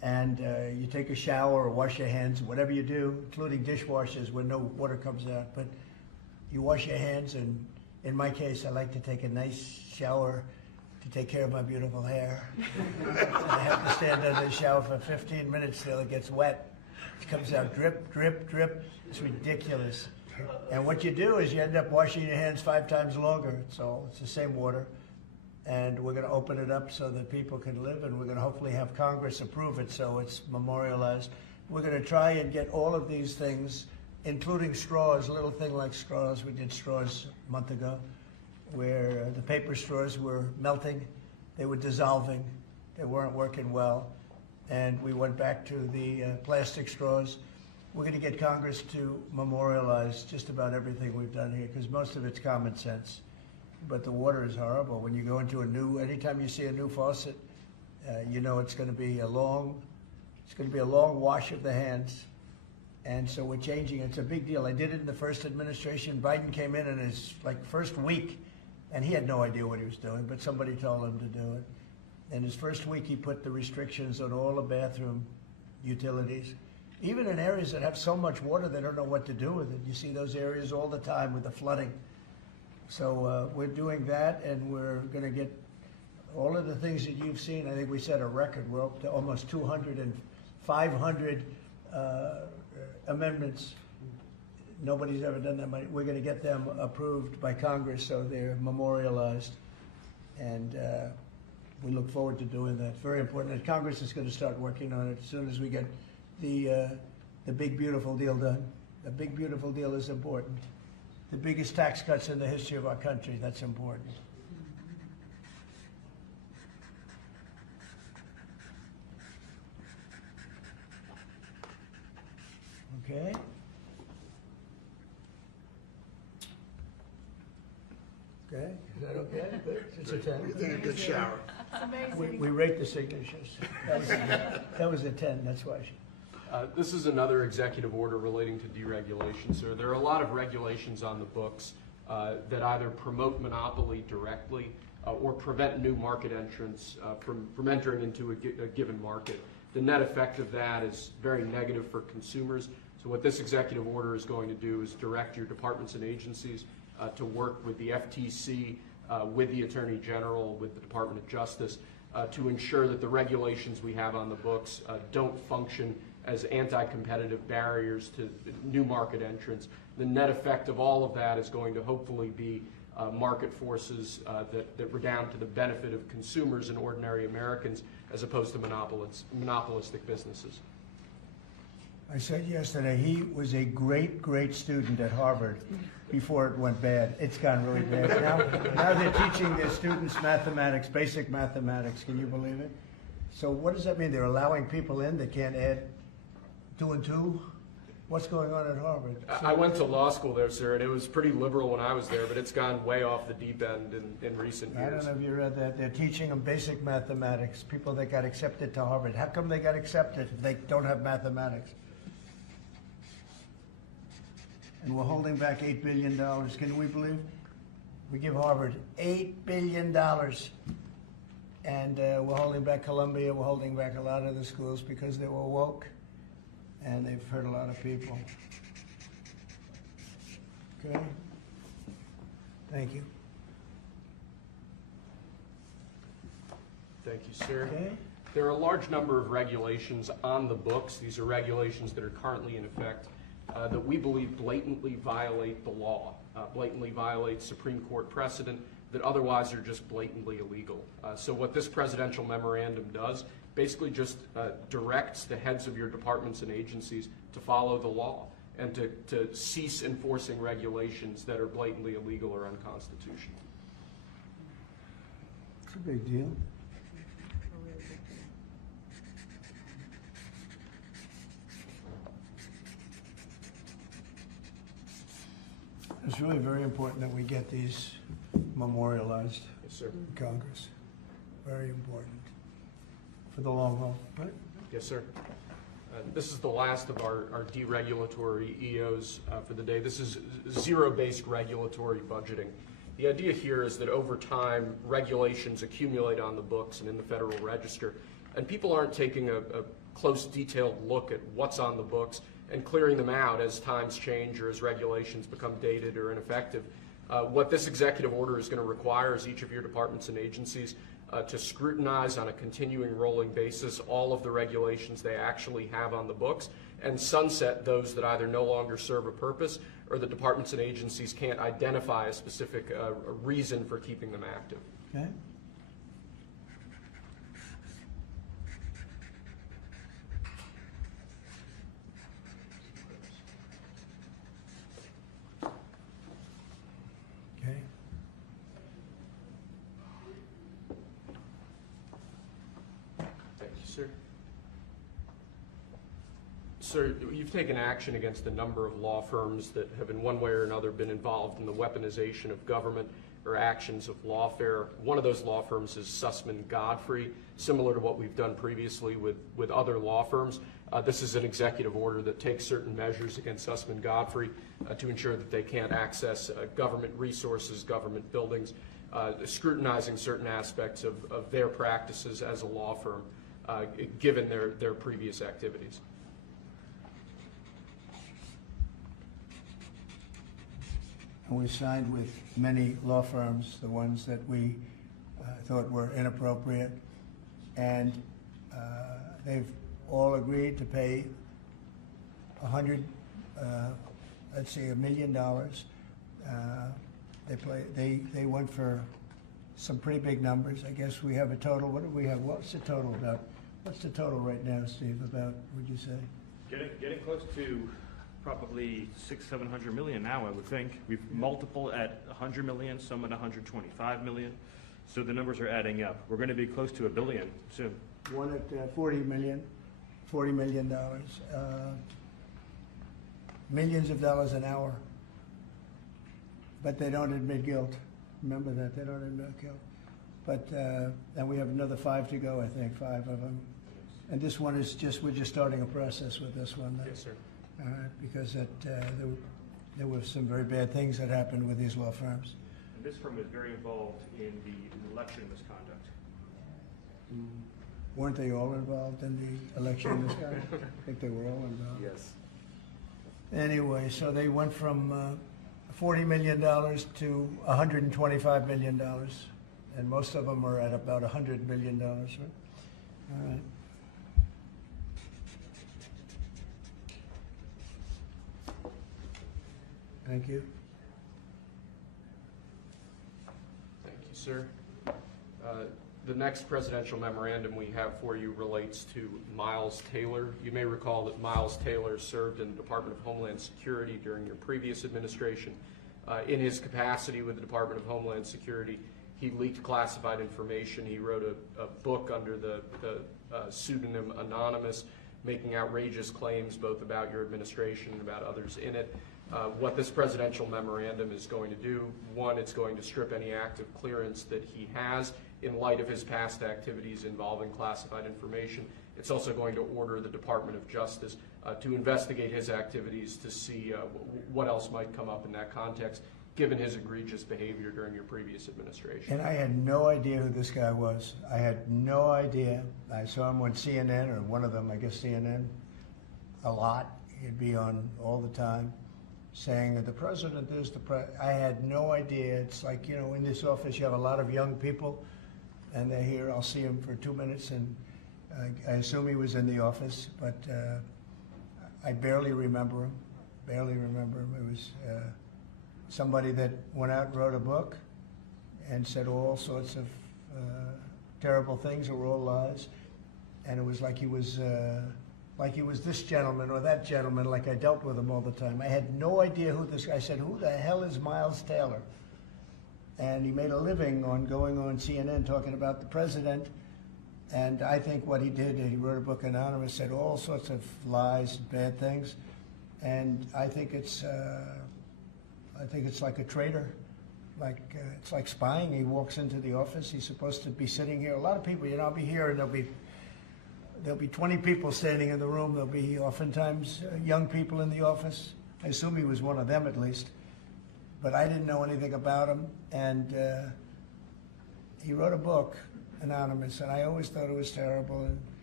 and you take a shower or wash your hands, whatever you do, including dishwashers where no water comes out. But you wash your hands, and in my case, I like to take a nice shower to take care of my beautiful hair. And I have to stand under the shower for 15 minutes till it gets wet. It comes out drip, drip, drip. It's ridiculous. And what you do is you end up washing your hands 5 times longer. So it's the same water. And we're going to open it up so that people can live, and we're going to hopefully have Congress approve it so it's memorialized. We're going to try and get all of these things, including straws, a little thing like straws. We did straws a month ago, where the paper straws were melting, they were dissolving, they weren't working well, and we went back to the plastic straws. We're going to get Congress to memorialize just about everything we've done here, because most of it's common sense. But the water is horrible. When you go into anytime you see a new faucet, you know it's going to be a long wash of the hands. And so we're changing. It's a big deal. I did it in the first administration. Biden came in his first week, and he had no idea what he was doing, but somebody told him to do it. In his first week, he put the restrictions on all the bathroom utilities, even in areas that have so much water they don't know what to do with it. You see those areas all the time with the flooding. So we're doing that, and we're going to get all of the things that you've seen. I think we set a record. We're up to almost 200 and 500 amendments. Nobody's ever done that many. We're going to get them approved by Congress so they're memorialized. And we look forward to doing that. It's very important. And Congress is going to start working on it as soon as we get the big, beautiful deal done. The big, beautiful deal is important. The biggest tax cuts in the history of our country, that's important. Okay. Okay, is that okay? Good. It's a 10. We think a good shower. We rate the signatures. That was a 10, that's why. This is another executive order relating to deregulation. So there are a lot of regulations on the books that either promote monopoly directly or prevent new market entrants from entering into a given market. The net effect of that is very negative for consumers. So what this executive order is going to do is direct your departments and agencies to work with the FTC, with the Attorney General, with the Department of Justice, to ensure that the regulations we have on the books don't function as anti-competitive barriers to new market entrants. The net effect of all of that is going to hopefully be market forces that redound to the benefit of consumers and ordinary Americans as opposed to monopolistic businesses. I said yesterday he was a great, great student at Harvard before it went bad. It's gone really bad. Now they're teaching their students mathematics, basic mathematics. Can you believe it? So what does that mean? They're allowing people in that can't add 2 and 2? What's going on at Harvard? I went to law school there, sir, and it was pretty liberal when I was there, but it's gone way off the deep end in recent years. I don't know if you read that. They're teaching them basic mathematics, people that got accepted to Harvard. How come they got accepted if they don't have mathematics? And we're holding back $8 billion. Can we believe? We give Harvard $8 billion. And we're holding back Columbia. We're holding back a lot of the schools because they were woke. And they've hurt a lot of people. Okay? Thank you. Thank you, sir. Okay. There are a large number of regulations on the books. These are regulations that are currently in effect that we believe blatantly violate the law, blatantly violate Supreme Court precedent that otherwise are just blatantly illegal. So what this presidential memorandum does basically just directs the heads of your departments and agencies to follow the law and to cease enforcing regulations that are blatantly illegal or unconstitutional. It's a big deal. It's really very important that we get these memorialized Yes, sir. in Congress. Very important for the long haul, right? Yes, sir. This is the last of our deregulatory EOs for the day. This is zero-based regulatory budgeting. The idea here is that over time, regulations accumulate on the books and in the Federal Register, and people aren't taking a close, detailed look at what's on the books and clearing them out as times change or as regulations become dated or ineffective. What this executive order is going to require is each of your departments and agencies to scrutinize on a continuing rolling basis all of the regulations they actually have on the books and sunset those that either no longer serve a purpose or the departments and agencies can't identify a specific reason for keeping them active. Okay. Okay. Thank you, sir. Sir, you've taken action against a number of law firms that have in one way or another been involved in the weaponization of government or actions of lawfare. One of those law firms is Sussman Godfrey, similar to what we've done previously with other law firms. This is an executive order that takes certain measures against Sussman Godfrey to ensure that they can't access government resources, government buildings, scrutinizing certain aspects of their practices as a law firm, given their previous activities. And we signed with many law firms, the ones that we thought were inappropriate, and they've all agreed to pay $1 million. They went for some pretty big numbers. I guess we have a total. What do we have? What's the total about? What's the total right now, Steve? About, would you say? Getting close to probably 600-700 million now, I would think. We've multiple at 100 million, some at 125 million. So the numbers are adding up. We're going to be close to $1 billion soon. One at $40 million. Millions of dollars an hour. But they don't admit guilt. Remember that, they don't admit guilt. But, and we have another 5 to go, I think, 5 of them. And this one is just, we're just starting a process with this one. Yes, sir. Because there were some very bad things that happened with these law firms. And this firm is very involved in the election misconduct. Weren't they all involved in the election misconduct? I think they were all involved. Yes. Anyway, so they went from $40 million to $125 million, and most of them are at about $100 million, right? All right. Thank you. Thank you, sir. The next presidential memorandum we have for you relates to Miles Taylor. You may recall that Miles Taylor served in the Department of Homeland Security during your previous administration. In his capacity with the Department of Homeland Security, he leaked classified information. He wrote a book under the pseudonym Anonymous, making outrageous claims both about your administration and about others in it. What this presidential memorandum is going to do, one, it's going to strip any active clearance that he has in light of his past activities involving classified information. It's also going to order the Department of Justice to investigate his activities to see what else might come up in that context, given his egregious behavior during your previous administration. And I had no idea who this guy was. I had no idea. I saw him on CNN, or one of them, I guess CNN, a lot. He'd be on all the time, saying that the president is the president. I had no idea. It's like, you know, in this office you have a lot of young people, and they're here. I'll see him for 2 minutes, and I assume he was in the office, but I barely remember him. Barely remember him. It was somebody that went out and wrote a book and said all sorts of terrible things that were all lies, and it was like he was this gentleman or that gentleman, like I dealt with him all the time. I had no idea who this guy. I said, who the hell is Miles Taylor? And he made a living on going on CNN talking about the president. And I think what he did, he wrote a book, Anonymous, said all sorts of lies and bad things. And I think it's like a traitor. It's like spying. He walks into the office. He's supposed to be sitting here. A lot of people, you know, I'll be here and there'll be 20 people standing in the room. There'll be oftentimes young people in the office. I assume he was one of them at least. But I didn't know anything about him. And he wrote a book, Anonymous, and I always thought it was terrible. And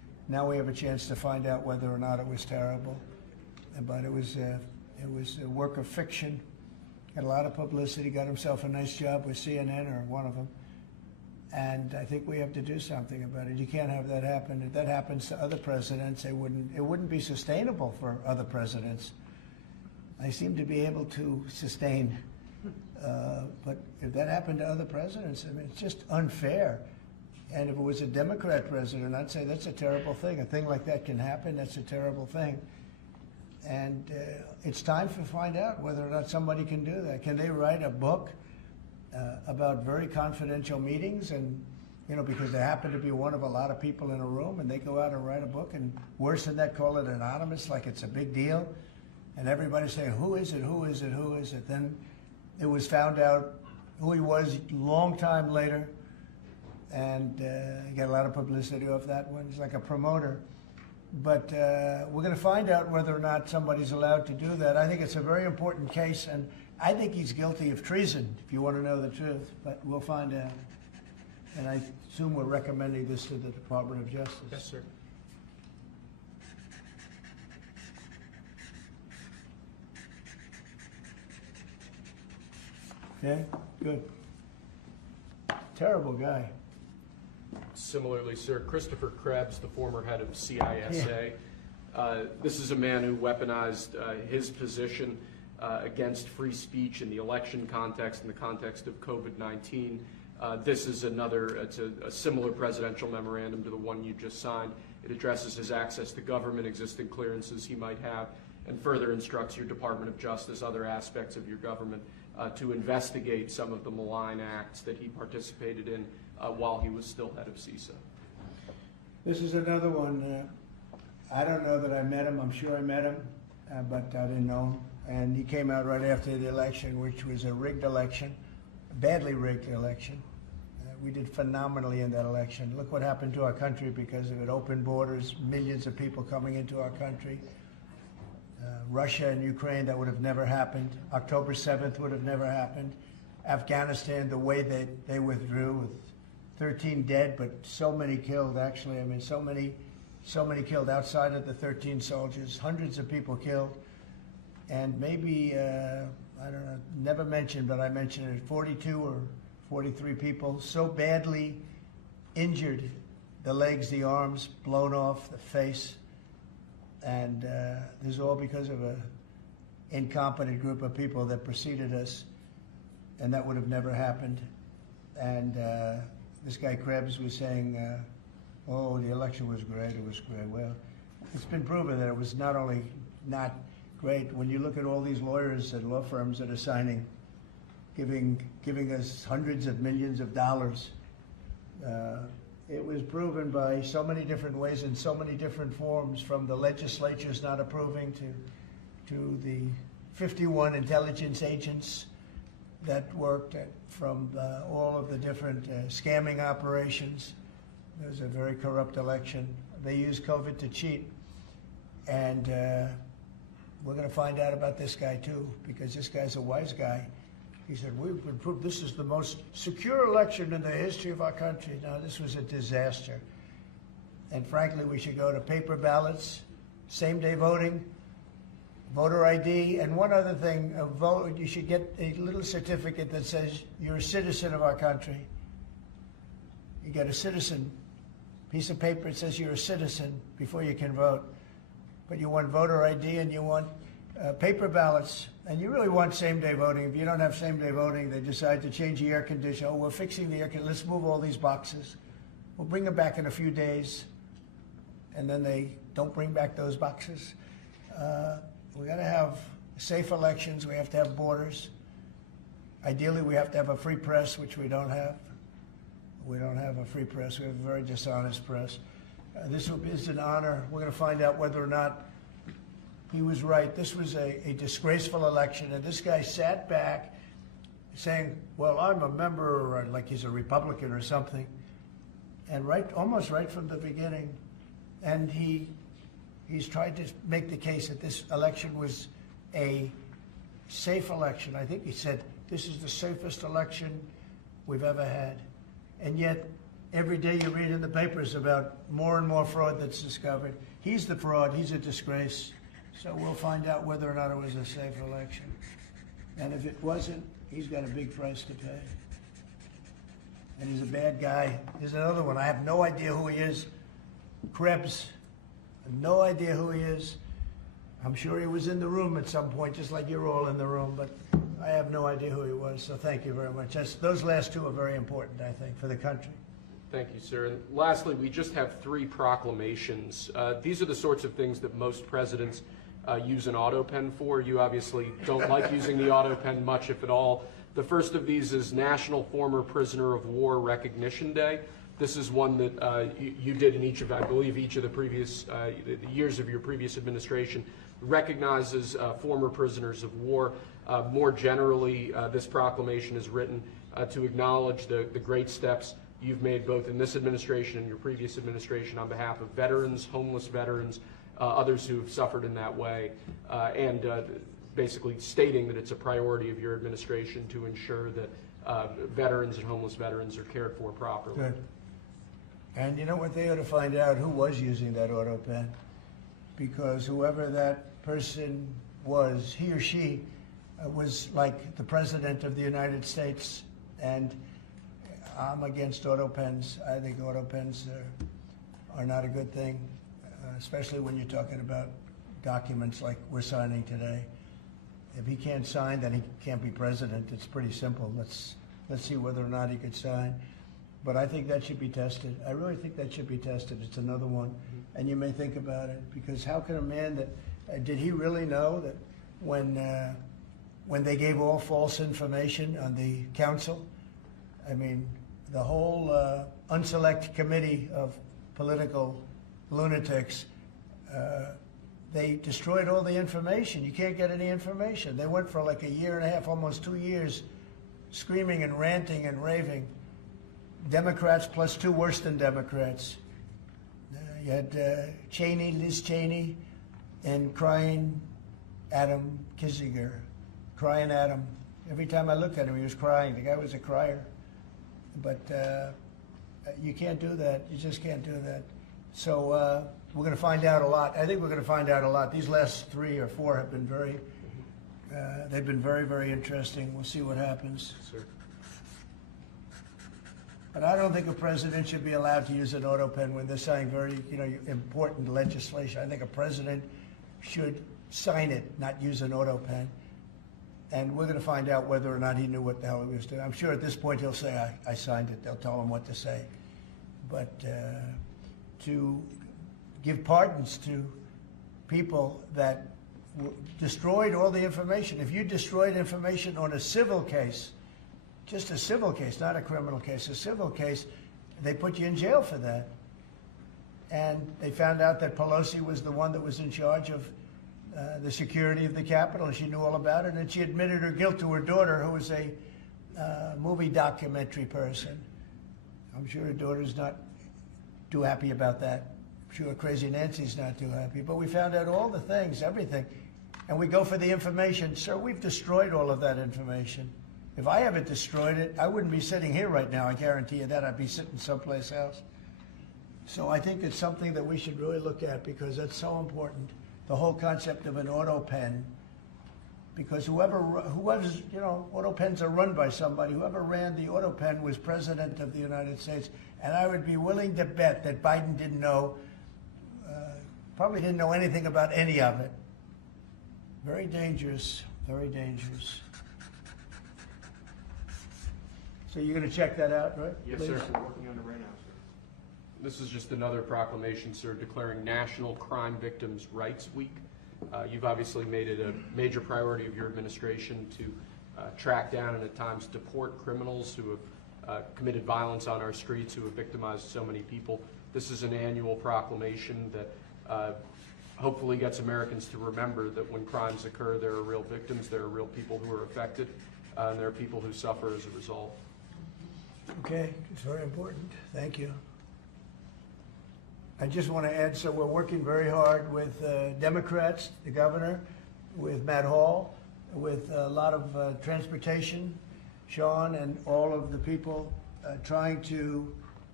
Now we have a chance to find out whether or not it was terrible. But it was a work of fiction. Got a lot of publicity, got himself a nice job with CNN or one of them. And I think we have to do something about it. You can't have that happen. If that happens to other presidents, it wouldn't be sustainable for other presidents. They seem to be able to sustain. But if that happened to other presidents, I mean, it's just unfair. And if it was a Democrat president, I'd say that's a terrible thing. A thing like that can happen. That's a terrible thing. And it's time to find out whether or not somebody can do that. Can they write a book about very confidential meetings? And, you know, because they happen to be one of a lot of people in a room, and they go out and write a book, and worse than that, call it anonymous, like it's a big deal. And everybody saying, who is it, who is it, who is it? Then it was found out who he was a long time later. And he got a lot of publicity off that one. He's like a promoter. But we're going to find out whether or not somebody's allowed to do that. I think it's a very important case, and I think he's guilty of treason, if you want to know the truth. But we'll find out. And I assume we're recommending this to the Department of Justice. Yes, sir. Okay, good. Terrible guy. Similarly, sir, Christopher Krebs, the former head of CISA. This is a man who weaponized his position against free speech in the election context, in the context of COVID-19. This is it's a similar presidential memorandum to the one you just signed. It addresses his access to government, existing clearances he might have, and further instructs your Department of Justice, other aspects of your government, to investigate some of the malign acts that he participated in while he was still head of CISA. This is another one. I don't know that I met him. I'm sure I met him, but I didn't know him. And he came out right after the election, which was a rigged election, a badly rigged election. We did phenomenally in that election. Look what happened to our country because of it. Open borders, millions of people coming into our country. Russia and Ukraine, that would have never happened. October 7th would have never happened. Afghanistan, the way they withdrew with 13 dead, but so many killed, actually. I mean, so many killed outside of the 13 soldiers, hundreds of people killed. And maybe, I don't know, never mentioned, but I mentioned it, 42 or 43 people so badly injured, the legs, the arms, blown off, the face. And this is all because of an incompetent group of people that preceded us, and that would have never happened. And this guy Krebs was saying, oh, the election was great, it was great. Well, it's been proven that it was not only not great. When you look at all these lawyers and law firms that are signing, giving us hundreds of millions of dollars, it was proven by so many different ways in so many different forms, from the legislatures not approving to the 51 intelligence agents that worked from all of the different scamming operations. It was a very corrupt election. They used COVID to cheat. And we're going to find out about this guy too, because this guy's a wise guy. He said, we've been proved this is the most secure election in the history of our country. No, this was a disaster. And frankly, we should go to paper ballots, same-day voting, voter ID, and one other thing, you should get a little certificate that says you're a citizen of our country. You get a citizen piece of paper that says you're a citizen before you can vote. But you want voter ID and you want paper ballots, and you really want same-day voting. If you don't have same-day voting, they decide to change the air conditioner. Oh, we're fixing the air conditioner. Let's move all these boxes. We'll bring them back in a few days. And then they don't bring back those boxes. We got to have safe elections. We have to have borders. Ideally, we have to have a free press, which we don't have. We don't have a free press. We have a very dishonest press. This is an honor. We're going to find out whether or not he was right. This was a disgraceful election, and this guy sat back saying, well, I'm a member, or like he's a Republican or something, and almost right from the beginning. And he's tried to make the case that this election was a safe election. I think he said, this is the safest election we've ever had. And yet, every day you read in the papers about more and more fraud that's discovered. He's the fraud. He's a disgrace. So we'll find out whether or not it was a safe election. And if it wasn't, he's got a big price to pay. And he's a bad guy. Here's another one. I have no idea who he is. Krebs. I have no idea who he is. I'm sure he was in the room at some point, just like you're all in the room, but I have no idea who he was. So thank you very much. Those last two are very important, I think, for the country. Thank you, sir. And lastly, we just have 3 proclamations. These are the sorts of things that most presidents use an autopen for. You obviously don't like using the autopen much, if at all. The first of these is National Former Prisoner of War Recognition Day. This is one that you did in each of, I believe, each of the previous the years of your previous administration, recognizes former prisoners of war. More generally, this proclamation is written to acknowledge the great steps you've made both in this administration and your previous administration on behalf of veterans, homeless veterans, others who have suffered in that way, and basically stating that it's a priority of your administration to ensure that veterans and homeless veterans are cared for properly. Good. And you know what? They ought to find out who was using that autopen, because whoever that person was, he or she was like the President of the United States, and I'm against autopens. I think autopens are not a good thing, especially when you're talking about documents like we're signing today. If he can't sign, then he can't be president. It's pretty simple. Let's see whether or not he could sign. But I think that should be tested. I really think that should be tested. It's another one. And you may think about it, because how can a man that, did he really know that when they gave all false information on the council, I mean, the whole unselect committee of political lunatics, they destroyed all the information. You can't get any information. They went for like a year and a half, almost 2 years, screaming and ranting and raving. Democrats plus 2 worse than Democrats. You had Cheney, Liz Cheney, and crying Adam Kinzinger. Crying Adam. Every time I looked at him, he was crying. The guy was a crier. But you can't do that. You just can't do that. So we're going to find out a lot. I think we're going to find out a lot. These last 3 or 4 have been they've been very, very interesting. We'll see what happens. Sir. But I don't think a president should be allowed to use an autopen when they're signing very, important legislation. I think a president should sign it, not use an autopen. And we're going to find out whether or not he knew what the hell he was doing. I'm sure at this point he'll say, I signed it. They'll tell him what to say. But to give pardons to people that destroyed all the information. If you destroyed information on a civil case, just a civil case, not a criminal case, a civil case, they put you in jail for that. And they found out that Pelosi was the one that was in charge of the security of the Capitol, and she knew all about it, and she admitted her guilt to her daughter, who was a movie documentary person. I'm sure her daughter's not too happy about that. I'm sure Crazy Nancy's not too happy. But we found out all the things, everything. And we go for the information. Sir, we've destroyed all of that information. If I haven't destroyed it, I wouldn't be sitting here right now. I guarantee you that. I'd be sitting someplace else. So I think it's something that we should really look at, because that's so important. The whole concept of an auto pen, because whoever's, auto pens are run by somebody. Whoever ran the auto pen was president of the United States. And I would be willing to bet that Biden didn't know, probably didn't know anything about any of it. Very dangerous, very dangerous. So you're going to check that out, right? Yes, please? sir. We're working on it right now, sir. This is just another proclamation, sir, declaring National Crime Victims' Rights Week. You've obviously made it a major priority of your administration to track down and at times deport criminals who have committed violence on our streets, who have victimized so many people. This is an annual proclamation that hopefully gets Americans to remember that when crimes occur, there are real victims, there are real people who are affected, and there are people who suffer as a result. Okay, it's very important. Thank you. I just want to add, so we're working very hard with Democrats, the governor, with Matt Hall, with a lot of transportation, Sean, and all of the people trying to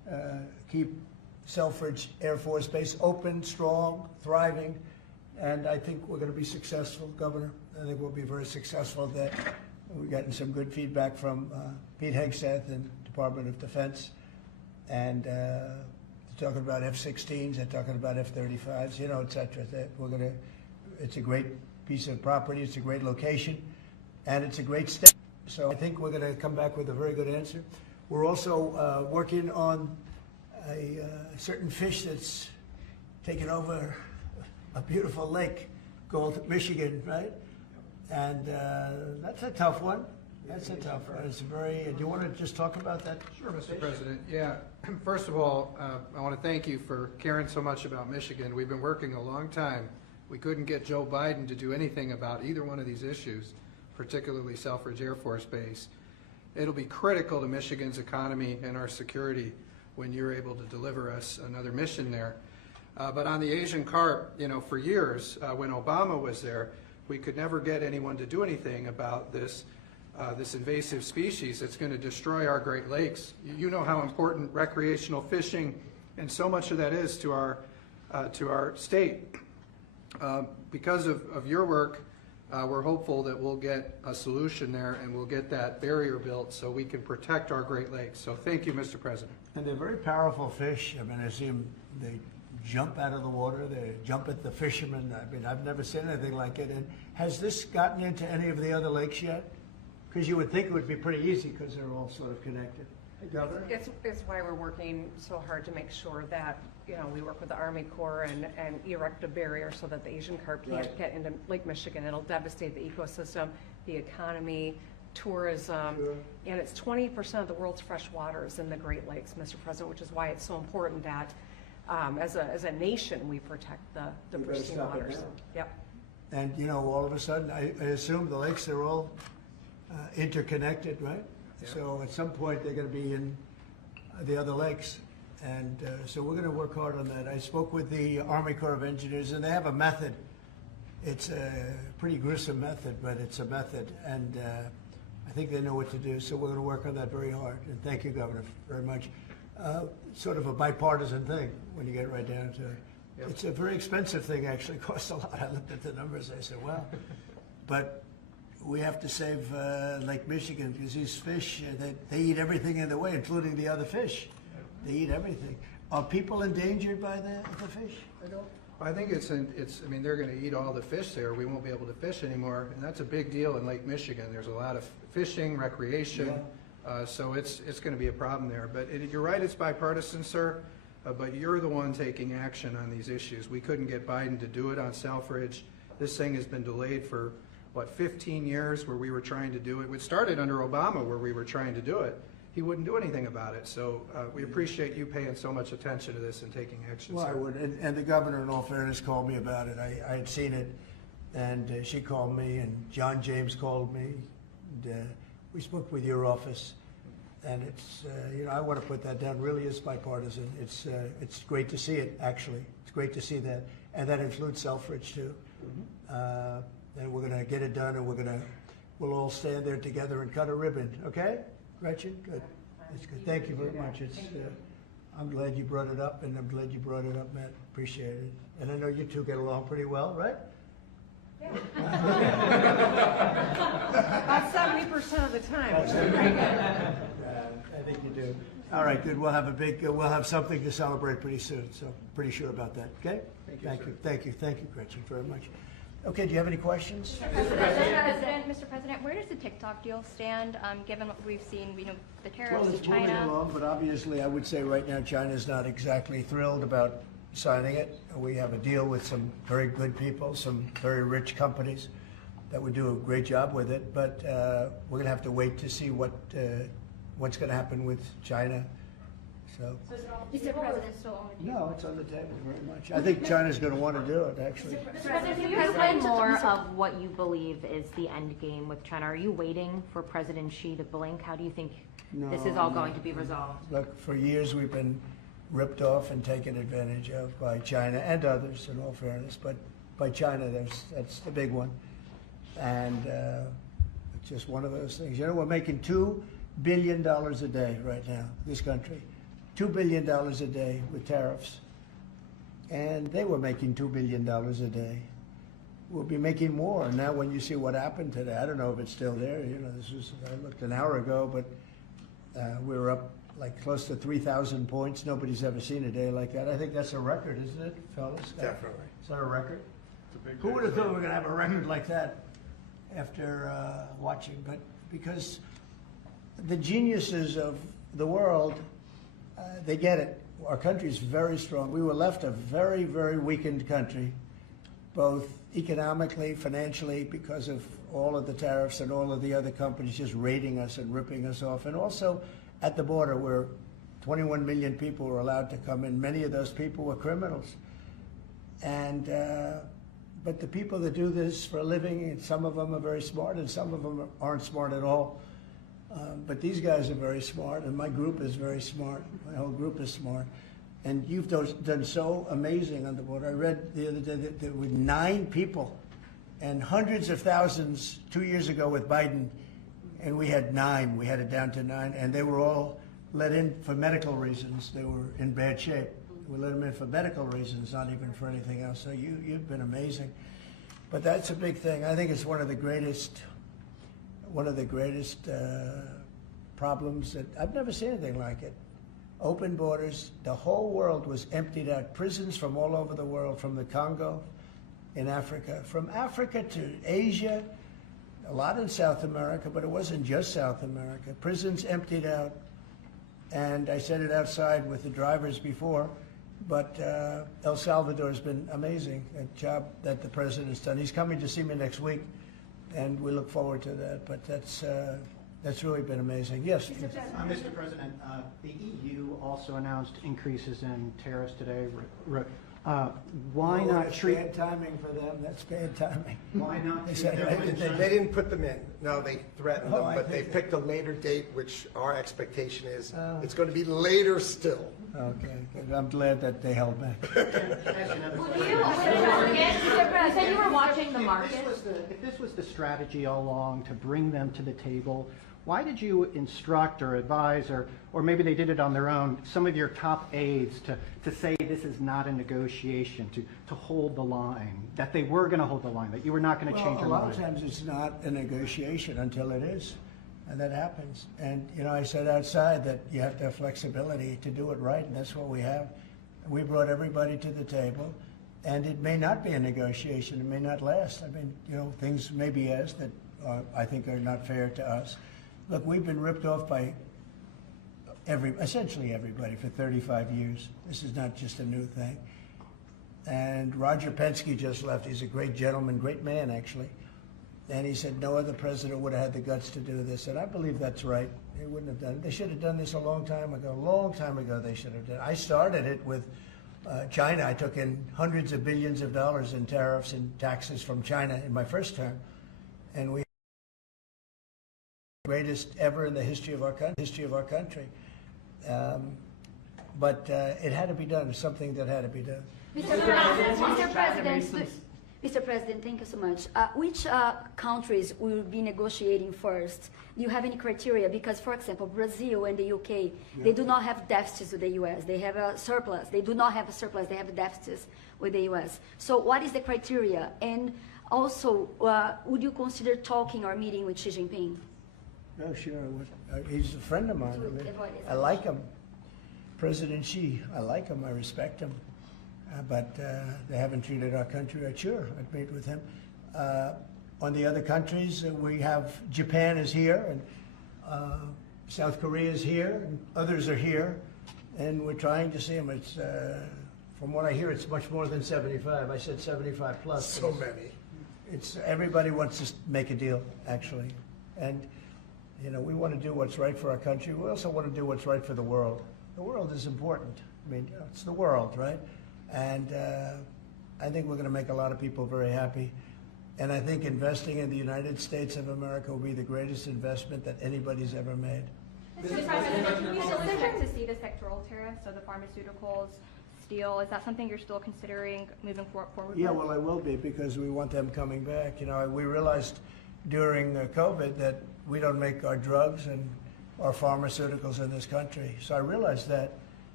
keep Selfridge Air Force Base open, strong, thriving, and I think we're going to be successful, Governor. I think we'll be very successful at that. We've gotten some good feedback from Pete Hegseth and Department of Defense, and they're talking about F-16s, they're talking about F-35s, you know, et cetera. That we're going to. It's a great piece of property. It's a great location, and it's a great step. So I think we're going to come back with a very good answer. We're also working on a certain fish that's taken over a beautiful lake called Michigan, right? And that's a tough one. That's a tough one. It's very. Do you want to just talk about that? Sure, Mr. President. Yeah. First of all, I want to thank you for caring so much about Michigan. We've been working a long time. We couldn't get Joe Biden to do anything about either one of these issues, particularly Selfridge Air Force Base. It'll be critical to Michigan's economy and our security when you're able to deliver us another mission there. But on the Asian carp, you know, for years, when Obama was there, we could never get anyone to do anything about this invasive species that's going to destroy our Great Lakes. You know how important recreational fishing and so much of that is to our state. Because of your work, we're hopeful that we'll get a solution there and we'll get that barrier built so we can protect our Great Lakes. So thank you, Mr. President. And they're very powerful fish. I mean, I see them, they jump out of the water, they jump at the fishermen. I mean, I've never seen anything like it. And has this gotten into any of the other lakes yet? Because you would think it would be pretty easy because they're all sort of connected. Hey, Governor? It's why we're working so hard to make sure that, you know, we work with the Army Corps and erect a barrier so that the Asian carp can't get into Lake Michigan. It'll devastate the ecosystem, the economy, tourism, and it's 20% of the world's fresh waters in the Great Lakes, Mr. President, which is why it's so important that as a nation we protect the pristine waters. Yep. And, you know, all of a sudden, I assume the lakes are all interconnected, right? Yeah. So at some point they're going to be in the other lakes. And so we're going to work hard on that. I spoke with the Army Corps of Engineers, and they have a method. It's a pretty gruesome method, but it's a method. And I think they know what to do. So we're going to work on that very hard. And thank you, Governor, very much. Sort of a bipartisan thing when you get right down to it. Yep. It's a very expensive thing, actually. It costs a lot. I looked at the numbers. I said, wow. But we have to save Lake Michigan because these fish, they eat everything in the way, including the other fish. They eat everything. Are people endangered by the fish? I think I mean, they're going to eat all the fish there. We won't be able to fish anymore, and that's a big deal in Lake Michigan. There's a lot of fishing, recreation, so it's going to be a problem there. But you're right, it's bipartisan, sir, but you're the one taking action on these issues. We couldn't get Biden to do it on Selfridge. This thing has been delayed for, 15 years where we were trying to do it. It started under Obama where we were trying to do it. He wouldn't do anything about it. So we appreciate you paying so much attention to this and taking action. Well, sir. I would. And the governor, in all fairness, called me about it. I had seen it, and she called me, and John James called me. And, we spoke with your office, and it's, you know, I want to put that down. Really is bipartisan. It's great to see it, actually. It's great to see that. And that includes Selfridge, too. Mm-hmm. And we're going to get it done, and we'll all stand there together and cut a ribbon, okay? Gretchen, good. That's good. Thank you very much. It's, I'm glad you brought it up, and I'm glad you brought it up, Matt. Appreciate it. And I know you two get along pretty well, right? Yeah. About 70% of the time. Which is pretty good. I think you do. All right, good. We'll have something to celebrate pretty soon. So pretty sure about that. Okay. Thank you, Gretchen, very much. Okay, do you have any questions? Mr. President, where does the TikTok deal stand, given what we've seen, you know, the tariffs Well, in it's moving China? along, but obviously I would say right now China's not exactly thrilled about signing it. We have a deal with some very good people, some very rich companies that would do a great job with it, but we're going to have to wait to see what's going to happen with China. So. Mr. President, still on the table? No, it's on the table very much. I think China's going to want to do it, actually. Mr. President, Can you explain more of what you believe is the end game with China? Are you waiting for President Xi to blink? How do you think this is all going to be resolved? Look, for years we've been ripped off and taken advantage of by China and others, in all fairness, but by China, that's the big one. And it's just one of those things. You know, we're making $2 billion a day right now, this country. $2 billion a day with tariffs. And they were making $2 billion a day. We'll be making more. Now when you see what happened today, I don't know if it's still there. You know, I looked an hour ago, but we were up like close to 3,000 points. Nobody's ever seen a day like that. I think that's a record, isn't it, fellas? Definitely. Is that a record? Who would have thought we were going to have a record like that after watching? But because the geniuses of the world, they get it. Our country is very strong. We were left a very, very weakened country, both economically, financially, because of all of the tariffs and all of the other companies just raiding us and ripping us off. And also at the border where 21 million people were allowed to come in. Many of those people were criminals. And but the people that do this for a living, and some of them are very smart and some of them aren't smart at all. But these guys are very smart, and my group is very smart. My whole group is smart. And you've done so amazing on the border. I read the other day that there were 9 people and hundreds of thousands 2 years ago with Biden, and we had 9. We had it down to 9, and they were all let in for medical reasons. They were in bad shape. We let them in for medical reasons, not even for anything else. So you've been amazing. But that's a big thing. I think it's one of the greatest problems that I've never seen anything like it. Open borders. The whole world was emptied out. Prisons from all over the world, from the Congo in Africa, from Africa to Asia, a lot in South America, but it wasn't just South America. Prisons emptied out. And I said it outside with the drivers before, but El Salvador has been amazing, a job that the president's done. He's coming to see me next week, and we look forward to that. But that's really been amazing. Yes? Mr. President, the EU also announced increases in tariffs today. Why not That's treat? bad timing for them. That's bad timing. Why not? They treat said, them- They didn't put them in. No, they threatened Oh, them, I but they think- picked a later date, which our expectation is Oh. it's going to be later still. Okay, good. I'm glad that they held back. You said you were watching the market. If this was the strategy all along to bring them to the table, why did you instruct or advise, or maybe they did it on their own, some of your top aides to say this is not a negotiation, to hold the line, that they were going to hold the line, that you were not going to change Well, your a lot of mind? times it's not a negotiation until it is, and that happens. And, you know, I said outside that you have to have flexibility to do it right, and that's what we have. We brought everybody to the table, and it may not be a negotiation. It may not last. I mean, you know, things may be asked that I think are not fair to us. Look, we've been ripped off by essentially everybody for 35 years. This is not just a new thing. And Roger Penske just left. He's a great gentleman, great man, actually. And he said no other president would have had the guts to do this. And I believe that's right. They wouldn't have done it. They should have done this a long time ago. A long time ago they should have done it. I started it with China. I took in hundreds of billions of dollars in tariffs and taxes from China in my first term. And we greatest ever in the history of our country. But it had to be done. It's something that had to be done. Mr. President, thank you so much. Which countries will be negotiating first? Do you have any criteria? Because, for example, Brazil and the UK, they do not have deficits with the US. They have a surplus. They do not have a surplus. They have deficits with the US. So what is the criteria? And also, would you consider talking or meeting with Xi Jinping? No, sure. He's a friend of mine. I mean, I like him. President Xi, I like him. I respect him. But they haven't treated our country right. Sure, I'd meet with him. On the other countries, we have Japan is here, and South Korea is here, and others are here, and we're trying to see them. It's from what I hear, it's much more than 75. I said 75 plus. So many. It's everybody wants to make a deal, actually, and you know we want to do what's right for our country. We also want to do what's right for the world. The world is important. I mean, you know, it's the world, right? And I think we're going to make a lot of people very happy. And I think investing in the United States of America will be the greatest investment that anybody's ever made. Mr. President, can you still expect to see the sectoral tariffs, so the pharmaceuticals, steel? Is that something you're still considering moving forward? Yeah, with? well, I will be because we want them coming back. You know, we realized during COVID that we don't make our drugs and our pharmaceuticals in this country. So I realized that.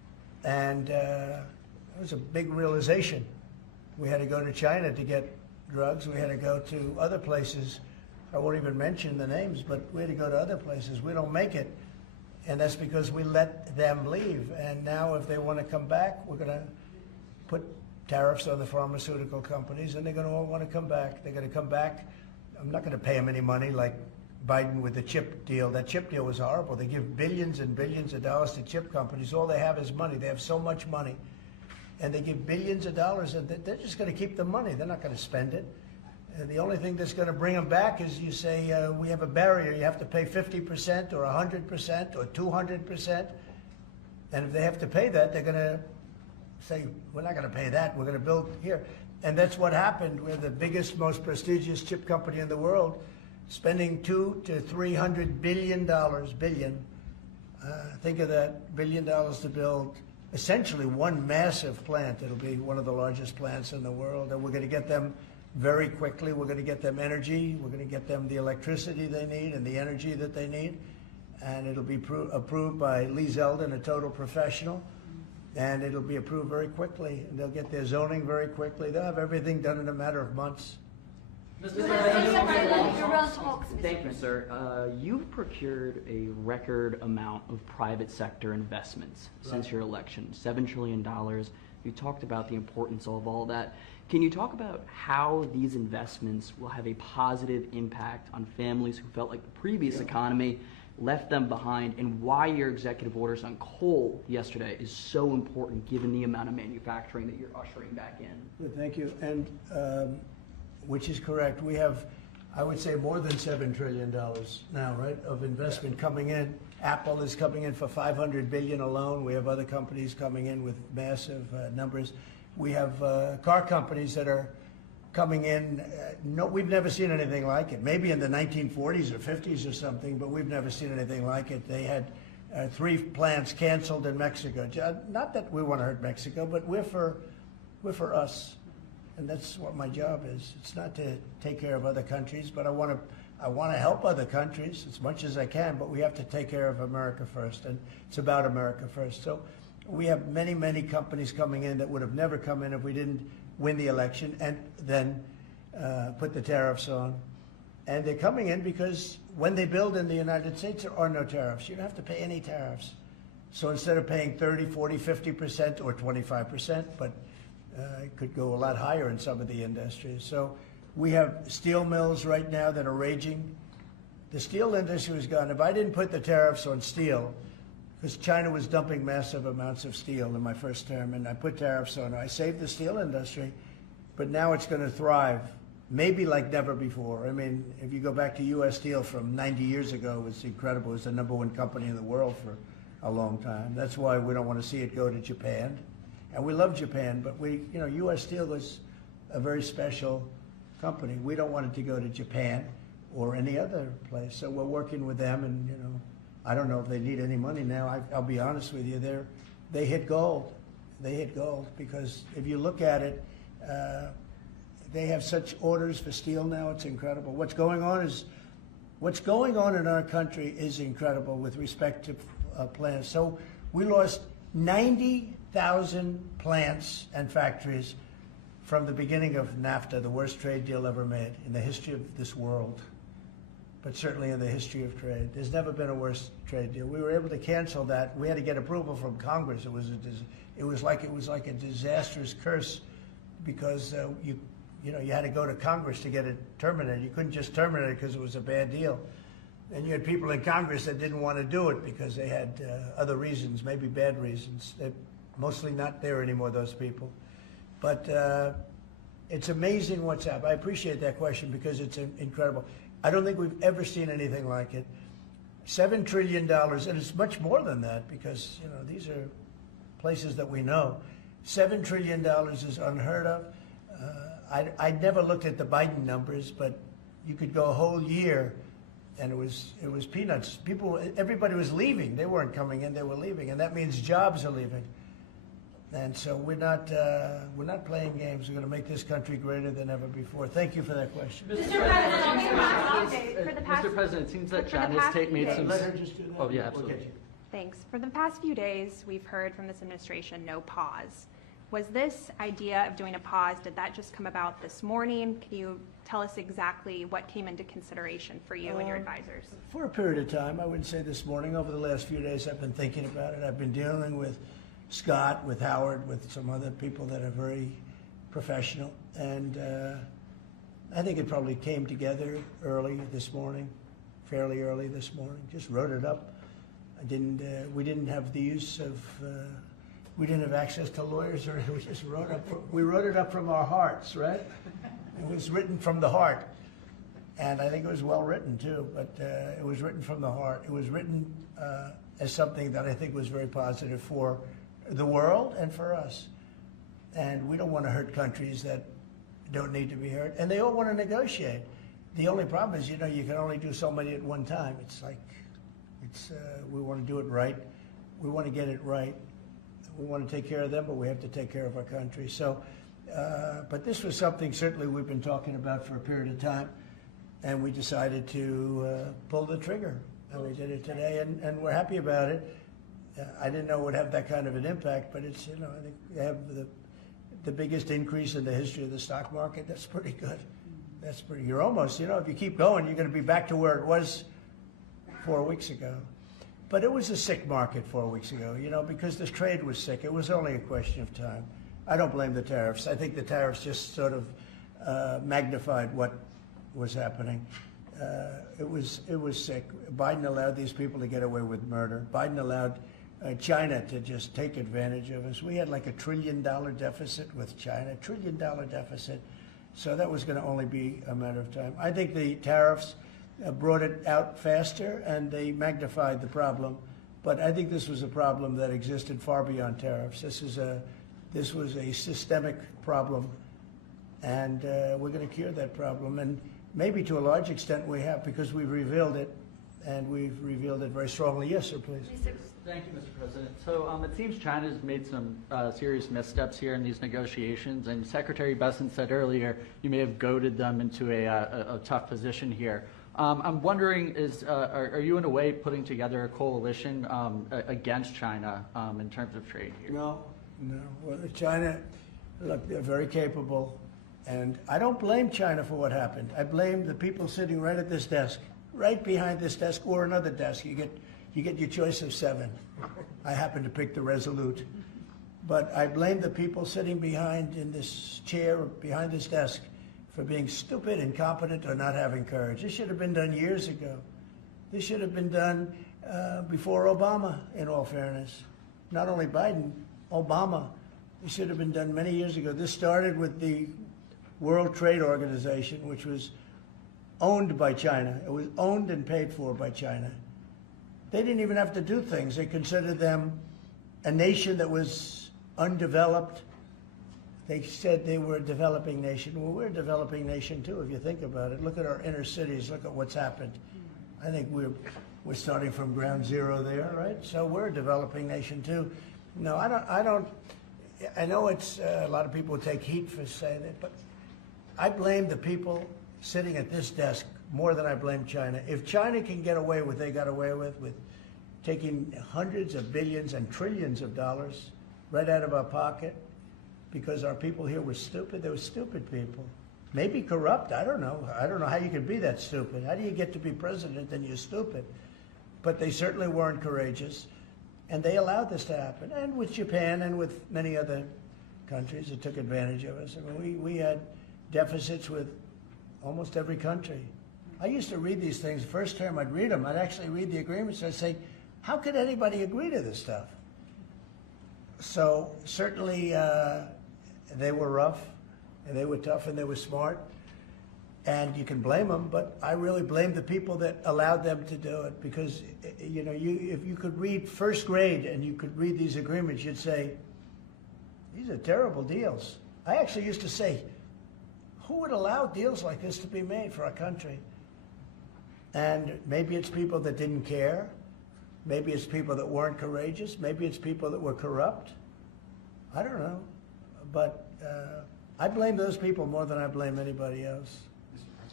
And it was a big realization. We had to go to China to get drugs. We had to go to other places. I won't even mention the names, but we had to go to other places. We don't make it. And that's because we let them leave. And now if they want to come back, we're going to put tariffs on the pharmaceutical companies, and they're going to all want to come back. They're going to come back. I'm not going to pay them any money like Biden with the chip deal. That chip deal was horrible. They give billions and billions of dollars to chip companies. All they have is money. They have so much money. And they give billions of dollars, and they're just going to keep the money. They're not going to spend it. The only thing that's going to bring them back is you say, we have a barrier. You have to pay 50% or 100% or 200%. And if they have to pay that, they're going to say, we're not going to pay that. We're going to build here. And that's what happened. We're the biggest, most prestigious chip company in the world, spending $200 to $300 billion. Think of that, $1 billion to build essentially one massive plant. It'll be one of the largest plants in the world. And we're going to get them very quickly. We're going to get them energy. We're going to get them the electricity they need and the energy that they need. And it'll be approved by Lee Zeldin, a total professional. And it'll be approved very quickly. And they'll get their zoning very quickly. They'll have everything done in a matter of months. Thank you, sir. You've procured a record amount of private sector investments since your election, $7 trillion. You talked about the importance of all that. Can you talk about how these investments will have a positive impact on families who felt like the previous economy left them behind, and why your executive orders on coal yesterday is so important given the amount of manufacturing that you're ushering back in? Good, thank you. And which is correct. We have, I would say, more than $7 trillion now, right, of investment coming in. Apple is coming in for $500 billion alone. We have other companies coming in with massive numbers. We have car companies that are coming in. No, we've never seen anything like it. Maybe in the 1940s or 50s or something, but we've never seen anything like it. They had 3 plants canceled in Mexico. Not that we want to hurt Mexico, but we're for us. And that's what my job is. It's not to take care of other countries, but I want to help other countries as much as I can, but we have to take care of America first, and it's about America first. So we have many, many companies coming in that would have never come in if we didn't win the election and then put the tariffs on. And they're coming in because when they build in the United States, there are no tariffs. You don't have to pay any tariffs. So instead of paying 30, 40, 50% or 25%, but it could go a lot higher in some of the industries. So we have steel mills right now that are raging. The steel industry was gone. If I didn't put the tariffs on steel, because China was dumping massive amounts of steel in my first term, and I put tariffs on it, I saved the steel industry, but now it's going to thrive, maybe like never before. I mean, if you go back to U.S. Steel from 90 years ago, it was incredible. It was the #1 company in the world for a long time. That's why we don't want to see it go to Japan. And we love Japan, but U.S. Steel was a very special company. We don't want it to go to Japan or any other place. So we're working with them, and I don't know if they need any money now. I'll be honest with you, they hit gold. They hit gold because if you look at it, they have such orders for steel now. It's incredible. What's going on in our country is incredible with respect to plants. So we lost 90,000 plants and factories from the beginning of NAFTA, the worst trade deal ever made in the history of this world, but certainly in the history of trade. There's never been a worse trade deal. We were able to cancel that. We had to get approval from Congress. It was like a disastrous curse because you had to go to Congress to get it terminated. You couldn't just terminate it because it was a bad deal. And you had people in Congress that didn't want to do it because they had other reasons, maybe bad reasons. They're mostly not there anymore, those people. But it's amazing what's happened. I appreciate that question because it's incredible. I don't think we've ever seen anything like it. $7 trillion, and it's much more than that because these are places that we know. $7 trillion is unheard of. I never looked at the Biden numbers, but you could go a whole year and it was peanuts. Everybody was leaving. They weren't coming in, they were leaving. And that means jobs are leaving. And so we're not playing games. We're going to make this country greater than ever before. Thank you for that question. Mr. President, it seems that John has made some. Let her just do that. Oh yeah, absolutely. Okay. Thanks. For the past few days, we've heard from this administration no pause. Was this idea of doing a pause, did that just come about this morning? Can you tell us exactly what came into consideration for you and your advisors? For a period of time, I wouldn't say this morning. Over the last few days, I've been thinking about it. I've been dealing with Scott, with Howard, with some other people that are very professional. And I think it probably came together early this morning, fairly early this morning. Just wrote it up. We didn't have the use of, we didn't have access to lawyers, or we just we wrote it up from our hearts, right? It was written from the heart. And I think it was well written too, but it was written from the heart. It was written as something that I think was very positive for the world and for us. And we don't want to hurt countries that don't need to be hurt. And they all want to negotiate. The only problem is, you can only do so many at one time. It's like, we want to do it right. We want to get it right. We want to take care of them, but we have to take care of our country. So, but this was something certainly we've been talking about for a period of time, and we decided to pull the trigger, and we did it today, and we're happy about it. I didn't know it would have that kind of an impact, but it's, I think they have the biggest increase in the history of the stock market. That's pretty good. That's pretty, you're almost, if you keep going, you're going to be back to where it was 4 weeks ago. But it was a sick market 4 weeks ago, because this trade was sick. It was only a question of time. I don't blame the tariffs. I think the tariffs just sort of magnified what was happening. It was sick. Biden allowed these people to get away with murder. Biden allowed China to just take advantage of us. We had like $1 trillion deficit with China, $1 trillion deficit. So that was going to only be a matter of time. I think the tariffs brought it out faster, and they magnified the problem. But I think this was a problem that existed far beyond tariffs. This was a systemic problem, and we're going to cure that problem. And maybe to a large extent we have, because we've revealed it, and we've revealed it very strongly. Yes, sir, please. Thank you, Mr. President. So it seems China's made some serious missteps here in these negotiations, and Secretary Bessent said earlier you may have goaded them into a tough position here. I'm wondering, are you in a way putting together a coalition against China in terms of trade here? No. Well, China, look, they're very capable, and I don't blame China for what happened. I blame the people sitting right at this desk, right behind this desk, or another desk. You get your choice of 7. I happen to pick the Resolute. But I blame the people sitting behind in this chair, behind this desk, for being stupid, incompetent, or not having courage. This should have been done years ago. This should have been done before Obama, in all fairness. Not only Biden, Obama. It should have been done many years ago. This started with the World Trade Organization, which was owned by China. It was owned and paid for by China. They didn't even have to do things. They considered them a nation that was undeveloped. They said they were a developing nation. Well, we're a developing nation too, if you think about it. Look at our inner cities. Look at what's happened. I think we're starting from ground zero there, right? So we're a developing nation too. No, I don't. I know it's a lot of people take heat for saying that, but I blame the people sitting at this desk more than I blame China. If China can get away with what they got away with taking hundreds of billions and trillions of dollars right out of our pocket because our people here were stupid, they were stupid people. Maybe corrupt, I don't know. I don't know how you can be that stupid. How do you get to be president and you're stupid? But they certainly weren't courageous, and they allowed this to happen. And with Japan and with many other countries that took advantage of us. I mean, we had deficits with almost every country. I used to read these things. The first term I'd read them. I'd actually read the agreements. I'd say, how could anybody agree to this stuff? So certainly they were rough, and they were tough, and they were smart. And you can blame them, but I really blame the people that allowed them to do it, because if you could read first grade and you could read these agreements, you'd say, these are terrible deals. I actually used to say, who would allow deals like this to be made for our country? And maybe it's people that didn't care. Maybe it's people that weren't courageous. Maybe it's people that were corrupt. I don't know. But I blame those people more than I blame anybody else.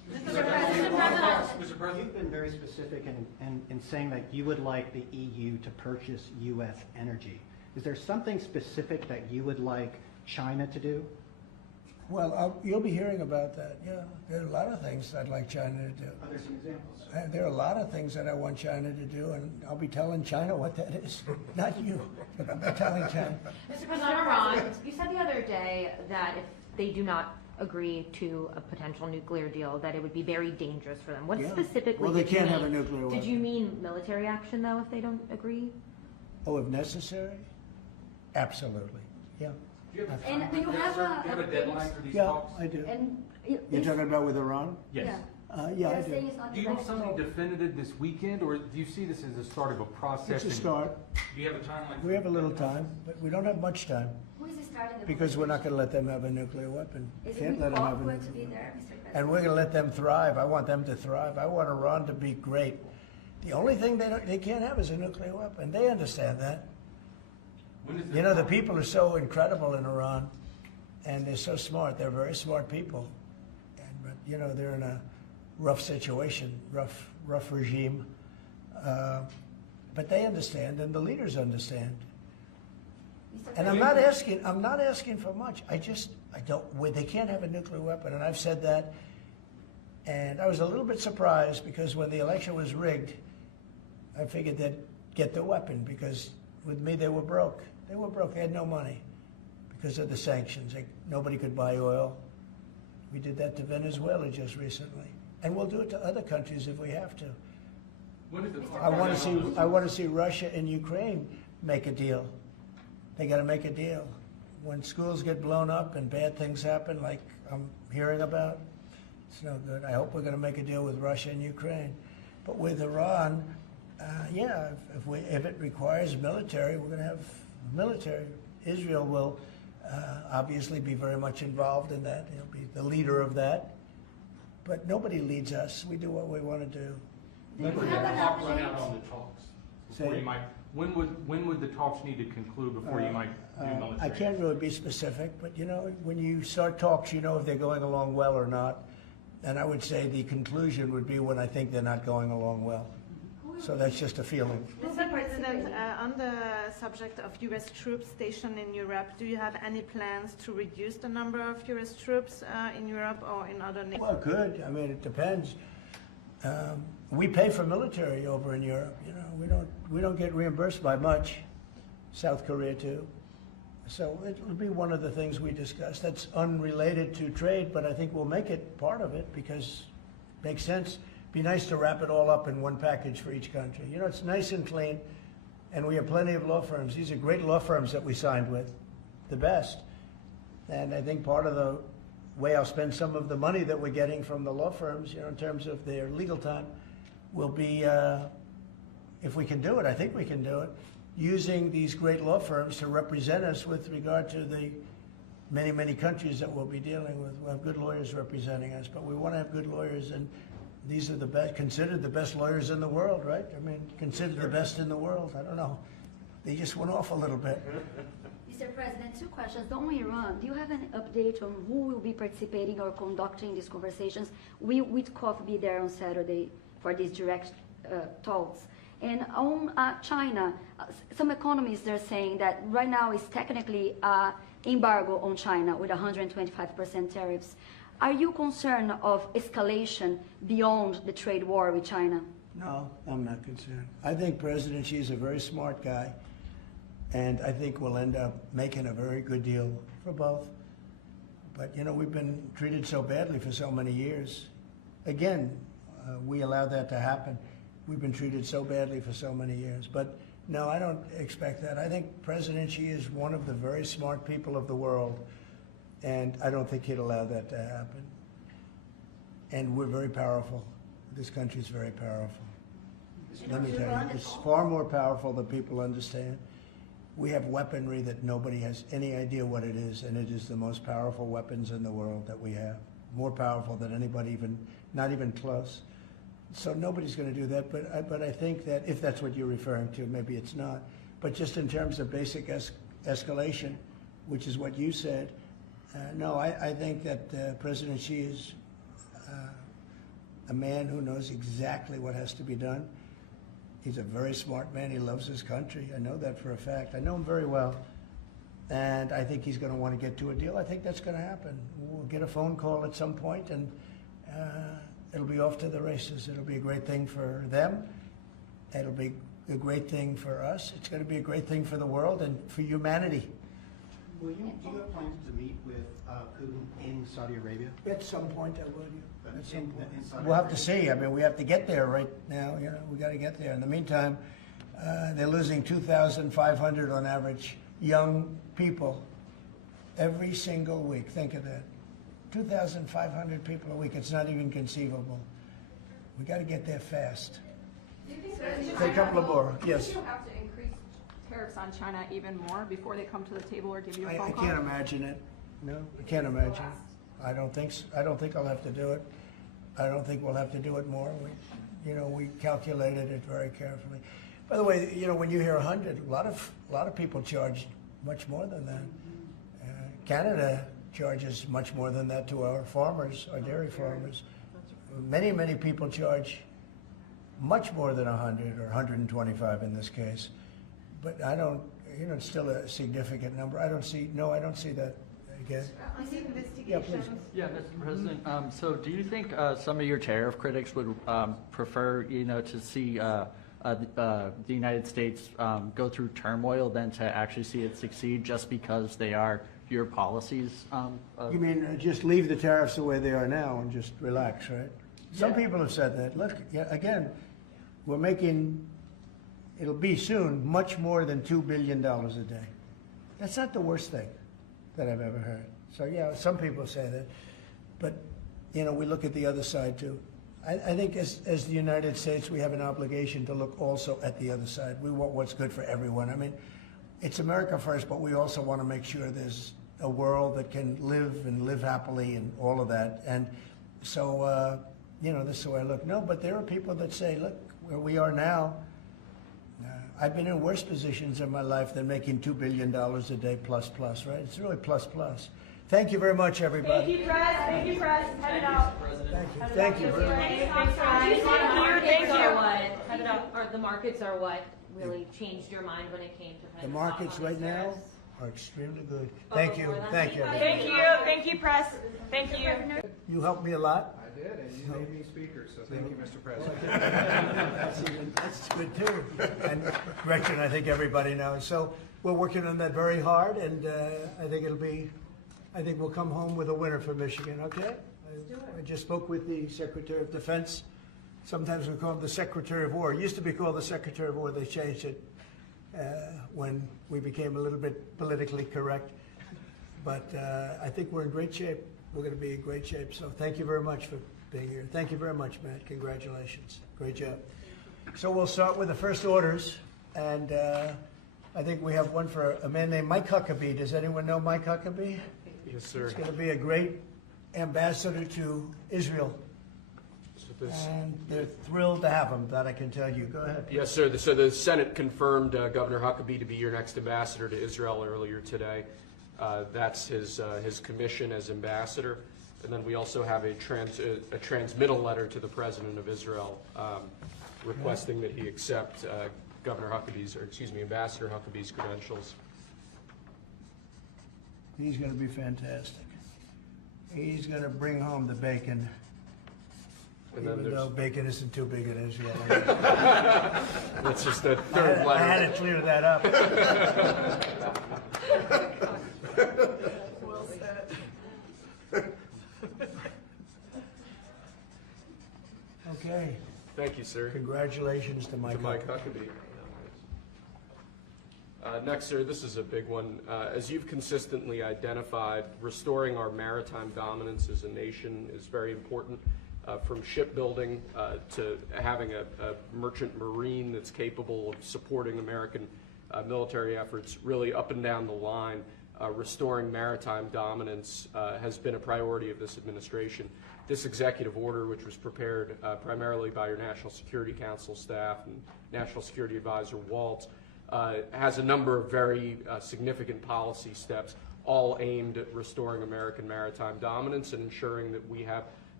You've been very specific in saying that you would like the EU to purchase U.S. energy. Is there something specific that you would like China to do? Well, you'll be hearing about that, yeah. There are a lot of things I'd like China to do. Are there some examples? There are a lot of things that I want China to do, and I'll be telling China what that is. Not you, but I'll be telling China. Mr. President, on Iran, you said the other day that if they do not agree to a potential nuclear deal, that it would be very dangerous for them. What Yeah. specifically Well, they did you can't mean? have a nuclear Did weapon. you mean military action, though, if they don't agree? Oh, if necessary? Absolutely, yeah. And do you have a deadline for these Yeah, talks? I do. And You're talking about with Iran? Yes. Yeah, I They're do. saying it's not Do you have next something door. definitive this weekend, or do you see this as the start of a process? It's a and- start. Do you have a timeline? We have a little time, but we don't have much time, Who is starting the because we're not going to let them have a nuclear weapon. Is Can't it let them have a going to nuclear be weapon. there, Mr. President? And we're going to let them thrive. I want them to thrive. I want Iran to be great. The only thing they can't have is a nuclear weapon. They understand that. When is You know, the people are so incredible in Iran, and they're so smart. They're very smart people. But, you know, they're in a rough situation, rough regime. But they understand, and the leaders understand. And I'm not asking for much. I don't, they can't have a nuclear weapon, and I've said that. And I was a little bit surprised, because when the election was rigged, I figured they'd get the weapon, because with me they were broke. They were broke, they had no money because of the sanctions. Nobody could buy oil. We did that to Venezuela just recently. And we'll do it to other countries if we have to. When is the clock I want running on this? to see. I want to see Russia and Ukraine make a deal. They got to make a deal. When schools get blown up and bad things happen, like I'm hearing about, it's no good. I hope we're going to make a deal with Russia and Ukraine. But with Iran, yeah, if it requires military, we're going to have military. Israel will obviously be very much involved in that. He'll be the leader of that. But nobody leads us. We do what we want to do. When would the clock run out on the talks? Before Say- you might, when would the talks need to conclude before you might do military? I can't really be specific, but you know, when you start talks, you know if they're going along well or not. And I would say the conclusion would be when I think they're not going along well. So that's just a feeling. Mr. President, on the subject of U.S. troops stationed in Europe, do you have any plans to reduce the number of U.S. troops in Europe or in other nations? Well, good. I mean, it depends. We pay for military over in Europe. You know, we don't get reimbursed by much. South Korea too. So it'll be one of the things we discuss. That's unrelated to trade, but I think we'll make it part of it because it makes sense. Be nice to wrap it all up in one package for each country. You know, it's nice and clean, and we have plenty of law firms. These are great law firms that we signed with, the best. And I think part of the way I'll spend some of the money that we're getting from the law firms, you know, in terms of their legal time, will be, if we can do it, I think we can do it, using these great law firms to represent us with regard to the many, many countries that we'll be dealing with. We'll have good lawyers representing us, but we want to have good lawyers, and these are the best, considered the best lawyers in the world, right? I mean, considered the best in the world. I don't know. They just went off a little bit. Mr. President, two questions. On Iran, do you have an update on who will be participating or conducting these conversations? Will Witkoff be there on Saturday for these direct talks? And on China, some economists are saying that right now is technically embargo on China with 125% tariffs. Are you concerned of escalation beyond the trade war with China? No, I'm not concerned. I think President Xi is a very smart guy, and I think we'll end up making a very good deal for both. But, you know, we've been treated so badly for so many years. Again, we allowed that to happen. We've been treated so badly for so many years. But, no, I don't expect that. I think President Xi is one of the very smart people of the world, and I don't think he'd allow that to happen. And we're very powerful. This country's very powerful. Let me tell you, it's far more powerful than people understand. We have weaponry that nobody has any idea what it is, and it is the most powerful weapons in the world that we have. More powerful than anybody, even not even close. So nobody's going to do that, but I think that if that's what you're referring to, maybe it's not. But just in terms of basic escalation, which is what you said, no, I think that President Xi is a man who knows exactly what has to be done. He's a very smart man. He loves his country. I know that for a fact. I know him very well. And I think he's going to want to get to a deal. I think that's going to happen. We'll get a phone call at some point, and it'll be off to the races. It'll be a great thing for them. It'll be a great thing for us. It's going to be a great thing for the world and for humanity. Do you have plans to meet with Putin in Saudi Arabia? At some point, I would. At some point. In Saudi We'll have to Arabia? see. I mean, we have to get there right now. You know, we got to get there. In the meantime, they're losing 2,500 on average young people every single week. Think of that. 2,500 people a week. It's not even conceivable. We got to get there fast. Take a couple of more. Yes. Do you have to increase tariffs on China even more before they come to the table or give you a I phone call? can't imagine it. No, I can't imagine. I don't think so. I don't think I'll have to do it. I don't think we'll have to do it more. We calculated it very carefully. By the way, when you hear 100, a lot of people charge much more than that. Canada charges much more than that to our farmers, our dairy farmers. Many, many people charge much more than 100 or 125 in this case. But I don't, it's still a significant number. I don't see that again. On the investigations. Yeah, please. Yeah, Mr. President. So do you think some of your tariff critics would prefer, to see the United States go through turmoil than to actually see it succeed just because they are your policies? You mean just leave the tariffs the way they are now and just relax, right? Some people have said that. Look, again, we're making, it'll be soon, much more than $2 billion a day. That's not the worst thing that I've ever heard. So yeah, some people say that. But, we look at the other side too. I think as the United States, we have an obligation to look also at the other side. We want what's good for everyone. I mean, it's America first, but we also want to make sure there's a world that can live happily and all of that. And so, this is the way I look. No, but there are people that say, look, where we are now, I've been in worse positions in my life than making $2 billion a day plus, right? It's really plus. Thank you very much, everybody. Thank you, Press. Thank you, Press. Head it out. Thank you very much. The markets are what really changed your mind when it came to The markets right now are extremely good. Thank you. Thank you, Press. Thank you. You helped me a lot. I did, and you made me speaker, so thank you, Mr. President. That's good too. And Gretchen, I think everybody knows. So we're working on that very hard, and I think we'll come home with a winner for Michigan. Okay? I just spoke with the Secretary of Defense. Sometimes we call him the Secretary of War. It used to be called the Secretary of War. They changed it when we became a little bit politically correct. But I think we're in great shape. We're going to be in great shape. So thank you very much for being here. Thank you very much, Matt. Congratulations. Great job. So we'll start with the first orders. And I think we have one for a man named Mike Huckabee. Does anyone know Mike Huckabee? Yes, sir. He's going to be a great ambassador to Israel. And they're thrilled to have him, that I can tell you. Go ahead. Yes, sir. So the Senate confirmed Governor Huckabee to be your next ambassador to Israel earlier today. That's his commission as ambassador. And then we also have a transmittal letter to the President of Israel requesting that he accept Ambassador Huckabee's credentials. He's going to be fantastic. He's going to bring home the bacon. And then Even though bacon isn't too big in Israel. That's just the third letter. I had to clear that up. Well said. Okay. Thank you, sir. Congratulations to Mike Huckabee. Next, sir, this is a big one. As you've consistently identified, restoring our maritime dominance as a nation is very important. From shipbuilding to having a merchant marine that's capable of supporting American military efforts, really up and down the line, restoring maritime dominance has been a priority of this administration. This executive order, which was prepared primarily by your National Security Council staff and National Security Advisor Waltz, has a number of very significant policy steps, all aimed at restoring American maritime dominance and ensuring that we have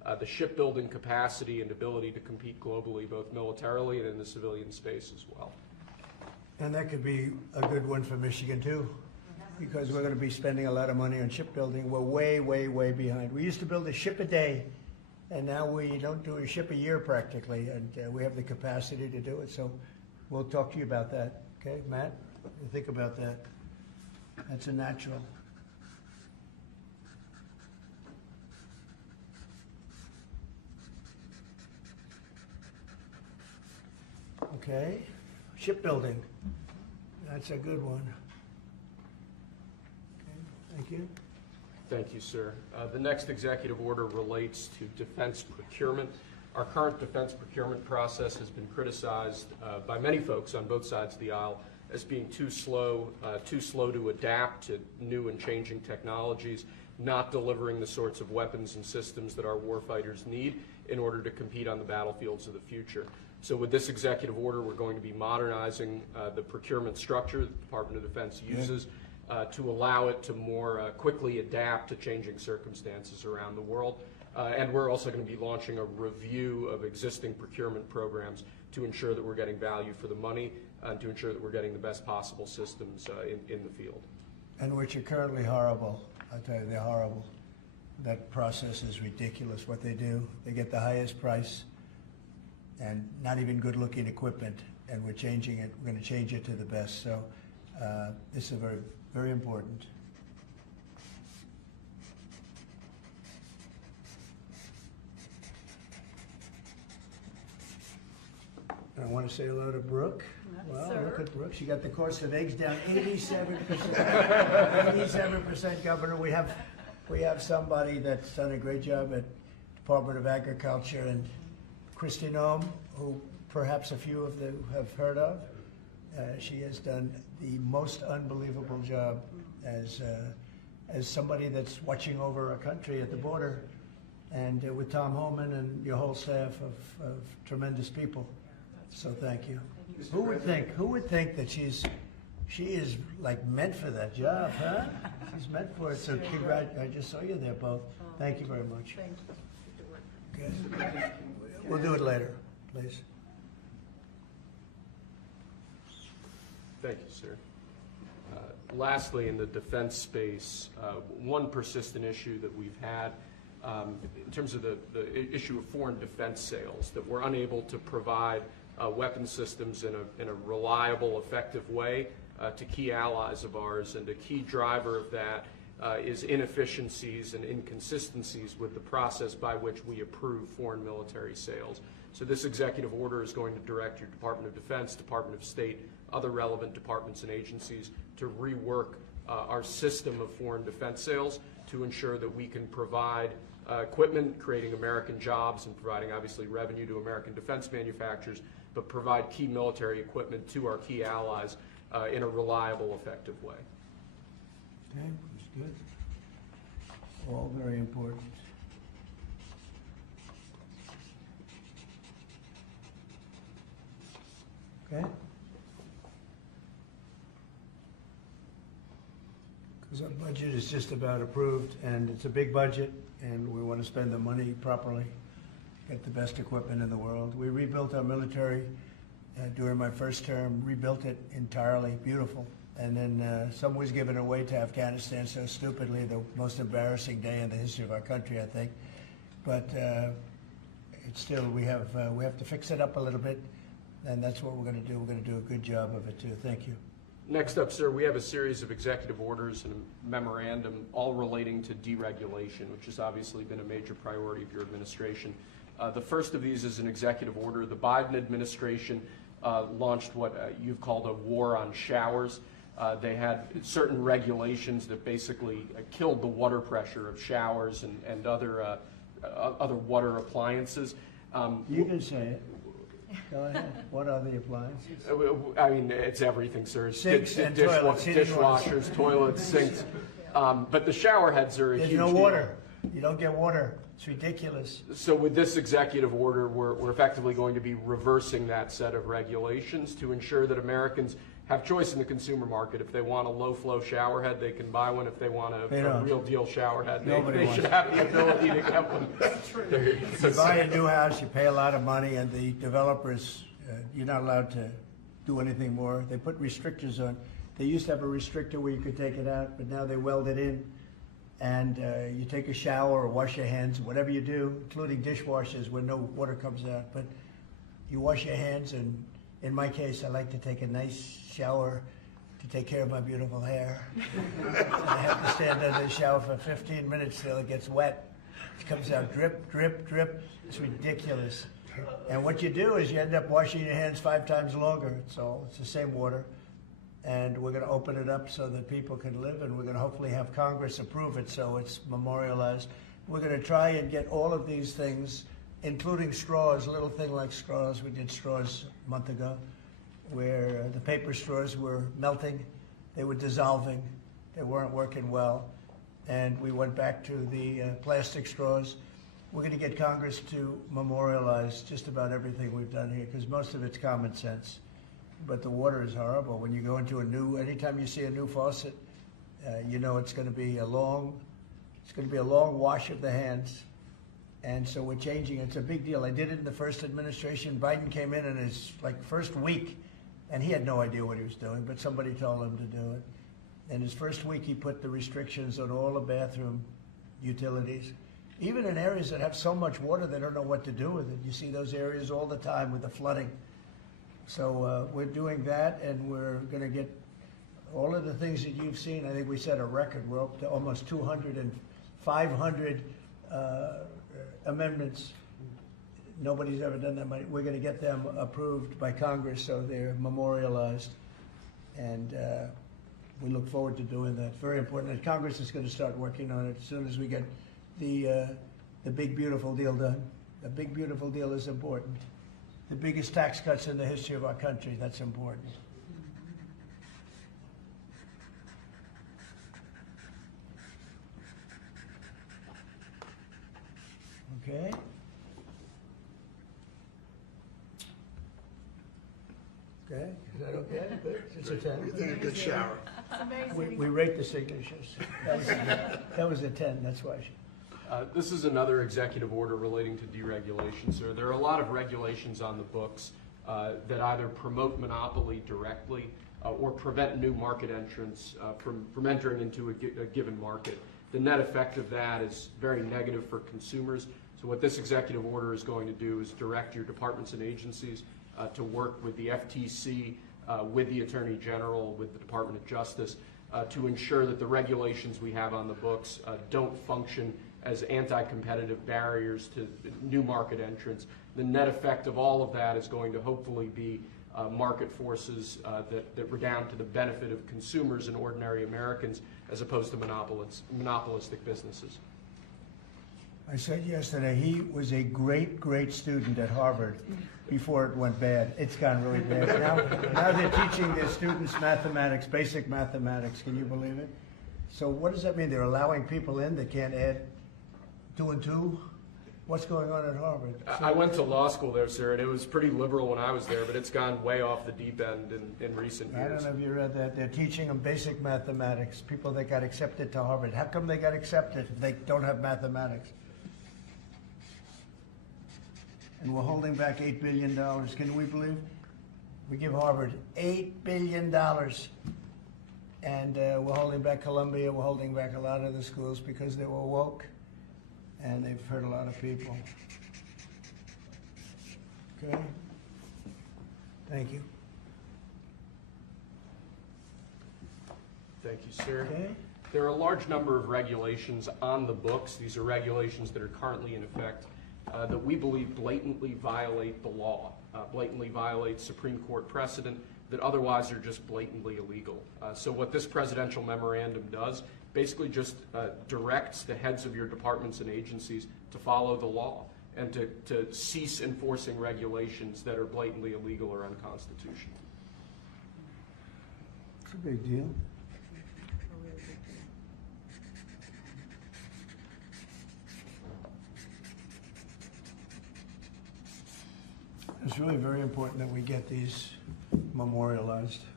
the shipbuilding capacity and ability to compete globally, both militarily and in the civilian space as well. And that could be a good one for Michigan too, because we're going to be spending a lot of money on shipbuilding. We're way, way, way behind. We used to build a ship a day, and now we don't do a ship a year practically, and we have the capacity to do it. So we'll talk to you about that. Okay, Matt? Think about that. That's a natural. Okay, shipbuilding. That's a good one. Okay, thank you. Thank you, sir. The next executive order relates to defense procurement. Our current defense procurement process has been criticized by many folks on both sides of the aisle as being too slow to adapt to new and changing technologies, not delivering the sorts of weapons and systems that our warfighters need in order to compete on the battlefields of the future. So with this executive order, we're going to be modernizing the procurement structure that the Department of Defense uses to allow it to more quickly adapt to changing circumstances around the world. And we're also going to be launching a review of existing procurement programs to ensure that we're getting value for the money and to ensure that we're getting the best possible systems in the field. And which are currently horrible. I tell you, they're horrible. That process is ridiculous what they do. They get the highest price and not even good-looking equipment, and we're changing it. We're going to change it to the best. So this is very, very important. I want to say hello to Brooke. Wow, look at Brooke. She got the cost of eggs down 87%. 87%, Governor. We have somebody that's done a great job at Department of Agriculture, and Kristi Noem, who perhaps a few of you have heard of. She has done the most unbelievable job as somebody that's watching over our country at the border, and with Tom Homan and your whole staff of tremendous people. So thank you. Who would think that she is like meant for that job, huh? She's meant for it. So I just saw you there both. Thank you very much. Thank you. Okay. We'll do it later, please. Thank you, sir. Lastly, in the defense space, one persistent issue that we've had in terms of the issue of foreign defense sales, that we're unable to provide weapon systems in a reliable, effective way to key allies of ours, and a key driver of that is inefficiencies and inconsistencies with the process by which we approve foreign military sales. So this executive order is going to direct your Department of Defense, Department of State, other relevant departments and agencies to rework our system of foreign defense sales to ensure that we can provide equipment, creating American jobs and providing obviously revenue to American defense manufacturers, but provide key military equipment to our key allies in a reliable, effective way. Okay, that's good. All very important. Okay? Because our budget is just about approved, and it's a big budget, and we want to spend the money properly, get the best equipment in the world. We rebuilt our military during my first term, rebuilt it entirely, beautiful. And then some was given away to Afghanistan so stupidly, the most embarrassing day in the history of our country, I think. But it's still, we have to fix it up a little bit, and that's what we're going to do. We're going to do a good job of it, too. Thank you. Next up, sir, we have a series of executive orders and a memorandum all relating to deregulation, which has obviously been a major priority of your administration. The first of these is an executive order. The Biden administration launched what you've called a war on showers. They had certain regulations that basically killed the water pressure of showers and other water appliances. You can say it. Go ahead. What are the appliances? I mean, it's everything, sir. Sinks and toilets, dishwashers, toilets, sinks. But the shower heads are a huge deal. There's no water. You don't get water. It's ridiculous. So with this executive order, we're effectively going to be reversing that set of regulations to ensure that Americans have choice in the consumer market. If they want a low-flow shower head, they can buy one. If they want They a don't. real deal shower head, Nobody they wants should it. have the ability to get one. You buy a new house, you pay a lot of money, and the developers, you're not allowed to do anything more. They put restrictors on. They used to have a restrictor where you could take it out, but now they weld it in. And you take a shower or wash your hands, whatever you do, including dishwashers where no water comes out. But you wash your hands, and in my case, I like to take a nice shower to take care of my beautiful hair. I have to stand under the shower for 15 minutes till it gets wet. It comes out drip, drip, drip. It's ridiculous. And what you do is you end up washing your hands 5 times longer. So it's the same water. And we're going to open it up so that people can live, and we're going to hopefully have Congress approve it so it's memorialized. We're going to try and get all of these things, including straws, a little thing like straws. We did straws a month ago, where the paper straws were melting, they were dissolving, they weren't working well, and we went back to the plastic straws. We're going to get Congress to memorialize just about everything we've done here, because most of it's common sense. But the water is horrible. When you go into anytime you see a new faucet, you know it's going to be a long wash of the hands. And so we're changing. It's a big deal. I did it in the first administration. Biden came in his first week, and he had no idea what he was doing, but somebody told him to do it. In his first week, he put the restrictions on all the bathroom utilities. Even in areas that have so much water, they don't know what to do with it. You see those areas all the time with the flooding. So we're doing that, and we're going to get all of the things that you've seen. I think we set a record. We're up to almost 200 and 500 amendments. Nobody's ever done that many. We're going to get them approved by Congress so they're memorialized. And we look forward to doing that. Very important. And Congress is going to start working on it as soon as we get the big, beautiful deal done. The big, beautiful deal is important. The biggest tax cuts in the history of our country, that's important. Okay. Okay, is that okay? It's a 10. You think a good shower. We rate the signatures. That was a 10, that's why. This is another executive order relating to deregulation, sir. There are a lot of regulations on the books that either promote monopoly directly or prevent new market entrants from entering into a given market. The net effect of that is very negative for consumers. So what this executive order is going to do is direct your departments and agencies to work with the FTC, with the Attorney General, with the Department of Justice, to ensure that the regulations we have on the books don't function as anti-competitive barriers to new market entrants. The net effect of all of that is going to hopefully be market forces that redound to the benefit of consumers and ordinary Americans as opposed to monopolistic businesses. I said yesterday, he was a great, great student at Harvard before it went bad. It's gone really bad. Now they're teaching their students mathematics, basic mathematics. Can you believe it? So what does that mean? They're allowing people in that can't add 2 and 2? What's going on at Harvard? I went to law school there, sir, and it was pretty liberal when I was there, but it's gone way off the deep end in recent years. I don't know if you read that. They're teaching them basic mathematics, people that got accepted to Harvard. How come they got accepted if they don't have mathematics? And we're holding back $8 billion. Can we believe? We give Harvard $8 billion. And we're holding back Columbia. We're holding back a lot of the schools because they were woke. And they've hurt a lot of people. Okay? Thank you. Thank you, sir. Okay. There are a large number of regulations on the books. These are regulations that are currently in effect that we believe blatantly violate the law, blatantly violate Supreme Court precedent that otherwise are just blatantly illegal. So what this presidential memorandum does basically just directs the heads of your departments and agencies to follow the law and to cease enforcing regulations that are blatantly illegal or unconstitutional. It's a big deal. It's really very important that we get these memorialized.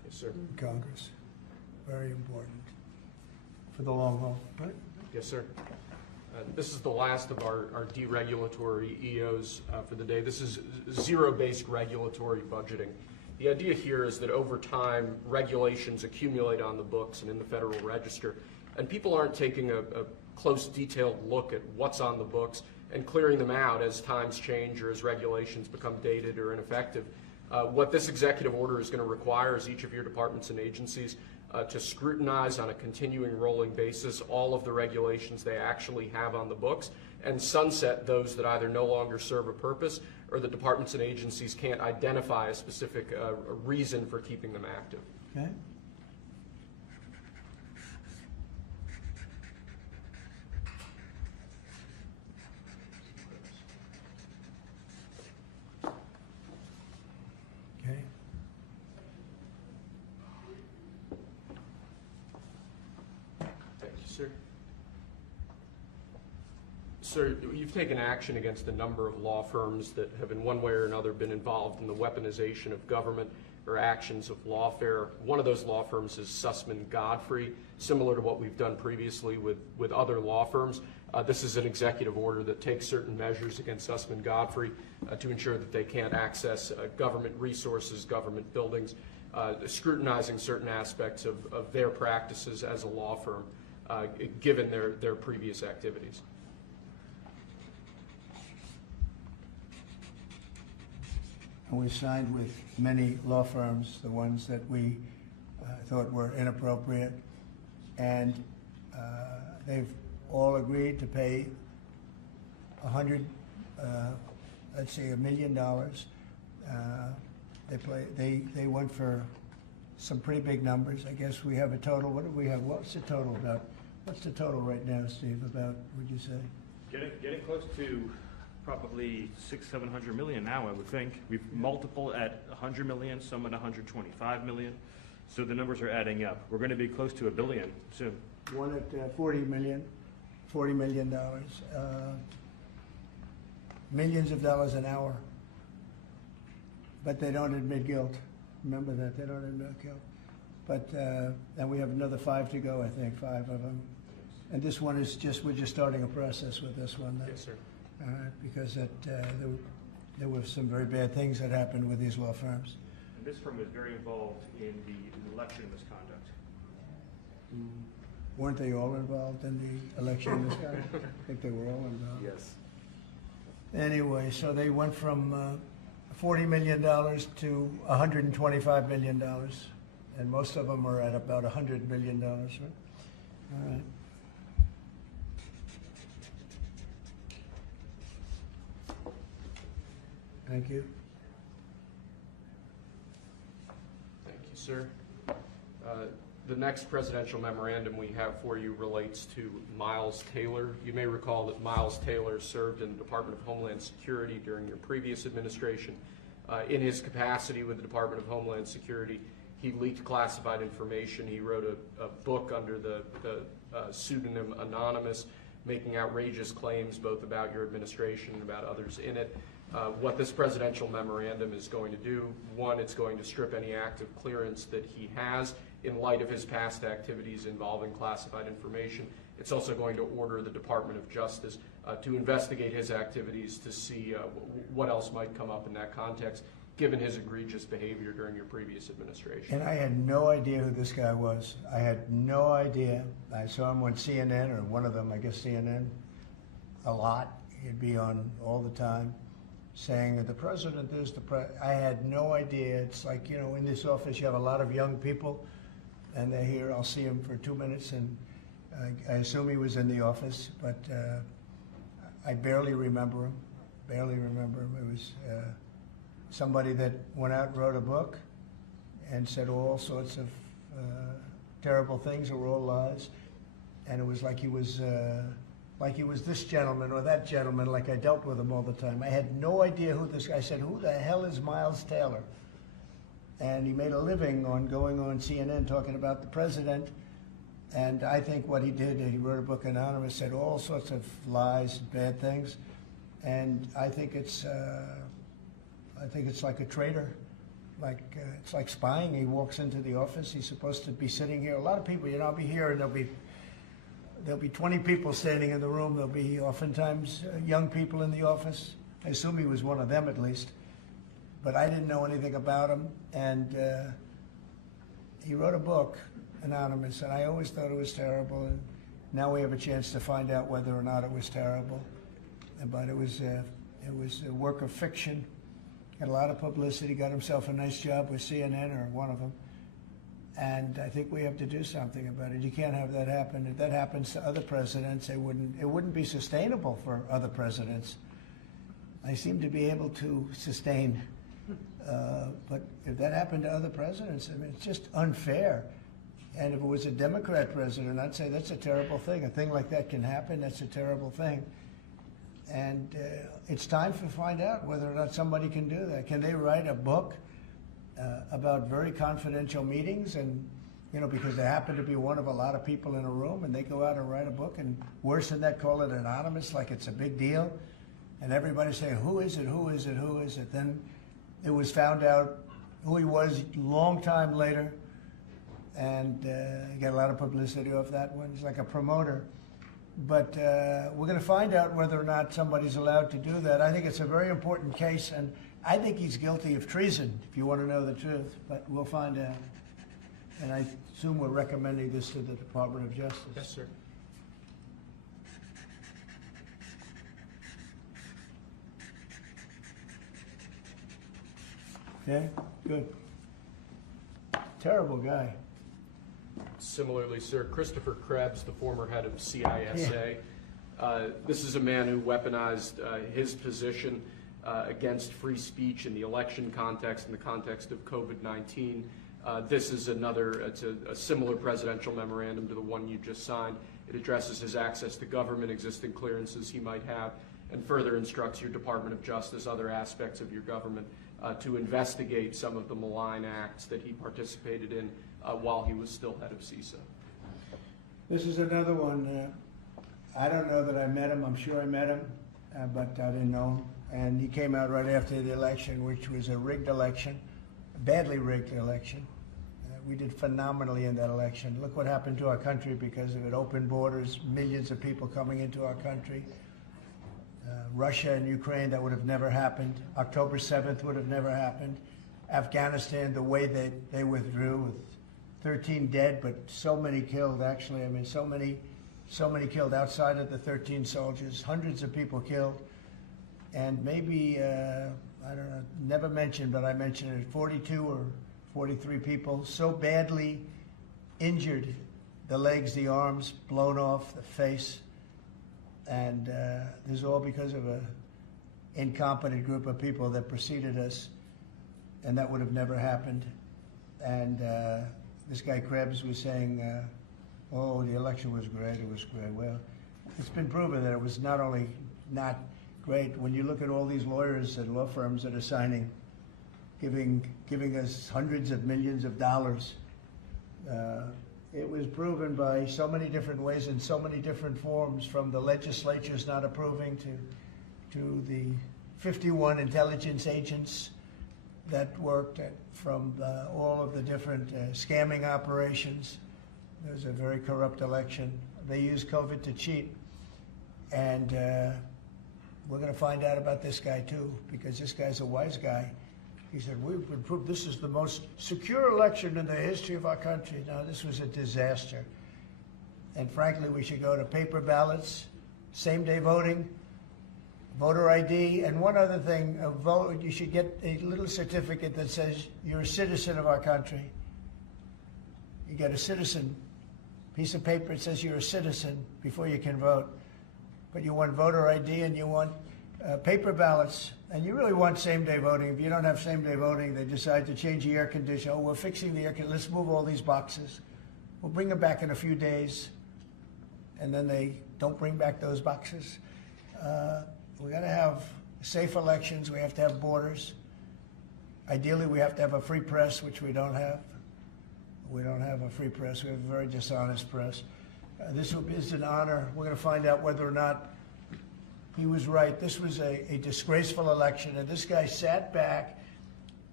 Yes, sir. in Congress. Very important for the long haul, right? Yes, sir. This is the last of our deregulatory EOs for the day. This is zero-based regulatory budgeting. The idea here is that over time, regulations accumulate on the books and in the Federal Register, and people aren't taking a close, detailed look at what's on the books and clearing them out as times change or as regulations become dated or ineffective. What this executive order is going to require is each of your departments and agencies to scrutinize on a continuing rolling basis all of the regulations they actually have on the books and sunset those that either no longer serve a purpose or the departments and agencies can't identify a specific reason for keeping them active. Okay. Okay. Thank you, sir. Sir, you've taken action against a number of law firms that have in one way or another been involved in the weaponization of government or actions of lawfare. One of those law firms is Sussman Godfrey, similar to what we've done previously with other law firms. This is an executive order that takes certain measures against Sussman Godfrey to ensure that they can't access government resources, government buildings, scrutinizing certain aspects of their practices as a law firm, given their previous activities. And we signed with many law firms, the ones that we thought were inappropriate, and they've all agreed to pay $100 million. They went for some pretty big numbers. I guess we have a total. What do we have? What's the total about? What's the total right now, Steve? About, would you say? Getting close to probably 600-700 million now, I would think. We've multiple at 100 million, some at 125 million. So the numbers are adding up. We're going to be close to $1 billion soon. One at $40 million. Millions of dollars an hour. But they don't admit guilt. Remember that, they don't admit guilt. But, and we have another 5 to go, I think, 5 of them. And this one is we're just starting a process with this one. Yes, sir. Because there were some very bad things that happened with these law firms. And this firm was very involved in the election misconduct. Weren't they all involved in the election misconduct? I think they were all involved. Yes. Anyway, so they went from $40 million to $125 million, and most of them are at about $100 million, right? All right. Thank you. Thank you, sir. The next presidential memorandum we have for you relates to Miles Taylor. You may recall that Miles Taylor served in the Department of Homeland Security during your previous administration. In his capacity with the Department of Homeland Security, he leaked classified information. He wrote a book under the pseudonym Anonymous, making outrageous claims both about your administration and about others in it. What this presidential memorandum is going to do, one, it's going to strip any active clearance that he has in light of his past activities involving classified information. It's also going to order the Department of Justice to investigate his activities to see what else might come up in that context, given his egregious behavior during your previous administration. And I had no idea who this guy was. I had no idea. I saw him on CNN, or one of them, I guess CNN, a lot. He'd be on all the time, saying that the president is the president. I had no idea. It's like, in this office you have a lot of young people, and they're here. I'll see him for 2 minutes, and I assume he was in the office, but I barely remember him. It was somebody that went out and wrote a book and said all sorts of terrible things that were all lies, and it was like he was this gentleman or that gentleman, like I dealt with him all the time. I had no idea who this guy. I said, who the hell is Miles Taylor? And he made a living on going on CNN talking about the president. And I think what he did, he wrote a book Anonymous, said all sorts of lies, bad things. And I think it's like a traitor. it's like spying. He walks into the office. He's supposed to be sitting here. A lot of people, I'll be here, and there'll be 20 people standing in the room. There'll be oftentimes young people in the office. I assume he was one of them at least, but I didn't know anything about him. And he wrote a book, Anonymous, and I always thought it was terrible. And now we have a chance to find out whether or not it was terrible. But it was a work of fiction. Got a lot of publicity. Got himself a nice job with CNN or one of them. And I think we have to do something about it. You can't have that happen. If that happens to other presidents, it wouldn't be sustainable for other presidents. I seem to be able to sustain, but if that happened to other presidents, I mean, it's just unfair. And if it was a Democrat president, I'd say that's a terrible thing. A thing like that can happen. That's a terrible thing. And it's time to find out whether or not somebody can do that. Can they write a book about very confidential meetings, and because they happen to be one of a lot of people in a room, and they go out and write a book, and worse than that, call it anonymous, like it's a big deal, and everybody say, who is it, who is it, who is it? Then it was found out who he was a long time later, and he got a lot of publicity off that one. He's like a promoter. But we're going to find out whether or not somebody's allowed to do that. I think it's a very important case, and I think he's guilty of treason, if you want to know the truth. But we'll find out. And I assume we're recommending this to the Department of Justice. Yes, sir. Okay, good. Terrible guy. Similarly, sir, Christopher Krebs, the former head of CISA. This is a man who weaponized his position against free speech in the election context, in the context of COVID-19. This is it's a similar presidential memorandum to the one you just signed. It addresses his access to government, existing clearances he might have, and further instructs your Department of Justice, other aspects of your government, to investigate some of the malign acts that he participated in while he was still head of CISA. This is another one. I don't know that I met him. I'm sure I met him, but I didn't know him. And he came out right after the election, which was a rigged election, a badly rigged election. We did phenomenally in that election. Look what happened to our country because of it. Open borders, millions of people coming into our country. Russia and Ukraine, that would have never happened. October 7th would have never happened. Afghanistan, the way they withdrew with 13 dead, but so many killed, actually. I mean, so many killed outside of the 13 soldiers, hundreds of people killed. And maybe, I don't know, never mentioned, but I mentioned it, 42 or 43 people so badly injured, the legs, the arms, blown off, the face. And this is all because of an incompetent group of people that preceded us, and that would have never happened. And this guy Krebs was saying, oh, the election was great, it was great. Well, it's been proven that it was not only not great. When you look at all these lawyers and law firms that are signing, giving us hundreds of millions of dollars, it was proven by so many different ways in so many different forms, from the legislatures not approving to the 51 intelligence agents that worked from all of the different scamming operations. It was a very corrupt election. They used COVID to cheat. And we're going to find out about this guy too, because this guy's a wise guy. He said, we've proved this is the most secure election in the history of our country. No, this was a disaster. And frankly, we should go to paper ballots, same-day voting, voter ID, and one other thing, you should get a little certificate that says you're a citizen of our country. You get a citizen piece of paper that says you're a citizen before you can vote. But you want voter ID and you want paper ballots, and you really want same-day voting. If you don't have same-day voting, they decide to change the air conditioner. Oh, we're fixing the air conditioner. Let's move all these boxes. We'll bring them back in a few days, and then they don't bring back those boxes. We got to have safe elections. We have to have borders. Ideally, we have to have a free press, which we don't have. We don't have a free press. We have a very dishonest press. This is an honor. We're going to find out whether or not he was right. This was a disgraceful election, and this guy sat back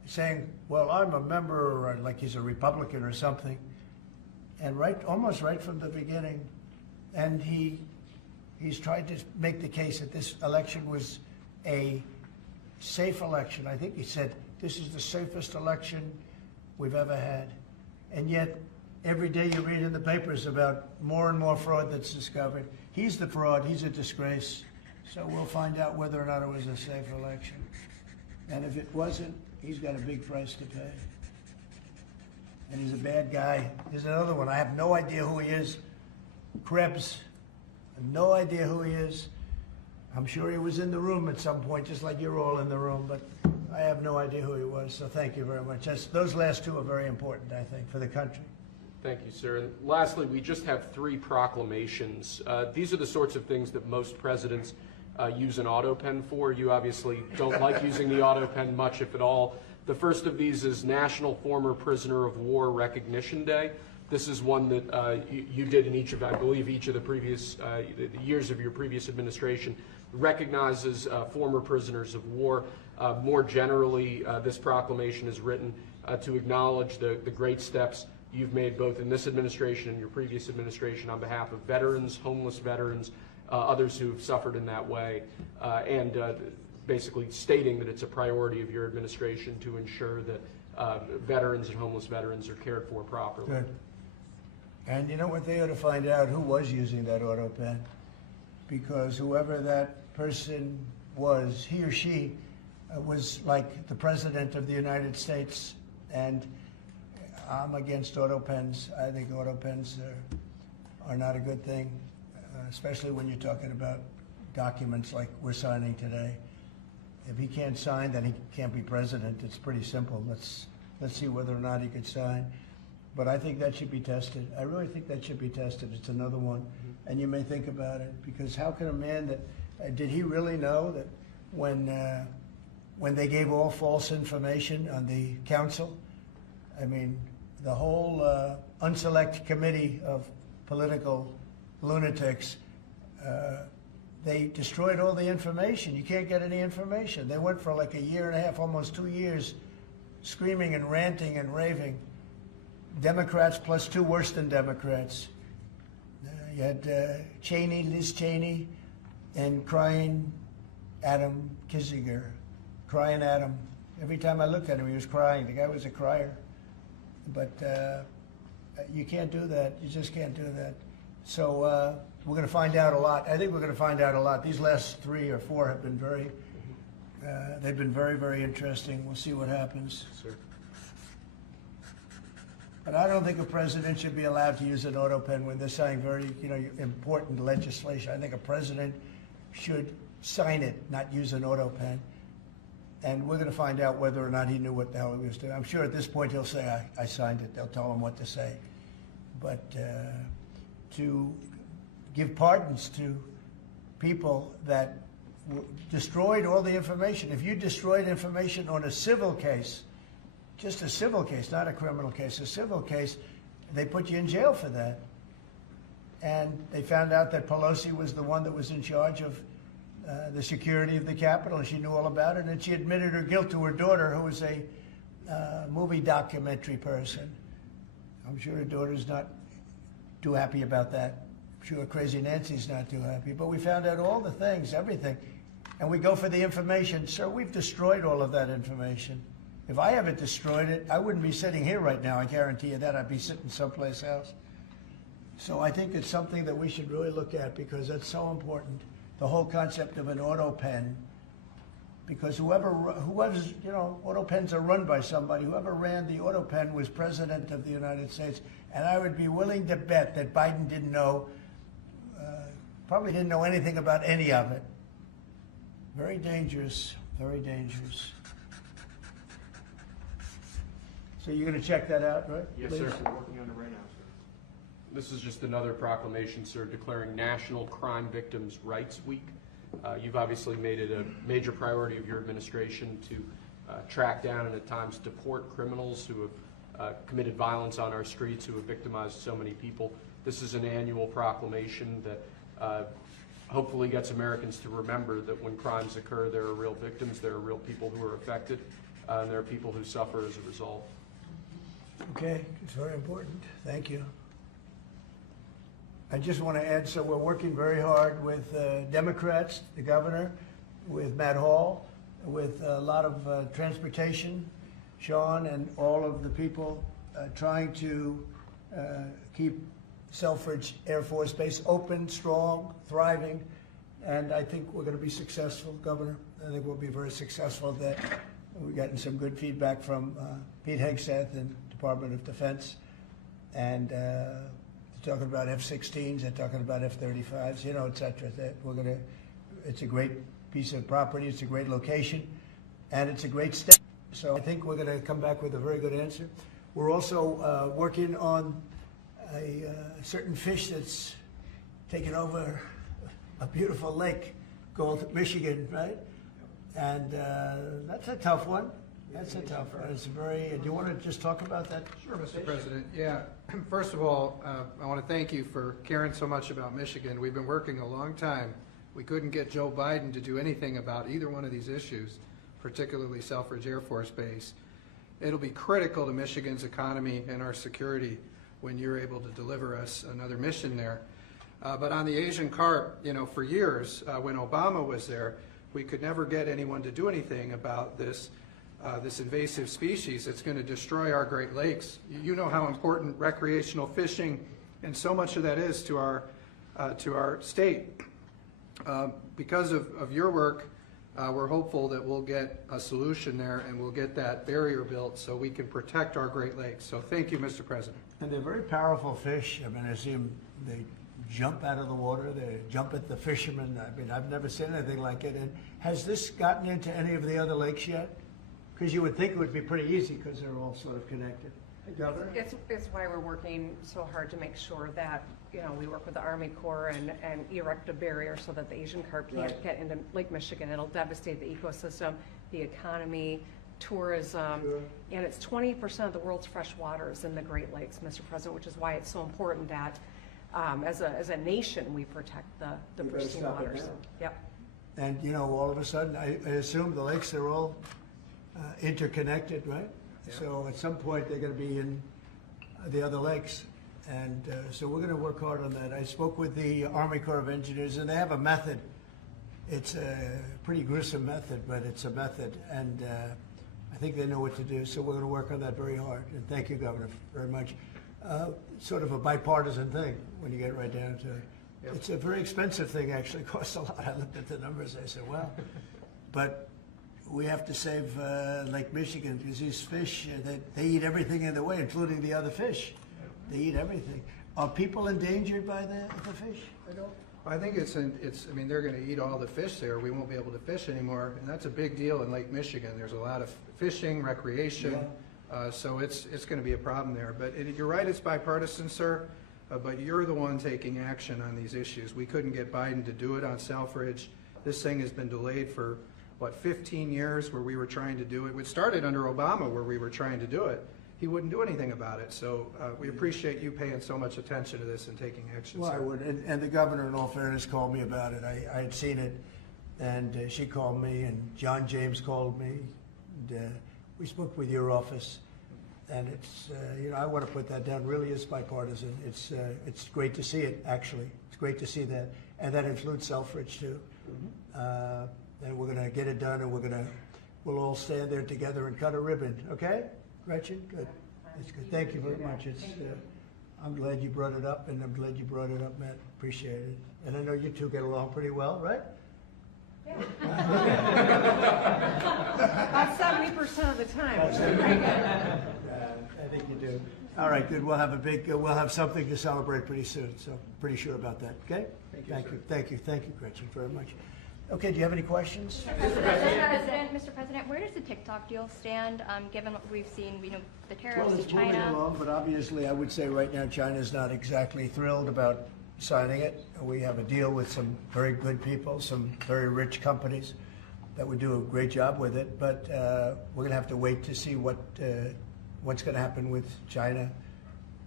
saying, well, I'm a member, or like he's a Republican or something, and almost right from the beginning, and he's tried to make the case that this election was a safe election. I think he said, this is the safest election we've ever had. And yet, every day you read in the papers about more and more fraud that's discovered. He's the fraud, he's a disgrace. So we'll find out whether or not it was a safe election. And if it wasn't, he's got a big price to pay. And he's a bad guy. There's another one, I have no idea who he is. Krebs, I have no idea who he is. I'm sure he was in the room at some point, just like you're all in the room, but I have no idea who he was, so thank you very much. Those last two are very important, I think, for the country. Thank you, sir. And lastly, we just have 3 proclamations. These are the sorts of things that most presidents use an autopen for. You obviously don't like using the autopen much, if at all. The first of these is National Former Prisoner of War Recognition Day. This is one that you did in each of, I believe, each of the previous the years of your previous administration. Recognizes former prisoners of war. More generally, this proclamation is written to acknowledge the great steps you've made both in this administration and your previous administration on behalf of veterans, homeless veterans, others who have suffered in that way, and basically stating that it's a priority of your administration to ensure that veterans and homeless veterans are cared for properly. Good. And you know what, they ought to find out who was using that auto pen, because whoever that person was, he or she was like the President of the United States, and I'm against auto pens. I think auto pens are not a good thing, especially when you're talking about documents like we're signing today. If he can't sign, then he can't be president. It's pretty simple. Let's see whether or not he could sign. But I think that should be tested. I really think that should be tested. It's another one. And you may think about it, because how can a man that, did he really know that when they gave all false information on the council, I mean, the whole unselect committee of political lunatics, they destroyed all the information. You can't get any information. They went for like a year and a half, almost 2 years, screaming and ranting and raving. Democrats plus 2 worse than Democrats. You had Cheney, Liz Cheney, and crying Adam Kinzinger. Crying Adam. Every time I looked at him, he was crying. The guy was a crier. But you can't do that. You just can't do that. So we're going to find out a lot. I think we're going to find out a lot. These last 3 or 4 have been they've been very, very interesting. We'll see what happens. Sir. But I don't think a president should be allowed to use an auto pen when they're signing very, important legislation. I think a president should sign it, not use an auto pen. And we're going to find out whether or not he knew what the hell he was doing. I'm sure at this point he'll say, I signed it. They'll tell him what to say. But to give pardons to people that destroyed all the information. If you destroyed information on a civil case, just a civil case, not a criminal case, a civil case, they put you in jail for that. And they found out that Pelosi was the one that was in charge of the security of the Capitol, and she knew all about it, and she admitted her guilt to her daughter, who was a movie documentary person. I'm sure her daughter's not too happy about that. I'm sure Crazy Nancy's not too happy. But we found out all the things, everything. And we go for the information. Sir, we've destroyed all of that information. If I haven't destroyed it, I wouldn't be sitting here right now. I guarantee you that. I'd be sitting someplace else. So I think it's something that we should really look at, because that's so important. The whole concept of an auto pen, because whoever's, auto pens are run by somebody. Whoever ran the auto pen was President of the United States. And I would be willing to bet that Biden didn't know, probably didn't know anything about any of it. Very dangerous, very dangerous. So you're going to check that out, right? Yes, please? sir. We're working on it right now, sir. This is just another proclamation, sir, declaring National Crime Victims' Rights Week. You've obviously made it a major priority of your administration to track down and at times deport criminals who have committed violence on our streets, who have victimized so many people. This is an annual proclamation that hopefully gets Americans to remember that when crimes occur, there are real victims, there are real people who are affected. and there are people who suffer as a result. Okay, it's very important. Thank you. I just want to add, so we're working very hard with Democrats, the governor, with Matt Hall, with a lot of transportation, Sean, and all of the people trying to keep Selfridge Air Force Base open, strong, thriving, and I think we're going to be successful, Governor. I think we'll be very successful at that. We've gotten some good feedback from Pete Hegseth and Department of Defense, and they're talking about F-16s, they're talking about F-35s, you know, et cetera. That we're going to, it's a great piece of property, it's a great location, and it's a great step. So I think we're going to come back with a very good answer. We're also working on a certain fish that's taken over a beautiful lake called Michigan, right? And that's a tough one. That's a tough one. It's very, do you want to just talk about that? Sure, Mr. President. Yeah. First of all, I want to thank you for caring so much about Michigan. We've been working a long time. We couldn't get Joe Biden to do anything about either one of these issues, particularly Selfridge Air Force Base. It'll be critical to Michigan's economy and our security when you're able to deliver us another mission there. But on the Asian carp, you know, for years, when Obama was there, we could never get anyone to do anything about this invasive species that's going to destroy our Great Lakes. You know how important recreational fishing and so much of that is to our state. Because of your work, we're hopeful that we'll get a solution there and we'll get that barrier built so we can protect our Great Lakes. So thank you, Mr. President. And they're very powerful fish. I mean, I see them, they jump out of the water, they jump at the fishermen. I mean, I've never seen anything like it. And has this gotten into any of the other lakes yet? Because you would think it would be pretty easy because they're all sort of connected. Governor? It's why we're working so hard to make sure that, you know, we work with the Army Corps and erect a barrier so that the Asian carp can't get into Lake Michigan. It'll devastate the ecosystem, the economy, tourism, and it's 20% of the world's fresh waters in the Great Lakes, Mr. President, which is why it's so important that as a nation we protect the pristine waters. Yep. And, you know, all of a sudden, I assume the lakes are all interconnected, right? Yeah. So at some point they're going to be in the other lakes, and so we're going to work hard on that. I spoke with the Army Corps of Engineers, and they have a method. It's a pretty gruesome method, but it's a method, and I think they know what to do. So we're going to work on that very hard. And thank you, Governor, very much. Sort of a bipartisan thing when you get right down to it. Yep. It's a very expensive thing. Actually, costs a lot. I looked at the numbers. I said, "Wow," but we have to save Lake Michigan because these fish, they eat everything in the way, including the other fish. They eat everything. Are people endangered by the fish? I think I mean, they're going to eat all the fish there. We won't be able to fish anymore, and that's a big deal in Lake Michigan. There's a lot of fishing, recreation, so it's going to be a problem there. But you're right, it's bipartisan, sir, but you're the one taking action on these issues. We couldn't get Biden to do it on Selfridge. This thing has been delayed for 15 years where we were trying to do it. It started under Obama where we were trying to do it. He wouldn't do anything about it. So we appreciate you paying so much attention to this and taking action. Well, sir. I would. And the governor, in all fairness, called me about it. I had seen it, and she called me, and John James called me. And, we spoke with your office, and it's, you know, I want to put that down. Really is bipartisan. It's great to see it, actually. It's great to see that. And that includes Selfridge, too. Mm-hmm. And we're going to get it done, and we'll all stand there together and cut a ribbon, okay? Gretchen, good. That's good. Thank you very much. It's, I'm glad you brought it up, and I'm glad you brought it up, Matt. Appreciate it. And I know you two get along pretty well, right? Yeah. About 70% of the time. I think you do. All right, good. We'll have something to celebrate pretty soon. So pretty sure about that. Okay. Thank you, Gretchen, very much. Okay, do you have any questions? Mr. President, where does the TikTok deal stand, given what we've seen, you know, the tariffs Well, to it's moving China? along, but obviously I would say right now China's not exactly thrilled about signing it. We have a deal with some very good people, some very rich companies that would do a great job with it, but we're going to have to wait to see what's going to happen with China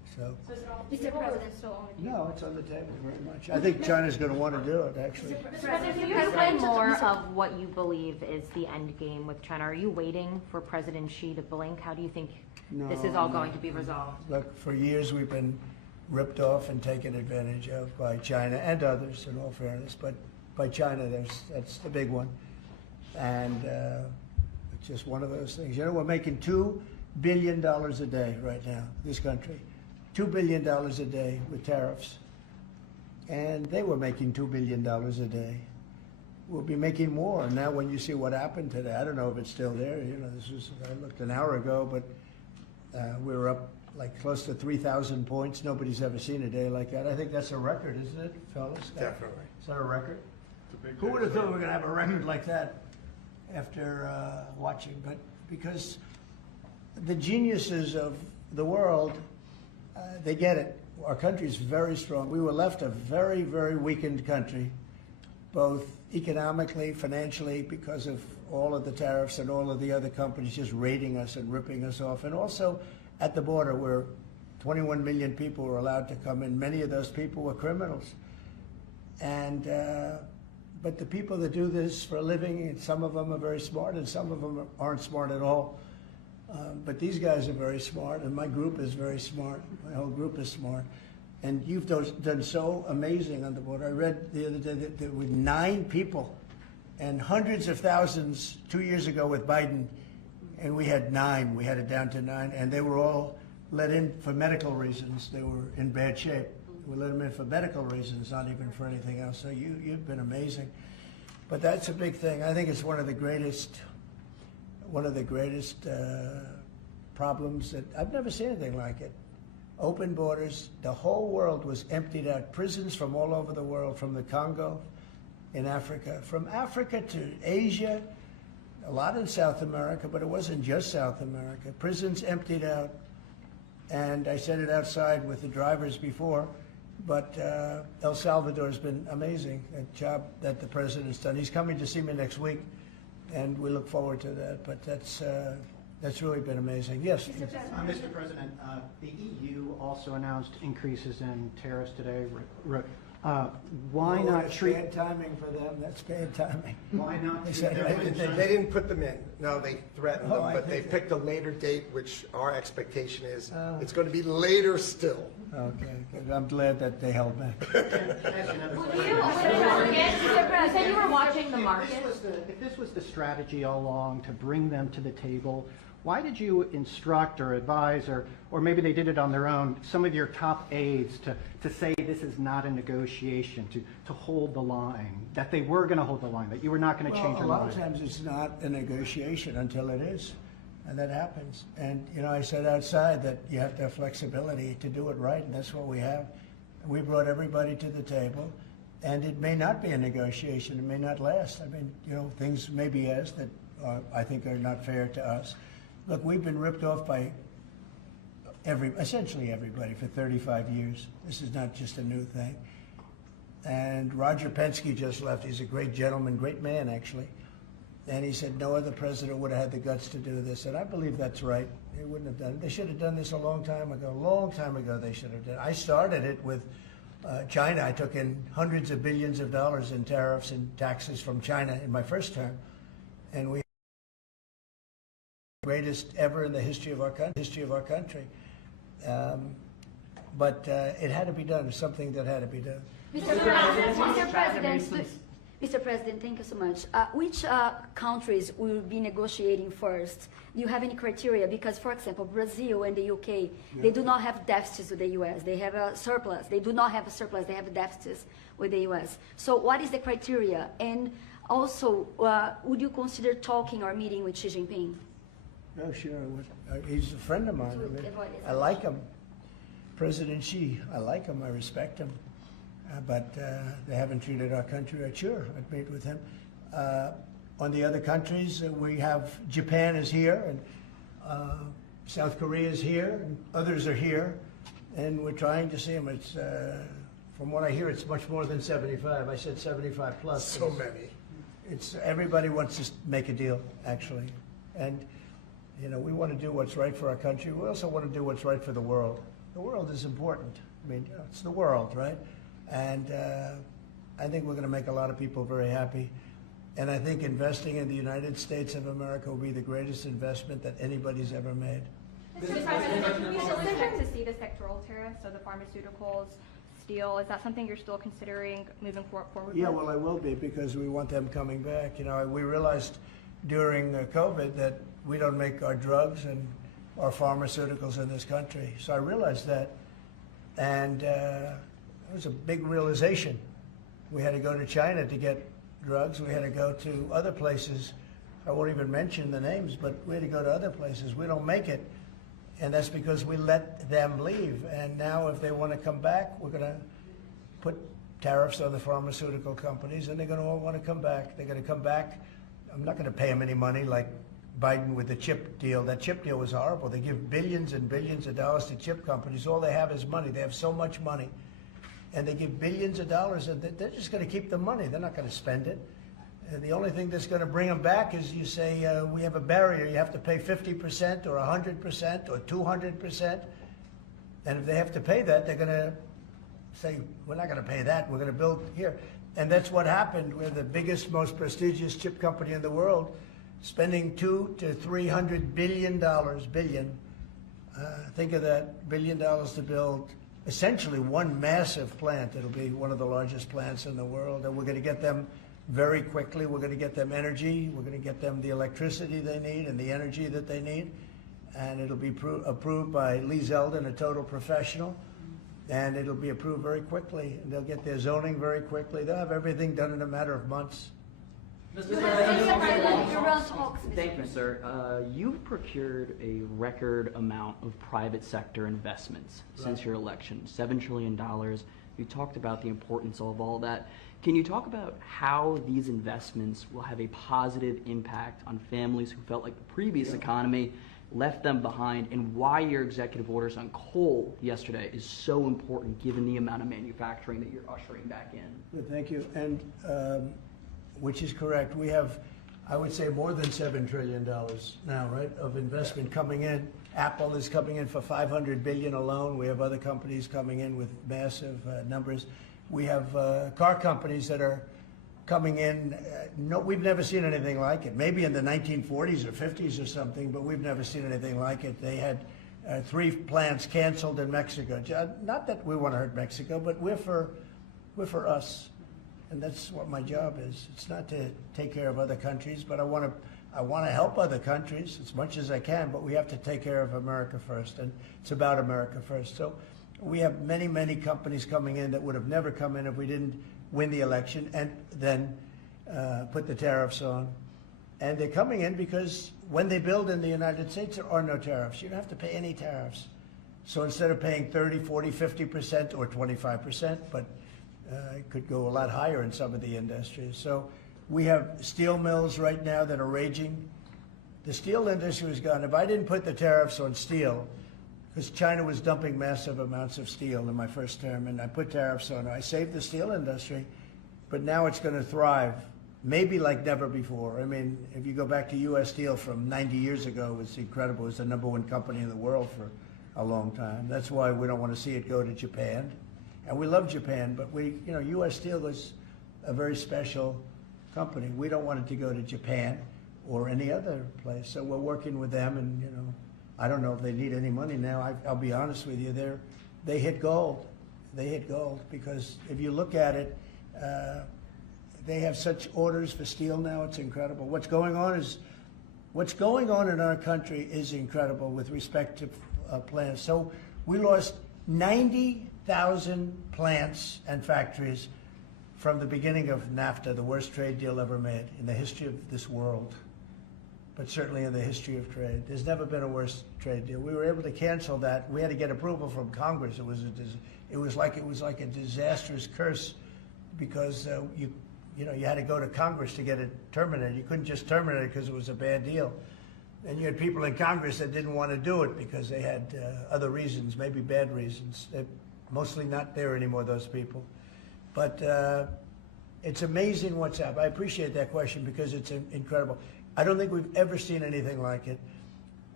So, Mr. President, no, it's on the table very much. I think China's going to want to do it, actually. Mr. President, can you explain more of what you believe is the end game with China? Are you waiting for President Xi to blink? How do you think this is all going to be resolved? Look, for years we've been ripped off and taken advantage of by China and others, in all fairness, but by China, that's the big one. And it's just one of those things. You know, we're making $2 billion a day right now, this country. $2 billion a day with tariffs. And they were making $2 billion a day. We'll be making more. And now when you see what happened today, I don't know if it's still there. You know, I looked an hour ago, but we were up like close to 3,000 points. Nobody's ever seen a day like that. I think that's a record, isn't it, fellas? Definitely. Is that a record? Who would have thought we were going to have a record like that after watching? But because the geniuses of the world, they get it. Our country is very strong. We were left a very, very weakened country, both economically, financially, because of all of the tariffs and all of the other companies just raiding us and ripping us off. And also at the border where 21 million people were allowed to come in. Many of those people were criminals. And but the people that do this for a living, and some of them are very smart and some of them aren't smart at all. But these guys are very smart, and my group is very smart. My whole group is smart. And you've done so amazing on the border. I read the other day that there were 9 people and hundreds of thousands 2 years ago with Biden, and we had 9. We had it down to 9, and they were all let in for medical reasons. They were in bad shape. We let them in for medical reasons, not even for anything else. So you've been amazing. But that's a big thing. I think it's one of the greatest problems that I've never seen anything like it. Open borders. The whole world was emptied out. Prisons from all over the world, from the Congo in Africa, from Africa to Asia, a lot in South America, but it wasn't just South America. Prisons emptied out. And I said it outside with the drivers before, but El Salvador has been amazing, a job that the president's done. He's coming to see me next week, and we look forward to that. But that's really been amazing. Yes? Mr. President, the EU also announced increases in tariffs today. Why not That's treat... bad timing for them. That's bad timing. Why not They treat said everyone they- They didn't put them in. No, they threatened Oh, them, I but they think picked a later date, which our expectation is it's going to be later still. Okay, good. I'm glad that they held back. You said you were watching the market. If this was the strategy all along to bring them to the table, why did you instruct or advise, or maybe they did it on their own, some of your top aides to say this is not a negotiation, to hold the line, that they were going to hold the line, that you were not going to change Well, your a mind? lot of times it's not a negotiation until it is, and that happens. And, you know, I said outside that you have to have flexibility to do it right, and that's what we have. We brought everybody to the table, and it may not be a negotiation. It may not last. I mean, you know, things may be asked that I think are not fair to us. Look, we've been ripped off by essentially everybody for 35 years. This is not just a new thing. And Roger Penske just left. He's a great gentleman, great man, actually. And he said no other president would have had the guts to do this. And I believe that's right. They wouldn't have done it. They should have done this a long time ago. A long time ago they should have done it. I started it with China. I took in hundreds of billions of dollars in tariffs and taxes from China in my first term. And we greatest ever in the history of our country. But it had to be done. It's something that had to be done. Mr. President, thank you so much. Which countries will be negotiating first? Do you have any criteria? Because, for example, Brazil and the UK, they do not have deficits with the US. They have a surplus. They do not have a surplus. They have deficits with the US. So what is the criteria? And also, would you consider talking or meeting with Xi Jinping? Oh, sure. He's a friend of mine. I mean, I like him. President Xi, I like him. I respect him. But they haven't treated our country right. Sure, I'd meet with him. On the other countries, we have Japan is here, and South Korea is here, and others are here, and we're trying to see them. It's, from what I hear, it's much more than 75. I said 75 plus. So many. It's everybody wants to make a deal, actually, and you know we want to do what's right for our country. We also want to do what's right for the world. the world is important. I mean, it's the world, right? And I think we're going to make a lot of people very happy. And I think investing in the United States of America will be the greatest investment that anybody's ever made. Mr. President, you still expect to see the sectoral tariffs, so the pharmaceuticals, steel, is that something you're still considering moving forward Yeah, with? well, I will be, because we want them coming back. You know, we realized during COVID that we don't make our drugs and our pharmaceuticals in this country. So I realized that, and it was a big realization. We had to go to China to get drugs. We had to go to other places. I won't even mention the names, but we had to go to other places. We don't make it, and that's because we let them leave. And now if they want to come back, we're going to put tariffs on the pharmaceutical companies, and they're going to all want to come back. They're going to come back. I'm not going to pay them any money like Biden with the chip deal. That chip deal was horrible. They give billions and billions of dollars to chip companies. All they have is money. They have so much money. And they give billions of dollars, and they're just going to keep the money. They're not going to spend it. And the only thing that's going to bring them back is you say, we have a barrier. You have to pay 50% or 100% or 200%. And if they have to pay that, they're going to say, we're not going to pay that. We're going to build here. And that's what happened. We're the biggest, most prestigious chip company in the world, spending $200 to $300 billion. Think of that, $1 billion to build essentially one massive plant. It'll be one of the largest plants in the world, and we're going to get them very quickly. We're going to get them energy. We're going to get them the electricity they need and the energy that they need, and it'll be approved by Lee Zeldin, a total professional, and it'll be approved very quickly, and they'll get their zoning very quickly. They'll have everything done in a matter of months. Thank you, sir. You've procured a record amount of private sector investments since your election, $7 trillion. You talked about the importance of all that. Can you talk about how these investments will have a positive impact on families who felt like the previous economy left them behind, and why your executive orders on coal yesterday is so important given the amount of manufacturing that you're ushering back in? Good, thank you. And which is correct. We have, I would say, more than $7 trillion now, right, of investment coming in. Apple is coming in for $500 billion alone. We have other companies coming in with massive numbers. We have car companies that are coming in. No, we've never seen anything like it. Maybe in the 1940s or 50s or something, but we've never seen anything like it. They had 3 plants canceled in Mexico. Not that we want to hurt Mexico, but we're for us. And that's what my job is. It's not to take care of other countries, but I want to help other countries as much as I can, but we have to take care of America first, and it's about America first. So we have many, many companies coming in that would have never come in if we didn't win the election and then put the tariffs on. And they're coming in because when they build in the United States, there are no tariffs. You don't have to pay any tariffs. So instead of paying 30, 40, 50% or 25%, but it could go a lot higher in some of the industries. So we have steel mills right now that are raging. The steel industry was gone. If I didn't put the tariffs on steel, because China was dumping massive amounts of steel in my first term, and I put tariffs on it, I saved the steel industry, but now it's going to thrive, maybe like never before. I mean, if you go back to U.S. Steel from 90 years ago, it was incredible. It was the #1 company in the world for a long time. That's why we don't want to see it go to Japan. And we love Japan, but U.S. Steel is a very special company. We don't want it to go to Japan or any other place. So we're working with them, and I don't know if they need any money now. I'll be honest with you, they hit gold. They hit gold because if you look at it, they have such orders for steel now. It's incredible. What's going on in our country is incredible with respect to plants. So we lost 90,000 plants and factories from the beginning of NAFTA, the worst trade deal ever made in the history of this world, but certainly in the history of trade. There's never been a worse trade deal. We were able to cancel that. We had to get approval from Congress. It was like a disastrous curse because you had to go to Congress to get it terminated. You couldn't just terminate it because it was a bad deal. And you had people in Congress that didn't want to do it because they had other reasons, maybe bad reasons. They're mostly not there anymore, those people. But it's amazing what's happened. I appreciate that question because it's incredible. I don't think we've ever seen anything like it.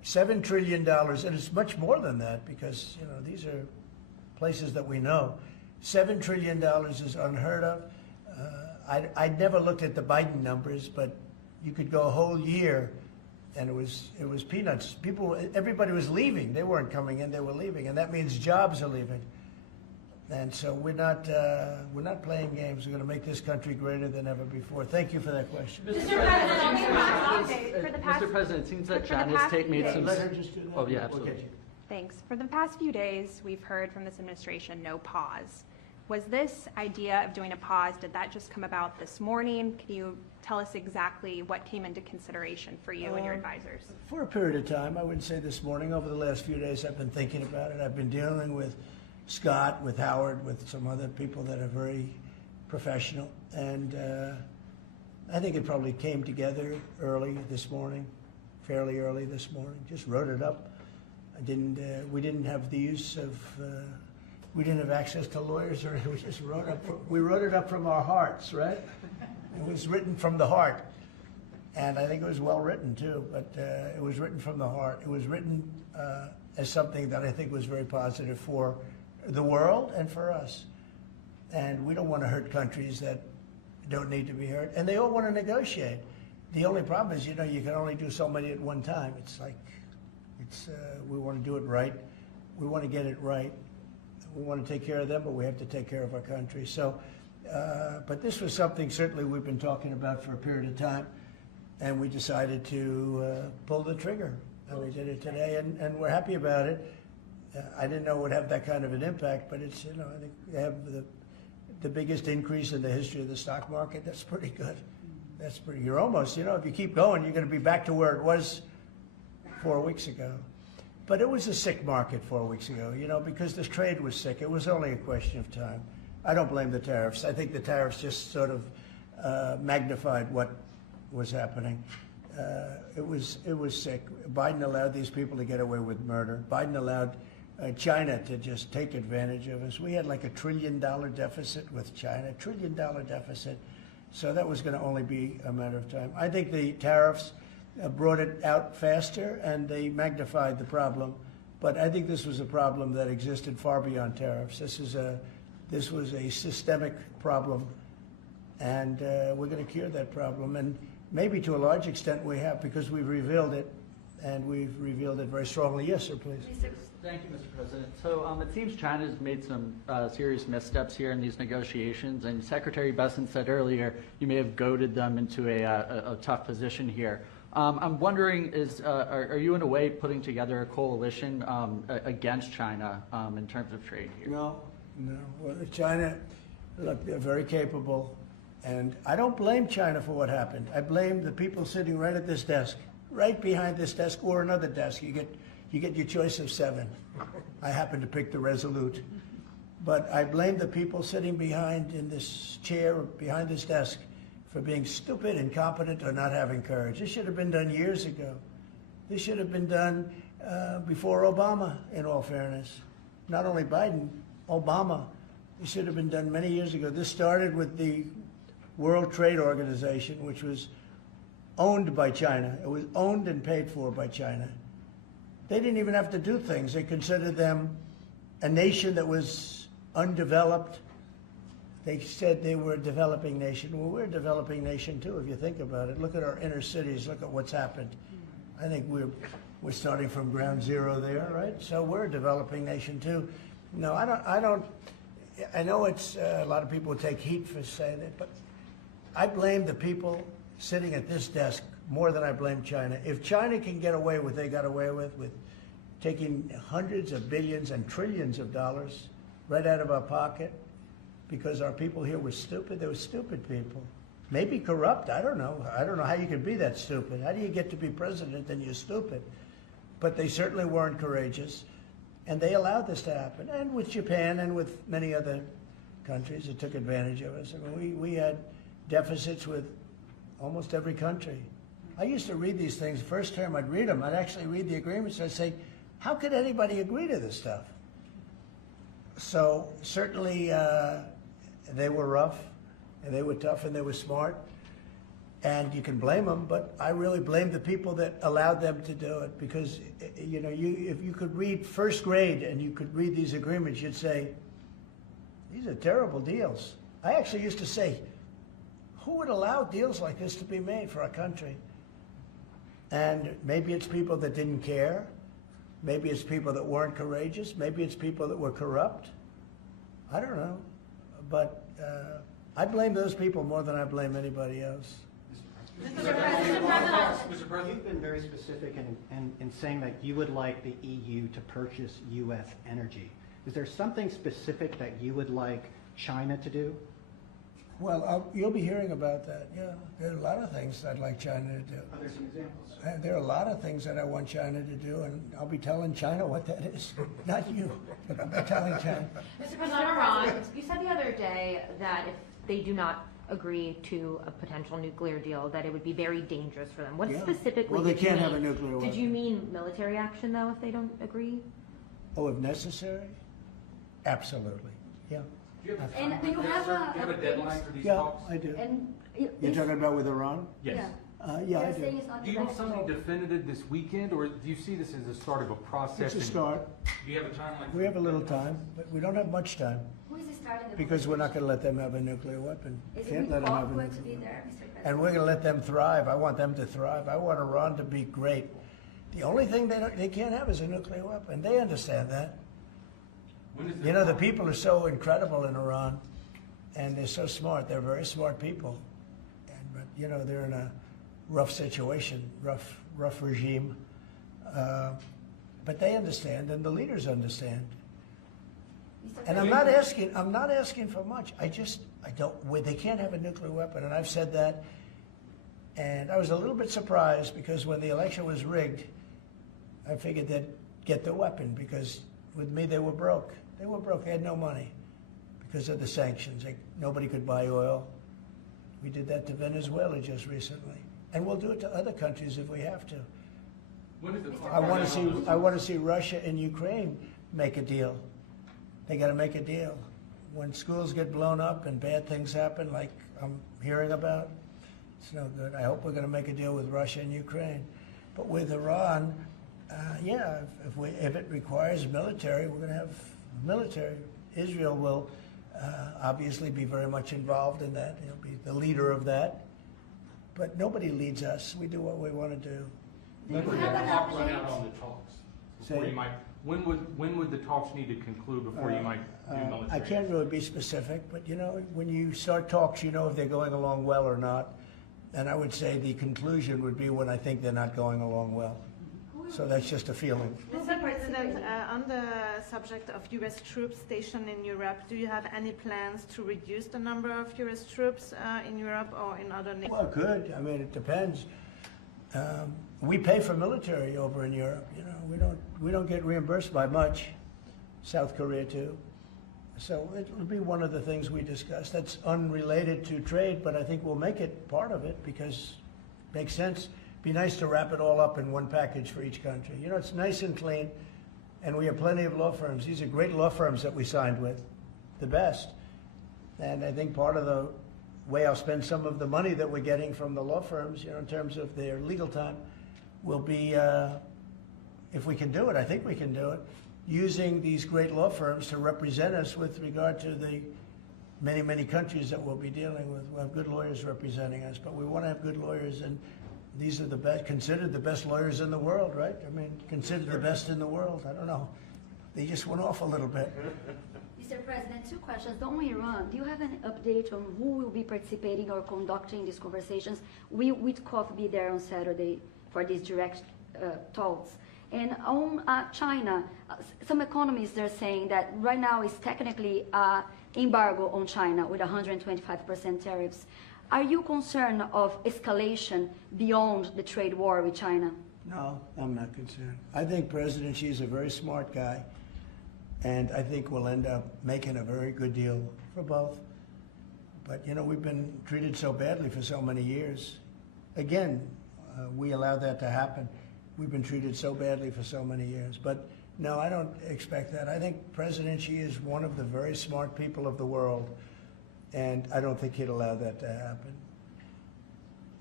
$7 trillion, and it's much more than that because, you know, these are places that we know. $7 trillion is unheard of. I'd never looked at the Biden numbers, but you could go a whole year and it was peanuts. Everybody was leaving. They weren't coming in, they were leaving, and that means jobs are leaving. And so we're not playing games. We're going to make this country greater than ever before. Thank you for that question. Mr. President, it seems that China's made some. Let her just do that. Oh, yeah, absolutely. Thanks. For the past few days, we've heard from this administration no pause. Was this idea of doing a pause, did that just come about this morning? Can you tell us exactly what came into consideration for you and your advisors? For a period of time, I wouldn't say this morning. Over the last few days, I've been thinking about it. I've been dealing with Scott, with Howard, with some other people that are very professional. And I think it probably came together early this morning, fairly early this morning. Just wrote it up. We didn't have the use of, we didn't have access to lawyers, or we just we wrote it up from our hearts, right? It was written from the heart. And I think it was well written too, but it was written from the heart. It was written as something that I think was very positive for the world and for us. And we don't want to hurt countries that don't need to be hurt. And they all want to negotiate. The only problem is, you know, you can only do so many at one time. It's like, we want to do it right. We want to get it right. We want to take care of them, but we have to take care of our country. So, but this was something certainly we've been talking about for a period of time, and we decided to pull the trigger. And we did it today, and we're happy about it. I didn't know it would have that kind of an impact, but it's, you know, I think they have the biggest increase in the history of the stock market. That's pretty good. That's pretty, you're almost, you know, if you keep going, you're going to be back to where it was 4 weeks ago. But it was a sick market 4 weeks ago, you know, because this trade was sick. It was only a question of time. I don't blame the tariffs. I think the tariffs just sort of magnified what was happening. It was sick. Biden allowed these people to get away with murder. Biden allowed China to just take advantage of us. We had like $1 trillion deficit with China, $1 trillion deficit. So that was going to only be a matter of time. I think the tariffs brought it out faster and they magnified the problem. But I think this was a problem that existed far beyond tariffs. This was a systemic problem, and we're going to cure that problem. And maybe to a large extent we have, because we've revealed it, and we've revealed it very strongly. Yes, sir, please. Thank you, Mr. President. So it seems China's made some serious missteps here in these negotiations, and Secretary Besson said earlier you may have goaded them into a tough position here. I'm wondering, are you in a way putting together a coalition against China in terms of trade here? No. Well, China, look, they're very capable, and I don't blame China for what happened. I blame the people sitting right at this desk, right behind this desk, or another desk. You get your choice of 7. I happen to pick the Resolute. But I blame the people sitting behind in this chair, behind this desk, for being stupid, incompetent, or not having courage. This should have been done years ago. This should have been done before Obama, in all fairness. Not only Biden, Obama. It should have been done many years ago. This started with the World Trade Organization, which was owned by China. It was owned and paid for by China. They didn't even have to do things. They considered them a nation that was undeveloped. They said they were a developing nation. Well, we're a developing nation too, if you think about it. Look at our inner cities. Look at what's happened. I think we're starting from ground zero there, right? So we're a developing nation too. No, I don't. I know it's a lot of people would take heat for saying it, but I blame the people sitting at this desk more than I blame China. If China can get away with what they got away with taking hundreds of billions and trillions of dollars right out of our pocket because our people here were stupid, they were stupid people. Maybe corrupt, I don't know. I don't know how you can be that stupid. How do you get to be president and you're stupid? But they certainly weren't courageous, and they allowed this to happen. And with Japan and with many other countries that took advantage of us. I mean, we had deficits with almost every country. I used to read these things. The first term I'd read them. I'd actually read the agreements. I'd say, how could anybody agree to this stuff? So certainly they were rough, and they were tough, and they were smart. And you can blame them, but I really blame the people that allowed them to do it, because, you know, if you could read first grade and you could read these agreements, you'd say, these are terrible deals. I actually used to say, who would allow deals like this to be made for our country? And maybe it's people that didn't care. Maybe it's people that weren't courageous. Maybe it's people that were corrupt. I don't know. But I blame those people more than I blame anybody else. Mr. President, you've been very specific in saying that you would like the EU to purchase U.S. energy. Is there something specific that you would like China to do? Well, you'll be hearing about that. Yeah, there are a lot of things I'd like China to do. Are there some examples? There are a lot of things that I want China to do, and I'll be telling China what that is. Not you, but I'll be telling China. Mr. President, Iran, you said the other day that if they do not agree to a potential nuclear deal, that it would be very dangerous for them. What specifically Well, they did you can't mean? have a nuclear weapon. Did you mean military action, though, if they don't agree? Oh, if necessary? Absolutely, yeah. And do you have a deadline for these Yeah, talks? I do. And You're talking about with Iran? Yes. Yeah, I They're do. saying it's not Do you want negotiable. something definitive this weekend, or do you see this as the start of a process? It's a and- start. Do you have a timeline? We have a little time, but we don't have much time, Who is starting the because we're not going to let them have a nuclear weapon. Is Can't it let them have Witkoff a going to nuclear be weapon. there, Mr. President? And we're going to let them thrive. I want them to thrive. I want Iran to be great. The only thing they can't have is a nuclear weapon. They understand that. When is You know, the people are so incredible in Iran, and they're so smart. They're very smart people. But, you know, they're in a rough situation, rough regime. But they understand, and the leaders understand. And I'm not asking for much. They can't have a nuclear weapon, and I've said that. And I was a little bit surprised, because when the election was rigged, I figured they'd get the weapon, because with me they were broke. They were broke. They had no money because of the sanctions. Nobody could buy oil. We did that to Venezuela just recently, and we'll do it to other countries if we have to. When is the clock I want running to see. on this? I want to see Russia and Ukraine make a deal. They got to make a deal. When schools get blown up and bad things happen, like I'm hearing about, it's no good. I hope we're going to make a deal with Russia and Ukraine. But with Iran, if it requires military, we're going to have military. Israel will obviously be very much involved in that. He'll be the leader of that. But nobody leads us. We do what we want to do. When would the clock run out on the talks? Before Say- you might, when would the talks need to conclude before you might do military? I can't really be specific, but you know, when you start talks, you know if they're going along well or not. And I would say the conclusion would be when I think they're not going along well. So that's just a feeling. Mr. President, on the subject of U.S. troops stationed in Europe, do you have any plans to reduce the number of U.S. troops in Europe or in other nations? Well, good. I mean, it depends. We pay for military over in Europe. You know, we don't get reimbursed by much. South Korea too. So it'll be one of the things we discuss. That's unrelated to trade, but I think we'll make it part of it because it makes sense. Be nice to wrap it all up in one package for each country. You know, it's nice and clean, and we have plenty of law firms. These are great law firms that we signed with, the best. And I think part of the way I'll spend some of the money that we're getting from the law firms, you know, in terms of their legal time, will be, if we can do it, I think we can do it, using these great law firms to represent us with regard to the many, many countries that we'll be dealing with. We'll have good lawyers representing us, but we want to have good lawyers, and these are the best, considered the best lawyers in the world, right? I mean, considered the best in the world. I don't know. They just went off a little bit. Mr. President, two questions. On Iran, do you have an update on who will be participating or conducting these conversations? Will Witkoff be there on Saturday for these direct talks? And on China, some economists are saying that right now is technically embargo on China with 125% tariffs. Are you concerned of escalation beyond the trade war with China? No, I'm not concerned. I think President Xi is a very smart guy, and I think we'll end up making a very good deal for both. But, you know, we've been treated so badly for so many years. Again, we allowed that to happen. We've been treated so badly for so many years. But, no, I don't expect that. I think President Xi is one of the very smart people of the world, and I don't think he'd allow that to happen.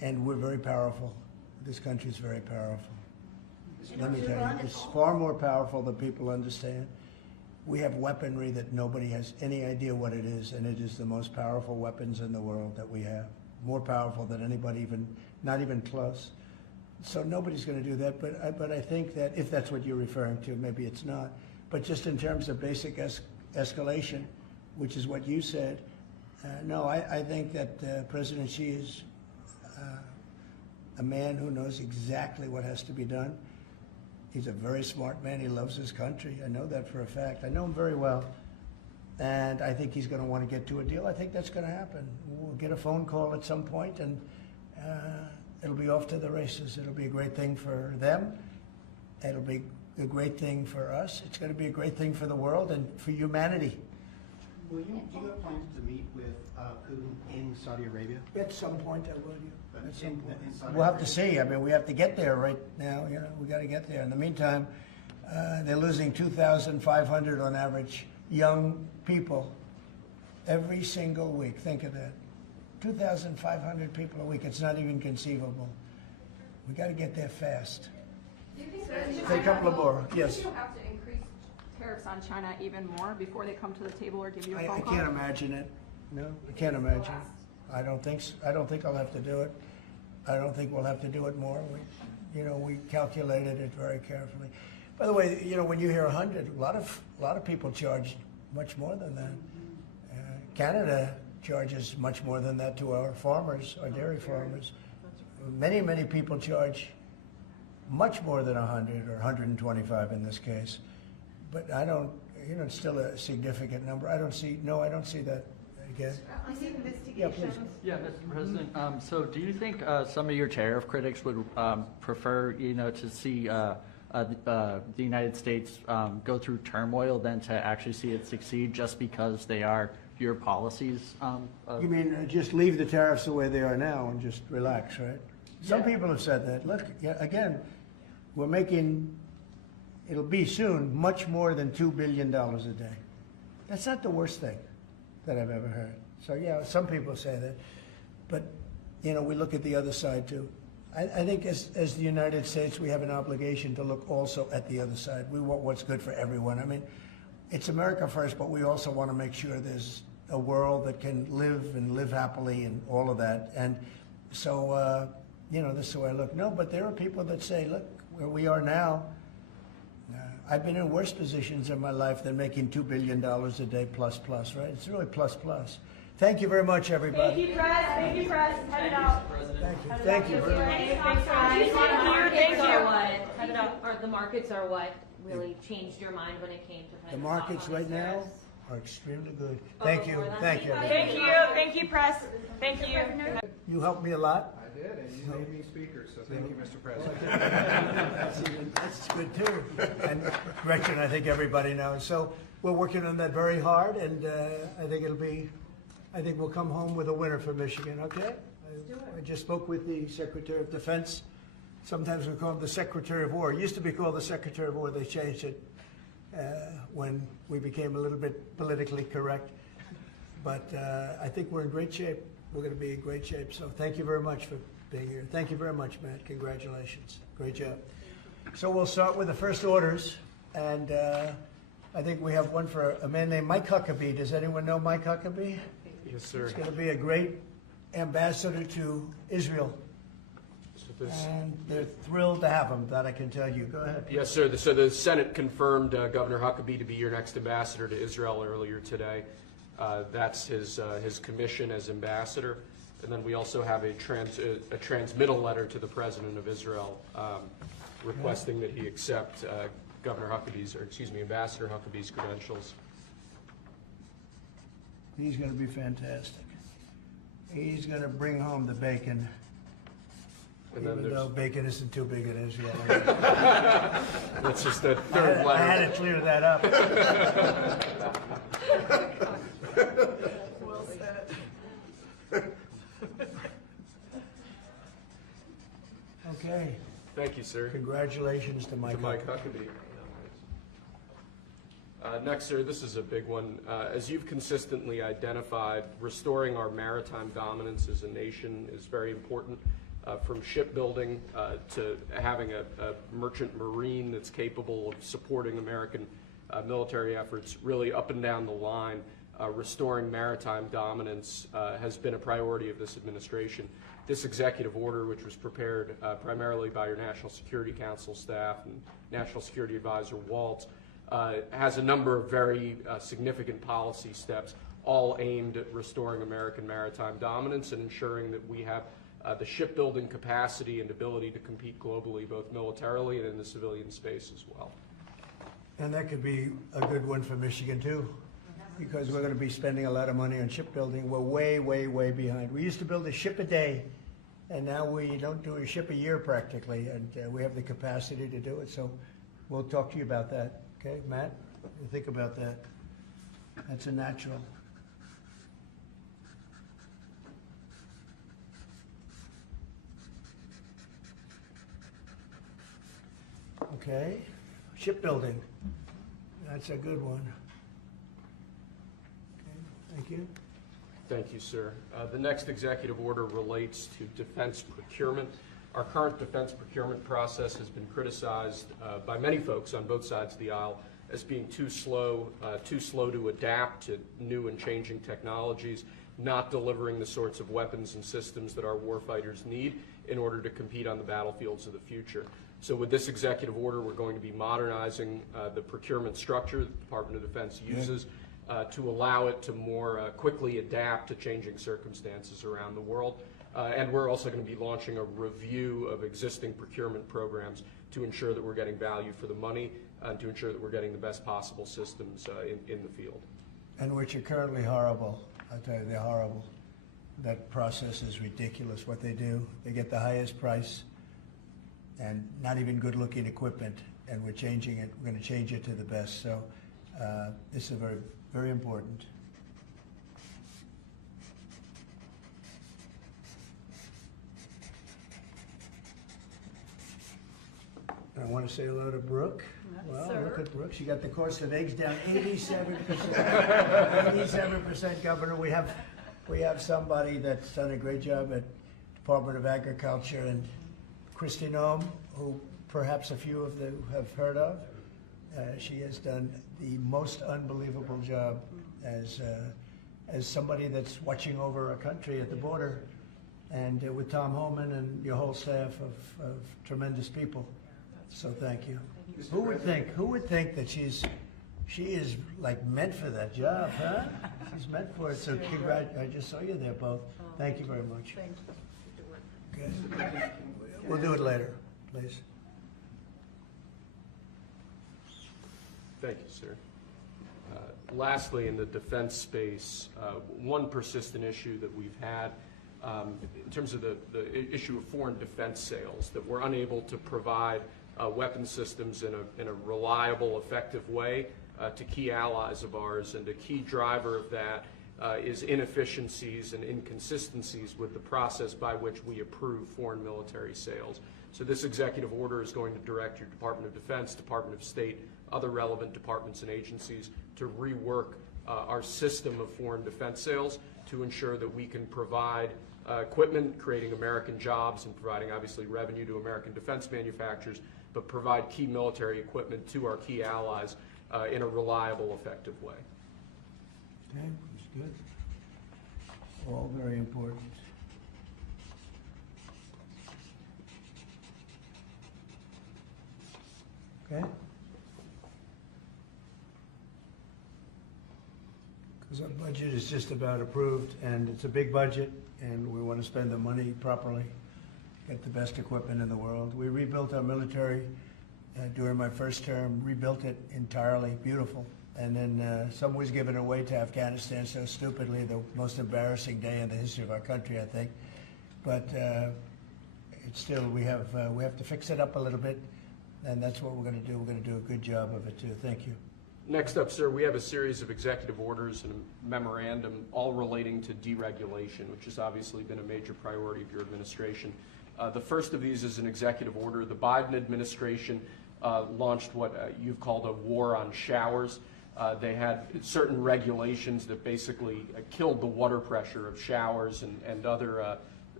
And we're very powerful. This country is very powerful. Let me tell you, it's far more powerful than people understand. We have weaponry that nobody has any idea what it is, and it is the most powerful weapons in the world that we have. More powerful than anybody even, not even close. So nobody's going to do that, but I think that if that's what you're referring to, maybe it's not. But just in terms of basic escalation, which is what you said, no, I think that President Xi is a man who knows exactly what has to be done. He's a very smart man. He loves his country. I know that for a fact. I know him very well. And I think he's going to want to get to a deal. I think that's going to happen. We'll get a phone call at some point, and it'll be off to the races. It'll be a great thing for them. It'll be a great thing for us. It's going to be a great thing for the world and for humanity. Do you have plans to meet with Putin in Saudi Arabia? At some point, I will. At some point. In Saudi We'll have to Arabia? see. I mean, we have to get there right now. You know, we got to get there. In the meantime, they're losing 2,500 on average young people every single week. Think of that. 2,500 people a week. It's not even conceivable. We got to get there fast. Do you think Say a couple of more. Yes. Do you have to increase tariffs on China even more before they come to the table or give you a I phone call? can't imagine it. No, I can't imagine. I don't think so. I don't think I'll have to do it. I don't think we'll have to do it more. We calculated it very carefully. By the way, when you hear 100, a lot of people charge much more than that. Canada charges much more than that to our farmers, our dairy farmers. Many people charge much more than 100 or 125 in this case. But I don't, it's still a significant number. I don't see that again. On the Yeah, investigations. please. Yeah, Mr. President. So do you think some of your tariff critics would prefer, to see the United States go through turmoil than to actually see it succeed just because they are your policies? You mean just leave the tariffs the way they are now and just relax, right? Some people have said that. Look, again, we're making, it'll be soon, much more than $2 billion a day. That's not the worst thing that I've ever heard. So yeah, some people say that. But, we look at the other side too. I think as the United States, we have an obligation to look also at the other side. We want what's good for everyone. I mean, it's America first, but we also want to make sure there's a world that can live happily and all of that. And so, this is the way I look. No, but there are people that say, look, where we are now, I've been in worse positions in my life than making $2 billion a day plus, right? It's really plus. Thank you very much, everybody. Thank you, Press. Thank you, Press. Head it out. Thank you. The markets are what really changed your mind when it came to The markets right now are extremely good. Thank you. Thank you, Press. Thank you. You helped me a lot. I did, and you made me speaker, so thank you, Mr. President. That's good too. And Gretchen, I think everybody knows. So we're working on that very hard, and I think we'll come home with a winner for Michigan, okay? I just spoke with the Secretary of Defense. Sometimes we call him the Secretary of War. It used to be called the Secretary of War. They changed it when we became a little bit politically correct. But I think we're in great shape. We're going to be in great shape. So thank you very much for being here. Thank you very much, Matt. Congratulations. Great job. So we'll start with the first orders. And I think we have one for a man named Mike Huckabee. Does anyone know Mike Huckabee? Yes, sir. He's going to be a great ambassador to Israel. And they're thrilled to have him, that I can tell you. Go ahead. Yes, sir. So the Senate confirmed Governor Huckabee to be your next ambassador to Israel earlier today. That's his commission as ambassador. And then we also have a transmittal letter to the President of Israel requesting that he accept Ambassador Huckabee's credentials. He's going to be fantastic. He's going to bring home the bacon. And then Even though bacon isn't too big in Israel. That's just the third letter. I had to clear that up. Well said. Okay. Thank you, sir. Congratulations to Mike Huckabee. Next, sir, this is a big one. As you've consistently identified, restoring our maritime dominance as a nation is very important. from shipbuilding to having a merchant marine that's capable of supporting American military efforts, really up and down the line. Restoring maritime dominance has been a priority of this administration. This executive order, which was prepared primarily by your National Security Council staff and National Security Advisor Waltz, has a number of very significant policy steps, all aimed at restoring American maritime dominance and ensuring that we have the shipbuilding capacity and ability to compete globally, both militarily and in the civilian space as well. And that could be a good one for Michigan too, because we're going to be spending a lot of money on shipbuilding. We're way, way, way behind. We used to build a ship a day, and now we don't do a ship a year practically, and we have the capacity to do it. So we'll talk to you about that. Okay, Matt? You think about that. That's a natural. Okay, shipbuilding. That's a good one. Okay, thank you. Thank you, sir. The next executive order relates to defense procurement. Our current defense procurement process has been criticized by many folks on both sides of the aisle as being too slow to adapt to new and changing technologies, not delivering the sorts of weapons and systems that our warfighters need in order to compete on the battlefields of the future. So with this executive order, we're going to be modernizing the procurement structure that the Department of Defense uses to allow it to more quickly adapt to changing circumstances around the world. And we're also going to be launching a review of existing procurement programs to ensure that we're getting value for the money and to ensure that we're getting the best possible systems in the field. And which are currently horrible. I tell you, they're horrible. That process is ridiculous what they do. They get the highest price and not even good-looking equipment, and we're changing it. We're going to change it to the best. So this is very, very important. I want to say hello to Brooke. Well, look at Brooke. She got the cost of eggs down 87%. 87%, Governor. We have somebody that's done a great job at Department of Agriculture, and Kristi Noem, who perhaps a few of you have heard of. She has done the most unbelievable job as somebody that's watching over a country at the border, and with Tom Homan and your whole staff of tremendous people. So thank you. Who would think that she is like meant for that job, huh? She's meant for it. So I just saw you there both. Thank you very much. Thank you. Okay. We'll do it later, please. Thank you, sir. Lastly, in the defense space, one persistent issue that we've had in terms of the issue of foreign defense sales, that we're unable to provide weapon systems in a reliable, effective way to key allies of ours, and a key driver of that is inefficiencies and inconsistencies with the process by which we approve foreign military sales. So this executive order is going to direct your Department of Defense, Department of State, other relevant departments and agencies to rework our system of foreign defense sales to ensure that we can provide equipment, creating American jobs and providing obviously revenue to American defense manufacturers, but provide key military equipment to our key allies in a reliable, effective way. Okay, that's good. All very important. Okay? Because our budget is just about approved, and it's a big budget, and we want to spend the money properly, get the best equipment in the world. We rebuilt our military during my first term, rebuilt it entirely, beautiful. And then some was given away to Afghanistan so stupidly, the most embarrassing day in the history of our country, I think. But it's still, we have to fix it up a little bit, and that's what we're going to do. We're going to do a good job of it too. Thank you. Next up, sir, we have a series of executive orders and a memorandum all relating to deregulation, which has obviously been a major priority of your administration. The first of these is an executive order. The Biden administration launched what you've called a war on showers. They had certain regulations that basically killed the water pressure of showers and other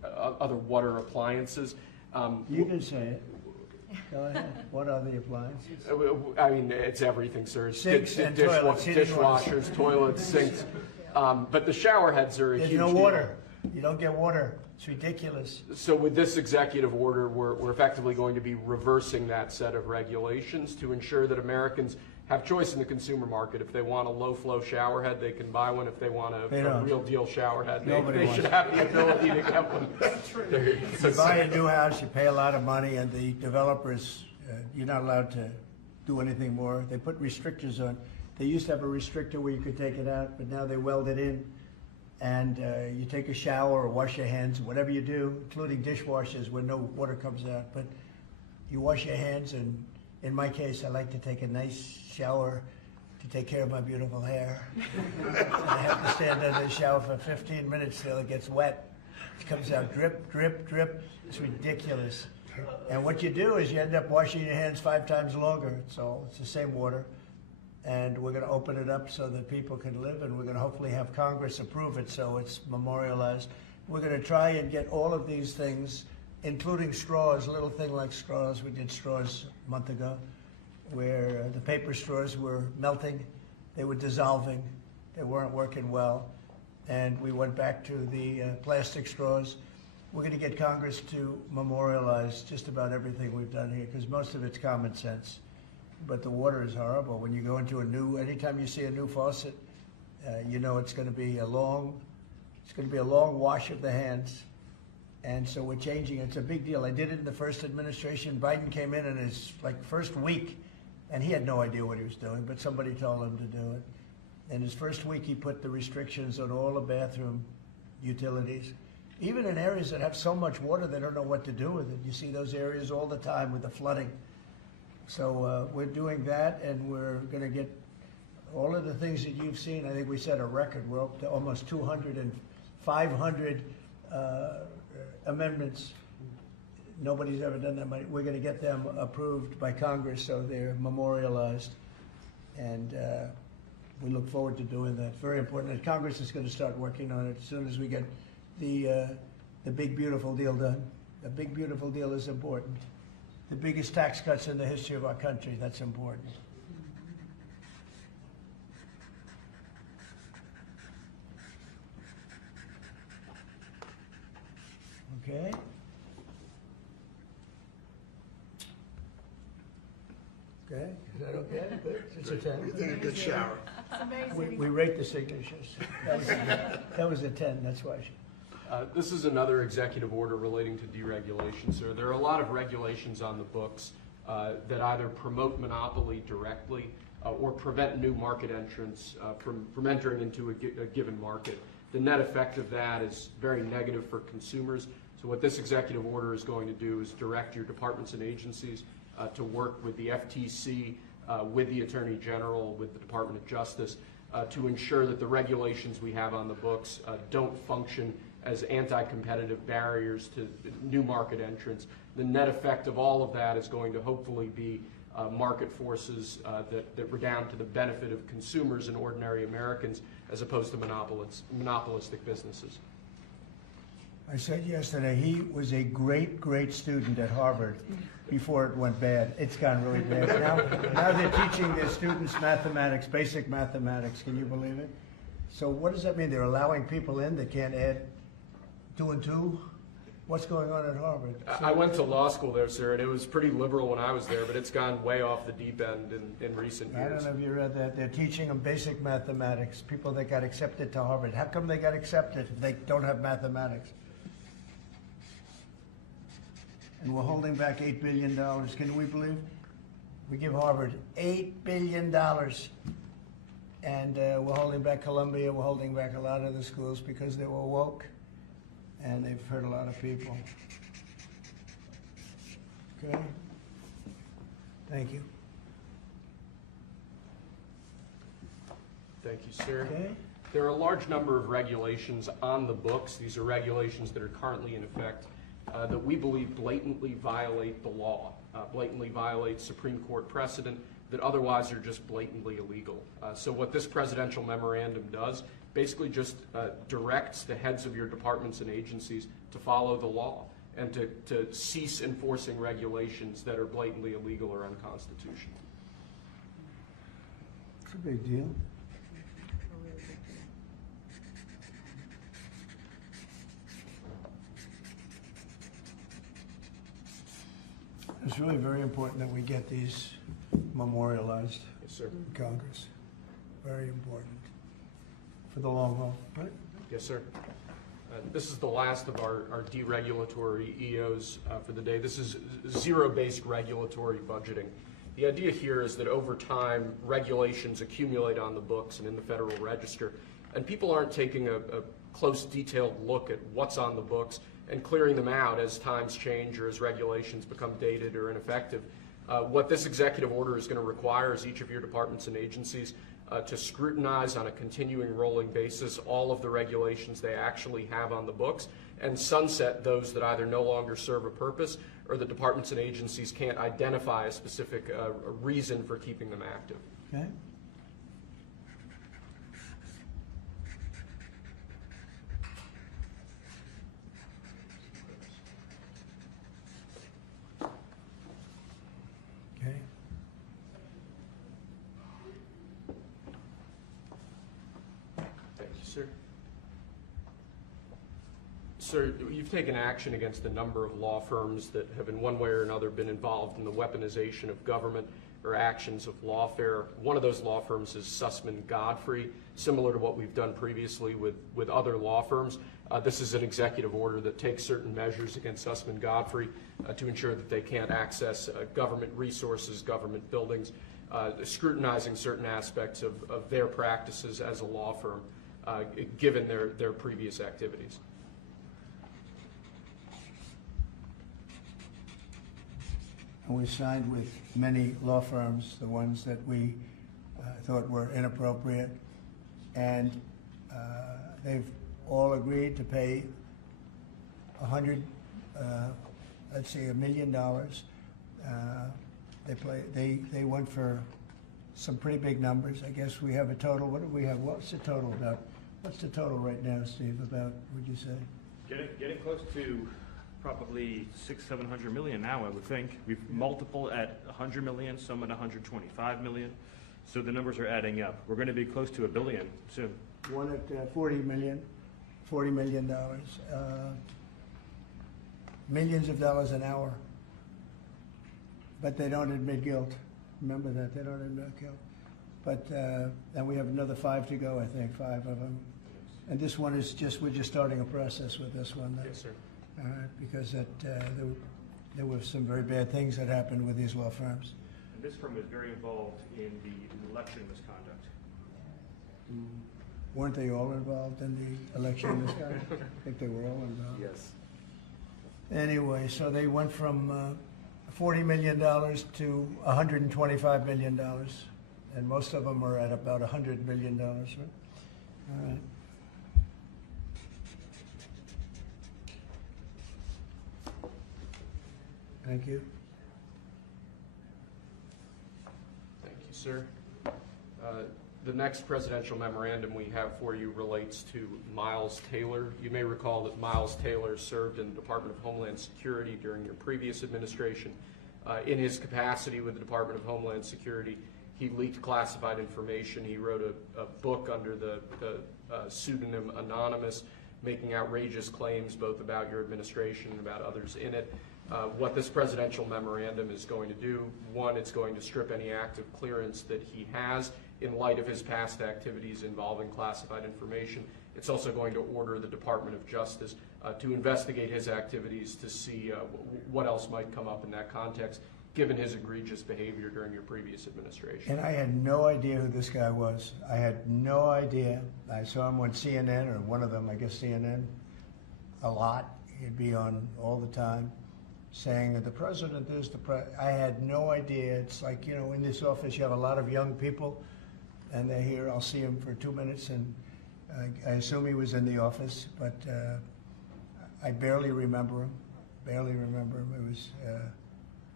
other water appliances. You can say it. Go ahead. What are the appliances? I mean, it's everything, sir. Sinks and toilets, dishwashers, toilets, sinks. But the shower heads are a There's huge no deal. water. You don't get water. It's ridiculous. So with this executive order, we're effectively going to be reversing that set of regulations to ensure that Americans have choice in the consumer market. If they want a low-flow shower head, they can buy one. If they want a real deal shower head, they should have the ability to get one. You buy a new house, you pay a lot of money, and the developers, you're not allowed to do anything more. They put restrictors on. They used to have a restrictor where you could take it out, but now they weld it in. And you take a shower or wash your hands, whatever you do, including dishwashers where no water comes out. But you wash your hands, and in my case, I like to take a nice shower to take care of my beautiful hair. I have to stand under the shower for 15 minutes till it gets wet. It comes out drip, drip, drip. It's ridiculous. And what you do is you end up washing your hands 5 times longer. So it's the same water. And we're going to open it up so that people can live, and we're going to hopefully have Congress approve it so it's memorialized. We're going to try and get all of these things, including straws, a little thing like straws. We did straws a month ago, where the paper straws were melting, they were dissolving, they weren't working well, and we went back to the plastic straws. We're going to get Congress to memorialize just about everything we've done here, because most of it's common sense. But the water is horrible. When you go into anytime you see a new faucet, you know it's going to be a long wash of the hands. And so we're changing. It's a big deal. I did it in the first administration. Biden came in his first week, and he had no idea what he was doing, but somebody told him to do it. In his first week, he put the restrictions on all the bathroom utilities. Even in areas that have so much water, they don't know what to do with it. You see those areas all the time with the flooding. So we're doing that, and we're going to get all of the things that you've seen. I think we set a record. We're up to almost 200 and 500 amendments. Nobody's ever done that many. We're going to get them approved by Congress so they're memorialized. And we look forward to doing that. Very important. And Congress is going to start working on it as soon as we get the big, beautiful deal done. The big, beautiful deal is important. The biggest tax cuts in the history of our country, that's important. Okay. Okay, is that okay? Good. It's a 10. You did a good shower. We rate the signatures. That was a 10, that's why. This is another executive order relating to deregulation, sir. There are a lot of regulations on the books that either promote monopoly directly or prevent new market entrants from entering into a given market. The net effect of that is very negative for consumers. So what this executive order is going to do is direct your departments and agencies to work with the FTC, with the Attorney General, with the Department of Justice, to ensure that the regulations we have on the books don't function as anti-competitive barriers to new market entrants. The net effect of all of that is going to hopefully be market forces that redound to the benefit of consumers and ordinary Americans as opposed to monopolistic businesses. I said yesterday, he was a great, great student at Harvard before it went bad. It's gone really bad. Now they're teaching their students mathematics, basic mathematics. Can you believe it? So what does that mean? They're allowing people in that can't add 2 and 2? What's going on at Harvard? I went to law school there, sir, and it was pretty liberal when I was there, but it's gone way off the deep end in recent years. I don't know if you read that. They're teaching them basic mathematics, people that got accepted to Harvard. How come they got accepted if they don't have mathematics? And we're holding back $8 billion. Can we believe? We give Harvard $8 billion. And we're holding back Columbia. We're holding back a lot of the schools because they were woke. And they've hurt a lot of people. Okay? Thank you. Thank you, sir. Okay. There are a large number of regulations on the books. These are regulations that are currently in effect that we believe blatantly violate the law. blatantly violate Supreme Court precedent, that otherwise are just blatantly illegal. So what this presidential memorandum does basically just directs the heads of your departments and agencies to follow the law and to cease enforcing regulations that are blatantly illegal or unconstitutional. It's a big deal. It's really very important that we get these memorialized Yes, sir. in Congress. Very important for the long haul, right? Yes, sir. This is the last of our deregulatory EOs for the day. This is zero-based regulatory budgeting. The idea here is that over time, regulations accumulate on the books and in the Federal Register, and people aren't taking a close, detailed look at what's on the books and clearing them out as times change or as regulations become dated or ineffective. What this executive order is going to require is each of your departments and agencies to scrutinize on a continuing rolling basis all of the regulations they actually have on the books and sunset those that either no longer serve a purpose or the departments and agencies can't identify a specific reason for keeping them active. Okay. Okay. Thank you, sir. Sir, you've taken action against a number of law firms that have in one way or another been involved in the weaponization of government or actions of lawfare. One of those law firms is Sussman Godfrey, similar to what we've done previously with other law firms. This is an executive order that takes certain measures against Sussman Godfrey to ensure that they can't access government resources, government buildings, scrutinizing certain aspects of their practices as a law firm, given their previous activities. And we signed with many law firms, the ones that we thought were inappropriate, and they've all agreed to pay $1 million. They went for some pretty big numbers. I guess we have a total. What do we have? What's the total about? What's the total right now, Steve? About, would you say? Getting close to probably 600-700 million now, I would think. We've multiple at 100 million, some at 125 million. So the numbers are adding up. We're going to be close to $1 billion soon. One at $40 million. Millions of dollars an hour. But they don't admit guilt. Remember that, they don't admit guilt. But then we have another 5 to go, I think, 5 of them. And this one is we're just starting a process with this one. Yes, sir. Because there were some very bad things that happened with these law firms. And this firm is very involved in the election misconduct. Weren't they all involved in the election misconduct? I think they were all involved. Yes. Anyway, so they went from $40 million to $125 million, and most of them are at about $100 million, right? All right. Thank you. Thank you, sir. The next presidential memorandum we have for you relates to Miles Taylor. You may recall that Miles Taylor served in the Department of Homeland Security during your previous administration. In his capacity with the Department of Homeland Security, he leaked classified information. He wrote a book under the pseudonym Anonymous, making outrageous claims both about your administration and about others in it. What this presidential memorandum is going to do, one, it's going to strip any active clearance that he has in light of his past activities involving classified information. It's also going to order the Department of Justice to investigate his activities to see what else might come up in that context, given his egregious behavior during your previous administration. And I had no idea who this guy was. I had no idea. I saw him on CNN, or one of them, I guess CNN, a lot. He'd be on all the time, saying that the president is the president. I had no idea. It's like, you know, in this office you have a lot of young people, and they're here. I'll see him for 2 minutes, and I assume he was in the office, but I barely remember him. It was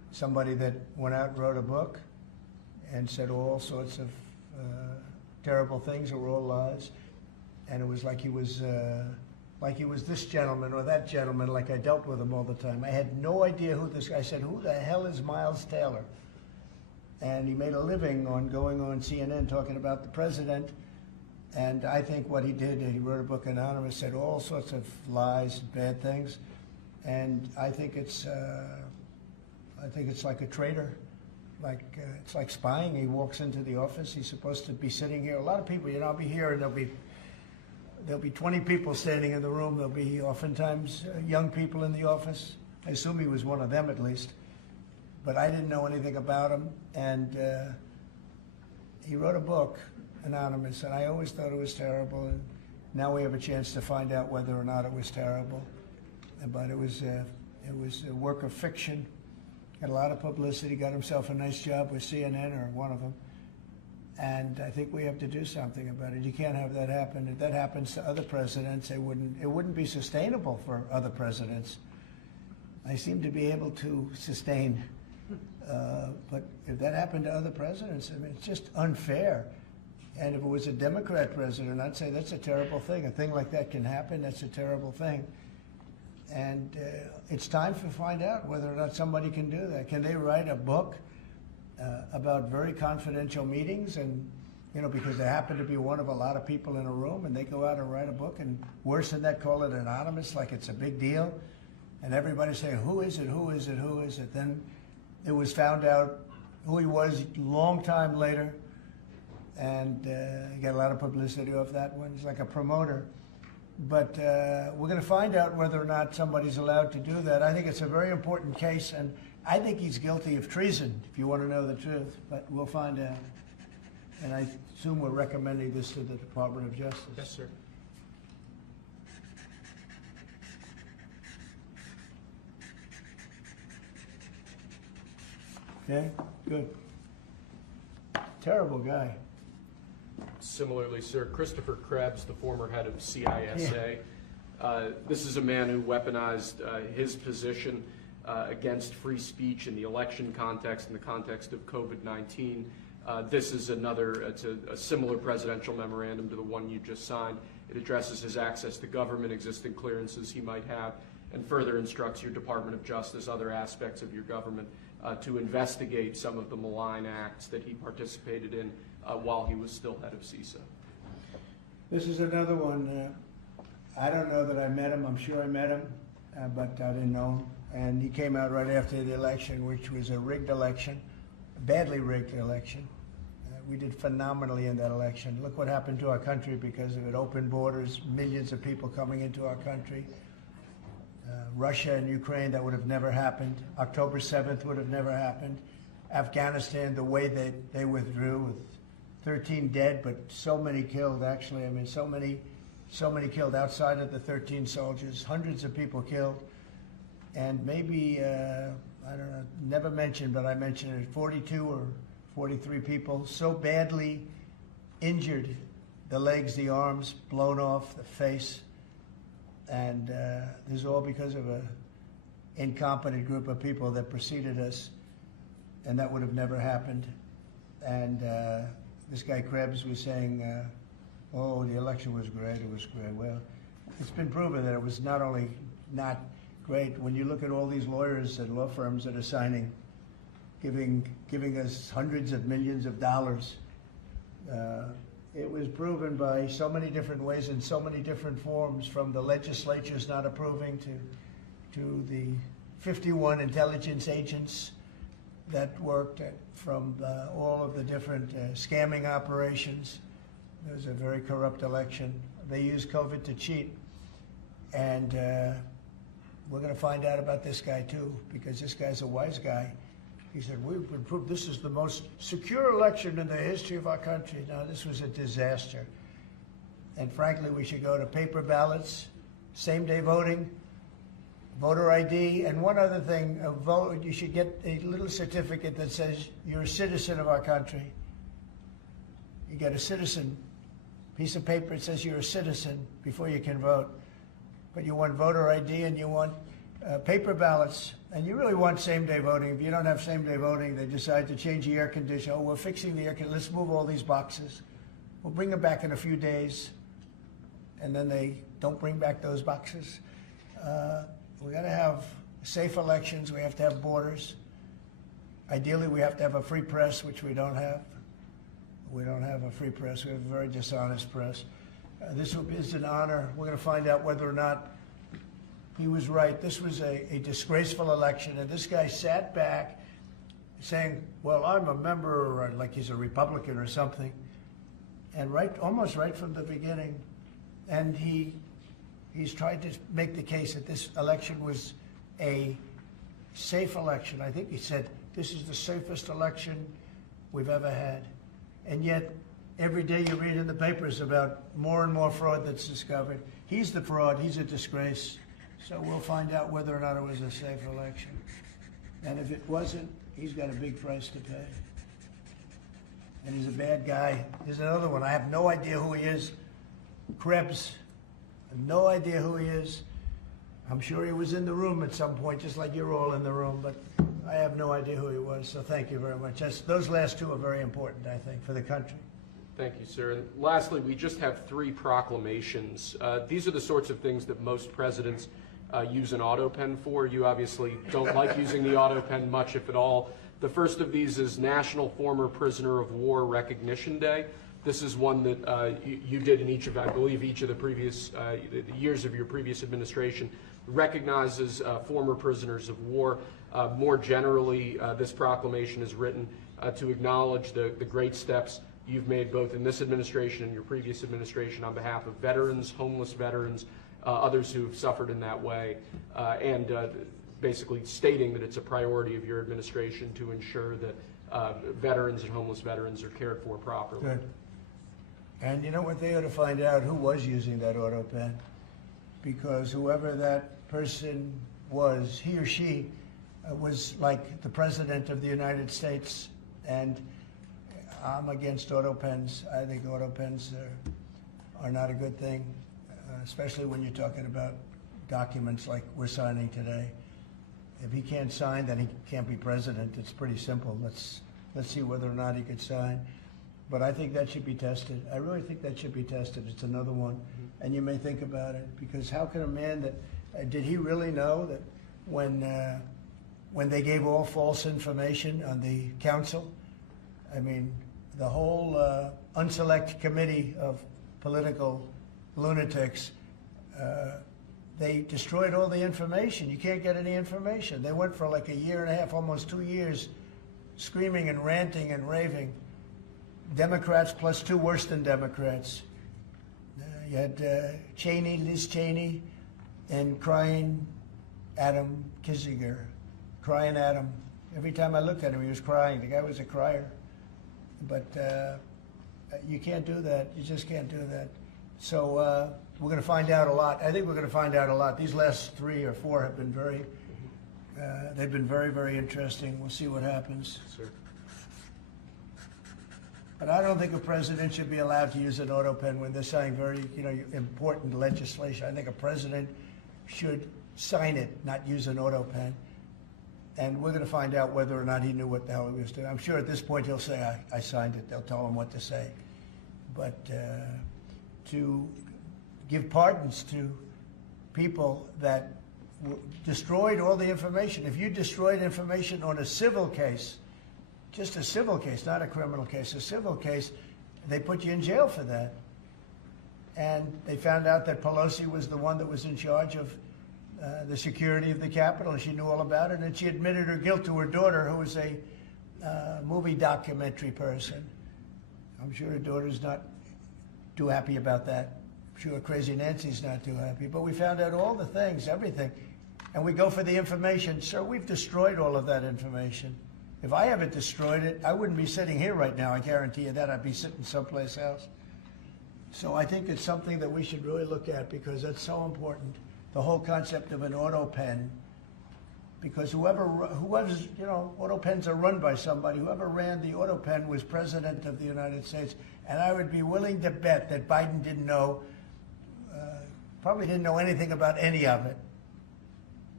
somebody that went out and wrote a book and said all sorts of terrible things that were all lies, and it was like he was this gentleman or that gentleman, like I dealt with him all the time. I had no idea who this guy. I said, who the hell is Miles Taylor? And he made a living on going on CNN talking about the president. And I think what he did, he wrote a book, Anonymous, said all sorts of lies, bad things. And I think it's like a traitor. It's like spying. He walks into the office. He's supposed to be sitting here. A lot of people, I'll be here, and there'll be 20 people standing in the room. There'll be oftentimes young people in the office. I assume he was one of them at least. But I didn't know anything about him. And he wrote a book, Anonymous, and I always thought it was terrible. And now we have a chance to find out whether or not it was terrible. But it was a work of fiction. Got a lot of publicity, got himself a nice job with CNN, or one of them. And I think we have to do something about it. You can't have that happen. If that happens to other presidents, it wouldn't be sustainable for other presidents. I seem to be able to sustain, but if that happened to other presidents, I mean, it's just unfair. And if it was a Democrat president, I'd say that's a terrible thing. A thing like that can happen, that's a terrible thing. And it's time to find out whether or not somebody can do that. Can they write a book about very confidential meetings, and because they happen to be one of a lot of people in a room, and they go out and write a book, and worse than that, call it anonymous, like it's a big deal, and everybody saying, who is it, who is it, who is it? Then it was found out who he was a long time later, and he got a lot of publicity off that one. He's like a promoter. But we're going to find out whether or not somebody's allowed to do that. I think it's a very important case, and I think he's guilty of treason, if you want to know the truth. But we'll find out. And I assume we're recommending this to the Department of Justice. Yes, sir. Okay, good. Terrible guy. Similarly, sir, Christopher Krebs, the former head of CISA. This is a man who weaponized his position against free speech in the election context, in the context of COVID-19. This is it's a similar presidential memorandum to the one you just signed. It addresses his access to government, existing clearances he might have, and further instructs your Department of Justice, other aspects of your government, to investigate some of the malign acts that he participated in while he was still head of CISA. This is another one. I don't know that I met him. I'm sure I met him, but I didn't know him. And he came out right after the election, which was a rigged election, a badly rigged election. We did phenomenally in that election. Look what happened to our country because of it. Open borders, millions of people coming into our country. Russia and Ukraine, that would have never happened. October 7th would have never happened. Afghanistan, the way they withdrew with 13 dead, but so many killed, actually. I mean, so many killed outside of the 13 soldiers, hundreds of people killed. And maybe, I don't know, never mentioned, but I mentioned it, 42 or 43 people so badly injured, the legs, the arms, blown off, the face. And this is all because of an incompetent group of people that preceded us, and that would have never happened. And this guy Krebs was saying, oh, the election was great, it was great. Well, it's been proven that it was not only not great. When you look at all these lawyers and law firms that are signing, giving us hundreds of millions of dollars, it was proven by so many different ways in so many different forms, from the legislatures not approving to the 51 intelligence agents that worked from all of the different scamming operations. It was a very corrupt election. They used COVID to cheat. And we're going to find out about this guy too, because this guy's a wise guy. He said, we've been proved this is the most secure election in the history of our country. Now, this was a disaster. And frankly, we should go to paper ballots, same-day voting, voter ID, and one other thing, you should get a little certificate that says you're a citizen of our country. You get a citizen piece of paper that says you're a citizen before you can vote. But you want voter ID and you want paper ballots, and you really want same-day voting. If you don't have same-day voting, they decide to change the air conditioner. Oh, we're fixing the air conditioner. Let's move all these boxes. We'll bring them back in a few days, and then they don't bring back those boxes. We got to have safe elections. We have to have borders. Ideally, we have to have a free press, which we don't have. We don't have a free press. We have a very dishonest press. This is an honor. We're going to find out whether or not he was right. This was a disgraceful election, and this guy sat back saying, well, I'm a member, or like he's a Republican or something, and almost right from the beginning, and he's tried to make the case that this election was a safe election. I think he said, this is the safest election we've ever had. And yet, every day you read in the papers about more and more fraud that's discovered. He's the fraud. He's a disgrace. So we'll find out whether or not it was a safe election. And if it wasn't, he's got a big price to pay. And he's a bad guy. Here's another one. I have no idea who he is. Krebs. I have no idea who he is. I'm sure he was in the room at some point, just like you're all in the room, but I have no idea who he was, so thank you very much. Those last two are very important, I think, for the country. Thank you, sir. And lastly, we just have 3 proclamations. These are the sorts of things that most presidents use an autopen for. You obviously don't like using the autopen much, if at all. The first of these is National Former Prisoner of War Recognition Day. This is one that you did in each of, I believe, each of the previous years of your previous administration, recognizes former prisoners of war. More generally, this proclamation is written to acknowledge the great steps you've made both in this administration and your previous administration on behalf of veterans, homeless veterans, others who have suffered in that way, and basically stating that it's a priority of your administration to ensure that veterans and homeless veterans are cared for properly. Good. And you know what? They ought to find out who was using that auto pen, because whoever that person was, he or she, was like the President of the United States, and I'm against auto pens. I think auto pens are not a good thing, especially when you're talking about documents like we're signing today. If he can't sign, then he can't be president. It's pretty simple. Let's see whether or not he could sign. But I think that should be tested. I really think that should be tested. It's another one. And you may think about it, because how can a man that, did he really know that when they gave all false information on the council, I mean, the whole unselect committee of political lunatics, they destroyed all the information. You can't get any information. They went for like a year and a half, almost 2 years, screaming and ranting and raving. Democrats plus 2 worse than Democrats. You had Cheney, Liz Cheney, and crying Adam Kinzinger. Crying Adam. Every time I looked at him, he was crying. The guy was a crier. But you can't do that. You just can't do that. So we're going to find out a lot. I think we're going to find out a lot. These last 3 or 4 have been they've been very, very interesting. We'll see what happens. Sir. But I don't think a president should be allowed to use an auto pen when they're signing very, important legislation. I think a president should sign it, not use an auto pen. And we're going to find out whether or not he knew what the hell he was doing. I'm sure at this point he'll say, I signed it. They'll tell him what to say. But to give pardons to people that destroyed all the information. If you destroyed information on a civil case, just a civil case, not a criminal case, a civil case, they put you in jail for that. And they found out that Pelosi was the one that was in charge of the security of the Capitol, and she knew all about it, and she admitted her guilt to her daughter, who was a movie documentary person. I'm sure her daughter's not too happy about that. I'm sure Crazy Nancy's not too happy. But we found out all the things, everything. And we go for the information. Sir, we've destroyed all of that information. If I haven't destroyed it, I wouldn't be sitting here right now. I guarantee you that. I'd be sitting someplace else. So I think it's something that we should really look at, because that's so important. The whole concept of an auto pen, because whoever's, auto pens are run by somebody. Whoever ran the auto pen was President of the United States. And I would be willing to bet that Biden didn't know, probably didn't know anything about any of it.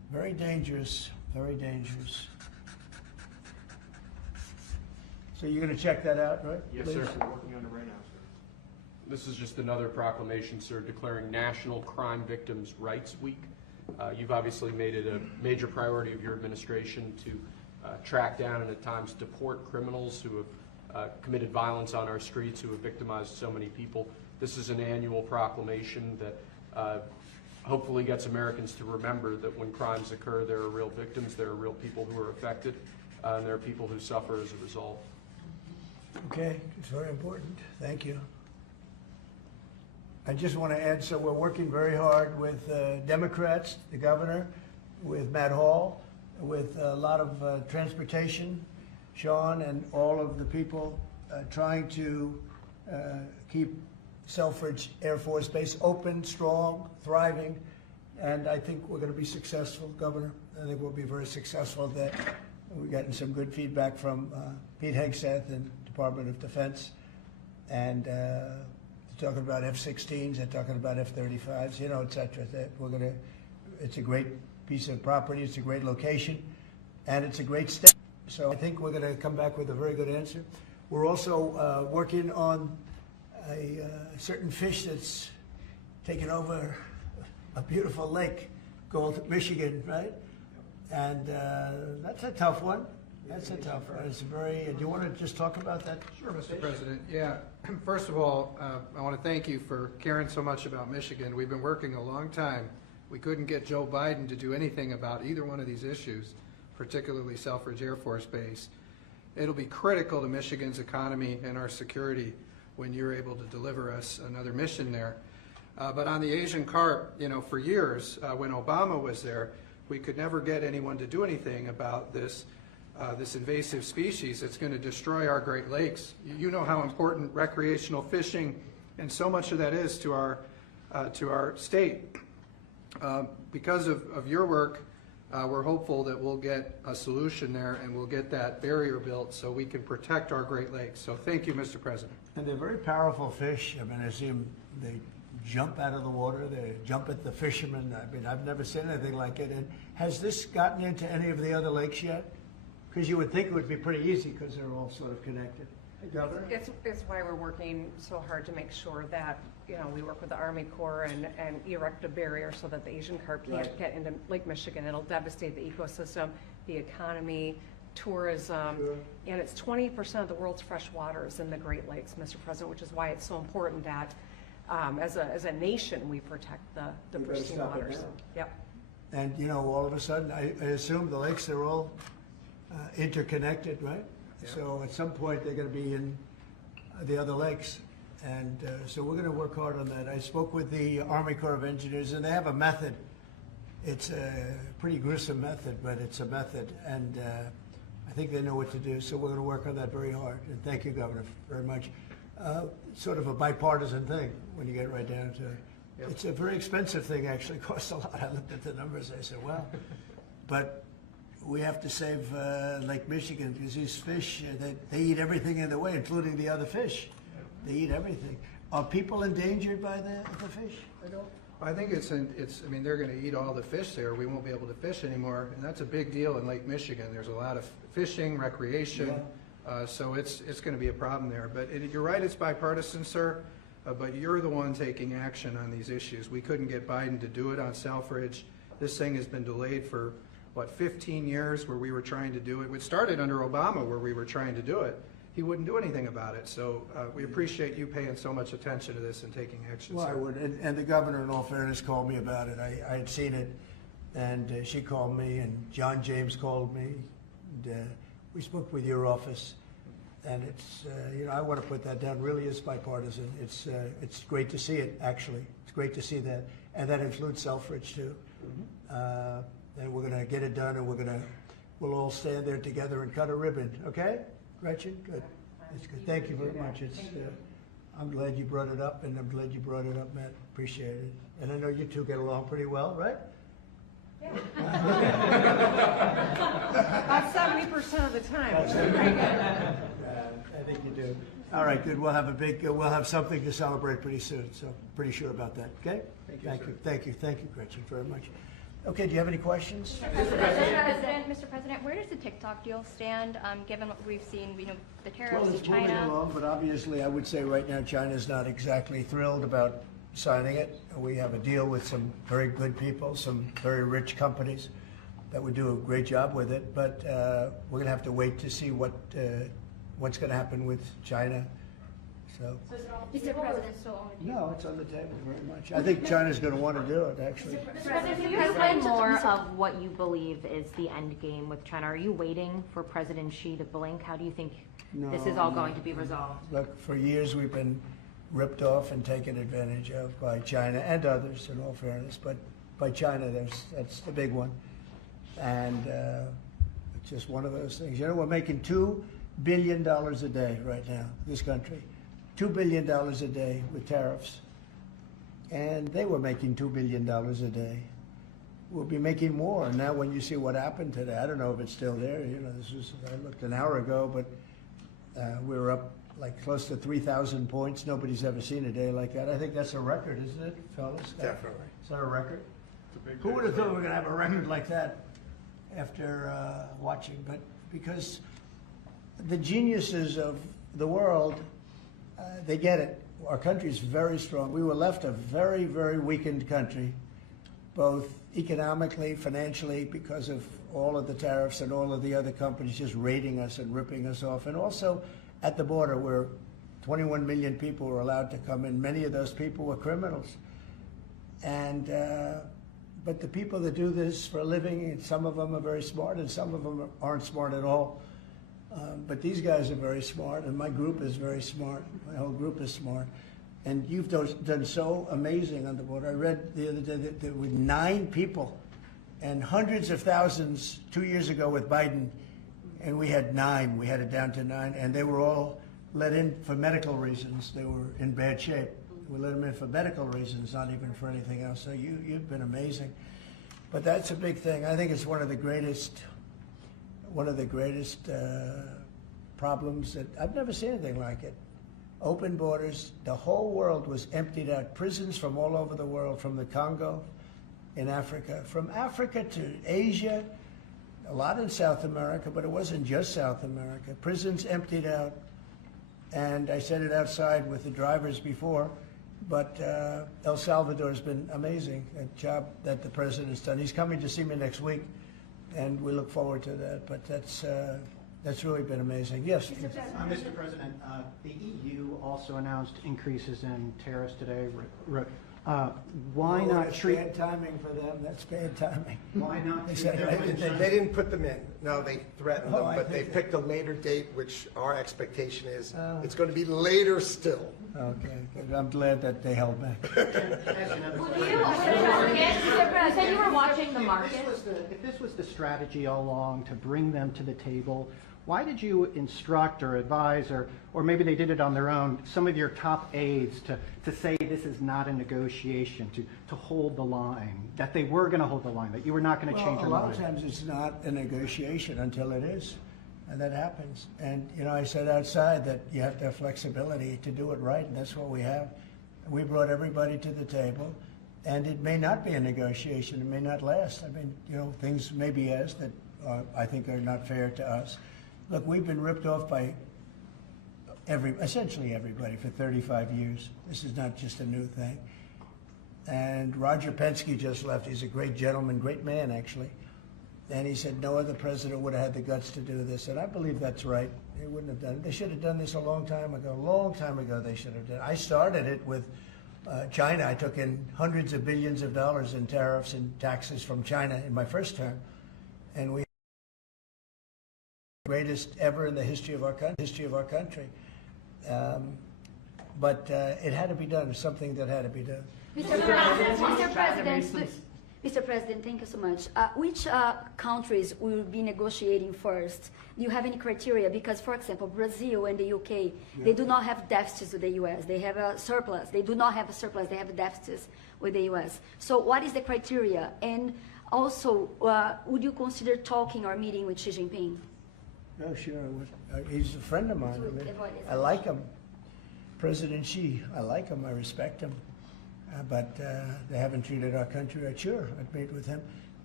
Very dangerous, very dangerous. So you're going to check that out, right? Yes, please? sir. We're working on it right now, sir. This is just another proclamation, sir, declaring National Crime Victims' Rights Week. You've obviously made it a major priority of your administration to track down and at times deport criminals who have committed violence on our streets, who have victimized so many people. This is an annual proclamation that hopefully gets Americans to remember that when crimes occur, there are real victims, there are real people who are affected, and there are people who suffer as a result. Okay, it's very important. Thank you. I just want to add, so we're working very hard with Democrats, the governor, with Matt Hall, with a lot of transportation, Sean, and all of the people trying to keep Selfridge Air Force Base open, strong, thriving, and I think we're going to be successful, Governor. I think we'll be very successful at that. We've gotten some good feedback from Pete Hegseth and Department of Defense, and talking about F-16s, they're talking about F-35s, you know, et cetera. That we're gonna, it's a great piece of property, it's a great location, and it's a great step. So I think we're gonna come back with a very good answer. We're also working on a certain fish that's taken over a beautiful lake called Michigan, right? And that's a tough one. That's a tough one. It's very, do you want to just talk about that? Sure, Mr. President. Yeah. First of all, I want to thank you for caring so much about Michigan. We've been working a long time. We couldn't get Joe Biden to do anything about either one of these issues, particularly Selfridge Air Force Base. It'll be critical to Michigan's economy and our security when you're able to deliver us another mission there. But on the Asian carp, you know, for years, when Obama was there, we could never get anyone to do anything about this invasive species that's going to destroy our Great Lakes. You know how important recreational fishing and so much of that is to our state. Because of your work, we're hopeful that we'll get a solution there and we'll get that barrier built so we can protect our Great Lakes. So thank you, Mr. President. And they're very powerful fish. I mean, I see them, they jump out of the water, they jump at the fishermen. I mean, I've never seen anything like it. And has this gotten into any of the other lakes yet? Because you would think it would be pretty easy because they're all sort of connected. Hey, Governor? It's why we're working so hard to make sure that, you know, we work with the Army Corps and erect a barrier so that the Asian carp can't get into Lake Michigan. It'll devastate the ecosystem, the economy, tourism, and it's 20% of the world's fresh water is in the Great Lakes, Mr. President, which is why it's so important that as a nation we protect the pristine waters. Yep. And, you know, all of a sudden, I assume the lakes are all interconnected, right? Yeah. So at some point they're going to be in the other lakes, and so we're going to work hard on that. I spoke with the Army Corps of Engineers, and they have a method. It's a pretty gruesome method, but it's a method, and I think they know what to do. So we're going to work on that very hard. And thank you, Governor, very much. Sort of a bipartisan thing when you get right down to it. Yep. It's a very expensive thing. Actually, it costs a lot. I looked at the numbers. I said, well, but we have to save Lake Michigan because these fish, they eat everything in the way, including the other fish. They eat everything. Are people endangered by the fish? I don't. I think I mean, they're going to eat all the fish there. We won't be able to fish anymore, and that's a big deal in Lake Michigan. There's a lot of fishing, recreation, so it's going to be a problem there. But you're right, it's bipartisan, sir, but you're the one taking action on these issues. We couldn't get Biden to do it on Selfridge. This thing has been delayed for 15 years where we were trying to do it. It started under Obama where we were trying to do it. He wouldn't do anything about it. So we appreciate you paying so much attention to this and taking action. Well, I would. And the governor, in all fairness, called me about it. I had seen it, and she called me, and John James called me. And, we spoke with your office, and it's, you know, I want to put that down. Really is bipartisan. It's great to see it, actually. It's great to see that. And that includes Selfridge, too. Mm-hmm. And we're going to get it done, and we'll all stand there together and cut a ribbon. Okay, Gretchen? Good. That's good. Thank you very much. I'm glad you brought it up, and I'm glad you brought it up, Matt. Appreciate it. And I know you two get along pretty well, right? Yeah. About 70% of the time. I think you do. All right, good. We'll have something to celebrate pretty soon. So pretty sure about that. Okay. Thank you. Thank you, Gretchen, very much. Okay, do you have any questions? Mr. President, where does the TikTok deal stand, given what we've seen, the tariffs Well, to it's moving China? along, but obviously I would say right now China's not exactly thrilled about signing it. We have a deal with some very good people, some very rich companies that would do a great job with it, but we're going to have to wait to see what's going to happen with China. So, Mr. President, no, it's on the table very much. I think China's going to want to do it, actually. Mr. President, can you explain more of what you believe is the end game with China? Are you waiting for President Xi to blink? How do you think this is all going to be resolved? Look, for years we've been ripped off and taken advantage of by China and others, in all fairness, but by China, that's the big one. And it's just one of those things. You know, we're making $2 billion a day right now, this country. $2 billion a day with tariffs. And they were making $2 billion a day. We'll be making more. And now when you see what happened today, I don't know if it's still there. You know, I looked an hour ago, but we were up like close to 3,000 points. Nobody's ever seen a day like that. I think that's a record, isn't it, fellas? Definitely. Is that a record? Who would have thought we were going to have a record like that after watching? But because the geniuses of the world, they get it. Our country's very strong. We were left a very, very weakened country, both economically, financially, because of all of the tariffs and all of the other companies just raiding us and ripping us off. And also at the border where 21 million people were allowed to come in. Many of those people were criminals. And but the people that do this for a living, some of them are very smart and some of them aren't smart at all. But these guys are very smart, and my group is very smart. My whole group is smart. And you've done so amazing on the border. I read the other day that there were 9 people and hundreds of thousands 2 years ago with Biden, and we had 9. We had it down to 9, and they were all let in for medical reasons. They were in bad shape. We let them in for medical reasons, not even for anything else. So you've been amazing. But that's a big thing. I think it's one of the greatest problems that I've never seen anything like it. Open borders, the whole world was emptied out. Prisons from all over the world, from the Congo in Africa, from Africa to Asia, a lot in South America, but it wasn't just South America. Prisons emptied out, and I said it outside with the drivers before, but El Salvador's been amazing, a job that the president's done. He's coming to see me next week, and we look forward to that. But that's really been amazing. Yes. Mr. President, the EU also announced increases in tariffs today. Why not treat? Bad timing for them. That's bad timing. Why not? They didn't put them in. No, they threatened them, I but they think picked a later date, which our expectation is it's going to be later still. Okay, good. I'm glad that they held back. You said you were watching the market. If this was the strategy all along to bring them to the table, why did you instruct or advise, or maybe they did it on their own, some of your top aides to say this is not a negotiation, to hold the line, that they were going to hold the line, that you were not going to change your mind? A lot of times it's not a negotiation until it is, and that happens. And, you know, I said outside that you have to have flexibility to do it right, and that's what we have. We brought everybody to the table, and it may not be a negotiation. It may not last. I mean, you know, things may be asked that I think are not fair to us. Look, we've been ripped off by essentially everybody for 35 years. This is not just a new thing. And Roger Penske just left. He's a great gentleman, great man, actually. And he said no other president would have had the guts to do this. And I believe that's right. They wouldn't have done it. They should have done this a long time ago. A long time ago they should have done it. I started it with China. I took in hundreds of billions of dollars in tariffs and taxes from China in my first term. And we greatest ever in the history of our country. But it had to be done. It's something that had to be done. Mr. President, thank you so much. Which countries will be negotiating first? Do you have any criteria? Because, for example, Brazil and the UK, they do not have deficits with the US. They have a surplus. They do not have a surplus. They have deficits with the US. So what is the criteria? And also, would you consider talking or meeting with Xi Jinping? No, sure. He's a friend of mine. I mean, I like him. President Xi, I like him. I respect him. But they haven't treated our country right. Sure, I'd meet with him.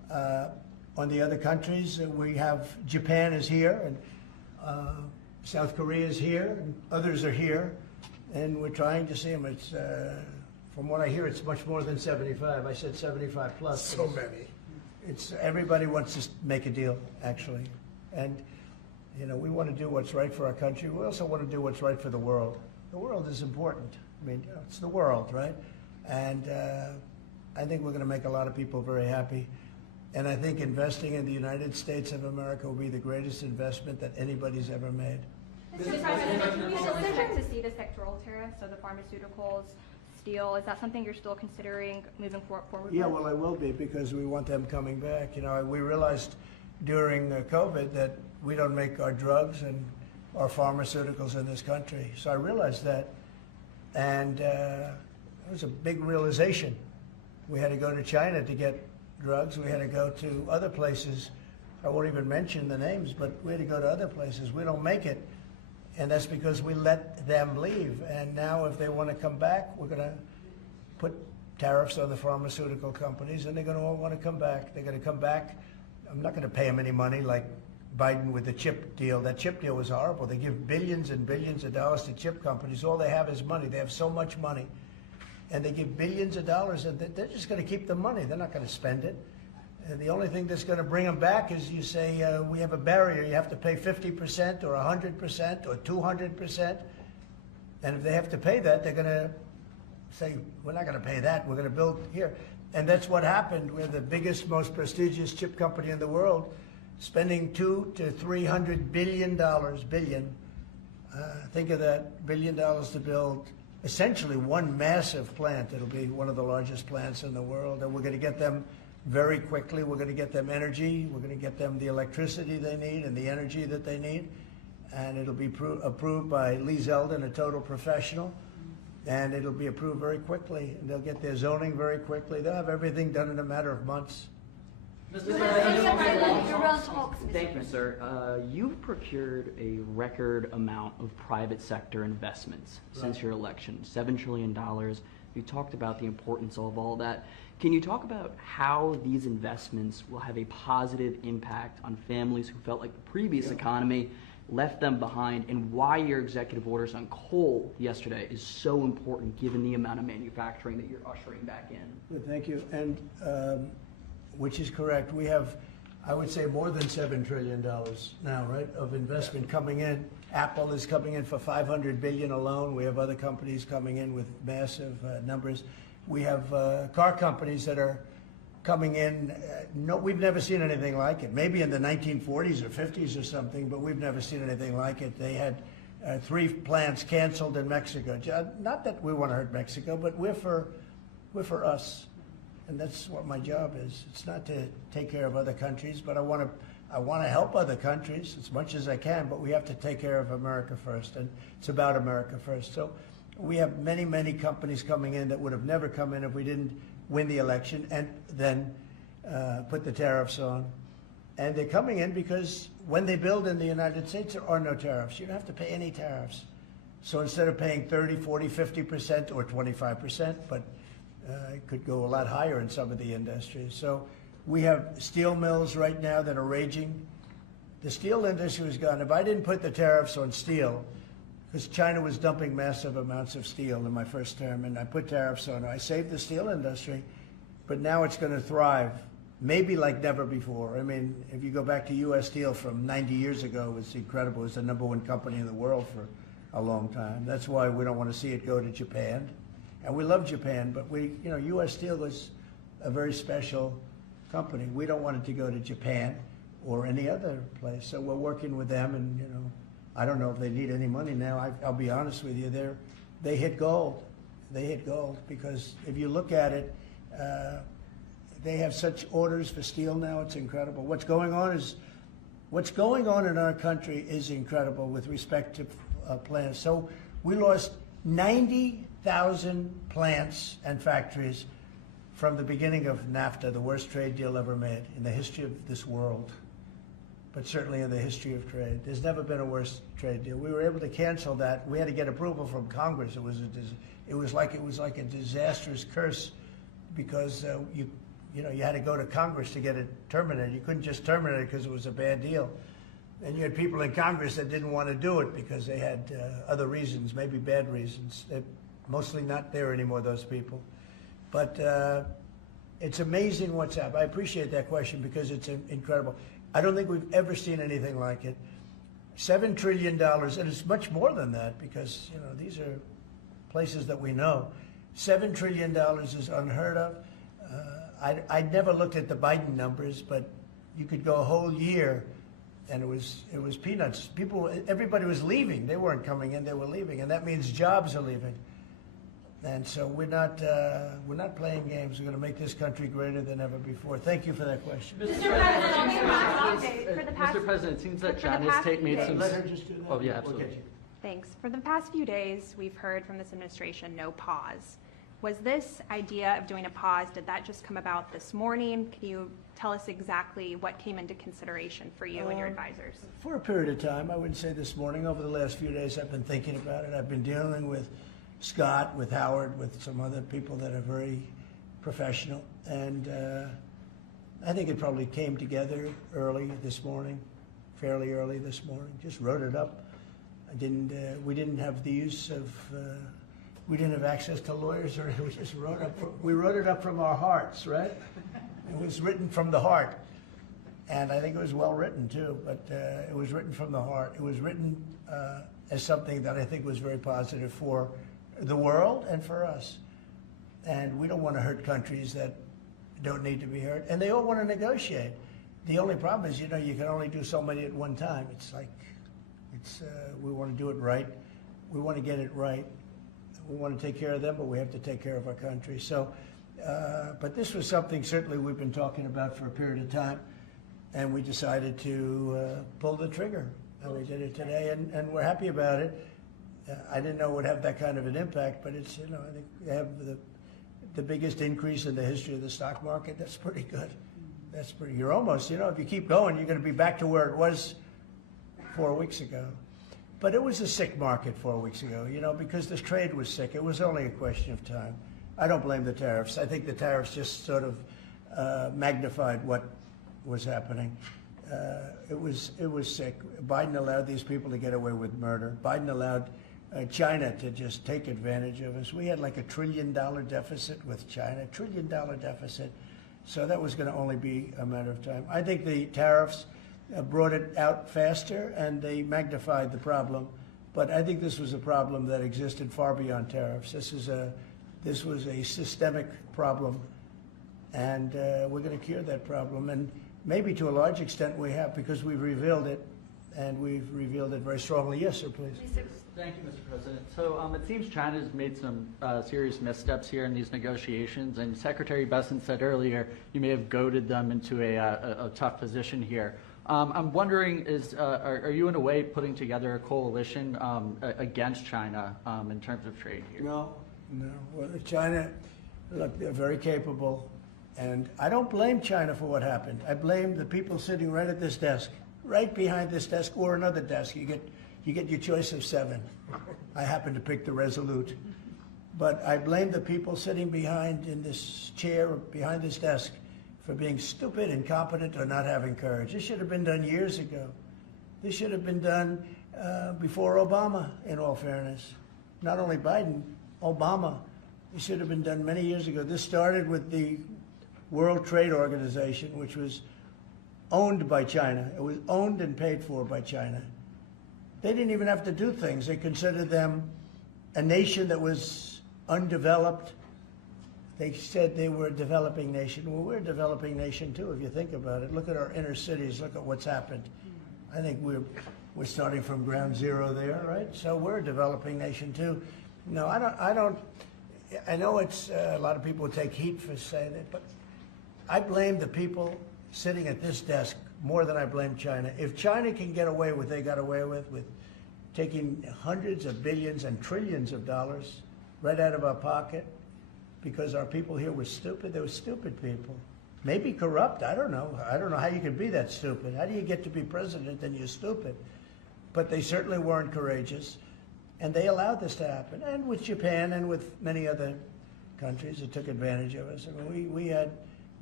On the other countries, we have Japan is here, and South Korea is here, and others are here, and we're trying to see them. It's, from what I hear, it's much more than 75. I said 75 plus. So many. It's everybody wants to make a deal, actually, and you know we want to do what's right for our country. We also want to do what's right for the world. The world is important. I mean, you know, it's the world, right? And I think we're going to make a lot of people very happy. And I think investing in the United States of America will be the greatest investment that anybody's ever made. Mr. President, you still expect to see the sectoral tariffs, so the pharmaceuticals, steel, is that something you're still considering moving forward Yeah, with? well, I will be, because we want them coming back. You know, we realized during COVID that we don't make our drugs and our pharmaceuticals in this country. So I realized that, and it was a big realization. We had to go to China to get drugs. We had to go to other places. I won't even mention the names, but we had to go to other places. We don't make it, and that's because we let them leave. And now if they want to come back, we're going to put tariffs on the pharmaceutical companies, and they're going to all want to come back. They're going to come back. I'm not going to pay them any money like Biden with the chip deal. That chip deal was horrible. They give billions and billions of dollars to chip companies. All they have is money. They have so much money. And they give billions of dollars, and they're just going to keep the money. They're not going to spend it. And the only thing that's going to bring them back is you say, we have a barrier. You have to pay 50% or 100% or 200%. And if they have to pay that, they're going to say, we're not going to pay that. We're going to build here. And that's what happened. We're the biggest, most prestigious chip company in the world, spending $200 to $300 billion. Think of that, $1 billion to build essentially one massive plant. It'll be one of the largest plants in the world, and we're going to get them very quickly. We're going to get them energy. We're going to get them the electricity they need and the energy that they need, and it'll be approved by Lee Zeldin, a total professional, and it'll be approved very quickly. And they'll get their zoning very quickly. They'll have everything done in a matter of months. Thank you, sir. You've procured a record amount of private sector investments since your election, $7 trillion. You talked about the importance of all that. Can you talk about how these investments will have a positive impact on families who felt like the previous economy left them behind, and why your executive orders on coal yesterday is so important given the amount of manufacturing that you're ushering back in? Good, thank you. And which is correct. We have, I would say, more than $7 trillion now, right, of investment coming in. Apple is coming in for $500 billion alone. We have other companies coming in with massive numbers. We have car companies that are coming in. No, we've never seen anything like it. Maybe in the 1940s or 50s or something, but we've never seen anything like it. They had 3 plants canceled in Mexico. Not that we want to hurt Mexico, but we're for us. And that's what my job is. It's not to take care of other countries, but I want to help other countries as much as I can, but we have to take care of America first, and it's about America first. So we have many, many companies coming in that would have never come in if we didn't win the election and then put the tariffs on. And they're coming in because when they build in the United States, there are no tariffs. You don't have to pay any tariffs. So instead of paying 30, 40, 50% or 25%, but it could go a lot higher in some of the industries. So we have steel mills right now that are raging. The steel industry was gone. If I didn't put the tariffs on steel, because China was dumping massive amounts of steel in my first term, and I put tariffs on it, I saved the steel industry, but now it's going to thrive, maybe like never before. I mean, if you go back to U.S. Steel from 90 years ago, it was incredible. It was the #1 company in the world for a long time. That's why we don't want to see it go to Japan. And we love Japan, but U.S. Steel was a very special company. We don't want it to go to Japan or any other place. So we're working with them, and I don't know if they need any money now. I'll be honest with you, they hit gold. They hit gold because if you look at it, they have such orders for steel now. It's incredible. What's going on in our country is incredible with respect to plants. So we lost 90,000 plants and factories from the beginning of NAFTA, the worst trade deal ever made in the history of this world, but certainly in the history of trade. There's never been a worse trade deal. We were able to cancel that. We had to get approval from Congress. It was like a disastrous curse because you had to go to Congress to get it terminated. You couldn't just terminate it because it was a bad deal. And you had people in Congress that didn't want to do it because they had other reasons, maybe bad reasons. They're mostly not there anymore, those people. But it's amazing what's happened. I appreciate that question because it's incredible. I don't think we've ever seen anything like it. $7 trillion, and it's much more than that because, these are places that we know. $7 trillion is unheard of. I never looked at the Biden numbers, but you could go a whole year and it was peanuts. Everybody was leaving. They weren't coming in, they were leaving, and that means jobs are leaving. And so we're not playing games. We're going to make this country greater than ever before. Thank you for that question. Mr. President, it seems that China's made some... Let her just do that. Oh, yeah, absolutely. Okay. Thanks. For the past few days, we've heard from this administration no pause. Was this idea of doing a pause, did that just come about this morning? Can you tell us exactly what came into consideration for you and your advisors? For a period of time, I wouldn't say this morning. Over the last few days, I've been thinking about it. I've been dealing with Scott, with Howard, with some other people that are very professional. And I think it probably came together early this morning, fairly early this morning. Just wrote it up. We didn't have the use of, we didn't have access to lawyers, or we just we wrote it up from our hearts, right? It was written from the heart. And I think it was well written too, but it was written from the heart. It was written as something that I think was very positive for the world and for us. And we don't want to hurt countries that don't need to be hurt. And they all want to negotiate. The only problem is, you can only do so many at one time. It's like, we want to do it right. We want to get it right. We want to take care of them, but we have to take care of our country. So, but this was something certainly we've been talking about for a period of time, and we decided to pull the trigger. And we did it today, and we're happy about it. I didn't know it would have that kind of an impact, but it's, I think they have the biggest increase in the history of the stock market. That's pretty good. You're almost, if you keep going, you're going to be back to where it was 4 weeks ago. But it was a sick market 4 weeks ago, because the trade was sick. It was only a question of time. I don't blame the tariffs. I think the tariffs just sort of magnified what was happening. It was sick. Biden allowed these people to get away with murder. Biden allowed China to just take advantage of us. We had like $1 trillion deficit with China, $1 trillion deficit. So that was going to only be a matter of time. I think the tariffs brought it out faster and they magnified the problem. But I think this was a problem that existed far beyond tariffs. This was a systemic problem, and we're going to cure that problem. And maybe to a large extent we have, because we've revealed it, and we've revealed it very strongly. Yes, sir, please. Thank you, Mr. President. So it seems China's made some serious missteps here in these negotiations, and Secretary Bessent said earlier you may have goaded them into a tough position here. I'm wondering, are you in a way putting together a coalition against China in terms of trade here? No. Well, China, look, they're very capable, and I don't blame China for what happened. I blame the people sitting right at this desk, right behind this desk, or another desk. You get your choice of 7. I happen to pick the Resolute. But I blame the people sitting behind in this chair, behind this desk, for being stupid, incompetent, or not having courage. This should have been done years ago. This should have been done before Obama, in all fairness. Not only Biden, Obama. It should have been done many years ago. This started with the World Trade Organization, which was owned by China. It was owned and paid for by China. They didn't even have to do things. They considered them a nation that was undeveloped. They said they were a developing nation. Well, we're a developing nation too, if you think about it. Look at our inner cities. Look at what's happened. I think we're starting from ground zero there, right? So we're a developing nation too. No, I don't. I know it's a lot of people take heat for saying it, but I blame the people sitting at this desk more than I blame China. If China can get away with what they got away with taking hundreds of billions and trillions of dollars right out of our pocket because our people here were stupid, they were stupid people. Maybe corrupt, I don't know. I don't know how you can be that stupid. How do you get to be president and you're stupid? But they certainly weren't courageous, and they allowed this to happen. And with Japan and with many other countries that took advantage of us. I mean, we had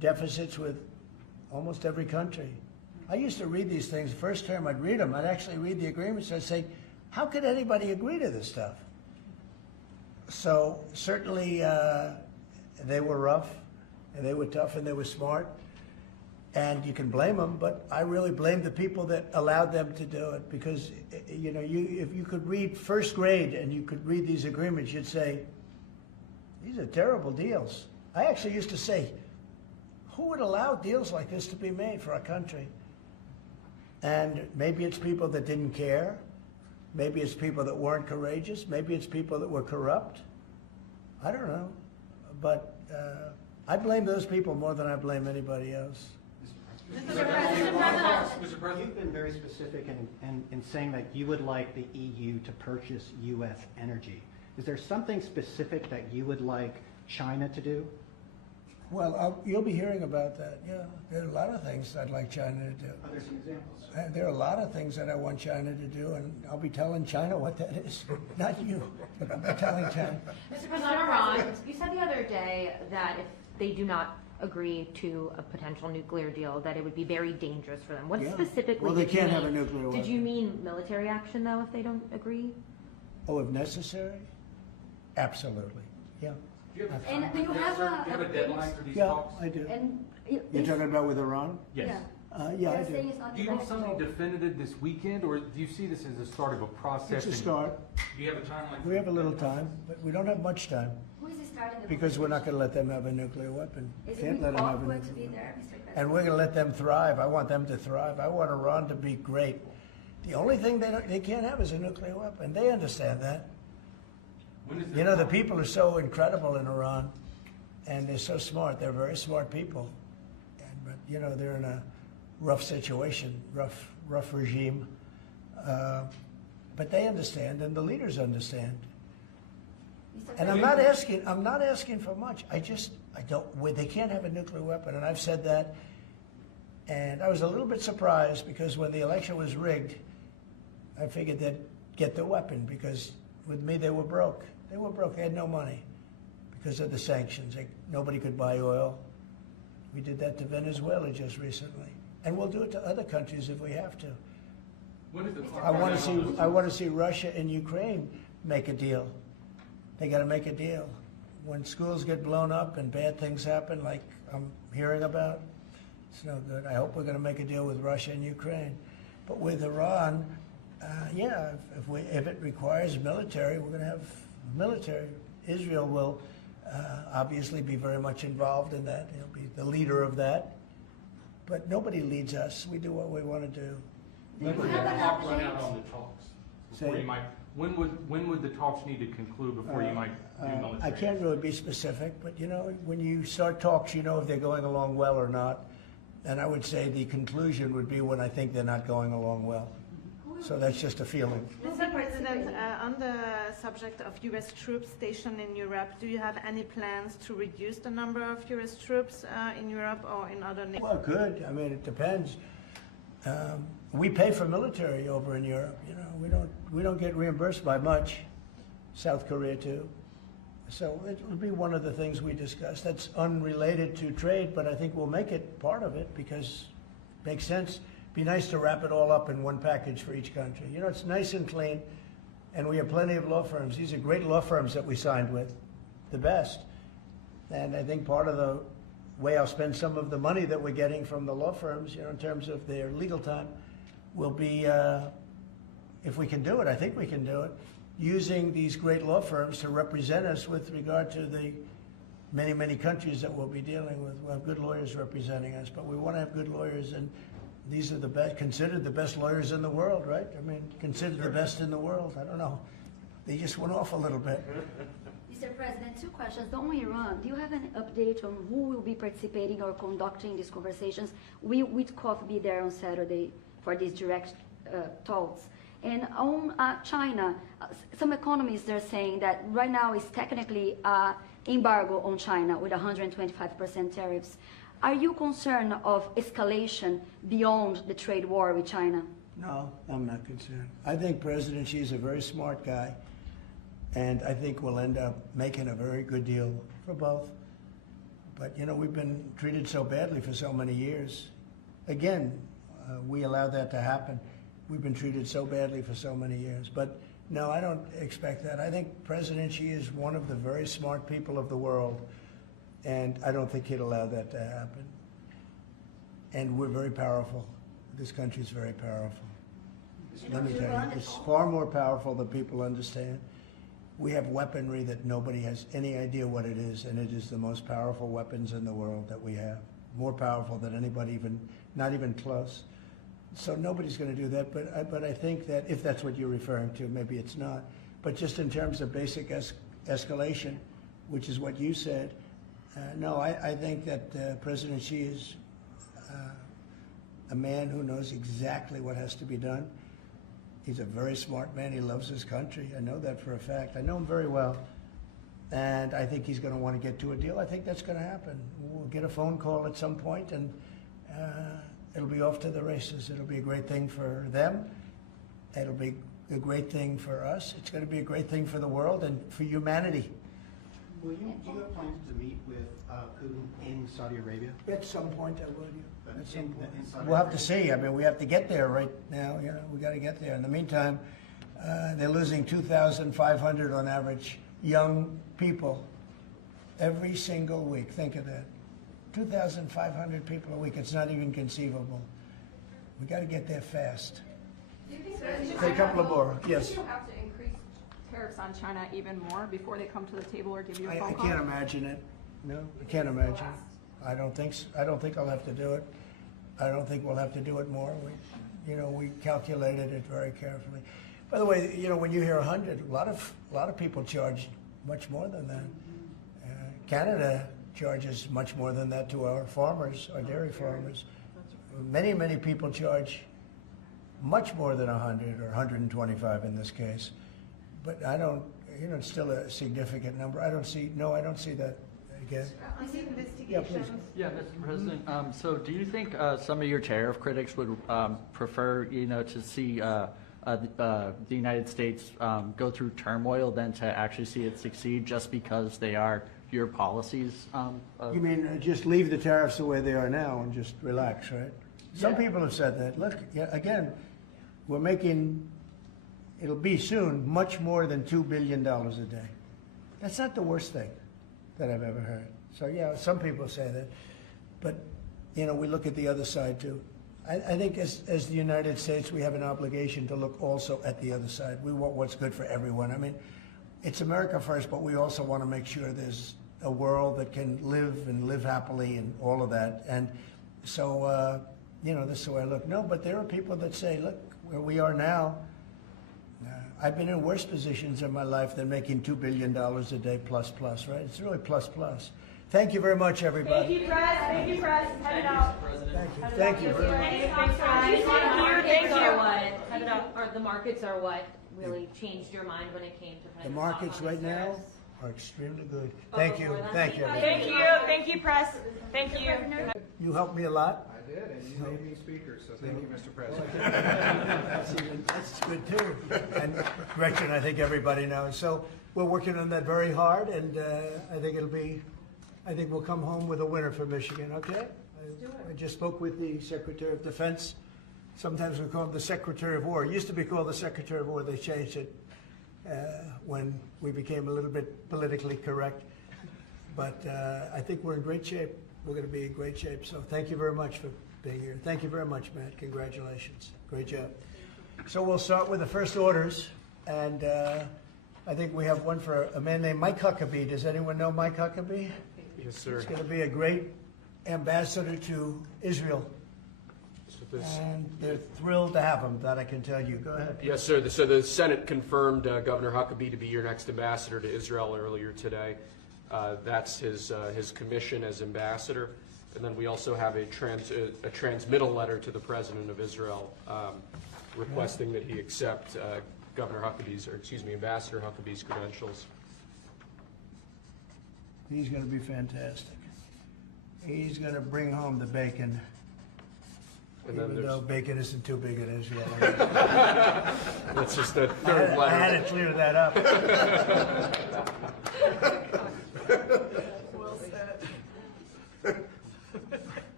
deficits with almost every country. I used to read these things. First term, I'd read them. I'd actually read the agreements. I'd say, how could anybody agree to this stuff? So certainly they were rough, and they were tough, and they were smart. And you can blame them, but I really blame the people that allowed them to do it, because you know, if you could read first grade and you could read these agreements, you'd say, these are terrible deals. I actually used to say, who would allow deals like this to be made for our country? And maybe it's people that didn't care. Maybe it's people that weren't courageous. Maybe it's people that were corrupt. I don't know. But I blame those people more than I blame anybody else. Mr. President, you've been very specific in saying that you would like the EU to purchase U.S. energy. Is there something specific that you would like China to do? Well, you'll be hearing about that. Yeah, there are a lot of things I'd like China to do. Are there some examples? There are a lot of things that I want China to do, and I'll be telling China what that is. Not you, but I'll be telling China. Mr. President, Iran, you said the other day that if they do not agree to a potential nuclear deal, that it would be very dangerous for them. What specifically Well, they did you can't mean? have a nuclear weapon. Did you mean military action, though, if they don't agree? Oh, if necessary? Absolutely, yeah. And do you have a deadline for these Yeah, talks? I do. And You're talking about with Iran? Yes. Yeah, I they're do. saying it's not Do you want something debatable. definitive this weekend, or do you see this as the start of a process? It's a start. Do you have a timeline? We have a little time, but we don't have much time, Who is starting the because we're not going to let them have a nuclear weapon. Is Can't it let them have a awkward nuclear to be weapon. there, Mr. President? And we're going to let them thrive. I want them to thrive. I want Iran to be great. The only thing they can't have is a nuclear weapon. They understand that. You know, the people are so incredible in Iran, and they're so smart. They're very smart people. But, you know, they're in a rough situation, rough regime. But they understand, and the leaders understand. And I'm not asking for much. I don't, they can't have a nuclear weapon, and I've said that. And I was a little bit surprised, because when the election was rigged, I figured they'd get the weapon, because with me, they were broke. They were broke. They had no money because of the sanctions. Nobody could buy oil. We did that to Venezuela just recently. And we'll do it to other countries if we have to. I want to see Russia and Ukraine make a deal. They got to make a deal. When schools get blown up and bad things happen, like I'm hearing about, it's no good. I hope we're going to make a deal with Russia and Ukraine. But with Iran, yeah, if it requires military, we're going to have military. Israel will obviously be very much involved in that. He'll be the leader of that. But nobody leads us. We do what we want to do. When would the clock run out on the talks? Before Say- you might, when would the talks need to conclude before you might do military? I can't really be specific, but you know, when you start talks, you know if they're going along well or not. And I would say the conclusion would be when I think they're not going along well. So that's just a feeling. Mr. President, on the subject of U.S. troops stationed in Europe, do you have any plans to reduce the number of U.S. troops in Europe or in other nations? Well, good. I mean, it depends. We pay for military over in Europe. You know, we don't get reimbursed by much. South Korea too. So it'll be one of the things we discuss. That's unrelated to trade, but I think we'll make it part of it because it makes sense. Be nice to wrap it all up in one package for each country. You know, it's nice and clean, and we have plenty of law firms. These are great law firms that we signed with, the best. And I think part of the way I'll spend some of the money that we're getting from the law firms, you know, in terms of their legal time, will be, if we can do it, I think we can do it, using these great law firms to represent us with regard to the many, many countries that we'll be dealing with. We'll have good lawyers representing us, but we want to have good lawyers, and these are the best, considered the best lawyers in the world, right? I mean, considered the best in the world. I don't know. They just went off a little bit. Mr. President, two questions. On Iran, do you have an update on who will be participating or conducting these conversations? Will Witkoff be there on Saturday for these direct talks? And on China, some economists are saying that right now is technically embargo on China with 125% tariffs. Are you concerned of escalation beyond the trade war with China? No, I'm not concerned. I think President Xi's a very smart guy, and I think we'll end up making a very good deal for both. But, you know, we've been treated so badly for so many years. Again, we allowed that to happen. We've been treated so badly for so many years. But no, I don't expect that. I think President Xi is one of the very smart people of the world, and I don't think he'd allow that to happen. And we're very powerful. This country is very powerful. Let me tell you, it's far more powerful than people understand. We have weaponry that nobody has any idea what it is, and it is the most powerful weapons in the world that we have. More powerful than anybody, not even close. So nobody's going to do that, but I think that if that's what you're referring to, maybe it's not. But just in terms of basic escalation, which is what you said, no, I think that President Xi is a man who knows exactly what has to be done. He's a very smart man. He loves his country. I know that for a fact. I know him very well. And I think he's going to want to get to a deal. I think that's going to happen. We'll get a phone call at some point, and it'll be off to the races. It'll be a great thing for them. It'll be a great thing for us. It's going to be a great thing for the world and for humanity. Do you have plans to meet with Putin in Saudi Arabia? At some point, I would. At some point. in Saudi We'll have to Arabia? see. I mean, we have to get there right now. You know, we got to get there. In the meantime, they're losing 2,500 on average young people every single week. Think of that. 2,500 people a week. It's not even conceivable. We got to get there fast. Do you think Say a couple of more. Yes. Do you have to increase tariffs on China even more before they come to the table or give you a I phone call? can't imagine it. No, I can't imagine. I don't think I'll have to do it. I don't think we'll have to do it more. We calculated it very carefully. By the way, you know, when you hear 100, a lot of people charge much more than that. Canada charges much more than that to our farmers, our dairy farmers. Many people charge much more than 100 or 125 in this case. But I don't, you know, it's still a significant number. I don't see that again. On the investigations. Yeah, please. Yeah, Mr. President. So, do you think some of your tariff critics would prefer, you know, to see the United States go through turmoil than to actually see it succeed, just because they are your policies? You mean just leave the tariffs the way they are now and just relax, right? Some people have said that. Look, again, we're making, it'll be soon, much more than $2 billion a day. That's not the worst thing that I've ever heard. So yeah, some people say that. But, you know, we look at the other side too. I think as the United States, we have an obligation to look also at the other side. We want what's good for everyone. I mean, it's America first, but we also want to make sure there's a world that can live happily and all of that. And so, you know, this is the way I look. No, but there are people that say, look, where we are now, I've been in worse positions in my life than making $2 billion a day plus, right? It's really plus. Thank you very much, everybody. Thank you, Press. Thank you, Press. Head it out. Thank you. The markets are what really changed your mind when it came to The markets right now are extremely good. Thank you. Thank you, Press. Thank you. You helped me a lot. I did, and you made me speaker, so thank you, Mr. President. That's good too. And Gretchen, I think everybody knows. So we're working on that very hard, and I think we'll come home with a winner for Michigan. Okay? I just spoke with the Secretary of Defense. Sometimes we call him the Secretary of War. It used to be called the Secretary of War. They changed it when we became a little bit politically correct. But I think we're in great shape. We're going to be in great shape. So thank you very much for being here. Thank you very much, Matt. Congratulations. Great job. So we'll start with the first orders. And I think we have one for a man named Mike Huckabee. Does anyone know Mike Huckabee? Yes, sir. He's going to be a great ambassador to Israel. And they're thrilled to have him, that I can tell you. Go ahead. Yes, sir. So the Senate confirmed Governor Huckabee to be your next ambassador to Israel earlier today. That's his commission as ambassador. And then we also have a transmittal letter to the President of Israel requesting that he accept Ambassador Huckabee's credentials. He's going to be fantastic. He's going to bring home the bacon. And then Even though bacon isn't too big in Israel. That's just the third letter. I had to clear that up.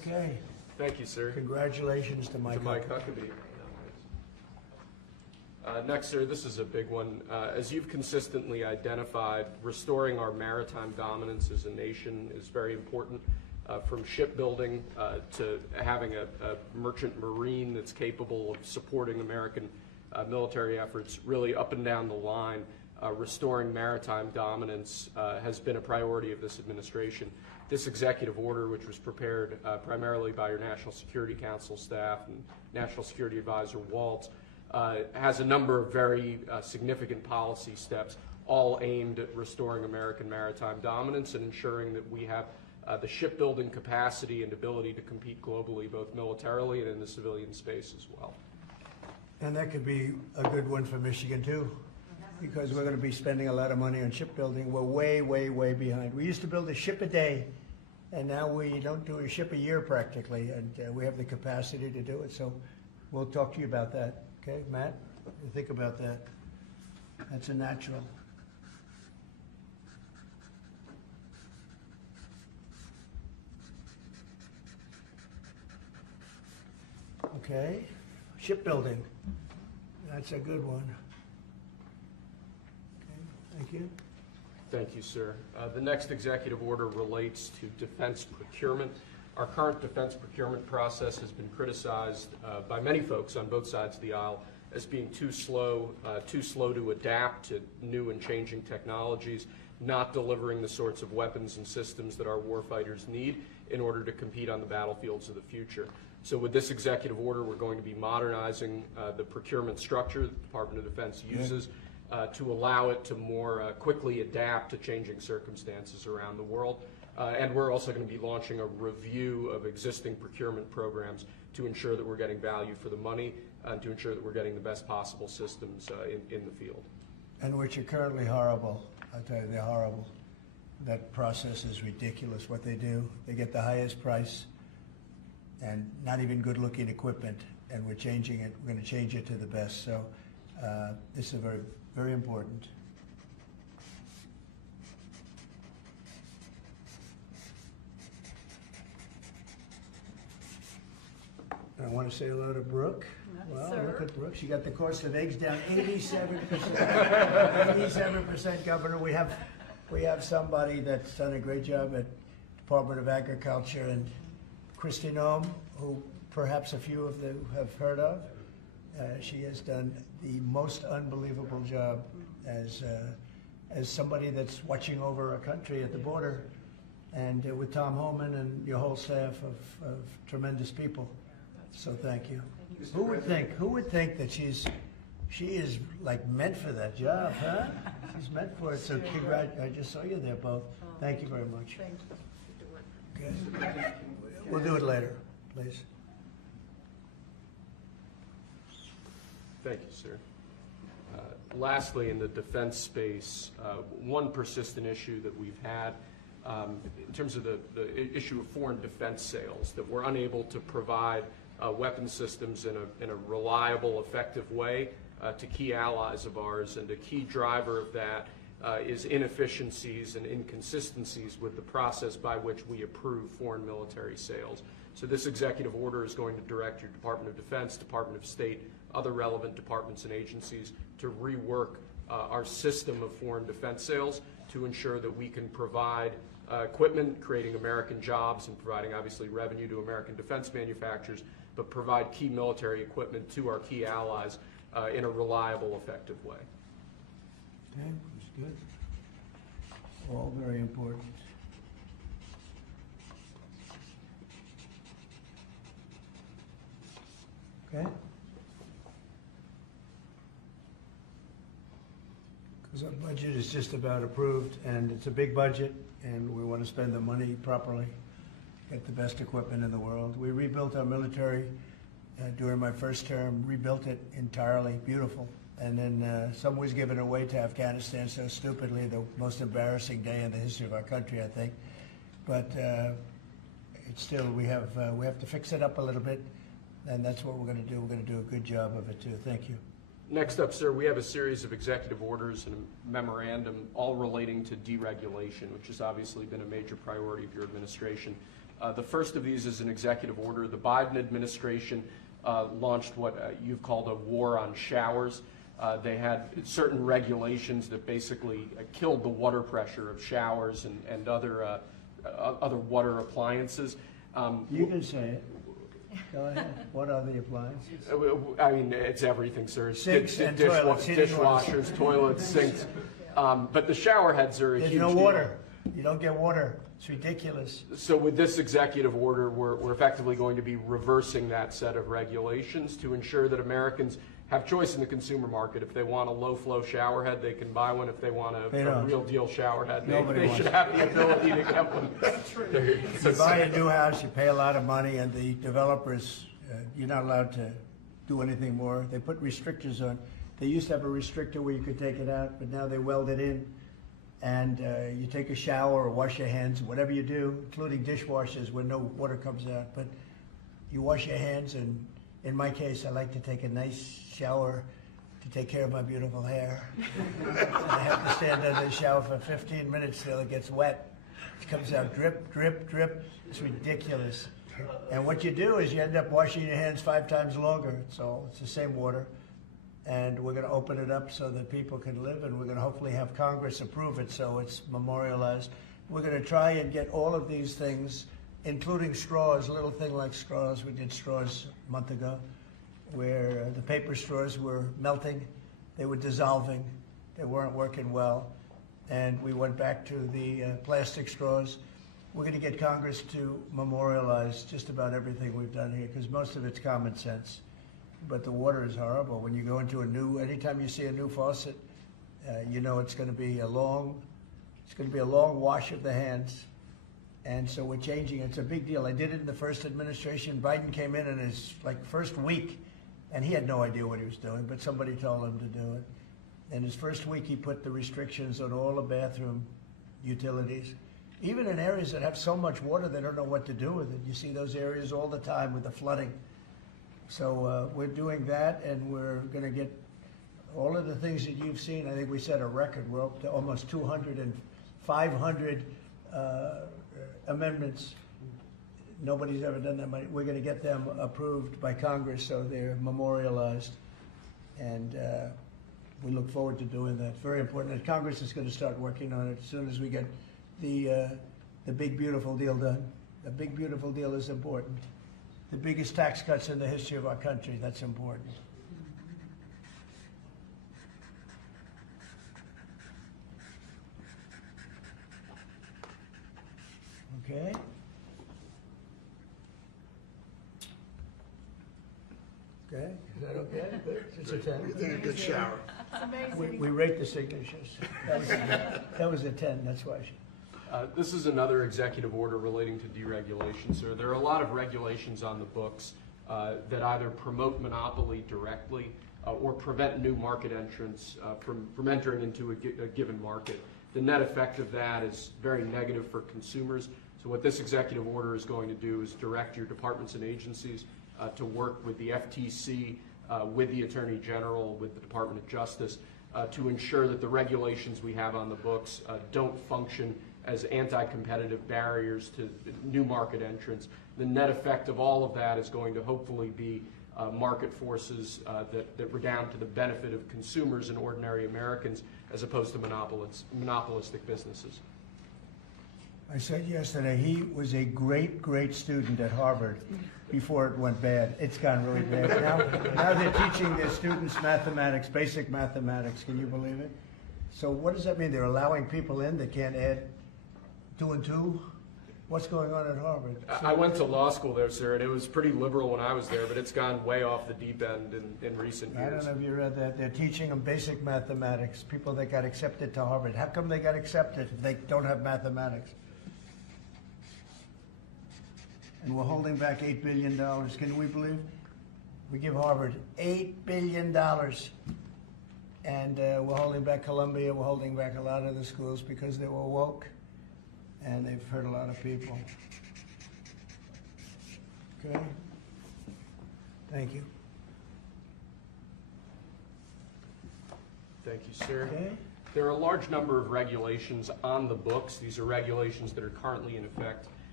Okay. Thank you, sir. Congratulations to Mike. Huckabee. Next, sir, this is a big one. As you've consistently identified, restoring our maritime dominance as a nation is very important, from shipbuilding to having a merchant marine that's capable of supporting American military efforts, really up and down the line. Restoring maritime dominance has been a priority of this administration. This executive order, which was prepared primarily by your National Security Council staff and National Security Advisor Waltz, has a number of very significant policy steps, all aimed at restoring American maritime dominance and ensuring that we have the shipbuilding capacity and ability to compete globally, both militarily and in the civilian space as well. And that could be a good one for Michigan too, because we're going to be spending a lot of money on shipbuilding. We're way, way, way behind. We used to build a ship a day, and now we don't do a ship a year practically, and we have the capacity to do it. So we'll talk to you about that. Okay, Matt? What do you think about that? That's a natural. Okay, shipbuilding. That's a good one. Okay, thank you. Thank you, sir. The next executive order relates to defense procurement. Our current defense procurement process has been criticized by many folks on both sides of the aisle as being too slow to adapt to new and changing technologies, not delivering the sorts of weapons and systems that our warfighters need in order to compete on the battlefields of the future. So with this executive order, we're going to be modernizing the procurement structure that the Department of Defense uses to allow it to more quickly adapt to changing circumstances around the world. And we're also going to be launching a review of existing procurement programs to ensure that we're getting value for the money and to ensure that we're getting the best possible systems in the field. And which are currently horrible. I'll tell you, they're horrible. That process is ridiculous, what they do. They get the highest price and not even good-looking equipment, and we're changing it. We're going to change it to the best. So this is very, very important. I want to say hello to Brooke. Well, look at Brooke. She got the cost of eggs down 87%. 87%, Governor. We have somebody that's done a great job at Department of Agriculture, and Christy Noem, who perhaps a few of you have heard of. She has done the most unbelievable job as somebody that's watching over a country at the border, and with Tom Homan and your whole staff of tremendous people. So thank you. Who would think that she is like meant for that job, huh? She's meant for it. So I just saw you there both. Thank you very much. Okay. We'll do it later, please. Thank you, sir. Lastly, in the defense space, one persistent issue that we've had in terms of the issue of foreign defense sales, that we're unable to provide weapon systems in a reliable, effective way to key allies of ours, and a key driver of that is inefficiencies and inconsistencies with the process by which we approve foreign military sales. So this executive order is going to direct your Department of Defense, Department of State, other relevant departments and agencies to rework our system of foreign defense sales to ensure that we can provide equipment, creating American jobs and providing obviously revenue to American defense manufacturers, but provide key military equipment to our key allies in a reliable, effective way. Okay, that's good. All very important. Okay? Because our budget is just about approved, and it's a big budget, and we want to spend the money properly, get the best equipment in the world. We rebuilt our military during my first term, rebuilt it entirely, beautiful. And then some was given away to Afghanistan so stupidly, the most embarrassing day in the history of our country, I think. But it's still, we have to fix it up a little bit, and that's what we're going to do. We're going to do a good job of it too. Thank you. Next up, sir, we have a series of executive orders and a memorandum all relating to deregulation, which has obviously been a major priority of your administration. The first of these is an executive order. The Biden administration launched what you've called a war on showers. They had certain regulations that basically killed the water pressure of showers and other water appliances. You can say it. Go ahead. What are the appliances? I mean, it's everything, sir. Sinks and toilets, dishwashers, toilets, sinks. But the shower heads are a There's huge no deal. water. You don't get water. It's ridiculous. So with this executive order, we're effectively going to be reversing that set of regulations to ensure that Americans have choice in the consumer market. If they want a low-flow shower head, they can buy one. If they want a real deal shower head, they should have the ability to get one. You buy a new house, you pay a lot of money, and the developers, you're not allowed to do anything more. They put restrictors on. They used to have a restrictor where you could take it out, but now they weld it in. And you take a shower or wash your hands, whatever you do, including dishwashers where no water comes out. But you wash your hands, and in my case, I like to take a nice shower to take care of my beautiful hair. And I have to stand under the shower for 15 minutes till it gets wet. It comes out drip, drip, drip. It's ridiculous. And what you do is you end up washing your hands 5 times longer. So it's the same water. And we're going to open it up so that people can live, and we're going to hopefully have Congress approve it so it's memorialized. We're going to try and get all of these things, including straws, a little thing like straws. We did straws a month ago, where the paper straws were melting, they were dissolving, they weren't working well, and we went back to the plastic straws. We're going to get Congress to memorialize just about everything we've done here, because most of it's common sense. But the water is horrible. When you go into anytime you see a new faucet, you know it's going to be a long wash of the hands. And so we're changing. It's a big deal. I did it in the first administration. Biden came in his first week, and he had no idea what he was doing, but somebody told him to do it. In his first week, he put the restrictions on all the bathroom utilities. Even in areas that have so much water, they don't know what to do with it. You see those areas all the time with the flooding. So we're doing that, and we're going to get all of the things that you've seen. I think we set a record. We're up to almost 200 and 500 amendments. Nobody's ever done that many. We're going to get them approved by Congress so they're memorialized. And we look forward to doing that. Very important. And Congress is going to start working on it as soon as we get the big, beautiful deal done. The big, beautiful deal is important. The biggest tax cuts in the history of our country, that's important. Okay. Okay, is that okay? Good. It's a 10. You think a good shower. We rate the signatures. That was a 10, that's why. This is another executive order relating to deregulation, sir. There are a lot of regulations on the books that either promote monopoly directly or prevent new market entrants from entering into a given market. The net effect of that is very negative for consumers. So what this executive order is going to do is direct your departments and agencies to work with the FTC, with the Attorney General, with the Department of Justice, to ensure that the regulations we have on the books don't function as anti-competitive barriers to new market entrants. The net effect of all of that is going to hopefully be market forces that redound to the benefit of consumers and ordinary Americans as opposed to monopolistic businesses. I said yesterday he was a great, great student at Harvard before it went bad. It's gone really bad. Now they're teaching their students mathematics, basic mathematics. Can you believe it? So what does that mean? They're allowing people in that can't add 2 and 2? What's going on at Harvard? I went to law school there, sir, and it was pretty liberal when I was there, but it's gone way off the deep end in recent years. I don't know if you read that. They're teaching them basic mathematics, people that got accepted to Harvard. How come they got accepted if they don't have mathematics? And we're holding back $8 billion. Can we believe? We give Harvard $8 billion. And we're holding back Columbia. We're holding back a lot of the schools because they were woke. And they've hurt a lot of people. Okay? Thank you. Thank you, sir. Okay. There are a large number of regulations on the books. These are regulations that are currently in effect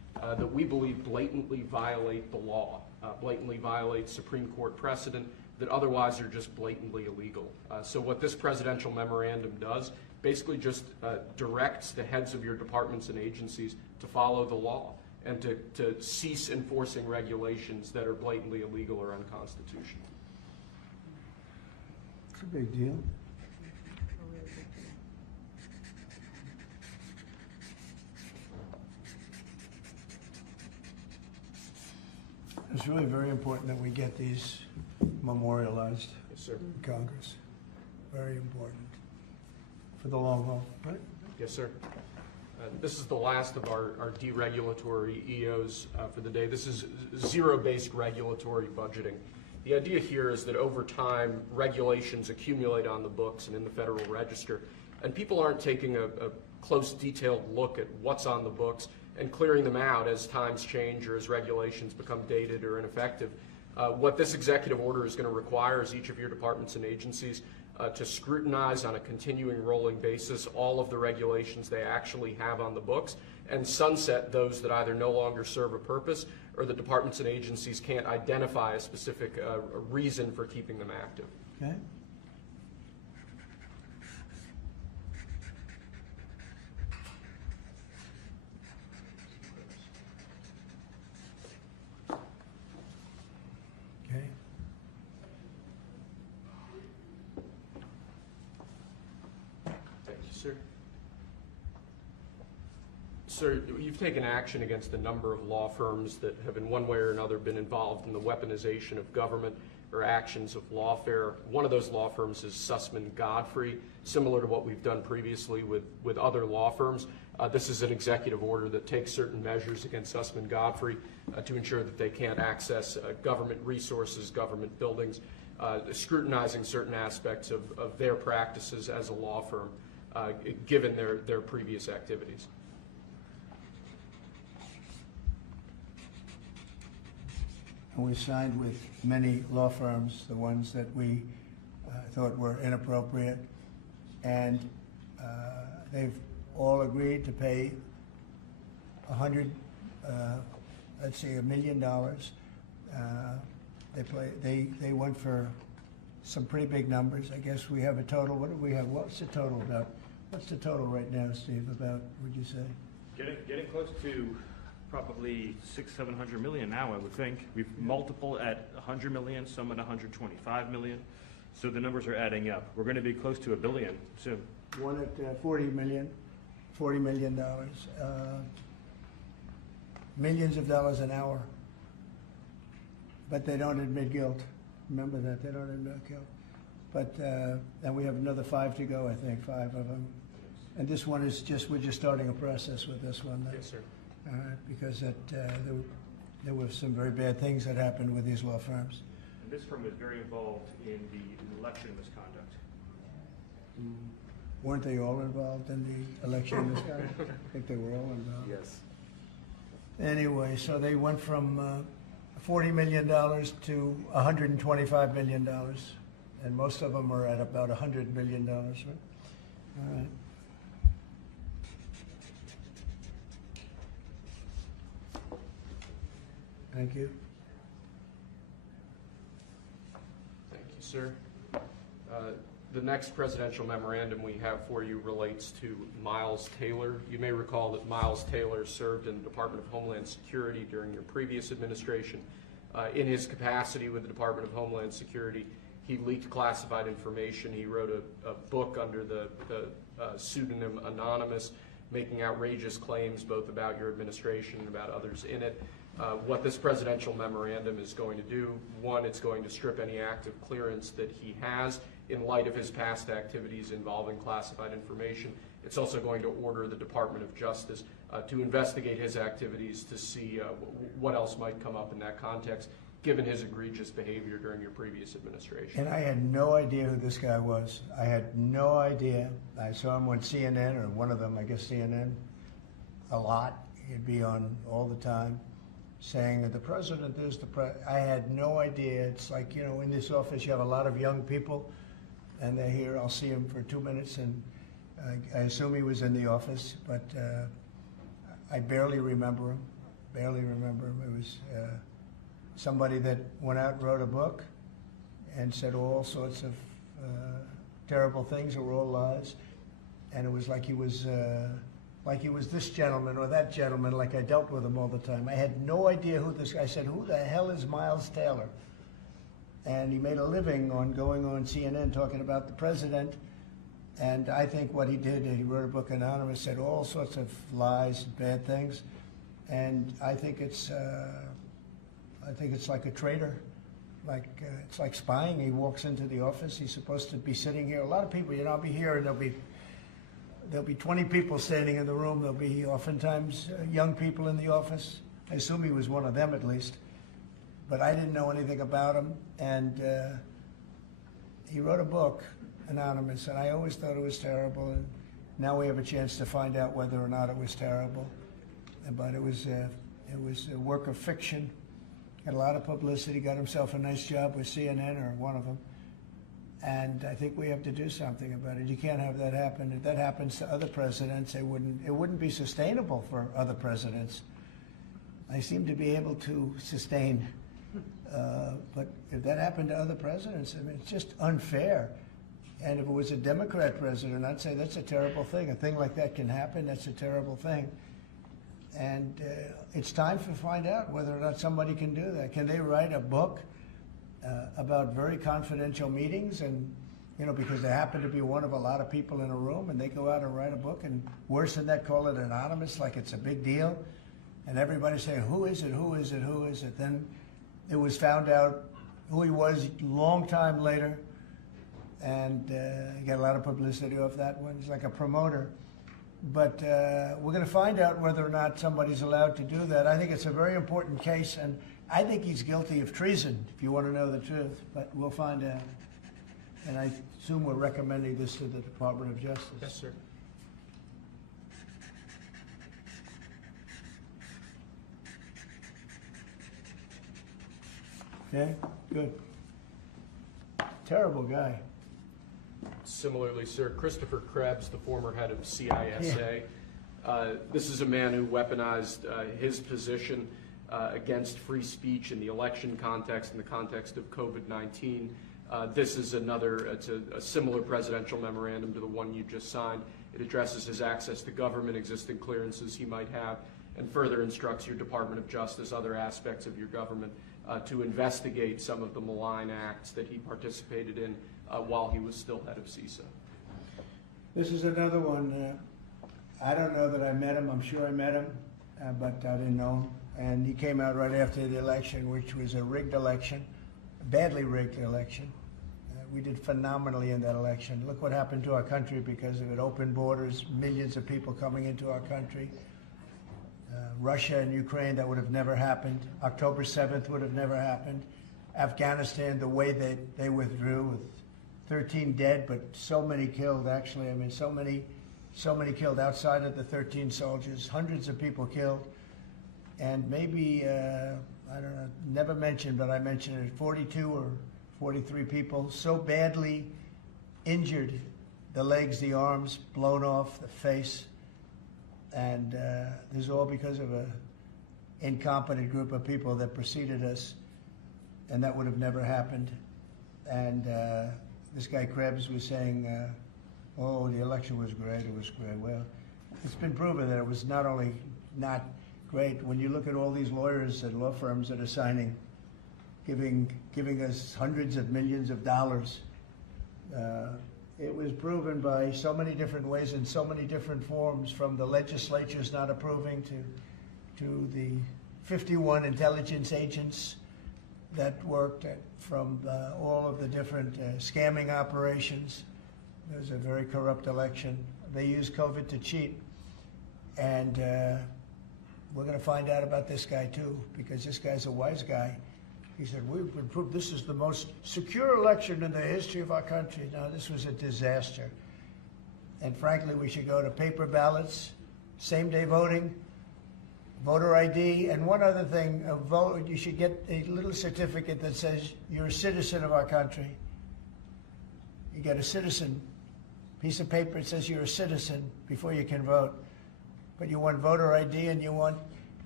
that we believe blatantly violate the law, blatantly violate Supreme Court precedent that otherwise are just blatantly illegal. So what this presidential memorandum does basically just directs the heads of your departments and agencies to follow the law and to cease enforcing regulations that are blatantly illegal or unconstitutional. It's a big deal. It's really very important that we get these memorialized Yes, sir. in Congress. Very important for the long haul, right? Yes, sir. This is the last of our deregulatory EOs for the day. This is zero-based regulatory budgeting. The idea here is that over time, regulations accumulate on the books and in the Federal Register, and people aren't taking a close, detailed look at what's on the books and clearing them out as times change or as regulations become dated or ineffective. What this executive order is going to require is each of your departments and agencies to scrutinize on a continuing rolling basis all of the regulations they actually have on the books and sunset those that either no longer serve a purpose or the departments and agencies can't identify a specific reason for keeping them active. Okay. Okay. Thank you, sir. Sir, you've taken action against a number of law firms that have in one way or another been involved in the weaponization of government or actions of lawfare. One of those law firms is Sussman Godfrey, similar to what we've done previously with other law firms. This is an executive order that takes certain measures against Sussman Godfrey to ensure that they can't access government resources, government buildings, scrutinizing certain aspects of their practices as a law firm, given their previous activities. And we signed with many law firms, the ones that we thought were inappropriate, and they've all agreed to pay $1 million. They went for some pretty big numbers. I guess we have a total. What do we have? What's the total about? What's the total right now, Steve? About, would you say? Getting close to probably 600-700 million now, I would think. We've multiple at 100 million, some at 125 million. So the numbers are adding up. We're going to be close to $1 billion soon. One at $40 million. Millions of dollars an hour. But they don't admit guilt. Remember that, they don't admit guilt. But, and we have another 5 to go, I think, 5 of them. And this one is just, we're just starting a process with this one. Yes, sir. Because there were some very bad things that happened with these law firms. And this firm was very involved in the election misconduct. Weren't they all involved in the election misconduct? I think they were all involved. Yes. Anyway, so they went from $40 million to $125 million, and most of them are at about $100 million, right? All right. Thank you. Thank you, sir. The next presidential memorandum we have for you relates to Miles Taylor. You may recall that Miles Taylor served in the Department of Homeland Security during your previous administration. In his capacity with the Department of Homeland Security, he leaked classified information. He wrote a book under the pseudonym Anonymous, making outrageous claims both about your administration and about others in it. What this presidential memorandum is going to do, one, it's going to strip any active clearance that he has in light of his past activities involving classified information. It's also going to order the Department of Justice to investigate his activities to see what else might come up in that context, given his egregious behavior during your previous administration. And I had no idea who this guy was. I had no idea. I saw him on CNN, or one of them, I guess CNN, a lot. He'd be on all the time, saying that the president is the president. I had no idea. It's like, you know, in this office you have a lot of young people, and they're here. I'll see him for 2 minutes, and I assume he was in the office, but I barely remember him. barely remember him. It was somebody that went out and wrote a book and said all sorts of terrible things that were all lies. And it was like he was this gentleman or that gentleman, like I dealt with him all the time. I had no idea who this guy. I said, who the hell is Miles Taylor? And he made a living on going on CNN talking about the president. And I think what he did, he wrote a book, Anonymous, said all sorts of lies and bad things. And I think it's like a traitor. It's like spying. He walks into the office. He's supposed to be sitting here. A lot of people, I'll be here and there'll be 20 people standing in the room. There'll be oftentimes young people in the office. I assume he was one of them at least. But I didn't know anything about him. And he wrote a book, Anonymous, and I always thought it was terrible. And now we have a chance to find out whether or not it was terrible. But it was a work of fiction. Had a lot of publicity, got himself a nice job with CNN or one of them. And I think we have to do something about it. You can't have that happen. If that happens to other presidents, it wouldn't be sustainable for other presidents. I seem to be able to sustain. But if that happened to other presidents, I mean, it's just unfair. And if it was a Democrat president, I'd say that's a terrible thing. A thing like that can happen. That's a terrible thing. And it's time to find out whether or not somebody can do that. Can they write a book about very confidential meetings? And, because they happen to be one of a lot of people in a room, and they go out and write a book, and worse than that, call it anonymous, like it's a big deal. And everybody saying, who is it, who is it, who is it? Then it was found out who he was a long time later. And he got a lot of publicity off that one. He's like a promoter. But we're going to find out whether or not somebody's allowed to do that. I think it's a very important case, and I think he's guilty of treason, if you want to know the truth. But we'll find out. And I assume we're recommending this to the Department of Justice. Yes, sir. Okay, good. Terrible guy. Similarly, sir, Christopher Krebs, the former head of CISA. This is a man who weaponized his position against free speech in the election context, in the context of COVID-19. This is it's a similar presidential memorandum to the one you just signed. It addresses his access to government, existing clearances he might have, and further instructs your Department of Justice, other aspects of your government, to investigate some of the malign acts that he participated in while he was still head of CISA. This is another one. I don't know that I met him. I'm sure I met him, but I didn't know him. And he came out right after the election, which was a rigged election, a badly rigged election. We did phenomenally in that election. Look what happened to our country because of it. Open borders, millions of people coming into our country. Russia and Ukraine, that would have never happened. October 7th would have never happened. Afghanistan, the way they withdrew with 13 dead, but so many killed, actually. I mean, so many killed outside of the 13 soldiers, hundreds of people killed. And maybe, I don't know, never mentioned, but I mentioned it, 42 or 43 people so badly injured, the legs, the arms, blown off, the face. And this is all because of an incompetent group of people that preceded us, and that would have never happened. And this guy Krebs was saying, oh, the election was great, it was great. Well, it's been proven that it was not only not great. When you look at all these lawyers and law firms that are signing, giving us hundreds of millions of dollars, it was proven by so many different ways in so many different forms, from the legislatures not approving to the 51 intelligence agents that worked from all of the different scamming operations. It was a very corrupt election. They used COVID to cheat. And we're going to find out about this guy too, because this guy's a wise guy. He said, we've been proved this is the most secure election in the history of our country. No, this was a disaster. And frankly, we should go to paper ballots, same-day voting, voter ID, and one other thing, you should get a little certificate that says you're a citizen of our country. You get a citizen piece of paper that says you're a citizen before you can vote. But you want voter ID and you want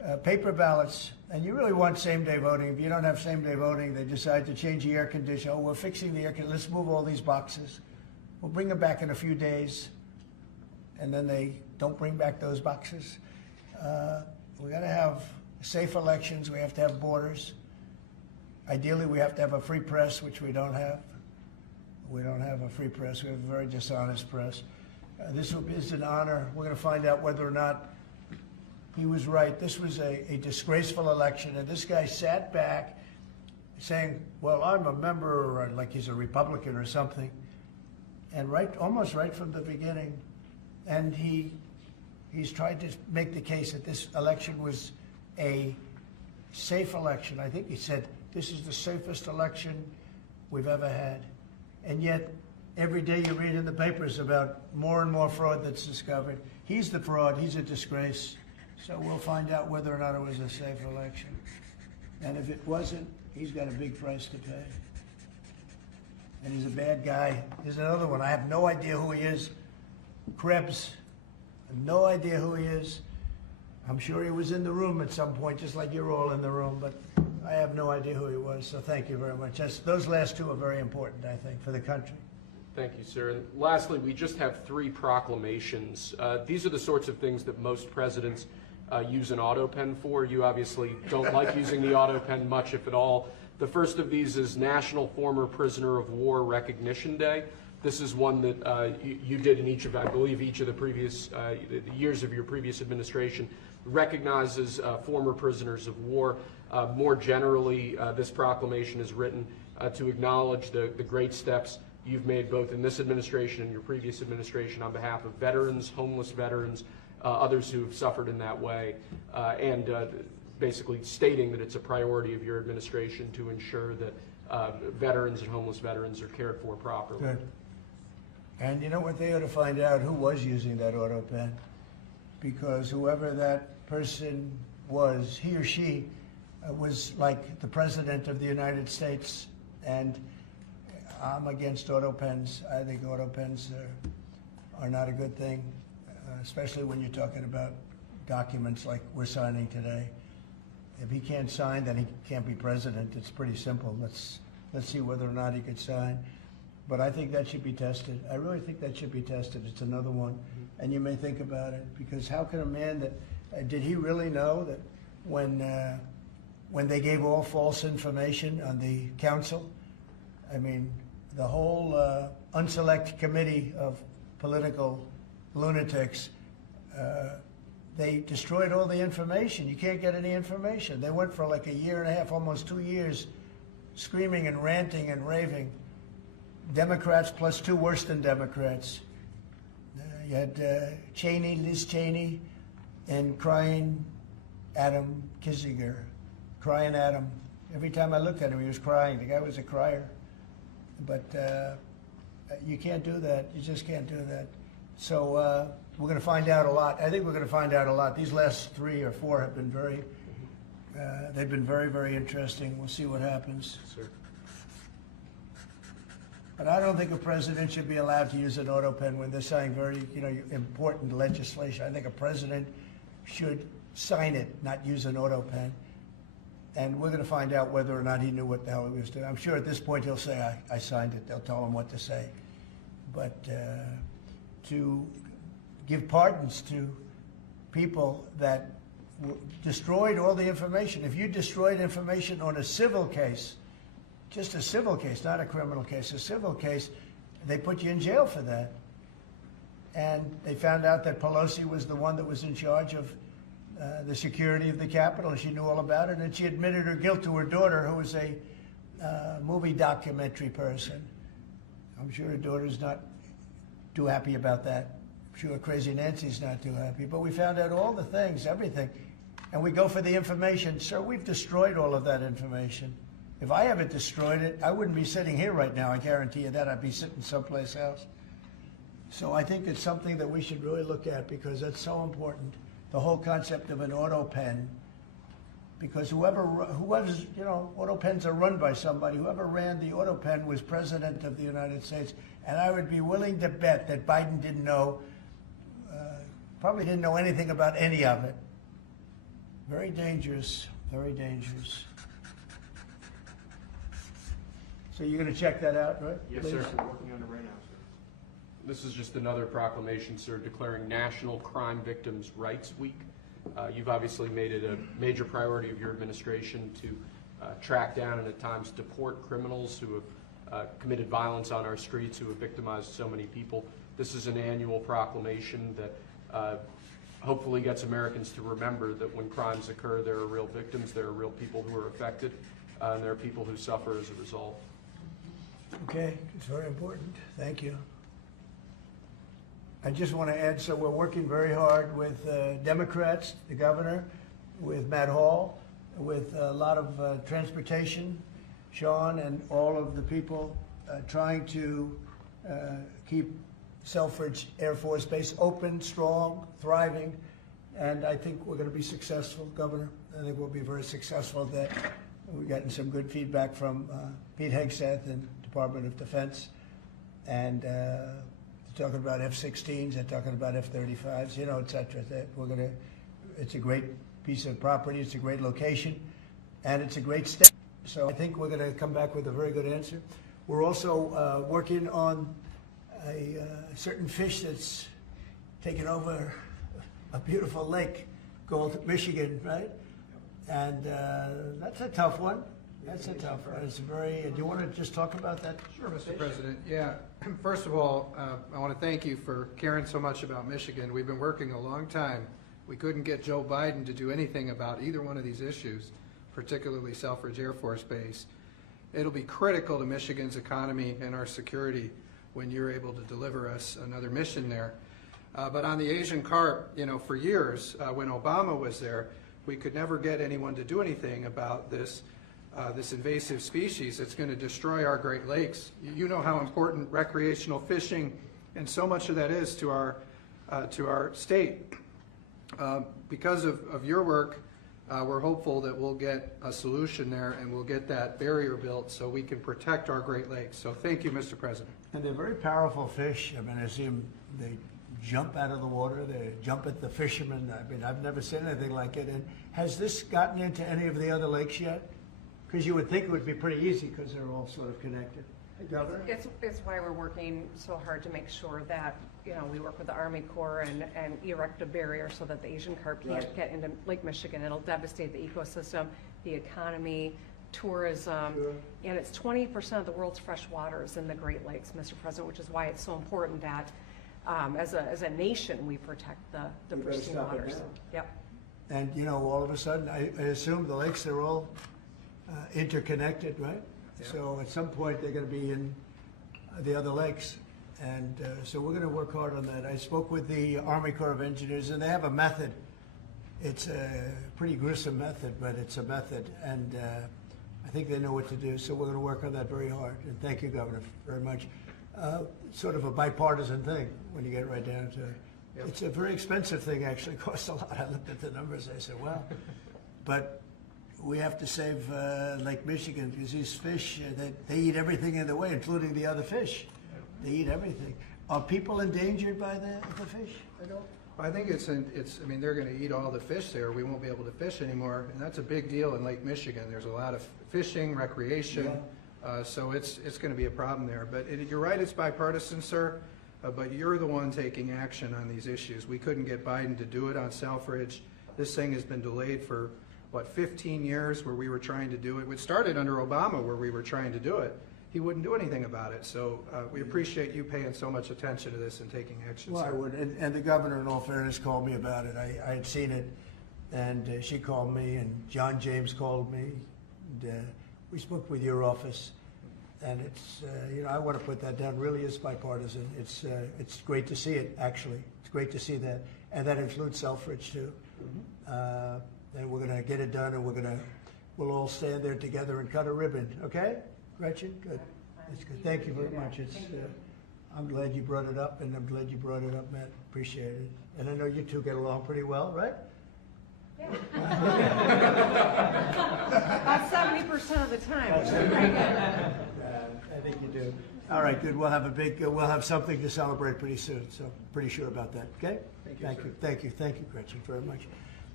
paper ballots, and you really want same-day voting. If you don't have same-day voting, they decide to change the air conditioner. Oh, we're fixing the air conditioner. Let's move all these boxes. We'll bring them back in a few days, and then they don't bring back those boxes. We got to have safe elections. We have to have borders. Ideally, we have to have a free press, which we don't have. We don't have a free press. We have a very dishonest press. This is an honor. We're going to find out whether or not he was right. This was a disgraceful election, and this guy sat back saying, well, I'm a member, or like he's a Republican or something, and almost right from the beginning. And he's tried to make the case that this election was a safe election. I think he said, this is the safest election we've ever had. And yet, every day you read in the papers about more and more fraud that's discovered. He's the fraud. He's a disgrace. So we'll find out whether or not it was a safe election. And if it wasn't, he's got a big price to pay. And he's a bad guy. Here's another one. I have no idea who he is. Krebs. I have no idea who he is. I'm sure he was in the room at some point, just like you're all in the room, but I have no idea who he was. So thank you very much. Those last two are very important, I think, for the country. Thank you, sir. And lastly, we just have 3 proclamations. These are the sorts of things that most presidents use an autopen for. You obviously don't like using the autopen much, if at all. The first of these is National Former Prisoner of War Recognition Day. This is one that you did in each of, I believe, each of the previous years of your previous administration, recognizes former prisoners of war. More generally, this proclamation is written to acknowledge the great steps you've made both in this administration and your previous administration on behalf of veterans, homeless veterans, others who have suffered in that way, and basically stating that it's a priority of your administration to ensure that veterans and homeless veterans are cared for properly. Good. And you know what? They ought to find out who was using that auto pen, because whoever that person was, he or she was like the President of the United States, and I'm against auto pens. I think auto pens are not a good thing, especially when you're talking about documents like we're signing today. If he can't sign, then he can't be president. It's pretty simple. Let's see whether or not he could sign. But I think that should be tested. I really think that should be tested. It's another one. And you may think about it, because how can a man that, did he really know that when they gave all false information on the council, I mean, the whole unselect committee of political lunatics, they destroyed all the information. You can't get any information. They went for like a year and a half, almost 2 years, screaming and ranting and raving. Democrats plus 2 worse than Democrats. You had Cheney, Liz Cheney, and crying Adam Kinzinger. Crying Adam. Every time I looked at him, he was crying. The guy was a crier. But you can't do that. You just can't do that. So we're going to find out a lot. I think we're going to find out a lot. These last 3 or 4 have been they've been very, very interesting. We'll see what happens. Sir. But I don't think a president should be allowed to use an auto pen when they're signing very, important legislation. I think a president should sign it, not use an auto pen. And we're going to find out whether or not he knew what the hell he was doing. I'm sure at this point he'll say, I signed it. They'll tell him what to say. But to give pardons to people that destroyed all the information. If you destroyed information on a civil case, just a civil case, not a criminal case, a civil case, they put you in jail for that. And they found out that Pelosi was the one that was in charge of the security of the Capitol, and she knew all about it, and she admitted her guilt to her daughter, who was a movie documentary person. I'm sure her daughter's not too happy about that. I'm sure Crazy Nancy's not too happy. But we found out all the things, everything. And we go for the information. Sir, we've destroyed all of that information. If I haven't destroyed it, I wouldn't be sitting here right now, I guarantee you that. I'd be sitting someplace else. So I think it's something that we should really look at, because that's so important. The whole concept of an auto pen, because whoever's, auto pens are run by somebody. Whoever ran the auto pen was president of the United States. And I would be willing to bet that Biden didn't know, probably didn't know anything about any of it. Very dangerous, very dangerous. So you're going to check that out, right? Yes, Liz? sir. We're working on it right now, sir. This is just another proclamation, sir, declaring National Crime Victims' Rights Week. You've obviously made it a major priority of your administration to track down and at times deport criminals who have committed violence on our streets, who have victimized so many people. This is an annual proclamation that hopefully gets Americans to remember that when crimes occur, there are real victims, there are real people who are affected, and there are people who suffer as a result. Okay, it's very important. Thank you. I just want to add, so we're working very hard with Democrats, the governor, with Matt Hall, with a lot of transportation, Sean, and all of the people trying to keep Selfridge Air Force Base open, strong, thriving, and I think we're going to be successful, Governor. I think we'll be very successful at that. We've gotten some good feedback from Pete Hegseth and Department of Defense, and they're talking about F-16s, they're talking about F-35s, you know, et cetera. That we're going to, it's a great piece of property, it's a great location, and it's a great state. So I think we're going to come back with a very good answer. We're also working on a certain fish that's taken over a beautiful lake called Michigan, right? And that's a tough one. That's a tough one. It's very. Do you want to just talk about that? Sure, Mr. President. Yeah. First of all, I want to thank you for caring so much about Michigan. We've been working a long time. We couldn't get Joe Biden to do anything about either one of these issues, particularly Selfridge Air Force Base. It'll be critical to Michigan's economy and our security when you're able to deliver us another mission there. But on the Asian carp, you know, for years, when Obama was there, we could never get anyone to do anything about this invasive species that's going to destroy our Great Lakes. You know how important recreational fishing and so much of that is to our state. Because of your work, we're hopeful that we'll get a solution there and we'll get that barrier built so we can protect our Great Lakes. So thank you, Mr. President. And they're very powerful fish. I mean, I see them, they jump out of the water, they jump at the fishermen. I mean, I've never seen anything like it. And has this gotten into any of the other lakes yet? Because you would think it would be pretty easy because they're all sort of connected. Hey, Governor? It's why we're working so hard to make sure that, you know, we work with the Army Corps and erect a barrier so that the Asian carp can't get into Lake Michigan. It'll devastate the ecosystem, the economy, tourism, and it's 20% of the world's fresh water is in the Great Lakes, Mr. President, which is why it's so important that as a nation we protect the pristine waters. Yep. And, you know, all of a sudden, I assume the lakes are all interconnected, right? Yeah. So at some point, they're going to be in the other lakes. And so we're going to work hard on that. I spoke with the Army Corps of Engineers, and they have a method. It's a pretty gruesome method, but it's a method. And I think they know what to do. So we're going to work on that very hard. And thank you, Governor, very much. Sort of a bipartisan thing when you get right down to it. Yep. It's a very expensive thing, actually. It costs a lot. I looked at the numbers. I said, wow. But we have to save Lake Michigan because these fish, they eat everything in the way, including the other fish. They eat everything. Are people endangered by the fish? I think I mean, they're going to eat all the fish there. We won't be able to fish anymore, and that's a big deal in Lake Michigan. There's a lot of fishing, recreation, so it's going to be a problem there. But you're right, it's bipartisan, sir, but you're the one taking action on these issues. We couldn't get Biden to do it on Selfridge. This thing has been delayed for, 15 years where we were trying to do it. It started under Obama where we were trying to do it. He wouldn't do anything about it. So we appreciate you paying so much attention to this and taking action. Well, sir. I would. And the governor, in all fairness, called me about it. I had seen it, and she called me, and John James called me. And, we spoke with your office, and it's, you know, I want to put that down. Really is bipartisan. It's great to see it, actually. It's great to see that. And that includes Selfridge, too. Mm-hmm. And we're going to get it done, and we'll all stand there together and cut a ribbon, okay? Gretchen, good. That's good. Thank you very much. It's, I'm glad you brought it up, and I'm glad you brought it up, Matt. Appreciate it. And I know you two get along pretty well, right? Yeah. About 70% of the time, which is pretty good. I think you do. All right, good. We'll have something to celebrate pretty soon. So pretty sure about that. Okay. Thank you. Thank you, Gretchen, very much.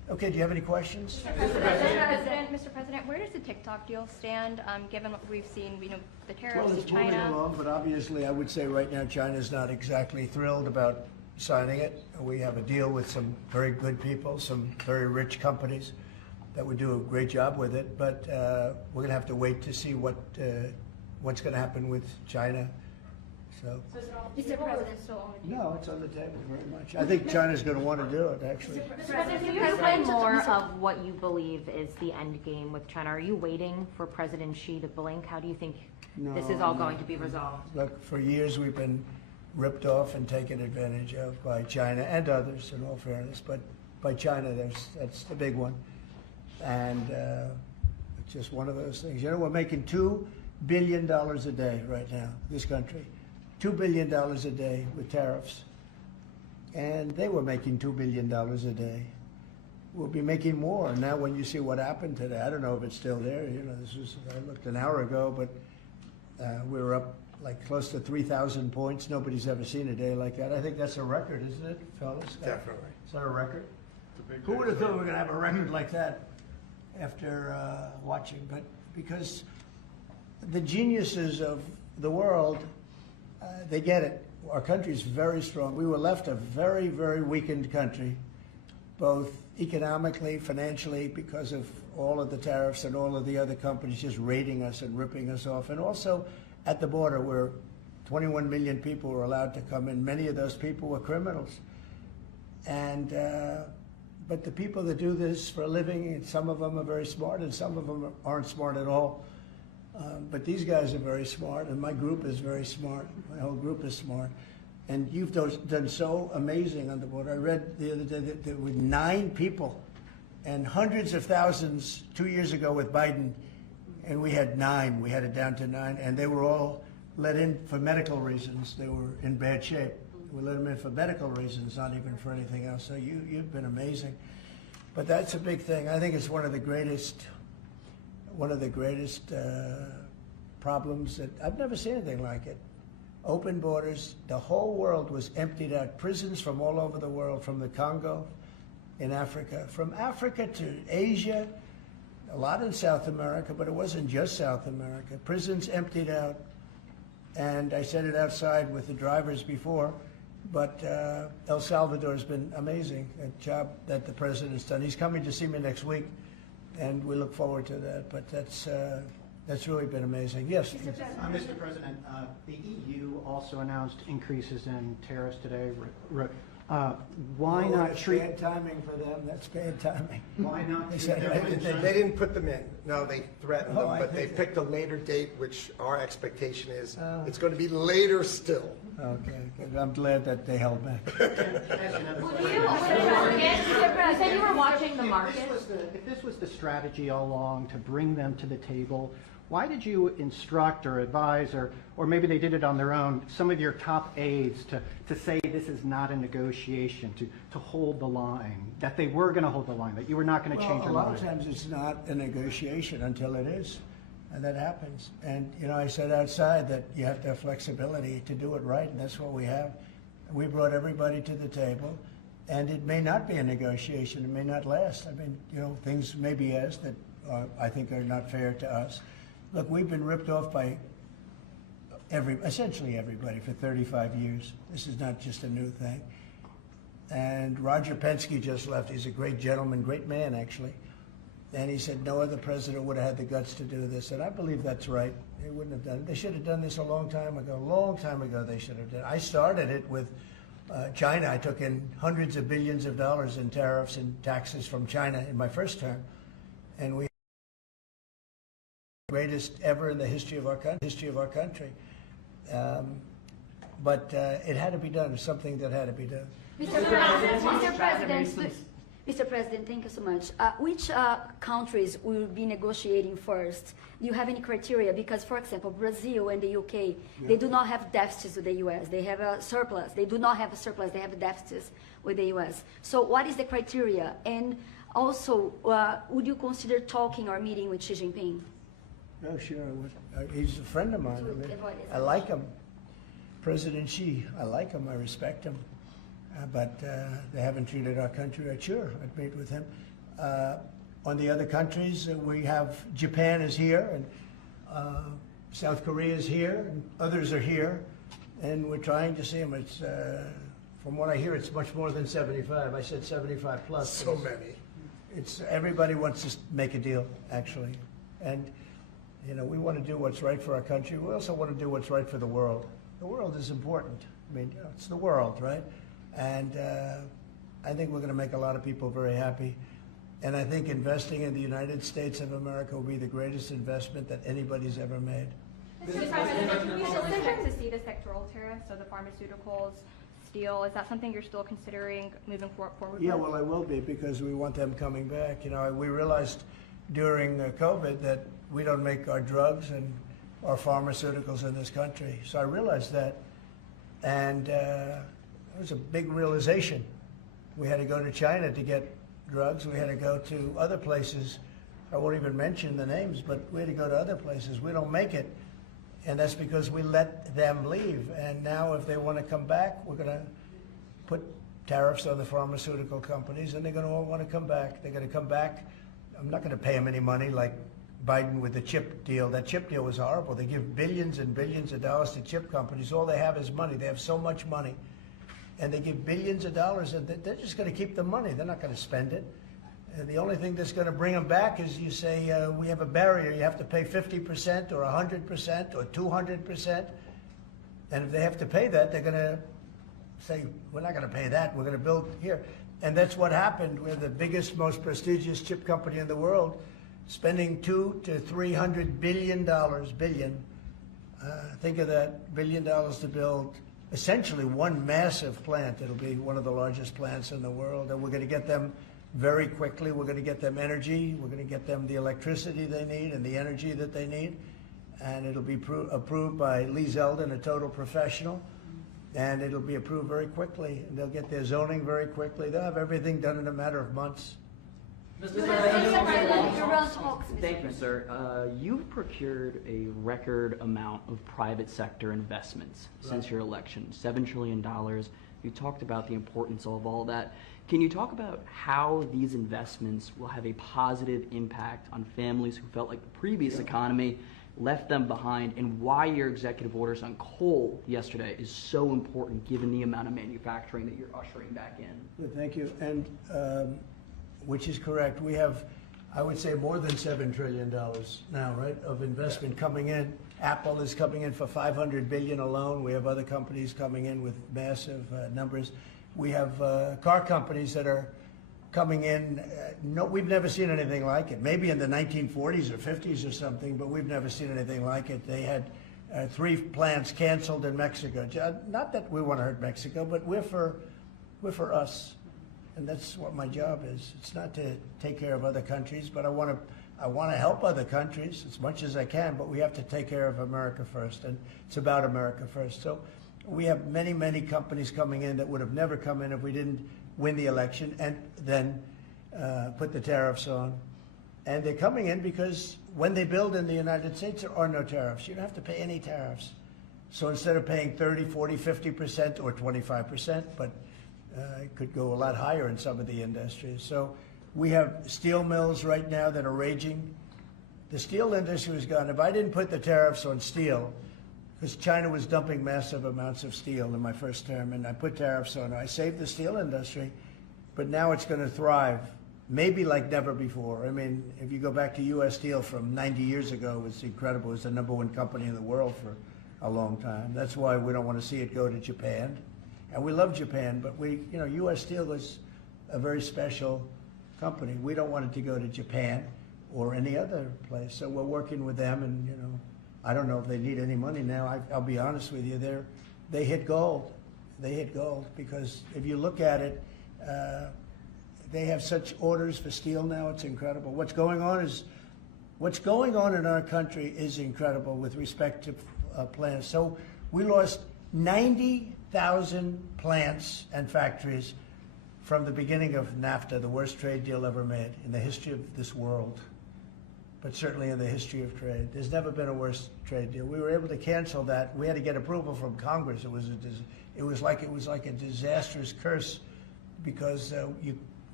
Okay, do you have any questions? Mr. President, where does the TikTok deal stand, given what we've seen, the tariffs Well, to it's moving China? along, but obviously I would say right now China's not exactly thrilled about signing it. We have a deal with some very good people, some very rich companies that would do a great job with it, but we're going to have to wait to see what's going to happen with China. So, Mr. President, still on the table? no, it's on the table very much. I think China's going to want to do it, actually. Mr. President, can you explain more of what you believe is the end game with China? Are you waiting for President Xi to blink? How do you think this is all going to be resolved? Look, for years we've been ripped off and taken advantage of by China and others, in all fairness, but by China, that's the big one. And it's just one of those things. You know, we're making $2 billion a day right now, this country. $2 billion a day with tariffs. And they were making $2 billion a day. We'll be making more. Now when you see what happened today, I don't know if it's still there. You know, I looked an hour ago, but we were up like close to 3,000 points. Nobody's ever seen a day like that. I think that's a record, isn't it, fellas? Definitely. Is that a record? Who would have thought we were going to have a record like that after watching? But because the geniuses of the world, they get it. Our country is very strong. We were left a very, very weakened country, both economically, financially, because of all of the tariffs and all of the other companies just raiding us and ripping us off. And also at the border where 21 million people were allowed to come in. Many of those people were criminals. And but the people that do this for a living, and some of them are very smart and some of them aren't smart at all. But these guys are very smart, and my group is very smart. My whole group is smart. And you've done so amazing on the border. I read the other day that there were 9 people and hundreds of thousands 2 years ago with Biden, and we had 9. We had it down to 9, and they were all let in for medical reasons. They were in bad shape. We let them in for medical reasons, not even for anything else. So you've been amazing. But that's a big thing. I think it's one of the greatest problems that I've never seen anything like it. Open borders, the whole world was emptied out. Prisons from all over the world, from the Congo in Africa, from Africa to Asia, a lot in South America, but it wasn't just South America. Prisons emptied out, and I said it outside with the drivers before, but El Salvador has been amazing, a job that the president's done. He's coming to see me next week, and we look forward to that, but that's really been amazing. Yes? Mr. President, the EU also announced increases in tariffs today. Why not That's treat... bad timing for them. That's bad timing. Why not They treat said, them- They didn't put them in. No, they threatened Oh, them, I but they think- picked a later date, which our expectation is Oh. it's going to be later still. Okay, I'm glad that they held back. You said you were watching the market. If this was the strategy all along to bring them to the table, why did you instruct or advise, or maybe they did it on their own, some of your top aides to say this is not a negotiation, to hold the line, that they were going to hold the line, that you were not going to change your Well, a lot mind? of times it's not a negotiation until it is, and that happens. And, you know, I said outside that you have to have flexibility to do it right, and that's what we have. We brought everybody to the table, and it may not be a negotiation. It may not last. I mean, you know, things may be asked that I think are not fair to us. Look, we've been ripped off by essentially everybody for 35 years. This is not just a new thing. And Roger Penske just left. He's a great gentleman, great man, actually. And he said no other president would have had the guts to do this. And I believe that's right. They wouldn't have done it. They should have done this a long time ago. A long time ago they should have done it. I started it with China. I took in hundreds of billions of dollars in tariffs and taxes from China in my first term. And we greatest ever in the history of our country. But it had to be done. It's something that had to be done. Mr. President, thank you so much. Which countries will be negotiating first? Do you have any criteria? Because, for example, Brazil and the UK, they do not have deficits with the US. They have a surplus. They do not have a surplus. They have deficits with the US. So what is the criteria? And also, would you consider talking or meeting with Xi Jinping? No, sure. He's a friend of mine. I mean, I like him. President Xi, I like him. I respect him. But they haven't treated our country right. Sure, I'd meet with him. On the other countries, we have Japan is here, and South Korea is here, and others are here, and we're trying to see them. It's, from what I hear, it's much more than 75. I said 75 plus. So many. It's everybody wants to make a deal, actually, and you know we want to do what's right for our country. We also want to do what's right for the world. The world is important. I mean, you know, it's the world, right? And I think we're going to make a lot of people very happy. And I think investing in the United States of America will be the greatest investment that anybody's ever made. Mr. President, can you still expect to see the sectoral tariffs, so the pharmaceuticals, steel? Is that something you're still considering moving forward? Yeah, with? well, I will be because we want them coming back. You know, we realized during COVID that we don't make our drugs and our pharmaceuticals in this country. So I realized that, and it was a big realization. We had to go to China to get drugs. We had to go to other places. I won't even mention the names, but we had to go to other places. We don't make it, and that's because we let them leave. And now if they want to come back, we're going to put tariffs on the pharmaceutical companies, and they're going to all want to come back. They're going to come back. I'm not going to pay them any money like Biden with the chip deal. That chip deal was horrible. They give billions and billions of dollars to chip companies. All they have is money. They have so much money. And they give billions of dollars, and they're just going to keep the money. They're not going to spend it. And the only thing that's going to bring them back is you say, we have a barrier. You have to pay 50% or 100% or 200%. And if they have to pay that, they're going to say, we're not going to pay that. We're going to build here. And that's what happened. We're the biggest, most prestigious chip company in the world, spending $200 to $300 billion. Think of that, $1 billion to build essentially one massive plant. It'll be one of the largest plants in the world, and we're going to get them very quickly. We're going to get them energy. We're going to get them the electricity they need and the energy that they need, and it'll be approved by Lee Zeldin, a total professional, and it'll be approved very quickly. And they'll get their zoning very quickly. They'll have everything done in a matter of months. Thank you, sir. You've procured a record amount of private sector investments since your election, $7 trillion. You talked about the importance of all that. Can you talk about how these investments will have a positive impact on families who felt like the previous economy left them behind, and why your executive orders on coal yesterday is so important given the amount of manufacturing that you're ushering back in? Good, thank you. And which is correct. We have, I would say, more than $7 trillion now, right, of investment coming in. Apple is coming in for $500 billion alone. We have other companies coming in with massive numbers. We have car companies that are coming in. No, we've never seen anything like it. Maybe in the 1940s or 50s or something, but we've never seen anything like it. They had 3 plants canceled in Mexico. Not that we want to hurt Mexico, but we're for us. And that's what my job is. It's not to take care of other countries, but I want to help other countries as much as I can, but we have to take care of America first, and it's about America first. So we have many, many companies coming in that would have never come in if we didn't win the election and then put the tariffs on. And they're coming in because when they build in the United States, there are no tariffs. You don't have to pay any tariffs. So instead of paying 30, 40, 50% or 25%, but it could go a lot higher in some of the industries. So we have steel mills right now that are raging. The steel industry was gone. If I didn't put the tariffs on steel, because China was dumping massive amounts of steel in my first term, and I put tariffs on it, I saved the steel industry, but now it's going to thrive, maybe like never before. I mean, if you go back to U.S. Steel from 90 years ago, it was incredible. It was the #1 company in the world for a long time. That's why we don't want to see it go to Japan. And we love Japan, but U.S. Steel was a very special company. We don't want it to go to Japan or any other place. So we're working with them, and I don't know if they need any money now. I'll be honest with you, they hit gold. They hit gold because if you look at it, they have such orders for steel now. It's incredible. What's going on in our country is incredible with respect to plants. So we lost 90,000 plants and factories from the beginning of NAFTA, the worst trade deal ever made in the history of this world, but certainly in the history of trade. There's never been a worse trade deal. We were able to cancel that. We had to get approval from Congress. It was like a disastrous curse because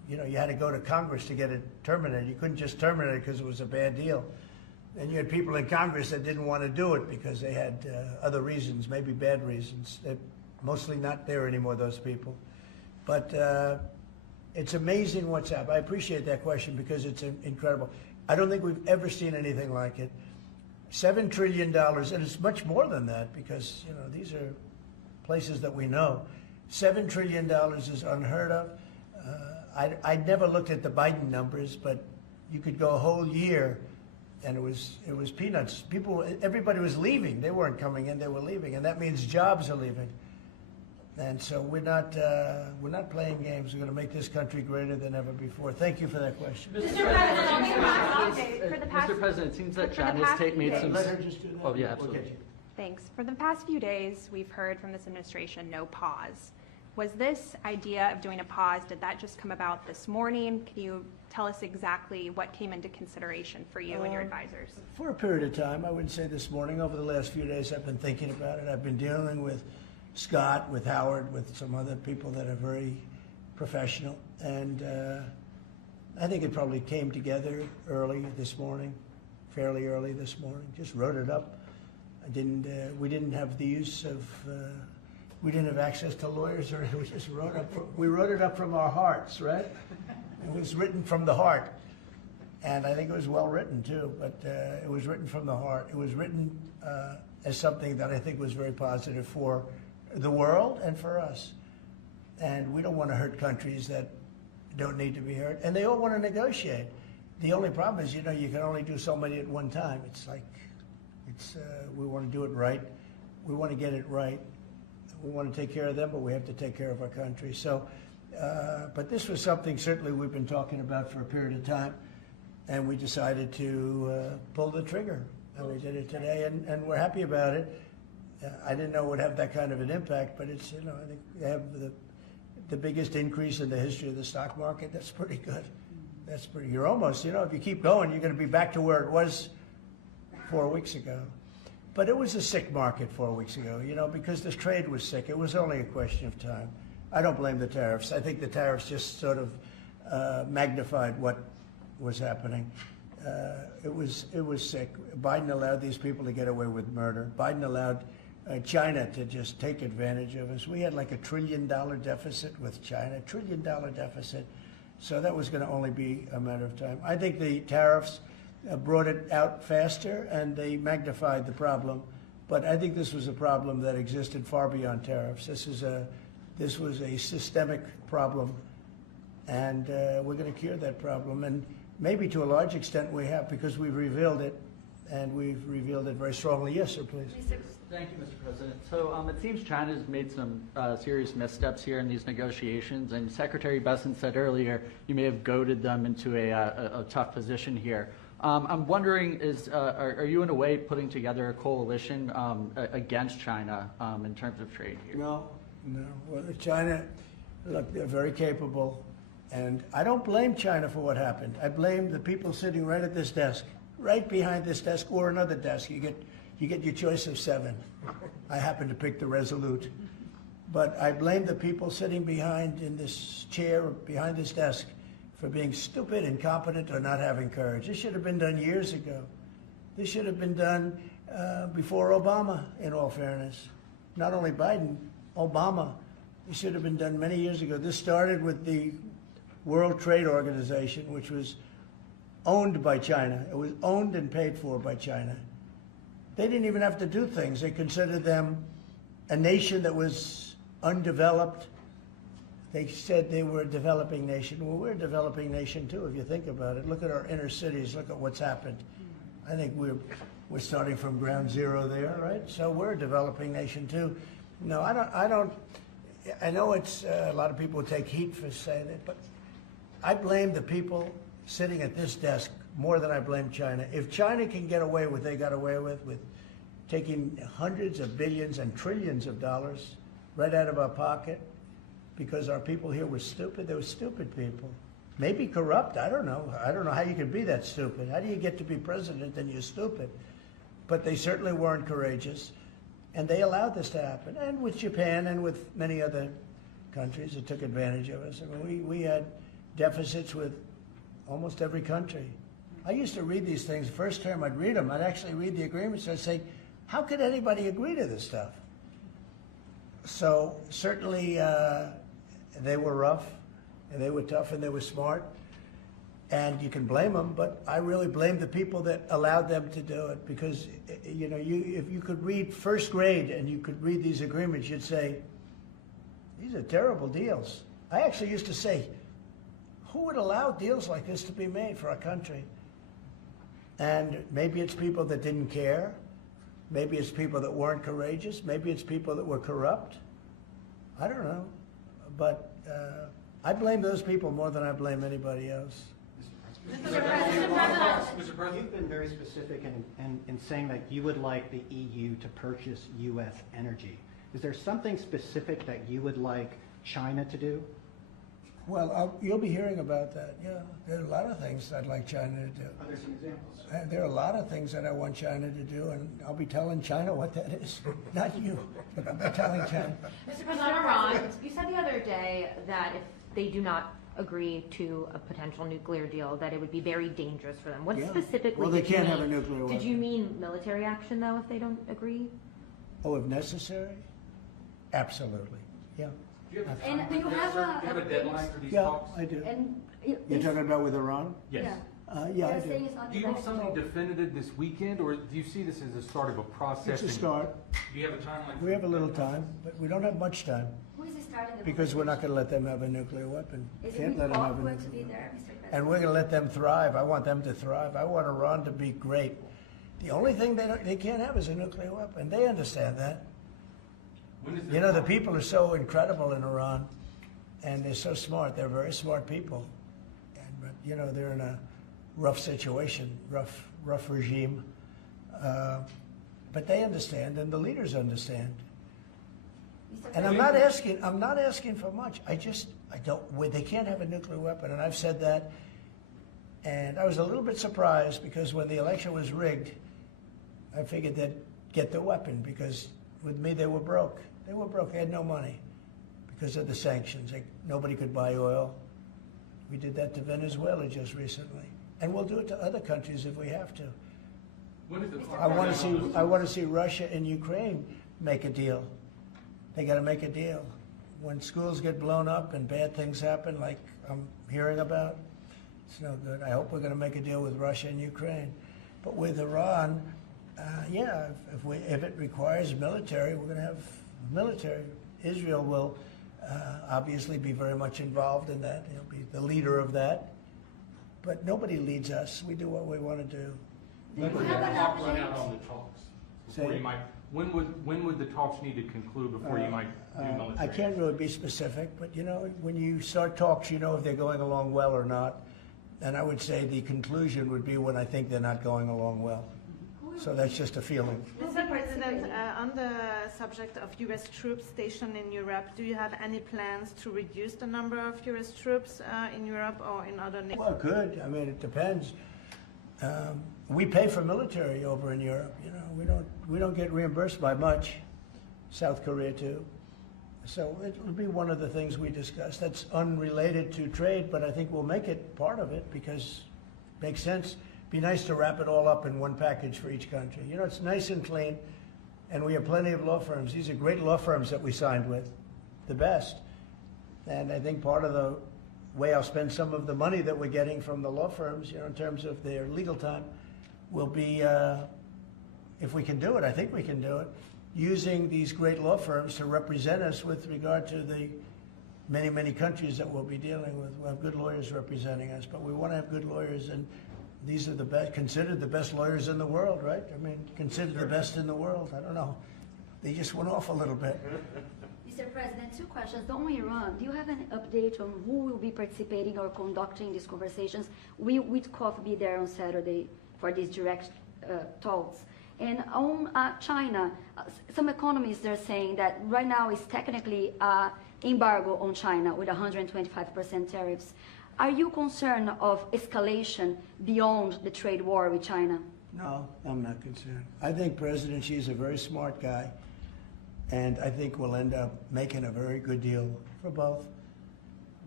you know, you had to go to Congress to get it terminated. You couldn't just terminate it because it was a bad deal. And you had people in Congress that didn't want to do it because they had other reasons, maybe bad reasons. They're mostly not there anymore, those people. But it's amazing what's happened. I appreciate that question because it's incredible. I don't think we've ever seen anything like it. $7 trillion, and it's much more than that because, you know, these are places that we know. $7 trillion is unheard of. I never looked at the Biden numbers, but you could go a whole year and it was peanuts. Everybody was leaving. They weren't coming in, they were leaving. And that means jobs are leaving. And so we're not playing games. We're going to make this country greater than ever before. Thank you for that question. Mr. President, it seems that China's made some... Let her just do that. Oh, yeah, absolutely. Thanks. For the past few days, we've heard from this administration no pause. Was this idea of doing a pause, did that just come about this morning? Can you tell us exactly what came into consideration for you and your advisors? For a period of time, I wouldn't say this morning. Over the last few days, I've been thinking about it. I've been dealing with Scott, with Howard, with some other people that are very professional. And I think it probably came together early this morning, fairly early this morning. Just wrote it up. We didn't have the use of, we didn't have access to lawyers, or we just we wrote it up from our hearts, right? It was written from the heart. And I think it was well written too, but it was written from the heart. It was written as something that I think was very positive for the world and for us. And we don't want to hurt countries that don't need to be hurt. And they all want to negotiate. The only problem is, you know, you can only do so many at one time. It's like, we want to do it right. We want to get it right. We want to take care of them, but we have to take care of our country. So, but this was something certainly we've been talking about for a period of time, and we decided to pull the trigger, and we did it today, and we're happy about it. I didn't know it would have that kind of an impact, but it's, you know, I think they have the biggest increase in the history of the stock market. That's pretty good. That's pretty, you're almost, you know, if you keep going, you're going to be back to where it was 4 weeks ago. But it was a sick market 4 weeks ago, you know, because this trade was sick. It was only a question of time. I don't blame the tariffs. I think the tariffs just sort of magnified what was happening. It was sick. Biden allowed these people to get away with murder. Biden allowed China to just take advantage of us. We had like $1 trillion deficit with China, $1 trillion deficit. So that was going to only be a matter of time. I think the tariffs brought it out faster and they magnified the problem. But I think this was a problem that existed far beyond tariffs. This was a systemic problem, and we're going to cure that problem. And maybe to a large extent we have, because we've revealed it, and we've revealed it very strongly. Yes, sir, please. Thank you, Mr. President. So it seems China's made some serious missteps here in these negotiations, and Secretary Besson said earlier you may have goaded them into a tough position here. I'm wondering, are you in a way putting together a coalition against China in terms of trade here? No. Well, China, look, they're very capable, and I don't blame China for what happened. I blame the people sitting right at this desk, right behind this desk, or another desk. You get your choice of 7. I happen to pick the Resolute. But I blame the people sitting behind in this chair, behind this desk, for being stupid, incompetent, or not having courage. This should have been done years ago. This should have been done before Obama, in all fairness. Not only Biden, Obama. It should have been done many years ago. This started with the World Trade Organization, which was owned by China. It was owned and paid for by China. They didn't even have to do things. They considered them a nation that was undeveloped. They said they were a developing nation. Well, we're a developing nation too, if you think about it. Look at our inner cities. Look at what's happened. I think we're starting from ground zero there, right? So we're a developing nation too. No, I don't. I know it's a lot of people take heat for saying it, but I blame the people sitting at this desk more than I blame China. If China can get away with what they got away with taking hundreds of billions and trillions of dollars right out of our pocket because our people here were stupid, they were stupid people. Maybe corrupt, I don't know. I don't know how you can be that stupid. How do you get to be president and you're stupid? But they certainly weren't courageous, and they allowed this to happen. And with Japan and with many other countries that took advantage of us. I mean, we had deficits with almost every country. I used to read these things. First term, I'd read them. I'd actually read the agreements. I'd say, how could anybody agree to this stuff? So certainly they were rough, and they were tough, and they were smart. And you can blame them, but I really blame the people that allowed them to do it, because you know, if you could read first grade and you could read these agreements, you'd say, these are terrible deals. I actually used to say, who would allow deals like this to be made for our country? And maybe it's people that didn't care. Maybe it's people that weren't courageous. Maybe it's people that were corrupt. I don't know. But I blame those people more than I blame anybody else. Mr. President, you've been very specific in saying that you would like the EU to purchase U.S. energy. Is there something specific that you would like China to do? Well, you'll be hearing about that. Yeah, there are a lot of things I'd like China to do. Are there some examples? There are a lot of things that I want China to do, and I'll be telling China what that is. Not you, but I'll be telling China. Mr. President, on Iran, you said the other day that if they do not agree to a potential nuclear deal, that it would be very dangerous for them. What specifically Well, they did you can't mean? have a nuclear weapon. Did you mean military action, though, if they don't agree? Oh, if necessary? Absolutely, yeah. And do you have a deadline for these Yeah, talks? I do. And You're talking about with Iran? Yes. Yeah, I They're do. saying it's not Do you want debatable. something definitive this weekend, or do you see this as the start of a process? It's a start. Do you have a timeline? We have a little time, but we don't have much time, Who is starting the because we're not going to let them have a nuclear weapon. Is Can't it let them have a Witkoff going to nuclear be weapon. there, Mr. President? And we're going to let them thrive. I want them to thrive. I want Iran to be great. The only thing they can't have is a nuclear weapon. They understand that. You know, the people are so incredible in Iran, and they're so smart. They're very smart people. But, you know, they're in a rough situation, rough regime. But they understand, and the leaders understand. And I'm not asking for much. I don't, they can't have a nuclear weapon, and I've said that. And I was a little bit surprised, because when the election was rigged, I figured they'd get the weapon, because with me they were broke. They were broke, they had no money because of the sanctions. Nobody could buy oil. We did that to Venezuela just recently. And we'll do it to other countries if we have to. I want to see Russia and Ukraine make a deal. They got to make a deal. When schools get blown up and bad things happen, like I'm hearing about, it's no good. I hope we're going to make a deal with Russia and Ukraine. But with Iran, yeah, if it requires military, we're going to have military. Israel will obviously be very much involved in that. He'll be the leader of that. But nobody leads us. We do what we want to do. When would the talk run out on the talks? Before Say- you might, when would the talks need to conclude before you might do military? I can't really be specific, but you know, when you start talks, you know if they're going along well or not. And I would say the conclusion would be when I think they're not going along well. So that's just a feeling. Mr. President, on the subject of U.S. troops stationed in Europe, do you have any plans to reduce the number of U.S. troops in Europe or in other nations? Well, good. I mean, it depends. We pay for military over in Europe. You know, we don't get reimbursed by much. South Korea too. So it will be one of the things we discuss. That's unrelated to trade, but I think we'll make it part of it because it makes sense. Be nice to wrap it all up in one package for each country. You know, it's nice and clean, and we have plenty of law firms. These are great law firms that we signed with, the best. And I think part of the way I'll spend some of the money that we're getting from the law firms, you know, in terms of their legal time, will be, if we can do it, I think we can do it, using these great law firms to represent us with regard to the many, many countries that we'll be dealing with. We'll have good lawyers representing us, but we want to have good lawyers, and these are the best, considered the best lawyers in the world, right? I mean, considered the best in the world. I don't know. They just went off a little bit. Mr. President, 2 questions. On Iran, do you have an update on who will be participating or conducting these conversations? Will Witkoff be there on Saturday for these direct talks? And on China, some economists are saying that right now is technically embargo on China with 125% tariffs. Are you concerned of escalation beyond the trade war with China? No, I'm not concerned. I think President Xi's a very smart guy, and I think we'll end up making a very good deal for both.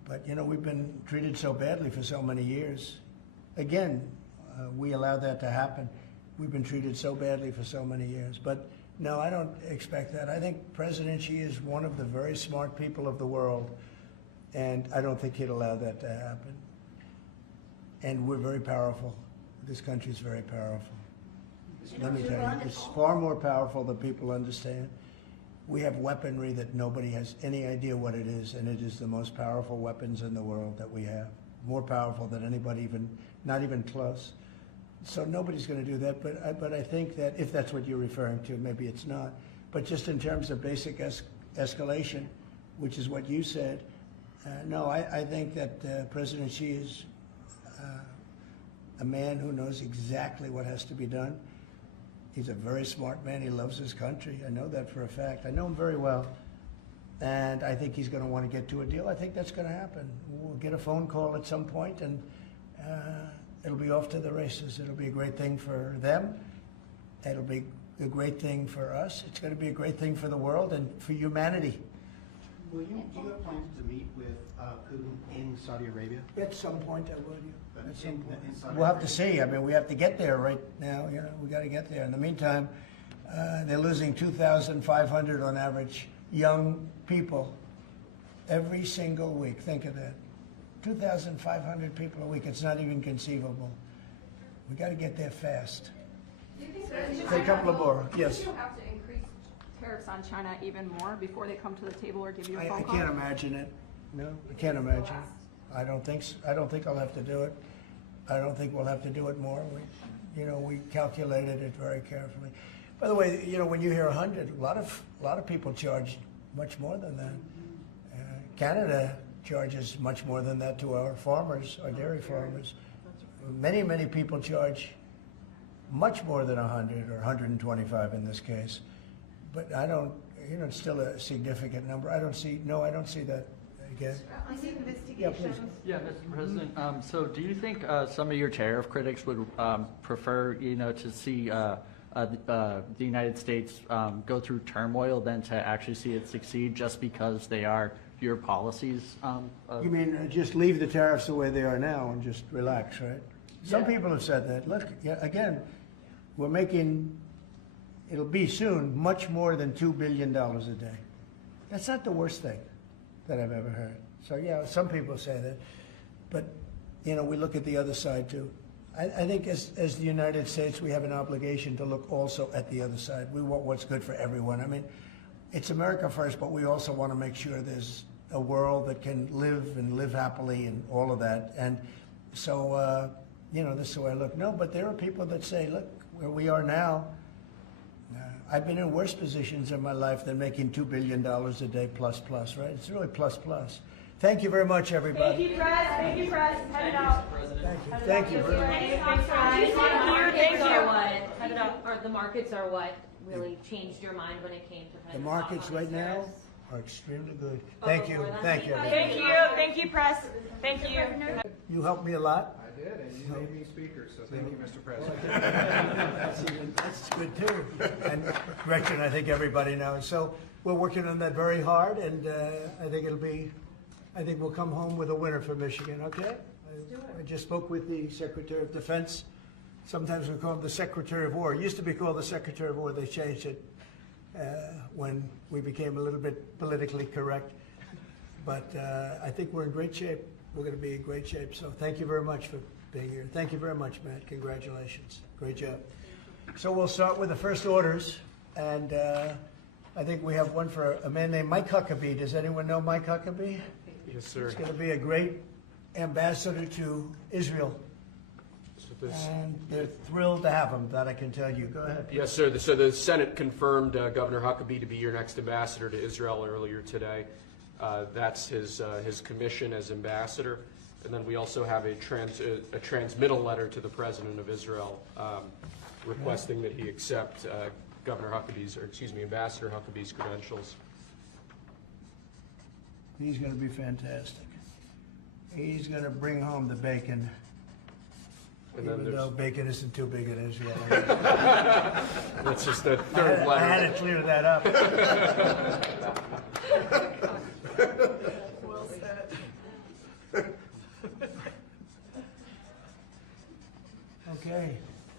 But, you know, we've been treated so badly for so many years. Again, we allowed that to happen. We've been treated so badly for so many years. But no, I don't expect that. I think President Xi is one of the very smart people of the world, and I don't think he'd allow that to happen. And we're very powerful. This country is very powerful. Let me tell you, it's far more powerful than people understand. We have weaponry that nobody has any idea what it is, and it is the most powerful weapons in the world that we have. More powerful than anybody, even not even close. So nobody's going to do that, but I think that if that's what you're referring to, maybe it's not. But just in terms of basic escalation, which is what you said, no, I think that President Xi is a man who knows exactly what has to be done. He's a very smart man. He loves his country. I know that for a fact. I know him very well. And I think he's going to want to get to a deal. I think that's going to happen. We'll get a phone call at some point, and it'll be off to the races. It'll be a great thing for them. It'll be a great thing for us. It's going to be a great thing for the world and for humanity. Do you have plans to meet with Putin in Saudi Arabia? At some point, I would. At some point. In Saudi We'll have to Arabia? see. I mean, we have to get there right now. You know, we got to get there. In the meantime, they're losing 2,500 on average young people every single week. Think of that. 2,500 people a week. It's not even conceivable. We got to get there fast. Say a couple of more. Yes. Do you have to increase tariffs on China even more before they come to the table or give you a I phone call? can't imagine it. No, I can't imagine. I don't think so. I don't think I'll have to do it. I don't think we'll have to do it more. We calculated it very carefully. By the way, you know, when you hear 100, a lot of people charge much more than that. Canada charges much more than that to our farmers, our dairy farmers. Many people charge much more than 100 or 125 in this case. But I don't, you know, it's still a significant number. I don't see that again. On the investigations. Yeah, please. Yeah, Mr. President. So do you think some of your tariff critics would prefer, you know, to see the United States go through turmoil than to actually see it succeed just because they are your policies? You mean just leave the tariffs the way they are now and just relax, right? Some people have said that. Look, again, we're making, it'll be soon, much more than $2 billion a day. That's not the worst thing that I've ever heard. So yeah, some people say that. But, you know, we look at the other side too. I think as the United States, we have an obligation to look also at the other side. We want what's good for everyone. I mean, it's America first, but we also want to make sure there's a world that can live happily and all of that. And so, you know, this is the way I look. No, but there are people that say, look, where we are now, I've been in worse positions in my life than making $2 billion a day plus, right? It's really plus. Thank you very much, everybody. Thank you, Press. Thank you, Press. Head it out. Thank you. Thanks, guys. Thank you. Or the markets are what really changed your mind when it came to kind The of markets right now are extremely good. Thank you. Thank you, Press. Thank you. You helped me a lot. I did, and you made me speaker, so thank you, Mr. President. That's good too. And Gretchen, I think everybody knows. So we're working on that very hard, and I think we'll come home with a winner for Michigan, okay? I just spoke with the Secretary of Defense. Sometimes we call him the Secretary of War. It used to be called the Secretary of War. They changed it when we became a little bit politically correct. But I think we're in great shape. We're going to be in great shape. So thank you very much for being here. Thank you very much, Matt. Congratulations. Great job. So we'll start with the first orders. And I think we have one for a man named Mike Huckabee. Does anyone know Mike Huckabee? Yes, sir. He's going to be a great ambassador to Israel. And they're thrilled to have him, that I can tell you. Go ahead. Yes, sir. So the Senate confirmed Governor Huckabee to be your next ambassador to Israel earlier today. That's his commission as ambassador. And then we also have a transmittal letter to the President of Israel requesting that he accept Ambassador Huckabee's credentials. He's going to be fantastic. He's going to bring home the bacon. And then Even though bacon isn't too big in Israel. That's just the third letter. I had to clear that up. Well said.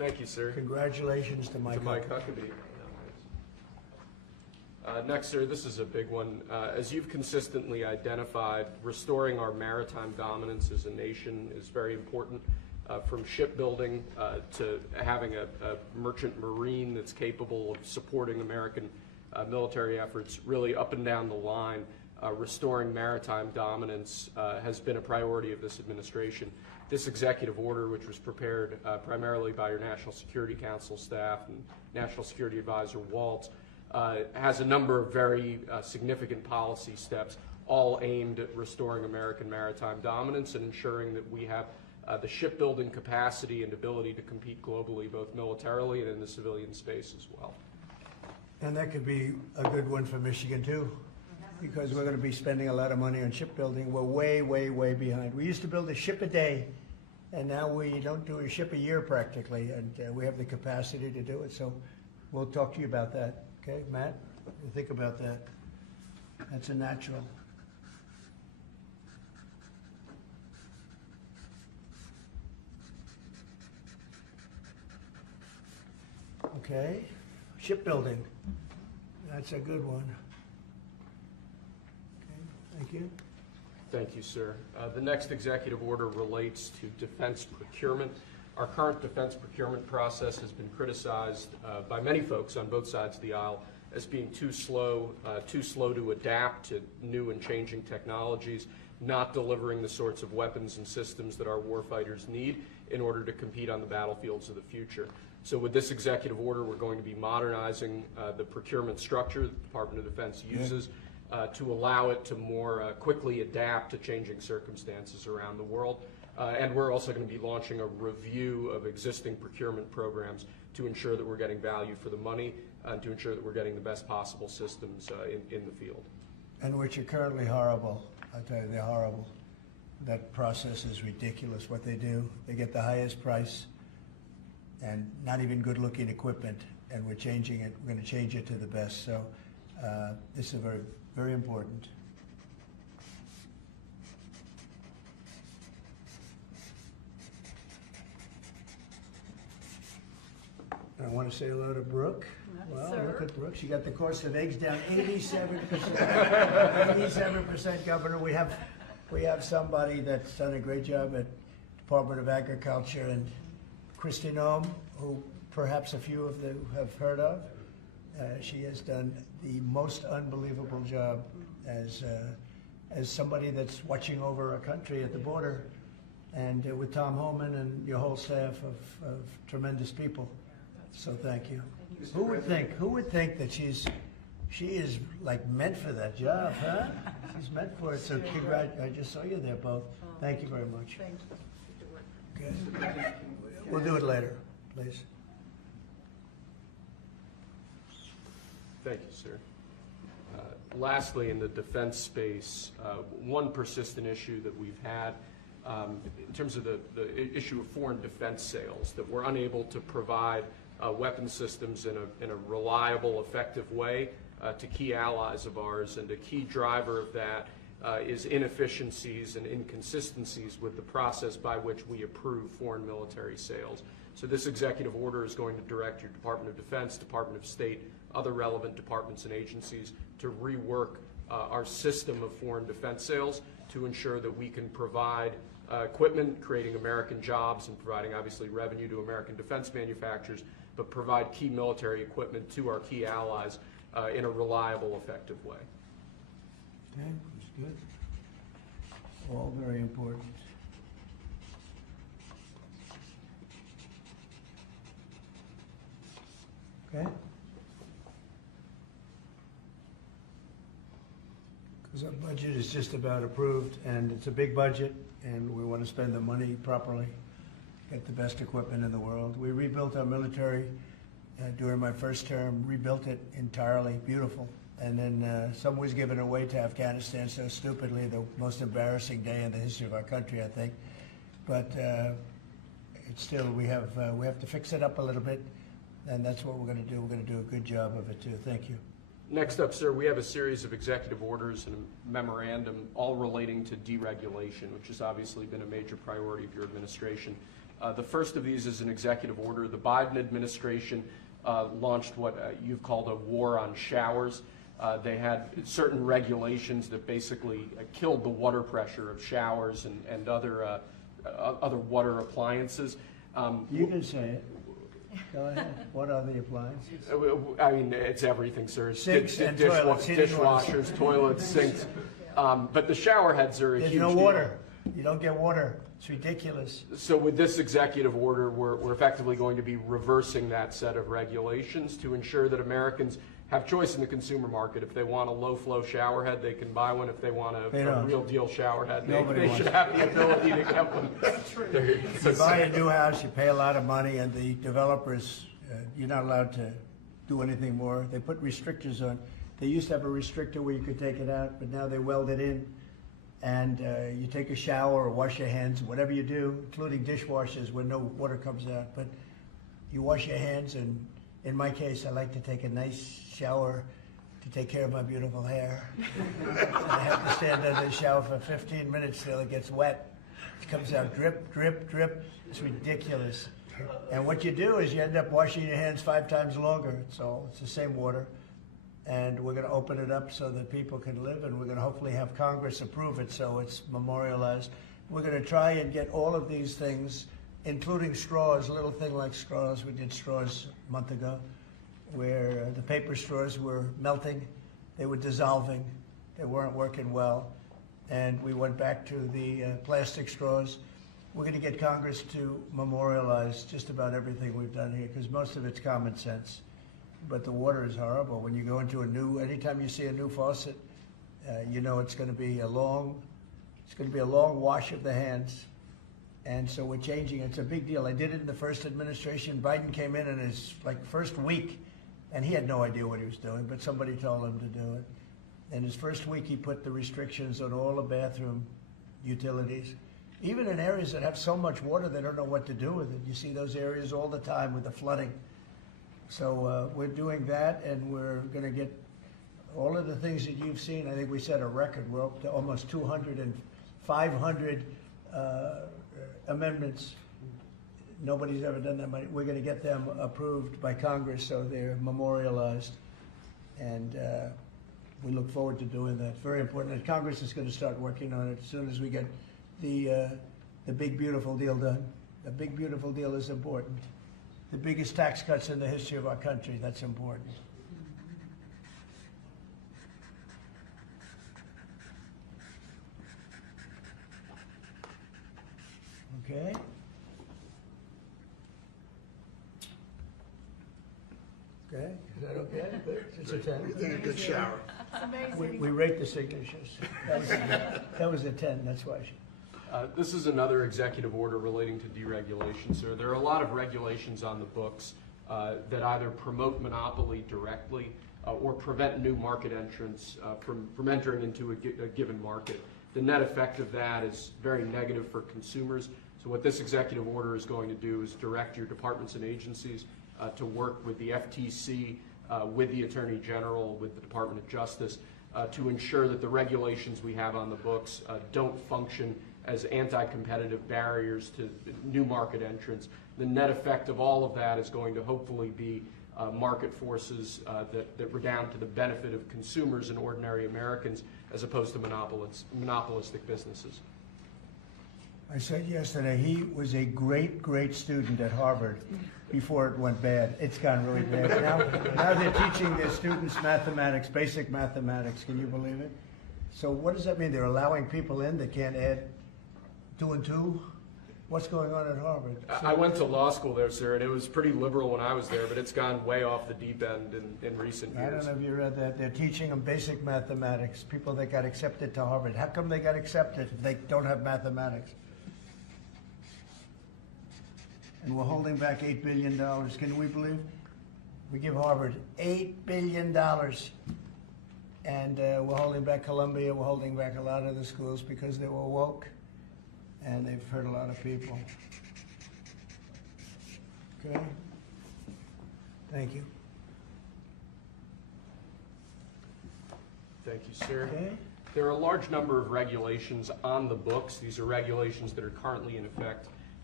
Thank you, sir. Congratulations to Mike. Huckabee. Next, sir, this is a big one. As you've consistently identified, restoring our maritime dominance as a nation is very important, from shipbuilding to having a merchant marine that's capable of supporting American military efforts, really up and down the line. Restoring maritime dominance has been a priority of this administration. This executive order, which was prepared primarily by your National Security Council staff and National Security Advisor Waltz, has a number of very significant policy steps, all aimed at restoring American maritime dominance and ensuring that we have the shipbuilding capacity and ability to compete globally, both militarily and in the civilian space as well. And that could be a good one for Michigan too, because we're going to be spending a lot of money on shipbuilding. We're way, way, way behind. We used to build a ship a day, and now we don't do a ship a year practically, and we have the capacity to do it. So we'll talk to you about that. Okay, Matt? You think about that. That's a natural. Okay, shipbuilding. That's a good one. Okay, thank you. Thank you, sir. The next executive order relates to defense procurement. Our current defense procurement process has been criticized by many folks on both sides of the aisle as being too slow to adapt to new and changing technologies, not delivering the sorts of weapons and systems that our warfighters need in order to compete on the battlefields of the future. So with this executive order, we're going to be modernizing the procurement structure that the Department of Defense uses to allow it to more quickly adapt to changing circumstances around the world. And we're also going to be launching a review of existing procurement programs to ensure that we're getting value for the money and to ensure that we're getting the best possible systems in the field. And which are currently horrible. I tell you, they're horrible. That process is ridiculous, what they do. They get the highest price and not even good-looking equipment, and we're changing it. We're going to change it to the best. So this is very, very important. I want to say hello to Brooke. Well, look at Brooke. She got the cost of eggs down 87%. 87%, Governor. We have somebody that's done a great job at Department of Agriculture, and Kristi Noem, who perhaps a few of you have heard of. She has done the most unbelievable job as somebody that's watching over our country at the border, and with Tom Homan and your whole staff of tremendous people. So thank you. Who would think that she is like meant for that job, huh? She's meant for it. So I just saw you there both. Thank you very much. Thank you. Okay. We'll do it later, please. Thank you, sir. Lastly, in the defense space, one persistent issue that we've had in terms of the issue of foreign defense sales, that we're unable to provide weapon systems in a reliable, effective way to key allies of ours, and a key driver of that is inefficiencies and inconsistencies with the process by which we approve foreign military sales. So this executive order is going to direct your Department of Defense, Department of State, other relevant departments and agencies to rework our system of foreign defense sales to ensure that we can provide equipment, creating American jobs and providing obviously revenue to American defense manufacturers, but provide key military equipment to our key allies in a reliable, effective way. Okay, that's good. All very important. Okay? Because our budget is just about approved, and it's a big budget, and we want to spend the money properly, get the best equipment in the world. We rebuilt our military during my first term, rebuilt it entirely, beautiful. And then some was given away to Afghanistan so stupidly, the most embarrassing day in the history of our country, I think. But it's still, we have to fix it up a little bit, and that's what we're going to do. We're going to do a good job of it, too. Thank you. Next up, sir, we have a series of executive orders and a memorandum all relating to deregulation, which has obviously been a major priority of your administration. The first of these is an executive order. The Biden administration launched what you've called a war on showers. They had certain regulations that basically killed the water pressure of showers and other water appliances. You can say it. Go ahead. What are the appliances? I mean, it's everything, sir. Sinks and toilets, dishwashers, toilets, sinks. But the shower heads are a There's huge no deal. water. You don't get water. It's ridiculous. So with this executive order, we're effectively going to be reversing that set of regulations to ensure that Americans have choice in the consumer market. If they want a low-flow shower head, they can buy one. If they want a real deal shower head, they should have the ability to get one. You buy a new house, you pay a lot of money, and the developers, you're not allowed to do anything more. They put restrictors on. They used to have a restrictor where you could take it out, but now they weld it in. And you take a shower or wash your hands, whatever you do, including dishwashers where no water comes out. But you wash your hands, and in my case, I like to take a nice shower to take care of my beautiful hair. I have to stand under the shower for 15 minutes till it gets wet. It comes out drip, drip, drip. It's ridiculous. And what you do is you end up washing your hands 5 times longer. So it's the same water. And we're going to open it up so that people can live, and we're going to hopefully have Congress approve it so it's memorialized. We're going to try and get all of these things, including straws, a little thing like straws. We did straws a month ago, where the paper straws were melting, they were dissolving, they weren't working well, and we went back to the plastic straws. We're going to get Congress to memorialize just about everything we've done here, because most of it's common sense. But the water is horrible. When you go into anytime you see a new faucet, you know it's going to be a long wash of the hands. And so we're changing. It's a big deal. I did it in the first administration. Biden came in his first week, and he had no idea what he was doing, but somebody told him to do it. In his first week, he put the restrictions on all the bathroom utilities. Even in areas that have so much water, they don't know what to do with it. You see those areas all the time with the flooding. So we're doing that, and we're going to get all of the things that you've seen. I think we set a record. We're up to almost 200 and 500 amendments. Nobody's ever done that many. We're going to get them approved by Congress so they're memorialized. And we look forward to doing that. Very important. And Congress is going to start working on it as soon as we get the big, beautiful deal done. The big, beautiful deal is important. The biggest tax cuts in the history of our country, that's important. Okay. Okay, is that okay? It's a 10. You think a good shower. We rate the signatures. That was a 10, that's why. This is another executive order relating to deregulation, sir. There are a lot of regulations on the books that either promote monopoly directly or prevent new market entrants from entering into a given market. The net effect of that is very negative for consumers. So what this executive order is going to do is direct your departments and agencies to work with the FTC, with the Attorney General, with the Department of Justice, to ensure that the regulations we have on the books don't function as anti-competitive barriers to new market entrants. The net effect of all of that is going to hopefully be market forces that redound to the benefit of consumers and ordinary Americans as opposed to monopolistic businesses. I said yesterday, he was a great, great student at Harvard before it went bad. It's gone really bad. Now they're teaching their students mathematics, basic mathematics. Can you believe it? So what does that mean? They're allowing people in that can't add 2 and 2? What's going on at Harvard? I went to law school there, sir, and it was pretty liberal when I was there, but it's gone way off the deep end in recent years. I don't know if you read that. They're teaching them basic mathematics, people that got accepted to Harvard. How come they got accepted if they don't have mathematics? And we're holding back $8 billion. Can we believe? We give Harvard $8 billion. And we're holding back Columbia. We're holding back a lot of the schools because they were woke. And they've hurt a lot of people. Okay? Thank you. Thank you, sir. Okay. There are a large number of regulations on the books. These are regulations that are currently in effect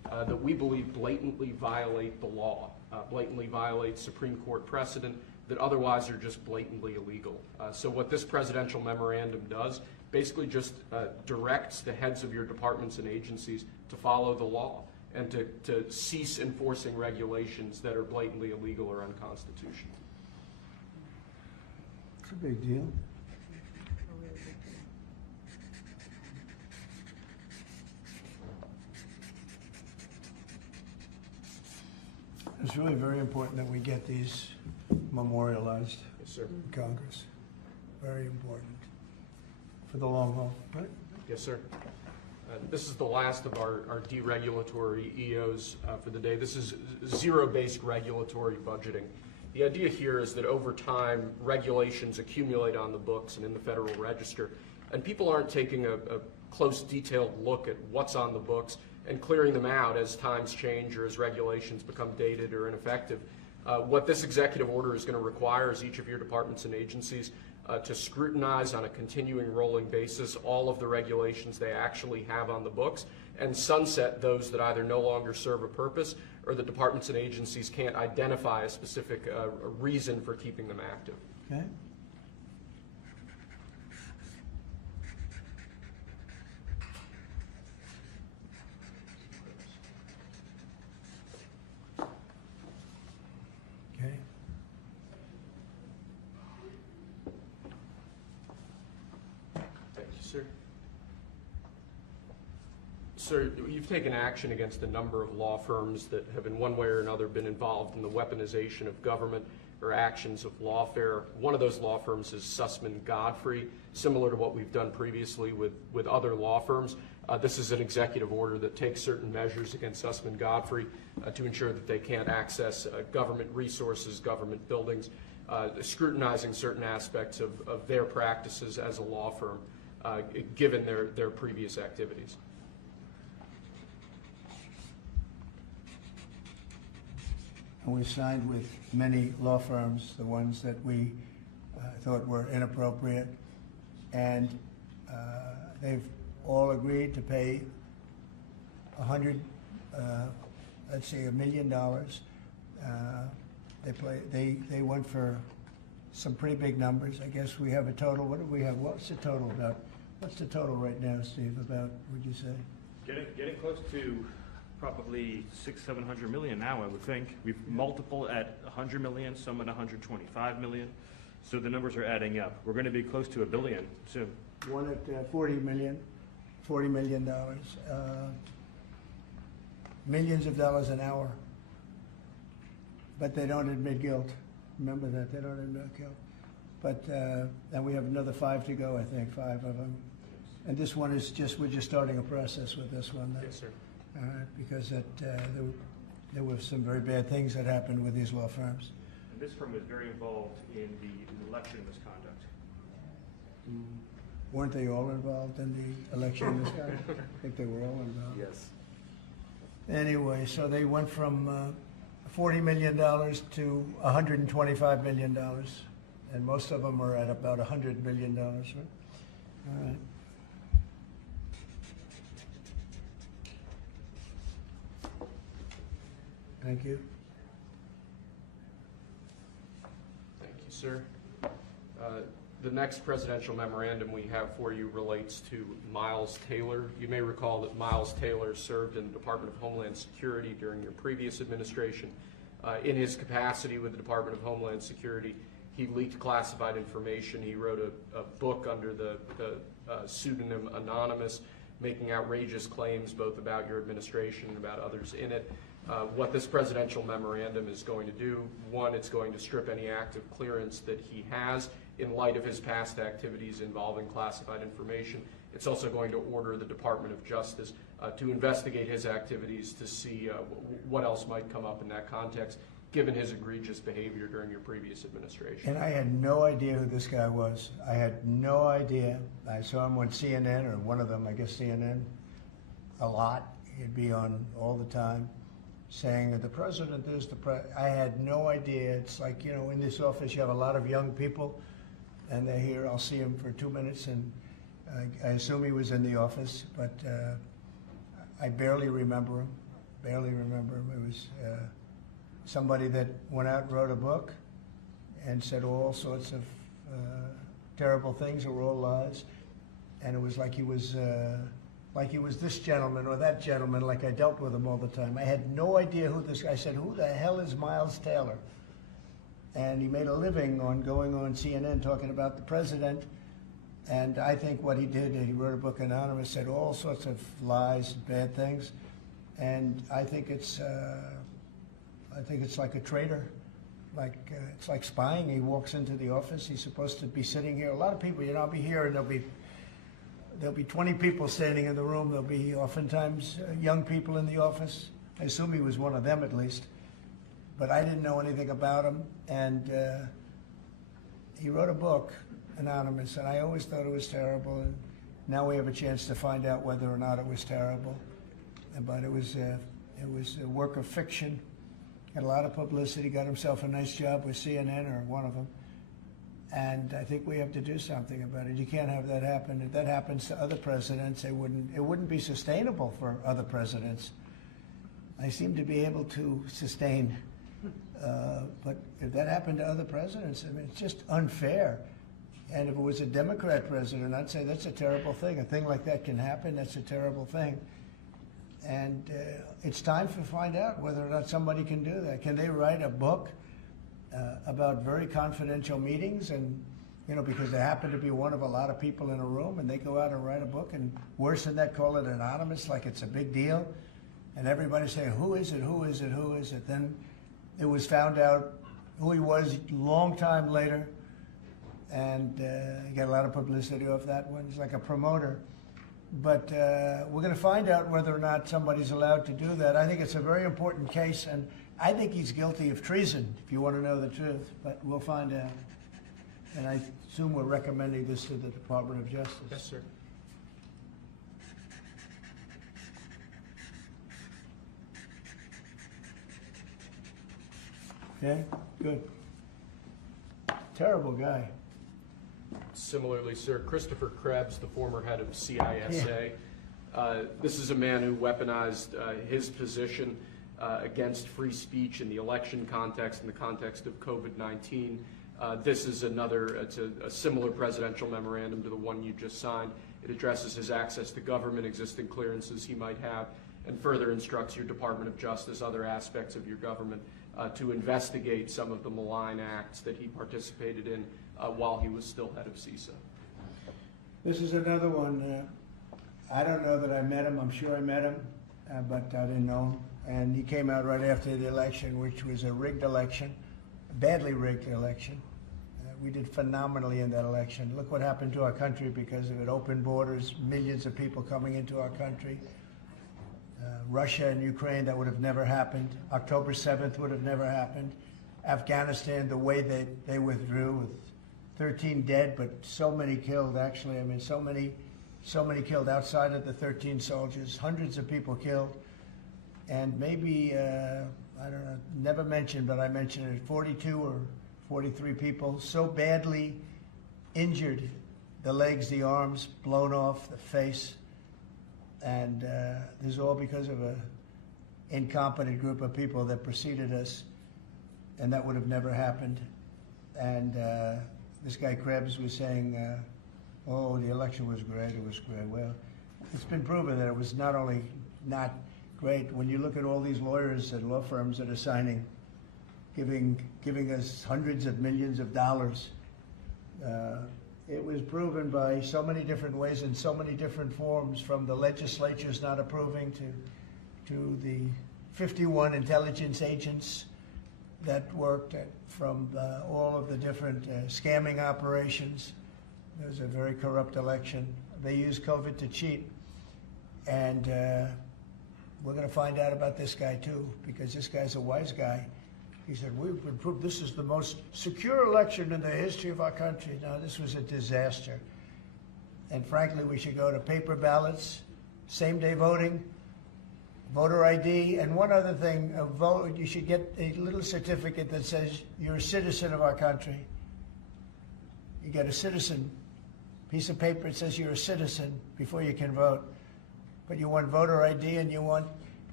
that we believe blatantly violate the law, blatantly violate Supreme Court precedent that otherwise are just blatantly illegal. So what this presidential memorandum does basically just directs the heads of your departments and agencies to follow the law and to cease enforcing regulations that are blatantly illegal or unconstitutional. It's a big deal. It's really very important that we get these memorialized Yes, sir. in Congress. Very important for the long haul, right? Yes, sir. This is the last of our deregulatory EOs for the day. This is zero-based regulatory budgeting. The idea here is that over time, regulations accumulate on the books and in the Federal Register, and people aren't taking a close, detailed look at what's on the books and clearing them out as times change or as regulations become dated or ineffective. What this executive order is going to require is each of your departments and agencies to scrutinize on a continuing rolling basis all of the regulations they actually have on the books and sunset those that either no longer serve a purpose or the departments and agencies can't identify a specific reason for keeping them active. Okay. Okay. Thank you, sir. Sir, you've taken action against a number of law firms that have in one way or another been involved in the weaponization of government or actions of lawfare. One of those law firms is Sussman Godfrey, similar to what we've done previously with other law firms. This is an executive order that takes certain measures against Sussman Godfrey to ensure that they can't access government resources, government buildings, scrutinizing certain aspects of their practices as a law firm, given their previous activities. And we signed with many law firms, the ones that we thought were inappropriate, and they've all agreed to pay $1 million. They went for some pretty big numbers. I guess we have a total. What do we have? What's the total about? What's the total right now, Steve? About, would you say? Getting close to probably 600-700 million now, I would think. We've multiple at 100 million, some at 125 million. So the numbers are adding up. We're going to be close to $1 billion soon. One at $40 million. Millions of dollars an hour. But they don't admit guilt. Remember that, they don't admit guilt. But, and we have another 5 to go, I think, 5 of them. And this one is just, we're just starting a process with this one. Yes, sir. Because there were some very bad things that happened with these law firms. And this firm was very involved in the election misconduct. Weren't they all involved in the election misconduct? I think they were all involved. Yes. Anyway, so they went from $40 million to $125 million. And most of them are at about $100 million, right? All right. Thank you. Thank you, sir. The next presidential memorandum we have for you relates to Miles Taylor. You may recall that Miles Taylor served in the Department of Homeland Security during your previous administration. In his capacity with the Department of Homeland Security, he leaked classified information. He wrote a book under the pseudonym Anonymous, making outrageous claims both about your administration and about others in it. What this presidential memorandum is going to do, one, it's going to strip any active clearance that he has in light of his past activities involving classified information. It's also going to order the Department of Justice to investigate his activities to see what else might come up in that context, given his egregious behavior during your previous administration. And I had no idea who this guy was. I had no idea. I saw him on CNN, or one of them, I guess CNN, a lot. He'd be on all the time, saying that the president is the president. I had no idea. It's like, you know, in this office you have a lot of young people, and they're here. I'll see him for 2 minutes, and I assume he was in the office, but I barely remember him. barely remember him. It was somebody that went out and wrote a book and said all sorts of terrible things that were all lies. And it was like he was this gentleman or that gentleman, like I dealt with him all the time. I had no idea who this guy. I said, who the hell is Miles Taylor? And he made a living on going on CNN talking about the president. And I think what he did, he wrote a book anonymous, said all sorts of lies, bad things. And I think it's like a traitor. It's like spying. He walks into the office. He's supposed to be sitting here. A lot of people, I'll be here and there'll be 20 people standing in the room. There'll be oftentimes young people in the office. I assume he was one of them at least. But I didn't know anything about him. And he wrote a book, anonymous, and I always thought it was terrible. And now we have a chance to find out whether or not it was terrible. But it was a work of fiction. Had a lot of publicity. Got himself a nice job with CNN or one of them. And I think we have to do something about it. You can't have that happen. If that happens to other presidents, it wouldn't be sustainable for other presidents. I seem to be able to sustain. But if that happened to other presidents, I mean, it's just unfair. And if it was a Democrat president, I'd say that's a terrible thing. A thing like that can happen. That's a terrible thing. And it's time to find out whether or not somebody can do that. Can they write a book about very confidential meetings, and because they happen to be one of a lot of people in a room, and they go out and write a book, and worse than that, call it anonymous, like it's a big deal, and everybody saying, who is it, who is it, who is it? Then it was found out who he was a long time later, and he got a lot of publicity off that one. He's like a promoter. But we're going to find out whether or not somebody's allowed to do that. I think it's a very important case, and I think he's guilty of treason, if you want to know the truth. But we'll find out. And I assume we're recommending this to the Department of Justice. Yes, sir. Okay, good. Terrible guy. Similarly, sir, Christopher Krebs, the former head of CISA. This is a man who weaponized his position against free speech in the election context, in the context of COVID-19. This is it's a similar presidential memorandum to the one you just signed. It addresses his access to government, existing clearances he might have, and further instructs your Department of Justice, other aspects of your government, to investigate some of the malign acts that he participated in while he was still head of CISA. This is another one. I don't know that I met him. I'm sure I met him, but I didn't know him. And he came out right after the election, which was a rigged election, a badly rigged election. We did phenomenally in that election. Look what happened to our country because of it. Open borders, millions of people coming into our country. Russia and Ukraine, that would have never happened. October 7th would have never happened. Afghanistan, the way they withdrew with 13 dead, but so many killed, actually. I mean, so many killed outside of the 13 soldiers, hundreds of people killed. And maybe, I don't know, never mentioned, but I mentioned it, 42 or 43 people so badly injured, the legs, the arms, blown off, the face. And this is all because of an incompetent group of people that preceded us, and that would have never happened. And this guy Krebs was saying, oh, the election was great, it was great. Well, it's been proven that it was not only not great. When you look at all these lawyers and law firms that are signing, giving us hundreds of millions of dollars, it was proven by so many different ways in so many different forms, from the legislatures not approving to the 51 intelligence agents that worked from all of the different scamming operations. It was a very corrupt election. They used COVID to cheat. And we're going to find out about this guy too, because this guy's a wise guy. He said, we've proved this is the most secure election in the history of our country. No, this was a disaster. And frankly, we should go to paper ballots, same-day voting, voter ID, and one other thing, you should get a little certificate that says you're a citizen of our country. You get a citizen piece of paper that says you're a citizen before you can vote. But you want voter ID and you want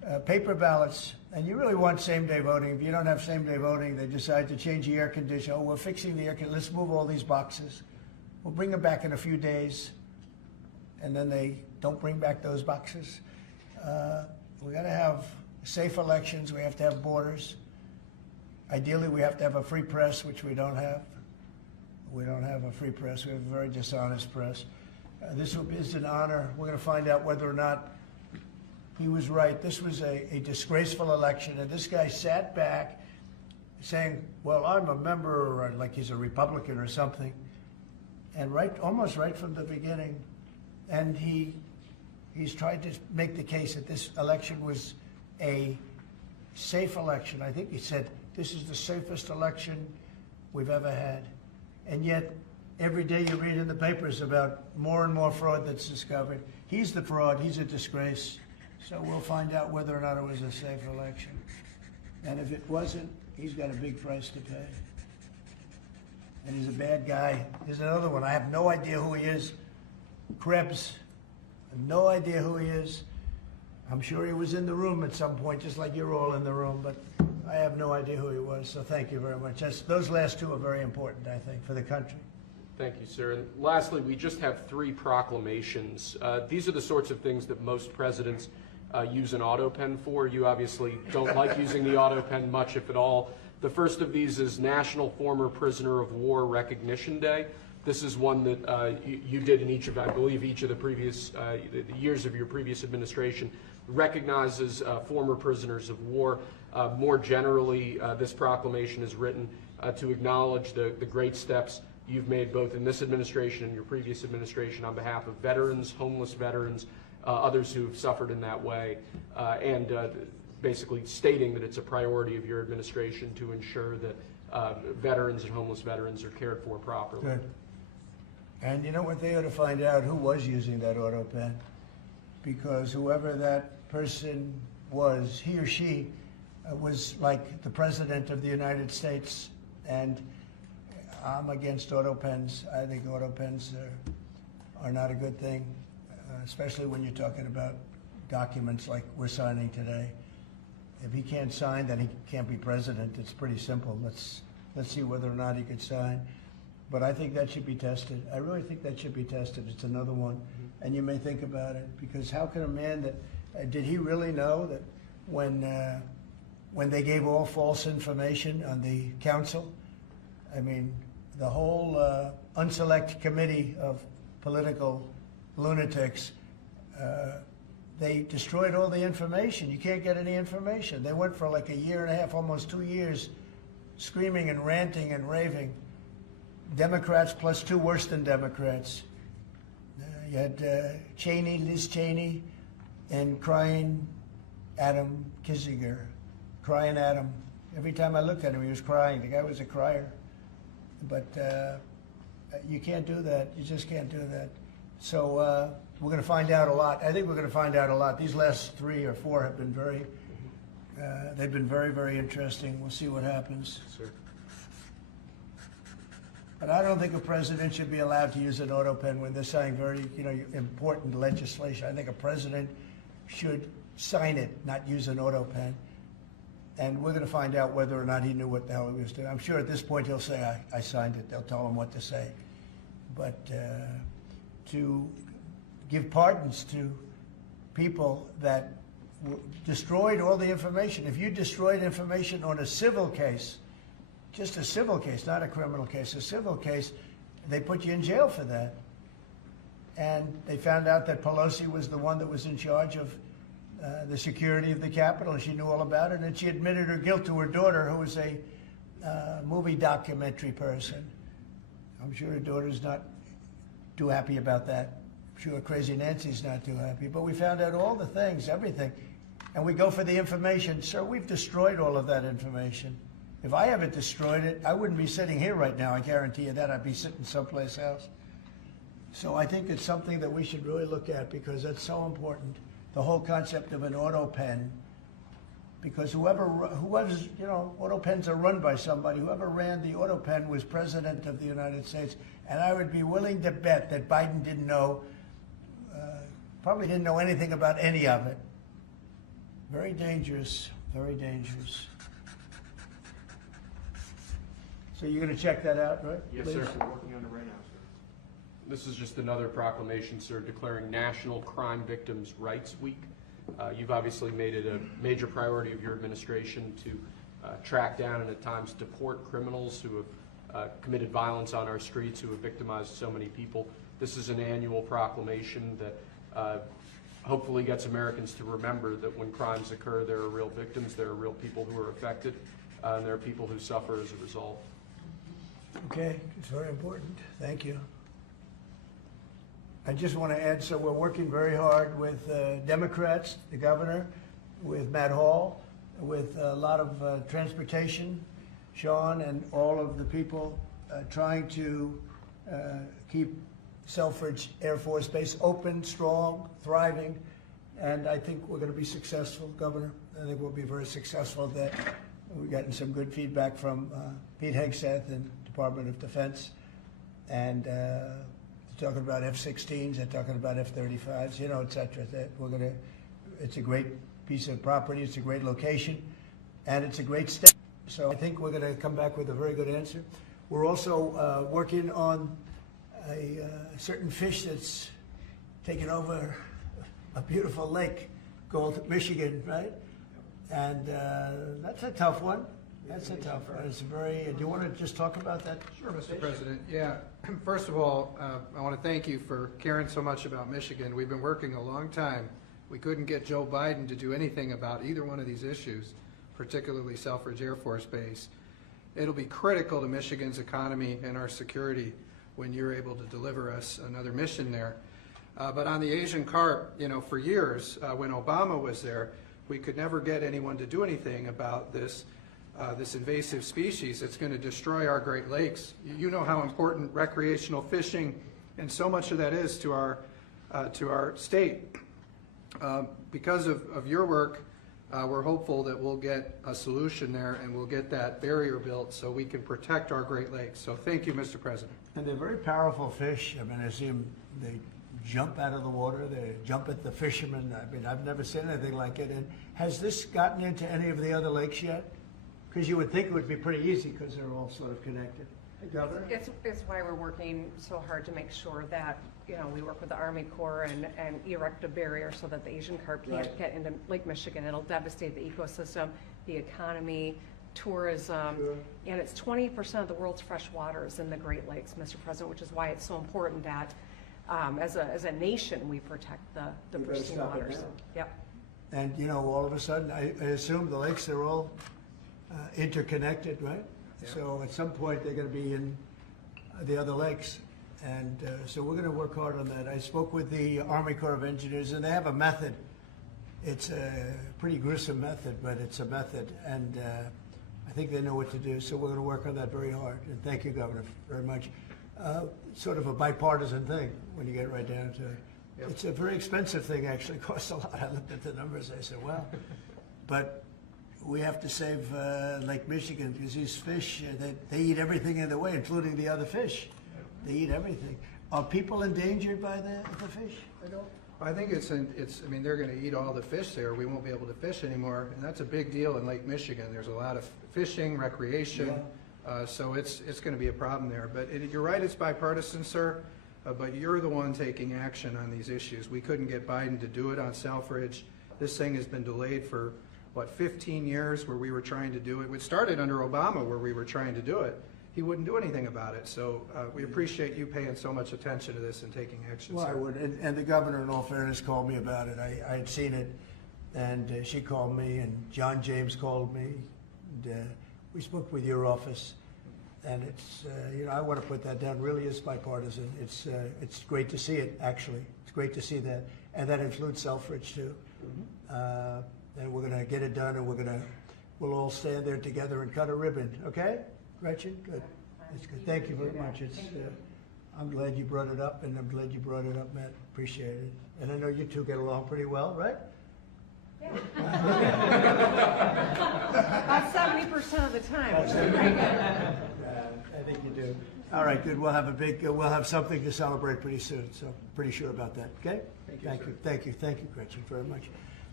paper ballots, and you really want same-day voting. If you don't have same-day voting, they decide to change the air conditioner. Oh, we're fixing the air conditioner. Let's move all these boxes. We'll bring them back in a few days, and then they don't bring back those boxes. We got to have safe elections. We have to have borders. Ideally, we have to have a free press, which we don't have. We don't have a free press. We have a very dishonest press. This is an honor. We're going to find out whether or not he was right. This was a disgraceful election, and this guy sat back saying, well, I'm a member, or like he's a Republican or something, and almost right from the beginning, and he's tried to make the case that this election was a safe election. I think he said, this is the safest election we've ever had. And yet, every day you read in the papers about more and more fraud that's discovered. He's the fraud. He's a disgrace. So we'll find out whether or not it was a safe election. And if it wasn't, he's got a big price to pay. And he's a bad guy. There's another one. I have no idea who he is. Krebs. I have no idea who he is. I'm sure he was in the room at some point, just like you're all in the room, but I have no idea who he was, so thank you very much. Those last two are very important, I think, for the country. Thank you, sir. And lastly, we just have 3 proclamations. These are the sorts of things that most presidents use an autopen for. You obviously don't like using the autopen much, if at all. The first of these is National Former Prisoner of War Recognition Day. This is one that you did in each of, I believe, each of the previous the years of your previous administration, recognizes former prisoners of war. More generally, this proclamation is written to acknowledge the great steps you've made both in this administration and your previous administration on behalf of veterans, homeless veterans, others who have suffered in that way, and basically stating that it's a priority of your administration to ensure that veterans and homeless veterans are cared for properly. Good. And you know what, they ought to find out who was using that auto pen, because whoever that person was, he or she was like the President of the United States, and I'm against auto pens. I think auto pens are not a good thing, especially when you're talking about documents like we're signing today. If he can't sign, then he can't be president. It's pretty simple. Let's see whether or not he could sign. But I think that should be tested. I really think that should be tested. It's another one. And you may think about it, because how can a man that, did he really know that when they gave all false information on the council, I mean, the whole unselect committee of political lunatics, they destroyed all the information. You can't get any information. They went for like a year and a half, almost 2 years, screaming and ranting and raving. Democrats plus 2 worse than Democrats. You had Cheney, Liz Cheney, and crying Adam Kinzinger. Crying Adam. Every time I looked at him, he was crying. The guy was a crier. But you can't do that. You just can't do that. So we're going to find out a lot. I think we're going to find out a lot. These last 3 or 4 have been they've been very, very interesting. We'll see what happens. Sir. But I don't think a president should be allowed to use an auto pen when they're signing very, important legislation. I think a president should sign it, not use an auto pen. And we're going to find out whether or not he knew what the hell he was doing. I'm sure at this point he'll say, I signed it. They'll tell him what to say. But to give pardons to people that destroyed all the information. If you destroyed information on a civil case, just a civil case, not a criminal case, a civil case, they put you in jail for that. And they found out that Pelosi was the one that was in charge of the security of the Capitol, and she knew all about it, and she admitted her guilt to her daughter, who was a movie documentary person. I'm sure her daughter's not too happy about that. I'm sure Crazy Nancy's not too happy. But we found out all the things, everything. And we go for the information. Sir, we've destroyed all of that information. If I haven't destroyed it, I wouldn't be sitting here right now. I guarantee you that. I'd be sitting someplace else. So I think it's something that we should really look at, because that's so important. The whole concept of an auto pen, because whoever's, auto pens are run by somebody. Whoever ran the auto pen was President of the United States. And I would be willing to bet that Biden didn't know, probably didn't know anything about any of it. Very dangerous, very dangerous. So you're going to check that out, right? Yes, please? sir. We're working on it right now, sir. This is just another proclamation, sir, declaring National Crime Victims' Rights Week. You've obviously made it a major priority of your administration to track down and at times deport criminals who have committed violence on our streets, who have victimized so many people. This is an annual proclamation that hopefully gets Americans to remember that when crimes occur, there are real victims, there are real people who are affected, and there are people who suffer as a result. Okay, it's very important. Thank you. I just want to add, so we're working very hard with Democrats, the governor, with Matt Hall, with a lot of transportation, Sean, and all of the people trying to keep Selfridge Air Force Base open, strong, thriving, and I think we're going to be successful, Governor. I think we'll be very successful at that. We've gotten some good feedback from Pete Hegseth and Department of Defense, and talking about F-16s, they're talking about F-35s, you know, et cetera. That we're going to, it's a great piece of property, it's a great location, and it's a great state. So I think we're going to come back with a very good answer. We're also working on a certain fish that's taken over a beautiful lake called Michigan, right? And that's a tough one. That's a tough one. It's very, do you want to just talk about that? Sure, Mr. President. Yeah. First of all, I want to thank you for caring so much about Michigan. We've been working a long time. We couldn't get Joe Biden to do anything about either one of these issues, particularly Selfridge Air Force Base. It'll be critical to Michigan's economy and our security when you're able to deliver us another mission there. But on the Asian carp, you know, for years, when Obama was there, we could never get anyone to do anything about this invasive species that's going to destroy our Great Lakes. You know how important recreational fishing and so much of that is to our state. Because of your work, we're hopeful that we'll get a solution there and we'll get that barrier built so we can protect our Great Lakes. So thank you, Mr. President. And they're very powerful fish. I mean, I see them, they jump out of the water, they jump at the fishermen. I mean, I've never seen anything like it. And has this gotten into any of the other lakes yet? Because you would think it would be pretty easy because they're all sort of connected. Governor? It's why we're working so hard to make sure that, you know, we work with the Army Corps and erect a barrier so that the Asian carp can't get into Lake Michigan. It'll devastate the ecosystem, the economy, tourism, and it's 20% of the world's fresh water is in the Great Lakes, Mr. President, which is why it's so important that as a nation we protect the pristine waters. Yep. And, you know, all of a sudden, I assume the lakes are all interconnected, right? Yeah. So at some point they're going to be in the other lakes, and so we're going to work hard on that. I spoke with the Army Corps of Engineers, and they have a method. It's a pretty gruesome method, but it's a method, and I think they know what to do. So we're going to work on that very hard. And thank you, Governor, very much. Sort of a bipartisan thing when you get right down to it. Yep. It's a very expensive thing. Actually, costs a lot. I looked at the numbers. I said, "Wow," but we have to save Lake Michigan because these fish, they eat everything in the way, including the other fish. They eat everything. Are people endangered by the fish? I don't. I think I mean, they're going to eat all the fish there. We won't be able to fish anymore, and that's a big deal in Lake Michigan. There's a lot of fishing, recreation, so it's going to be a problem there. But you're right, it's bipartisan, sir, but you're the one taking action on these issues. We couldn't get Biden to do it on Selfridge. This thing has been delayed for 15 years where we were trying to do it. It started under Obama where we were trying to do it. He wouldn't do anything about it. So we appreciate you paying so much attention to this and taking action. Well, sir. I would. And the governor, in all fairness, called me about it. I had seen it, and she called me, and John James called me. And, we spoke with your office, and it's, you know, I want to put that down. Really is bipartisan. It's great to see it, actually. It's great to see that. And that includes Selfridge, too. Mm-hmm. And we're going to get it done, and we'll all stand there together and cut a ribbon. Okay, Gretchen? Good. That's good. Thank you very much. It's I'm glad you brought it up, and I'm glad you brought it up, Matt. Appreciate it. And I know you two get along pretty well, right? Yeah. About 70% of the time. I think you do. All right, good. We'll have something to celebrate pretty soon. So pretty sure about that. Okay. Thank you. Thank you, Gretchen, very much.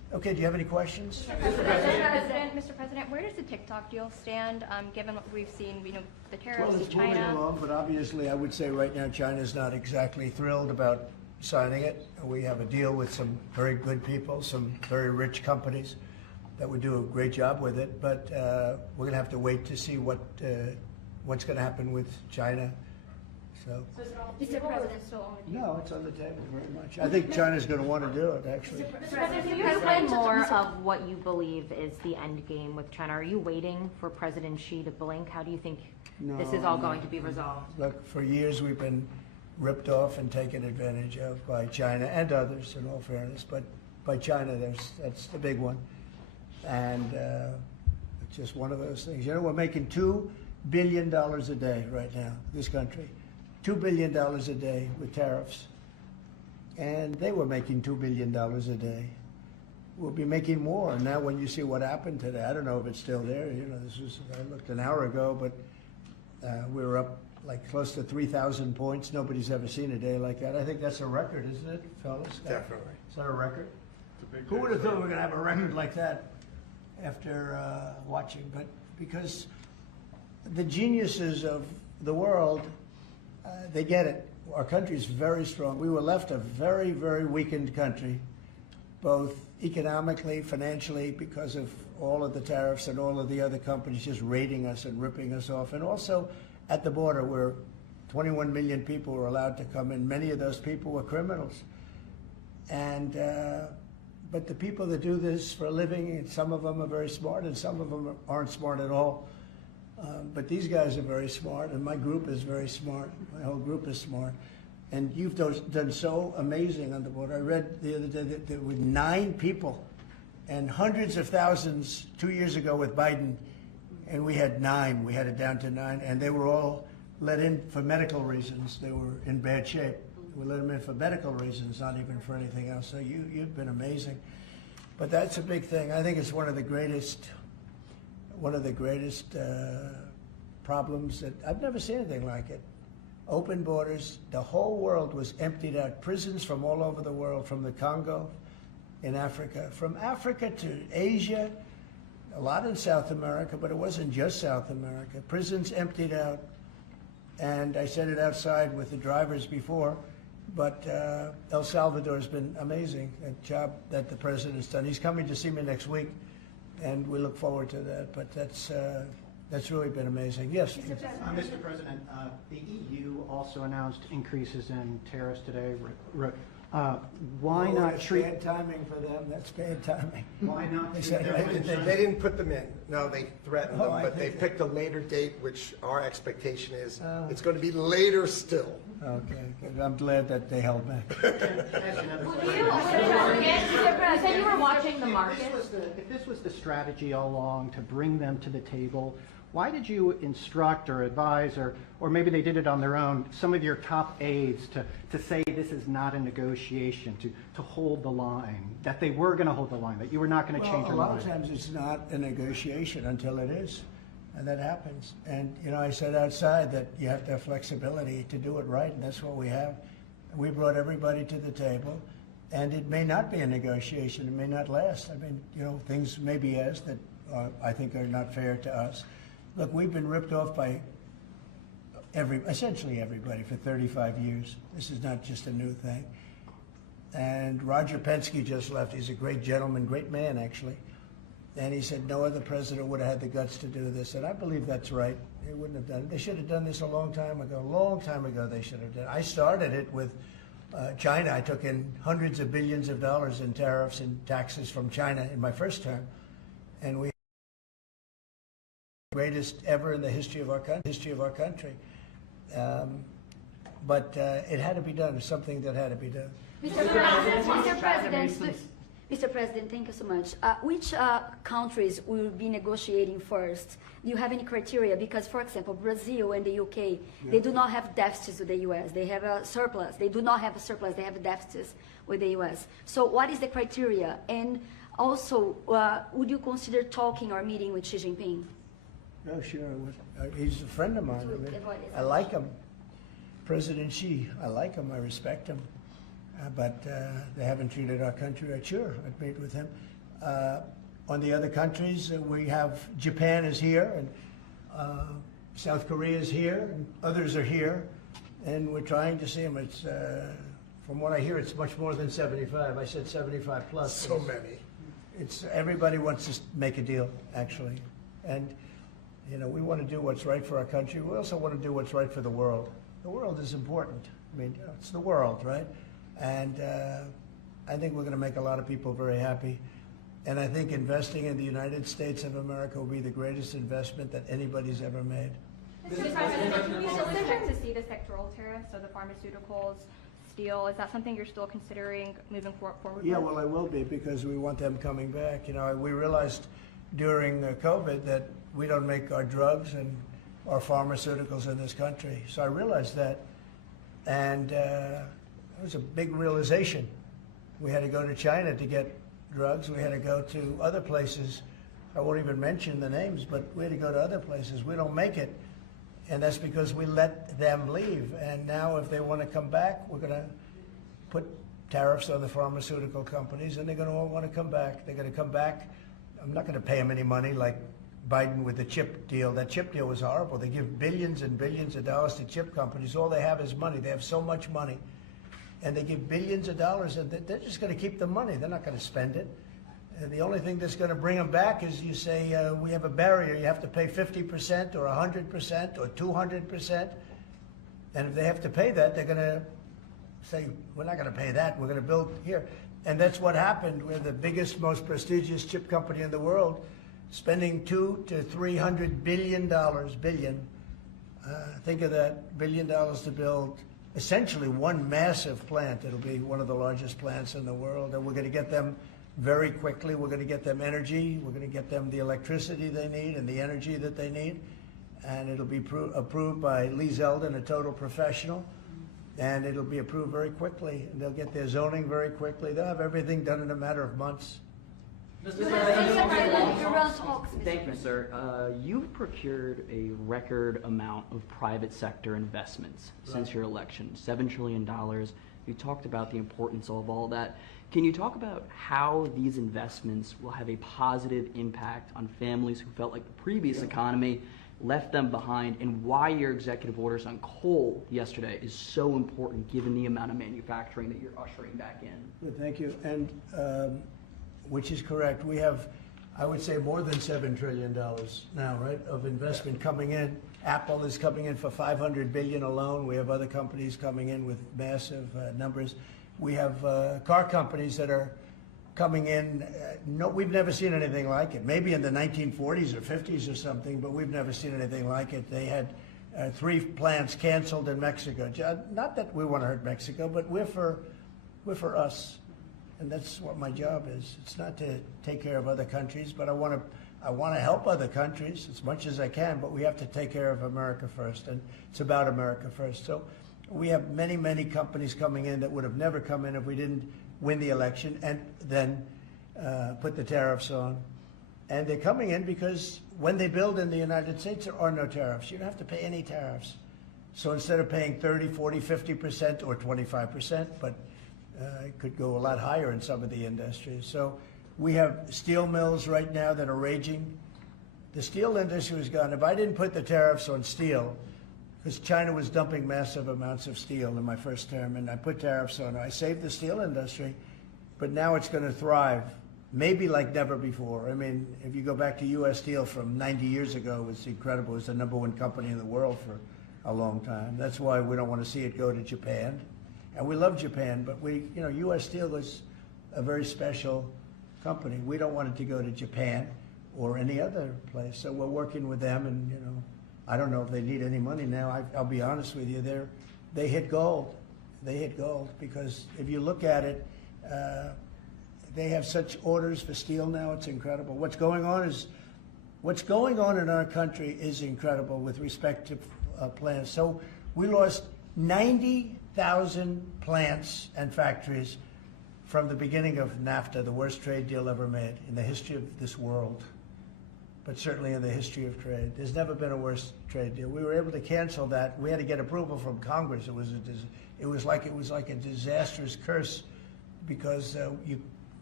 Okay, do you have any questions? Mr. President, where does the TikTok deal stand, given what we've seen, the tariffs Well, to it's moving China? along, but obviously I would say right now China's not exactly thrilled about signing it. We have a deal with some very good people, some very rich companies that would do a great job with it, but we're going to have to wait to see what's going to happen with China. So, Mr. President, no, it's on the table very much. I think China's going to want to do it, actually. Mr. President, can you explain more of what you believe is the end game with China? Are you waiting for President Xi to blink? How do you think this is all going to be resolved? Look, for years we've been ripped off and taken advantage of by China and others, in all fairness, but by China, that's the big one. And it's just one of those things. We're making $2 billion a day right now, this country. $2 billion a day with tariffs. And they were making $2 billion a day. We'll be making more. Now when you see what happened today, I don't know if it's still there. I looked an hour ago, but we were up like close to 3,000 points. Nobody's ever seen a day like that. I think that's a record, isn't it, fellas? Definitely. Is that a record? Who would have thought we were going to have a record like that after watching? But because the geniuses of the world, they get it. Our country is very strong. We were left a very, very weakened country, both economically, financially, because of all of the tariffs and all of the other companies just raiding us and ripping us off. And also at the border where 21 million people were allowed to come in. Many of those people were criminals. And but the people that do this for a living, and some of them are very smart and some of them aren't smart at all. But these guys are very smart, and my group is very smart. My whole group is smart. And you've done so amazing on the border. I read the other day that there were 9 people and hundreds of thousands 2 years ago with Biden, and we had 9. We had it down to 9, and they were all let in for medical reasons. They were in bad shape. We let them in for medical reasons, not even for anything else. So you've been amazing. But that's a big thing. I think it's one of the greatest problems that I've never seen anything like it. Open borders. The whole world was emptied out. Prisons from all over the world, from the Congo in Africa, from Africa to Asia, a lot in South America, but it wasn't just South America. Prisons emptied out. And I said it outside with the drivers before, but El Salvador has been amazing, a job that the president's done. He's coming to see me next week, and we look forward to that. But that's really been amazing. Yes? Mr. President, the EU also announced increases in tariffs today. Why not That's treat... bad timing for them. That's bad timing. Why not They treat said everything- They didn't put them in. No, they threatened them, I but they think picked a later date, which our expectation is it's going to be later still. Okay, good. I'm glad that they held back. You said you were watching the market. If this was the strategy all along to bring them to the table, why did you instruct or advise, or maybe they did it on their own, some of your top aides to say this is not a negotiation, to hold the line, that they were going to hold the line, that you were not going to change Well, your a mind? lot of times it's not a negotiation until it is, and that happens. And, I said outside that you have to have flexibility to do it right, and that's what we have. We brought everybody to the table, and it may not be a negotiation. It may not last. I mean, things may be asked that I think are not fair to us. Look, we've been ripped off by essentially everybody for 35 years. This is not just a new thing. And Roger Penske just left. He's a great gentleman, great man, actually. And he said no other president would have had the guts to do this. And I believe that's right. They wouldn't have done it. They should have done this a long time ago. A long time ago they should have done it. I started it with China. I took in hundreds of billions of dollars in tariffs and taxes from China in my first term. And we greatest ever in the history of our country. But it had to be done. It's something that had to be done. Mr. President, thank you so much. Which countries will be negotiating first? Do you have any criteria? Because, for example, Brazil and the UK, they do not have deficits with the US. They have a surplus. They do not have a surplus. They have deficits with the US. So what is the criteria? And also, would you consider talking or meeting with Xi Jinping? Oh, sure. He's a friend of mine. I like him. President Xi, I like him. I respect him. But they haven't treated our country right. Sure, I'd meet with him. On the other countries, we have Japan is here, and South Korea is here, and others are here, and we're trying to see them. It's, from what I hear, it's much more than 75. I said 75 plus. So many. It's everybody wants to make a deal, actually, and you know we want to do what's right for our country. We also want to do what's right for the world. The world is important. I mean, you know, it's the world, right? And I think we're going to make a lot of people very happy. And I think investing in the United States of America will be the greatest investment that anybody's ever made. Mr. President, you still expect to see the sectoral tariffs, so the pharmaceuticals, steel, is that something you're still considering moving forward Yeah, with? well, I will be, because we want them coming back. You know, we realized during COVID that we don't make our drugs and our pharmaceuticals in this country. So I realized that, and it was a big realization. We had to go to China to get drugs. We had to go to other places. I won't even mention the names, but we had to go to other places. We don't make it, and that's because we let them leave. And now if they want to come back, we're going to put tariffs on the pharmaceutical companies, and they're going to all want to come back. They're going to come back. I'm not going to pay them any money like Biden with the chip deal. That chip deal was horrible. They give billions and billions of dollars to chip companies. All they have is money. They have so much money. And they give billions of dollars, and they're just going to keep the money. They're not going to spend it. And the only thing that's going to bring them back is you say, we have a barrier. You have to pay 50% or 100% or 200%. And if they have to pay that, they're going to say, we're not going to pay that. We're going to build here. And that's what happened. We're the biggest, most prestigious chip company in the world, spending $200 to $300 billion. Think of that, $1 billion to build essentially one massive plant. It'll be one of the largest plants in the world, and we're going to get them very quickly. We're going to get them energy. We're going to get them the electricity they need and the energy that they need, and it'll be approved by Lee Zeldin, a total professional, and it'll be approved very quickly, and they'll get their zoning very quickly. They'll have everything done in a matter of months. Thank you, sir. You've procured a record amount of private sector investments since your election, $7 trillion. You talked about the importance of all that. Can you talk about how these investments will have a positive impact on families who felt like the previous economy left them behind, and why your executive orders on coal yesterday is so important given the amount of manufacturing that you're ushering back in? Good, thank you. And which is correct. We have, I would say, more than $7 trillion now, right, of investment coming in. Apple is coming in for $500 billion alone. We have other companies coming in with massive numbers. We have car companies that are coming in. No, we've never seen anything like it. Maybe in the 1940s or 50s or something, but we've never seen anything like it. They had 3 plants canceled in Mexico. Not that we want to hurt Mexico, but we're for us. And that's what my job is. It's not to take care of other countries, but I want to help other countries as much as I can, but we have to take care of America first, and it's about America first. So we have many, many companies coming in that would have never come in if we didn't win the election and then put the tariffs on. And they're coming in because when they build in the United States, there are no tariffs. You don't have to pay any tariffs. So instead of paying 30, 40, 50% or 25%, but it could go a lot higher in some of the industries. So we have steel mills right now that are raging. The steel industry was gone. If I didn't put the tariffs on steel, because China was dumping massive amounts of steel in my first term, and I put tariffs on it, I saved the steel industry, but now it's going to thrive, maybe like never before. I mean, if you go back to U.S. Steel from 90 years ago, it was incredible. It was the #1 company in the world for a long time. That's why we don't want to see it go to Japan. And we love Japan, but U.S. Steel is a very special company. We don't want it to go to Japan or any other place. So we're working with them, and I don't know if they need any money now. I'll be honest with you, they hit gold. They hit gold because if you look at it, they have such orders for steel now. It's incredible. What's going on in our country is incredible with respect to plants. So we lost 90,000 plants and factories from the beginning of NAFTA, the worst trade deal ever made in the history of this world, but certainly in the history of trade. There's never been a worse trade deal. We were able to cancel that. We had to get approval from Congress. It was like a disastrous curse because you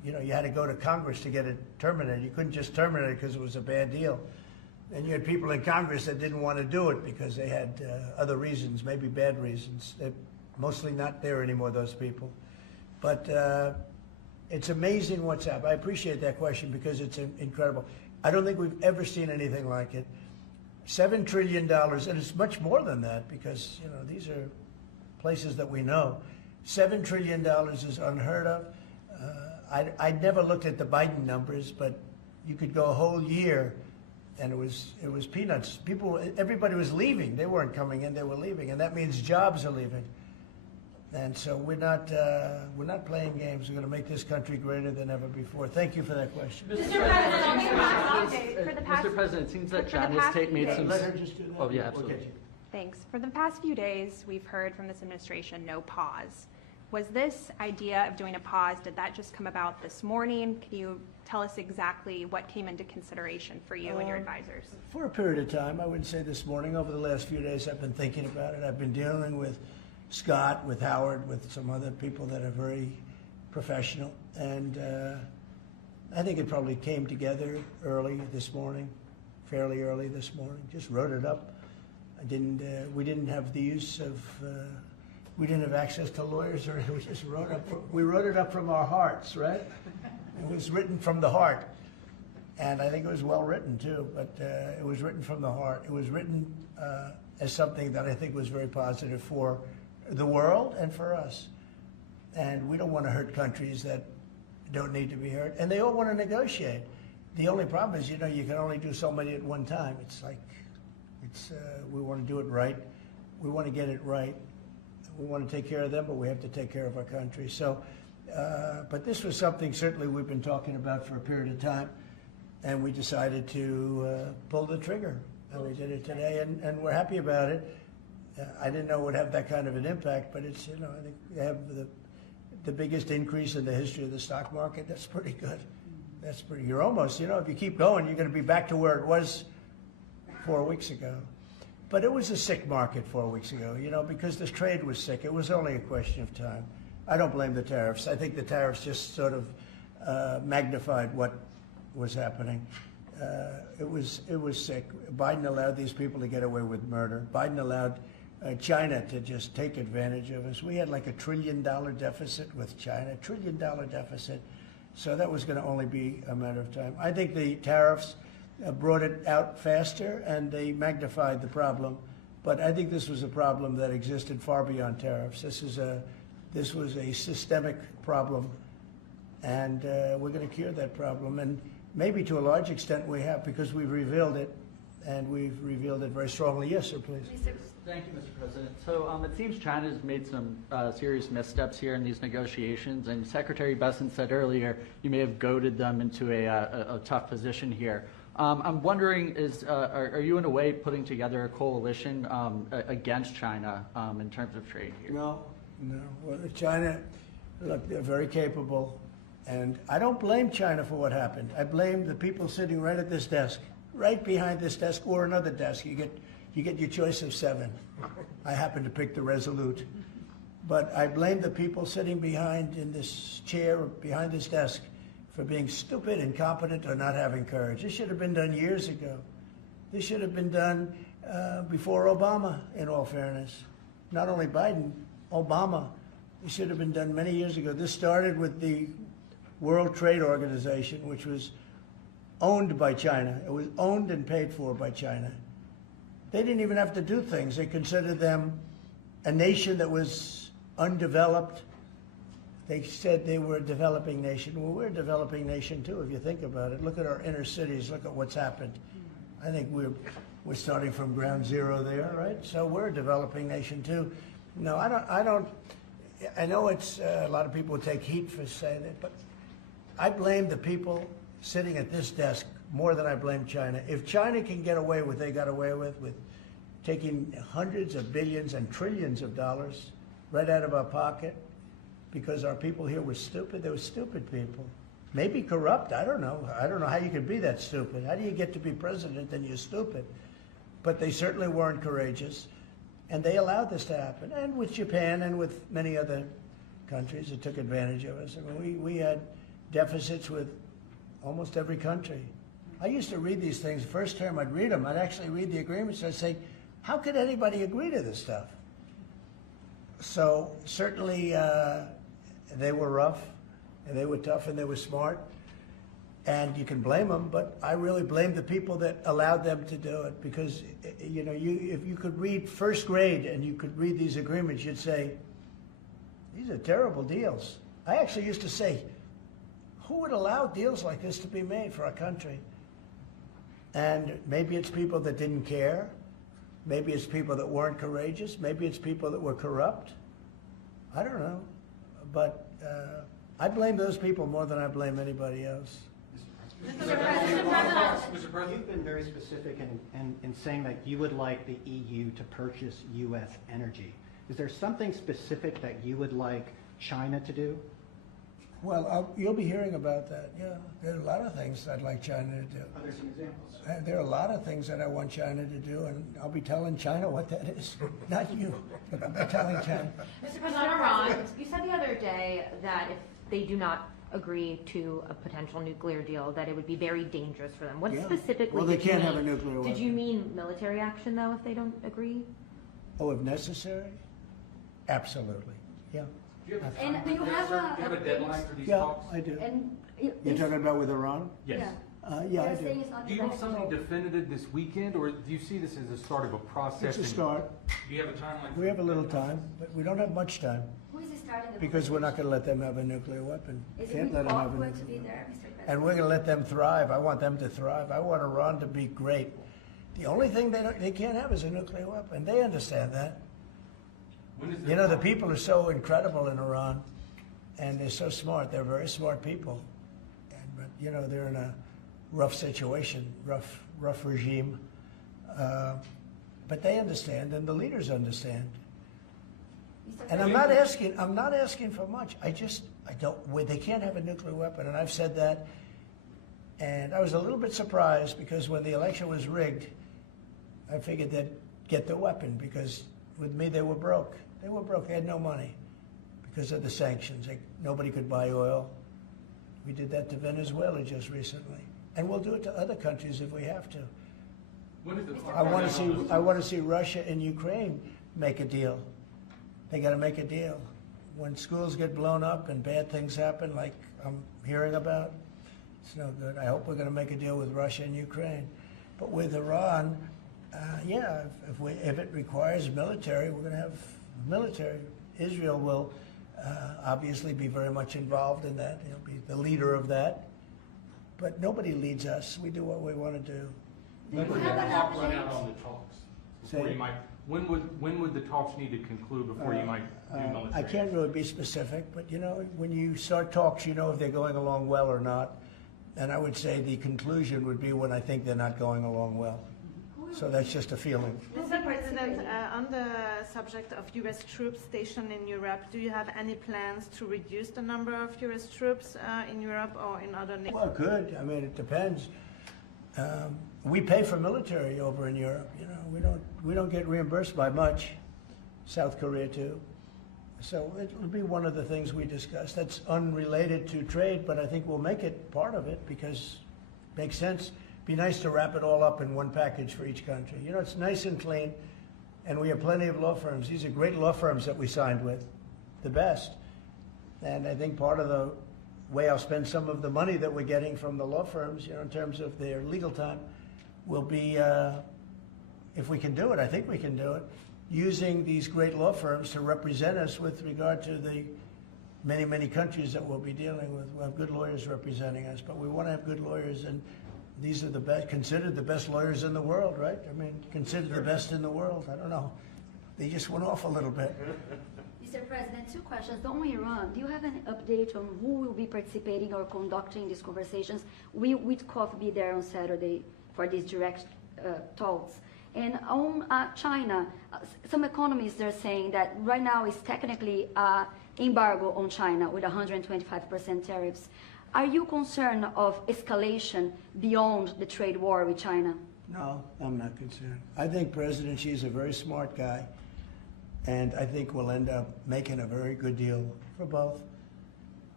you know, you had to go to Congress to get it terminated. You couldn't just terminate it because it was a bad deal. And you had people in Congress that didn't want to do it because they had other reasons, maybe bad reasons. They're mostly not there anymore, those people. But it's amazing what's happened. I appreciate that question because it's incredible. I don't think we've ever seen anything like it. $7 trillion, and it's much more than that because, you know, these are places that we know. $7 trillion is unheard of. I'd never looked at the Biden numbers, but you could go a whole year and it was peanuts. Everybody was leaving. They weren't coming in, they were leaving. And that means jobs are leaving. And so we're not playing games. We're going to make this country greater than ever before. Thank you for that question. Mr. President, it seems that China's made some... Let her just do that. Oh, yeah, absolutely. Okay. Thanks. For the past few days, we've heard from this administration no pause. Was this idea of doing a pause, did that just come about this morning? Can you tell us exactly what came into consideration for you and your advisors? For a period of time, I wouldn't say this morning. Over the last few days, I've been thinking about it. I've been dealing with Scott, with Howard, with some other people that are very professional. And I think it probably came together early this morning, fairly early this morning. Just wrote it up. We didn't have the use of, we didn't have access to lawyers, or we just wrote up. We wrote it up from our hearts, right? It was written from the heart, and I think it was well written too. But it was written from the heart. It was written as something that I think was very positive for the world and for us. And we don't want to hurt countries that don't need to be hurt, and they all want to negotiate. The only problem is, you know, you can only do so many at one time. It's like, we want to do it right. We want to get it right. We want to take care of them, but we have to take care of our country. So, but this was something certainly we've been talking about for a period of time, and we decided to pull the trigger. And we did it today, and we're happy about it. I didn't know it would have that kind of an impact, but it's, you know, I think they have the biggest increase in the history of the stock market. That's pretty good. That's pretty, you're almost, you know, if you keep going, you're going to be back to where it was 4 weeks ago. But it was a sick market 4 weeks ago, you know, because this trade was sick. It was only a question of time. I don't blame the tariffs. I think the tariffs just sort of magnified what was happening. It was sick. Biden allowed these people to get away with murder. Biden allowed China to just take advantage of us. We had like $1 trillion deficit with China, $1 trillion deficit. So that was going to only be a matter of time. I think the tariffs brought it out faster and they magnified the problem. But I think this was a problem that existed far beyond tariffs. This was a systemic problem, and we're going to cure that problem. And maybe to a large extent we have, because we've revealed it, and we've revealed it very strongly. Yes, sir, please. Thank you, Mr. President. So it seems China's made some serious missteps here in these negotiations, and Secretary Besson said earlier you may have goaded them into a tough position here. I'm wondering, are you in a way putting together a coalition against China in terms of trade here? No. Well, China, look, they're very capable, and I don't blame China for what happened. I blame the people sitting right at this desk, right behind this desk, or another desk. You get your choice of 7. I happen to pick the Resolute. But I blame the people sitting behind in this chair, behind this desk, for being stupid, incompetent, or not having courage. This should have been done years ago. This should have been done before Obama, in all fairness. Not only Biden, Obama. It should have been done many years ago. This started with the World Trade Organization, which was owned by China. It was owned and paid for by China. They didn't even have to do things. They considered them a nation that was undeveloped. They said they were a developing nation. Well, we're a developing nation too, if you think about it. Look at our inner cities. Look at what's happened. I think we're starting from ground zero there, right? So we're a developing nation too. No, I don't. I know it's a lot of people take heat for saying it, but I blame the people sitting at this desk more than I blame China. If China can get away with what they got away with taking hundreds of billions and trillions of dollars right out of our pocket because our people here were stupid, they were stupid people. Maybe corrupt, I don't know. I don't know how you could be that stupid. How do you get to be president and you're stupid? But they certainly weren't courageous, and they allowed this to happen. And with Japan and with many other countries that took advantage of us. I mean, we had deficits with almost every country. I used to read these things. First term, I'd read them. I'd actually read the agreements. I'd say, how could anybody agree to this stuff? So certainly they were rough, and they were tough, and they were smart. And you can blame them, but I really blame the people that allowed them to do it, because you know, if you could read first grade and you could read these agreements, you'd say, these are terrible deals. I actually used to say, who would allow deals like this to be made for our country? And maybe it's people that didn't care. Maybe it's people that weren't courageous. Maybe it's people that were corrupt. I don't know. But I blame those people more than I blame anybody else. Mr. President, you've been very specific in saying that you would like the EU to purchase U.S. energy. Is there something specific that you would like China to do? Well, you'll be hearing about that. Yeah, there are a lot of things I'd like China to do. Are there some examples? There are a lot of things that I want China to do, and I'll be telling China what that is. Not you, but I'll be telling China. Mr. President, Iran, you said the other day that if they do not agree to a potential nuclear deal, that it would be very dangerous for them. What specifically Well, they did you can't mean? have a nuclear weapon. Did you mean military action, though, if they don't agree? Oh, if necessary? Absolutely, yeah. And do you have a deadline for these Yeah, talks? I do. And You're talking about with Iran? Yes. Yeah, I They're do. saying it's not Do you want something negotiable. definitive this weekend, or do you see this as the start of a process? It's a start. Do you have a timeline? We have a little time, but we don't have much time, Who is starting the because we're not going to let them have a nuclear weapon. Is Can't it let them have a going to nuclear be weapon. there, Mr. President? And we're going to let them thrive. I want them to thrive. I want Iran to be great. The only thing they can't have is a nuclear weapon. They understand that. You know, the people are so incredible in Iran, and they're so smart. They're very smart people. But, you know, they're in a rough situation, rough regime. But they understand, and the leaders understand. And I'm not asking for much. They can't have a nuclear weapon, and I've said that. And I was a little bit surprised, because when the election was rigged, I figured they'd get the weapon, because with me they were broke. They were broke. They had no money because of the sanctions. Nobody could buy oil. We did that to Venezuela just recently, and we'll do it to other countries if we have to. I want to see Russia and Ukraine make a deal. They got to make a deal. When schools get blown up and bad things happen, like I'm hearing about, it's no good. I hope we're going to make a deal with Russia and Ukraine. But with Iran, if it requires military, we're going to have military. Israel will obviously be very much involved in that. He'll be the leader of that. But nobody leads us. We do what we want to do. When would the clock run out on the talks? Before Say- you might, when would the talks need to conclude before you might do military? I can't really be specific, but you know, when you start talks, you know if they're going along well or not. And I would say the conclusion would be when I think they're not going along well. So that's just a feeling. Mr. President, on the subject of U.S. troops stationed in Europe, do you have any plans to reduce the number of U.S. troops in Europe or in other nations? Well, good. I mean, it depends. We pay for military over in Europe. You know, we don't get reimbursed by much. South Korea too. So it'll be one of the things we discuss. That's unrelated to trade, but I think we'll make it part of it because it makes sense. Be nice to wrap it all up in one package for each country. You know, it's nice and clean, and we have plenty of law firms. These are great law firms that we signed with, the best. And I think part of the way I'll spend some of the money that we're getting from the law firms, you know, in terms of their legal time, will be, if we can do it, I think we can do it, using these great law firms to represent us with regard to the many, many countries that we'll be dealing with. We'll have good lawyers representing us, but we want to have good lawyers, and these are the best, considered the best lawyers in the world, right? I mean, considered the best in the world. I don't know. They just went off a little bit. Mr. President, two questions. On Iran, do you have an update on who will be participating or conducting these conversations? Will Witkoff be there on Saturday for these direct talks? And on China, some economists are saying that right now is technically embargo on China with 125% tariffs. Are you concerned of escalation beyond the trade war with China? No, I'm not concerned. I think President Xi is a very smart guy, and I think we'll end up making a very good deal for both.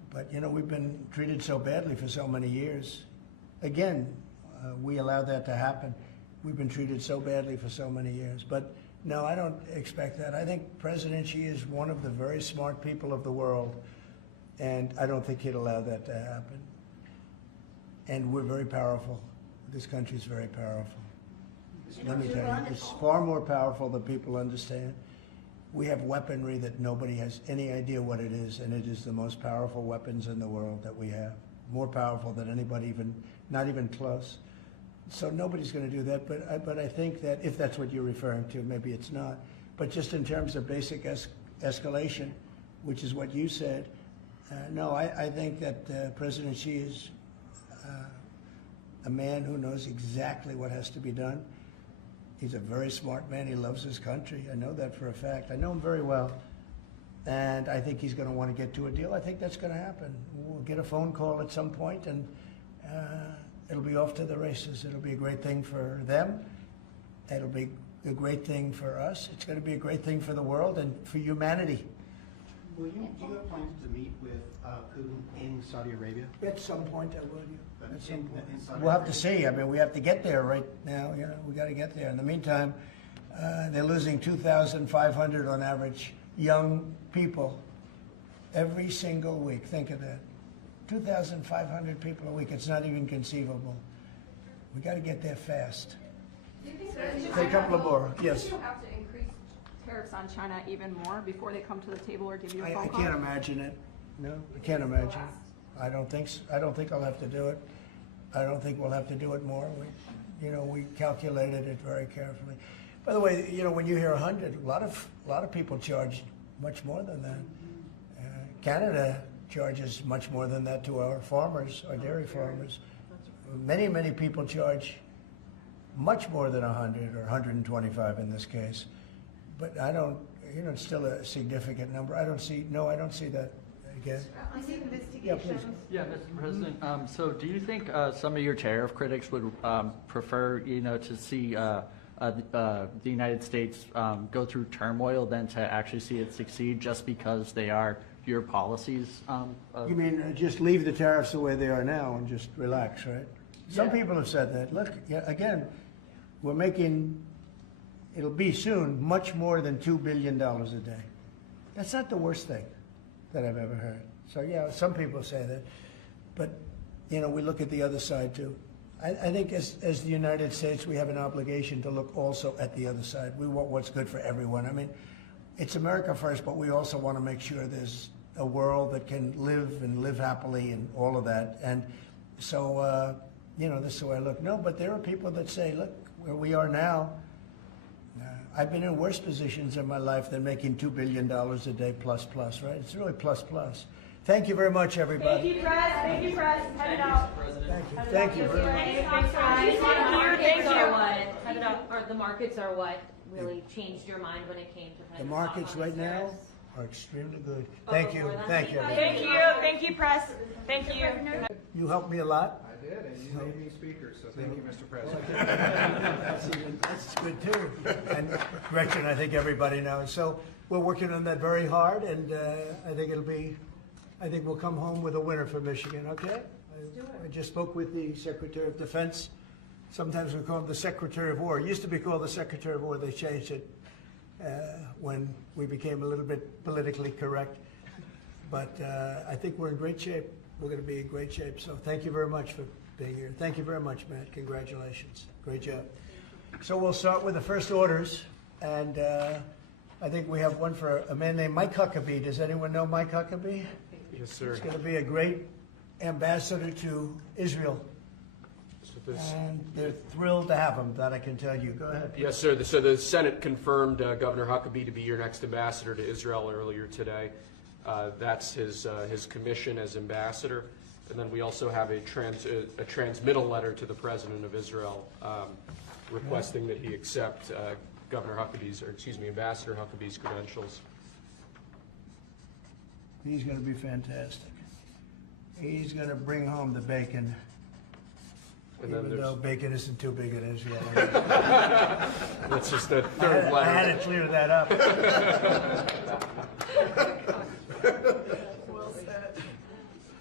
But, you know, we've been treated so badly for so many years. Again, we allowed that to happen. We've been treated so badly for so many years. But no, I don't expect that. I think President Xi is one of the very smart people of the world, and I don't think he'd allow that to happen. And we're very powerful. This country is very powerful. Let me tell you, it's far more powerful than people understand. We have weaponry that nobody has any idea what it is, and it is the most powerful weapons in the world that we have. More powerful than anybody even, not even close. So nobody's going to do that, but I think that if that's what you're referring to, maybe it's not. But just in terms of basic escalation, which is what you said, no, I think that President Xi is a man who knows exactly what has to be done. He's a very smart man. He loves his country. I know that for a fact. I know him very well. And I think he's going to want to get to a deal. I think that's going to happen. We'll get a phone call at some point, and it'll be off to the races. It'll be a great thing for them. It'll be a great thing for us. It's going to be a great thing for the world and for humanity. Do you have plans to meet with Putin in Saudi Arabia? At some point, I will. At some point. In Saudi We'll have to Arabia? see. I mean, we have to get there right now. You know, we got to get there. In the meantime, they're losing 2,500 on average young people every single week. Think of that. 2,500 people a week. It's not even conceivable. We got to get there fast. Do you think Say a couple of more. Yes. Do you have to increase tariffs on China even more before they come to the table or give you a I phone call? can't imagine it. No, I can't imagine. I don't think so. I don't think I'll have to do it. I don't think we'll have to do it more. We calculated it very carefully. By the way, you know, when you hear 100, a lot of people charge much more than that. Canada charges much more than that to our farmers, our dairy farmers. Many people charge much more than 100 or 125 in this case. But I don't, you know, it's still a significant number. I don't see that again. On the investigations. Yeah, please. Yeah, Mr. President. So, do you think some of your tariff critics would prefer, you know, to see the United States go through turmoil than to actually see it succeed, just because they are your policies? You mean just leave the tariffs the way they are now and just relax, right? Some people have said that. Look, again, we're making, it'll be soon, much more than $2 billion a day. That's not the worst thing that I've ever heard. So yeah, some people say that. But, you know, we look at the other side too. I think as the United States, we have an obligation to look also at the other side. We want what's good for everyone. I mean, it's America first, but we also want to make sure there's a world that can live happily and all of that. And so, you know, this is the way I look. No, but there are people that say, look, where we are now, I've been in worse positions in my life than making $2 billion a day plus, right? It's really plus. Thank you very much, everybody. Thank you, Press. Thank you, Press. Head it out. Thank you. Thanks, guys. Thank you. Head it out. Or the markets are what really changed your mind when it came to kind The of markets right now are extremely good. Thank you. Thank you. Thank you. Thank you, Press. Thank you. You helped me a lot. I did, and you made me speaker, so thank you, Mr. President. That's good too. And Gretchen, I think everybody knows. So we're working on that very hard, and I think we'll come home with a winner for Michigan, okay? I just spoke with the Secretary of Defense. Sometimes we call him the Secretary of War. It used to be called the Secretary of War. They changed it when we became a little bit politically correct. But I think we're in great shape. We're going to be in great shape. So thank you very much for being here. Thank you very much, Matt. Congratulations. Great job. So we'll start with the first orders. And I think we have one for a man named Mike Huckabee. Does anyone know Mike Huckabee? Yes, sir. He's going to be a great ambassador to Israel. And they're thrilled to have him, that I can tell you. Go ahead. Yes, sir. So the Senate confirmed Governor Huckabee to be your next ambassador to Israel earlier today. That's his commission as ambassador. And then we also have a transmittal letter to the President of Israel requesting that he accept Ambassador Huckabee's credentials. He's going to be fantastic. He's going to bring home the bacon. And then even though bacon isn't too big in Israel. That's just the third letter. I had to clear that up.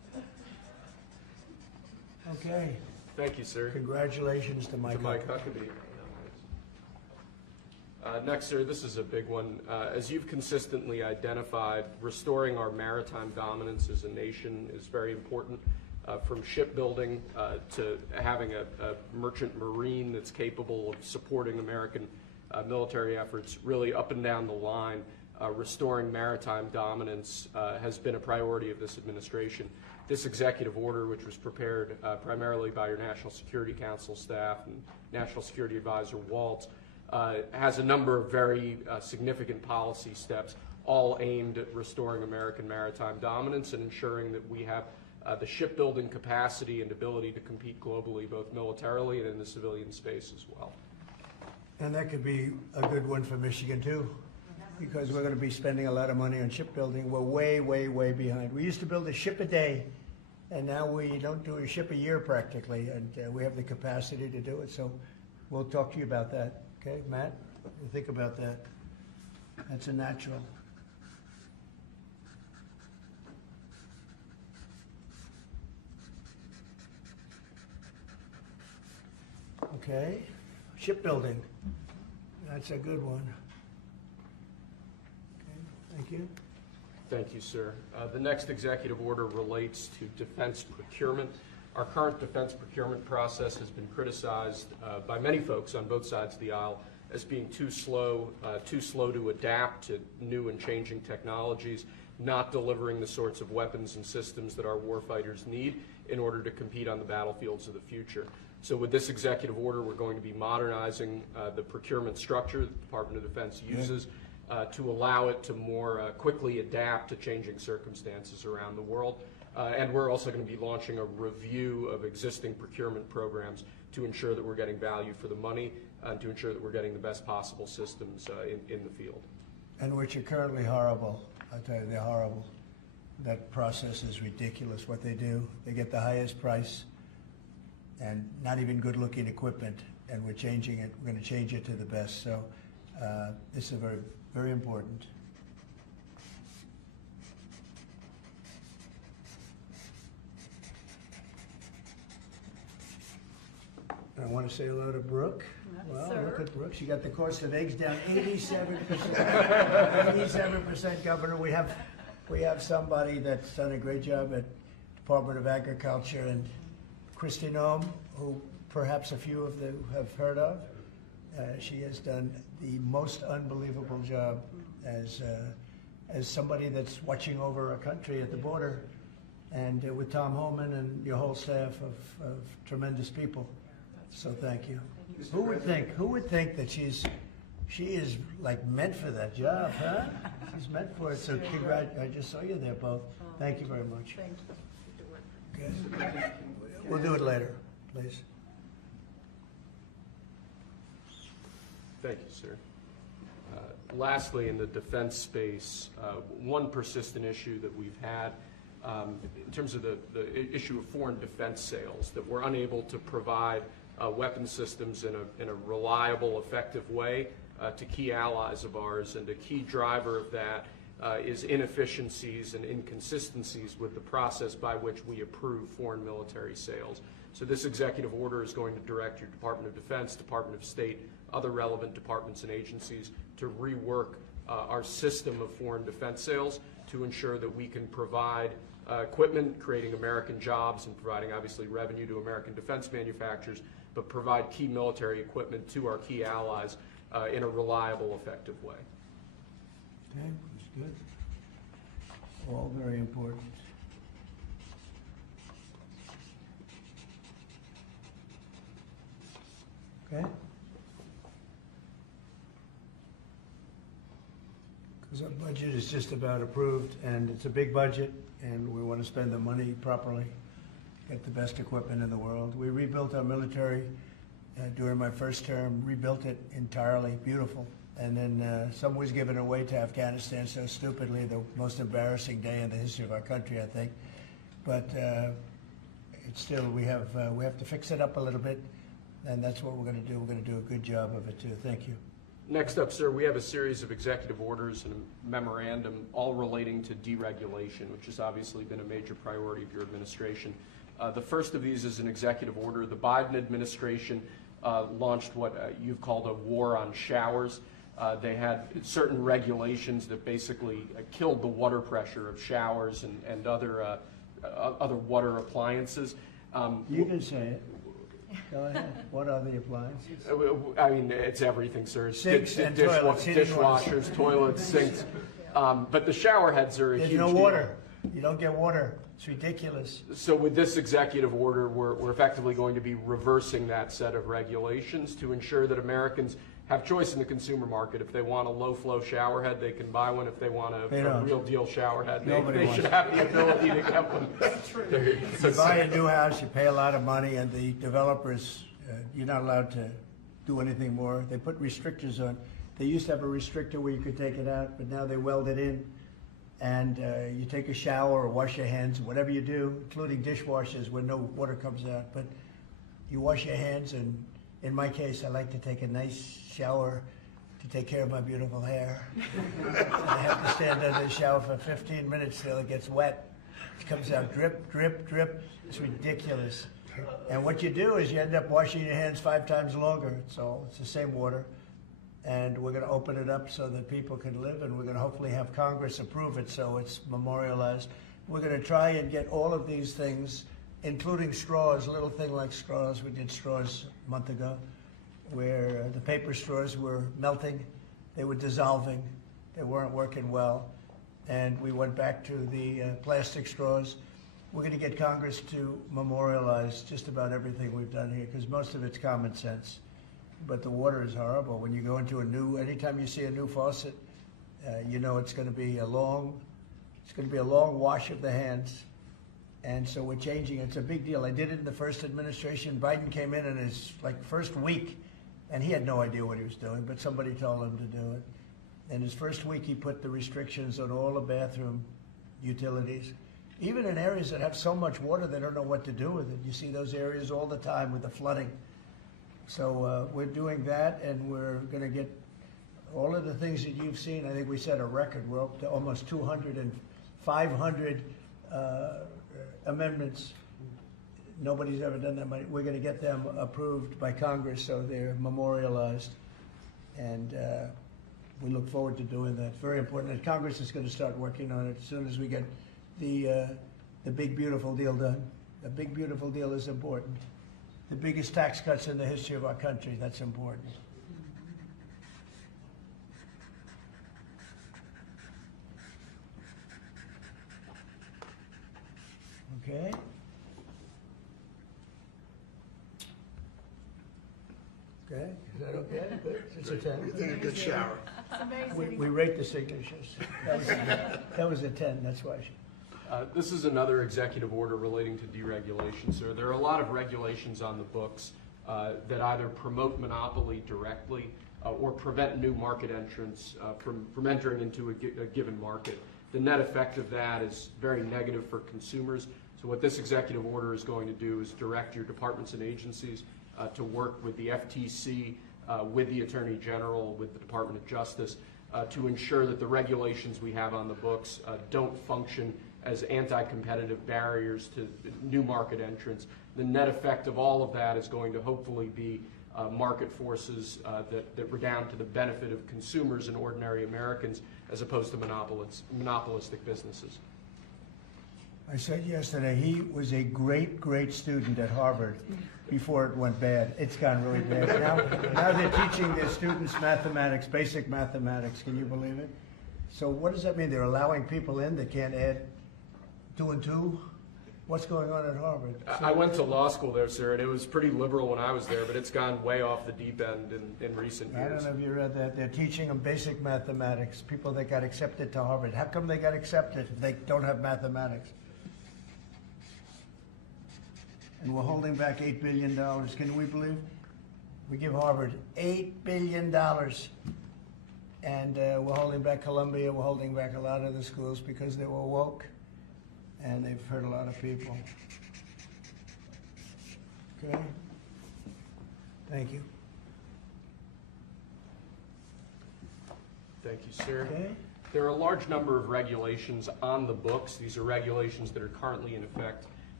Okay. Thank you, sir. Congratulations to Mike. Mike Huckabee. Next, sir, this is a big one. As you've consistently identified, restoring our maritime dominance as a nation is very important, from shipbuilding to having a merchant marine that's capable of supporting American military efforts, really up and down the line. Restoring maritime dominance has been a priority of this administration. This executive order, which was prepared primarily by your National Security Council staff and National Security Advisor Waltz, has a number of very significant policy steps, all aimed at restoring American maritime dominance and ensuring that we have the shipbuilding capacity and ability to compete globally, both militarily and in the civilian space as well. And that could be a good one for Michigan too, because we're going to be spending a lot of money on shipbuilding. We're way, way, way behind. We used to build a ship a day, and now we don't do a ship a year practically, and we have the capacity to do it. So we'll talk to you about that. Okay, Matt, you think about that. That's a natural. Okay, shipbuilding. That's a good one. Okay, thank you. Thank you, sir. The next executive order relates to defense procurement. Our current defense procurement process has been criticized by many folks on both sides of the aisle as being too slow to adapt to new and changing technologies, not delivering the sorts of weapons and systems that our warfighters need in order to compete on the battlefields of the future. So with this executive order, we're going to be modernizing the procurement structure that the Department of Defense uses to allow it to more quickly adapt to changing circumstances around the world. And we're also going to be launching a review of existing procurement programs to ensure that we're getting value for the money and to ensure that we're getting the best possible systems in the field. And which are currently horrible. I tell you, they're horrible. That process is ridiculous what they do. They get the highest price and not even good-looking equipment, and we're changing it. We're going to change it to the best. So this is very, very important. I want to say hello to Brooke. Well, look at Brooke. She got the cost of eggs down 87%. 87%, Governor. We have somebody that's done a great job at Department of Agriculture, and Kristi Noem, who perhaps a few of you have heard of. She has done the most unbelievable job as somebody that's watching over a country at the border, and with Tom Homan and your whole staff of tremendous people. So thank you. Who would think that she is like meant for that job, huh? She's meant for it. So I just saw you there both. Thank you very much. Thank you. Okay. We'll do it later, please. Thank you, sir. Lastly, in the defense space, one persistent issue that we've had in terms of the issue of foreign defense sales, that we're unable to provide weapon systems in a reliable, effective way to key allies of ours, and a key driver of that is inefficiencies and inconsistencies with the process by which we approve foreign military sales. So this executive order is going to direct your Department of Defense, Department of State, other relevant departments and agencies to rework our system of foreign defense sales to ensure that we can provide equipment, creating American jobs and providing obviously revenue to American defense manufacturers, but provide key military equipment to our key allies in a reliable, effective way. Okay, that's good. All very important. Okay? Because our budget is just about approved, and it's a big budget, and we want to spend the money properly, get the best equipment in the world. We rebuilt our military during my first term, rebuilt it entirely, beautiful. And then some was given away to Afghanistan so stupidly, the most embarrassing day in the history of our country, I think. But it's still, we have to fix it up a little bit, and that's what we're going to do. We're going to do a good job of it too. Thank you. Next up, sir, we have a series of executive orders and a memorandum all relating to deregulation, which has obviously been a major priority of your administration. The first of these is an executive order. The Biden administration launched what you've called a war on showers. They had certain regulations that basically killed the water pressure of showers and other water appliances. You can say it. Go ahead. What are the appliances? I mean, it's everything, sir. Sinks and toilets, dishwashers, toilets, sinks. But the shower heads are a huge There's no deal. water. You don't get water. It's ridiculous. So with this executive order, we're effectively going to be reversing that set of regulations to ensure that Americans have choice in the consumer market. If they want a low-flow shower head, they can buy one. If they want a real deal shower head, they should have the ability to get one. That's true. You buy a new house, you pay a lot of money, and the developers, you're not allowed to do anything more. They put restrictors on. They used to have a restrictor where you could take it out, but now they weld it in. And you take a shower or wash your hands, whatever you do, including dishwashers where no water comes out. But you wash your hands, and in my case, I like to take a nice shower to take care of my beautiful hair. I have to stand under the shower for 15 minutes till it gets wet. It comes out drip, drip, drip. It's ridiculous. And what you do is you end up washing your hands 5 times longer. So it's the same water. And we're going to open it up so that people can live, and we're going to hopefully have Congress approve it so it's memorialized. We're going to try and get all of these things, including straws, a little thing like straws. We did straws a month ago, where the paper straws were melting, they were dissolving, they weren't working well, and we went back to the plastic straws. We're going to get Congress to memorialize just about everything we've done here, because most of it's common sense. But the water is horrible. When you go into anytime you see a new faucet, you know it's going to be a long wash of the hands. And so we're changing. It's a big deal. I did it in the first administration. Biden came in his first week, and he had no idea what he was doing, but somebody told him to do it. In his first week, he put the restrictions on all the bathroom utilities. Even in areas that have so much water, they don't know what to do with it. You see those areas all the time with the flooding. So we're doing that, and we're going to get all of the things that you've seen. I think we set a record. We're up to almost 200 and 500 amendments. Nobody's ever done that many. We're going to get them approved by Congress so they're memorialized. And we look forward to doing that. Very important. And Congress is going to start working on it as soon as we get the big, beautiful deal done. The big, beautiful deal is important. The biggest tax cuts in the history of our country, that's important. Okay. Okay, is that okay? Good. It's a 10. You think a good shower. We rate the signatures. That was a 10, that's why. This is another executive order relating to deregulation, sir. There are a lot of regulations on the books that either promote monopoly directly or prevent new market entrants from entering into a given market. The net effect of that is very negative for consumers. So what this executive order is going to do is direct your departments and agencies to work with the FTC, with the Attorney General, with the Department of Justice, to ensure that the regulations we have on the books don't function as anti-competitive barriers to new market entrants. The net effect of all of that is going to hopefully be market forces that redound to the benefit of consumers and ordinary Americans as opposed to monopolistic businesses. I said yesterday, he was a great, great student at Harvard before it went bad. It's gone really bad. Now they're teaching their students mathematics, basic mathematics. Can you believe it? So what does that mean? They're allowing people in that can't add 2 and 2? What's going on at Harvard? I went to law school there, sir, and it was pretty liberal when I was there, but it's gone way off the deep end in recent years. I don't know if you read that. They're teaching them basic mathematics, people that got accepted to Harvard. How come they got accepted if they don't have mathematics? And we're holding back $8 billion. Can we believe? We give Harvard $8 billion. And we're holding back Columbia. We're holding back a lot of the schools because they were woke. And they've hurt a lot of people. Okay? Thank you. Thank you, sir. Okay. There are a large number of regulations on the books. These are regulations that are currently in effect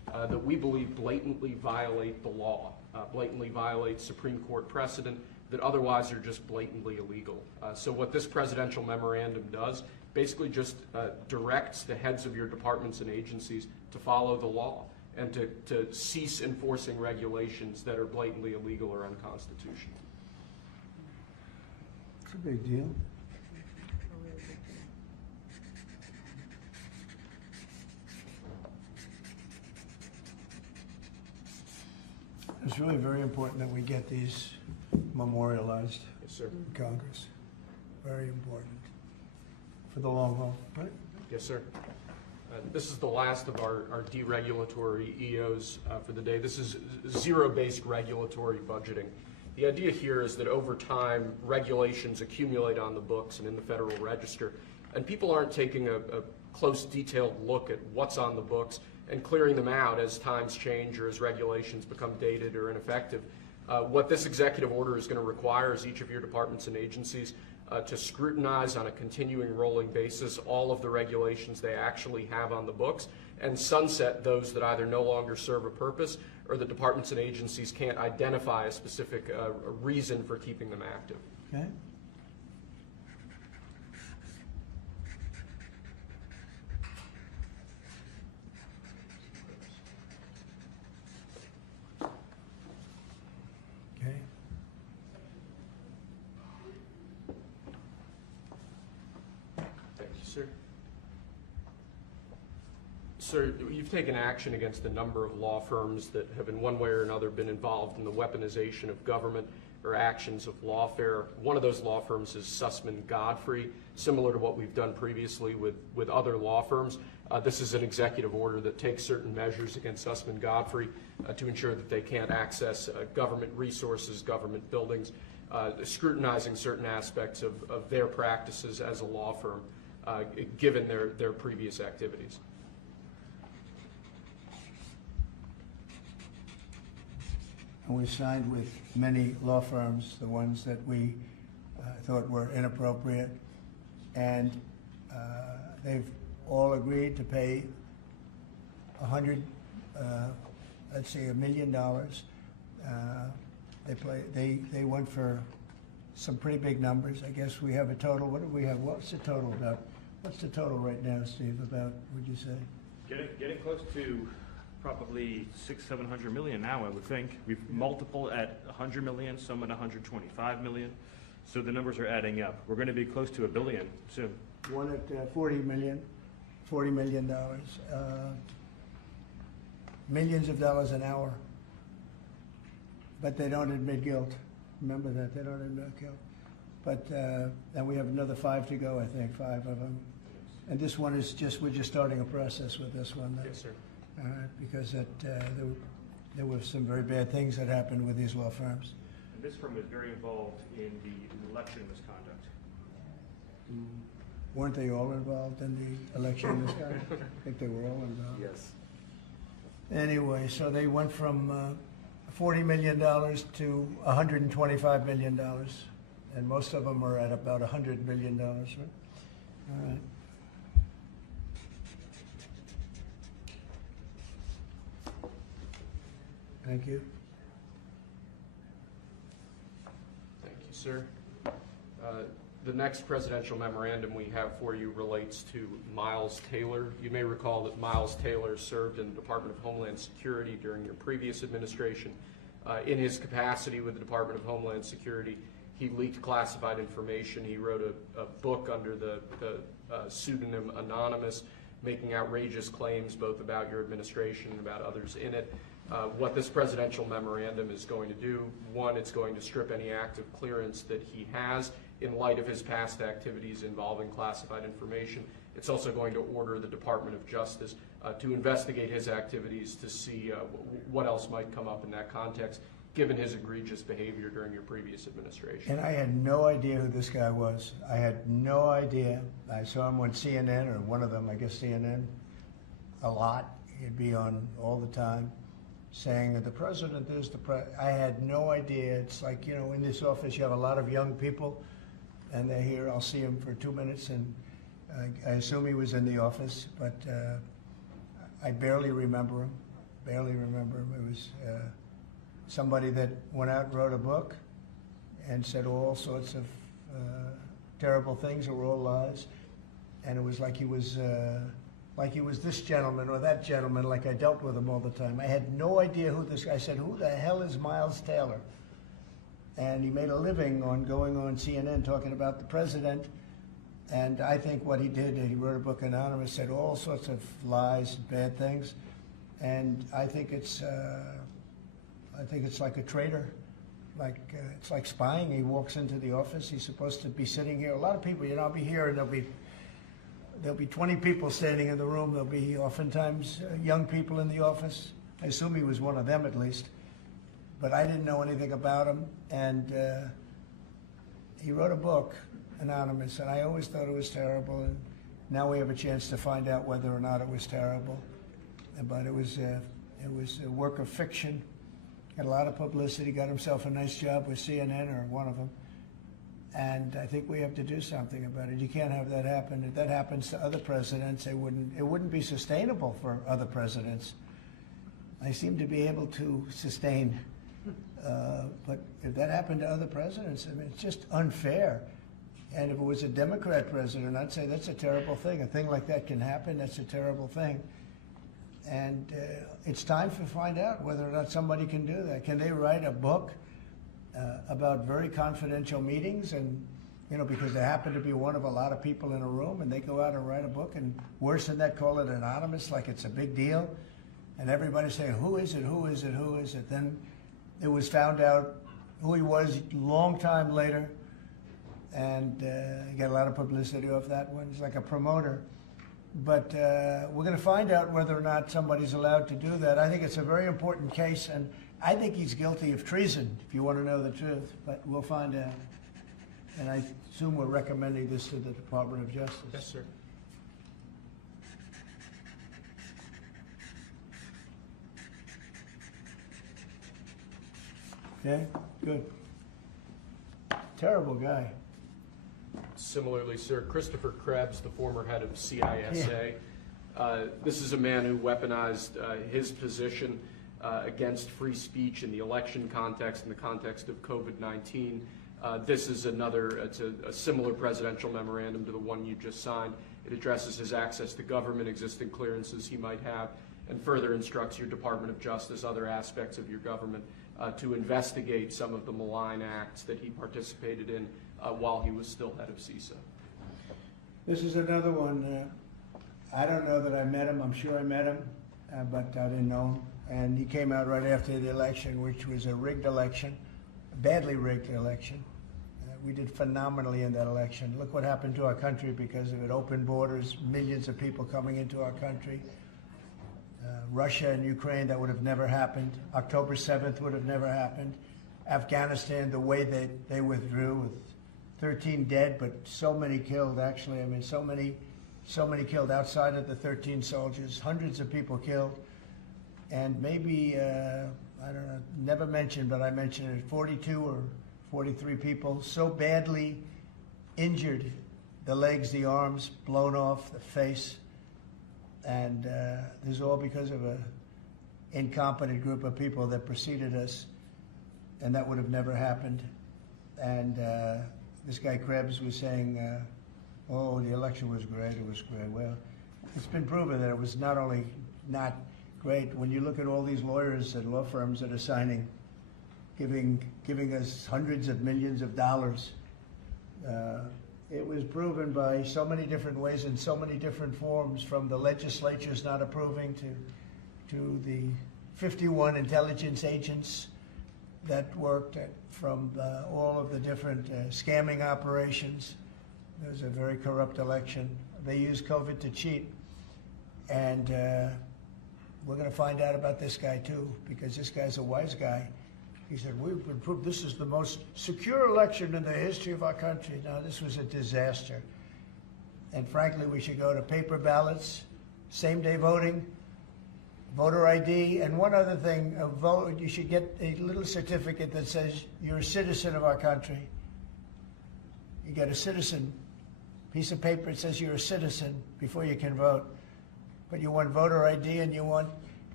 that we believe blatantly violate the law, blatantly violate Supreme Court precedent that otherwise are just blatantly illegal. So what this presidential memorandum does basically just directs the heads of your departments and agencies to follow the law and to cease enforcing regulations that are blatantly illegal or unconstitutional. It's a big deal. It's really very important that we get these memorialized Yes, sir. in Congress. Very important for the long haul, right? Yes, sir. This is the last of our deregulatory EOs for the day. This is zero-based regulatory budgeting. The idea here is that over time, regulations accumulate on the books and in the Federal Register, and people aren't taking a close, detailed look at what's on the books and clearing them out as times change or as regulations become dated or ineffective. What this executive order is going to require is each of your departments and agencies to scrutinize on a continuing rolling basis all of the regulations they actually have on the books and sunset those that either no longer serve a purpose or the departments and agencies can't identify a specific reason for keeping them active. Okay. Okay. Thank you, sir. Sir, you've taken action against a number of law firms that have in one way or another been involved in the weaponization of government or actions of lawfare. One of those law firms is Sussman Godfrey, similar to what we've done previously with other law firms. This is an executive order that takes certain measures against Sussman Godfrey to ensure that they can't access government resources, government buildings, scrutinizing certain aspects of their practices as a law firm, given their previous activities. And we signed with many law firms, the ones that we thought were inappropriate, and they've all agreed to pay let's say $1 million. They went for some pretty big numbers. I guess we have a total. What do we have? What's the total about? What's the total right now, Steve? About, would you say? Getting close to probably 600-700 million now, I would think. We've multiple at 100 million, some at 125 million. So the numbers are adding up. We're going to be close to $1 billion soon. One at $40 million. Millions of dollars an hour. But they don't admit guilt. Remember that, they don't admit guilt. But then we have another 5 to go, I think, 5 of them. And this one is we're just starting a process with this one. Yes, sir. Because there were some very bad things that happened with these law firms. And this firm is very involved in the election misconduct. Weren't they all involved in the election misconduct? I think they were all involved. Yes. Anyway, so they went from $40 million to $125 million. And most of them are at about $100 million, right? All right. Thank you. Thank you, sir. The next presidential memorandum we have for you relates to Miles Taylor. You may recall that Miles Taylor served in the Department of Homeland Security during your previous administration. In his capacity with the Department of Homeland Security, he leaked classified information. He wrote a book under the pseudonym Anonymous, making outrageous claims both about your administration and about others in it. What this presidential memorandum is going to do, one, it's going to strip any active clearance that he has in light of his past activities involving classified information. It's also going to order the Department of Justice to investigate his activities to see what else might come up in that context, given his egregious behavior during your previous administration. And I had no idea who this guy was. I had no idea. I saw him on CNN, or one of them, I guess CNN, a lot. He'd be on all the time, saying that the president is the president. I had no idea. It's like, you know, in this office you have a lot of young people, and they're here. I'll see him for 2 minutes, and I assume he was in the office, but I barely remember him. barely remember him. It was somebody that went out and wrote a book and said all sorts of terrible things that were all lies. And it was like he was this gentleman or that gentleman, like I dealt with him all the time. I had no idea who this guy. I said, who the hell is Miles Taylor? And he made a living on going on CNN talking about the president. And I think what he did, he wrote a book anonymous, said all sorts of lies, bad things. And I think it's like a traitor. It's like spying. He walks into the office. He's supposed to be sitting here. A lot of people, I'll be here and there'll be 20 people standing in the room. There'll be oftentimes young people in the office. I assume he was one of them at least. But I didn't know anything about him. And he wrote a book, anonymous, and I always thought it was terrible. And now we have a chance to find out whether or not it was terrible. But it was a work of fiction. Got a lot of publicity, got himself a nice job with CNN or one of them. And I think we have to do something about it. You can't have that happen. If that happens to other presidents, it wouldn't be sustainable for other presidents. They seem to be able to sustain. But if that happened to other presidents, I mean, it's just unfair. And if it was a Democrat president, I'd say that's a terrible thing. A thing like that can happen. That's a terrible thing. And it's time to find out whether or not somebody can do that. Can they write a book about very confidential meetings, and because they happen to be one of a lot of people in a room, and they go out and write a book, and worse than that, call it anonymous, like it's a big deal, and everybody's saying, who is it, who is it, who is it? Then it was found out who he was a long time later, and he got a lot of publicity off that one. He's like a promoter. But we're going to find out whether or not somebody's allowed to do that. I think it's a very important case, and I think he's guilty of treason, if you want to know the truth. But we'll find out. And I assume we're recommending this to the Department of Justice. Yes, sir. Okay, good. Terrible guy. Similarly, sir, Christopher Krebs, the former head of CISA. This is a man who weaponized his position against free speech in the election context, in the context of COVID-19. This is it's a similar presidential memorandum to the one you just signed. It addresses his access to government, existing clearances he might have, and further instructs your Department of Justice, other aspects of your government, to investigate some of the malign acts that he participated in while he was still head of CISA. This is another one. I don't know that I met him. I'm sure I met him, but I didn't know him. And he came out right after the election, which was a rigged election, a badly rigged election. We did phenomenally in that election. Look what happened to our country because of it. Open borders, millions of people coming into our country. Russia and Ukraine, that would have never happened. October 7th would have never happened. Afghanistan, the way they withdrew with 13 dead, but so many killed, actually. I mean, so many killed outside of the 13 soldiers, hundreds of people killed. And maybe, I don't know, never mentioned, but I mentioned it, 42 or 43 people so badly injured, the legs, the arms, blown off, the face. And this is all because of an incompetent group of people that preceded us, and that would have never happened. And this guy Krebs was saying, oh, the election was great, it was great. Well, it's been proven that it was not only not great. When you look at all these lawyers and law firms that are signing, giving us hundreds of millions of dollars, it was proven by so many different ways in so many different forms, from the legislatures not approving to the 51 intelligence agents that worked from all of the different scamming operations. It was a very corrupt election. They used COVID to cheat. And we're going to find out about this guy too, because this guy's a wise guy. He said, we've been proved this is the most secure election in the history of our country. No, this was a disaster. And frankly, we should go to paper ballots, same-day voting, voter ID, and one other thing, you should get a little certificate that says you're a citizen of our country. You get a citizen piece of paper that says you're a citizen before you can vote. But you want voter ID and you want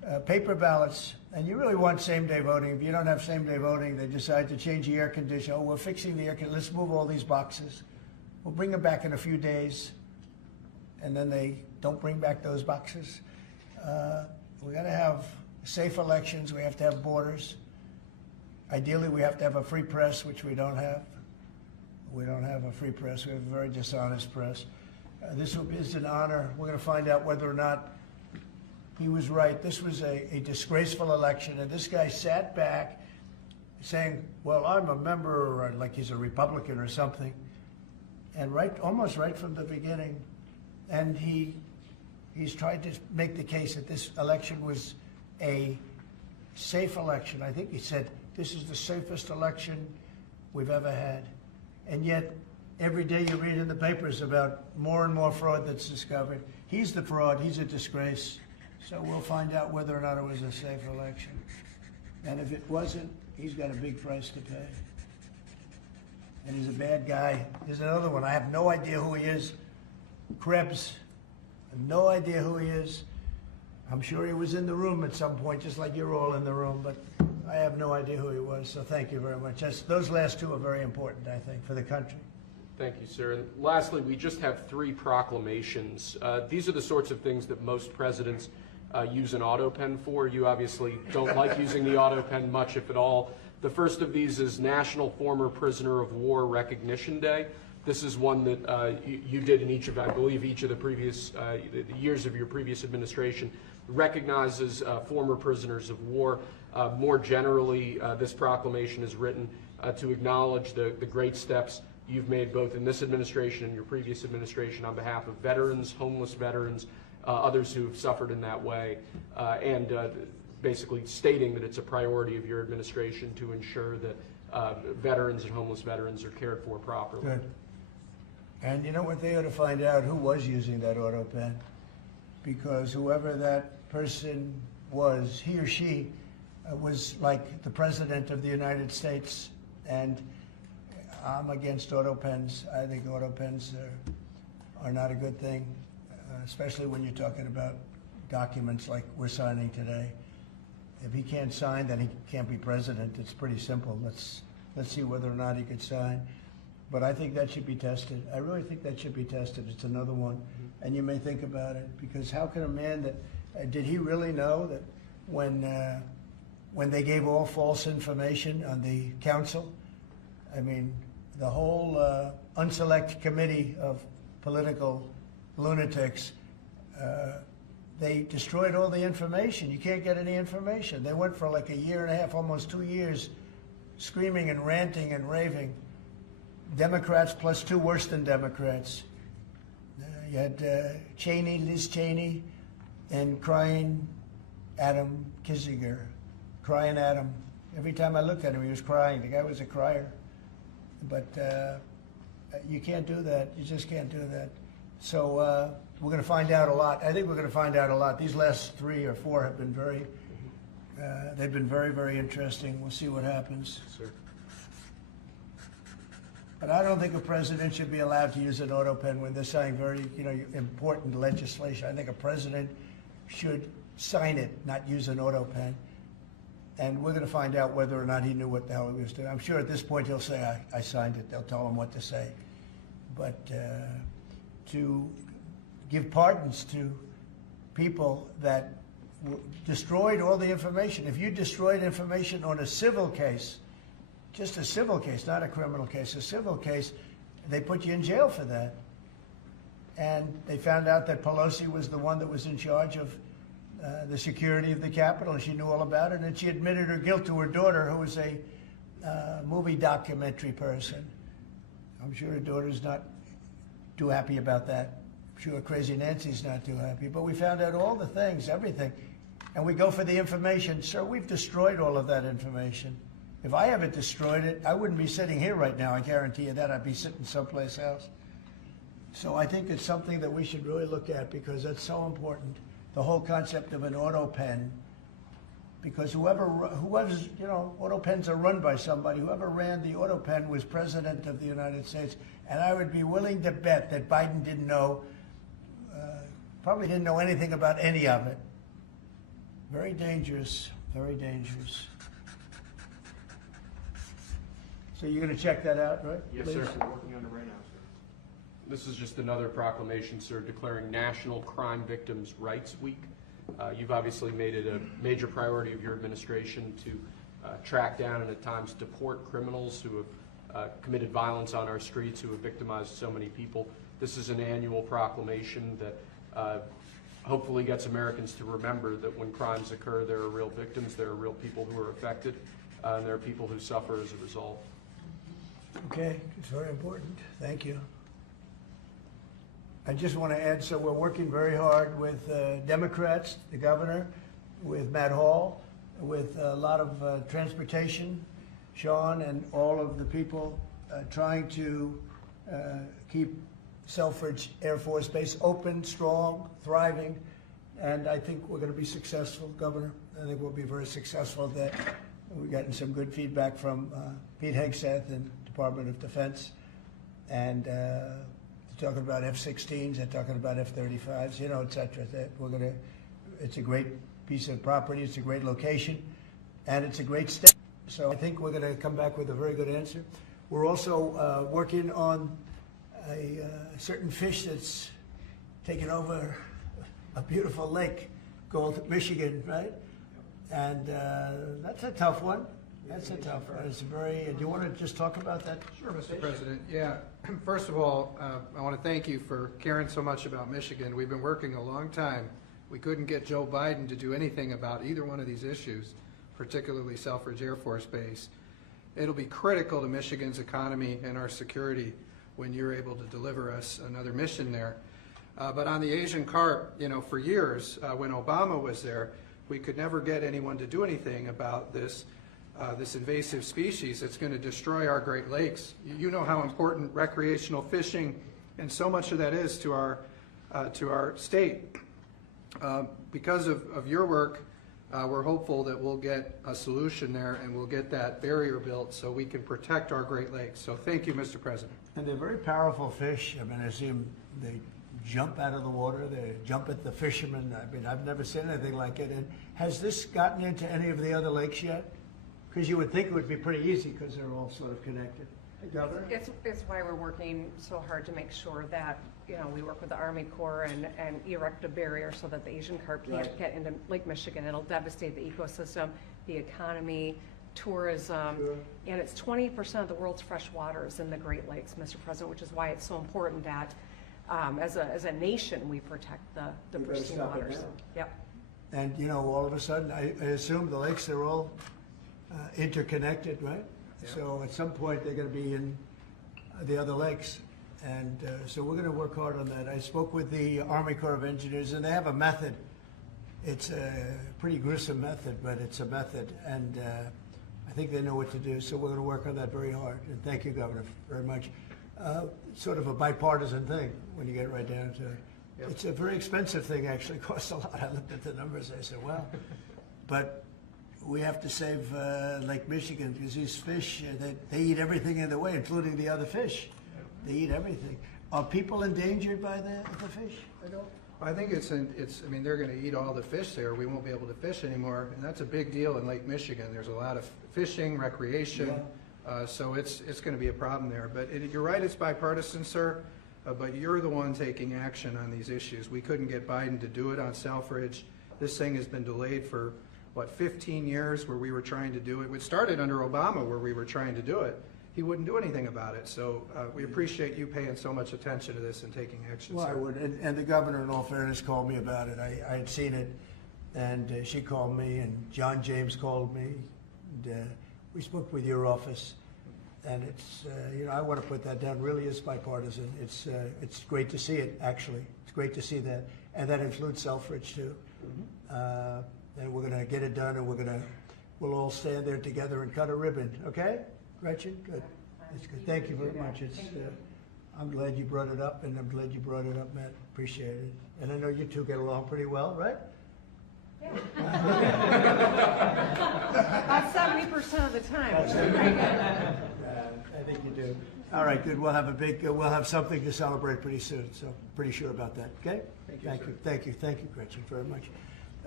paper ballots, and you really want same-day voting. If you don't have same-day voting, they decide to change the air conditioner. Oh, we're fixing the air conditioner. Let's move all these boxes. We'll bring them back in a few days, and then they don't bring back those boxes. We got to have safe elections. We have to have borders. Ideally, we have to have a free press, which we don't have. We don't have a free press. We have a very dishonest press. This is an honor. We're going to find out whether or not he was right. This was a disgraceful election, and this guy sat back saying, well, I'm a member, or like he's a Republican or something, and almost right from the beginning. And he's tried to make the case that this election was a safe election. I think he said, this is the safest election we've ever had. And yet, every day you read in the papers about more and more fraud that's discovered. He's the fraud. He's a disgrace. So we'll find out whether or not it was a safe election. And if it wasn't, he's got a big price to pay. And he's a bad guy. Here's another one. I have no idea who he is. Krebs. I have no idea who he is. I'm sure he was in the room at some point, just like you're all in the room, but I have no idea who he was, so thank you very much. Those last two are very important, I think, for the country. Thank you, sir. And lastly, we just have 3 proclamations. These are the sorts of things that most presidents use an autopen for. You obviously don't like using the autopen much, if at all. The first of these is National Former Prisoner of War Recognition Day. This is one that you did in each of, I believe, each of the previous years of your previous administration, recognizes former prisoners of war. More generally, this proclamation is written to acknowledge the great steps you've made both in this administration and your previous administration on behalf of veterans, homeless veterans, others who have suffered in that way, and basically stating that it's a priority of your administration to ensure that veterans and homeless veterans are cared for properly. Good. And you know what, they ought to find out who was using that auto pen, because whoever that person was, he or she was like the President of the United States, and I'm against auto pens. I think auto pens are not a good thing, especially when you're talking about documents like we're signing today. If he can't sign, then he can't be president. It's pretty simple. Let's see whether or not he could sign. But I think that should be tested. I really think that should be tested. It's another one. And you may think about it, because how can a man that, did he really know that when they gave all false information on the council, I mean, the whole unselect committee of political lunatics, they destroyed all the information. You can't get any information. They went for like a year and a half, almost 2 years, screaming and ranting and raving. Democrats plus 2 worse than Democrats. You had Cheney, Liz Cheney, and crying Adam Kinzinger. Crying Adam. Every time I looked at him, he was crying. The guy was a crier. But you can't do that. You just can't do that. So we're going to find out a lot. I think we're going to find out a lot. These last 3 or 4 have been they've been very, very interesting. We'll see what happens. Sir. But I don't think a president should be allowed to use an auto pen when they're signing very, important legislation. I think a president should sign it, not use an auto pen. And we're going to find out whether or not he knew what the hell he was doing. I'm sure at this point he'll say, I signed it. They'll tell him what to say. But to give pardons to people that destroyed all the information. If you destroyed information on a civil case, just a civil case, not a criminal case, a civil case, they put you in jail for that. And they found out that Pelosi was the one that was in charge of the security of the Capitol, and she knew all about it, and she admitted her guilt to her daughter, who was a movie documentary person. I'm sure her daughter's not too happy about that. I'm sure Crazy Nancy's not too happy. But we found out all the things, everything. And we go for the information. Sir, we've destroyed all of that information. If I haven't destroyed it, I wouldn't be sitting here right now. I guarantee you that. I'd be sitting someplace else. So I think it's something that we should really look at, because that's so important. The whole concept of an auto pen, because whoever's, auto pens are run by somebody. Whoever ran the auto pen was President of the United States. And I would be willing to bet that Biden didn't know, probably didn't know anything about any of it. Very dangerous, very dangerous. So you're going to check that out, right? Yes, please? sir. We're working on it right now, sir. This is just another proclamation, sir, declaring National Crime Victims' Rights Week. You've obviously made it a major priority of your administration to track down and at times deport criminals who have committed violence on our streets, who have victimized so many people. This is an annual proclamation that hopefully gets Americans to remember that when crimes occur, there are real victims, there are real people who are affected, and there are people who suffer as a result. Okay, it's very important. Thank you. I just want to add, so we're working very hard with Democrats, the governor, with Matt Hall, with a lot of transportation, Sean, and all of the people trying to keep Selfridge Air Force Base open, strong, thriving, and I think we're going to be successful, Governor. I think we'll be very successful at that. We've gotten some good feedback from Pete Hegseth and Department of Defense, and talking about F-16s, they're talking about F-35s, you know, et cetera. That we're going to, it's a great piece of property, it's a great location, and it's a great step. So I think we're going to come back with a very good answer. We're also working on a certain fish that's taken over a beautiful lake called Michigan, right? And that's a tough one. That's a tough one. It's very, do you want to just talk about that? Sure, Mr. President. Yeah. First of all, I want to thank you for caring so much about Michigan. We've been working a long time. We couldn't get Joe Biden to do anything about either one of these issues, particularly Selfridge Air Force Base. It'll be critical to Michigan's economy and our security when you're able to deliver us another mission there. But on the Asian carp, you know, for years, when Obama was there, we could never get anyone to do anything about this invasive species that's going to destroy our Great Lakes. You know how important recreational fishing and so much of that is to our state. Because of your work, we're hopeful that we'll get a solution there and we'll get that barrier built so we can protect our Great Lakes. So thank you, Mr. President. And they're very powerful fish. I mean, I see them, they jump out of the water, they jump at the fishermen. I mean, I've never seen anything like it. And has this gotten into any of the other lakes yet? Because you would think it would be pretty easy because they're all sort of connected. Hey, Governor? It's why we're working so hard to make sure that, you know, we work with the Army Corps and erect a barrier so that the Asian carp can't get into Lake Michigan. It'll devastate the ecosystem, the economy, tourism, and it's 20% of the world's fresh water is in the Great Lakes, Mr. President, which is why it's so important that as a nation we protect the pristine waters. Yep. And, you know, all of a sudden, I assume the lakes are all interconnected, right? Yeah. So at some point they're going to be in the other lakes, and so we're going to work hard on that. I spoke with the Army Corps of Engineers, and they have a method. It's a pretty gruesome method, but it's a method, and I think they know what to do. So we're going to work on that very hard. And thank you, Governor, very much. Sort of a bipartisan thing when you get right down to it. Yep. It's a very expensive thing. Actually, it costs a lot. I looked at the numbers. I said, well, but we have to save Lake Michigan because these fish, they eat everything in the way, including the other fish. They eat everything. Are people endangered by the fish? I think I mean, they're going to eat all the fish there. We won't be able to fish anymore, and that's a big deal in Lake Michigan. There's a lot of fishing, recreation, so it's going to be a problem there. But you're right, it's bipartisan, sir, but you're the one taking action on these issues. We couldn't get Biden to do it on Selfridge. This thing has been delayed for 15 years where we were trying to do it. It started under Obama where we were trying to do it. He wouldn't do anything about it. So we appreciate you paying so much attention to this and taking action. Well, sir. I would. And the governor, in all fairness, called me about it. I had seen it, and she called me, and John James called me. And, we spoke with your office, and it's, you know, I want to put that down. Really is bipartisan. It's great to see it, actually. It's great to see that. And that includes Selfridge, too. Mm-hmm. And we're going to get it done, and we'll all stand there together and cut a ribbon. Okay, Gretchen? Good. That's good. Thank you very much. I'm glad you brought it up, and I'm glad you brought it up, Matt. Appreciate it. And I know you two get along pretty well, right? Yeah. About 70% of the time. I think you do. All right, good. We'll have something to celebrate pretty soon. So pretty sure about that. Okay. Thank you. Thank you, Gretchen, very much.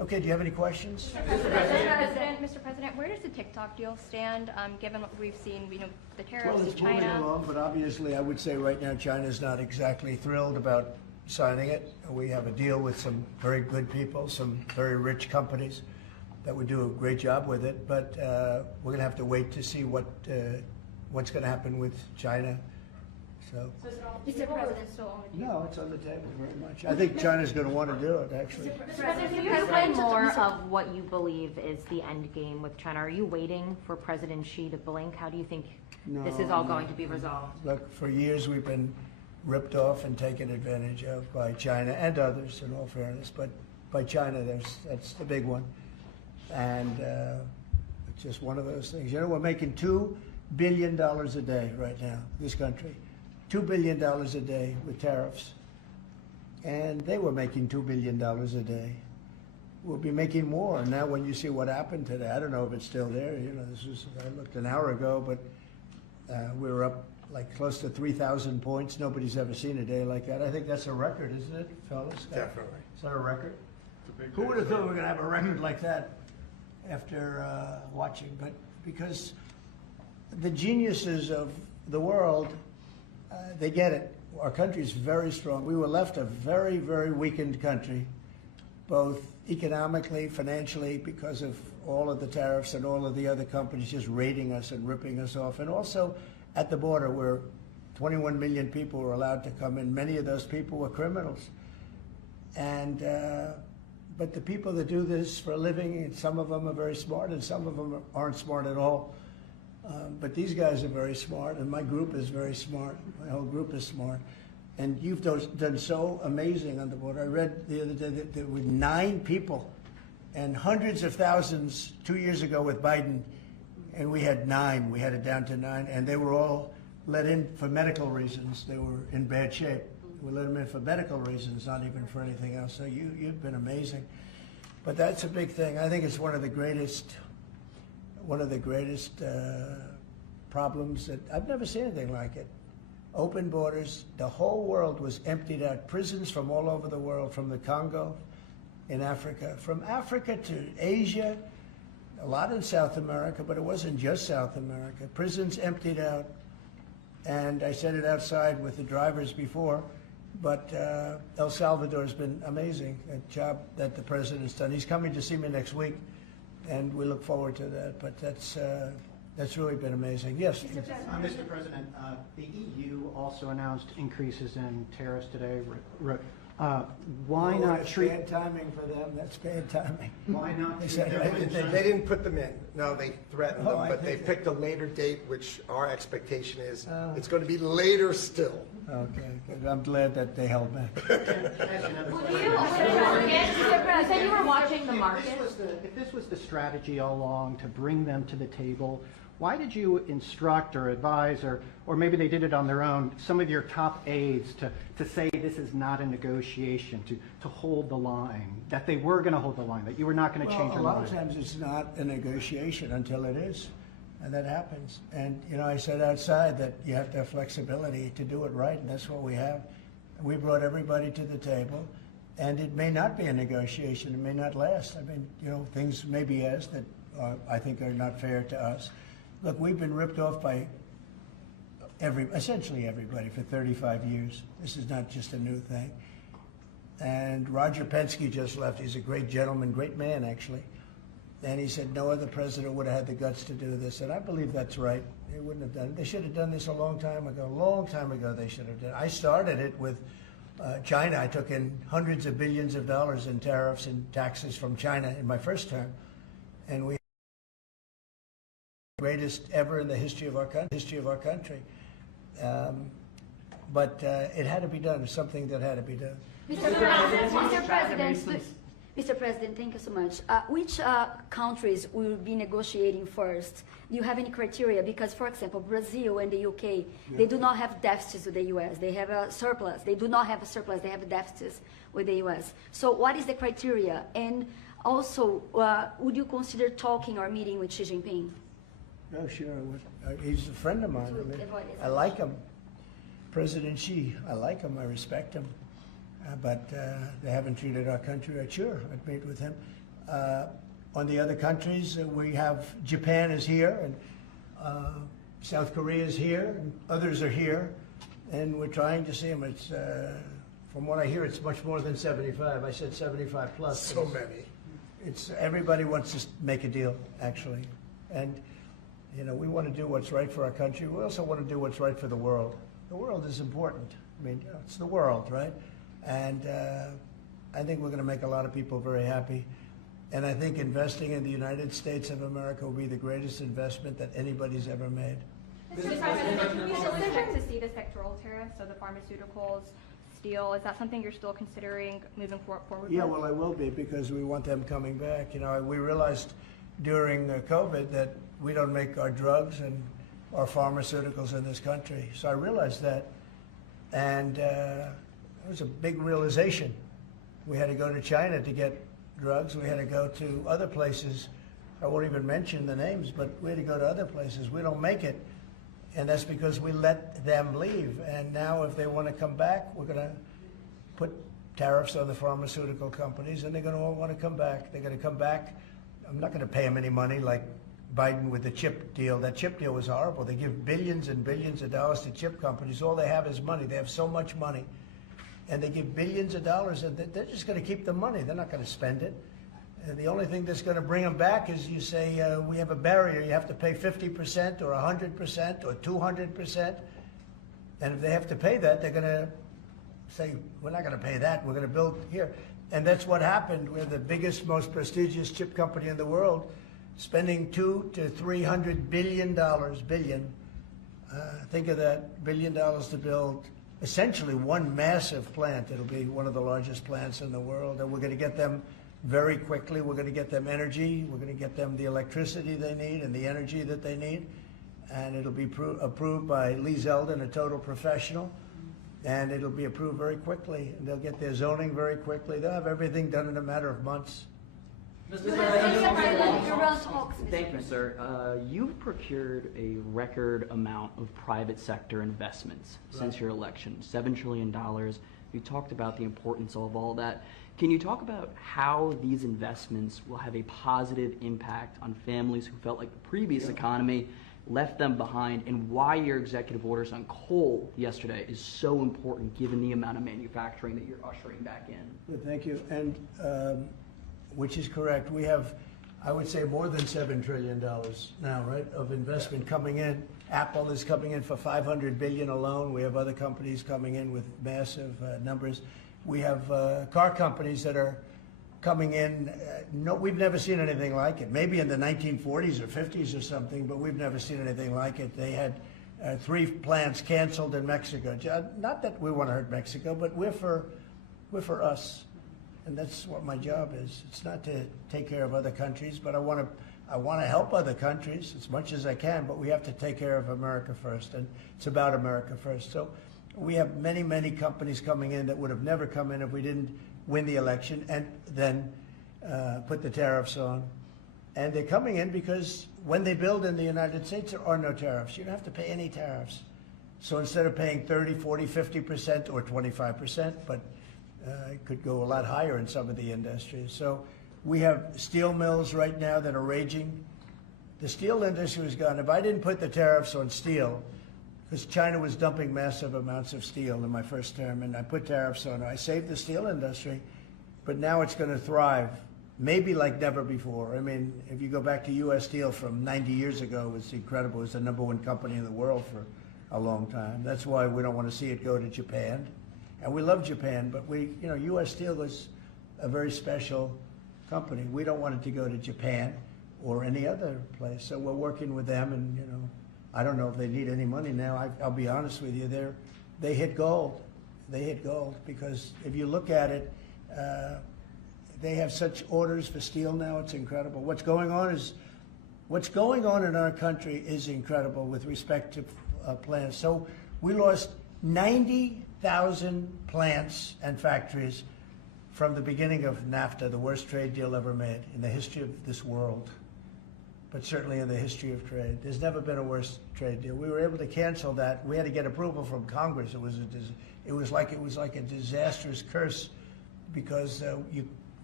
Okay, do you have any questions? Mr. President, where does the TikTok deal stand, given what we've seen, the tariffs Well, to it's moving China? along, but obviously, I would say right now, China's not exactly thrilled about signing it. We have a deal with some very good people, some very rich companies that would do a great job with it, but we're going to have to wait to see what's going to happen with China. So, Mr. President, still on the table? no, it's on the table very much. I think China's going to want to do it, actually. Mr. President, can you explain more of what you believe is the end game with China? Are you waiting for President Xi to blink? How do you think this is all going to be resolved? Look, for years we've been ripped off and taken advantage of by China and others, in all fairness, but by China, that's the big one. And it's just one of those things. You know, we're making $2 billion a day right now, this country. $2 billion a day with tariffs. And they were making $2 billion a day. We'll be making more. And now when you see what happened today, I don't know if it's still there. You know, I looked an hour ago, but we were up like close to 3,000 points. Nobody's ever seen a day like that. I think that's a record, isn't it, fellas? Definitely. Is that a record? Who would have thought we were going to have a record like that after watching? But because the geniuses of the world, they get it. Our country's very strong. We were left a very, very weakened country, both economically, financially, because of all of the tariffs and all of the other companies just raiding us and ripping us off. And also at the border where 21 million people were allowed to come in. Many of those people were criminals. And but the people that do this for a living, and some of them are very smart and some of them aren't smart at all. But these guys are very smart, and my group is very smart. My whole group is smart. And you've done so amazing on the border. I read the other day that there were 9 people and hundreds of thousands 2 years ago with Biden, and we had 9. We had it down to 9, and they were all let in for medical reasons. They were in bad shape. We let them in for medical reasons, not even for anything else. So you've been amazing. But that's a big thing. I think it's one of the greatest problems that I've never seen anything like it. Open borders. The whole world was emptied out. Prisons from all over the world, from the Congo in Africa, from Africa to Asia, a lot in South America, but it wasn't just South America. Prisons emptied out. And I said it outside with the drivers before, but El Salvador's been amazing, a job that the president's done. He's coming to see me next week, and we look forward to that. But that's really been amazing. Yes? Mr. President, the EU also announced increases in tariffs today. Why not treat... Bad timing for them. That's bad timing. Why not They treat said They didn't put them in. No, they threatened Oh, them, I but they think picked a later date, which our expectation is it's going to be later still. Okay, good. I'm glad that they held back. You said you were watching the market. If this was the strategy all along to bring them to the table, why did you instruct or advise, or maybe they did it on their own, some of your top aides to say this is not a negotiation, to hold the line, that they were going to hold the line, that you were not going to change your mind? A lot of times it's not a negotiation until it is, and that happens. And, you know, I said outside that you have to have flexibility to do it right, and that's what we have. We brought everybody to the table, and it may not be a negotiation. It may not last. I mean, you know, things may be asked that I think are not fair to us. Look, we've been ripped off by essentially everybody for 35 years. This is not just a new thing. And Roger Penske just left. He's a great gentleman, great man, actually. And he said no other president would have had the guts to do this. And I believe that's right. They wouldn't have done it. They should have done this a long time ago. A long time ago they should have done it. I started it with China. I took in hundreds of billions of dollars in tariffs and taxes from China in my first term. And we greatest ever in the history of our country. But it had to be done. It's something that had to be done. Mr. President, thank you so much. Which countries will be negotiating first? Do you have any criteria? Because, for example, Brazil and the UK, they do not have deficits with the US. They have a surplus. They do not have a surplus. They have deficits with the US. So what is the criteria? And also, would you consider talking or meeting with Xi Jinping? No, sure. He's a friend of mine. I like him. President Xi, I like him. I respect him. But they haven't treated our country right. Sure, I'd meet with him. On the other countries, we have Japan is here, and South Korea is here, and others are here, and we're trying to see them. It's, from what I hear, it's much more than 75. I said 75 plus. So many. It's everybody wants to make a deal, actually, and you know we want to do what's right for our country. We also want to do what's right for the world. The world is important. I mean, you know, it's the world, right? And I think we're going to make a lot of people very happy. And I think investing in the United States of America will be the greatest investment that anybody's ever made. Mr. President, you still expect to see the sectoral tariffs, so the pharmaceuticals, steel, is that something you're still considering moving forward Yeah, with? well, I will be, because we want them coming back. You know, we realized during COVID that we don't make our drugs and our pharmaceuticals in this country. So I realized that, and it was a big realization. We had to go to China to get drugs. We had to go to other places. I won't even mention the names, but we had to go to other places. We don't make it, and that's because we let them leave. And now if they want to come back, we're going to put tariffs on the pharmaceutical companies, and they're going to all want to come back. They're going to come back. I'm not going to pay them any money like Biden with the chip deal. That chip deal was horrible. They give billions and billions of dollars to chip companies. All they have is money. They have so much money. And they give billions of dollars, and they're just going to keep the money. They're not going to spend it. And the only thing that's going to bring them back is you say, we have a barrier. You have to pay 50% or 100% or 200%. And if they have to pay that, they're going to say, we're not going to pay that. We're going to build here. And that's what happened. We're the biggest, most prestigious chip company in the world, spending $200 to $300 billion. Think of that, $1 billion to build essentially one massive plant. It'll be one of the largest plants in the world, and we're going to get them very quickly. We're going to get them energy. We're going to get them the electricity they need and the energy that they need, and it'll be approved by Lee Zeldin, a total professional, and it'll be approved very quickly. And they'll get their zoning very quickly. They'll have everything done in a matter of months. Thank you, sir. You've procured a record amount of private sector investments since your election, $7 trillion. You talked about the importance of all that. Can you talk about how these investments will have a positive impact on families who felt like the previous economy left them behind, and why your executive orders on coal yesterday is so important given the amount of manufacturing that you're ushering back in? Good, thank you. And which is correct. We have, I would say, more than $7 trillion now, right, of investment coming in. Apple is coming in for $500 billion alone. We have other companies coming in with massive numbers. We have car companies that are coming in. No, we've never seen anything like it. Maybe in the 1940s or 50s or something, but we've never seen anything like it. They had 3 plants canceled in Mexico. Not that we want to hurt Mexico, but we're for us. And that's what my job is. It's not to take care of other countries, but I want to help other countries as much as I can, but we have to take care of America first, and it's about America first. So we have many, many companies coming in that would have never come in if we didn't win the election and then put the tariffs on. And they're coming in because when they build in the United States, there are no tariffs. You don't have to pay any tariffs. So instead of paying 30, 40, 50% or 25%, but it could go a lot higher in some of the industries. So we have steel mills right now that are raging. The steel industry was gone. If I didn't put the tariffs on steel, because China was dumping massive amounts of steel in my first term, and I put tariffs on it, I saved the steel industry, but now it's going to thrive, maybe like never before. I mean, if you go back to U.S. Steel from 90 years ago, it was incredible. It was the #1 company in the world for a long time. That's why we don't want to see it go to Japan. And we love Japan, but U.S. Steel was a very special company. We don't want it to go to Japan or any other place. So we're working with them, and I don't know if they need any money now. I'll be honest with you, they hit gold. They hit gold because if you look at it, they have such orders for steel now. It's incredible. What's going on in our country is incredible with respect to plants. So we lost 90,000 plants and factories from the beginning of NAFTA, the worst trade deal ever made in the history of this world, but certainly in the history of trade. There's never been a worse trade deal. We were able to cancel that. We had to get approval from Congress. It was like a disastrous curse because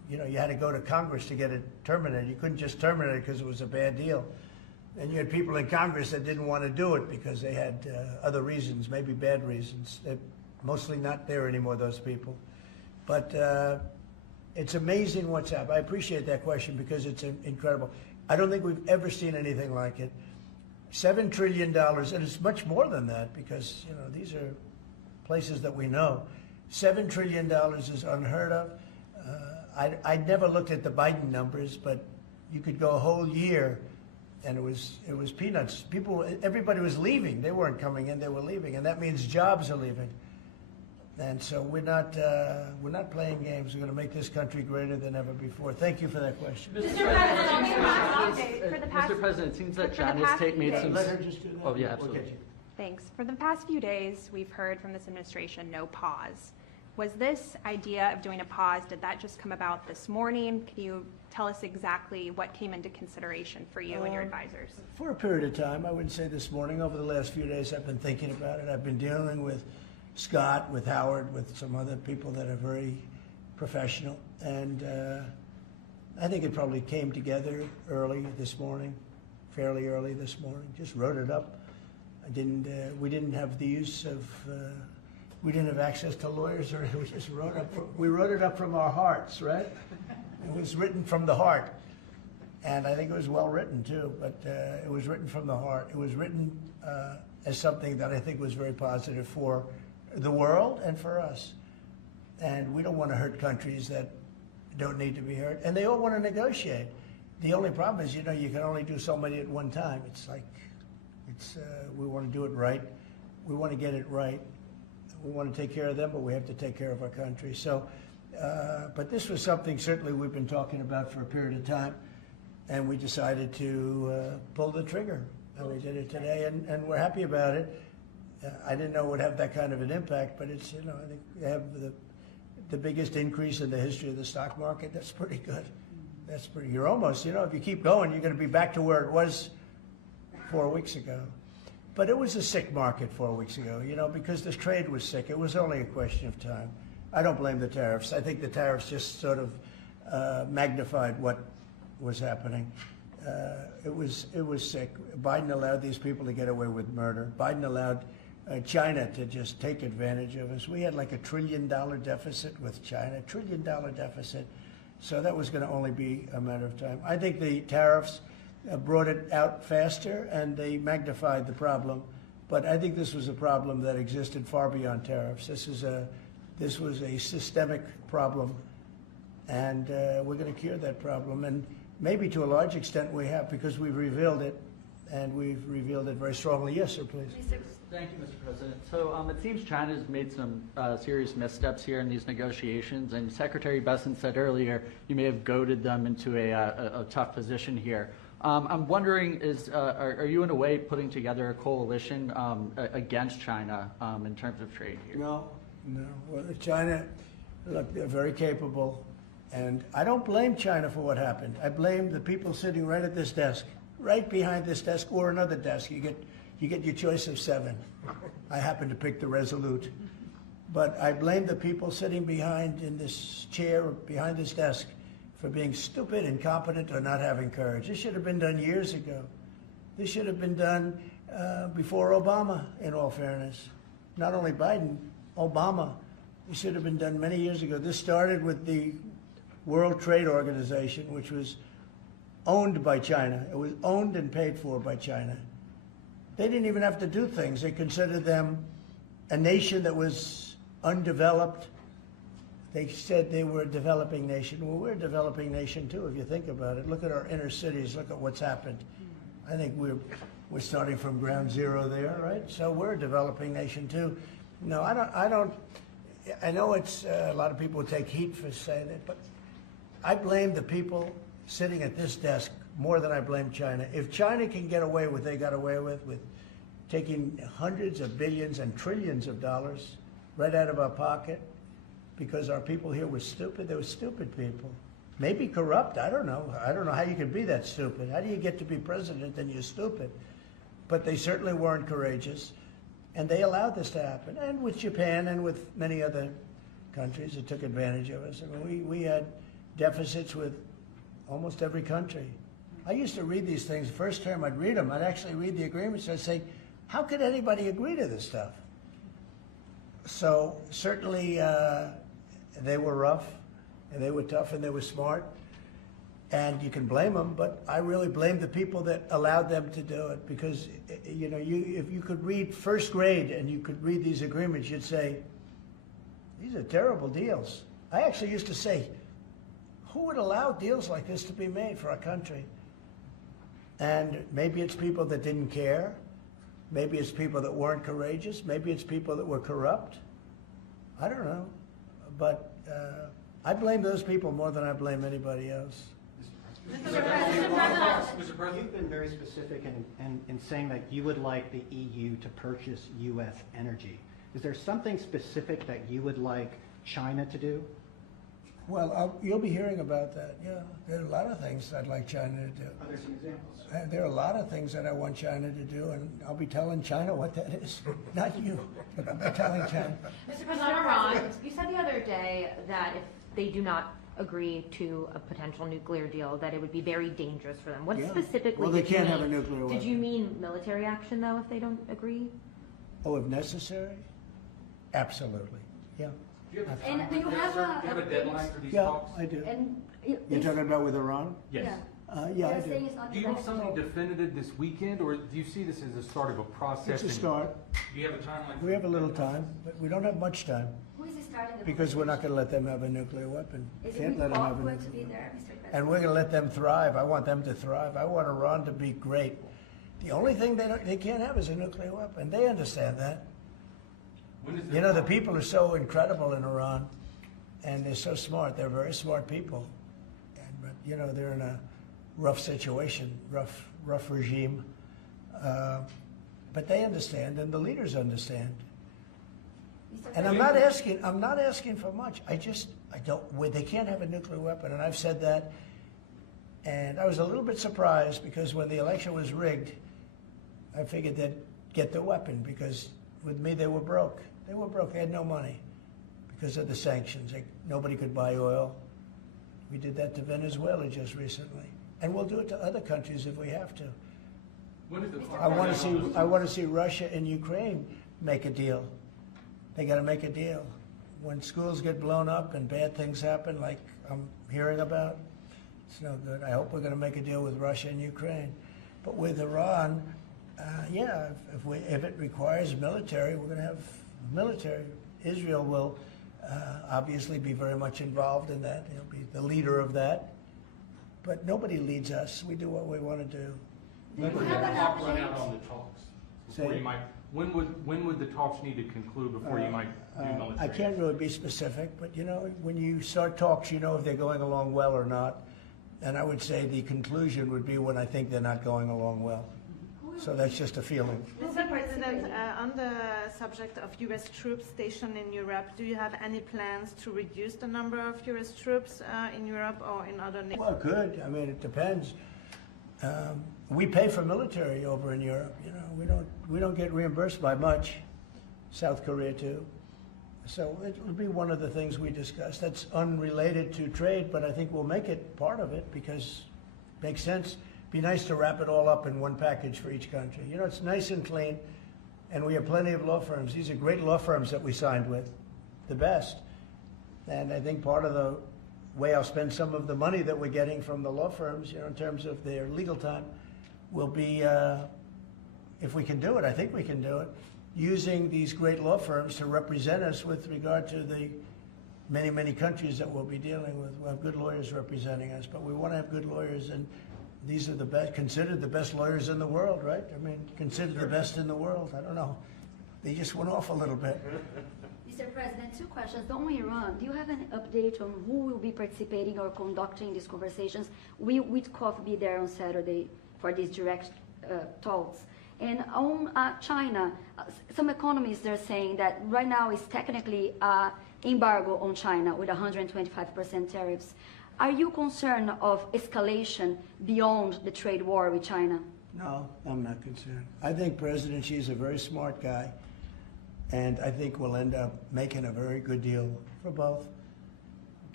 you had to go to Congress to get it terminated. You couldn't just terminate it because it was a bad deal. And you had people in Congress that didn't want to do it because they had other reasons, maybe bad reasons. They're mostly not there anymore, those people. But it's amazing what's happened. I appreciate that question because it's incredible. I don't think we've ever seen anything like it. $7 trillion, and it's much more than that because, these are places that we know. $7 trillion is unheard of. I never looked at the Biden numbers, but you could go a whole year and it was peanuts. Everybody was leaving. They weren't coming in, they were leaving, and that means jobs are leaving. And so we're not playing games. We're going to make this country greater than ever before. Thank you for that question. Mr. President, it seems that China's made some. Let her just do that. Oh, yeah, absolutely. Okay. Thanks. For the past few days, we've heard from this administration no pause. Was this idea of doing a pause, did that just come about this morning? Can you tell us exactly what came into consideration for you and your advisors? For a period of time, I wouldn't say this morning. Over the last few days, I've been thinking about it. I've been dealing with Scott, with Howard, with some other people that are very professional. And I think it probably came together early this morning, fairly early this morning. Just wrote it up. We didn't have the use of, we didn't have access to lawyers or we just we wrote it up from our hearts, right? It was written from the heart. And I think it was well written too, but it was written from the heart. It was written as something that I think was very positive for the world and for us. And we don't want to hurt countries that don't need to be hurt. And they all want to negotiate. The only problem is, you can only do so many at one time. It's like, we want to do it right. We want to get it right. We want to take care of them, but we have to take care of our country. So, but this was something certainly we've been talking about for a period of time, and we decided to pull the trigger. And we did it today, and we're happy about it. I didn't know it would have that kind of an impact, but it's, I think we have the biggest increase in the history of the stock market. That's pretty good. You're almost, if you keep going, you're going to be back to where it was 4 weeks ago. But it was a sick market 4 weeks ago, because the trade was sick. It was only a question of time. I don't blame the tariffs. I think the tariffs just sort of magnified what was happening. It was sick. Biden allowed these people to get away with murder. Biden allowed China to just take advantage of us. We had like $1 trillion deficit with China, $1 trillion deficit. So that was going to only be a matter of time. I think the tariffs brought it out faster and they magnified the problem. But I think this was a problem that existed far beyond tariffs. This was a systemic problem, and we're going to cure that problem. And maybe to a large extent we have, because we've revealed it, and we've revealed it very strongly. Yes, sir, please. Thank you, Mr. President. So it seems China's made some serious missteps here in these negotiations, and Secretary Besant said earlier you may have goaded them into a tough position here. I'm wondering, are you in a way putting together a coalition against China in terms of trade here? No. Well, China, look, they're very capable, and I don't blame China for what happened. I blame the people sitting right at this desk, right behind this desk, or another desk. You get your choice of 7. I happen to pick the Resolute. But I blame the people sitting behind in this chair, behind this desk, for being stupid, incompetent, or not having courage. This should have been done years ago. This should have been done before Obama, in all fairness. Not only Biden, Obama. It should have been done many years ago. This started with the World Trade Organization, which was owned by China. It was owned and paid for by China. They didn't even have to do things. They considered them a nation that was undeveloped. They said they were a developing nation. Well, we're a developing nation too, if you think about it. Look at our inner cities. Look at what's happened. I think we're starting from ground zero there, right? So we're a developing nation too. No, I don't. I know it's a lot of people take heat for saying it, but I blame the people sitting at this desk more than I blame China. If China can get away with what they got away with taking hundreds of billions and trillions of dollars right out of our pocket because our people here were stupid, they were stupid people. Maybe corrupt, I don't know. I don't know how you can be that stupid. How do you get to be president and you're stupid? But they certainly weren't courageous. And they allowed this to happen. And with Japan and with many other countries that took advantage of us. I mean, we had deficits with almost every country. I used to read these things. First term, I'd read them. I'd actually read the agreements. I'd say, how could anybody agree to this stuff? So certainly they were rough, and they were tough, and they were smart. And you can blame them, but I really blame the people that allowed them to do it, because you know, if you could read first grade and you could read these agreements, you'd say, these are terrible deals. I actually used to say, who would allow deals like this to be made for our country? And maybe it's people that didn't care. Maybe it's people that weren't courageous. Maybe it's people that were corrupt. I don't know. But I blame those people more than I blame anybody else. Mr. President, you've been very specific in saying that you would like the EU to purchase U.S. energy. Is there something specific that you would like China to do? Well, you'll be hearing about that. Yeah, there are a lot of things I'd like China to do. Are there some examples? There are a lot of things that I want China to do, and I'll be telling China what that is. Not you, but I'll be telling China. Mr. President, Iran, you said the other day that if they do not agree to a potential nuclear deal, that it would be very dangerous for them. What specifically Well, they did you can't mean? have a nuclear weapon. Did you mean military action, though, if they don't agree? Oh, if necessary? Absolutely, yeah. And do you have a deadline for these Yeah, talks? I do. And You're talking about with Iran? Yes. Yeah, I they're do. saying it's not Do you want something negotiable. definitive this weekend, or do you see this as a start of a process? It's a start. Do you have a timeline? We have a little time, but we don't have much time, Who is starting the because we're not going to let them have a nuclear weapon. Is Can't it let them have Witkoff a going to nuclear be weapon. there, Mr. President? And we're going to let them thrive. I want them to thrive. I want Iran to be great. The only thing they can't have is a nuclear weapon. They understand that. You know, the people are so incredible in Iran, and they're so smart. They're very smart people. But, you know, they're in a rough situation, rough regime. But they understand, and the leaders understand. And I'm not asking for much. I don't, they can't have a nuclear weapon, and I've said that. And I was a little bit surprised, because when the election was rigged, I figured they'd get the weapon, because with me, they were broke. They were broke. They had no money because of the sanctions. Nobody could buy oil. We did that to Venezuela just recently. And we'll do it to other countries if we have to. I want to see Russia and Ukraine make a deal. They got to make a deal. When schools get blown up and bad things happen, like I'm hearing about, it's no good. I hope we're going to make a deal with Russia and Ukraine. But with Iran, yeah, if it requires military, we're going to have military. Israel will obviously be very much involved in that. He'll be the leader of that. But nobody leads us. We do what we want to do. When would the clock run out on the talks? Before Say- you might, when would the talks need to conclude before you might do military? I can't really be specific, but you know, when you start talks, you know if they're going along well or not. And I would say the conclusion would be when I think they're not going along well. So that's just a feeling. Mr. President, on the subject of U.S. troops stationed in Europe, do you have any plans to reduce the number of U.S. troops in Europe or in other nations? Well, good. I mean, it depends. We pay for military over in Europe. You know, we don't get reimbursed by much. South Korea too. So it'll be one of the things we discuss. That's unrelated to trade, but I think we'll make it part of it because it makes sense. Be nice to wrap it all up in one package for each country. You know, it's nice and clean, and we have plenty of law firms. These are great law firms that we signed with, the best. And I think part of the way I'll spend some of the money that we're getting from the law firms, you know, in terms of their legal time, will be, if we can do it, I think we can do it, using these great law firms to represent us with regard to the many, many countries that we'll be dealing with. We'll have good lawyers representing us, but we want to have good lawyers, and these are the best, considered the best lawyers in the world, right? I mean, considered the best in the world. I don't know. They just went off a little bit. Mr. President, two questions. On Iran, do you have an update on who will be participating or conducting these conversations? Will Witkoff be there on Saturday for these direct talks? And on China, some economists are saying that right now is technically embargo on China with 125% tariffs. Are you concerned of escalation beyond the trade war with China? No, I'm not concerned. I think President Xi's a very smart guy, and I think we'll end up making a very good deal for both.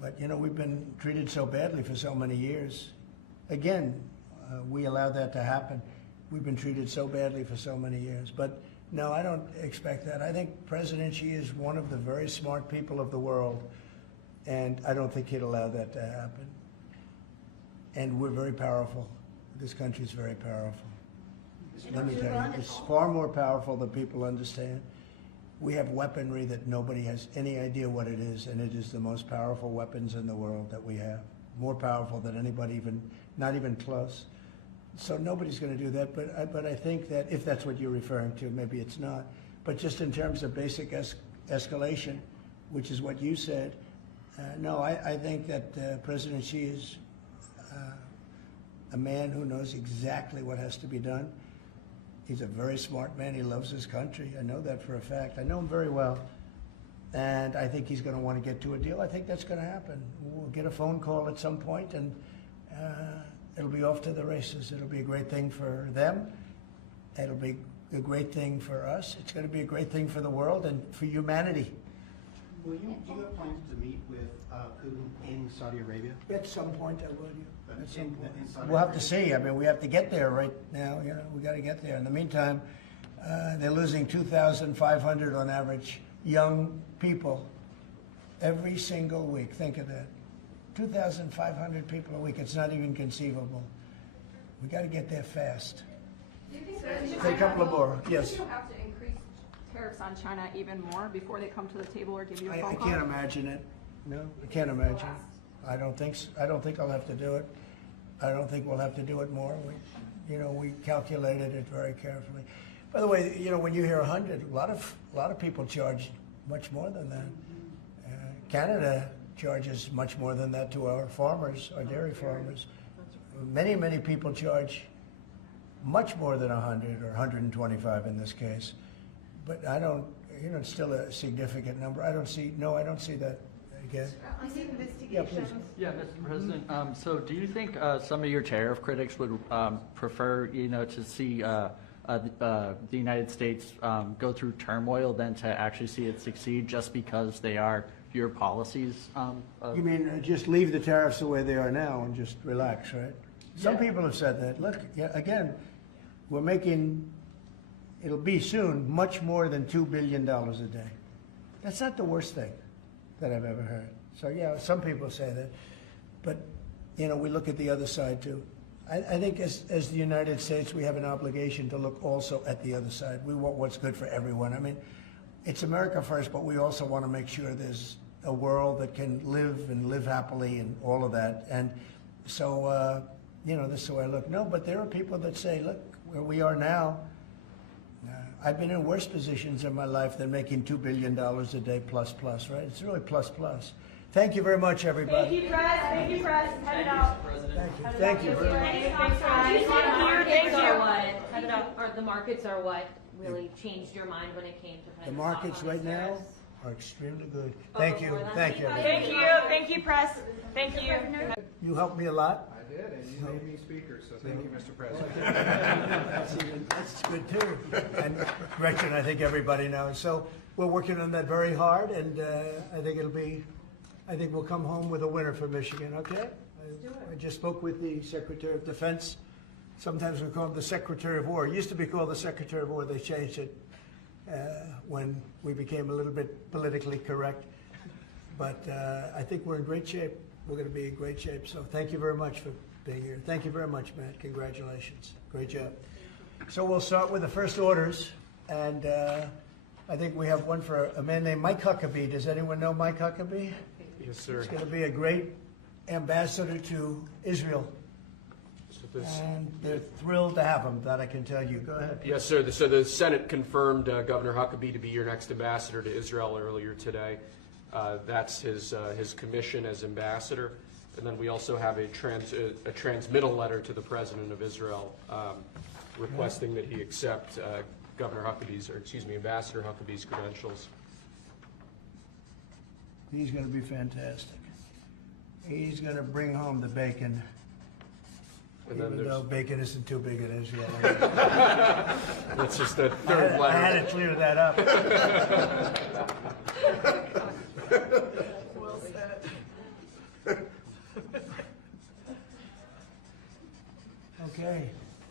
But, you know, we've been treated so badly for so many years. Again, we allowed that to happen. We've been treated so badly for so many years. But no, I don't expect that. I think President Xi is one of the very smart people of the world, and I don't think he'd allow that to happen. And we're very powerful. This country is very powerful. Let me tell you, it's far more powerful than people understand. We have weaponry that nobody has any idea what it is, and it is the most powerful weapons in the world that we have. More powerful than anybody, not even close. So nobody's going to do that, but I think that if that's what you're referring to, maybe it's not. But just in terms of basic escalation, which is what you said, no, I think that President Xi is a man who knows exactly what has to be done. He's a very smart man. He loves his country. I know that for a fact. I know him very well. And I think he's going to want to get to a deal. I think that's going to happen. We'll get a phone call at some point, and it'll be off to the races. It'll be a great thing for them. It'll be a great thing for us. It's going to be a great thing for the world and for humanity. Do you have plans to meet with Putin in Saudi Arabia? At some point, I would. At some point. In Saudi We'll have to Arabia? see. I mean, we have to get there right now. You know, we got to get there. In the meantime, they're losing 2,500 on average young people every single week. Think of that. 2,500 people a week. It's not even conceivable. We got to get there fast. Do you think Say a couple of more. Yes. Do you have to increase tariffs on China even more before they come to the table or give you a I phone call? can't imagine it. No, I can't imagine. I don't think I'll have to do it. I don't think we'll have to do it more. We calculated it very carefully. By the way, you know, when you hear 100, a lot of people charge much more than that. Canada charges much more than that to our farmers, our dairy farmers. Many people charge much more than 100 or 125 in this case. But I don't, you know, it's still a significant number. I don't see that again. On the investigations. Yeah, please. Yeah, Mr. President. So, do you think some of your tariff critics would prefer, you know, to see the United States go through turmoil than to actually see it succeed, just because they are your policies? You mean just leave the tariffs the way they are now and just relax, right? Some people have said that. Look, again, we're making, it'll be soon, much more than $2 billion a day. That's not the worst thing that I've ever heard. So yeah, some people say that. But, you know, we look at the other side too. I think as the United States, we have an obligation to look also at the other side. We want what's good for everyone. I mean, it's America first, but we also want to make sure there's a world that can live happily and all of that. And so, you know, this is the way I look. No, but there are people that say, look, where we are now, I've been in worse positions in my life than making $2 billion a day plus, right? It's really plus. Thank you very much, everybody. Thank you, Press. Thank you, Press. Head it out. Thank you. Thanks, guys. Thank you. Head it out. Or the markets are what really changed your mind when it came to The markets right now are extremely good. Thank you. Thank you. Thank you. Thank you, Press. Thank you. You helped me a lot. I did, and you made me speaker, so thank you, Mr. President. That's good too. And Gretchen, I think everybody knows. So we're working on that very hard, and I think we'll come home with a winner for Michigan. Okay? I just spoke with the Secretary of Defense. Sometimes we call him the Secretary of War. It used to be called the Secretary of War. They changed it when we became a little bit politically correct. But I think we're in great shape. We're going to be in great shape. So thank you very much for being here. Thank you very much, Matt. Congratulations. Great job. So we'll start with the first orders. And I think we have one for a man named Mike Huckabee. Does anyone know Mike Huckabee? Yes, sir. He's going to be a great ambassador to Israel. And they're thrilled to have him, that I can tell you. Go ahead. Yes, sir. So the Senate confirmed Governor Huckabee to be your next ambassador to Israel earlier today. That's his commission as ambassador. And then we also have a transmittal letter to the President of Israel requesting that he accept Ambassador Huckabee's credentials. He's going to be fantastic. He's going to bring home the bacon. And then Even though bacon isn't too big in Israel. That's just the third letter. I had to clear that up.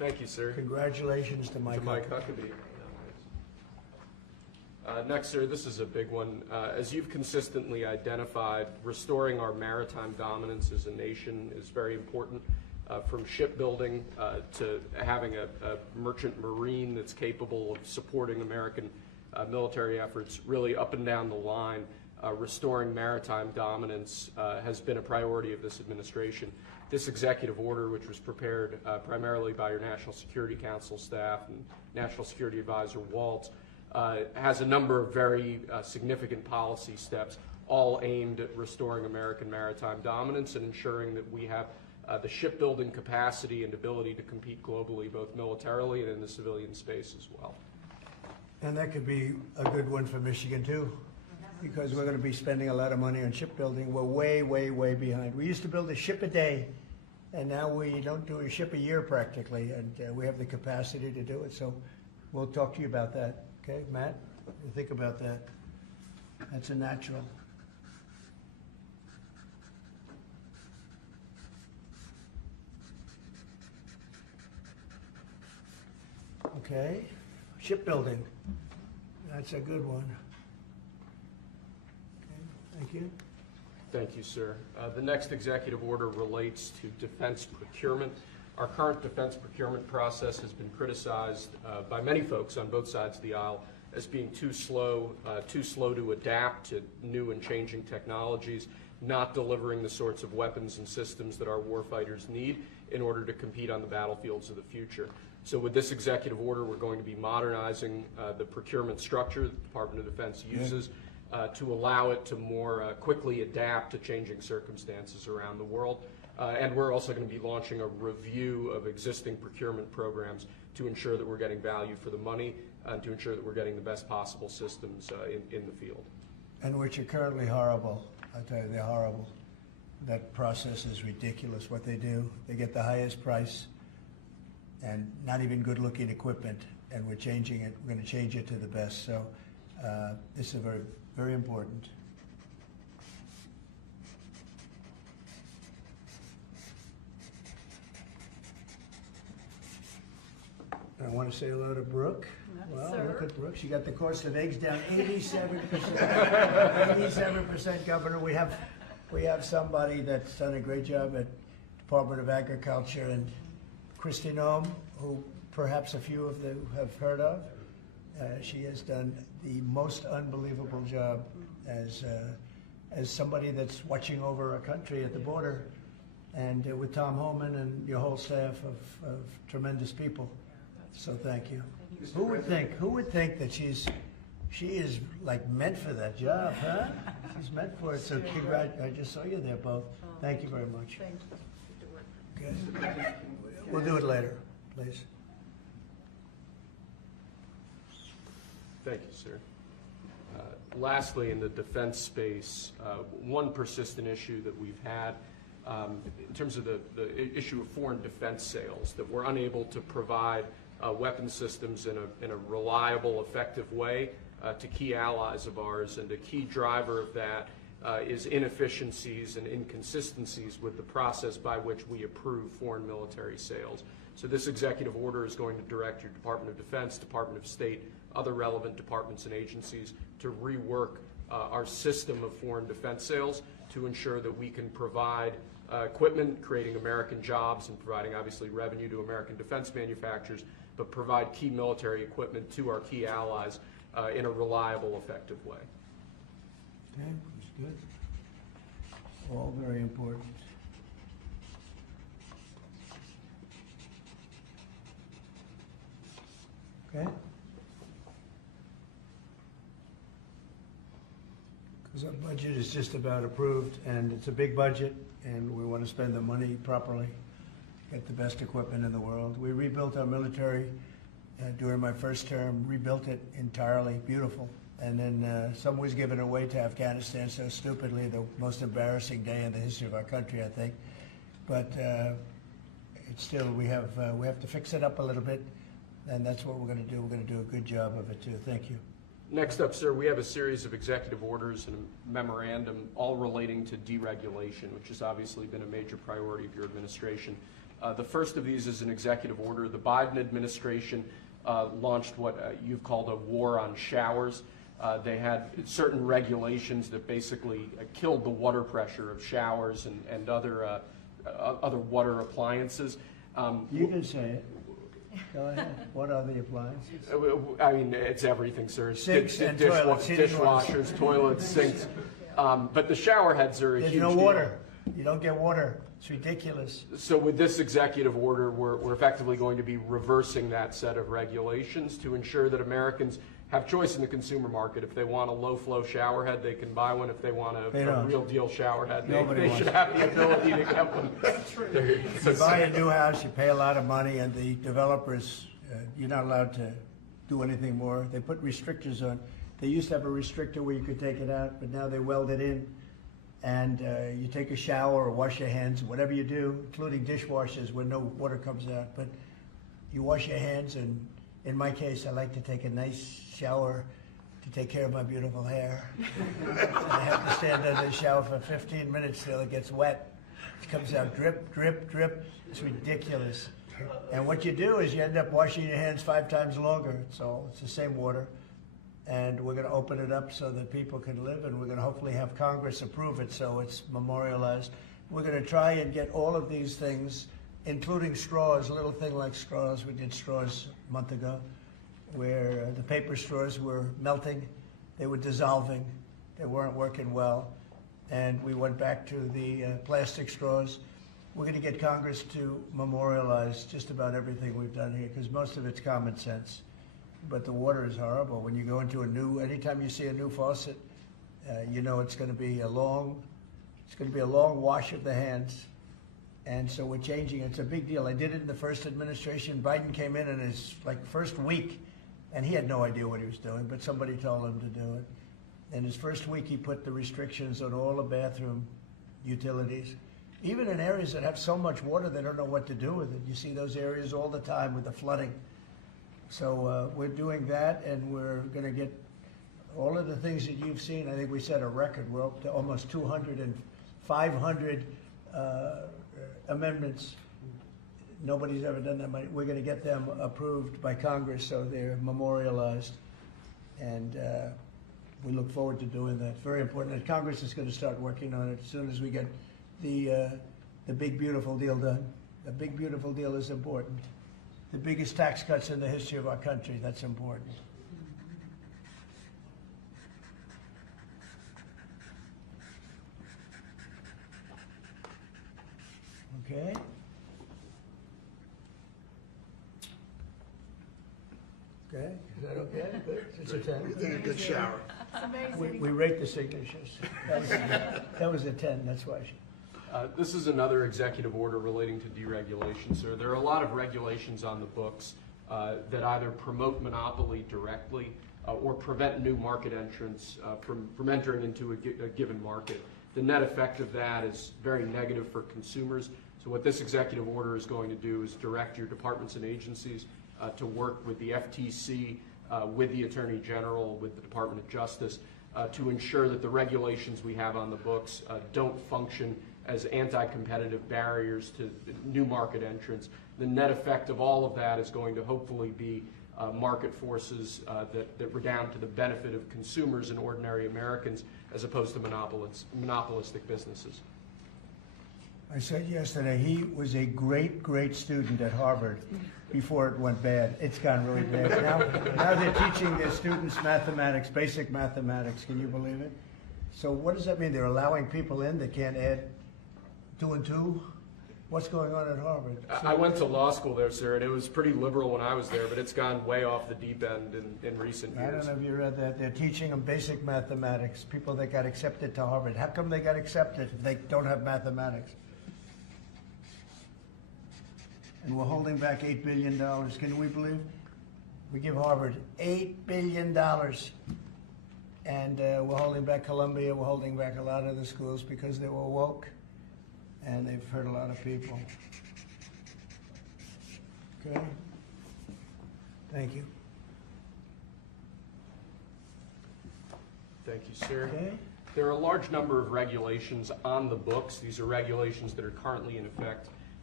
Thank you, sir. Congratulations to Mike. Huckabee. Next, sir, this is a big one. As you've consistently identified, restoring our maritime dominance as a nation is very important, from shipbuilding to having a merchant marine that's capable of supporting American military efforts, really up and down the line. Restoring maritime dominance has been a priority of this administration. This executive order, which was prepared primarily by your National Security Council staff and National Security Advisor Waltz, has a number of very significant policy steps, all aimed at restoring American maritime dominance and ensuring that we have the shipbuilding capacity and ability to compete globally, both militarily and in the civilian space as well. And that could be a good one for Michigan too, because we're going to be spending a lot of money on shipbuilding. We're way, way, way behind. We used to build a ship a day, and now we don't do a ship a year practically, and we have the capacity to do it. So we'll talk to you about that. Okay, Matt? What do you think about that? That's a natural. Okay, shipbuilding. That's a good one. Okay, thank you. Thank you, sir. The next executive order relates to defense procurement. Our current defense procurement process has been criticized by many folks on both sides of the aisle as being too slow to adapt to new and changing technologies, not delivering the sorts of weapons and systems that our warfighters need in order to compete on the battlefields of the future. So with this executive order, we're going to be modernizing the procurement structure that the Department of Defense uses to allow it to more quickly adapt to changing circumstances around the world. And we're also going to be launching a review of existing procurement programs to ensure that we're getting value for the money and to ensure that we're getting the best possible systems in the field. And which are currently horrible. I tell you, they're horrible. That process is ridiculous, what they do. They get the highest price and not even good-looking equipment, and we're changing it. We're going to change it to the best. So this is very, very important. I want to say hello to Brooke. Well, look at Brooke. She got the cost of eggs down 87%. 87%, Governor. We have somebody that's done a great job at Department of Agriculture, and Christy Noem, who perhaps a few of you have heard of. She has done the most unbelievable job as somebody that's watching over a country at the border, and with Tom Homan and your whole staff of tremendous people. So thank you. Who would think that she is like meant for that job, huh? She's meant for it. So I just saw you there both. Thank you very much. Good. We'll do it later, please. Thank you, sir. Lastly, in the defense space, one persistent issue that we've had in terms of the issue of foreign defense sales, that we're unable to provide weapon systems in a reliable, effective way to key allies of ours, and a key driver of that is inefficiencies and inconsistencies with the process by which we approve foreign military sales. So this executive order is going to direct your Department of Defense, Department of State, other relevant departments and agencies to rework our system of foreign defense sales to ensure that we can provide equipment, creating American jobs and providing obviously revenue to American defense manufacturers, but provide key military equipment to our key allies in a reliable, effective way. Okay, that's good. All very important. Okay? Because our budget is just about approved, and it's a big budget, and we want to spend the money properly, get the best equipment in the world. We rebuilt our military during my first term, rebuilt it entirely, beautiful. And then some was given away to Afghanistan so stupidly, the most embarrassing day in the history of our country, I think. But it's still, we have to fix it up a little bit, and that's what we're going to do. We're going to do a good job of it too. Thank you. Next up, sir, we have a series of executive orders and a memorandum all relating to deregulation, which has obviously been a major priority of your administration. The first of these is an executive order. The Biden administration launched what you've called a war on showers. They had certain regulations that basically killed the water pressure of showers and other water appliances. You can say it. Go ahead. What are the appliances? I mean, it's everything, sir. Sinks and toilets, dishwashers, toilets, sinks. But the shower heads are a There's huge no deal. water. You don't get water. It's ridiculous. So with this executive order, we're effectively going to be reversing that set of regulations to ensure that Americans have choice in the consumer market. If they want a low-flow shower head, they can buy one. If they want a real deal shower head, they should have the ability to get one. You buy a new house, you pay a lot of money, and the developers, you're not allowed to do anything more. They put restrictors on. They used to have a restrictor where you could take it out, but now they weld it in. And you take a shower or wash your hands, whatever you do, including dishwashers where no water comes out. But you wash your hands, and in my case, I like to take a nice shower to take care of my beautiful hair. And I have to stand under the shower for 15 minutes till it gets wet. It comes out drip, drip, drip. It's ridiculous. And what you do is you end up washing your hands 5 times longer. So it's the same water. And we're going to open it up so that people can live, and we're going to hopefully have Congress approve it so it's memorialized. We're going to try and get all of these things, including straws, a little thing like straws. We did straws a month ago, where the paper straws were melting, they were dissolving, they weren't working well, and we went back to the plastic straws. We're going to get Congress to memorialize just about everything we've done here, because most of it's common sense. But the water is horrible. When you go into anytime you see a new faucet, you know it's going to be a long wash of the hands. And so we're changing. It's a big deal. I did it in the first administration. Biden came in his first week, and he had no idea what he was doing, but somebody told him to do it. In his first week, he put the restrictions on all the bathroom utilities. Even in areas that have so much water, they don't know what to do with it. You see those areas all the time with the flooding. So we're doing that, and we're going to get all of the things that you've seen. I think we set a record. We're up to almost 200 and 500 amendments. Nobody's ever done that much. We're going to get them approved by Congress so they're memorialized. And we look forward to doing that. It's very important. And Congress is going to start working on it as soon as we get the big, beautiful deal done. The big, beautiful deal is important. The biggest tax cuts in the history of our country, that's important. Okay. Okay, is that okay? Good. It's a 10. We think a good shower. We rate the signatures. That was a 10, that's why. This is another executive order relating to deregulation, sir. There are a lot of regulations on the books that either promote monopoly directly or prevent new market entrants from entering into a given market. The net effect of that is very negative for consumers. So what this executive order is going to do is direct your departments and agencies to work with the FTC, with the Attorney General, with the Department of Justice, to ensure that the regulations we have on the books don't function as anti-competitive barriers to new market entrants. The net effect of all of that is going to hopefully be market forces that redound to the benefit of consumers and ordinary Americans as opposed to monopolistic businesses. I said yesterday, he was a great, great student at Harvard before it went bad. It's gone really bad. Now they're teaching their students mathematics, basic mathematics. Can you believe it? So what does that mean? They're allowing people in that can't add 2 and 2? What's going on at Harvard? I went to law school there, sir, and it was pretty liberal when I was there, but it's gone way off the deep end in recent years. I don't know if you read that. They're teaching them basic mathematics, people that got accepted to Harvard. How come they got accepted if they don't have mathematics? And we're holding back $8 billion. Can we believe? We give Harvard $8 billion. And we're holding back Columbia. We're holding back a lot of the schools because they were woke. And they've hurt a lot of people. Okay? Thank you. Thank you, sir. Okay. There are a large number of regulations on the books. These are regulations that are currently in effect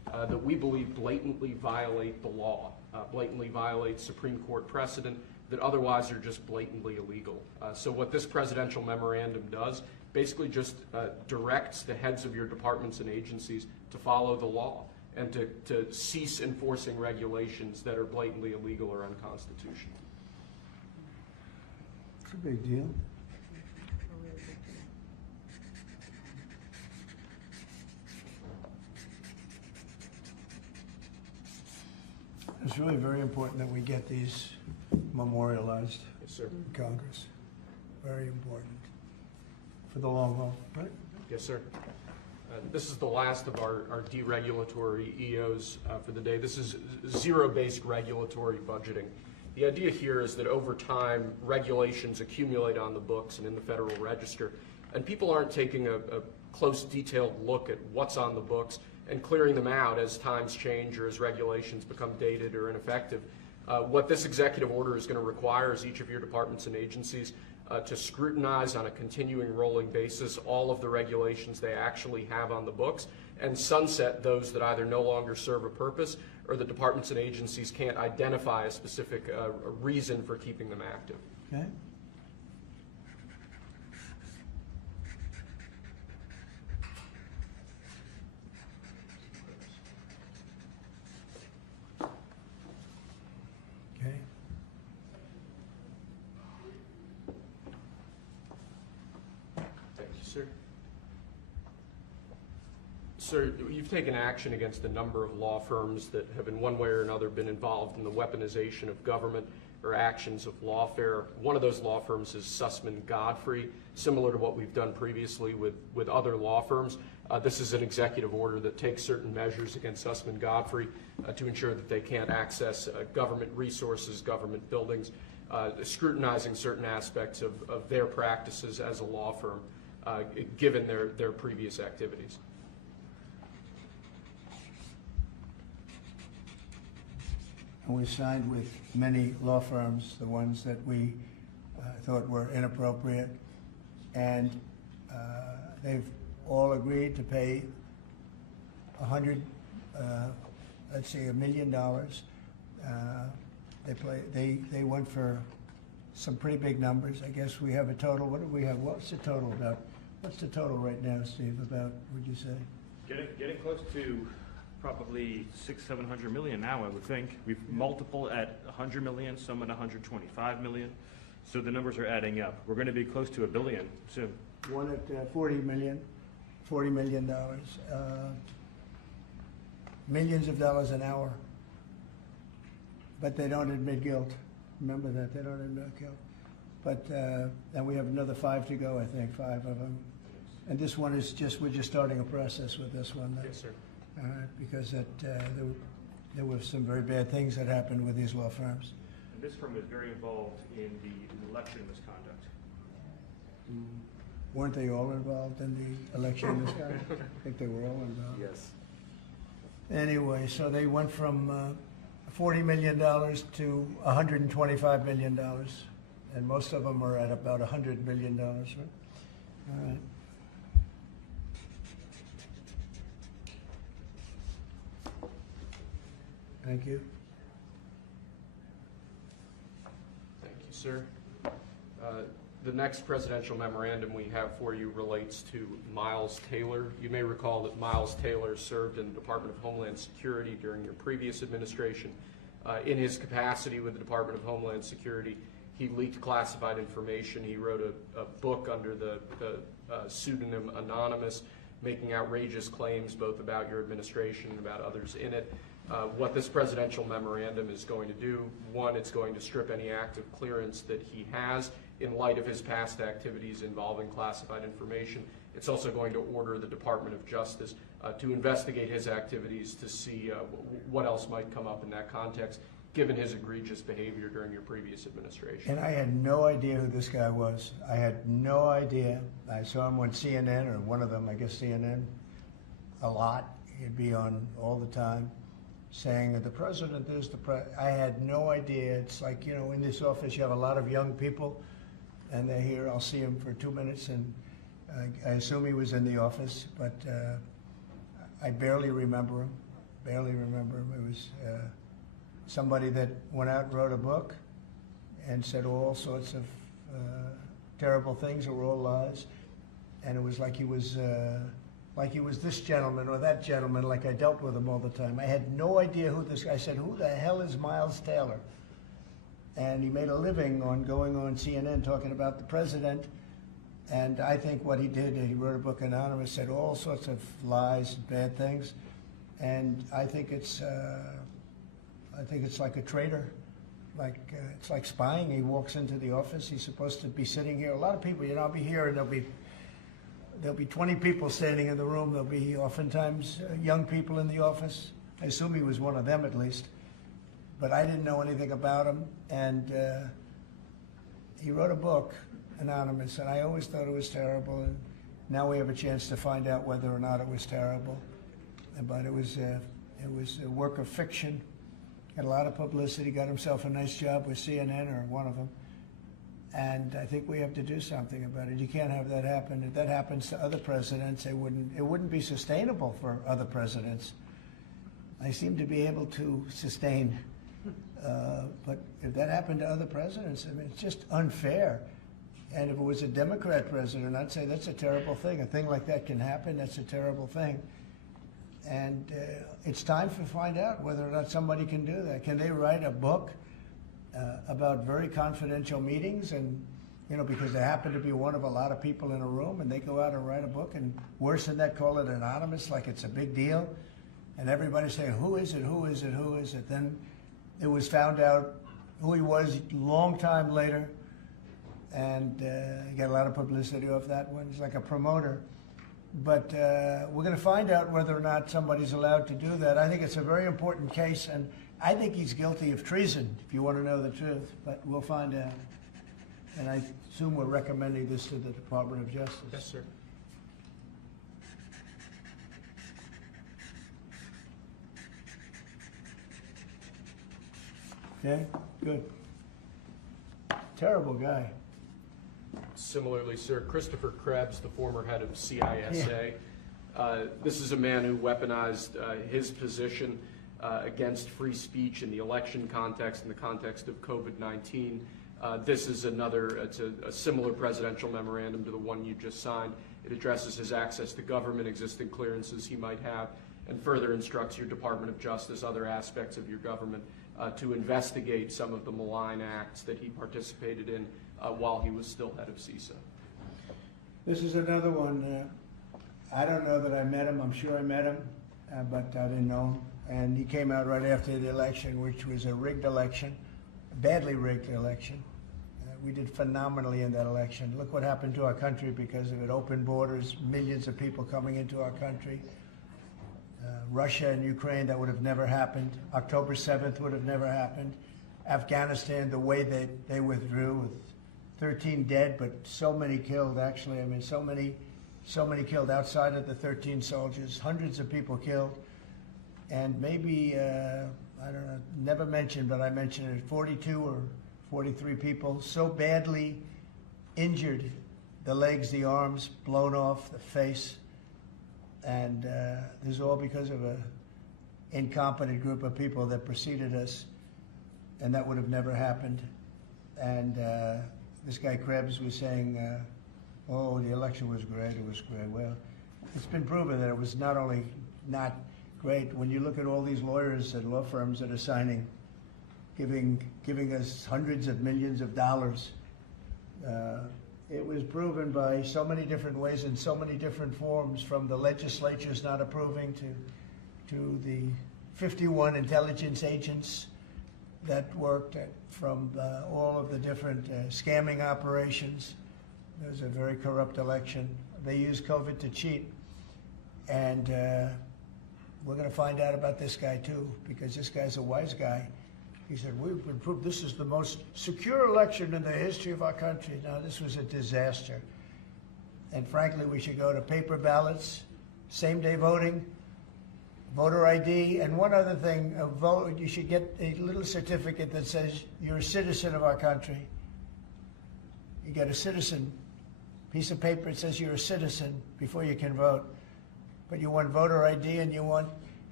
that we believe blatantly violate the law, blatantly violate Supreme Court precedent that otherwise are just blatantly illegal. So what this presidential memorandum does basically just directs the heads of your departments and agencies to follow the law and to cease enforcing regulations that are blatantly illegal or unconstitutional. It's a big deal. It's really very important that we get these memorialized Yes, sir. in Congress. Very important for the long haul, right? Yes, sir. This is the last of our deregulatory EOs for the day. This is zero-based regulatory budgeting. The idea here is that over time, regulations accumulate on the books and in the Federal Register, and people aren't taking a close, detailed look at what's on the books and clearing them out as times change or as regulations become dated or ineffective. What this executive order is going to require is each of your departments and agencies to scrutinize on a continuing rolling basis all of the regulations they actually have on the books and sunset those that either no longer serve a purpose or the departments and agencies can't identify a specific reason for keeping them active. Okay. Okay. Thank you, sir. Sir, you've taken action against a number of law firms that have in one way or another been involved in the weaponization of government or actions of lawfare. One of those law firms is Sussman Godfrey, similar to what we've done previously with other law firms. This is an executive order that takes certain measures against Sussman Godfrey to ensure that they can't access government resources, government buildings, scrutinizing certain aspects of their practices as a law firm, given their previous activities. And we signed with many law firms, the ones that we thought were inappropriate, and they've all agreed to pay $1 million. They went for some pretty big numbers. I guess we have a total. What do we have? What's the total about? What's the total right now, Steve? About, would you say? Getting close to probably 600-700 million now, I would think. We've multiple at 100 million, some at 125 million. So the numbers are adding up. We're going to be close to $1 billion soon. One at $40 million. Millions of dollars an hour. But they don't admit guilt. Remember that, they don't admit guilt. But, and we have another 5 to go, I think, 5 of them. And this one is just, we're just starting a process with this one. Yes, sir. Because there were some very bad things that happened with these law firms. And this firm is very involved in the election misconduct. Weren't they all involved in the election misconduct? I think they were all involved. Yes. Anyway, so they went from $40 million to $125 million, and most of them are at about $100 million, right? All right. Thank you. Thank you, sir. The next presidential memorandum we have for you relates to Miles Taylor. You may recall that Miles Taylor served in the Department of Homeland Security during your previous administration. In his capacity with the Department of Homeland Security, he leaked classified information. He wrote a book under the pseudonym Anonymous, making outrageous claims both about your administration and about others in it. What this presidential memorandum is going to do, one, it's going to strip any active clearance that he has in light of his past activities involving classified information. It's also going to order the Department of Justice to investigate his activities to see what else might come up in that context, given his egregious behavior during your previous administration. And I had no idea who this guy was. I had no idea. I saw him on CNN, or one of them, I guess CNN, a lot. He'd be on all the time, saying that the president is the president. I had no idea. It's like, you know, in this office you have a lot of young people, and they're here. I'll see him for 2 minutes, and I assume he was in the office, but I barely remember him. barely remember him. It was somebody that went out and wrote a book and said all sorts of terrible things that were all lies. And it was like he was this gentleman or that gentleman, like I dealt with him all the time. I had no idea who this guy. I said, who the hell is Miles Taylor? And he made a living on going on CNN talking about the president. And I think what he did, he wrote a book, Anonymous, said all sorts of lies and bad things. And I think it's like a traitor. It's like spying. He walks into the office. He's supposed to be sitting here. A lot of people, I'll be here and there'll be 20 people standing in the room. There'll be oftentimes young people in the office. I assume he was one of them at least. But I didn't know anything about him. And he wrote a book, Anonymous, and I always thought it was terrible. And now we have a chance to find out whether or not it was terrible. But it was a work of fiction. Had a lot of publicity, got himself a nice job with CNN or one of them. And I think we have to do something about it. You can't have that happen. If that happens to other presidents, it wouldn't be sustainable for other presidents. I seem to be able to sustain. But if that happened to other presidents, I mean, it's just unfair. And if it was a Democrat president, I'd say that's a terrible thing. A thing like that can happen. That's a terrible thing. And it's time to find out whether or not somebody can do that. Can they write a book about very confidential meetings? And, because they happen to be one of a lot of people in a room, and they go out and write a book, and worse than that, call it anonymous, like it's a big deal. And everybody saying, who is it, who is it, who is it? Then it was found out who he was a long time later. And he got a lot of publicity off that one. He's like a promoter. But we're going to find out whether or not somebody's allowed to do that. I think it's a very important case, and I think he's guilty of treason, if you want to know the truth. But we'll find out. And I assume we're recommending this to the Department of Justice. Yes, sir. Okay, good. Terrible guy. Similarly, sir, Christopher Krebs, the former head of CISA. This is a man who weaponized his position against free speech in the election context, in the context of COVID-19. This is it's a similar presidential memorandum to the one you just signed. It addresses his access to government, existing clearances he might have, and further instructs your Department of Justice, other aspects of your government, to investigate some of the malign acts that he participated in while he was still head of CISA. This is another one. I don't know that I met him. I'm sure I met him, but I didn't know him. And he came out right after the election, which was a rigged election, a badly rigged election. We did phenomenally in that election. Look what happened to our country because of it. Open borders, millions of people coming into our country. Russia and Ukraine, that would have never happened. October 7th would have never happened. Afghanistan, the way they withdrew with 13 dead, but so many killed, actually. I mean, so many killed outside of the 13 soldiers, hundreds of people killed. And maybe, I don't know, never mentioned, but I mentioned it, 42 or 43 people so badly injured, the legs, the arms, blown off, the face. And this is all because of an incompetent group of people that preceded us, and that would have never happened. And this guy Krebs was saying, oh, the election was great, it was great. Well, it's been proven that it was not only not great. When you look at all these lawyers and law firms that are signing, giving us hundreds of millions of dollars, it was proven by so many different ways in so many different forms, from the legislatures not approving to the 51 intelligence agents that worked from all of the different scamming operations. It was a very corrupt election. They used COVID to cheat. And we're going to find out about this guy too, because this guy's a wise guy. He said, we've been proved this is the most secure election in the history of our country. Now, this was a disaster. And frankly, we should go to paper ballots, same-day voting, voter ID, and one other thing, you should get a little certificate that says you're a citizen of our country. You get a citizen piece of paper that says you're a citizen before you can vote. But you want voter ID and you want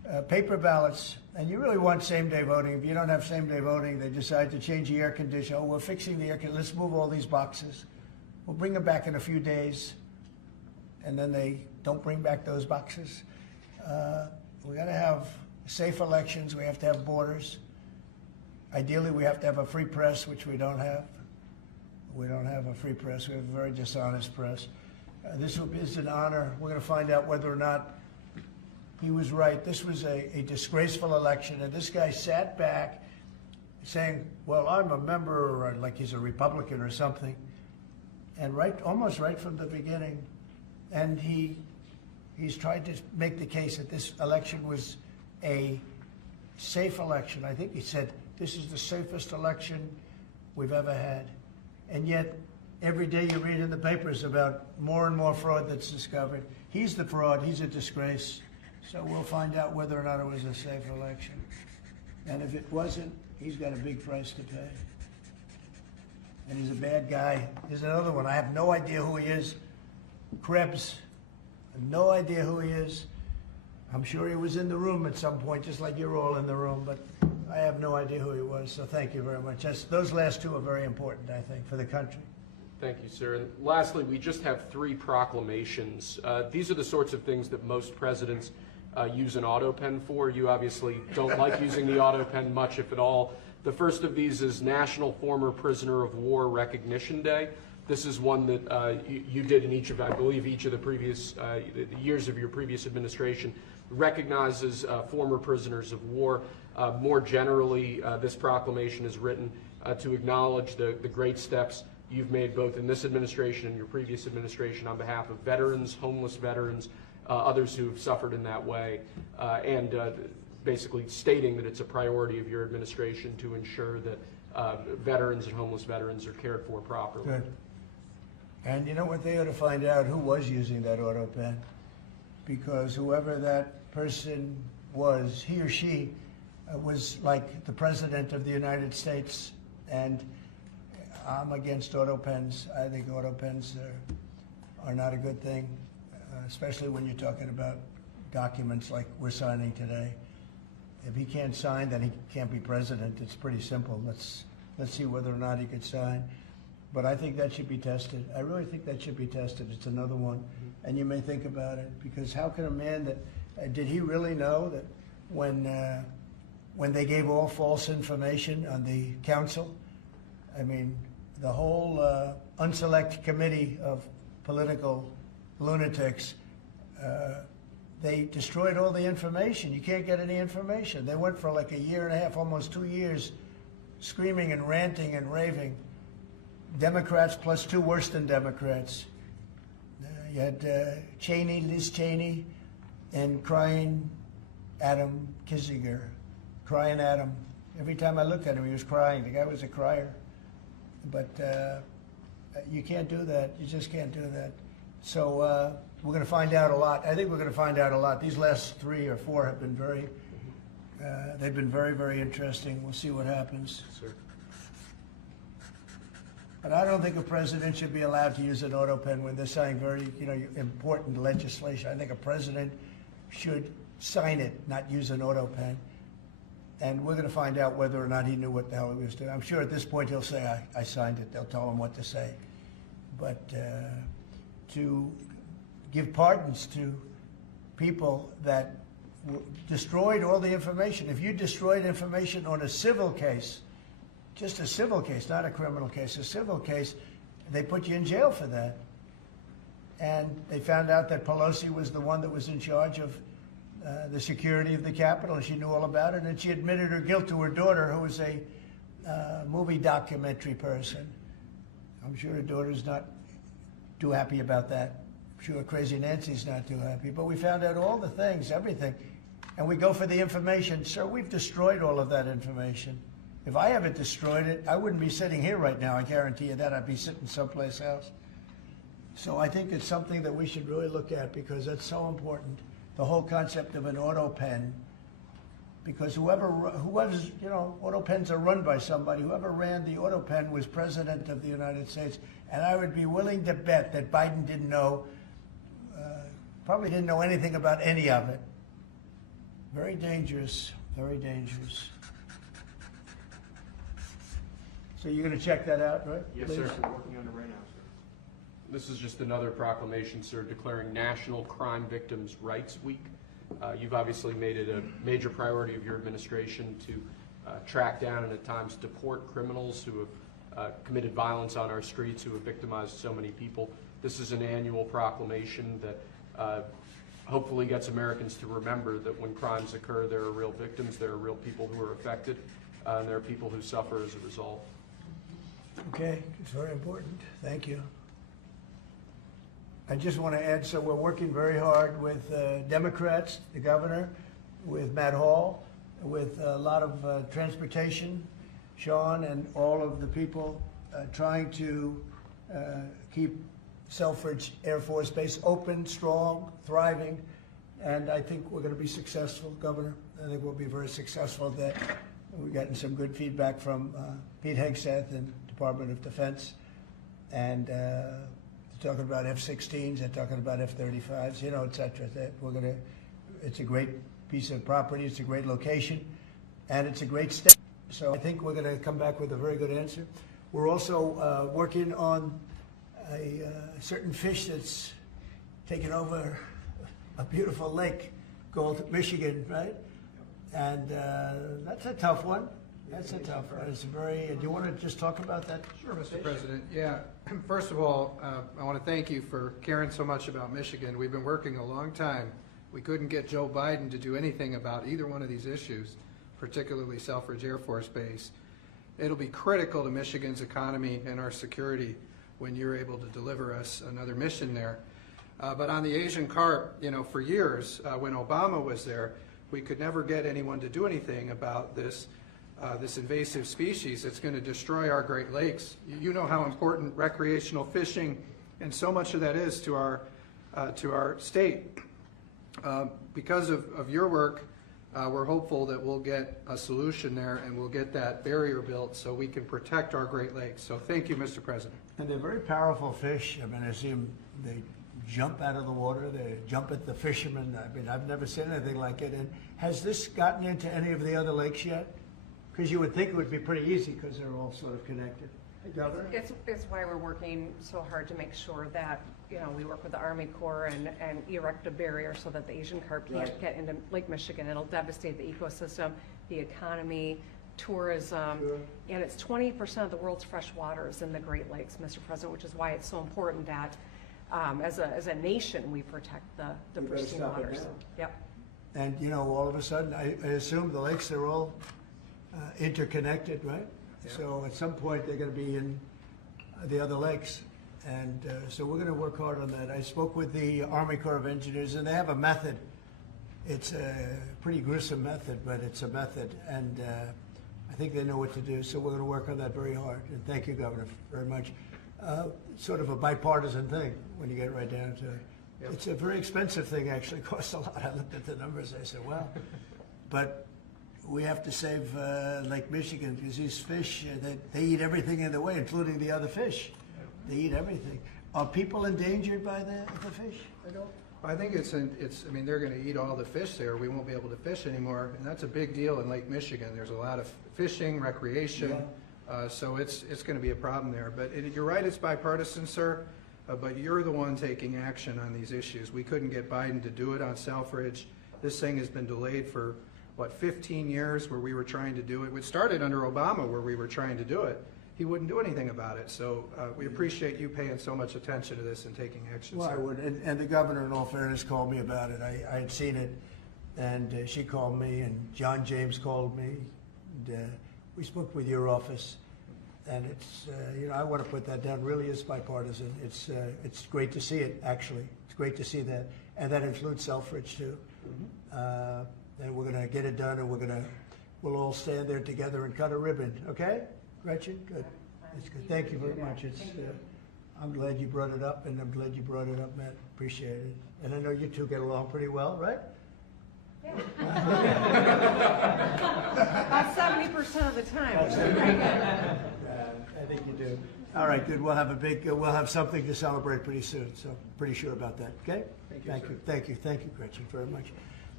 paper ballots, and you really want same-day voting. If you don't have same-day voting, they decide to change the air conditioner. Oh, we're fixing the air conditioner. Let's move all these boxes. We'll bring them back in a few days, and then they don't bring back those boxes. We got to have safe elections. We have to have borders. Ideally, we have to have a free press, which we don't have. We don't have a free press. We have a very dishonest press. This is an honor. We're going to find out whether or not he was right. This was a disgraceful election, and this guy sat back saying, well, I'm a member, or like he's a Republican or something, and almost right from the beginning. And he's tried to make the case that this election was a safe election. I think he said, this is the safest election we've ever had. And yet, every day you read in the papers about more and more fraud that's discovered. He's the fraud. He's a disgrace. So we'll find out whether or not it was a safe election. And if it wasn't, he's got a big price to pay. And he's a bad guy. There's another one. I have no idea who he is. Krebs. I have no idea who he is. I'm sure he was in the room at some point, just like you're all in the room, but I have no idea who he was. So thank you very much. Those last two are very important, I think, for the country. Thank you, sir. And lastly, we just have 3 proclamations. These are the sorts of things that most presidents use an autopen for. You obviously don't like using the autopen much, if at all. The first of these is National Former Prisoner of War Recognition Day. This is one that you did in each of, I believe, each of the previous years of your previous administration, recognizes former prisoners of war. More generally, this proclamation is written to acknowledge the great steps you've made both in this administration and your previous administration on behalf of veterans, homeless veterans, others who have suffered in that way, and basically stating that it's a priority of your administration to ensure that veterans and homeless veterans are cared for properly. Good. And you know what? They ought to find out who was using that autopen, because whoever that person was, he or she was like the President of the United States, and I'm against autopens. I think autopens are not a good thing, especially when you're talking about documents like we're signing today. If he can't sign, then he can't be president. It's pretty simple. Let's see whether or not he could sign. But I think that should be tested. I really think that should be tested. It's another one. And you may think about it, because how can a man that, did he really know that when they gave all false information on the council, I mean, the whole unselect committee of political lunatics, they destroyed all the information. You can't get any information. They went for like a year and a half, almost 2 years, screaming and ranting and raving. Democrats plus 2 worse than Democrats. You had Cheney, Liz Cheney, and crying Adam Kinzinger. Crying Adam. Every time I looked at him, he was crying. The guy was a crier. But you can't do that. You just can't do that. So we're going to find out a lot. I think we're going to find out a lot. These last 3 or 4 have been they've been very, very interesting. We'll see what happens. Sir. But I don't think a president should be allowed to use an autopen when they're signing very, important legislation. I think a president should sign it, not use an autopen. And we're going to find out whether or not he knew what the hell he was doing. I'm sure at this point he'll say, I signed it. They'll tell him what to say. But to give pardons to people that destroyed all the information. If you destroyed information on a civil case, just a civil case, not a criminal case, a civil case, they put you in jail for that. And they found out that Pelosi was the one that was in charge of the security of the Capitol, and she knew all about it, and she admitted her guilt to her daughter, who was a movie documentary person. I'm sure her daughter's not too happy about that. I'm sure Crazy Nancy's not too happy. But we found out all the things, everything. And we go for the information. Sir, we've destroyed all of that information. If I haven't destroyed it, I wouldn't be sitting here right now, I guarantee you that. I'd be sitting someplace else. So I think it's something that we should really look at, because that's so important. The whole concept of an auto pen, because whoever's, auto pens are run by somebody. Whoever ran the auto pen was president of the United States. And I would be willing to bet that Biden didn't know, probably didn't know anything about any of it. Very dangerous, very dangerous. So you're going to check that out, right? Yes, Liz? sir. We're working on it right now, sir. This is just another proclamation, sir, declaring National Crime Victims' Rights Week. You've obviously made it a major priority of your administration to track down and at times deport criminals who have committed violence on our streets, who have victimized so many people. This is an annual proclamation that hopefully gets Americans to remember that when crimes occur, there are real victims, there are real people who are affected, and there are people who suffer as a result. Okay, it's very important. Thank you. I just want to add, so we're working very hard with Democrats, the governor, with Matt Hall, with a lot of transportation, Sean, and all of the people trying to keep Selfridge Air Force Base open, strong, thriving, and I think we're going to be successful, Governor. I think we'll be very successful at that. We've gotten some good feedback from Pete Hegseth and Department of Defense, and they're talking about F-16s, they're talking about F-35s, you know, et cetera. That we're going to, it's a great piece of property, it's a great location, and it's a great state. So I think we're going to come back with a very good answer. We're also working on a certain fish that's taken over a beautiful lake called Michigan, right? And that's a tough one. That's a tough one. It's very. Do you want to just talk about that? Sure, Mr. President. Yeah. First of all, I want to thank you for caring so much about Michigan. We've been working a long time. We couldn't get Joe Biden to do anything about either one of these issues, particularly Selfridge Air Force Base. It'll be critical to Michigan's economy and our security when you're able to deliver us another mission there. But on the Asian carp, you know, for years, when Obama was there, we could never get anyone to do anything about this invasive species that's going to destroy our Great Lakes. You know how important recreational fishing and so much of that is to our state. Because of your work, we're hopeful that we'll get a solution there and we'll get that barrier built so we can protect our Great Lakes. So thank you, Mr. President. And they're very powerful fish. I mean, I see them, they jump out of the water, they jump at the fishermen. I mean, I've never seen anything like it. And has this gotten into any of the other lakes yet? Because you would think it would be pretty easy because they're all sort of connected. Hey, Governor? It's why we're working so hard to make sure that, you know, we work with the Army Corps and erect a barrier so that the Asian carp can't get into Lake Michigan. It'll devastate the ecosystem, the economy, tourism, and it's 20% of the world's fresh water is in the Great Lakes, Mr. President, which is why it's so important that as a nation we protect the pristine waters. Yep. And, you know, all of a sudden, I assume the lakes are all interconnected, right? Yeah. So at some point they're going to be in the other lakes. And so we're going to work hard on that. I spoke with the Army Corps of Engineers, and they have a method. It's a pretty gruesome method, but it's a method. And I think they know what to do. So we're going to work on that very hard. And thank you, Governor, very much. Sort of a bipartisan thing when you get right down to it. Yep. It's a very expensive thing, actually. It costs a lot. I looked at the numbers. I said, wow. But we have to save Lake Michigan because these fish, they eat everything in the way, including the other fish. They eat everything. Are people endangered by the fish? I think I mean, they're going to eat all the fish there. We won't be able to fish anymore, and that's a big deal in Lake Michigan. There's a lot of fishing, recreation, so it's going to be a problem there. But you're right, it's bipartisan, sir, but you're the one taking action on these issues. We couldn't get Biden to do it on Selfridge. This thing has been delayed for, 15 years where we were trying to do it. It started under Obama where we were trying to do it. He wouldn't do anything about it. So we appreciate you paying so much attention to this and taking action. Well, I would. And the governor, in all fairness, called me about it. I had seen it, and she called me, and John James called me. And, we spoke with your office, and it's, you know, I want to put that down. Really is bipartisan. It's great to see it, actually. It's great to see that. And that includes Selfridge, too. Mm-hmm. And we're going to get it done, and we'll all stand there together and cut a ribbon, okay? Gretchen, good. That's good. Thank you very much. It's, I'm glad you brought it up, and I'm glad you brought it up, Matt. Appreciate it. And I know you two get along pretty well, right? Yeah. About 70% of the time. I think you do. All right, good. We'll have something to celebrate pretty soon. So pretty sure about that. Okay. Thank you. Thank you, Gretchen, very much.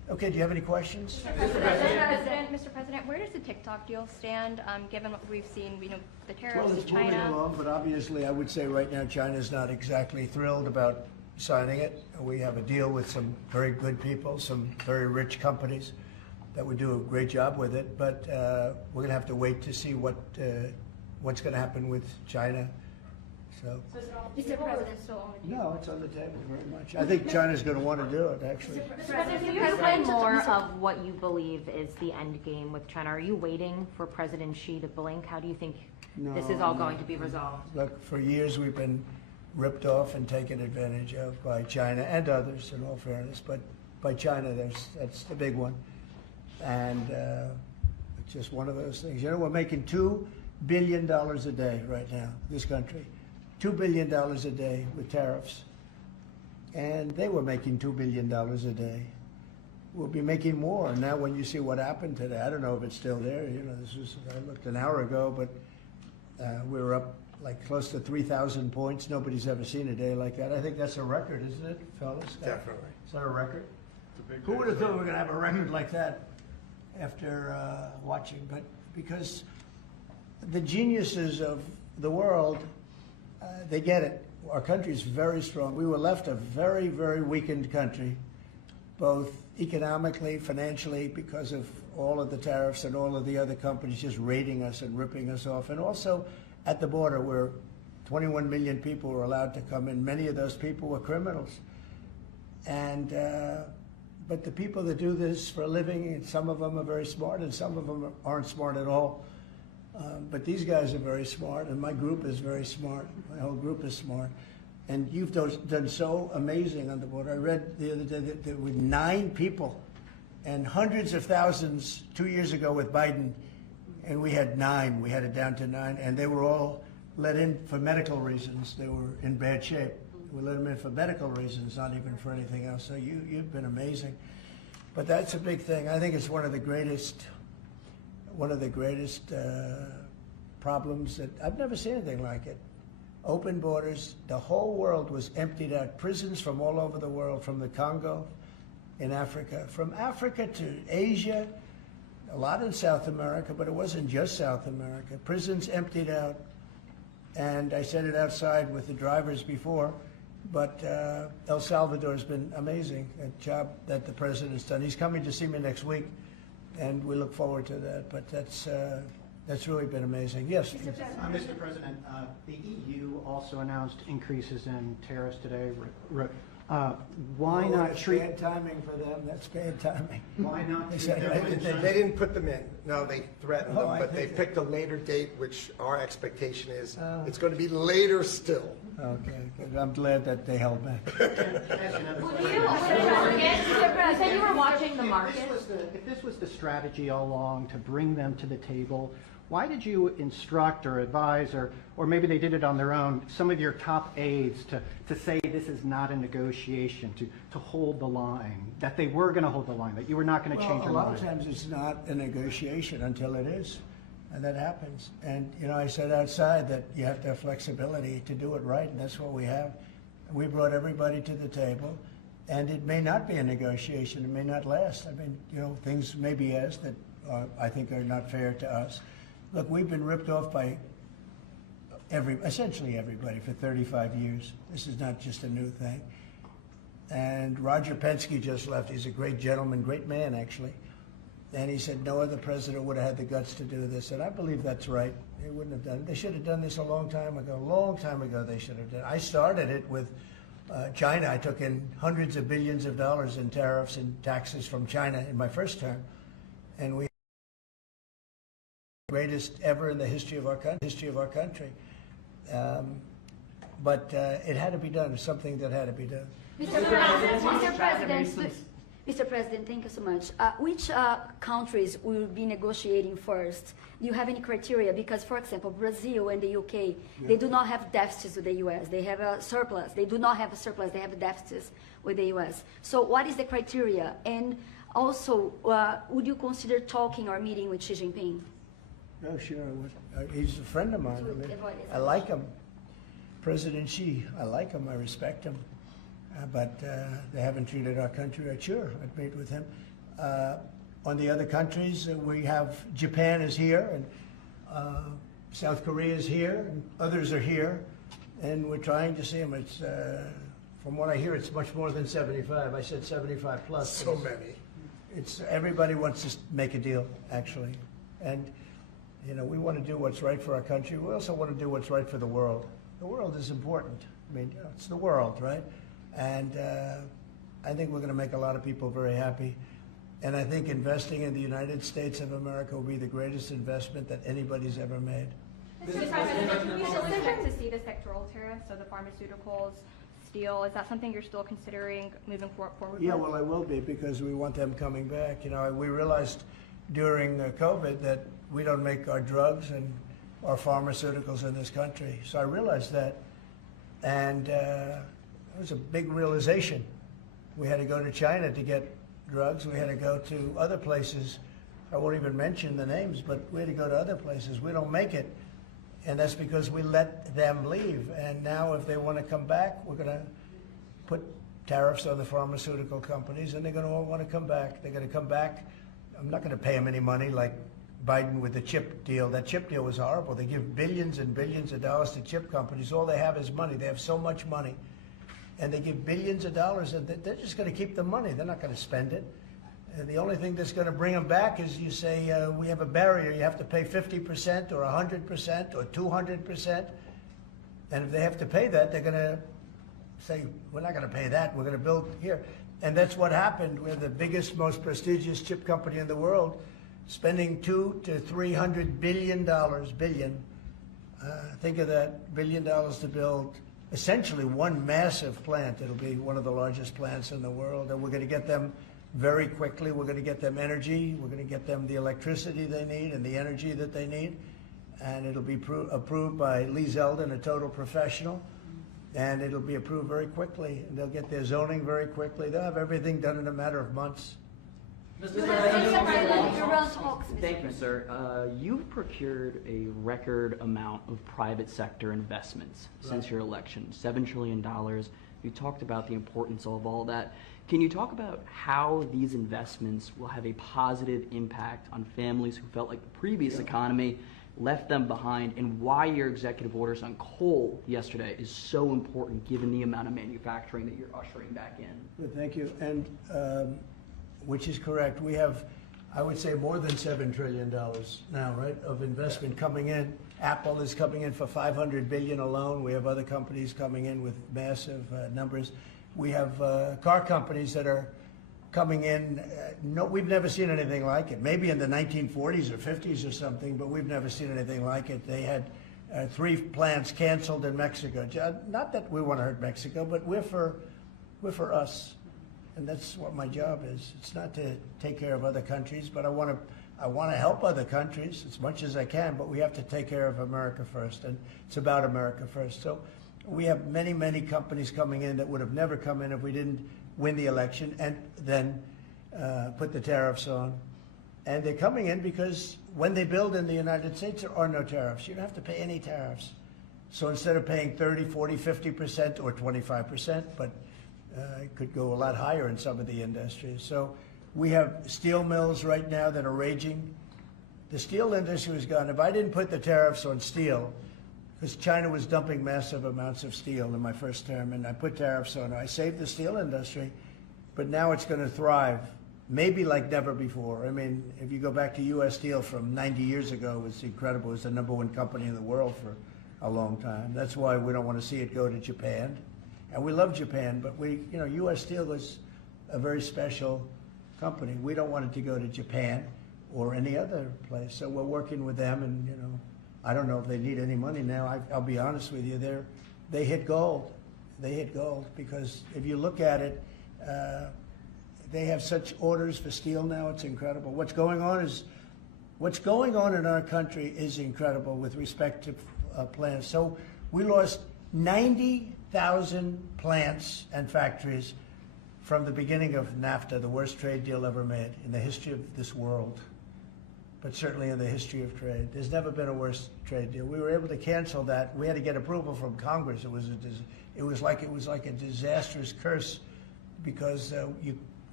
Okay, do you have any questions? Mr. President, where does the TikTok deal stand, given what we've seen, the tariffs Well, in it's moving China? along, but obviously I would say right now China's not exactly thrilled about signing it. We have a deal with some very good people, some very rich companies that would do a great job with it, but we're going to have to wait to see what's going to happen with China. So, Mr. President, still on the table? no, it's on the table very much. I think China's going to want to do it, actually. Mr. President, can you explain more of what you believe is the end game with China? Are you waiting for President Xi to blink? How do you think this is all going to be resolved? Look, for years we've been ripped off and taken advantage of by China and others, in all fairness, but by China, that's the big one. And it's just one of those things. You know, we're making $2 billion a day right now, this country. $2 billion a day with tariffs. And they were making $2 billion a day. We'll be making more. Now when you see what happened today, I don't know if it's still there. You know, I looked an hour ago, but we were up like close to 3,000 points. Nobody's ever seen a day like that. I think that's a record, isn't it, fellas? Definitely. Is that a record? Who would have thought we were going to have a record like that after watching? But because the geniuses of the world, they get it. Our country is very strong. We were left a very, very weakened country, both economically, financially, because of all of the tariffs and all of the other companies just raiding us and ripping us off. And also at the border where 21 million people were allowed to come in. Many of those people were criminals. And but the people that do this for a living, and some of them are very smart and some of them aren't smart at all. But these guys are very smart, and my group is very smart. My whole group is smart. And you've done so amazing on the border. I read the other day that there were 9 people and hundreds of thousands 2 years ago with Biden, and we had 9. We had it down to 9, and they were all let in for medical reasons. They were in bad shape. We let them in for medical reasons, not even for anything else. So you've been amazing. But that's a big thing. I think it's one of the greatest problems that I've never seen anything like it. Open borders, the whole world was emptied out. Prisons from all over the world, from the Congo in Africa, from Africa to Asia, a lot in South America, but it wasn't just South America. Prisons emptied out, and I said it outside with the drivers before, but El Salvador has been amazing, a job that the president's done. He's coming to see me next week, and we look forward to that, but that's really been amazing. Yes? Mr. President, the EU also announced increases in tariffs today. Why not That's treat... bad timing for them. That's bad timing. Why not They treat said, them- They didn't put them in. No, they threatened Oh, them, I but they think- picked a later date, which our expectation is it's going to be later still. Okay, good. I'm glad that they held back. You said you were watching the market. If this was the strategy all along to bring them to the table, why did you instruct or advise, or maybe they did it on their own, some of your top aides to say this is not a negotiation, to hold the line, that they were going to hold the line, that you were not going to change your Well, a lot mind? of times it's not a negotiation until it is, and that happens. And, you know, I said outside that you have to have flexibility to do it right, and that's what we have. We brought everybody to the table, and it may not be a negotiation. It may not last. I mean, you know, things may be asked that I think are not fair to us. Look, we've been ripped off by essentially everybody for 35 years. This is not just a new thing. And Roger Penske just left. He's a great gentleman, great man, actually. And he said no other president would have had the guts to do this. And I believe that's right. They wouldn't have done it. They should have done this a long time ago. A long time ago they should have done it. I started it with China. I took in hundreds of billions of dollars in tariffs and taxes from China in my first term. And we greatest ever in the history of our country. But it had to be done. It's something that had to be done. Mr. President, thank you so much. Which countries will be negotiating first? Do you have any criteria? Because, for example, Brazil and the UK, they do not have deficits with the US. They have a surplus. They do not have a surplus. They have deficits with the US. So what is the criteria? And also, would you consider talking or meeting with Xi Jinping? Oh, sure. He's a friend of mine. I mean, I like him. President Xi, I like him. I respect him. But they haven't treated our country right. Sure, I'd meet with him. On the other countries, we have Japan is here, and South Korea is here, and others are here, and we're trying to see them. It's, from what I hear, it's much more than 75. I said 75 plus. So many. It's everybody wants to make a deal, actually, and you know we want to do what's right for our country. We also want to do what's right for the world. The world is important. I mean, you know, it's the world, right? And I think we're going to make a lot of people very happy. And I think investing in the United States of America will be the greatest investment that anybody's ever made. Mr. President, can we still expect to see the sectoral tariffs, so the pharmaceuticals, steel? Is that something you're still considering moving forward? Yeah, with? well, I will be, because we want them coming back. You know, we realized during COVID that we don't make our drugs and our pharmaceuticals in this country. So I realized that, and it was a big realization. We had to go to China to get drugs. We had to go to other places. I won't even mention the names, but we had to go to other places. We don't make it, and that's because we let them leave. And now if they want to come back, we're going to put tariffs on the pharmaceutical companies, and they're going to all want to come back. They're going to come back. I'm not going to pay them any money like Biden with the chip deal. That chip deal was horrible. They give billions and billions of dollars to chip companies. All they have is money. They have so much money. And they give billions of dollars, and they're just going to keep the money. They're not going to spend it. And the only thing that's going to bring them back is you say, we have a barrier. You have to pay 50% or 100% or 200%. And if they have to pay that, they're going to say, we're not going to pay that. We're going to build here. And that's what happened. We're the biggest, most prestigious chip company in the world, spending $200 to $300 billion. Think of that, $1 billion to build essentially one massive plant. It'll be one of the largest plants in the world, and we're going to get them very quickly. We're going to get them energy. We're going to get them the electricity they need and the energy that they need, and it'll be approved by Lee Zeldin, a total professional, and it'll be approved very quickly. And they'll get their zoning very quickly. They'll have everything done in a matter of months. Thank you, sir. You've procured a record amount of private sector investments since your election, $7 trillion. You talked about the importance of all that. Can you talk about how these investments will have a positive impact on families who felt like the previous economy left them behind, and why your executive orders on coal yesterday is so important given the amount of manufacturing that you're ushering back in? Good, thank you. And which is correct. We have, I would say, more than $7 trillion now, right, of investment coming in. Apple is coming in for $500 billion alone. We have other companies coming in with massive numbers. We have car companies that are coming in. No, we've never seen anything like it. Maybe in the 1940s or 50s or something, but we've never seen anything like it. They had 3 plants canceled in Mexico. Not that we want to hurt Mexico, but we're for us. And that's what my job is. It's not to take care of other countries, but I want to help other countries as much as I can, but we have to take care of America first, and it's about America first. So we have many, many companies coming in that would have never come in if we didn't win the election and then put the tariffs on. And they're coming in because when they build in the United States, there are no tariffs. You don't have to pay any tariffs. So instead of paying 30, 40, 50% or 25%, but it could go a lot higher in some of the industries. So we have steel mills right now that are raging. The steel industry was gone. If I didn't put the tariffs on steel, because China was dumping massive amounts of steel in my first term, and I put tariffs on it, I saved the steel industry, but now it's going to thrive, maybe like never before. I mean, if you go back to U.S. Steel from 90 years ago, it was incredible. It was the #1 company in the world for a long time. That's why we don't want to see it go to Japan. And we love Japan, but U.S. Steel was a very special company. We don't want it to go to Japan or any other place. So we're working with them, and I don't know if they need any money now. I'll be honest with you, they hit gold. They hit gold because if you look at it, they have such orders for steel now. It's incredible. What's going on in our country is incredible with respect to plants. So we lost 90,000 plants and factories from the beginning of NAFTA, the worst trade deal ever made in the history of this world, but certainly in the history of trade. There's never been a worse trade deal. We were able to cancel that. We had to get approval from Congress. It was like a disastrous curse because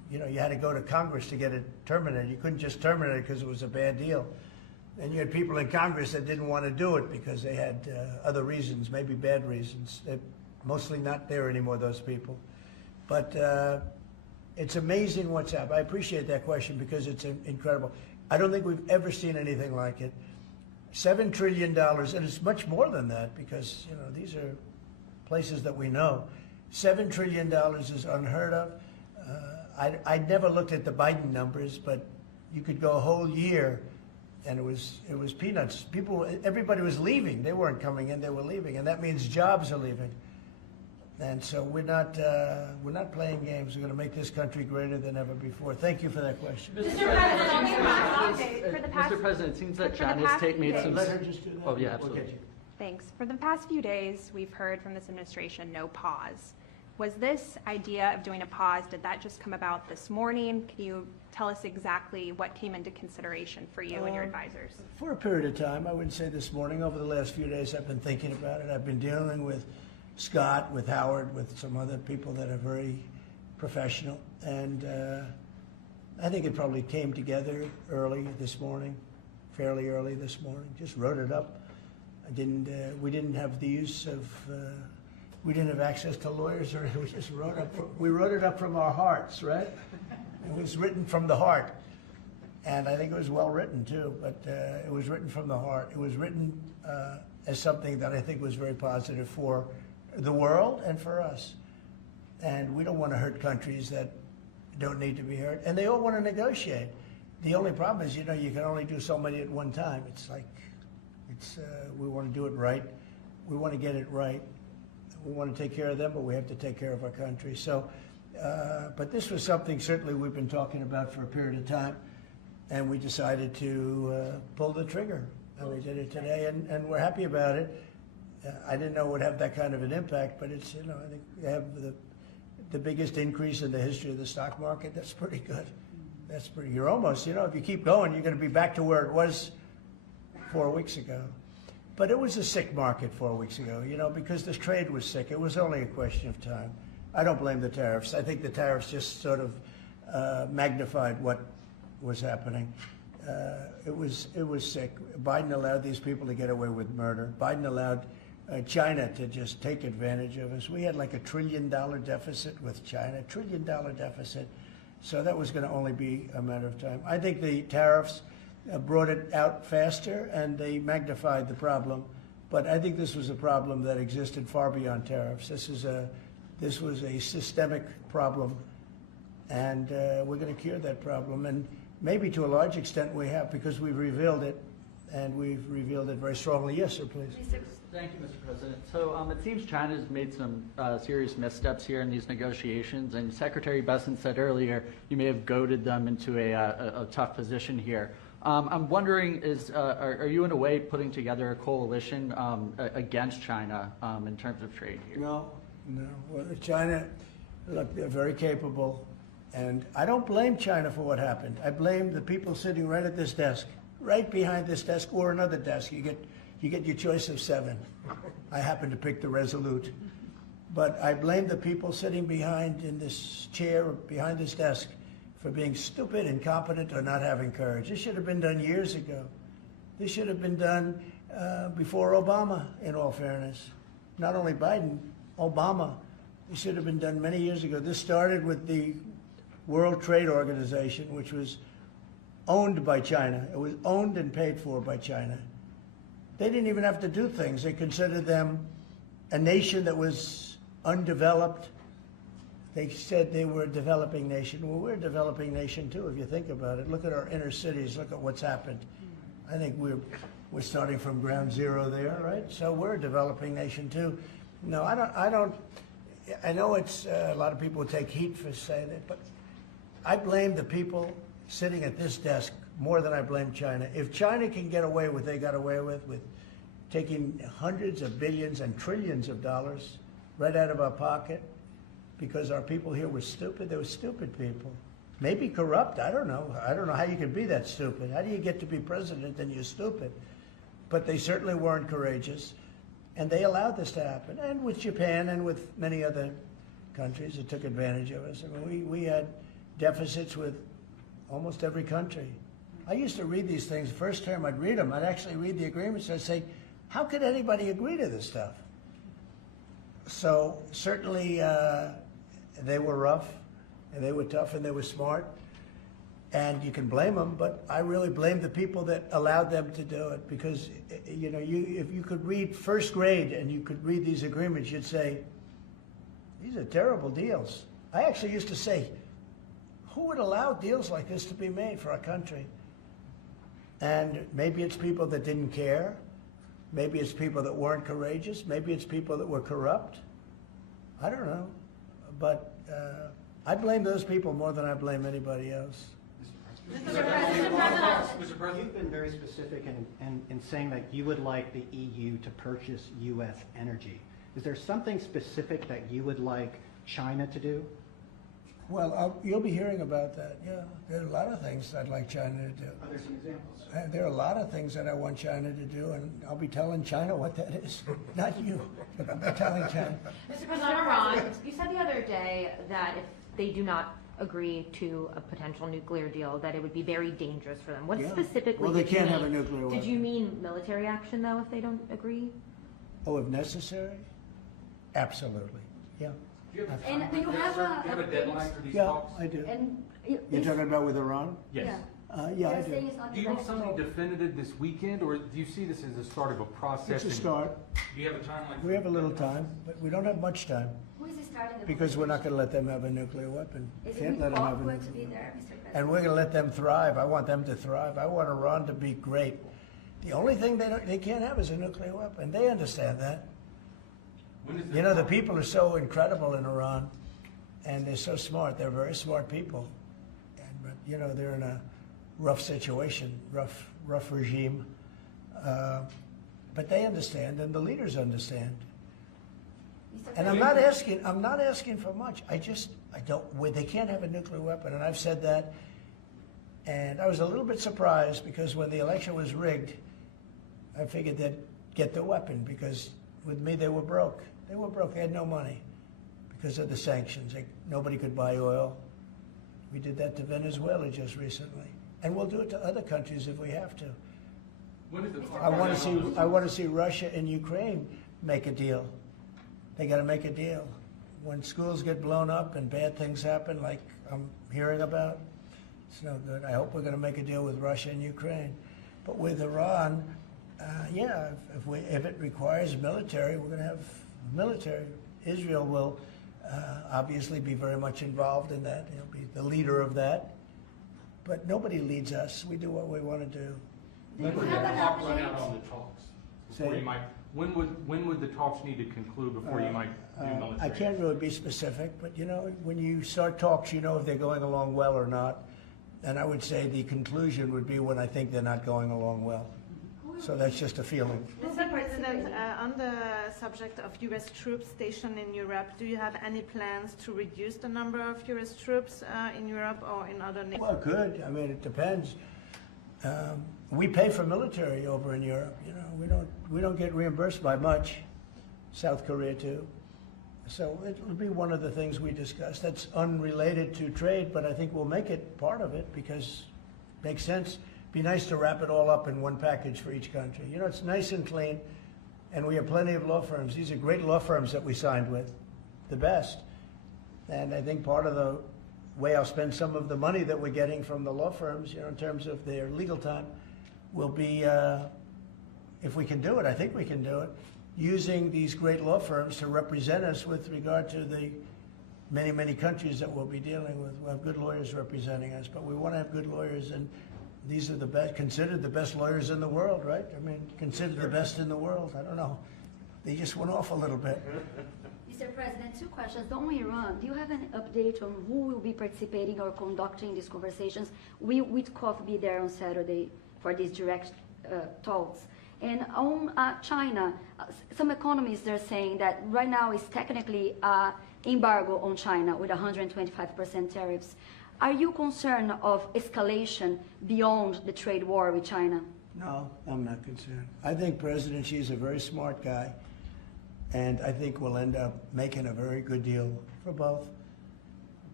you know, you had to go to Congress to get it terminated. You couldn't just terminate it because it was a bad deal. And you had people in Congress that didn't want to do it because they had other reasons, maybe bad reasons. They're mostly not there anymore, those people. But it's amazing what's happened. I appreciate that question because it's incredible. I don't think we've ever seen anything like it. $7 trillion, and it's much more than that because, you know, these are places that we know. $7 trillion is unheard of. I never looked at the Biden numbers, but you could go a whole year and it was peanuts. Everybody was leaving. They weren't coming in, they were leaving. And that means jobs are leaving. And so we're not playing games. We're going to make this country greater than ever before. Thank you for that question. Mr. President, it seems that China's made some... Let her just do that. Oh, yeah, absolutely. Thanks. For the past few days, we've heard from this administration no pause. Was this idea of doing a pause, did that just come about this morning? Can you tell us exactly what came into consideration for you and your advisors? For a period of time, I wouldn't say this morning. Over the last few days, I've been thinking about it. I've been dealing with Scott, with Howard, with some other people that are very professional. And I think it probably came together early this morning, fairly early this morning. Just wrote it up. We didn't have the use of, we didn't have access to lawyers, or we just we wrote it up from our hearts, right? It was written from the heart. And I think it was well written too, but it was written from the heart. It was written as something that I think was very positive for the world and for us. And we don't want to hurt countries that don't need to be hurt. And they all want to negotiate. The only problem is, you know, you can only do so many at one time. It's like, we want to do it right. We want to get it right. We want to take care of them, but we have to take care of our country. So, but this was something certainly we've been talking about for a period of time, and we decided to pull the trigger. And we did it today, and we're happy about it. I didn't know it would have that kind of an impact, but it's, you know, I think we have the biggest increase in the history of the stock market. That's pretty good. That's pretty, you're almost, you know, if you keep going, you're going to be back to where it was 4 weeks ago. But it was a sick market 4 weeks ago, you know, because this trade was sick. It was only a question of time. I don't blame the tariffs. I think the tariffs just sort of magnified what was happening. It was sick. Biden allowed these people to get away with murder. Biden allowed China to just take advantage of us. We had like $1 trillion deficit with China, $1 trillion deficit. So that was going to only be a matter of time. I think the tariffs brought it out faster and they magnified the problem. But I think this was a problem that existed far beyond tariffs. This was a systemic problem, and we're going to cure that problem. And maybe to a large extent we have, because we've revealed it, and we've revealed it very strongly. Yes, sir, please. Thank you, Mr. President. So it seems China's made some serious missteps here in these negotiations, and Secretary Besant said earlier you may have goaded them into a tough position here. I'm wondering, are you in a way putting together a coalition against China in terms of trade here? No. Well, China, look, they're very capable, and I don't blame China for what happened. I blame the people sitting right at this desk, right behind this desk, or another desk. You get your choice of 7. I happen to pick the Resolute. But I blame the people sitting behind in this chair, behind this desk, for being stupid, incompetent, or not having courage. This should have been done years ago. This should have been done before Obama, in all fairness. Not only Biden, Obama. It should have been done many years ago. This started with the World Trade Organization, which was owned by China. It was owned and paid for by China. They didn't even have to do things. They considered them a nation that was undeveloped. They said they were a developing nation. Well, we're a developing nation too, if you think about it. Look at our inner cities. Look at what's happened. I think we're starting from ground zero there, right? So we're a developing nation too. No, I don't. I know it's a lot of people take heat for saying that, but I blame the people sitting at this desk more than I blame China. If China can get away with what they got away with taking hundreds of billions and trillions of dollars right out of our pocket because our people here were stupid, they were stupid people. Maybe corrupt, I don't know. I don't know how you can be that stupid. How do you get to be president and you're stupid? But they certainly weren't courageous, and they allowed this to happen. And with Japan and with many other countries that took advantage of us. I mean, we had deficits with almost every country. I used to read these things. First term, I'd read them. I'd actually read the agreements. I'd say, how could anybody agree to this stuff? So certainly they were rough, and they were tough, and they were smart. And you can blame them, but I really blame the people that allowed them to do it, because you know, if you could read first grade and you could read these agreements, you'd say, these are terrible deals. I actually used to say, who would allow deals like this to be made for our country? And maybe it's people that didn't care. Maybe it's people that weren't courageous. Maybe it's people that were corrupt. I don't know. But I blame those people more than I blame anybody else. Mr. President, you've been very specific in saying that you would like the EU to purchase U.S. energy. Is there something specific that you would like China to do? Well, you'll be hearing about that, yeah. There are a lot of things I'd like China to do. Are there some examples? There are a lot of things that I want China to do, and I'll be telling China what that is. Not you, but I'll be telling China. Mr. President, on Iran, you said the other day that if they do not agree to a potential nuclear deal, that it would be very dangerous for them. What specifically Well, they did you can't mean? have a nuclear weapon. Did you mean military action, though, if they don't agree? Oh, if necessary? Absolutely, yeah. And do you have a deadline for these Yeah, talks? I do. And You're talking about with Iran? Yes. Yeah, I They're do. saying it's not Do you want negotiable. something definitive this weekend, or do you see this as the start of a process? It's a start. Do you have a timeline? We have a little time, but we don't have much time, Who is starting the because we're not going to let them have a nuclear weapon. Is Can't it let them have a Witkoff going to nuclear be weapon. there, Mr. President? And we're going to let them thrive. I want them to thrive. I want Iran to be great. The only thing they can't have is a nuclear weapon. They understand that. You know, the people are so incredible in Iran, and they're so smart. They're very smart people. But, you know, they're in a rough situation, rough regime. But they understand, and the leaders understand. And I'm not asking for much. I don't, they can't have a nuclear weapon, and I've said that. And I was a little bit surprised, because when the election was rigged, I figured they'd get the weapon, because with me they were broke. They were broke, they had no money because of the sanctions. Nobody could buy oil. We did that to Venezuela just recently. And we'll do it to other countries if we have to. I want to see Russia and Ukraine make a deal. They got to make a deal. When schools get blown up and bad things happen, like I'm hearing about, it's no good. I hope we're going to make a deal with Russia and Ukraine. But with Iran, yeah, if it requires military, we're going to have military. Israel will obviously be very much involved in that. He'll be the leader of that. But nobody leads us. We do what we want to do. When would the clock run out on the talks? Before Say- you might, when would the talks need to conclude before you might do military? I can't really be specific, but you know, when you start talks, you know if they're going along well or not. And I would say the conclusion would be when I think they're not going along well. So that's just a feeling. Mr. President, on the subject of U.S. troops stationed in Europe, do you have any plans to reduce the number of U.S. troops in Europe or in other nations? Well, good. I mean, it depends. We pay for military over in Europe. You know, we don't get reimbursed by much. South Korea too. So it will be one of the things we discuss. That's unrelated to trade, but I think we'll make it part of it because it makes sense. Be nice to wrap it all up in one package for each country. You know, it's nice and clean, and we have plenty of law firms. These are great law firms that we signed with, the best. And I think part of the way I'll spend some of the money that we're getting from the law firms, you know, in terms of their legal time, will be, if we can do it, I think we can do it, using these great law firms to represent us with regard to the many, many countries that we'll be dealing with. We'll have good lawyers representing us, but we want to have good lawyers, and these are the best, considered the best lawyers in the world, right? I mean, considered the best in the world. I don't know. They just went off a little bit. Mr. President, two questions. On Iran, do you have an update on who will be participating or conducting these conversations? Will Witkoff be there on Saturday for these direct talks? And on China, some economists are saying that right now is technically embargo on China with 125% tariffs. Are you concerned of escalation beyond the trade war with China? No, I'm not concerned. I think President Xi's a very smart guy, and I think we'll end up making a very good deal for both.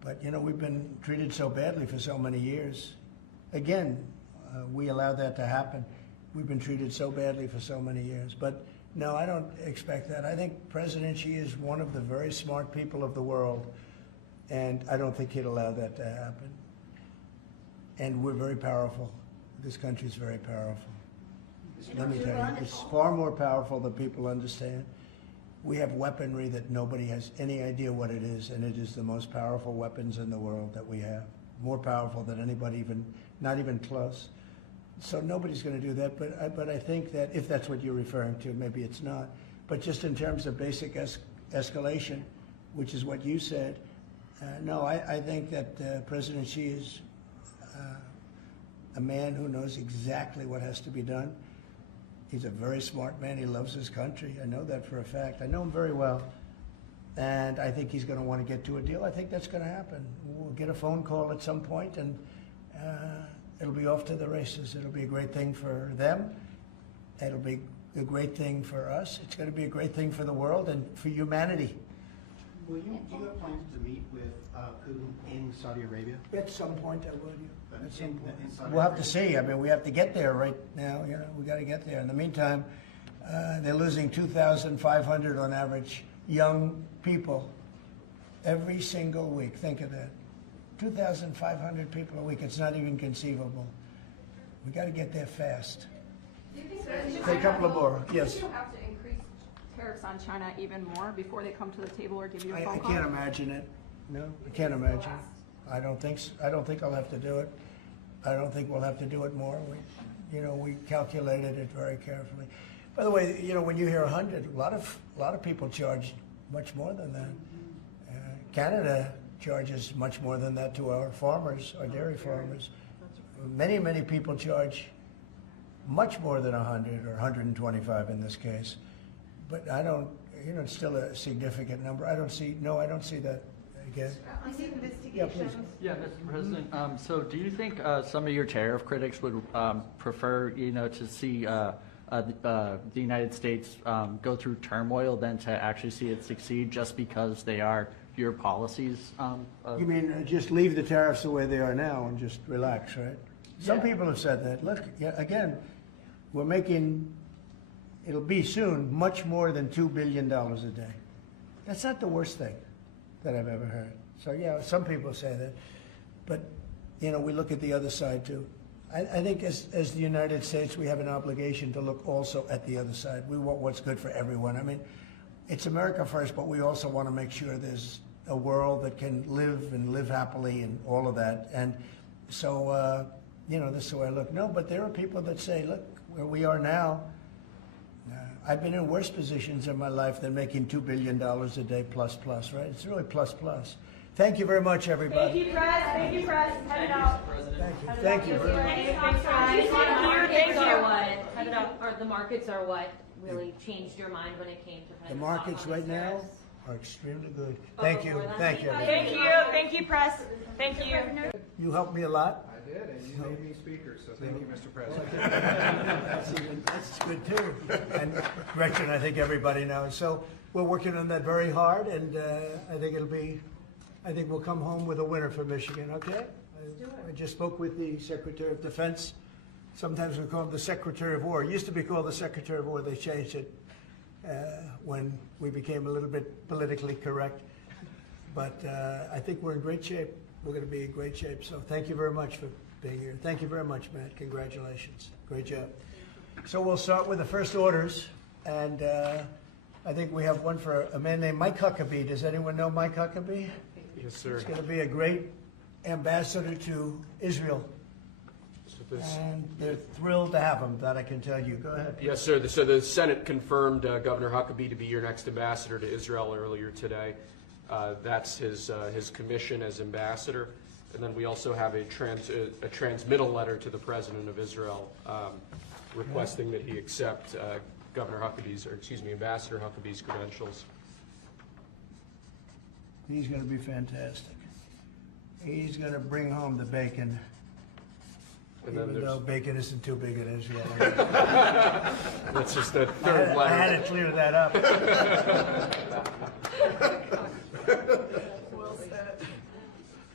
But, you know, we've been treated so badly for so many years. Again, we allowed that to happen. We've been treated so badly for so many years. But no, I don't expect that. I think President Xi is one of the very smart people of the world, and I don't think he'd allow that to happen. And we're very powerful. This country is very powerful. Let me tell you, it's far more powerful than people understand. We have weaponry that nobody has any idea what it is, and it is the most powerful weapons in the world that we have. More powerful than anybody, even not even close. So nobody's going to do that, but I think that if that's what you're referring to, maybe it's not. But just in terms of basic escalation, which is what you said, no, I think that President Xi is a man who knows exactly what has to be done. He's a very smart man. He loves his country. I know that for a fact. I know him very well. And I think he's going to want to get to a deal. I think that's going to happen. We'll get a phone call at some point, and it'll be off to the races. It'll be a great thing for them. It'll be a great thing for us. It's going to be a great thing for the world and for humanity. Do you have plans to meet with Putin in Saudi Arabia? At some point, I would. At some point. In Saudi We'll have to Arabia? see. I mean, we have to get there right now. You know, we got to get there. In the meantime, they're losing 2,500 on average young people every single week. Think of that. 2,500 people a week. It's not even conceivable. We got to get there fast. Say a couple of more. Yes. Do you have to increase tariffs on China even more before they come to the table or give you a I phone call? can't imagine it. No, I can't imagine. I don't think so. I don't think I'll have to do it. I don't think we'll have to do it more. We calculated it very carefully. By the way, you know, when you hear 100, a lot of people charge much more than that. Canada charges much more than that to our farmers, our dairy farmers. Many, many people charge much more than 100 or 125 in this case. But I don't, you know, it's still a significant number. I don't see that again. Yeah, please. Yeah, Mr. President. So do you think some of your tariff critics would prefer, you know, to see the United States go through turmoil than to actually see it succeed just because they are your policies? You mean just leave the tariffs the way they are now and just relax, right? Some people have said that. Look, again, we're making, it'll be soon, much more than $2 billion a day. That's not the worst thing that I've ever heard. So yeah, some people say that. But, you know, we look at the other side too. I think as the United States, we have an obligation to look also at the other side. We want what's good for everyone. I mean, it's America first, but we also want to make sure there's a world that can live happily and all of that. And so, you know, this is the way I look. No, but there are people that say, look, where we are now, I've been in worse positions in my life than making $2 billion a day plus, right? It's really plus. Thank you very much, everybody. Thank you, Press. Thank you, Press. Head it out. Thank you. Thanks, guys. Thank you. The markets are what really changed your mind when it came to kind The of markets right now are extremely good. Thank you. Thank you, Press. Thank you. You helped me a lot. I did, and you made me speaker, so thank you, Mr. President. That's good too. And Gretchen, I think everybody knows. So we're working on that very hard, and I think we'll come home with a winner for Michigan, okay? I just spoke with the Secretary of Defense. Sometimes we call him the Secretary of War. It used to be called the Secretary of War. They changed it when we became a little bit politically correct. But I think we're in great shape. We're going to be in great shape. So thank you very much for being here. Thank you very much, Matt. Congratulations. Great job. So we'll start with the first orders. And I think we have one for a man named Mike Huckabee. Does anyone know Mike Huckabee? Yes, sir. He's going to be a great ambassador to Israel. And they're thrilled to have him, that I can tell you. Go ahead. Yes, sir. So the Senate confirmed Governor Huckabee to be your next ambassador to Israel earlier today. That's his commission as ambassador. And then we also have a transmittal letter to the President of Israel requesting that he accept Ambassador Huckabee's credentials. He's going to be fantastic. He's going to bring home the bacon. And then even though bacon isn't too big in Israel. That's just the third letter. I had to clear that up.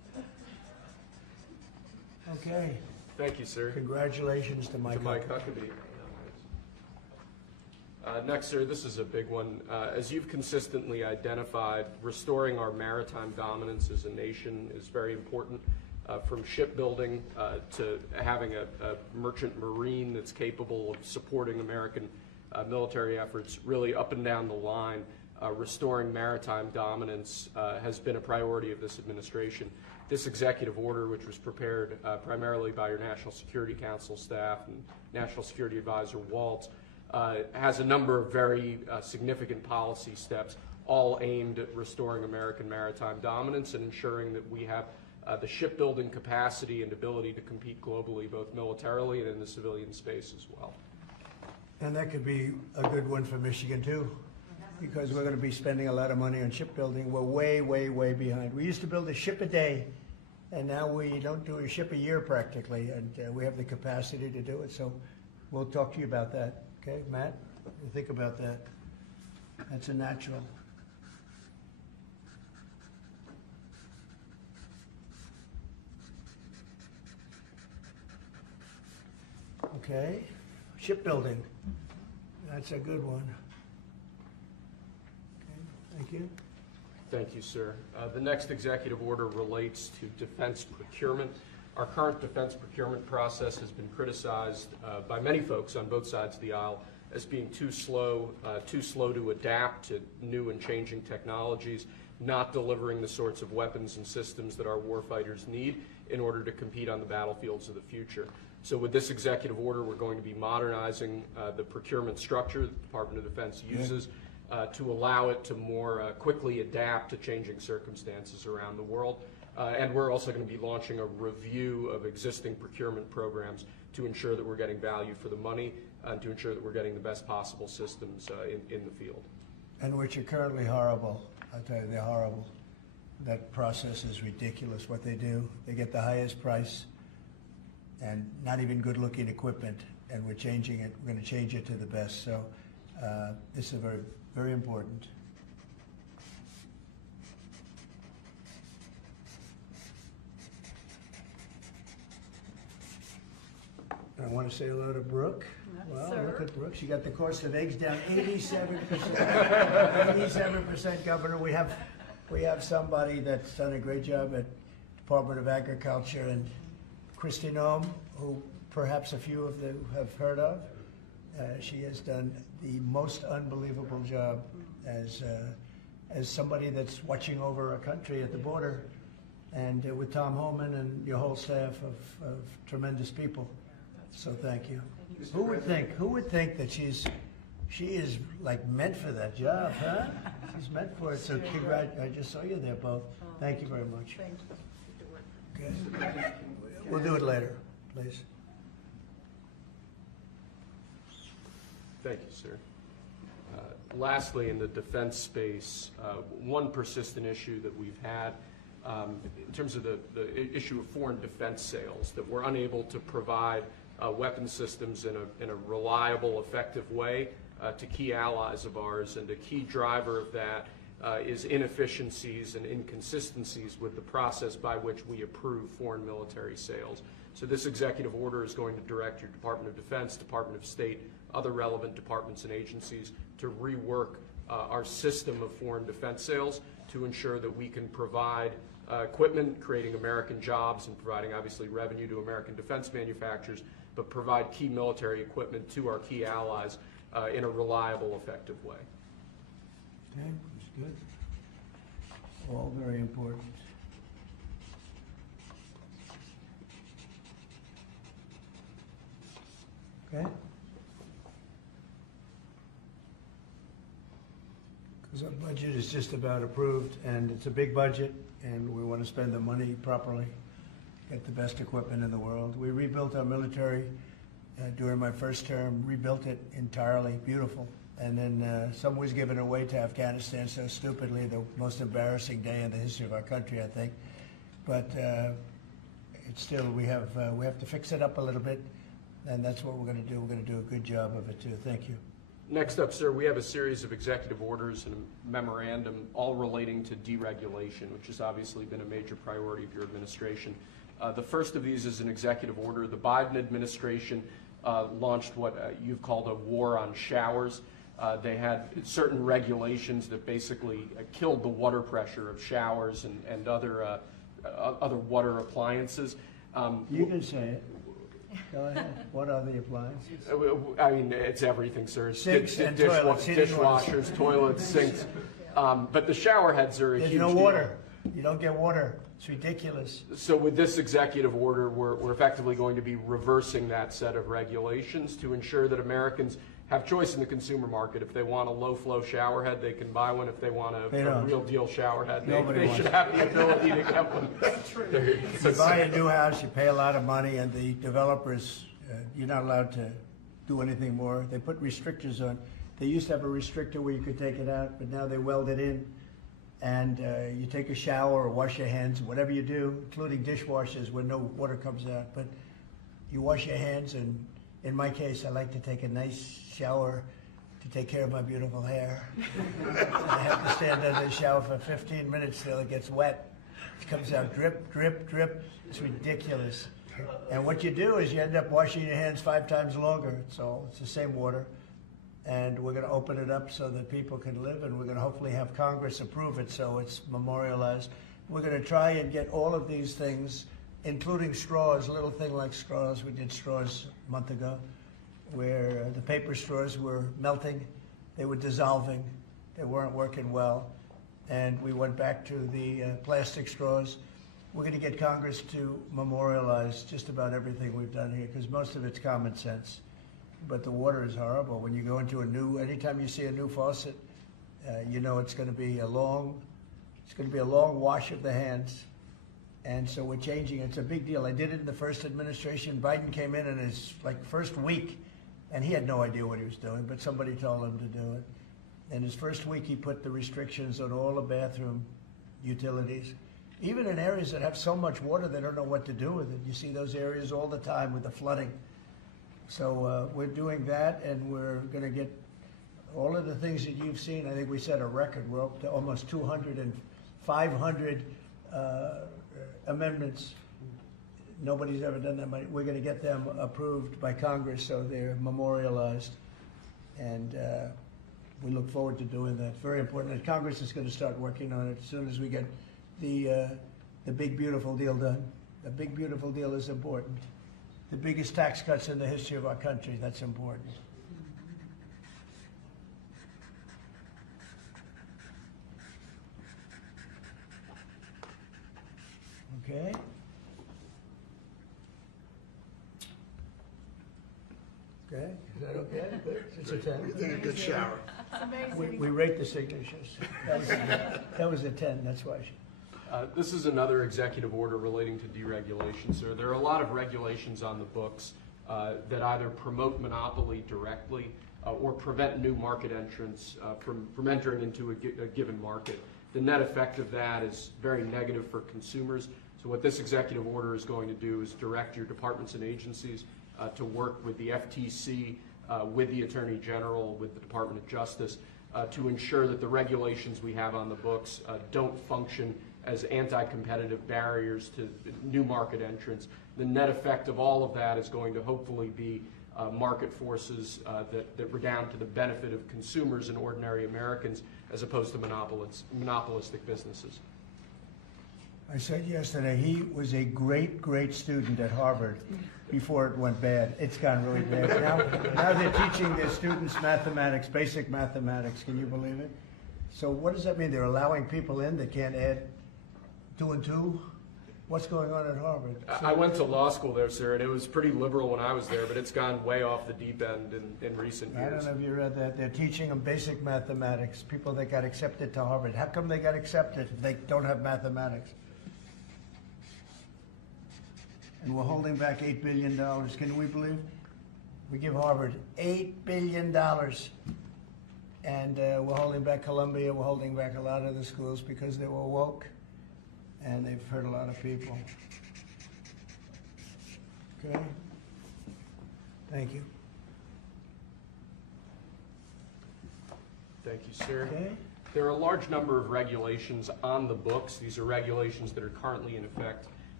you, sir. Congratulations to Mike. Huckabee. Next, sir, this is a big one. As you've consistently identified, restoring our maritime dominance as a nation is very important. From shipbuilding to having a merchant marine that's capable of supporting American military efforts, really up and down the line, restoring maritime dominance has been a priority of this administration. This executive order, which was prepared primarily by your National Security Council staff and National Security Advisor Waltz, has a number of very significant policy steps, all aimed at restoring American maritime dominance and ensuring that we have the shipbuilding capacity and ability to compete globally, both militarily and in the civilian space as well. And that could be a good one for Michigan too, because we're going to be spending a lot of money on shipbuilding. We're way, way, way behind. We used to build a ship a day, and now we don't do a ship a year practically, and we have the capacity to do it. So we'll talk to you about that. Okay, Matt? You think about that. That's a natural. Okay, shipbuilding. That's a good one. Okay, thank you. Thank you, sir. The next executive order relates to defense procurement. Our current defense procurement process has been criticized by many folks on both sides of the aisle as being too slow to adapt to new and changing technologies, not delivering the sorts of weapons and systems that our warfighters need in order to compete on the battlefields of the future. So with this executive order, we're going to be modernizing the procurement structure that the Department of Defense uses to allow it to more quickly adapt to changing circumstances around the world. And we're also going to be launching a review of existing procurement programs to ensure that we're getting value for the money and to ensure that we're getting the best possible systems in the field. And which are currently horrible. I'll tell you, they're horrible. That process is ridiculous, what they do. They get the highest price and not even good-looking equipment, and we're changing it. We're going to change it to the best. So this is very, very important. I want to say hello to Brooke. Well, look at Brooke. She got the cost of eggs down 87%. 87%, Governor. We have somebody that's done a great job at Department of Agriculture, and Kristi Noem, who perhaps a few of you have heard of. She has done the most unbelievable job as somebody that's watching over a country at the border, and with Tom Homan and your whole staff of tremendous people. So thank you. Who would think that she is like meant for that job, huh? She's meant for it. So I just saw you there both. Thank you very much. Thank you. Okay. We'll do it later, please. Thank you, sir. Lastly, in the defense space, one persistent issue that we've had in terms of the issue of foreign defense sales, that we're unable to provide weapon systems in a reliable, effective way to key allies of ours, and a key driver of that is inefficiencies and inconsistencies with the process by which we approve foreign military sales. So this executive order is going to direct your Department of Defense, Department of State, other relevant departments and agencies to rework our system of foreign defense sales to ensure that we can provide equipment, creating American jobs and providing obviously revenue to American defense manufacturers, but provide key military equipment to our key allies in a reliable, effective way. Okay, that's good. All very important. Okay? Because our budget is just about approved, and it's a big budget, and we want to spend the money properly, get the best equipment in the world. We rebuilt our military during my first term, rebuilt it entirely, beautiful. And then some was given away to Afghanistan so stupidly, the most embarrassing day in the history of our country, I think. But it's still, we have to fix it up a little bit, and that's what we're going to do. We're going to do a good job of it too. Thank you. Next up, sir, we have a series of executive orders and a memorandum all relating to deregulation, which has obviously been a major priority of your administration. The first of these is an executive order. The Biden administration launched what you've called a war on showers. They had certain regulations that basically killed the water pressure of showers and other water appliances. You can say it. Go ahead. What are the appliances? I mean, it's everything, sir. Sinks and toilets, dishwashers, toilets, sinks. But the shower heads are a There's huge no deal. water. You don't get water. It's ridiculous. So with this executive order, we're effectively going to be reversing that set of regulations to ensure that Americans have choice in the consumer market. If they want a low-flow shower head, they can buy one. If they want a real deal shower head, they should have the ability to get one. If you buy a new house, you pay a lot of money, and the developers, you're not allowed to do anything more. They put restrictors on. They used to have a restrictor where you could take it out, but now they weld it in. And you take a shower or wash your hands, whatever you do, including dishwashers where no water comes out. But you wash your hands, and in my case, I like to take a nice shower to take care of my beautiful hair. I have to stand under the shower for 15 minutes till it gets wet. It comes out drip, drip, drip. It's ridiculous. And what you do is you end up washing your hands 5 times longer. So it's the same water. And we're going to open it up so that people can live, and we're going to hopefully have Congress approve it so it's memorialized. We're going to try and get all of these things, including straws, a little thing like straws. We did straws a month ago, where the paper straws were melting, they were dissolving, they weren't working well, and we went back to the plastic straws. We're going to get Congress to memorialize just about everything we've done here, because most of it's common sense. But the water is horrible. When you go into anytime you see a new faucet, you know it's going to be a long wash of the hands. And so we're changing. It's a big deal. I did it in the first administration. Biden came in his first week, and he had no idea what he was doing, but somebody told him to do it. In his first week, he put the restrictions on all the bathroom utilities. Even in areas that have so much water, they don't know what to do with it. You see those areas all the time with the flooding. So we're doing that, and we're going to get all of the things that you've seen. I think we set a record. We're up to almost 200 and 500 amendments. Nobody's ever done that many. We're going to get them approved by Congress so they're memorialized. And we look forward to doing that. Very important. And Congress is going to start working on it as soon as we get the big, beautiful deal done. The big, beautiful deal is important. The biggest tax cuts in the history of our country, that's important. Okay. Okay, is that okay? Good. It's a 10. You did a good shower. We rate the signatures. That was a 10, that's why. This is another executive order relating to deregulation, sir. There are a lot of regulations on the books that either promote monopoly directly or prevent new market entrants from entering into a given market. The net effect of that is very negative for consumers. So what this executive order is going to do is direct your departments and agencies to work with the FTC, with the Attorney General, with the Department of Justice, to ensure that the regulations we have on the books don't function as anti-competitive barriers to new market entrants. The net effect of all of that is going to hopefully be market forces that redound to the benefit of consumers and ordinary Americans as opposed to monopolistic businesses. I said yesterday, he was a great, great student at Harvard before it went bad. It's gone really bad. Now they're teaching their students mathematics, basic mathematics. Can you believe it? So what does that mean? They're allowing people in that can't add 2 and 2? What's going on at Harvard? I went to law school there, sir, and it was pretty liberal when I was there, but it's gone way off the deep end in recent years. I don't know if you read that. They're teaching them basic mathematics, people that got accepted to Harvard. How come they got accepted if they don't have mathematics? And we're holding back $8 billion. Can we believe? We give Harvard $8 billion. And we're holding back Columbia. We're holding back a lot of the schools because they were woke. And they've hurt a lot of people. Okay? Thank you. Thank you, sir. Okay. There are a large number of regulations on the books. These are regulations that are currently in effect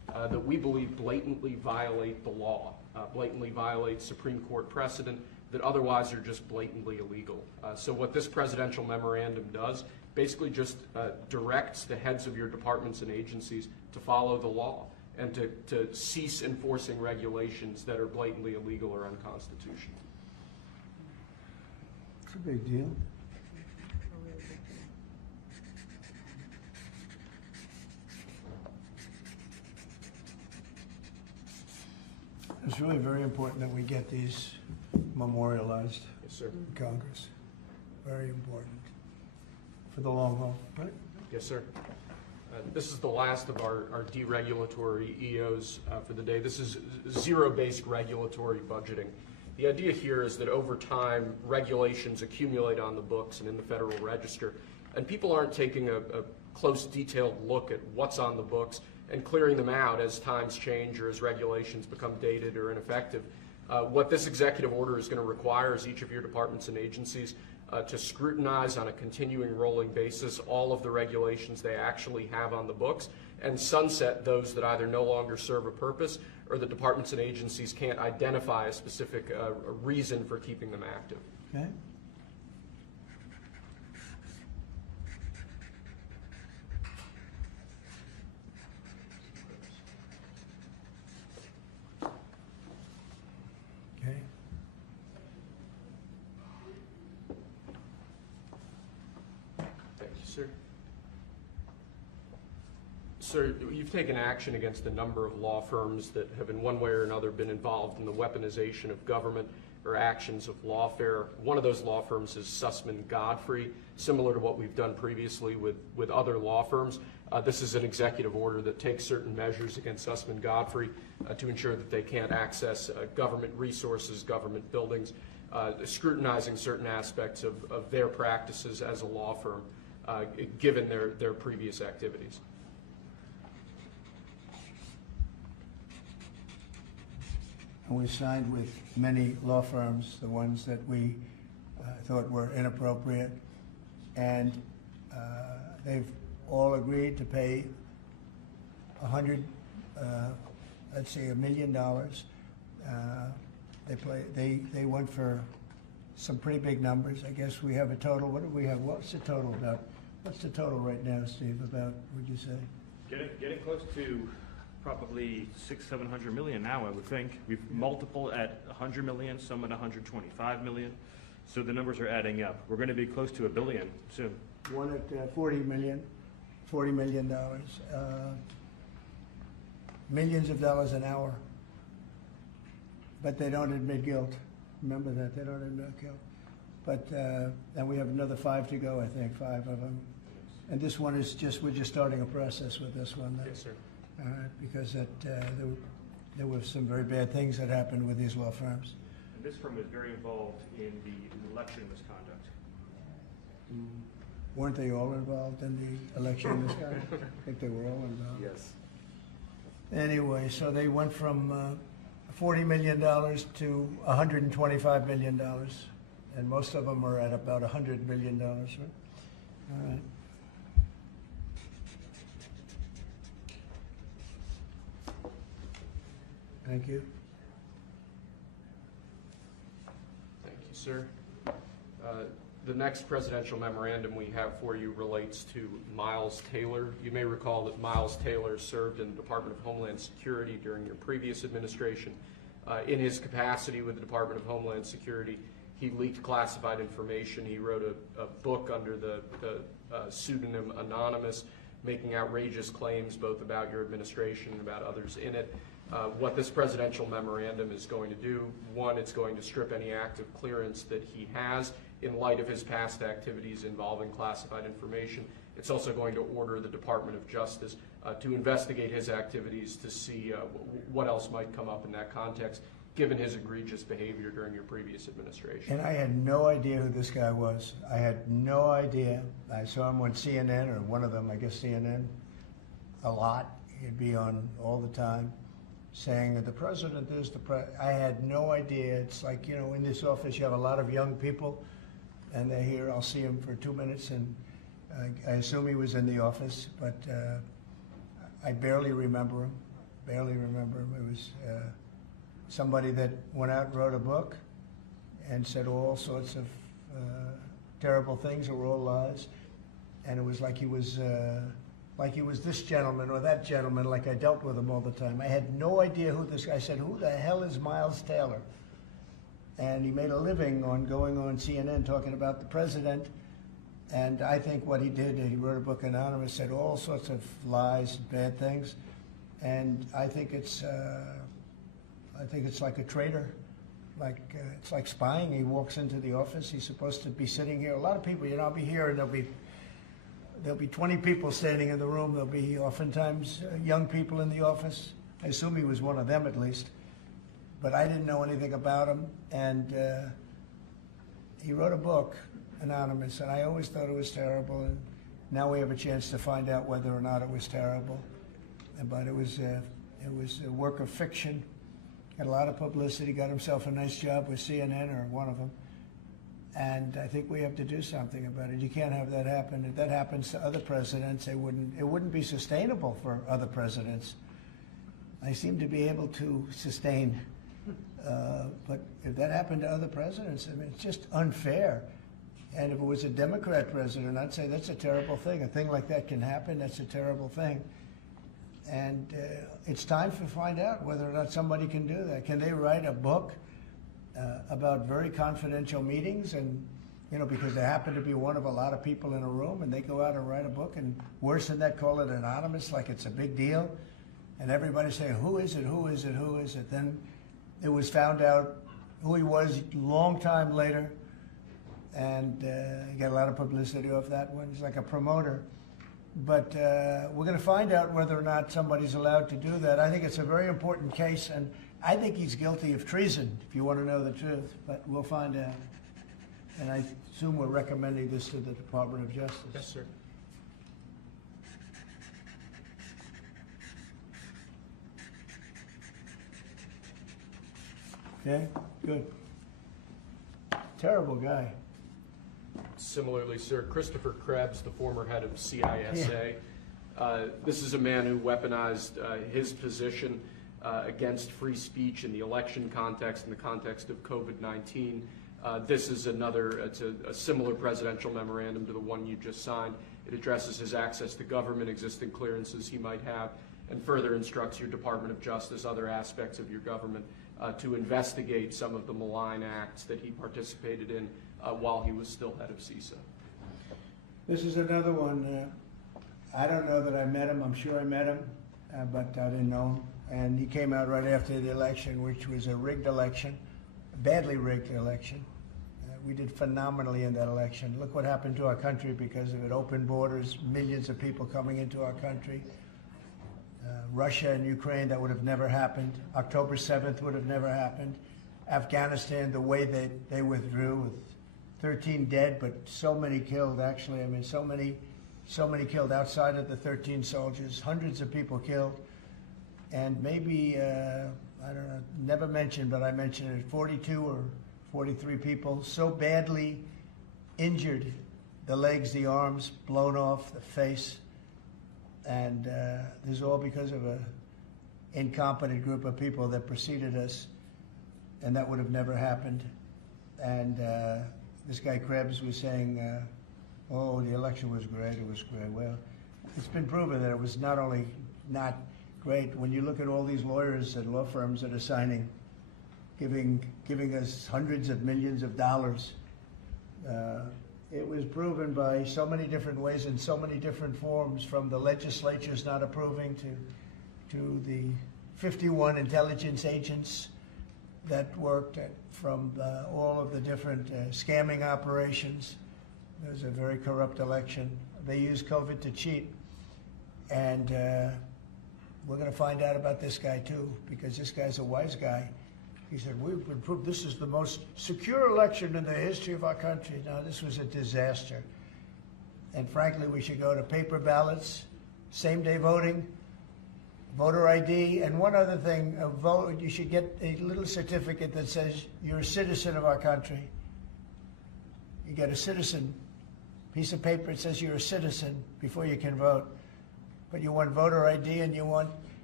that we believe blatantly violate the law, blatantly violate Supreme Court precedent, that otherwise are just blatantly illegal. So what this presidential memorandum does basically just directs the heads of your departments and agencies to follow the law and to cease enforcing regulations that are blatantly illegal or unconstitutional. It's a big deal. It's really very important that we get these memorialized Yes, sir. in Congress. Very important for the long haul, right? Yes, sir. This is the last of our deregulatory EOs for the day. This is zero-based regulatory budgeting. The idea here is that over time, regulations accumulate on the books and in the Federal Register, and people aren't taking a close, detailed look at what's on the books and clearing them out as times change or as regulations become dated or ineffective. What this executive order is going to require is each of your departments and agencies to scrutinize on a continuing rolling basis all of the regulations they actually have on the books and sunset those that either no longer serve a purpose or the departments and agencies can't identify a specific reason for keeping them active. Okay. Okay. Thank you, sir. Sir, you've taken action against a number of law firms that have in one way or another been involved in the weaponization of government or actions of lawfare. One of those law firms is Sussman Godfrey, similar to what we've done previously with other law firms. This is an executive order that takes certain measures against Sussman Godfrey to ensure that they can't access government resources, government buildings, scrutinizing certain aspects of their practices as a law firm, given their previous activities. And we signed with many law firms, the ones that we thought were inappropriate, and they've all agreed to pay let's say $1 million. They went for some pretty big numbers. I guess we have a total. What do we have? What's the total about? What's the total right now, Steve? About, would you say? Getting close to probably 600-700 million now, I would think. We've multiple at 100 million, some at 125 million. So the numbers are adding up. We're going to be close to $1 billion soon. One at $40 million. Millions of dollars an hour. But they don't admit guilt. Remember that, they don't admit guilt. But, and we have another 5 to go, I think, 5 of them. And this one is we're just starting a process with this one. Yes, sir. Because there were some very bad things that happened with these law firms. And this firm is very involved in the election misconduct. Weren't they all involved in the election misconduct? I think they were all involved. Yes. Anyway, so they went from $40 million to $125 million. And most of them are at about $100 million, right? All right. Thank you. Thank you, sir. The next presidential memorandum we have for you relates to Miles Taylor. You may recall that Miles Taylor served in the Department of Homeland Security during your previous administration. In his capacity with the Department of Homeland Security, he leaked classified information. He wrote a book under the pseudonym Anonymous, making outrageous claims both about your administration and about others in it. What this presidential memorandum is going to do, one, it's going to strip any active clearance that he has in light of his past activities involving classified information. It's also going to order the Department of Justice to investigate his activities to see what else might come up in that context, given his egregious behavior during your previous administration. And I had no idea who this guy was. I had no idea. I saw him on CNN, or one of them, I guess CNN, a lot. He'd be on all the time, saying that the president is the president. I had no idea. It's like, you know, in this office you have a lot of young people, and they're here. I'll see him for 2 minutes, and I assume he was in the office, but I barely remember him. barely remember him. It was somebody that went out and wrote a book and said all sorts of terrible things that were all lies. And it was like he was this gentleman or that gentleman, like I dealt with him all the time. I had no idea who this guy. I said, who the hell is Miles Taylor? And he made a living on going on CNN talking about the president. And I think what he did, he wrote a book, Anonymous, said all sorts of lies, bad things. And I think it's like a traitor. It's like spying. He walks into the office. He's supposed to be sitting here. A lot of people, I'll be here and there'll be 20 people standing in the room. There'll be oftentimes young people in the office. I assume he was one of them at least. But I didn't know anything about him. And he wrote a book, Anonymous, and I always thought it was terrible. And now we have a chance to find out whether or not it was terrible. But it was a work of fiction. Got a lot of publicity, got himself a nice job with CNN or one of them. And I think we have to do something about it. You can't have that happen. If that happens to other presidents, it wouldn't be sustainable for other presidents. I seem to be able to sustain. But if that happened to other presidents, I mean, it's just unfair. And if it was a Democrat president, I'd say that's a terrible thing. A thing like that can happen. That's a terrible thing. And it's time to find out whether or not somebody can do that. Can they write a book about very confidential meetings, and because they happen to be one of a lot of people in a room, and they go out and write a book, and worse than that, call it anonymous, like it's a big deal, and everybody saying, who is it, who is it, who is it? Then it was found out who he was a long time later, and he got a lot of publicity off that one. He's like a promoter. But we're going to find out whether or not somebody's allowed to do that. I think it's a very important case, and I think he's guilty of treason, if you want to know the truth. But we'll find out. And I assume we're recommending this to the Department of Justice. Yes, sir. Okay, good. Terrible guy. Similarly, sir, Christopher Krebs, the former head of CISA. This is a man who weaponized his position against free speech in the election context, in the context of COVID-19. This is it's a similar presidential memorandum to the one you just signed. It addresses his access to government, existing clearances he might have, and further instructs your Department of Justice, other aspects of your government, to investigate some of the malign acts that he participated in while he was still head of CISA. This is another one. I don't know that I met him. I'm sure I met him, but I didn't know him. And he came out right after the election, which was a rigged election, a badly rigged election. We did phenomenally in that election. Look what happened to our country because of it. Open borders, millions of people coming into our country. Russia and Ukraine, that would have never happened. October 7th would have never happened. Afghanistan, the way they withdrew with 13 dead, but so many killed, actually. I mean, so many killed outside of the 13 soldiers, hundreds of people killed. And maybe, I don't know, never mentioned, but I mentioned it, 42 or 43 people so badly injured, the legs, the arms, blown off, the face. And this is all because of an incompetent group of people that preceded us, and that would have never happened. And this guy Krebs was saying, oh, the election was great, it was great. Well, it's been proven that it was not only not great. When you look at all these lawyers and law firms that are signing, giving us hundreds of millions of dollars, it was proven by so many different ways in so many different forms, from the legislatures not approving to the 51 intelligence agents that worked from all of the different scamming operations. It was a very corrupt election. They used COVID to cheat. And we're going to find out about this guy too, because this guy's a wise guy. He said, we've been proved this is the most secure election in the history of our country. No, this was a disaster. And frankly, we should go to paper ballots, same-day voting, voter ID, and one other thing, you should get a little certificate that says you're a citizen of our country. You get a citizen piece of paper that says you're a citizen before you can vote. But you want voter ID and you want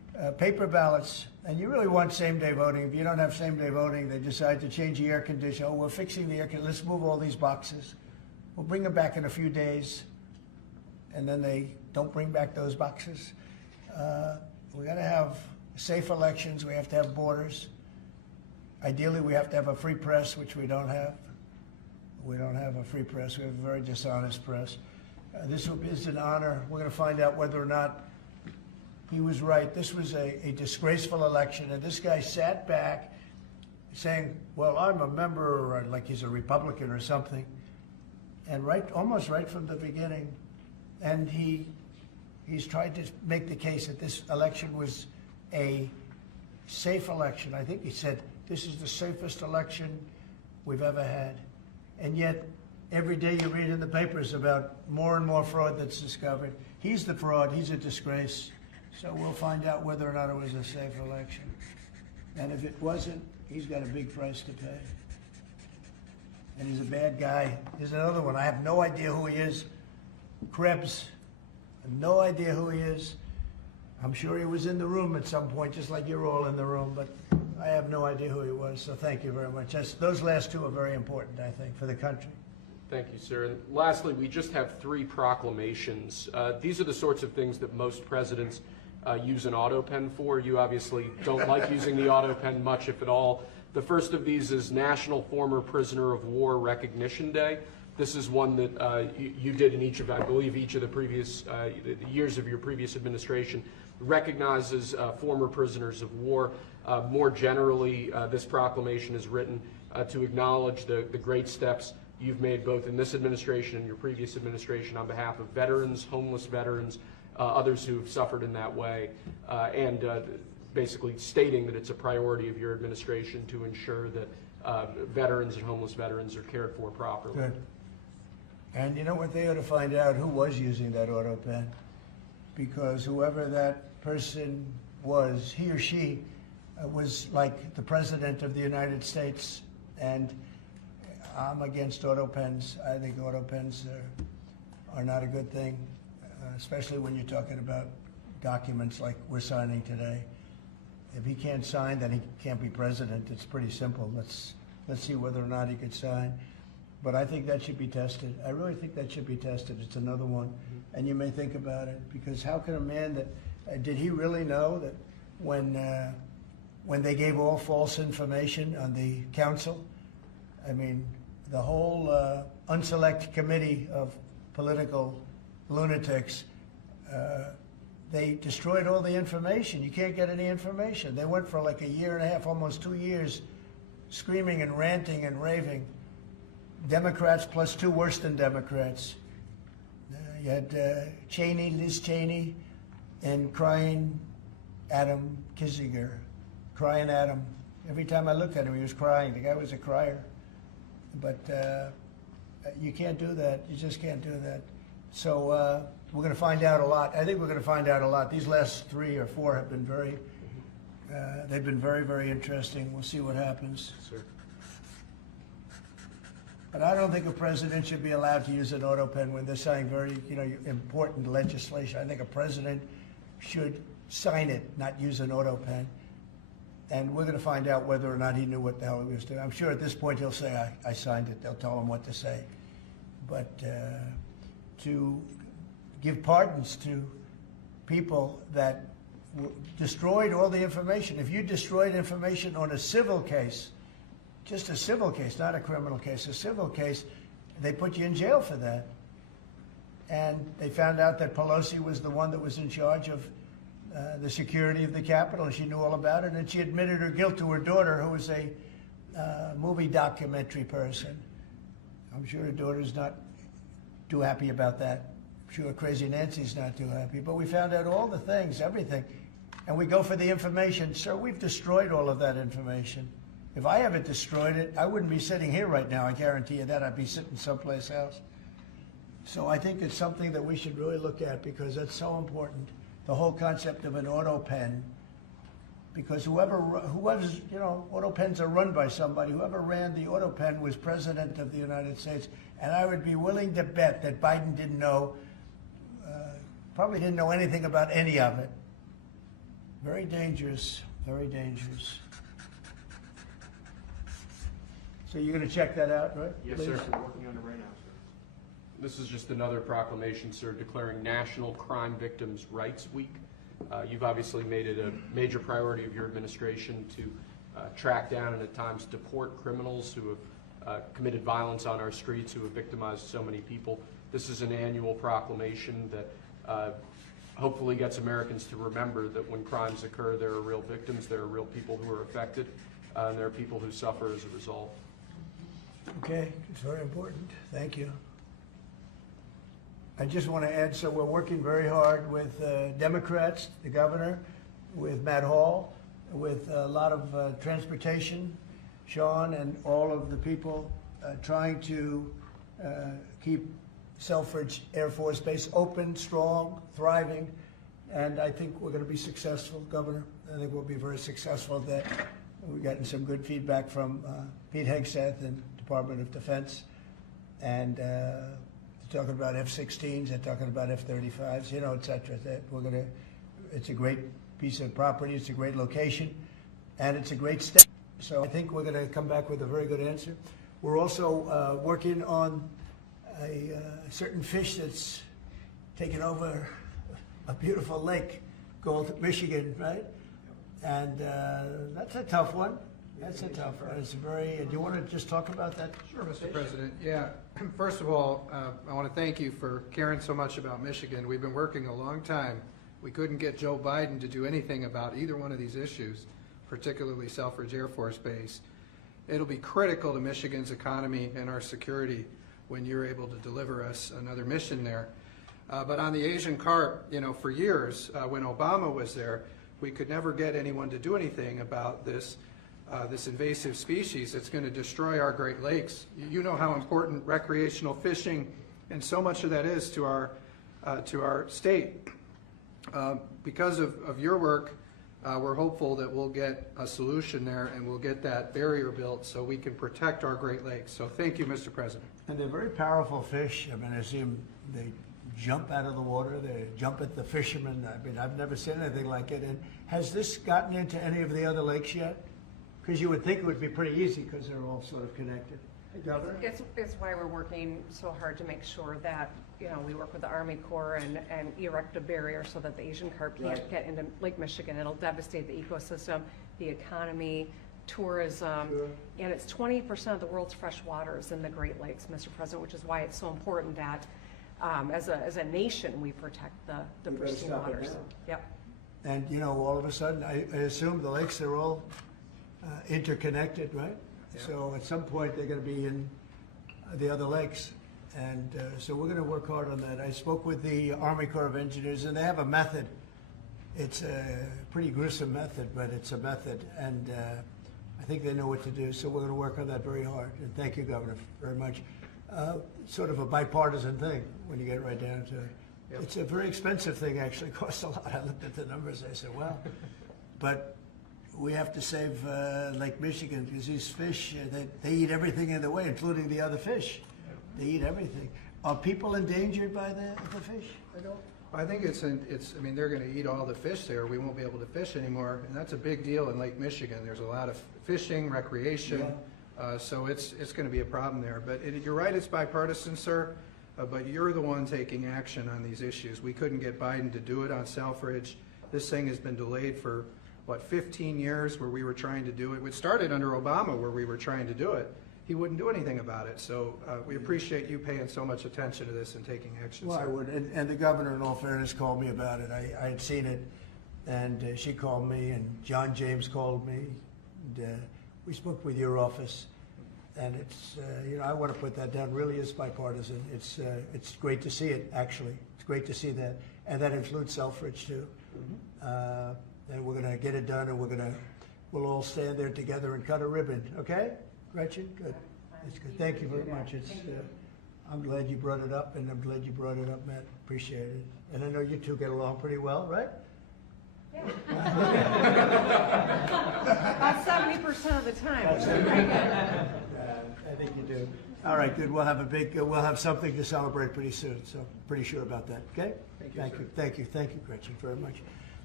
paper ballots, and you really want same-day voting. If you don't have same-day voting, they decide to change the air conditioner. Oh, we're fixing the air conditioner. Let's move all these boxes. We'll bring them back in a few days, and then they don't bring back those boxes. We got to have safe elections. We have to have borders. Ideally, we have to have a free press, which we don't have. We don't have a free press. We have a very dishonest press. This is an honor. We're going to find out whether or not he was right. This was a disgraceful election, and this guy sat back saying, well, I'm a member, or like he's a Republican or something, and almost right from the beginning. And he's tried to make the case that this election was a safe election. I think he said, this is the safest election we've ever had. And yet, every day you read in the papers about more and more fraud that's discovered. He's the fraud. He's a disgrace. So we'll find out whether or not it was a safe election. And if it wasn't, he's got a big price to pay. And he's a bad guy. Here's another one. I have no idea who he is. Krebs. I have no idea who he is. I'm sure he was in the room at some point, just like you're all in the room, but I have no idea who he was, so thank you very much. Those last two are very important, I think, for the country. Thank you, sir. And lastly, we just have 3 proclamations. These are the sorts of things that most presidents use an autopen for. You obviously don't like using the autopen much, if at all. The first of these is National Former Prisoner of War Recognition Day. This is one that you did in each of, I believe, each of the previous years of your previous administration, recognizes former prisoners of war. More generally, this proclamation is written to acknowledge the great steps you've made both in this administration and your previous administration on behalf of veterans, homeless veterans, others who have suffered in that way, and basically stating that it's a priority of your administration to ensure that veterans and homeless veterans are cared for properly. Good. And you know what? They ought to find out who was using that auto pen, because whoever that person was, he or she was like the President of the United States, and I'm against auto pens. I think auto pens are not a good thing, especially when you're talking about documents like we're signing today. If he can't sign, then he can't be president. It's pretty simple. Let's see whether or not he could sign. But I think that should be tested. I really think that should be tested. It's another one. And you may think about it, because how can a man that, did he really know that when they gave all false information on the council, I mean, the whole unselect committee of political lunatics, they destroyed all the information. You can't get any information. They went for like a year and a half, almost 2 years, screaming and ranting and raving. Democrats plus 2 worse than Democrats. You had Cheney, Liz Cheney, and crying Adam Kinzinger. Crying Adam. Every time I looked at him, he was crying. The guy was a crier. But you can't do that. You just can't do that. So we're going to find out a lot. I think we're going to find out a lot. These last 3 or 4 have been they've been very, very interesting. We'll see what happens. Sir. But I don't think a president should be allowed to use an auto pen when they're signing very, important legislation. I think a president should sign it, not use an auto pen. And we're going to find out whether or not he knew what the hell he was doing. I'm sure at this point he'll say, I signed it. They'll tell him what to say. But to give pardons to people that destroyed all the information. If you destroyed information on a civil case, just a civil case, not a criminal case, a civil case, they put you in jail for that. And they found out that Pelosi was the one that was in charge of the security of the Capitol, and she knew all about it, and she admitted her guilt to her daughter, who was a movie documentary person. I'm sure her daughter's not too happy about that. I'm sure Crazy Nancy's not too happy. But we found out all the things, everything. And we go for the information. Sir, we've destroyed all of that information. If I haven't destroyed it, I wouldn't be sitting here right now. I guarantee you that. I'd be sitting someplace else. So I think it's something that we should really look at, because that's so important. The whole concept of an auto pen, because whoever's, auto pens are run by somebody. Whoever ran the auto pen was President of the United States. And I would be willing to bet that Biden didn't know, probably didn't know anything about any of it. Very dangerous, very dangerous. So you're going to check that out, right? Yes, please? sir. We're working on it right now, sir. This is just another proclamation, sir, declaring National Crime Victims' Rights Week. You've obviously made it a major priority of your administration to track down and at times deport criminals who have committed violence on our streets, who have victimized so many people. This is an annual proclamation that hopefully gets Americans to remember that when crimes occur, there are real victims, there are real people who are affected, and there are people who suffer as a result. Okay, it's very important. Thank you. I just want to add, so we're working very hard with Democrats, the governor, with Matt Hall, with a lot of transportation, Sean, and all of the people trying to keep Selfridge Air Force Base open, strong, thriving, and I think we're going to be successful, Governor. I think we'll be very successful at that. We've gotten some good feedback from Pete Hegseth and Department of Defense, and talking about F-16s, they're talking about F-35s, you know, et cetera. That we're going to, it's a great piece of property, it's a great location, and it's a great step. So I think we're going to come back with a very good answer. We're also working on a certain fish that's taken over a beautiful lake called Michigan, right? And that's a tough one. That's a tough one. It's very, do you want to just talk about that? Sure, Mr. President. Yeah. First of all, I want to thank you for caring so much about Michigan. We've been working a long time. We couldn't get Joe Biden to do anything about either one of these issues, particularly Selfridge Air Force Base. It'll be critical to Michigan's economy and our security when you're able to deliver us another mission there. But on the Asian carp, you know, for years, when Obama was there, we could never get anyone to do anything about this invasive species that's going to destroy our Great Lakes. You know how important recreational fishing and so much of that is to our state. Because of your work, we're hopeful that we'll get a solution there and we'll get that barrier built so we can protect our Great Lakes. So thank you, Mr. President. And they're very powerful fish. I mean, I see them, they jump out of the water, they jump at the fishermen. I mean, I've never seen anything like it. And has this gotten into any of the other lakes yet? Because you would think it would be pretty easy because they're all sort of connected. Hey, Governor? It's why we're working so hard to make sure that, you know, we work with the Army Corps and erect a barrier so that the Asian carp can't get into Lake Michigan. It'll devastate the ecosystem, the economy, tourism, and it's 20% of the world's fresh waters in the Great Lakes, Mr. President, which is why it's so important that as a nation we protect the pristine waters. Yep. And, you know, all of a sudden, I assume the lakes are all interconnected, right? Yeah. So at some point they're going to be in the other lakes, and so we're going to work hard on that. I spoke with the Army Corps of Engineers, and they have a method. It's a pretty gruesome method, but it's a method, and I think they know what to do. So we're going to work on that very hard. And thank you, Governor, very much. Sort of a bipartisan thing when you get right down to it. Yep. It's a very expensive thing. Actually, it costs a lot. I looked at the numbers. I said, well, but we have to save Lake Michigan because these fish, they eat everything in the way, including the other fish. They eat everything. Are people endangered by the fish? I don't. I think I mean, they're going to eat all the fish there. We won't be able to fish anymore, and that's a big deal in Lake Michigan. There's a lot of fishing, recreation, so it's going to be a problem there. But you're right, it's bipartisan, sir, but you're the one taking action on these issues. We couldn't get Biden to do it on Selfridge. This thing has been delayed for 15 years where we were trying to do it. It started under Obama where we were trying to do it. He wouldn't do anything about it. So we appreciate you paying so much attention to this and taking action. Well, sir. I would. And the governor, in all fairness, called me about it. I had seen it, and she called me, and John James called me. And, we spoke with your office, and it's, you know, I want to put that down. Really is bipartisan. It's great to see it, actually. It's great to see that. And that includes Selfridge, too. Mm-hmm. And we're going to get it done, and we'll all stand there together and cut a ribbon. Okay, Gretchen? Good. That's good. Thank you very much. It's, I'm glad you brought it up, and I'm glad you brought it up, Matt. Appreciate it. And I know you two get along pretty well, right? Yeah. About 70% of the time. I think you do. All right, good. We'll have something to celebrate pretty soon. So pretty sure about that. Okay. Thank you. Thank you, Gretchen, very much.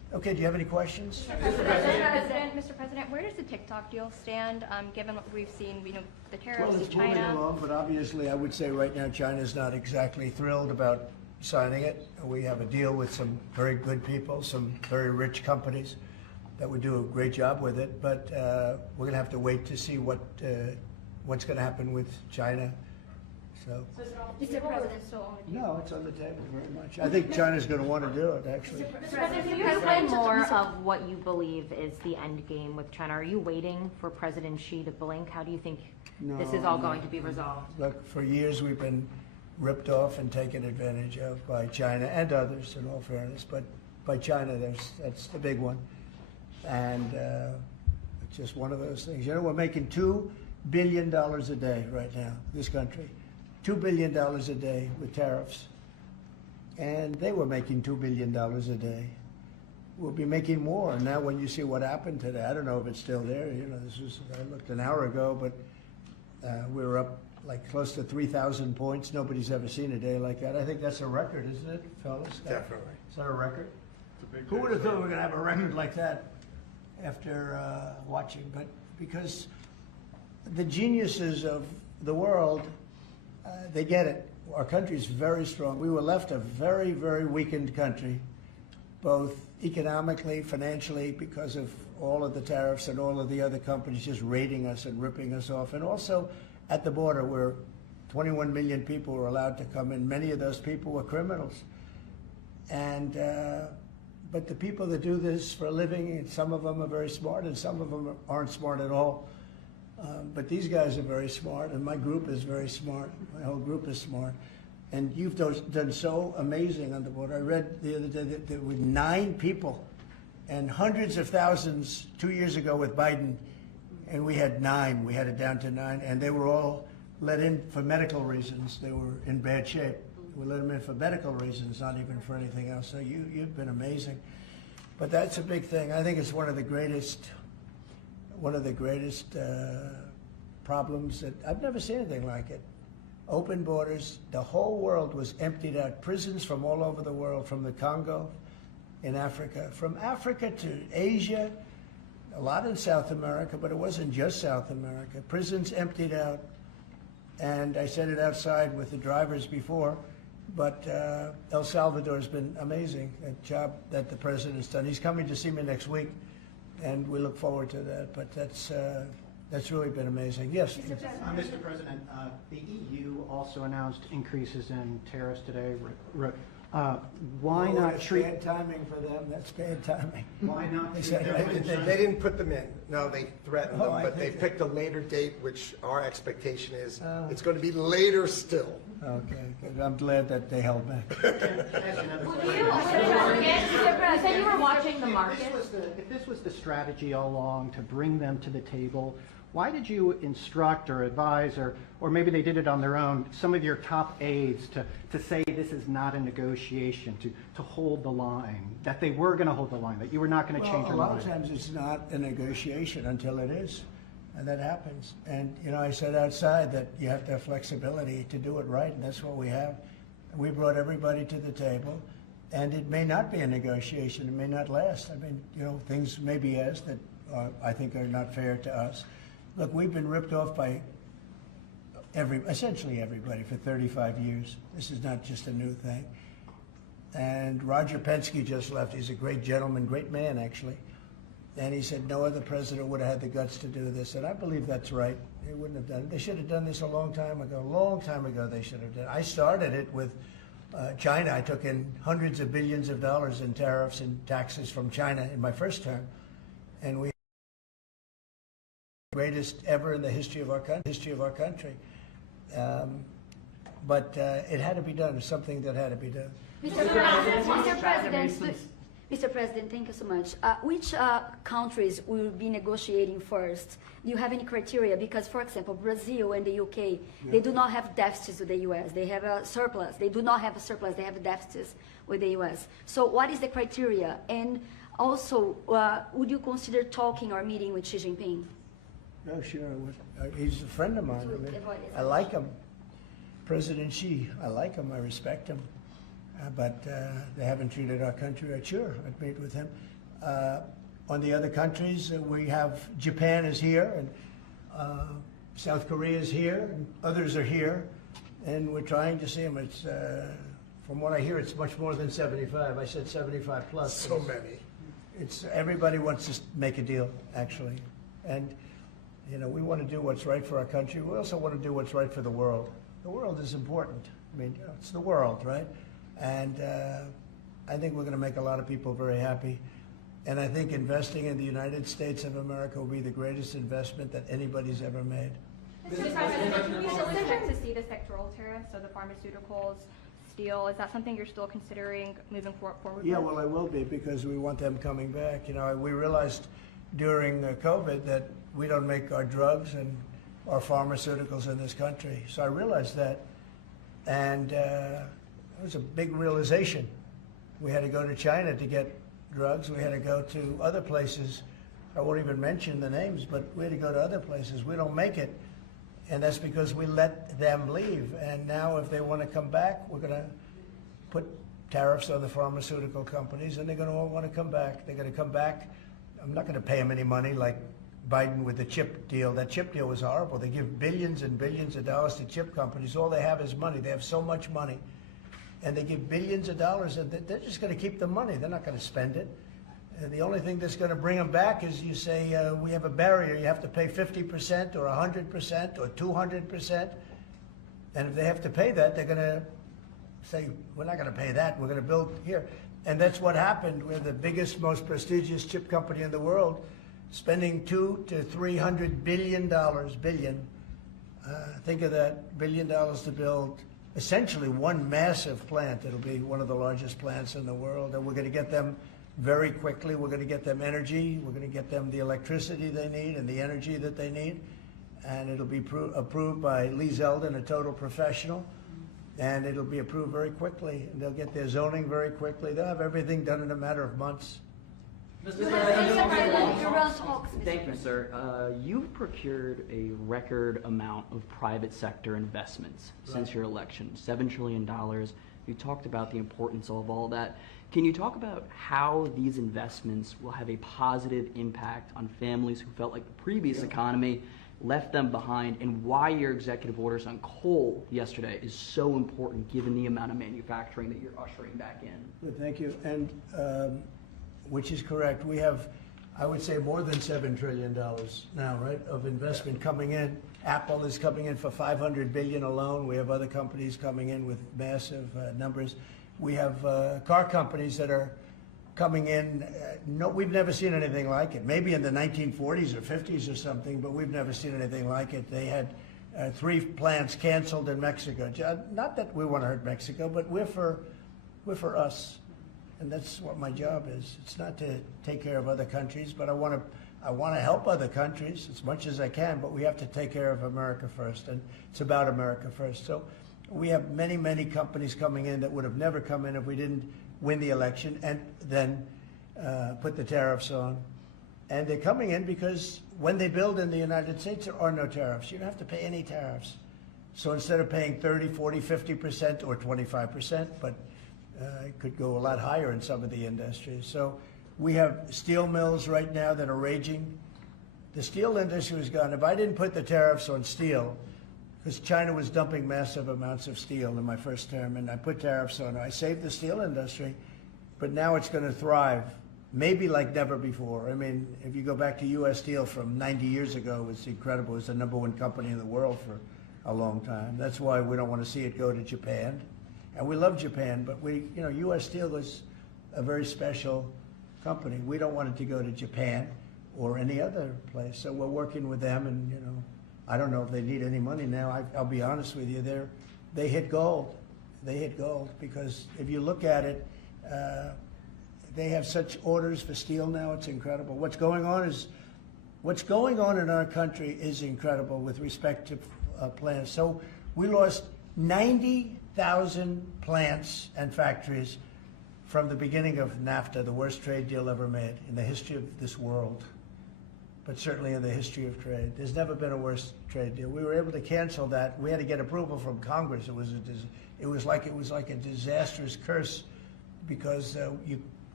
Okay, do you have any questions? Mr. President, where does the TikTok deal stand, given what we've seen, the tariffs Well, to it's moving China? along, but obviously, I would say right now, China's not exactly thrilled about signing it. We have a deal with some very good people, some very rich companies that would do a great job with it, but we're going to have to wait to see what's going to happen with China. So, Mr. President, still on the table? no, it's on the table very much. I think China's going to want to do it, actually. Mr. President, can you explain more of what you believe is the end game with China? Are you waiting for President Xi to blink? How do you think this is all going to be resolved? Look, for years we've been ripped off and taken advantage of by China and others, in all fairness, but by China, that's the big one. And it's just one of those things. You know, we're making $2 billion a day right now, this country. $2 billion a day with tariffs. And they were making $2 billion a day. We'll be making more. And now when you see what happened today, I don't know if it's still there. You know, I looked an hour ago, but we were up like close to 3,000 points. Nobody's ever seen a day like that. I think that's a record, isn't it, fellas? Definitely. Is that a record? Who would have thought we were going to have a record like that after watching? But because the geniuses of the world, they get it. Our country's very strong. We were left a very, very weakened country, both economically, financially, because of all of the tariffs and all of the other companies just raiding us and ripping us off. And also at the border where 21 million people were allowed to come in. Many of those people were criminals. And but the people that do this for a living, some of them are very smart and some of them aren't smart at all. But these guys are very smart, and my group is very smart. My whole group is smart. And you've done so amazing on the border. I read the other day that there were 9 people and hundreds of thousands 2 years ago with Biden, and we had 9. We had it down to 9, and they were all let in for medical reasons. They were in bad shape. We let them in for medical reasons, not even for anything else. So you've been amazing. But that's a big thing. I think it's one of the greatest problems that I've never seen anything like it. Open borders, the whole world was emptied out. Prisons from all over the world, from the Congo in Africa, from Africa to Asia, a lot in South America, but it wasn't just South America. Prisons emptied out, and I said it outside with the drivers before, but El Salvador's been amazing, that job that the president's done. He's coming to see me next week, and we look forward to that, but that's really been amazing. Yes? Mr. President, the EU also announced increases in tariffs today. Why not treat... Bad timing for them. That's bad timing. Why not They treat said them... They didn't put them in. No, they threatened Oh, them, I but they think picked a later date, which our expectation is it's going to be later still. Okay, good. I'm glad that they held back. You said you were watching the market. If this was the strategy all along to bring them to the table, why did you instruct or advise, or maybe they did it on their own, some of your top aides to say this is not a negotiation, to hold the line, that they were going to hold the line, that you were not going to change your mind? A lot of times it's not a negotiation until it is, and that happens. And, you know, I said outside that you have to have flexibility to do it right, and that's what we have. We brought everybody to the table, and it may not be a negotiation. It may not last. I mean, you know, things may be asked that I think are not fair to us. Look, we've been ripped off by essentially everybody for 35 years. This is not just a new thing. And Roger Penske just left. He's a great gentleman, great man, actually. And he said no other president would have had the guts to do this. And I believe that's right. They wouldn't have done it. They should have done this a long time ago. A long time ago they should have done it. I started it with China. I took in hundreds of billions of dollars in tariffs and taxes from China in my first term. And we greatest ever in the history of our country. But it had to be done. It's something that had to be done. Mr. President, thank you so much. Which countries will be negotiating first? Do you have any criteria? Because, for example, Brazil and the UK, they do not have deficits with the US. They have a surplus. They do not have a surplus. They have deficits with the US. So what is the criteria? And also, would you consider talking or meeting with Xi Jinping? No, sure. He's a friend of mine. I mean, I like him. President Xi, I like him. I respect him. But they haven't treated our country right. Sure, I'd meet with him. On the other countries, we have Japan is here, and South Korea is here, and others are here, and we're trying to see them. It's, from what I hear, it's much more than 75. I said 75 plus. So many. It's everybody wants to make a deal, actually, and you know we want to do what's right for our country. We also want to do what's right for the world. The world is important. I mean, you know, it's the world, right? And I think we're going to make a lot of people very happy. And I think investing in the United States of America will be the greatest investment that anybody's ever made. Mr. President, you still expect to see the sectoral tariffs, so the pharmaceuticals, steel, is that something you're still considering moving forward Yeah, with? well, I will be, because we want them coming back. You know, we realized during COVID that we don't make our drugs and our pharmaceuticals in this country. So I realized that, and it was a big realization. We had to go to China to get drugs. We had to go to other places. I won't even mention the names, but we had to go to other places. We don't make it, and that's because we let them leave. And now if they want to come back, we're going to put tariffs on the pharmaceutical companies, and they're going to all want to come back. They're going to come back. I'm not going to pay them any money like Biden with the chip deal. That chip deal was horrible. They give billions and billions of dollars to chip companies. All they have is money. They have so much money. And they give billions of dollars, and they're just going to keep the money. They're not going to spend it. And the only thing that's going to bring them back is you say, we have a barrier. You have to pay 50% or 100% or 200%. And if they have to pay that, they're going to say, we're not going to pay that. We're going to build here. And that's what happened. We're the biggest, most prestigious chip company in the world, spending $200 to $300 billion. Think of that, $1 billion to build essentially one massive plant. It'll be one of the largest plants in the world, and we're going to get them very quickly. We're going to get them energy. We're going to get them the electricity they need and the energy that they need, and it'll be approved by Lee Zeldin, a total professional, and it'll be approved very quickly. And they'll get their zoning very quickly. They'll have everything done in a matter of months. Thank you, sir. You've procured a record amount of private sector investments since your election, $7 trillion. You talked about the importance of all that. Can you talk about how these investments will have a positive impact on families who felt like the previous economy left them behind, and why your executive orders on coal yesterday is so important given the amount of manufacturing that you're ushering back in? Good, thank you. And which is correct. We have, I would say, more than $7 trillion now, right, of investment coming in. Apple is coming in for $500 billion alone. We have other companies coming in with massive numbers. We have car companies that are coming in. No, we've never seen anything like it. Maybe in the 1940s or 50s or something, but we've never seen anything like it. They had 3 plants canceled in Mexico. Not that we want to hurt Mexico, but we're for us. And that's what my job is. It's not to take care of other countries, but I want to help other countries as much as I can, but we have to take care of America first, and it's about America first. So we have many, many companies coming in that would have never come in if we didn't win the election and then put the tariffs on. And they're coming in because when they build in the United States, there are no tariffs. You don't have to pay any tariffs. So instead of paying 30, 40, 50% or 25%, but it could go a lot higher in some of the industries. So we have steel mills right now that are raging. The steel industry was gone. If I didn't put the tariffs on steel, because China was dumping massive amounts of steel in my first term, and I put tariffs on it, I saved the steel industry, but now it's going to thrive, maybe like never before. I mean, if you go back to U.S. Steel from 90 years ago, it was incredible. It was the #1 company in the world for a long time. That's why we don't want to see it go to Japan. And we love Japan, but U.S. Steel was a very special company. We don't want it to go to Japan or any other place. So we're working with them, and I don't know if they need any money now. I'll be honest with you, they hit gold. They hit gold because if you look at it, they have such orders for steel now. It's incredible. What's going on in our country is incredible with respect to plants. So we lost 90,000 plants and factories from the beginning of NAFTA, the worst trade deal ever made in the history of this world, but certainly in the history of trade. There's never been a worse trade deal. We were able to cancel that. We had to get approval from Congress. It was like a disastrous curse because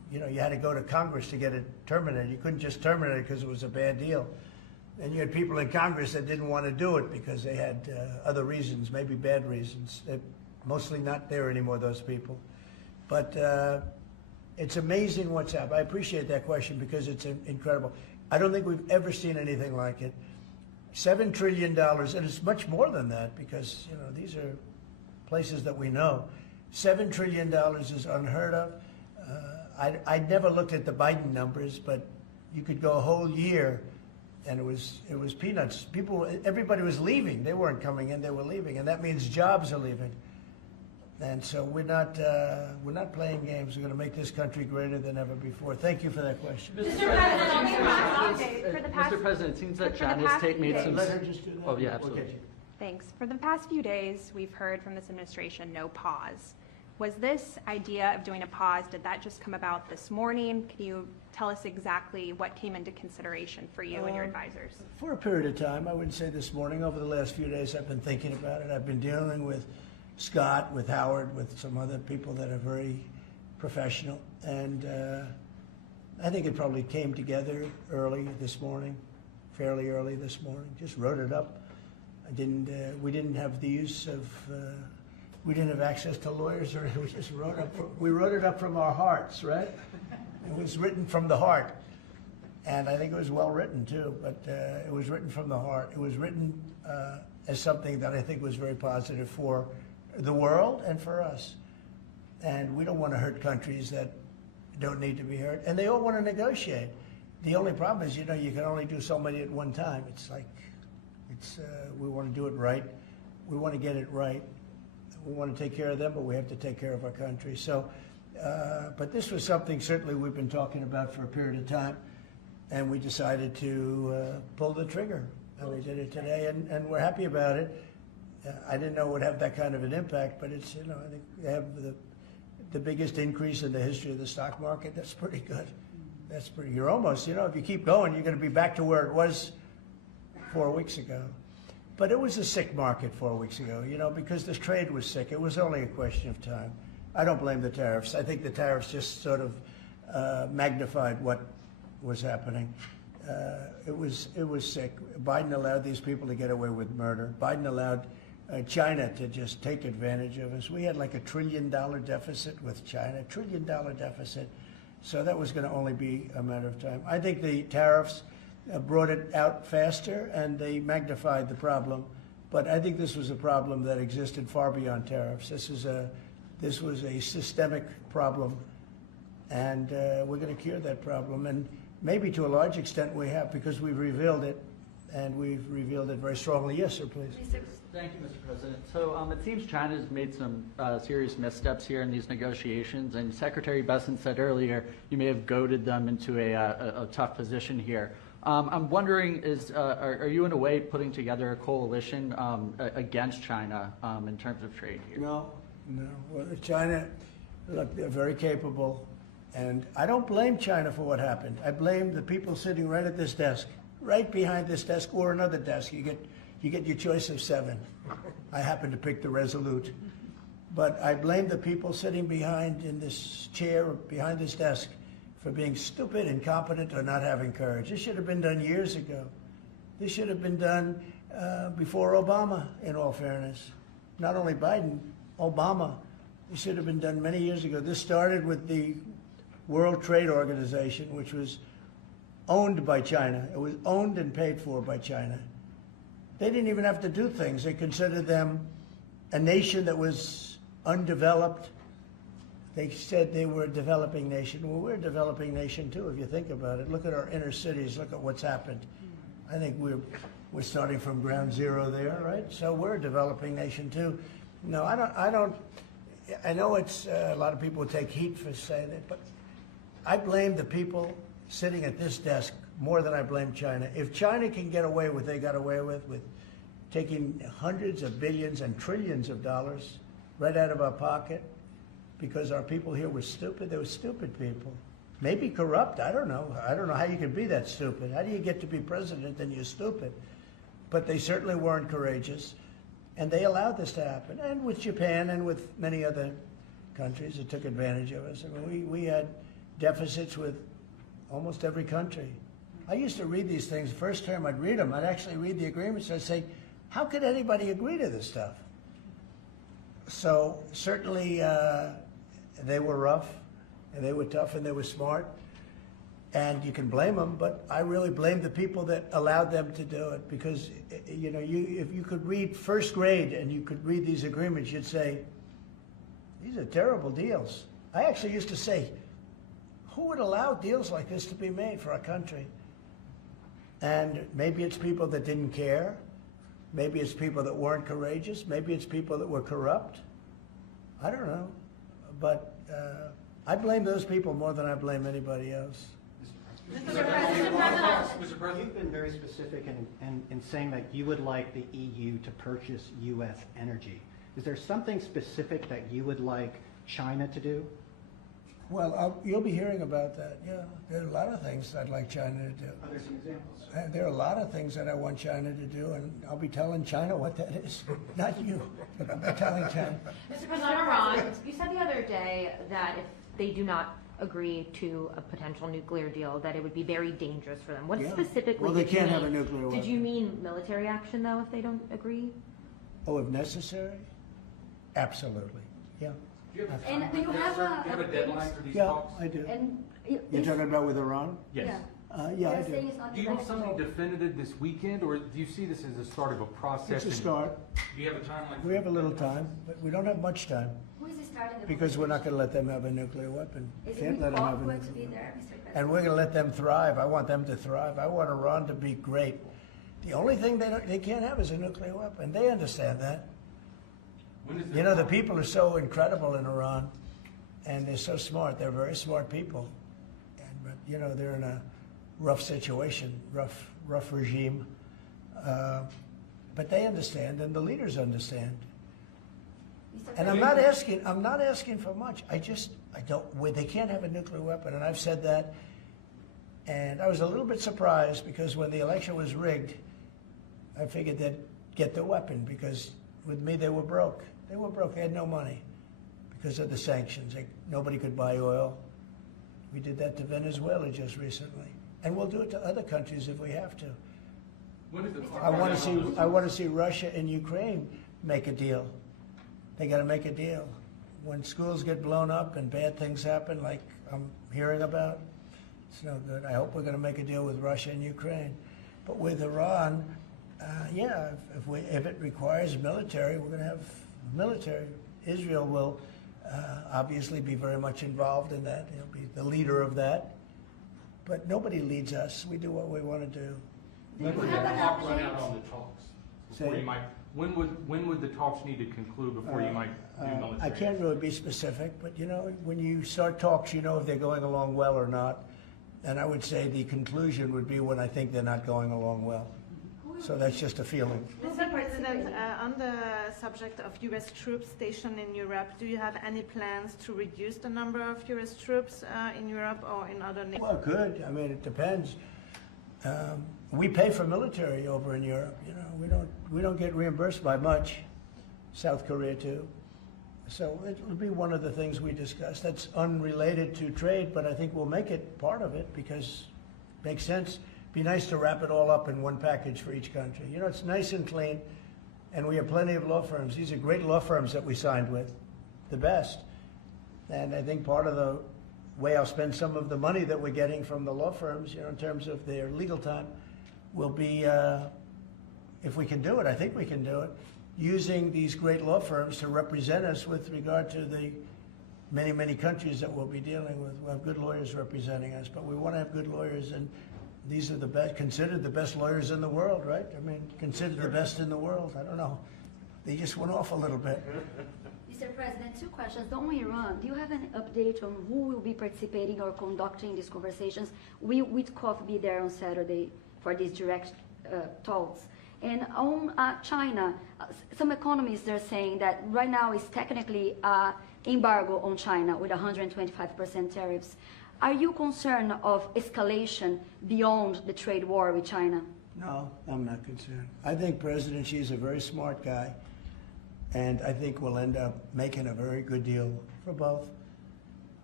you had to go to Congress to get it terminated. You couldn't just terminate it because it was a bad deal. And you had people in Congress that didn't want to do it because they had other reasons, maybe bad reasons. They're mostly not there anymore, those people. But it's amazing what's happened. I appreciate that question because it's incredible. I don't think we've ever seen anything like it. $7 trillion, and it's much more than that because, these are places that we know. $7 trillion is unheard of. I never looked at the Biden numbers, but you could go a whole year and it was peanuts. Everybody was leaving. They weren't coming in, they were leaving, and that means jobs are leaving. And so we're not playing games. We're going to make this country greater than ever before. Thank you for that question. Mr. President, it seems that China's made some... Let her just do that. Oh, yeah, absolutely. Okay. Thanks. For the past few days, we've heard from this administration no pause. Was this idea of doing a pause, did that just come about this morning? Can you tell us exactly what came into consideration for you and your advisors? For a period of time, I wouldn't say this morning. Over the last few days, I've been thinking about it. I've been dealing with Scott, with Howard, with some other people that are very professional. And I think it probably came together early this morning, fairly early this morning. Just wrote it up. We didn't have the use of, we didn't have access to lawyers, or we just we wrote it up from our hearts, right? It was written from the heart. And I think it was well written too, but it was written from the heart. It was written as something that I think was very positive for the world and for us. And we don't want to hurt countries that don't need to be hurt. And they all want to negotiate. The only problem is, you can only do so many at one time. It's like, we want to do it right. We want to get it right. We want to take care of them, but we have to take care of our country. So, but this was something certainly we've been talking about for a period of time, and we decided to pull the trigger. And we did it today, and we're happy about it. I didn't know it would have that kind of an impact, but it's, I think they have the biggest increase in the history of the stock market. That's pretty good. You're almost, if you keep going, you're going to be back to where it was 4 weeks ago. But it was a sick market 4 weeks ago, because the trade was sick. It was only a question of time. I don't blame the tariffs. I think the tariffs just sort of magnified what was happening. It was sick. Biden allowed these people to get away with murder. Biden allowed China to just take advantage of us. We had like $1 trillion deficit with China, $1 trillion deficit. So that was going to only be a matter of time. I think the tariffs brought it out faster and they magnified the problem. But I think this was a problem that existed far beyond tariffs. This was a systemic problem, and we're going to cure that problem. And maybe to a large extent we have, because we've revealed it, and we've revealed it very strongly. Yes, sir, please. Thank you, Mr. President. So it seems China's made some serious missteps here in these negotiations, and Secretary Bessent said earlier you may have goaded them into a tough position here. I'm wondering, are you in a way putting together a coalition against China in terms of trade here? No. Well, China, look, they're very capable, and I don't blame China for what happened. I blame the people sitting right at this desk, right behind this desk, or another desk. You get your choice of 7. I happen to pick the Resolute. But I blame the people sitting behind in this chair, behind this desk, for being stupid, incompetent, or not having courage. This should have been done years ago. This should have been done before Obama, in all fairness. Not only Biden, Obama. It should have been done many years ago. This started with the World Trade Organization, which was owned by China. It was owned and paid for by China. They didn't even have to do things. They considered them a nation that was undeveloped. They said they were a developing nation. Well, we're a developing nation too, if you think about it. Look at our inner cities. Look at what's happened. I think we're starting from ground zero there, right? So we're a developing nation too. No, I don't. I know it's a lot of people take heat for saying it, but I blame the people sitting at this desk more than I blame China. If China can get away with what they got away with taking hundreds of billions and trillions of dollars right out of our pocket because our people here were stupid, they were stupid people. Maybe corrupt, I don't know. I don't know how you can be that stupid. How do you get to be president and you're stupid? But they certainly weren't courageous. And they allowed this to happen. And with Japan and with many other countries that took advantage of us. I mean, we had deficits with almost every country. I used to read these things. First term, I'd read them. I'd actually read the agreements. I'd say, how could anybody agree to this stuff? So certainly they were rough, and they were tough, and they were smart. And you can blame them, but I really blame the people that allowed them to do it, because you know, if you could read first grade and you could read these agreements, you'd say, these are terrible deals. I actually used to say, who would allow deals like this to be made for our country? And maybe it's people that didn't care. Maybe it's people that weren't courageous. Maybe it's people that were corrupt. I don't know. But I blame those people more than I blame anybody else. Mr. President, you've been very specific in saying that you would like the EU to purchase U.S. energy. Is there something specific that you would like China to do? Well, you'll be hearing about that. Yeah, there are a lot of things I'd like China to do. Are there some examples? There are a lot of things that I want China to do, and I'll be telling China what that is. Not you, but I'll be telling China. Mr. President, Iran, you said the other day that if they do not agree to a potential nuclear deal, that it would be very dangerous for them. What specifically Well, they did you can't mean? have a nuclear weapon. Did you mean military action, though, if they don't agree? Oh, if necessary? Absolutely, yeah. And do you have a deadline for these Yeah, talks? I do. And You're talking about with Iran? Yes. Yeah, I they're do. saying it's not Do you want something debatable. definitive this weekend, or do you see this as the start of a process? It's a start. Do you have a timeline? We have a little time, but we don't have much time, Who is starting the because we're not going to let them have a nuclear weapon. Is Can't it let them have a Witkoff going to nuclear be weapon. there, Mr. President? And we're going to let them thrive. I want them to thrive. I want Iran to be great. The only thing they can't have is a nuclear weapon. They understand that. You know, the people are so incredible in Iran, and they're so smart. They're very smart people. But, you know, they're in a rough situation, rough regime. But they understand, and the leaders understand. And I'm not asking for much. I don't, they can't have a nuclear weapon, and I've said that. And I was a little bit surprised, because when the election was rigged, I figured they'd get the weapon, because with me they were broke. They were broke. They had no money because of the sanctions. Nobody could buy oil. We did that to Venezuela just recently, and we'll do it to other countries if we have to. I want to see Russia and Ukraine make a deal. They got to make a deal. When schools get blown up and bad things happen, like I'm hearing about, it's no good. I hope we're going to make a deal with Russia and Ukraine. But with Iran, yeah, if it requires military, we're going to have military. Israel will obviously be very much involved in that. He'll be the leader of that. But nobody leads us. We do what we want to do. When would the clock run out on the talks? Before Say- you might, when would the talks need to conclude before you might do military? I can't really be specific, but you know, when you start talks, you know if they're going along well or not. And I would say the conclusion would be when I think they're not going along well. So that's just a feeling. Mr. President, on the subject of U.S. troops stationed in Europe, do you have any plans to reduce the number of U.S. troops in Europe or in other nations? Well, good. I mean, it depends. We pay for military over in Europe. You know, we don't get reimbursed by much. South Korea too. So it'll be one of the things we discuss. That's unrelated to trade, but I think we'll make it part of it because it makes sense. Be nice to wrap it all up in one package for each country. You know, it's nice and clean, and we have plenty of law firms. These are great law firms that we signed with, the best. And I think part of the way I'll spend some of the money that we're getting from the law firms, you know, in terms of their legal time, will be, if we can do it, I think we can do it, using these great law firms to represent us with regard to the many, many countries that we'll be dealing with. We'll have good lawyers representing us, but we want to have good lawyers, and these are the best, considered the best lawyers in the world, right? I mean, considered the best in the world. I don't know. They just went off a little bit. Mr. President, two questions. On Iran, do you have an update on who will be participating or conducting these conversations? Will Witkoff be there on Saturday for these direct talks? And on China, some economists are saying that right now is technically embargo on China with 125% tariffs. Are you concerned of escalation beyond the trade war with China? No, I'm not concerned. I think President Xi's a very smart guy, and I think we'll end up making a very good deal for both.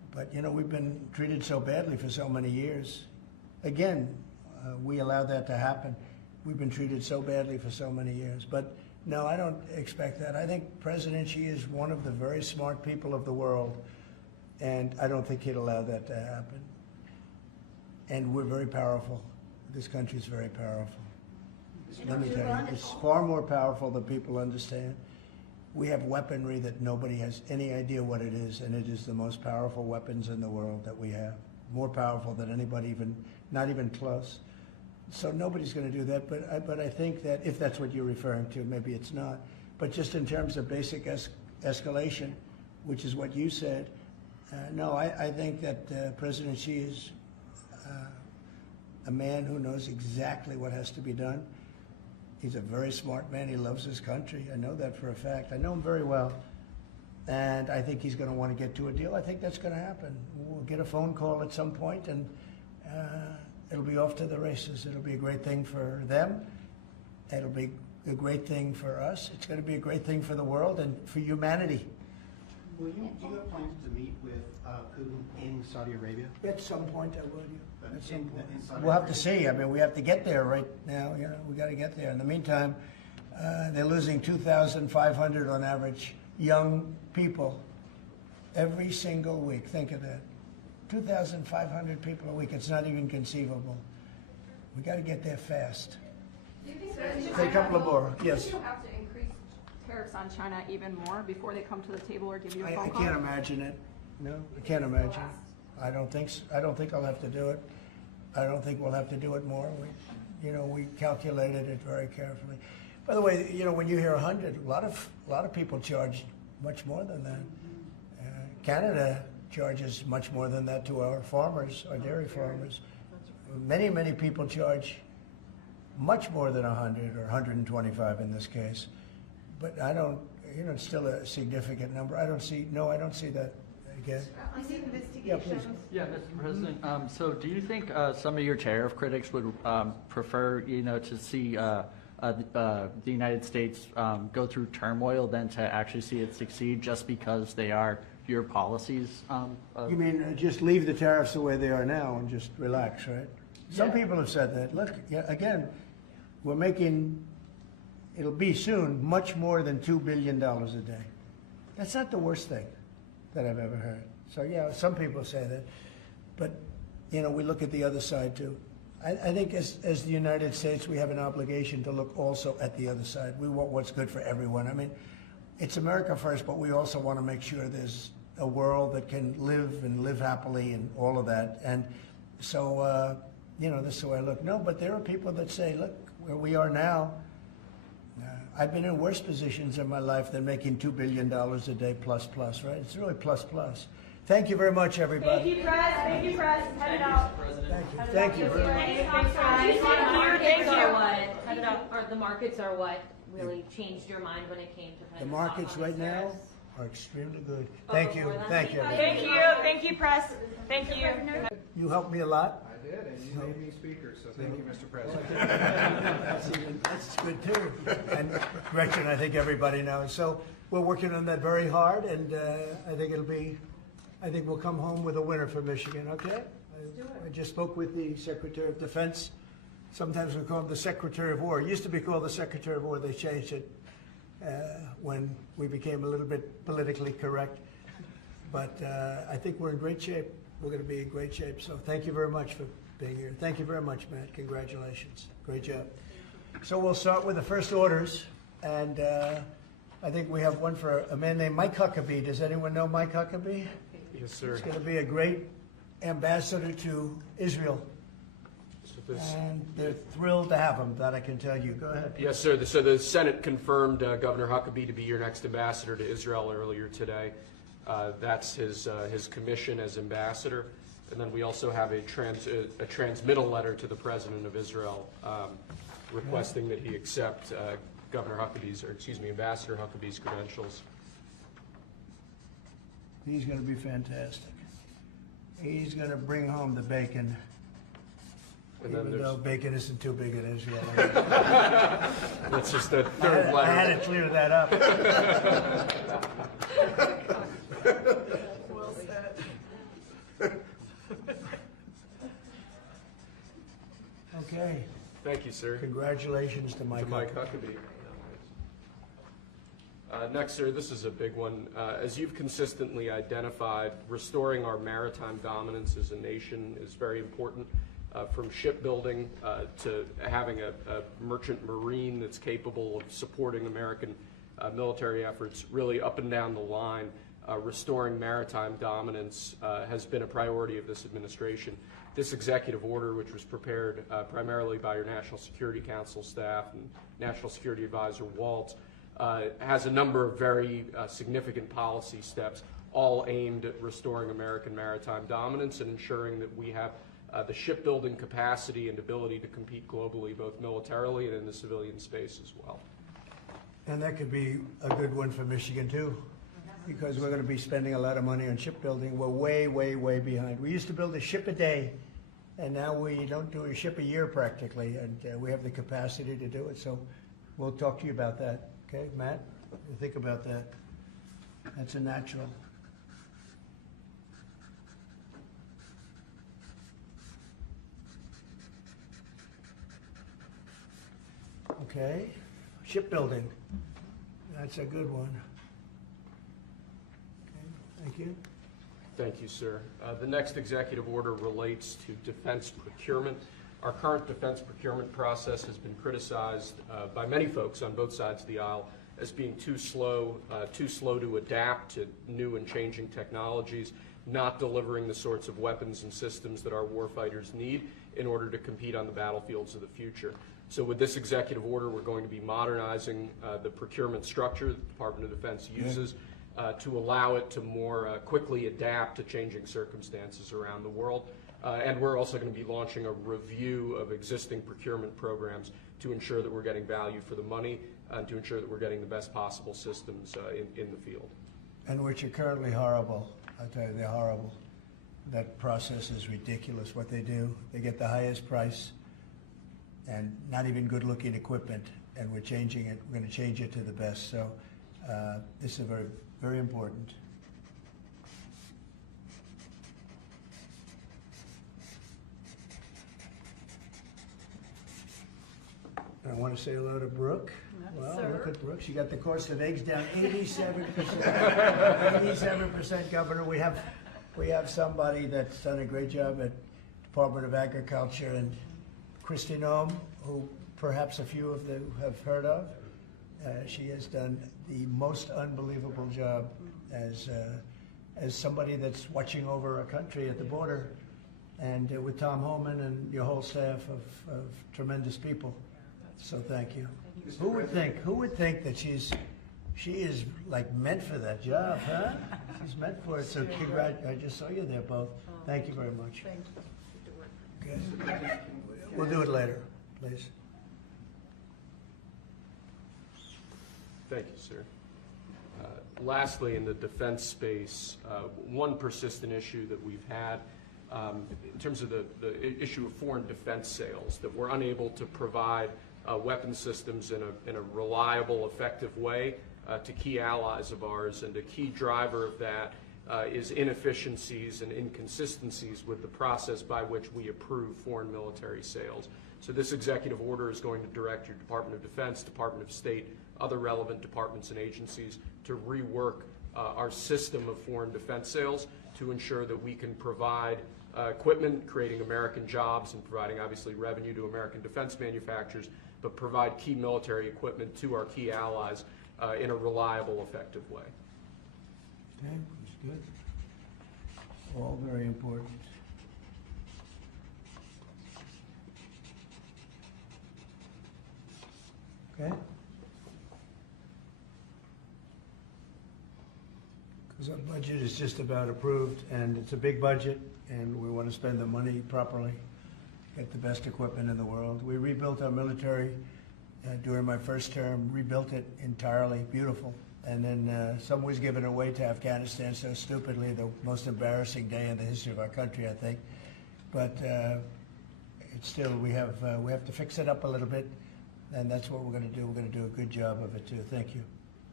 But, you know, we've been treated so badly for so many years. Again, we allowed that to happen. We've been treated so badly for so many years. But no, I don't expect that. I think President Xi is one of the very smart people of the world, and I don't think he'd allow that to happen. And we're very powerful. This country is very powerful. Let me tell you, it's far more powerful than people understand. We have weaponry that nobody has any idea what it is, and it is the most powerful weapons in the world that we have. More powerful than anybody, not even close. So nobody's going to do that, but I think that if that's what you're referring to, maybe it's not. But just in terms of basic escalation, which is what you said, no, I think that President Xi is a man who knows exactly what has to be done. He's a very smart man. He loves his country. I know that for a fact. I know him very well. And I think he's going to want to get to a deal. I think that's going to happen. We'll get a phone call at some point, and it'll be off to the races. It'll be a great thing for them. It'll be a great thing for us. It's going to be a great thing for the world and for humanity. Do you have plans to meet with Putin in Saudi Arabia? At some point, I would. At some point. In Saudi We'll have to Arabia? see. I mean, we have to get there right now. You know, we got to get there. In the meantime, they're losing 2,500 on average young people every single week. Think of that. 2,500 people a week. It's not even conceivable. We got to get there fast. Do you think Say a couple of more. Yes. Do you have to increase tariffs on China even more before they come to the table or give you a I phone call? can't imagine it. No, I can't imagine. I don't think I'll have to do it. I don't think we'll have to do it more. We calculated it very carefully. By the way, you know, when you hear 100, a lot of people charge much more than that. Canada charges much more than that to our farmers, our dairy farmers. Many people charge much more than 100 or 125 in this case. But I don't, you know, it's still a significant number. I don't see that again. On the investigations. Yeah, please. Yeah, Mr. President. So, do you think some of your tariff critics would prefer, you know, to see the United States go through turmoil than to actually see it succeed, just because they are your policies? You mean just leave the tariffs the way they are now and just relax, right? Some people have said that. Look, again, we're making, it'll be soon, much more than $2 billion a day. That's not the worst thing that I've ever heard. So yeah, some people say that. But, you know, we look at the other side too. I think as the United States, we have an obligation to look also at the other side. We want what's good for everyone. I mean, it's America first, but we also want to make sure there's a world that can live happily and all of that. And so, you know, this is the way I look. No, but there are people that say, look, where we are now, I've been in worse positions in my life than making $2 billion a day plus, right? It's really plus. Thank you very much, everybody. Thank you, Press. Thank you, Press. Head it out. Thank you very much. Thanks, guys. Thank you. Or the markets are what really changed your mind when it came to kind The of markets talk on right these now tariffs? are extremely good. Thank you. Thank you. Thank you. Thank you, Press. Thank you. You helped me a lot. I did, and you made me speaker, so thank you, Mr. President. That's good too. And Gretchen, I think everybody knows. So we're working on that very hard, and I think we'll come home with a winner for Michigan. Okay? I just spoke with the Secretary of Defense. Sometimes we call him the Secretary of War. It used to be called the Secretary of War. They changed it when we became a little bit politically correct. But I think we're in great shape. We're going to be in great shape. So thank you very much for being here. Thank you very much, Matt. Congratulations. Great job. So we'll start with the first orders. And I think we have one for a man named Mike Huckabee. Does anyone know Mike Huckabee? Yes, sir. He's going to be a great ambassador to Israel. And they're thrilled to have him, that I can tell you. Go ahead. Yes, sir. So the Senate confirmed Governor Huckabee to be your next ambassador to Israel earlier today. That's his commission as ambassador. And then we also have a transmittal letter to the President of Israel requesting that he accept Ambassador Huckabee's credentials. He's going to be fantastic. He's going to bring home the bacon. And then Even though bacon isn't too big in Israel. That's just the third letter. I had to clear that up. Okay. Thank you, sir. Congratulations to Mike. Huckabee. Next, sir, this is a big one. As you've consistently identified, restoring our maritime dominance as a nation is very important, from shipbuilding to having a merchant marine that's capable of supporting American military efforts, really up and down the line. Restoring maritime dominance has been a priority of this administration. This executive order, which was prepared primarily by your National Security Council staff and National Security Advisor Waltz, has a number of very significant policy steps, all aimed at restoring American maritime dominance and ensuring that we have the shipbuilding capacity and ability to compete globally, both militarily and in the civilian space as well. And that could be a good one for Michigan too, because we're going to be spending a lot of money on shipbuilding. We're way, way, way behind. We used to build a ship a day, and now we don't do a ship a year practically, and we have the capacity to do it. So we'll talk to you about that. Okay, Matt? Think about that. That's a natural. Okay, shipbuilding. That's a good one. Okay, thank you. Thank you, sir. The next executive order relates to defense procurement. Our current defense procurement process has been criticized by many folks on both sides of the aisle as being too slow to adapt to new and changing technologies, not delivering the sorts of weapons and systems that our warfighters need in order to compete on the battlefields of the future. So with this executive order, we're going to be modernizing the procurement structure that the Department of Defense uses to allow it to more quickly adapt to changing circumstances around the world. And we're also going to be launching a review of existing procurement programs to ensure that we're getting value for the money and to ensure that we're getting the best possible systems in the field. And which are currently horrible. I'll tell you, they're horrible. That process is ridiculous, what they do. They get the highest price and not even good-looking equipment, and we're changing it. We're going to change it to the best. So this is very, very important. I want to say hello to Brooke. Well, look at Brooke. She got the cost of eggs down 87%. 87%, Governor. We have somebody that's done a great job at Department of Agriculture, and Christy Noem, who perhaps a few of you have heard of. She has done the most unbelievable job as somebody that's watching over a country at the border, and with Tom Homan and your whole staff of tremendous people. So thank you. Who would think that she is like meant for that job, huh? She's meant for it. So I just saw you there both. Thank you very much. Thank you. Okay. We'll do it later, please. Thank you, sir. Lastly, in the defense space, one persistent issue that we've had in terms of the issue of foreign defense sales, that we're unable to provide weapon systems in a reliable, effective way to key allies of ours, and a key driver of that is inefficiencies and inconsistencies with the process by which we approve foreign military sales. So this executive order is going to direct your Department of Defense, Department of State, other relevant departments and agencies to rework our system of foreign defense sales to ensure that we can provide equipment, creating American jobs and providing obviously revenue to American defense manufacturers, but provide key military equipment to our key allies in a reliable, effective way. Okay, that's good. All very important. Okay? Because our budget is just about approved, and it's a big budget, and we want to spend the money properly, get the best equipment in the world. We rebuilt our military during my first term, rebuilt it entirely, beautiful. And then some was given away to Afghanistan so stupidly, the most embarrassing day in the history of our country, I think. But it's still, we have to fix it up a little bit, and that's what we're going to do. We're going to do a good job of it too. Thank you.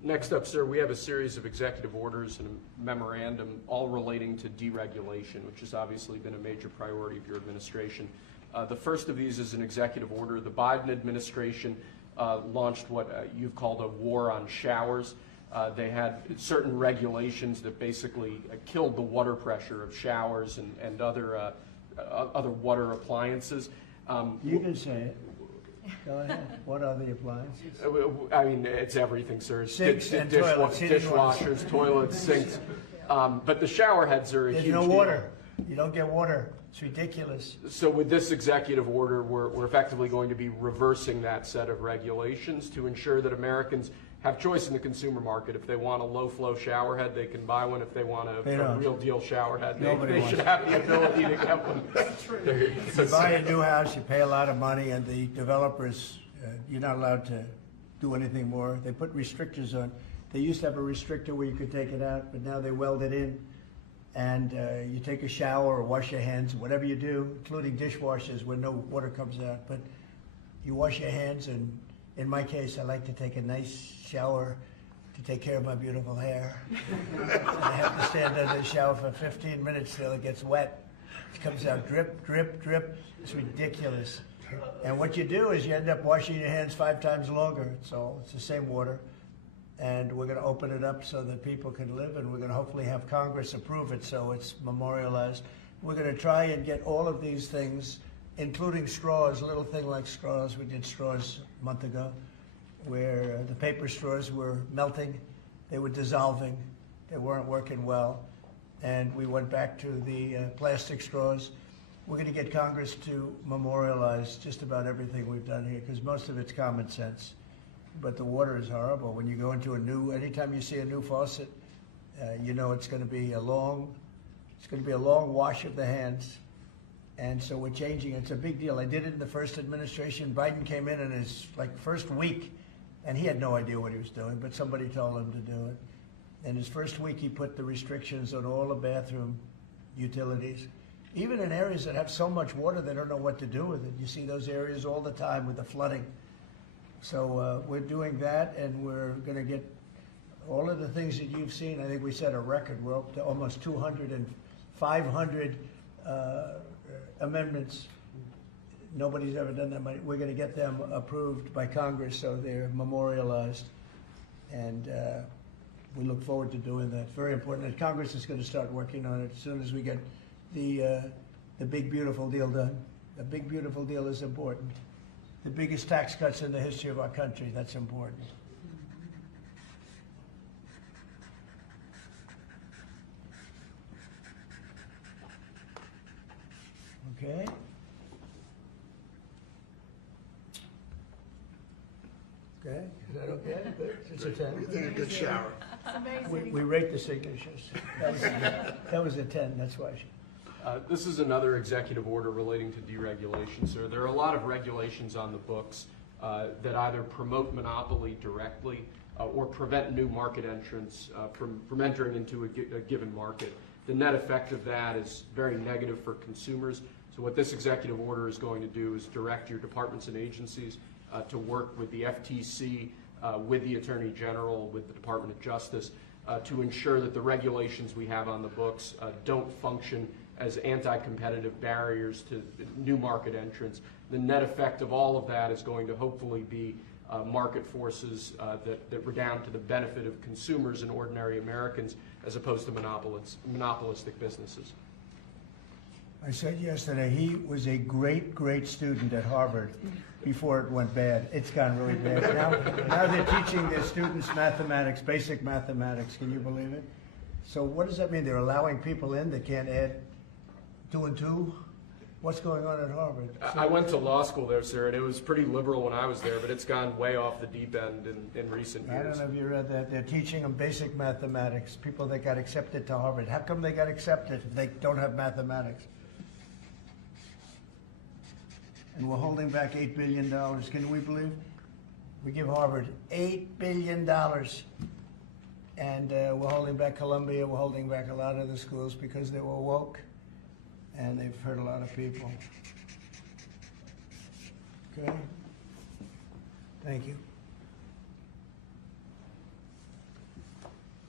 Next up, sir, we have a series of executive orders and a memorandum all relating to deregulation, which has obviously been a major priority of your administration. The first of these is an executive order. The Biden administration launched what you've called a war on showers. They had certain regulations that basically killed the water pressure of showers and other water appliances. You can say it. Go ahead. What are the appliances? I mean, it's everything, sir. Sinks and toilets, dishwashers, toilets, sinks. But the shower heads are a There's huge no deal. water. You don't get water. It's ridiculous. So with this executive order, we're effectively going to be reversing that set of regulations to ensure that Americans have choice in the consumer market. If they want a low-flow shower head, they can buy one. If they want a real deal shower head, they should have the ability to get one. You buy a new house, you pay a lot of money, and the developers, you're not allowed to do anything more. They put restrictors on. They used to have a restrictor where you could take it out, but now they weld it in. And you take a shower or wash your hands, whatever you do, including dishwashers where no water comes out. But you wash your hands, and in my case, I like to take a nice shower to take care of my beautiful hair. I have to stand under the shower for 15 minutes till it gets wet. It comes out drip, drip, drip. It's ridiculous. And what you do is you end up washing your hands 5 times longer. So it's the same water. And we're going to open it up so that people can live, and we're going to hopefully have Congress approve it so it's memorialized. We're going to try and get all of these things, including straws, a little thing like straws. We did straws a month ago, where the paper straws were melting, they were dissolving, they weren't working well, and we went back to the plastic straws. We're going to get Congress to memorialize just about everything we've done here, because most of it's common sense. But the water is horrible. When you go into anytime you see a new faucet, you know it's going to be a long wash of the hands. And so we're changing. It's a big deal. I did it in the first administration. Biden came in his first week, and he had no idea what he was doing, but somebody told him to do it. In his first week, he put the restrictions on all the bathroom utilities. Even in areas that have so much water, they don't know what to do with it. You see those areas all the time with the flooding. So we're doing that, and we're going to get all of the things that you've seen. I think we set a record. We're up to almost 200 and 500 amendments. Nobody's ever done that much. We're going to get them approved by Congress so they're memorialized. And we look forward to doing that. Very important. And Congress is going to start working on it as soon as we get the big, beautiful deal done. The big, beautiful deal is important. The biggest tax cuts in the history of our country, that's important. Okay. Okay, is that okay? Good. It's a 10. You think a good shower. We rate the signatures. That was a 10, that's why. This is another executive order relating to deregulation, sir. There are a lot of regulations on the books that either promote monopoly directly or prevent new market entrants from entering into a given market. The net effect of that is very negative for consumers. So what this executive order is going to do is direct your departments and agencies to work with the FTC, with the Attorney General, with the Department of Justice, to ensure that the regulations we have on the books don't function as anti-competitive barriers to new market entrants. The net effect of all of that is going to hopefully be market forces that redound to the benefit of consumers and ordinary Americans as opposed to monopolistic businesses. I said yesterday, he was a great, great student at Harvard before it went bad. It's gone really bad. Now they're teaching their students mathematics, basic mathematics. Can you believe it? So what does that mean? They're allowing people in that can't add 2 and 2? What's going on at Harvard? I went to law school there, sir, and it was pretty liberal when I was there, but it's gone way off the deep end in recent years. I don't know if you read that. They're teaching them basic mathematics, people that got accepted to Harvard. How come they got accepted if they don't have mathematics? And we're holding back $8 billion. Can we believe? We give Harvard $8 billion. And we're holding back Columbia. We're holding back a lot of the schools because they were woke. And they've hurt a lot of people. Okay? Thank you.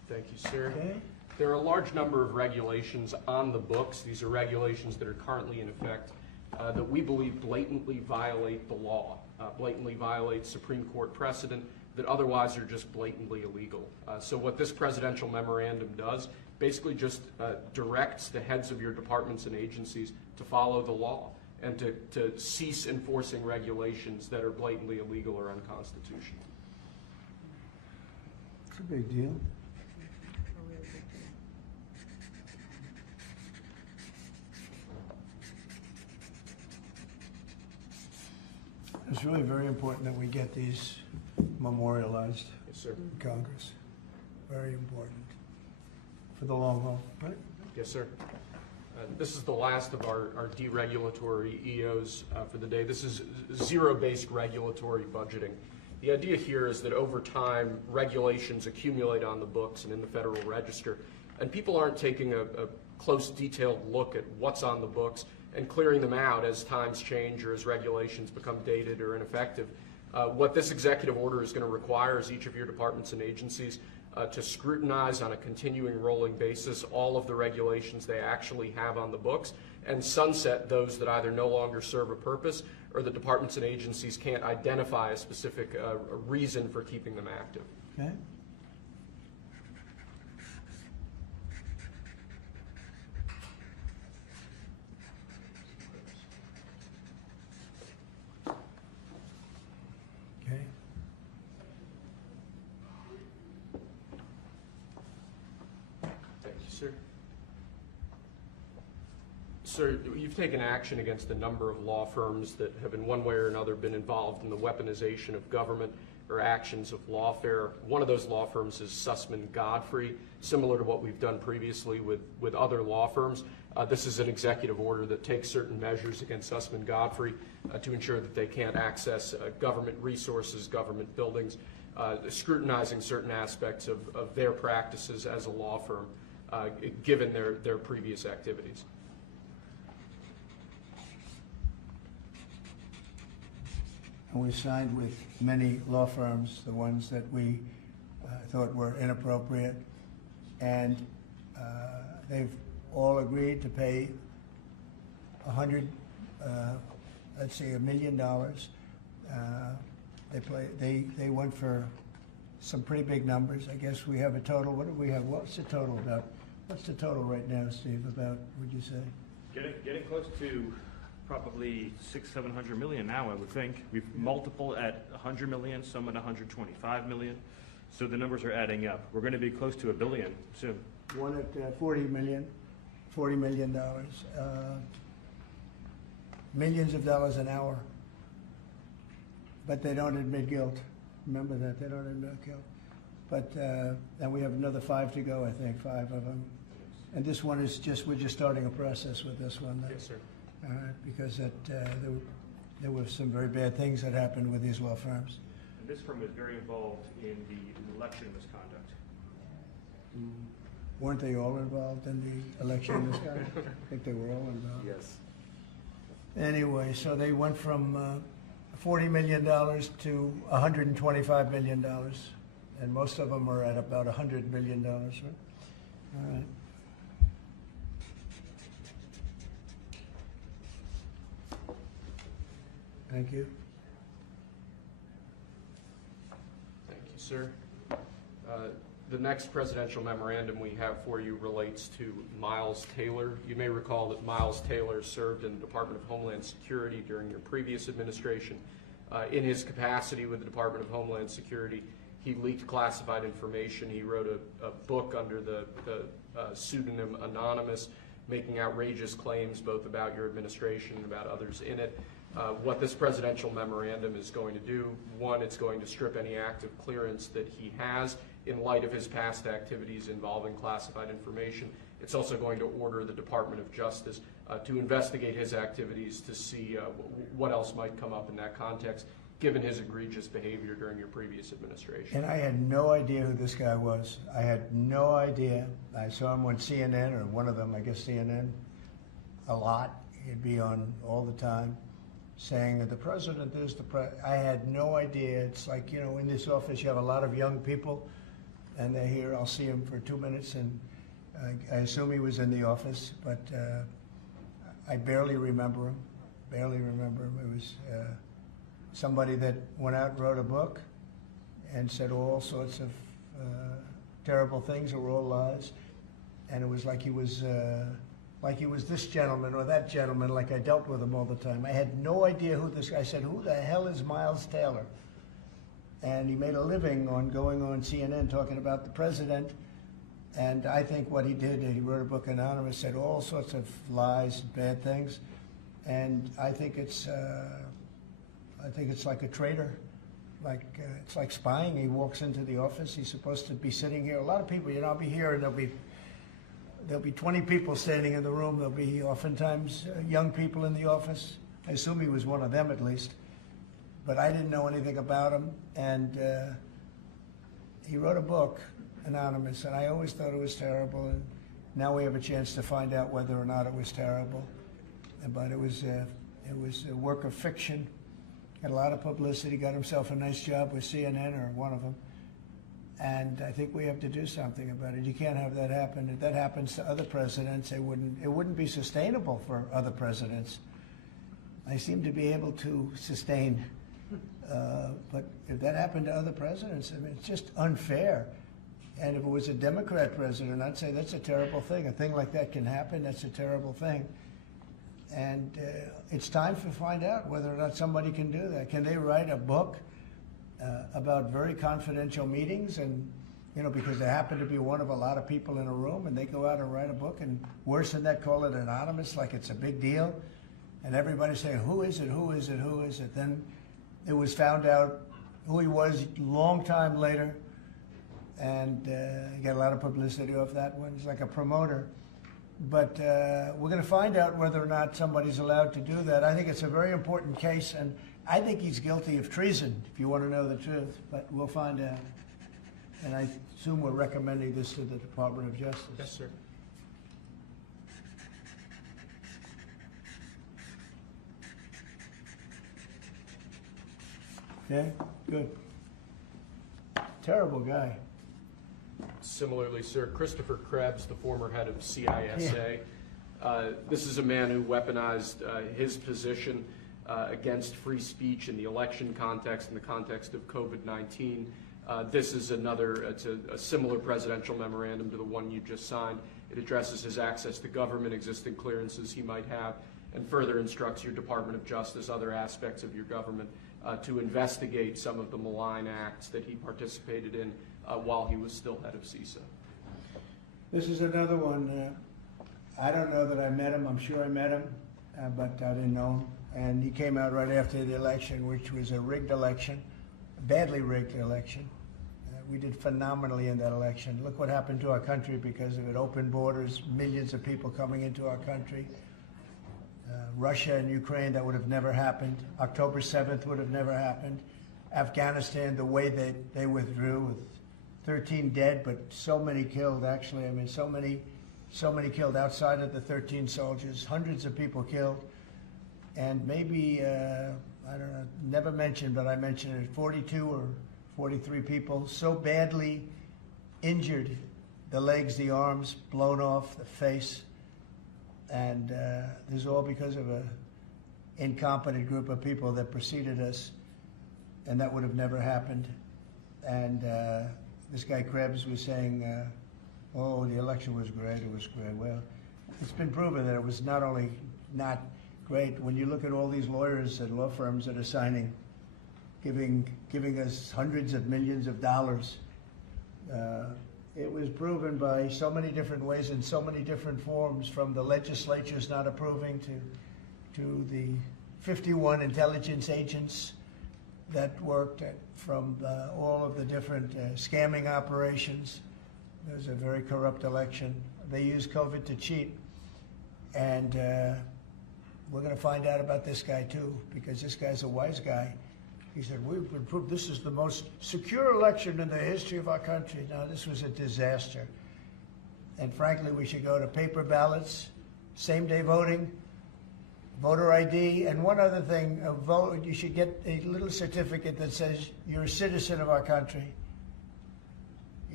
Thank you, sir. Okay? There are a large number of regulations on the books. These are regulations that are currently in effect that we believe blatantly violate the law, blatantly violate Supreme Court precedent that otherwise are just blatantly illegal. So what this presidential memorandum does basically just directs the heads of your departments and agencies to follow the law and to cease enforcing regulations that are blatantly illegal or unconstitutional. It's a big deal. It's really very important that we get these memorialized Yes, sir. in Congress. Very important for the long haul, right? Yes, sir. This is the last of our deregulatory EOs for the day. This is zero-based regulatory budgeting. The idea here is that over time, regulations accumulate on the books and in the Federal Register, and people aren't taking a close, detailed look at what's on the books and clearing them out as times change or as regulations become dated or ineffective. What this executive order is going to require is each of your departments and agencies to scrutinize on a continuing rolling basis all of the regulations they actually have on the books and sunset those that either no longer serve a purpose or the departments and agencies can't identify a specific reason for keeping them active. Okay? Okay. Thank you, sir. Sir, you've taken action against a number of law firms that have in one way or another been involved in the weaponization of government or actions of lawfare. One of those law firms is Sussman Godfrey, similar to what we've done previously with other law firms. This is an executive order that takes certain measures against Sussman Godfrey to ensure that they can't access government resources, government buildings, scrutinizing certain aspects of their practices as a law firm, given their previous activities. And we signed with many law firms, the ones that we thought were inappropriate, and they've all agreed to pay $1 million. They went for some pretty big numbers. I guess we have a total. What do we have? What's the total about? What's the total right now, Steve? About, would you say? Getting close to probably 600-700 million now, I would think. We've multiple at 100 million, some at 125 million. So the numbers are adding up. We're going to be close to $1 billion soon. One at $40 million. Millions of dollars an hour. But they don't admit guilt. Remember that, they don't admit guilt. But, and we have another 5 to go, I think, 5 of them. And this one is just, we're just starting a process with this one. Yes, sir. Because there were some very bad things that happened with these law firms. And this firm is very involved in the election misconduct. Weren't they all involved in the election misconduct? I think they were all involved. Yes. Anyway, so they went from $40 million to $125 million, and most of them are at about $100 million, right? All right. Thank you. Thank you, sir. The next presidential memorandum we have for you relates to Miles Taylor. You may recall that Miles Taylor served in the Department of Homeland Security during your previous administration. In his capacity with the Department of Homeland Security, he leaked classified information. He wrote a book under the pseudonym Anonymous, making outrageous claims both about your administration and about others in it. What this presidential memorandum is going to do, one, it's going to strip any active clearance that he has in light of his past activities involving classified information. It's also going to order the Department of Justice to investigate his activities to see what else might come up in that context, given his egregious behavior during your previous administration. And I had no idea who this guy was. I had no idea. I saw him on CNN, or one of them, I guess CNN, a lot. He'd be on all the time, saying that the president is the president. I had no idea. It's like, you know, in this office you have a lot of young people and they're here. I'll see him for 2 minutes, and I assume he was in the office, but I barely remember him. Barely remember him. It was somebody that went out and wrote a book and said all sorts of terrible things that were all lies, and it was like he was this gentleman or that gentleman, like I dealt with him all the time. I had no idea who this guy. I said, who the hell is Miles Taylor? And he made a living on going on CNN talking about the president. And I think what he did, he wrote a book, Anonymous, said all sorts of lies and bad things. And I think it's like a traitor. It's like spying. He walks into the office. He's supposed to be sitting here. A lot of people, I'll be here, and there'll be 20 people standing in the room. There'll be oftentimes young people in the office. I assume he was one of them at least. But I didn't know anything about him. And he wrote a book, Anonymous, and I always thought it was terrible. And now we have a chance to find out whether or not it was terrible. But it was a work of fiction. Had a lot of publicity. Got himself a nice job with CNN, or one of them. And I think we have to do something about it. You can't have that happen. If that happens to other presidents, it wouldn't be sustainable for other presidents. I seem to be able to sustain. But if that happened to other presidents, I mean, it's just unfair. And if it was a Democrat president, I'd say that's a terrible thing. A thing like that can happen. That's a terrible thing. And it's time to find out whether or not somebody can do that. Can they write a book about very confidential meetings, and because they happen to be one of a lot of people in a room, and they go out and write a book, and worse than that, call it anonymous, like it's a big deal, and everybody saying, who is it, who is it, who is it? Then it was found out who he was a long time later, and he got a lot of publicity off that one. He's like a promoter. But we're going to find out whether or not somebody's allowed to do that. I think it's a very important case, and I think he's guilty of treason, if you want to know the truth. But we'll find out. And I assume we're recommending this to the Department of Justice. Yes, sir. Okay, good. Terrible guy. Similarly, sir, Christopher Krebs, the former head of CISA. This is a man who weaponized his position against free speech in the election context, in the context of COVID-19. This is it's a similar presidential memorandum to the one you just signed. It addresses his access to government, existing clearances he might have, and further instructs your Department of Justice, other aspects of your government, to investigate some of the malign acts that he participated in while he was still head of CISA. This is another one. I don't know that I met him. I'm sure I met him, but I didn't know him. And he came out right after the election, which was a rigged election, a badly rigged election. We did phenomenally in that election. Look what happened to our country because of it. Open borders, millions of people coming into our country. Russia and Ukraine, that would have never happened. October 7th would have never happened. Afghanistan, the way they withdrew with 13 dead, but so many killed, actually. I mean, so many killed outside of the 13 soldiers, hundreds of people killed. And maybe, I don't know, never mentioned, but I mentioned it, 42 or 43 people so badly injured, the legs, the arms, blown off, the face. And this is all because of an incompetent group of people that preceded us, and that would have never happened. And this guy Krebs was saying, oh, the election was great, it was great. Well, it's been proven that it was not only not great. When you look at all these lawyers and law firms that are signing, giving us hundreds of millions of dollars, it was proven by so many different ways in so many different forms, from the legislatures not approving to the 51 intelligence agents that worked from all of the different scamming operations. It was a very corrupt election. They used COVID to cheat. And we're going to find out about this guy too, because this guy's a wise guy. He said, we've been proved this is the most secure election in the history of our country. Now, this was a disaster. And frankly, we should go to paper ballots, same-day voting, voter ID, and one other thing, you should get a little certificate that says you're a citizen of our country.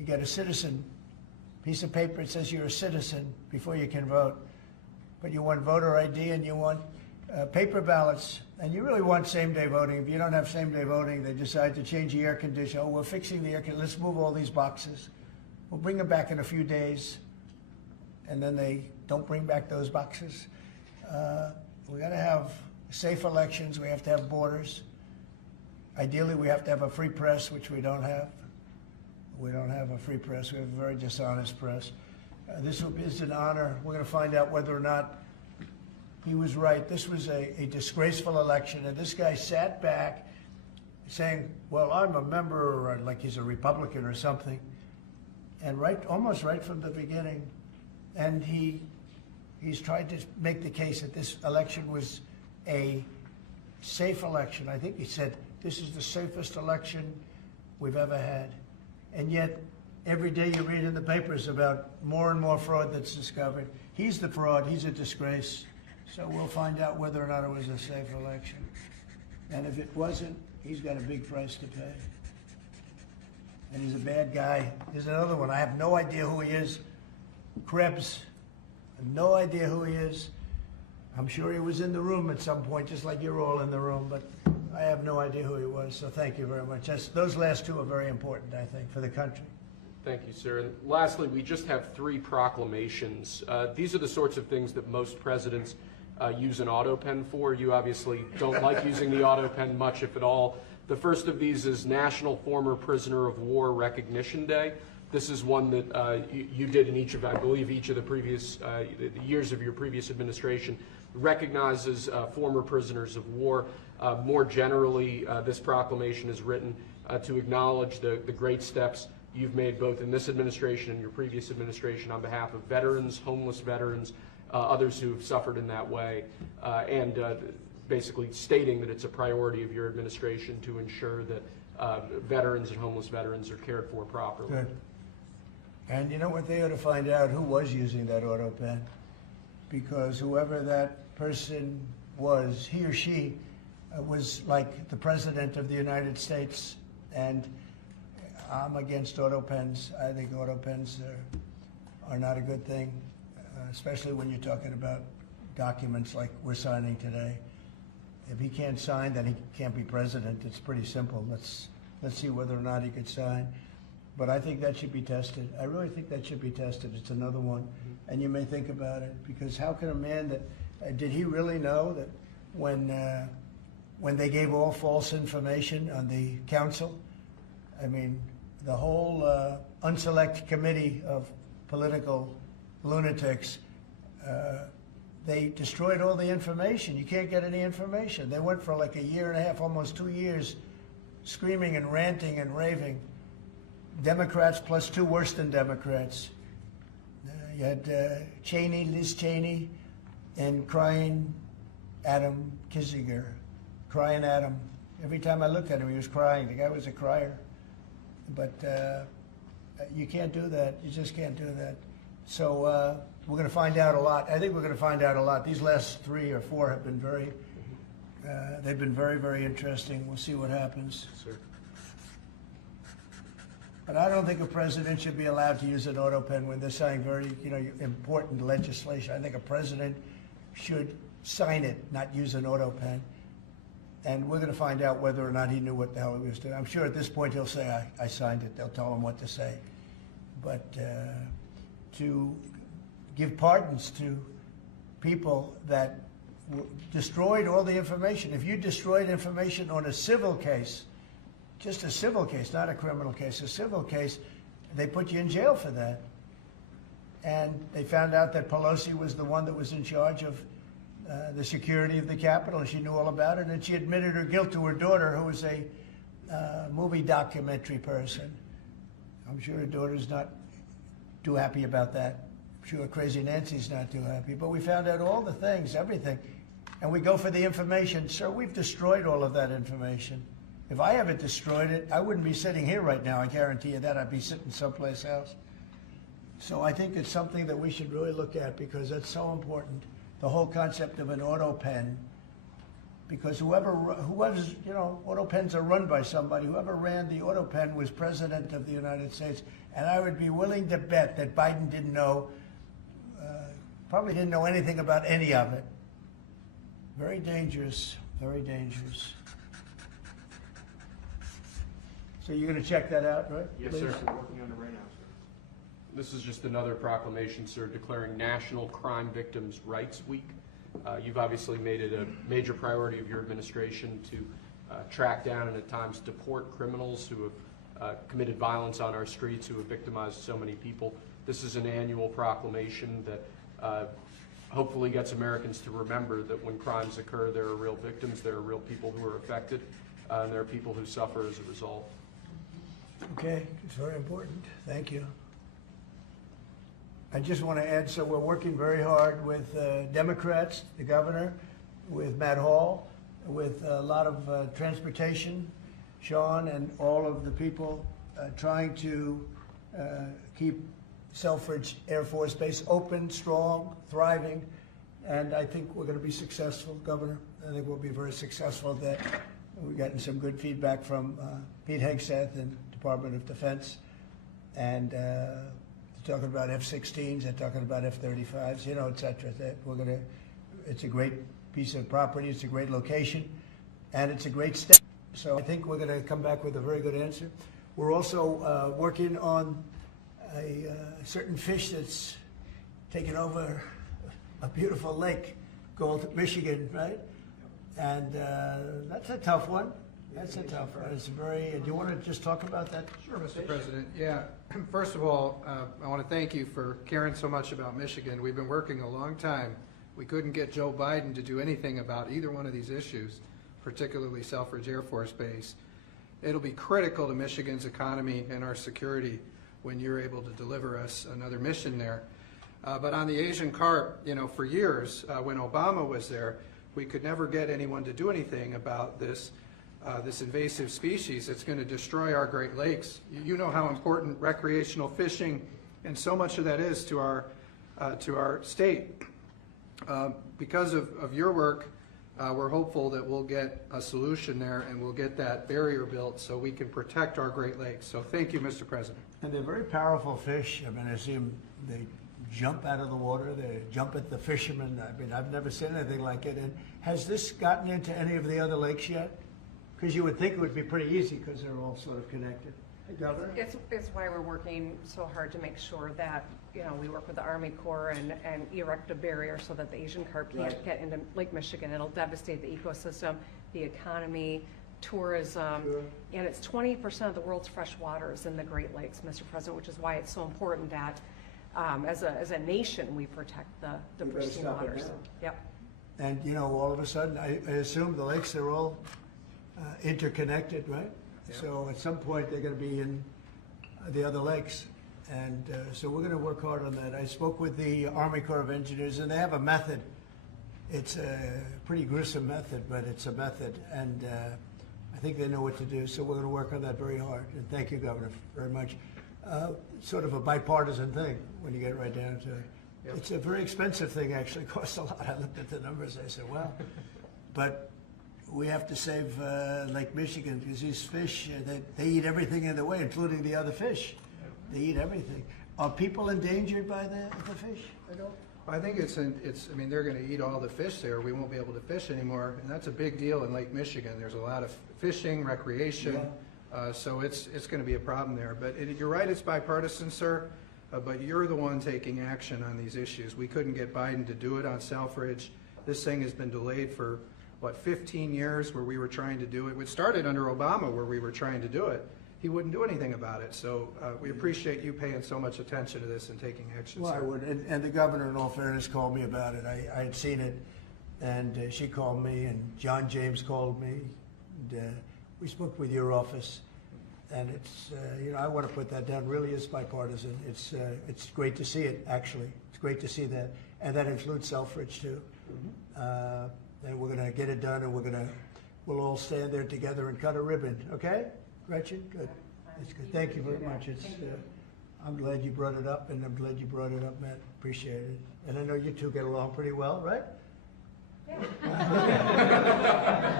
You get a citizen piece of paper, it says you're a citizen before you can vote. But you want voter ID and you want paper ballots, and you really want same-day voting. If you don't have same-day voting, they decide to change the air conditioner. Oh, we're fixing the air conditioner. Let's move all these boxes. We'll bring them back in a few days, and then they don't bring back those boxes. We got to have safe elections. We have to have borders. Ideally, we have to have a free press, which we don't have. We don't have a free press. We have a very dishonest press. This is an honor. We're going to find out whether or not he was right. This was a disgraceful election, and this guy sat back saying, well, I'm a member, or like he's a Republican or something, and almost right from the beginning. And he's tried to make the case that this election was a safe election. I think he said, this is the safest election we've ever had. And yet, every day you read in the papers about more and more fraud that's discovered. He's the fraud. He's a disgrace. So we'll find out whether or not it was a safe election. And if it wasn't, he's got a big price to pay. And he's a bad guy. There's another one. I have no idea who he is. Krebs. I have no idea who he is. I'm sure he was in the room at some point, just like you're all in the room, but I have no idea who he was. So thank you very much. Those last two are very important, I think, for the country. Thank you, sir. And lastly, we just have 3 proclamations. These are the sorts of things that most presidents use an autopen for. You obviously don't like using the autopen much, if at all. The first of these is National Former Prisoner of War Recognition Day. This is one that you did in each of, I believe, each of the previous years of your previous administration, recognizes former prisoners of war. More generally, this proclamation is written to acknowledge the great steps you've made both in this administration and your previous administration on behalf of veterans, homeless veterans, others who have suffered in that way, and basically stating that it's a priority of your administration to ensure that veterans and homeless veterans are cared for properly. Good. And you know what? They ought to find out who was using that auto pen, because whoever that person was, he or she was like the President of the United States, and I'm against auto pens. I think auto pens are not a good thing, especially when you're talking about documents like we're signing today. If he can't sign, then he can't be president. It's pretty simple. Let's see whether or not he could sign. But I think that should be tested. I really think that should be tested. It's another one. And you may think about it, because how can a man that, did he really know that when they gave all false information on the council, I mean, the whole unselect committee of political lunatics, they destroyed all the information. You can't get any information. They went for like a year and a half, almost 2 years, screaming and ranting and raving. Democrats plus 2 worse than Democrats. You had Cheney, Liz Cheney, and crying Adam Kinzinger. Crying Adam. Every time I looked at him, he was crying. The guy was a crier. But you can't do that. You just can't do that. So we're going to find out a lot. I think we're going to find out a lot. These last 3 or 4 have been they've been very, very interesting. We'll see what happens. Sir. But I don't think a president should be allowed to use an auto pen when they're signing very, important legislation. I think a president should sign it, not use an auto pen. And we're going to find out whether or not he knew what the hell he was doing. I'm sure at this point he'll say, I signed it. They'll tell him what to say. But to give pardons to people that destroyed all the information. If you destroyed information on a civil case, just a civil case, not a criminal case, a civil case, they put you in jail for that. And they found out that Pelosi was the one that was in charge of the security of the Capitol, and she knew all about it, and she admitted her guilt to her daughter, who was a movie documentary person. I'm sure her daughter's not too happy about that. I'm sure Crazy Nancy's not too happy. But we found out all the things, everything. And we go for the information. Sir, we've destroyed all of that information. If I haven't destroyed it, I wouldn't be sitting here right now. I guarantee you that. I'd be sitting someplace else. So I think it's something that we should really look at, because that's so important. The whole concept of an auto pen because whoever's, autopens are run by somebody. Whoever ran the autopen was president of the United States, and I would be willing to bet that Biden didn't know, probably didn't know anything about any of it. Very dangerous, very dangerous. So you're going to check that out, right? Yes, Liz? sir. We're working on it right now, sir. This is just another proclamation, sir, declaring National Crime Victims' Rights Week. You've obviously made it a major priority of your administration to track down and at times deport criminals who have committed violence on our streets, who have victimized so many people. This is an annual proclamation that hopefully gets Americans to remember that when crimes occur, there are real victims, there are real people who are affected, and there are people who suffer as a result. Okay, it's very important. Thank you. I just want to add, so we're working very hard with Democrats, the governor, with Matt Hall, with a lot of transportation, Sean, and all of the people trying to keep Selfridge Air Force Base open, strong, thriving, and I think we're going to be successful, Governor. I think we'll be very successful at that. We've gotten some good feedback from Pete Hegseth and Department of Defense, and they're talking about F-16s, they're talking about F-35s, et cetera. That it's a great piece of property, it's a great location, and it's a great step. So I think we're going to come back with a very good answer. We're also working on a certain fish that's taken over a beautiful lake called Michigan, right? And that's a tough one. That's a tough one. It's very. Do you want to just talk about that? Sure, Mr. President. Yeah. First of all, I want to thank you for caring so much about Michigan. We've been working a long time. We couldn't get Joe Biden to do anything about either one of these issues, particularly Selfridge Air Force Base. It'll be critical to Michigan's economy and our security when you're able to deliver us another mission there. But on the Asian carp, for years, when Obama was there, we could never get anyone to do anything about this invasive species that's going to destroy our Great Lakes. You know how important recreational fishing and so much of that is to our state. Because of your work, we're hopeful that we'll get a solution there and we'll get that barrier built so we can protect our Great Lakes. So thank you, Mr. President. And they're very powerful fish. I mean, I see them, they jump out of the water, they jump at the fishermen. I mean, I've never seen anything like it. And has this gotten into any of the other lakes yet? Because you would think it would be pretty easy because they're all sort of connected. Hey, Governor? It's why we're working so hard to make sure that, we work with the Army Corps and erect a barrier so that the Asian carp can't get into Lake Michigan. It'll devastate the ecosystem, the economy, tourism, and it's 20% of the world's fresh water is in the Great Lakes, Mr. President, which is why it's so important that as a nation we protect the pristine waters. Yep. And, all of a sudden, I assume the lakes are all interconnected, right? Yeah. So at some point they're going to be in the other lakes, and so we're going to work hard on that. I spoke with the Army Corps of Engineers, and they have a method. It's a pretty gruesome method, but it's a method, and I think they know what to do. So we're going to work on that very hard. And thank you, Governor, very much. Sort of a bipartisan thing when you get right down to it. Yep. It's a very expensive thing, actually. It costs a lot. I looked at the numbers. I said, wow. But we have to save Lake Michigan because these fish, they eat everything in the way, including the other fish. They eat everything. Are people endangered by the fish? I think I mean, they're going to eat all the fish there. We won't be able to fish anymore, and that's a big deal in Lake Michigan. There's a lot of fishing, recreation, so it's going to be a problem there. But you're right, it's bipartisan, sir, but you're the one taking action on these issues. We couldn't get Biden to do it on Selfridge. This thing has been delayed for 15 years where we were trying to do it. It started under Obama where we were trying to do it. He wouldn't do anything about it. So we appreciate you paying so much attention to this and taking action. Well, I would. And the governor, in all fairness, called me about it. I had seen it, and she called me, and John James called me. And, we spoke with your office, and it's, I want to put that down. Really is bipartisan. It's great to see it, actually. It's great to see that. And that includes Selfridge, too. And we're going to get it done, and we'll all stand there together and cut a ribbon, okay? Gretchen, good. That's good. Thank you very much. I'm glad you brought it up, and I'm glad you brought it up, Matt. Appreciate it. And I know you two get along pretty well, right? Yeah.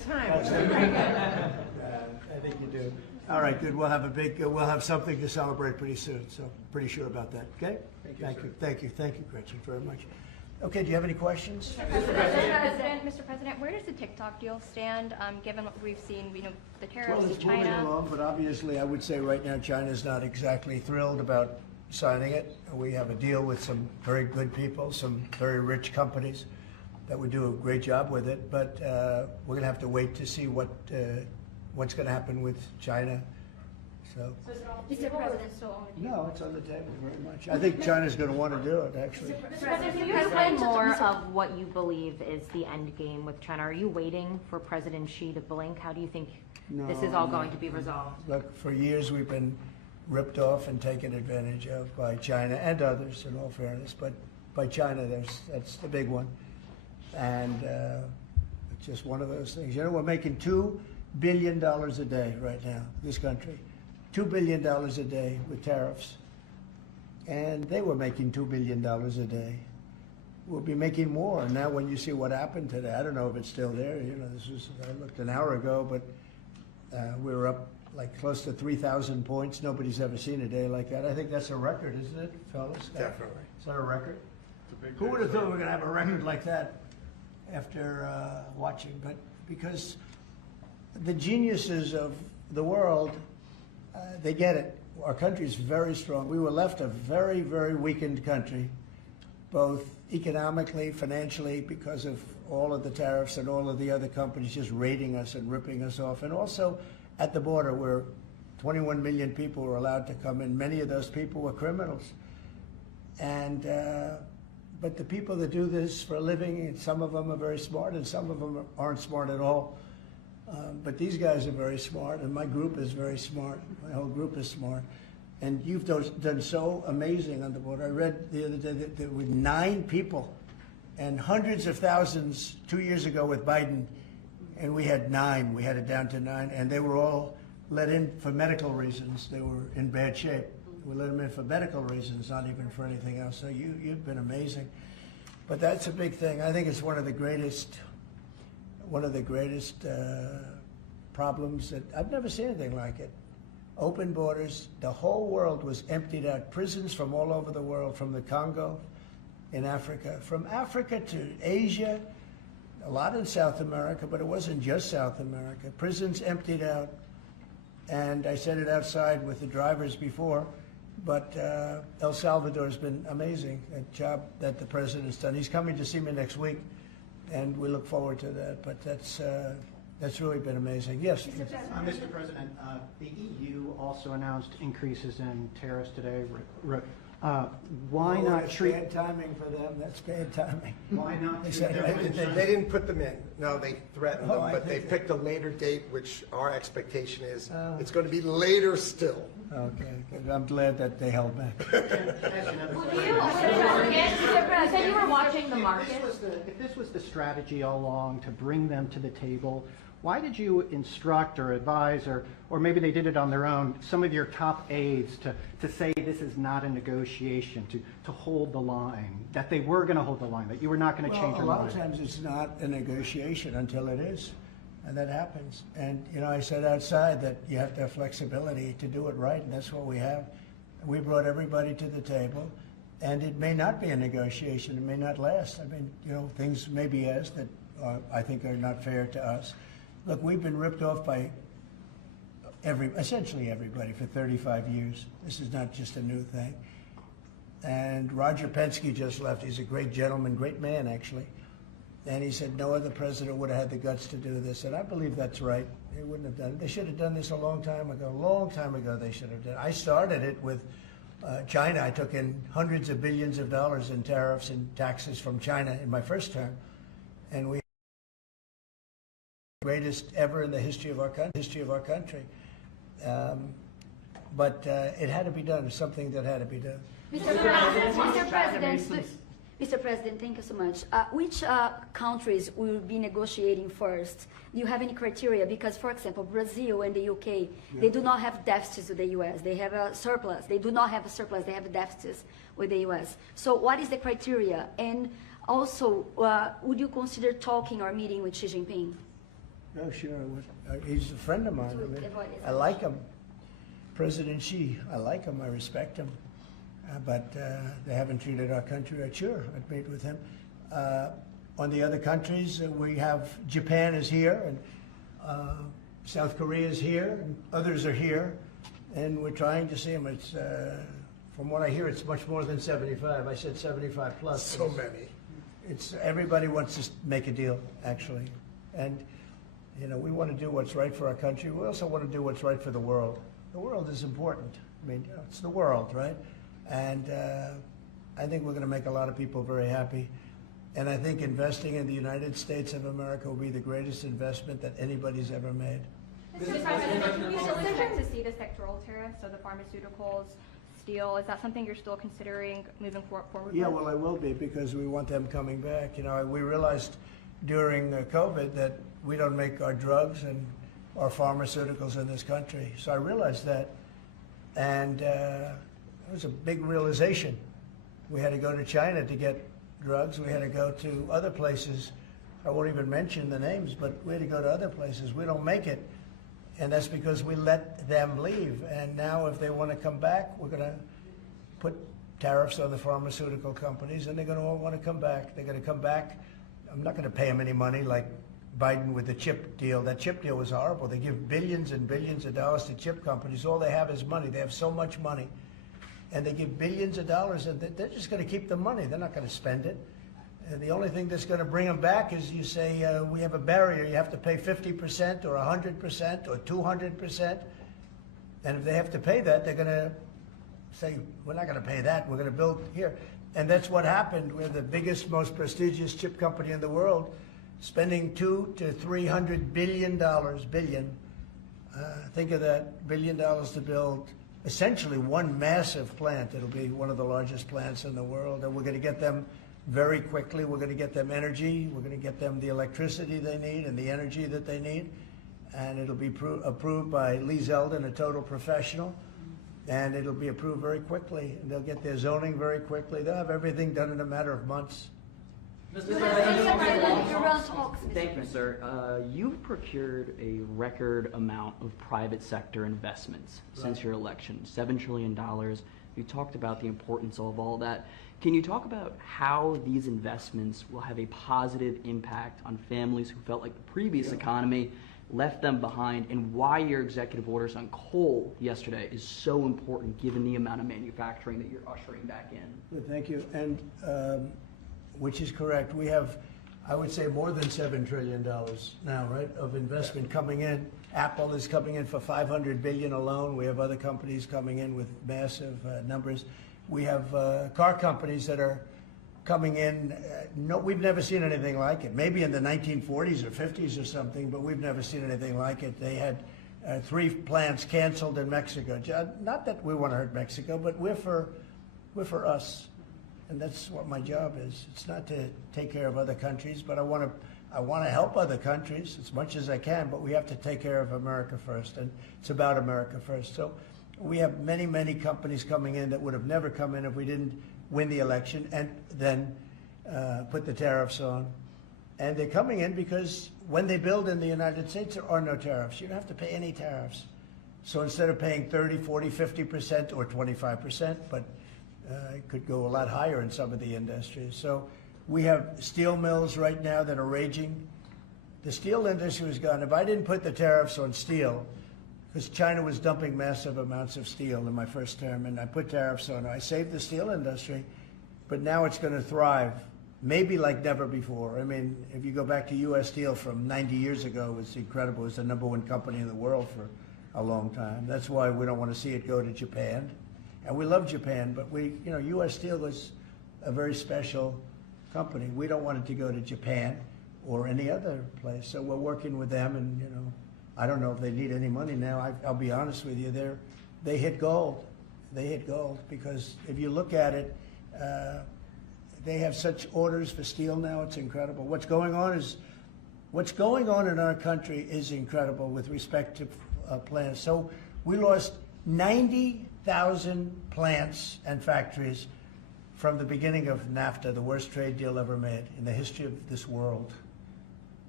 time. I think you do. All right, good. We'll have something to celebrate pretty soon. So pretty sure about that. Okay. Thank you, Gretchen, very much. Okay. Do you have any questions? Mr. President, where does the TikTok deal stand, given what we've seen, the tariffs Well, in it's moving China? along, but obviously I would say right now China's not exactly thrilled about signing it. We have a deal with some very good people, some very rich companies that would do a great job with it, but we're going to have to wait to see what's going to happen with China. So, Mr. President, still on the table? no, it's on the table very much. I think China's going to want to do it, actually. Mr. President, can you explain more of what you believe is the end game with China? Are you waiting for President Xi to blink? How do you think this is all going to be resolved? Look, for years we've been ripped off and taken advantage of by China and others, in all fairness, but by China, that's the big one. And it's just one of those things. You know, we're making $2 billion a day right now, this country. $2 billion a day with tariffs. And they were making $2 billion a day. We'll be making more. Now when you see what happened today, I don't know if it's still there. You know, I looked an hour ago, but we were up like close to 3,000 points. Nobody's ever seen a day like that. I think that's a record, isn't it, fellas? Definitely. Is that a record? Who would have thought we were going to have a record like that after watching? But because the geniuses of the world, they get it. Our country is very strong. We were left a very, very weakened country, both economically, financially, because of all of the tariffs and all of the other companies just raiding us and ripping us off, and also at the border where 21 million people were allowed to come in. Many of those people were criminals. And but the people that do this for a living, and some of them are very smart and some of them aren't smart at all. But these guys are very smart, and my group is very smart. My whole group is smart. And you've done so amazing on the border. I read the other day that there were 9 people and hundreds of thousands 2 years ago with Biden, and we had 9. We had it down to 9, and they were all let in for medical reasons. They were in bad shape. We let them in for medical reasons, not even for anything else. So you've been amazing. But that's a big thing. I think it's one of the greatest problems that I've never seen anything like it. Open borders. The whole world was emptied out. Prisons from all over the world, from the Congo in Africa, from Africa to Asia, a lot in South America, but it wasn't just South America. Prisons emptied out. And I said it outside with the drivers before, but El Salvador has been amazing, a job that the president's done. He's coming to see me next week, and we look forward to that. But that's really been amazing. Yes? Mr. President, the EU also announced increases in tariffs today. Why not that's treat... bad timing for them. That's bad timing. Why not They treat said them- They didn't put them in. No, they threatened them, I but they think- picked a later date, which our expectation is it's going to be later still. Okay, good. I'm glad that they held back. You said you were watching the market. If this was the strategy all along to bring them to the table, why did you instruct or advise, or maybe they did it on their own, some of your top aides to say this is not a negotiation, to hold the line, that they were going to hold the line, that you were not going to change your Well, a lot mind? of times it's not a negotiation until it is, and that happens. And, you know, I said outside that you have to have flexibility to do it right, and that's what we have. We brought everybody to the table, and it may not be a negotiation. It may not last. I mean, you know, things may be asked that I think are not fair to us. Look, we've been ripped off by essentially everybody for 35 years. This is not just a new thing. And Roger Penske just left. He's a great gentleman, great man, actually. And he said no other president would have had the guts to do this. And I believe that's right. They wouldn't have done it. They should have done this a long time ago. A long time ago they should have done it. I started it with China. I took in hundreds of billions of dollars in tariffs and taxes from China in my first term. And we greatest ever in the history of our country. But it had to be done. It's something that had to be done. Mr. President, thank you so much. Which countries will be negotiating first? Do you have any criteria? Because, for example, Brazil and the UK, they do not have deficits with the US. They have a surplus. They do not have a surplus. They have deficits with the US. So what is the criteria? And also, would you consider talking or meeting with Xi Jinping? Oh, sure. He's a friend of mine. I like him. President Xi, I like him. I respect him. But they haven't treated our country right. Sure, I'd meet with him. On the other countries, we have Japan is here, and South Korea is here, and others are here, and we're trying to see them. It's from what I hear, it's much more than 75. I said 75 plus. So many. It's everybody wants to make a deal, actually, and you know we want to do what's right for our country. We also want to do what's right for the world. The world is important. I mean, you know, it's the world, right? And I think we're going to make a lot of people very happy. And I think investing in the United States of America will be the greatest investment that anybody's ever made. Mr. President, can you still expect to see the sectoral tariffs, so the pharmaceuticals, steel, is that something you're still considering moving forward Yeah, with? well, I will be because we want them coming back. You know, we realized during COVID that we don't make our drugs and our pharmaceuticals in this country. So I realized that, and it was a big realization. We had to go to China to get drugs. We had to go to other places. I won't even mention the names, but we had to go to other places. We don't make it, and that's because we let them leave. And now if they want to come back, we're going to put tariffs on the pharmaceutical companies, and they're going to all want to come back. They're going to come back. I'm not going to pay them any money like Biden with the chip deal. That chip deal was horrible. They give billions and billions of dollars to chip companies. All they have is money. They have so much money. And they give billions of dollars, and they're just going to keep the money. They're not going to spend it. And the only thing that's going to bring them back is you say, we have a barrier. You have to pay 50% or 100% or 200%. And if they have to pay that, they're going to say, we're not going to pay that. We're going to build here. And that's what happened. We're the biggest, most prestigious chip company in the world, spending $200 to $300 billion. Think of that, $1 billion to build essentially one massive plant. It'll be one of the largest plants in the world, and we're going to get them very quickly. We're going to get them energy. We're going to get them the electricity they need and the energy that they need, and it'll be approved by Lee Zeldin, a total professional, and it'll be approved very quickly. And they'll get their zoning very quickly. They'll have everything done in a matter of months. Thank you, sir. You've procured a record amount of private sector investments since your election, $7 trillion. You talked about the importance of all that. Can you talk about how these investments will have a positive impact on families who felt like the previous economy left them behind, and why your executive orders on coal yesterday is so important given the amount of manufacturing that you're ushering back in? Good, thank you. And which is correct. We have, I would say, more than $7 trillion now, right, of investment coming in. Apple is coming in for $500 billion alone. We have other companies coming in with massive numbers. We have car companies that are coming in. No, we've never seen anything like it. Maybe in the 1940s or 50s or something, but we've never seen anything like it. They had 3 plants canceled in Mexico. Not that we want to hurt Mexico, but we're for us. And that's what my job is. It's not to take care of other countries, but I want to help other countries as much as I can, but we have to take care of America first, and it's about America first. So we have many, many companies coming in that would have never come in if we didn't win the election and then put the tariffs on. And they're coming in because when they build in the United States, there are no tariffs. You don't have to pay any tariffs. So instead of paying 30, 40, 50% or 25%, but it could go a lot higher in some of the industries. So we have steel mills right now that are raging. The steel industry was gone. If I didn't put the tariffs on steel, because China was dumping massive amounts of steel in my first term, and I put tariffs on it, I saved the steel industry, but now it's going to thrive, maybe like never before. I mean, if you go back to U.S. Steel from 90 years ago, it was incredible. It was the #1 company in the world for a long time. That's why we don't want to see it go to Japan. And we love Japan, but U.S. Steel was a very special company. We don't want it to go to Japan or any other place. So we're working with them, and I don't know if they need any money now. I'll be honest with you, they hit gold. They hit gold because if you look at it, they have such orders for steel now. It's incredible. What's going on in our country is incredible with respect to plants. So we lost 90,000 plants and factories from the beginning of NAFTA, the worst trade deal ever made in the history of this world.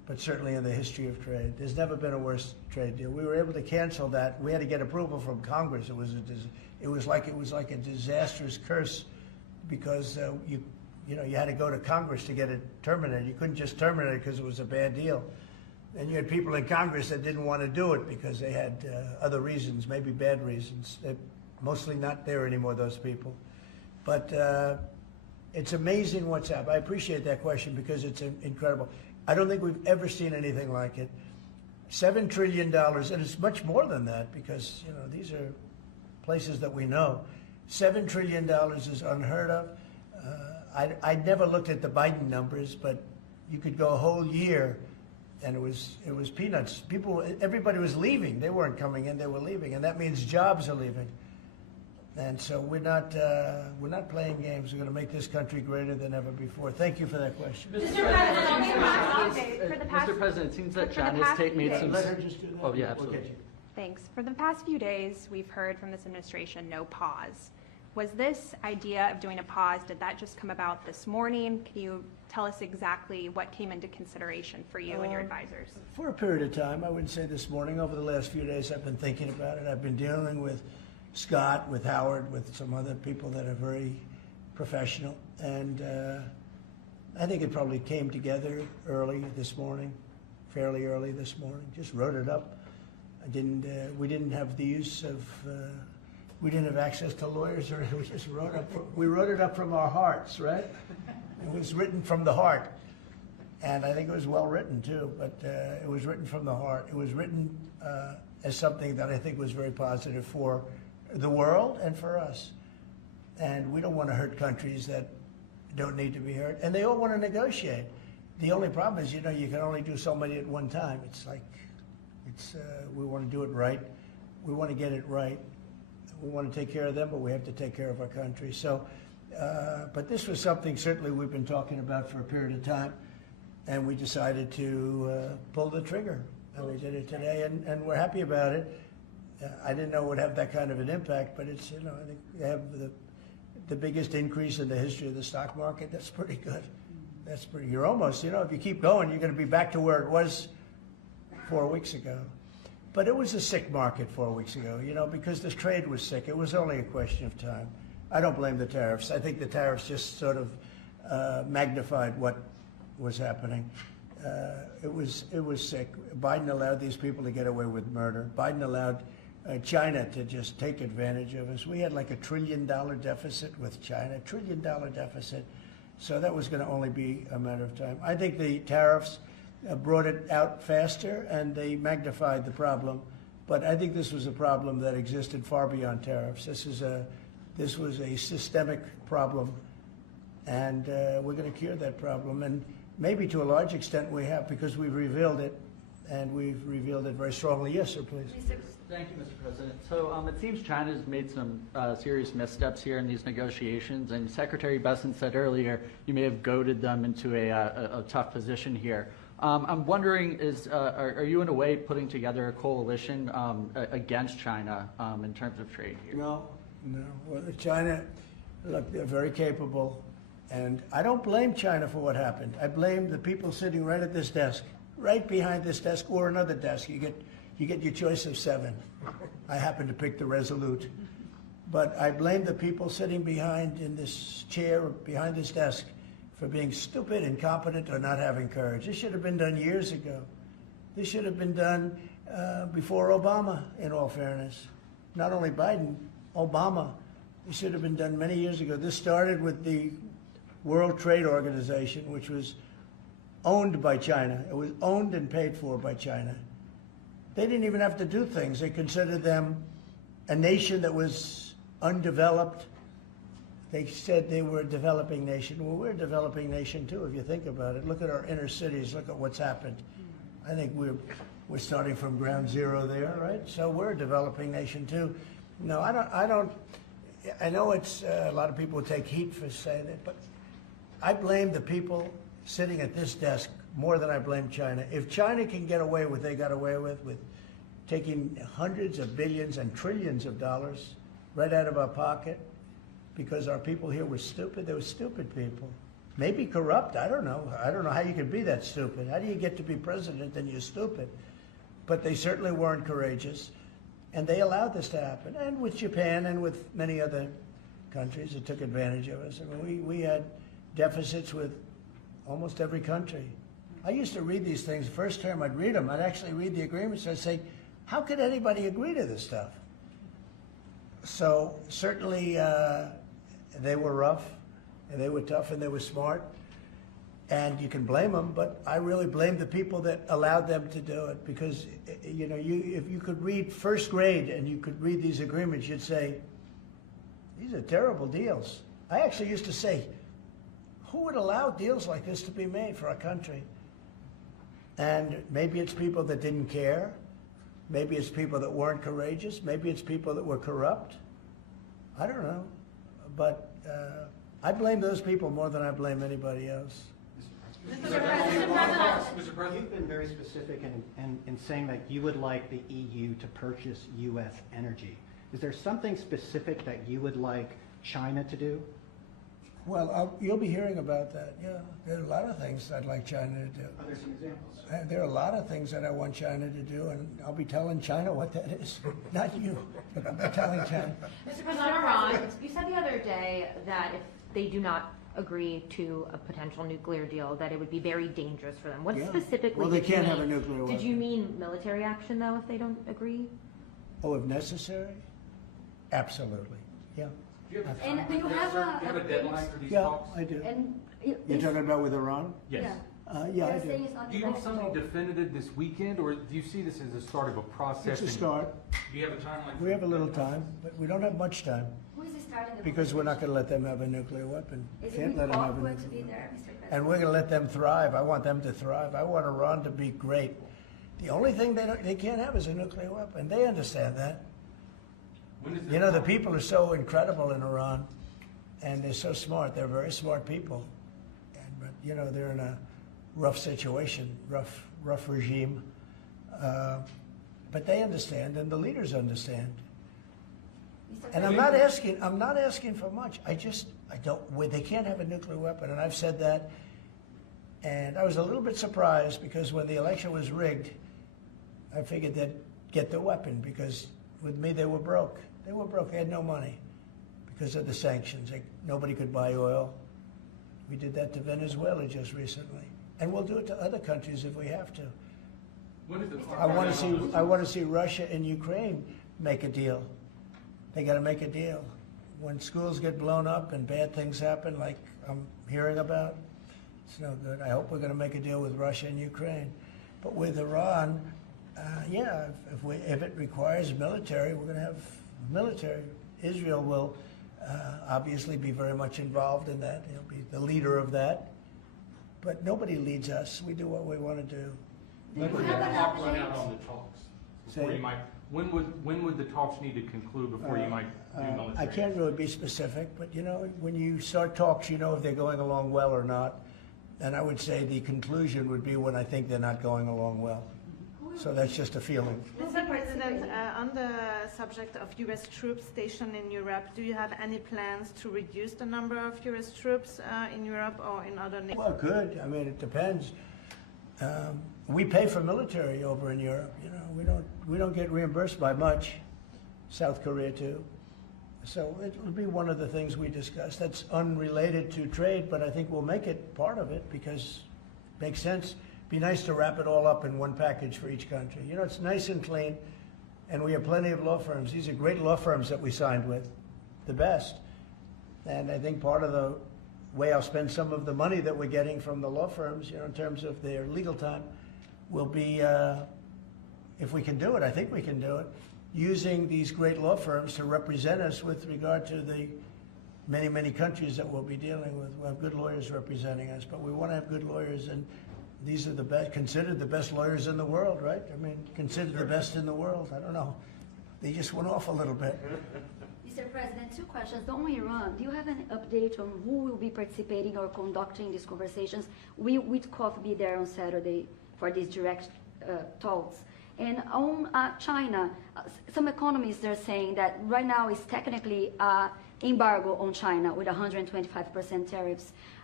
but certainly in the history of trade. There's never been a worse trade deal. We were able to cancel that. We had to get approval from Congress. It was like a disastrous curse because you had to go to Congress to get it terminated. You couldn't just terminate it because it was a bad deal. And you had people in Congress that didn't want to do it because they had other reasons, maybe bad reasons. They're mostly not there anymore, those people. But it's amazing what's happened. I appreciate that question because it's incredible. I don't think we've ever seen anything like it. $7 trillion, and it's much more than that because these are places that we know. $7 trillion is unheard of. I never looked at the Biden numbers, but you could go a whole year, and it was peanuts. Everybody was leaving. They weren't coming in; they were leaving, and that means jobs are leaving. And so we're not playing games. We're going to make this country greater than ever before. Thank you for that question. Mr. President, it seems that China's made some. Let her just do that. Oh yeah, absolutely. Thanks. For the past few days, we've heard from this administration no pause. Was this idea of doing a pause, did that just come about this morning? Can you tell us exactly what came into consideration for you and your advisors? For a period of time, I wouldn't say this morning. Over the last few days, I've been thinking about it. I've been dealing with Scott, with Howard, with some other people that are very professional. And I think it probably came together early this morning, fairly early this morning. Just wrote it up. We didn't have the use of, we didn't have access to lawyers, or we just we wrote it up from our hearts, right? It was written from the heart. And I think it was well written too, but it was written from the heart. It was written as something that I think was very positive for the world and for us. And we don't want to hurt countries that don't need to be hurt. And they all want to negotiate. The only problem is, you can only do so many at one time. It's like, we want to do it right. We want to get it right. We want to take care of them, but we have to take care of our country. So, but this was something certainly we've been talking about for a period of time, and we decided to pull the trigger. And we did it today, and we're happy about it. I didn't know it would have that kind of an impact, but it's, I think you have the biggest increase in the history of the stock market. That's pretty good. That's pretty, you're almost, if you keep going, you're going to be back to where it was 4 weeks ago. But it was a sick market 4 weeks ago, because this trade was sick. It was only a question of time. I don't blame the tariffs. I think the tariffs just sort of magnified what was happening. It was sick. Biden allowed these people to get away with murder. Biden allowed China to just take advantage of us. We had like $1 trillion deficit with China, $1 trillion deficit. So that was going to only be a matter of time. I think the tariffs brought it out faster and they magnified the problem. But I think this was a problem that existed far beyond tariffs. This was a systemic problem, and we're going to cure that problem. And maybe to a large extent we have, because we've revealed it, and we've revealed it very strongly. Yes, sir, please. Thank you, Mr. President. So it seems China's made some serious missteps here in these negotiations, and Secretary Besson said earlier you may have goaded them into a tough position here. I'm wondering, are you in a way putting together a coalition against China in terms of trade here? No. Well, China, look, they're very capable, and I don't blame China for what happened. I blame the people sitting right at this desk, right behind this desk, or another desk. You get your choice of 7. I happen to pick the Resolute. But I blame the people sitting behind in this chair, behind this desk, for being stupid, incompetent, or not having courage. This should have been done years ago. This should have been done before Obama, in all fairness. Not only Biden, Obama. It should have been done many years ago. This started with the World Trade Organization, which was owned by China. It was owned and paid for by China. They didn't even have to do things. They considered them a nation that was undeveloped. They said they were a developing nation. Well, we're a developing nation too, if you think about it. Look at our inner cities. Look at what's happened. I think we're starting from ground zero there, right? So we're a developing nation too. No, I don't. I know it's a lot of people take heat for saying that, but I blame the people sitting at this desk more than I blame China. If China can get away with what they got away with taking hundreds of billions and trillions of dollars right out of our pocket because our people here were stupid, they were stupid people. maybe corrupt. I don't know. I don't know how you could be that stupid. How do you get to be president and you're stupid? But they certainly weren't courageous, and they allowed this to happen. And with Japan and with many other countries that took advantage of us. I mean, we had deficits with almost every country. I used to read these things. First term, I'd read them. I'd actually read the agreements. I'd say, how could anybody agree to this stuff? So certainly they were rough, and they were tough, and they were smart. And you can blame them, but I really blame the people that allowed them to do it, because you know, if you could read first grade and you could read these agreements, you'd say, these are terrible deals. I actually used to say, who would allow deals like this to be made for our country? And maybe it's people that didn't care. Maybe it's people that weren't courageous. Maybe it's people that were corrupt. I don't know. But I blame those people more than I blame anybody else. Mr. President, you've been very specific in saying that you would like the EU to purchase U.S. energy. Is there something specific that you would like China to do? Well, you'll be hearing about that, yeah. There are a lot of things I'd like China to do. Are there some examples? There are a lot of things that I want China to do, and I'll be telling China what that is. Not you, but I'll be telling China. Mr. President, on Iran, you said the other day that if they do not agree to a potential nuclear deal, that it would be very dangerous for them. What specifically Well, they did you can't mean? have a nuclear weapon. Did you mean military action, though, if they don't agree? Oh, if necessary? Absolutely, yeah. And do you have a deadline for these Yeah, talks? I do. And You're talking about with Iran? Yes. Yeah, I They're do. saying it's not Do you want something negotiable. definitive this weekend, or do you see this as the start of a process? It's a start. Do you have a timeline? We have a little time, but we don't have much time, Who is starting the because we're not going to let them have a nuclear weapon. Is Can't it let them have a Witkoff going to nuclear be weapon. there, Mr. President? And we're going to let them thrive. I want them to thrive. I want Iran to be great. The only thing they can't have is a nuclear weapon. They understand that. You know, the people are so incredible in Iran, and they're so smart. They're very smart people. But, you know, they're in a rough situation, rough regime. But they understand, and the leaders understand. And I'm not asking for much. I don't, they can't have a nuclear weapon, and I've said that. And I was a little bit surprised, because when the election was rigged, I figured they'd get the weapon, because with me they were broke. They were broke, they had no money because of the sanctions. Nobody could buy oil. We did that to Venezuela just recently. And we'll do it to other countries if we have to. I want to see Russia and Ukraine make a deal. They got to make a deal. When schools get blown up and bad things happen, like I'm hearing about, it's no good. I hope we're going to make a deal with Russia and Ukraine. But with Iran, yeah, if it requires military, we're going to have military. Israel will obviously be very much involved in that. He'll be the leader of that. But nobody leads us. We do what we want to do. When would the clock run out on the talks? Before Say- you might, when would the talks need to conclude before you might do military? I can't really be specific, but you know, when you start talks, you know if they're going along well or not. And I would say the conclusion would be when I think they're not going along well. So that's just a feeling. Mr. President, on the subject of U.S. troops stationed in Europe, do you have any plans to reduce the number of U.S. troops in Europe or in other nations? Well, good. I mean, it depends. We pay for military over in Europe. You know, we don't get reimbursed by much. South Korea too. So it'll be one of the things we discuss. That's unrelated to trade, but I think we'll make it part of it because it makes sense. Be nice to wrap it all up in one package for each country. You know, it's nice and clean, and we have plenty of law firms. These are great law firms that we signed with, the best. And I think part of the way I'll spend some of the money that we're getting from the law firms, you know, in terms of their legal time, will be, if we can do it, I think we can do it, using these great law firms to represent us with regard to the many, many countries that we'll be dealing with. We'll have good lawyers representing us, but we want to have good lawyers, and these are the best, considered the best lawyers in the world, right? I mean, considered the best in the world. I don't know. They just went off a little bit. Mr. President, 2 questions. On Iran, do you have an update on who will be participating or conducting these conversations? Will Witkoff be there on Saturday for these direct talks? And on China, some economists are saying that right now is technically embargo on China with 125% tariffs.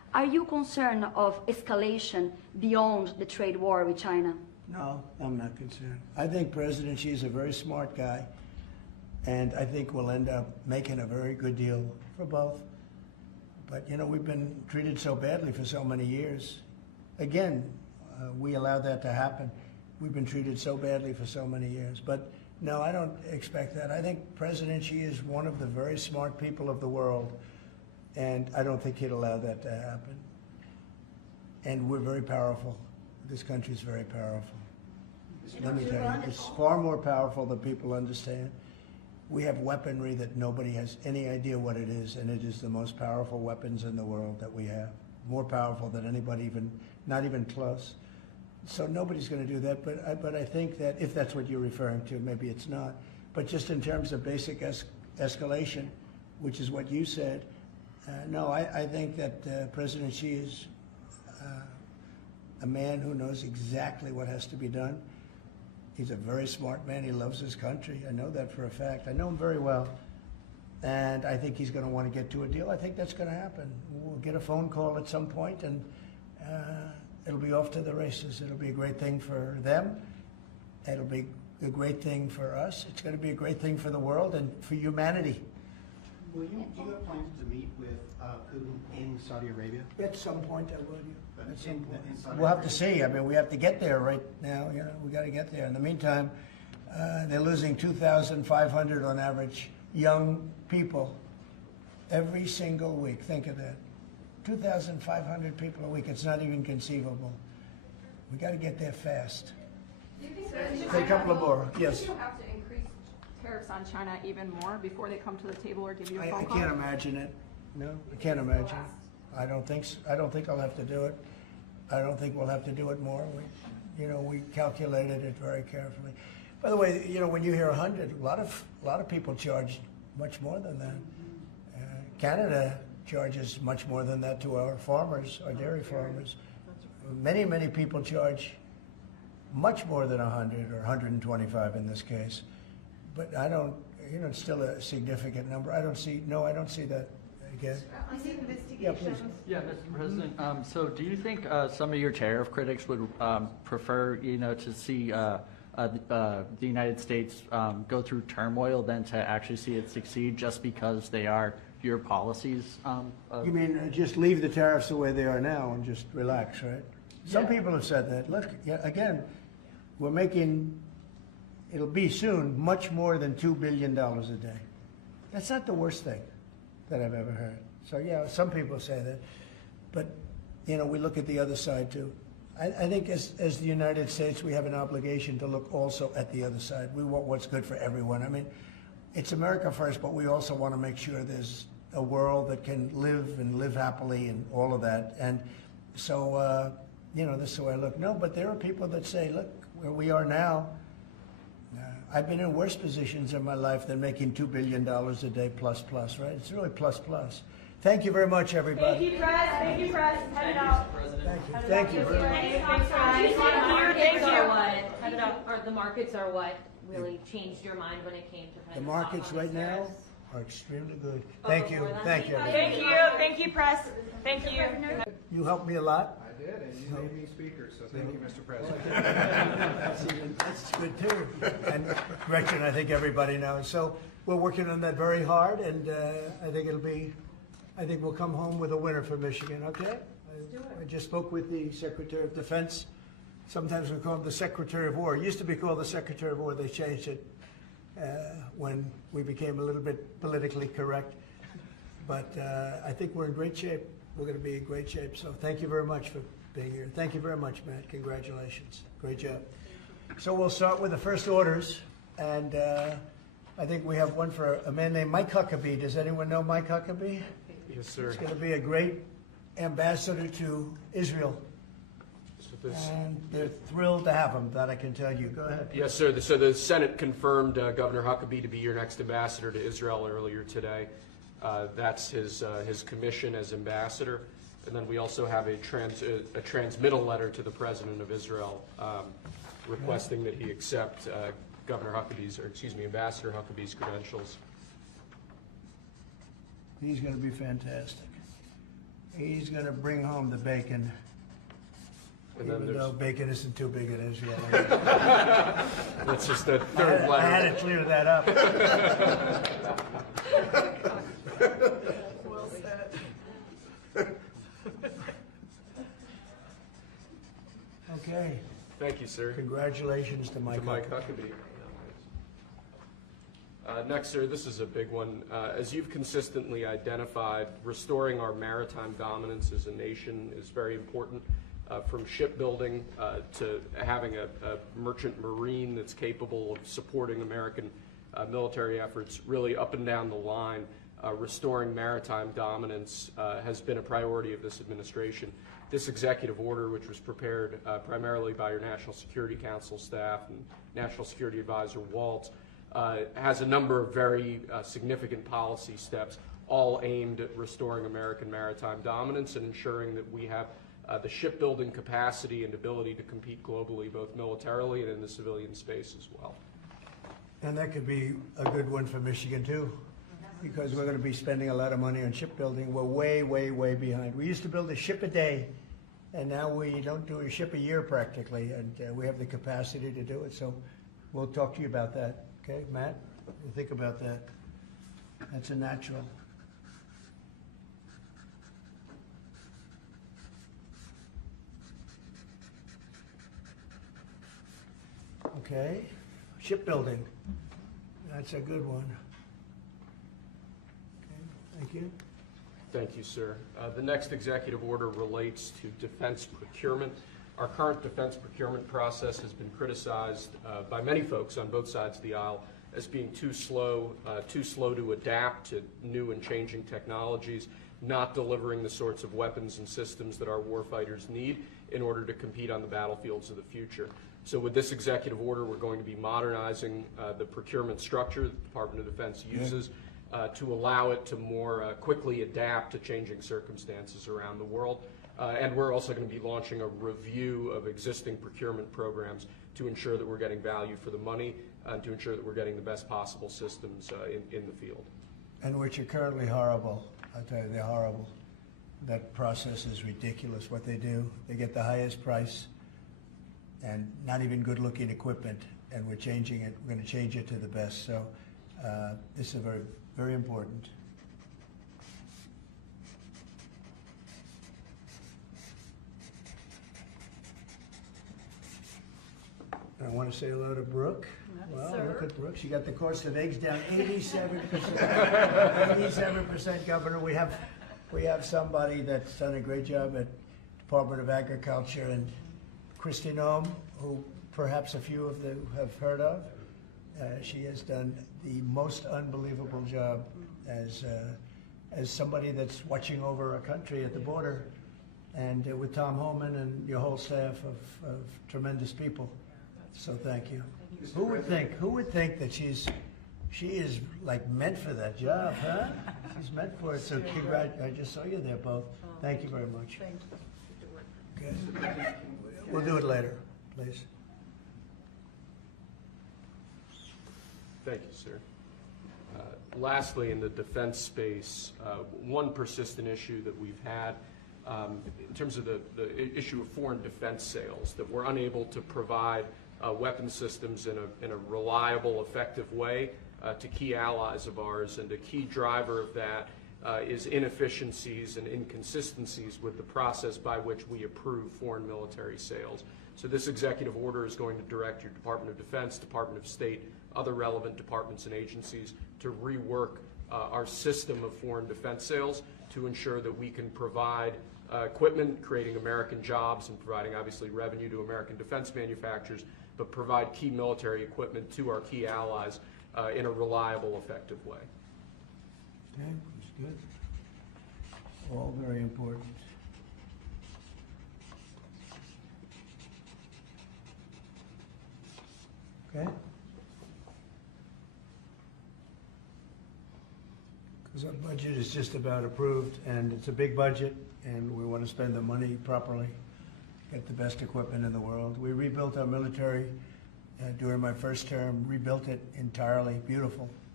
Are you concerned of escalation beyond the trade war with China? No, I'm not concerned. I think President Xi is a very smart guy, and I think we'll end up making a very good deal for both. But, you know, we've been treated so badly for so many years. Again, we allowed that to happen. We've been treated so badly for so many years. But no, I don't expect that. I think President Xi is one of the very smart people of the world, and I don't think he'd allow that to happen. And we're very powerful. This country is very powerful. Let me tell you, it's far more powerful than people understand. We have weaponry that nobody has any idea what it is, and it is the most powerful weapons in the world that we have. More powerful than anybody, even not even close. So nobody's going to do that, but I think that if that's what you're referring to, maybe it's not. But just in terms of basic escalation, which is what you said, no, I think that President Xi is a man who knows exactly what has to be done. He's a very smart man. He loves his country. I know that for a fact. I know him very well. And I think he's going to want to get to a deal. I think that's going to happen. We'll get a phone call at some point, and it'll be off to the races. It'll be a great thing for them. It'll be a great thing for us. It's going to be a great thing for the world and for humanity. Do you have plans to meet with Putin in Saudi Arabia? At some point, I would. At some point. In Saudi We'll have to Arabia? see. I mean, we have to get there right now. You know, we got to get there. In the meantime, they're losing 2,500 on average young people every single week. Think of that. 2,500 people a week. It's not even conceivable. We got to get there fast. Do you think Say a couple of more. Yes. Do you have to increase tariffs on China even more before they come to the table or give you a I phone call? can't imagine it. No, I can't imagine. I don't think so. I don't think I'll have to do it. I don't think we'll have to do it more. We calculated it very carefully. By the way, you know, when you hear 100, a lot of people charge much more than that. Canada charges much more than that to our farmers, our dairy farmers. Many people charge much more than 100 or 125 in this case. But I don't, you know, it's still a significant number. I don't see that again. On the investigations. Yeah, please. Yeah, Mr. President. So do you think some of your tariff critics would prefer, you know, to see the United States go through turmoil than to actually see it succeed just because they are your policies? You mean just leave the tariffs the way they are now and just relax, right? Some people have said that. Look, again, we're making, it'll be soon, much more than $2 billion a day. That's not the worst thing that I've ever heard. So yeah, some people say that. But, you know, we look at the other side too. I think as the United States, we have an obligation to look also at the other side. We want what's good for everyone. I mean, it's America first, but we also want to make sure there's a world that can live happily and all of that. And so, you know, this is the way I look. No, but there are people that say, look, where we are now, I've been in worse positions in my life than making $2 billion a day plus, right? It's really plus. Thank you very much, everybody. Thank you, Press. Thank you, Press. Head it out. Thank you. Thanks, guys. Thank you. Or the markets are what really changed your mind when it came to kind The of markets right now are extremely good. Thank you. Thank you, Press. Thank you. You helped me a lot. I did, and you made me speaker, so thank you, Mr. President. That's good too. And Gretchen, I think everybody knows. So we're working on that very hard, and I think we'll come home with a winner for Michigan, okay? I just spoke with the Secretary of Defense. Sometimes we call him the Secretary of War. It used to be called the Secretary of War. They changed it when we became a little bit politically correct. But I think we're in great shape. We're going to be in great shape. So thank you very much for being here. Thank you very much, Matt. Congratulations. Great job. So we'll start with the first orders. And I think we have one for a man named Mike Huckabee. Does anyone know Mike Huckabee? Yes, sir. He's going to be a great ambassador to Israel. And they're thrilled to have him, that I can tell you. Go ahead. Yes, sir. So the Senate confirmed Governor Huckabee to be your next ambassador to Israel earlier today. That's his commission as ambassador. And then we also have a transmittal letter to the President of Israel requesting that he accept Ambassador Huckabee's credentials. He's going to be fantastic. He's gonna bring home the bacon. And then Even there's- though bacon isn't too big it is yet. That's just the third letter. I had to clear that up. Well said. Okay. Thank you, sir. Congratulations to Mike. To Mike Huckabee. Next, sir, this is a big one. As you've consistently identified, restoring our maritime dominance as a nation is very important, from shipbuilding to having a merchant marine that's capable of supporting American military efforts, really up and down the line. Restoring maritime dominance has been a priority of this administration. This executive order, which was prepared primarily by your National Security Council staff and National Security Advisor Waltz, has a number of very significant policy steps, all aimed at restoring American maritime dominance and ensuring that we have the shipbuilding capacity and ability to compete globally, both militarily and in the civilian space as well. And that could be a good one for Michigan too, because we're gonna be spending a lot of money on shipbuilding. We're way, way, way behind. We used to build a ship a day, and now we don't do a ship a year practically, and we have the capacity to do it. So we'll talk to you about that, okay, Matt? You think about that. That's a natural. Okay, shipbuilding. That's a good one. Okay, thank you. Thank you, sir. The next executive order relates to defense procurement. Our current defense procurement process has been criticized by many folks on both sides of the aisle as being too slow to adapt to new and changing technologies, not delivering the sorts of weapons and systems that our warfighters need in order to compete on the battlefields of the future. So with this executive order, we're going to be modernizing the procurement structure that the Department of Defense uses to allow it to more quickly adapt to changing circumstances around the world. And we're also going to be launching a review of existing procurement programs to ensure that we're getting value for the money and to ensure that we're getting the best possible systems in the field. And which are currently horrible. I tell you, they're horrible. That process is ridiculous, what they do. They get the highest price and not even good-looking equipment, and we're changing it. We're going to change it to the best. So this is very, very important. I want to say hello to Brooke. Well, look at Brooke. She got the cost of eggs down 87%. 87%, Governor. We have somebody that's done a great job at Department of Agriculture, and Kristi Noem, who perhaps a few of you have heard of. She has done the most unbelievable job as somebody that's watching over our country at the border, and with Tom Homan and your whole staff of tremendous people. So thank you. Who would think that she is like meant for that job, huh? She's meant for it. So I just saw you there both. Thank you very much. Thank you. Okay. We'll do it later, please. Thank you, sir. Lastly, in the defense space, one persistent issue that we've had in terms of the issue of foreign defense sales, that we're unable to provide weapon systems in a reliable, effective way to key allies of ours, and a key driver of that is inefficiencies and inconsistencies with the process by which we approve foreign military sales. So this executive order is going to direct your Department of Defense, Department of State, other relevant departments and agencies to rework our system of foreign defense sales to ensure that we can provide equipment, creating American jobs and providing obviously revenue to American defense manufacturers, but provide key military equipment to our key allies in a reliable, effective way. Okay, that's good. All very important. Okay? Because our budget is just about approved, and it's a big budget, and we want to spend the money properly, get the best equipment in the world. We rebuilt our military during my first term, rebuilt it entirely, beautiful.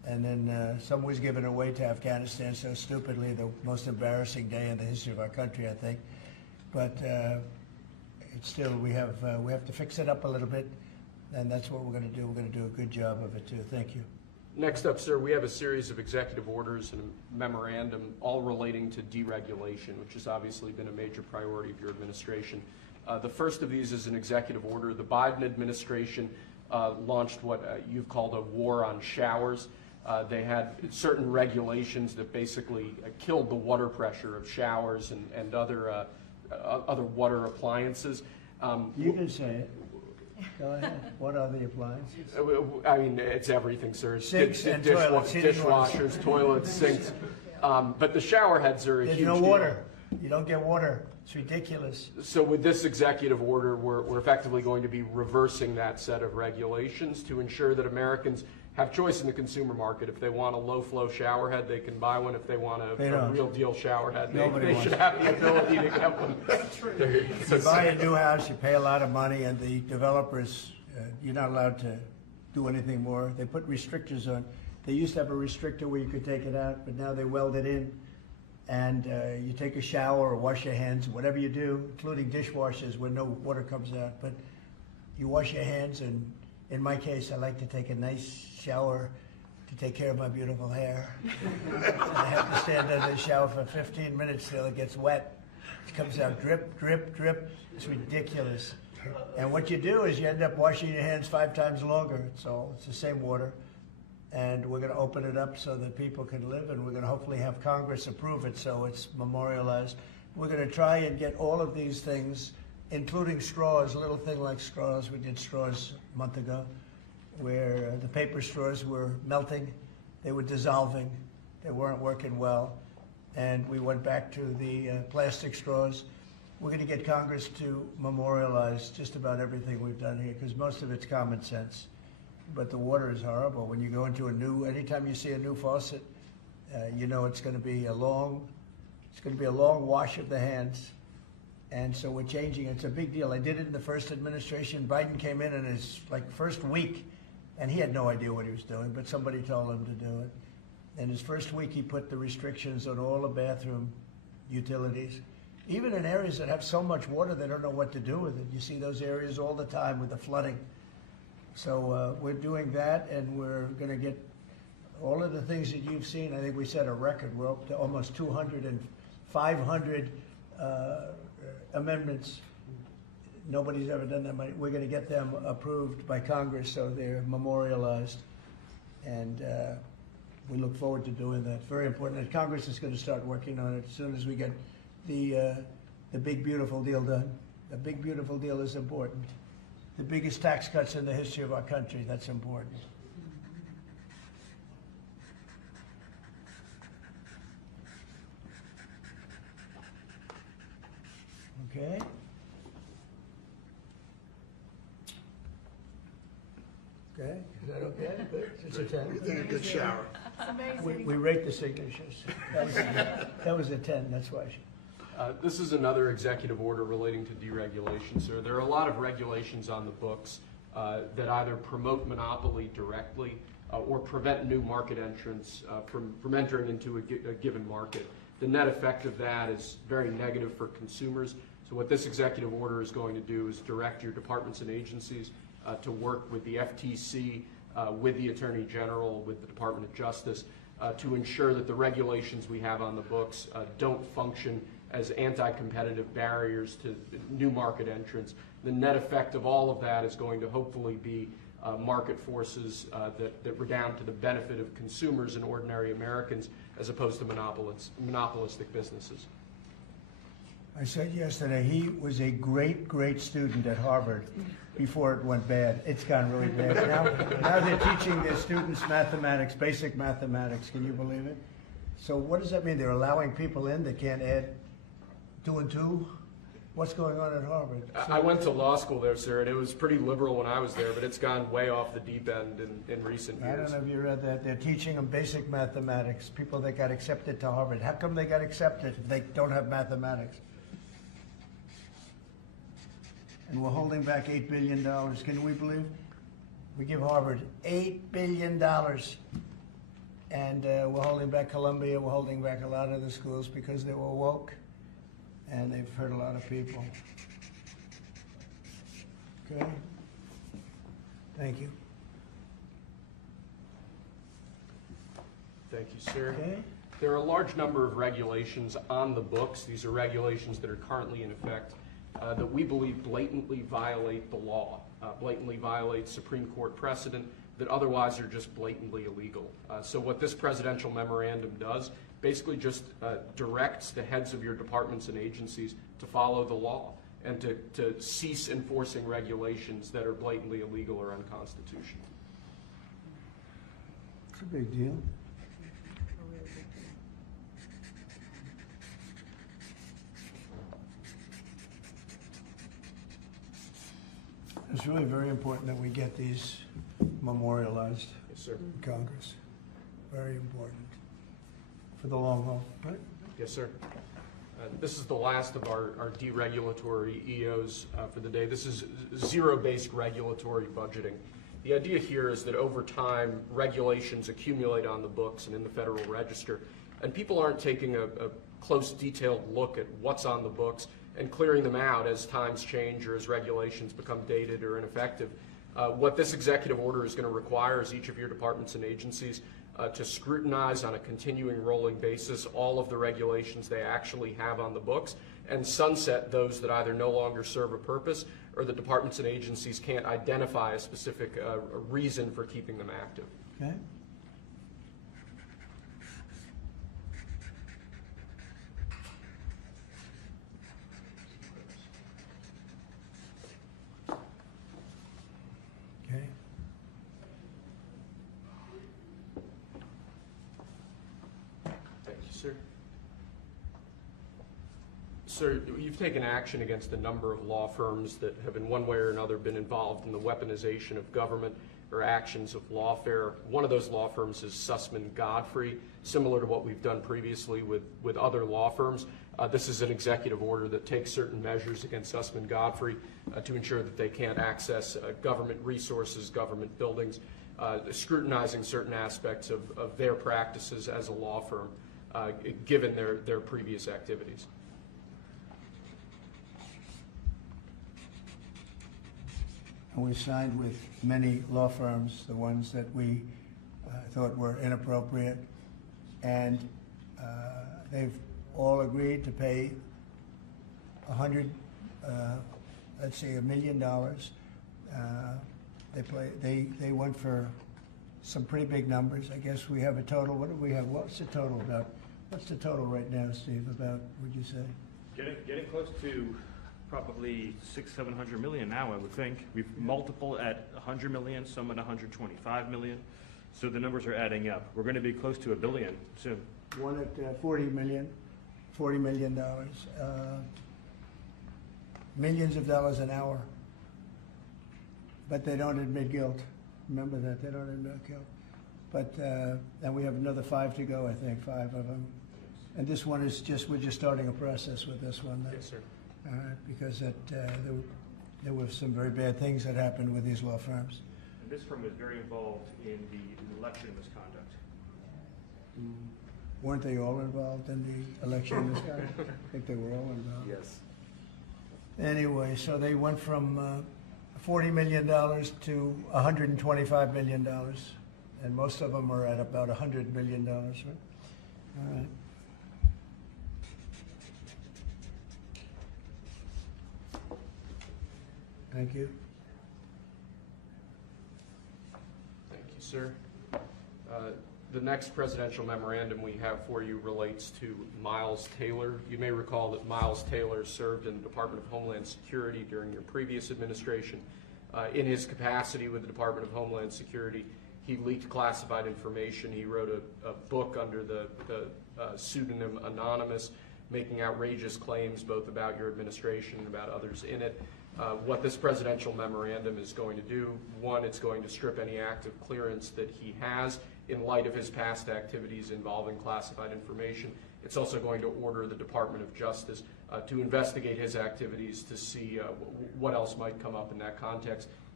And then some was given away to Afghanistan so stupidly, the most embarrassing day in the history of our country, I think. But it's still, we have to fix it up a little bit, and that's what we're going to do. We're going to do a good job of it, too. Thank you. Next up, sir, we have a series of executive orders and a memorandum all relating to deregulation, which has obviously been a major priority of your administration. The first of these is an executive order. The Biden administration launched what you've called a war on showers. They had certain regulations that basically killed the water pressure of showers and other water appliances. You can say it. Go ahead. What are the appliances? I mean, it's everything, sir. Sinks and toilets, dishwashers, toilets, sinks. But the shower heads are a huge There's no deal. water. You don't get water. It's ridiculous. So with this executive order, we're effectively going to be reversing that set of regulations to ensure that Americans have choice in the consumer market. If they want a low-flow shower head, they can buy one. If they want a real deal shower head, they should have the ability to get one. You buy a new house, you pay a lot of money, and the developers, you're not allowed to do anything more. They put restrictors on. They used to have a restrictor where you could take it out, but now they weld it in. And you take a shower or wash your hands, whatever you do, including dishwashers where no water comes out. But you wash your hands, and in my case, I like to take a nice shower to take care of my beautiful hair. I have to stand under the shower for 15 minutes till it gets wet. It comes out drip, drip, drip. It's ridiculous. And what you do is you end up washing your hands 5 times longer. So it's the same water. And we're going to open it up so that people can live, and we're going to hopefully have Congress approve it so it's memorialized. We're going to try and get all of these things, including straws, a little thing like straws. We did straws a month ago, where the paper straws were melting, they were dissolving, they weren't working well, and we went back to the plastic straws. We're going to get Congress to memorialize just about everything we've done here, because most of it's common sense. But the water is horrible. When you go into anytime you see a new faucet, you know it's going to be a long wash of the hands. And so we're changing. It's a big deal. I did it in the first administration. Biden came in his first week, and he had no idea what he was doing, but somebody told him to do it. In his first week, he put the restrictions on all the bathroom utilities. Even in areas that have so much water, they don't know what to do with it. You see those areas all the time with the flooding. So we're doing that, and we're going to get all of the things that you've seen. I think we set a record. We're up to almost 200 and 500 amendments. Nobody's ever done that. We're going to get them approved by Congress so they're memorialized. And we look forward to doing that. Very important. And Congress is going to start working on it as soon as we get the big, beautiful deal done. The big, beautiful deal is important. The biggest tax cuts in the history of our country, that's important. Okay. Okay, is that okay? Good. It's a 10. You think a good shower. We rate the signatures. That was a 10, that's why. This is another executive order relating to deregulation, sir. There are a lot of regulations on the books that either promote monopoly directly or prevent new market entrants from entering into a given market. The net effect of that is very negative for consumers. So what this executive order is going to do is direct your departments and agencies to work with the FTC, with the Attorney General, with the Department of Justice, to ensure that the regulations we have on the books don't function as anti-competitive barriers to new market entrants. The net effect of all of that is going to hopefully be market forces that redound to the benefit of consumers and ordinary Americans as opposed to monopolistic businesses. I said yesterday, he was a great, great student at Harvard before it went bad. It's gone really bad. Now they're teaching their students mathematics, basic mathematics. Can you believe it? So what does that mean? They're allowing people in that can't add 2 and 2? What's going on at Harvard? I went to law school there, sir, and it was pretty liberal when I was there, but it's gone way off the deep end in recent years. I don't know if you read that. They're teaching them basic mathematics, people that got accepted to Harvard. How come they got accepted if they don't have mathematics? And we're holding back $8 billion. Can we believe? We give Harvard $8 billion. And we're holding back Columbia, we're holding back a lot of the schools because they were woke, and they've hurt a lot of people. Okay? Thank you. Thank you, sir. Okay. There are a large number of regulations on the books. These are regulations that are currently in effect that we believe blatantly violate the law, blatantly violate Supreme Court precedent that otherwise are just blatantly illegal. So what this presidential memorandum does basically just directs the heads of your departments and agencies to follow the law and to cease enforcing regulations that are blatantly illegal or unconstitutional. It's a big deal. It's really very important that we get these memorialized Yes, sir. in Congress. Very important for the long haul, right? Yes, sir. This is the last of our deregulatory EOs for the day. This is zero-based regulatory budgeting. The idea here is that over time, regulations accumulate on the books and in the Federal Register, and people aren't taking a close, detailed look at what's on the books and clearing them out as times change or as regulations become dated or ineffective. What this executive order is going to require is each of your departments and agencies to scrutinize on a continuing rolling basis all of the regulations they actually have on the books and sunset those that either no longer serve a purpose or the departments and agencies can't identify a specific reason for keeping them active. Okay. Okay. Thank you, sir. Sir, you've taken action against a number of law firms that have in one way or another been involved in the weaponization of government or actions of lawfare. One of those law firms is Sussman Godfrey, similar to what we've done previously with other law firms. This is an executive order that takes certain measures against Sussman Godfrey to ensure that they can't access government resources, government buildings, scrutinizing certain aspects of their practices as a law firm, given their previous activities. And we signed with many law firms, the ones that we thought were inappropriate, and they've all agreed to pay $1 million. They went for some pretty big numbers. I guess we have a total. What do we have? What's the total about? What's the total right now, Steve? About, would you say? Getting close to probably 600-700 million now, I would think. We've multiple at 100 million, some at 125 million. So the numbers are adding up. We're going to be close to $1 billion soon. One at $40 million. Millions of dollars an hour. But they don't admit guilt. Remember that, they don't admit guilt. But, and we have another 5 to go, I think, 5 of them. And this one is just, we're just starting a process with this one. Yes, sir. Because there were some very bad things that happened with these law firms. And this firm was very involved in the election misconduct. Weren't they all involved in the election misconduct? I think they were all involved. Yes. Anyway, so they went from $40 million to $125 million. And most of them are at about $100 million, right? All right. Thank you. Thank you, sir. The next presidential memorandum we have for you relates to Miles Taylor. You may recall that Miles Taylor served in the Department of Homeland Security during your previous administration. In his capacity with the Department of Homeland Security, he leaked classified information. He wrote a book under the pseudonym Anonymous, making outrageous claims both about your administration and about others in it. What this presidential memorandum is going to do, one, it's going to strip any active clearance that he has in light of his past activities involving classified information. It's also going to order the Department of Justice to investigate his activities to see what else might come up in that context.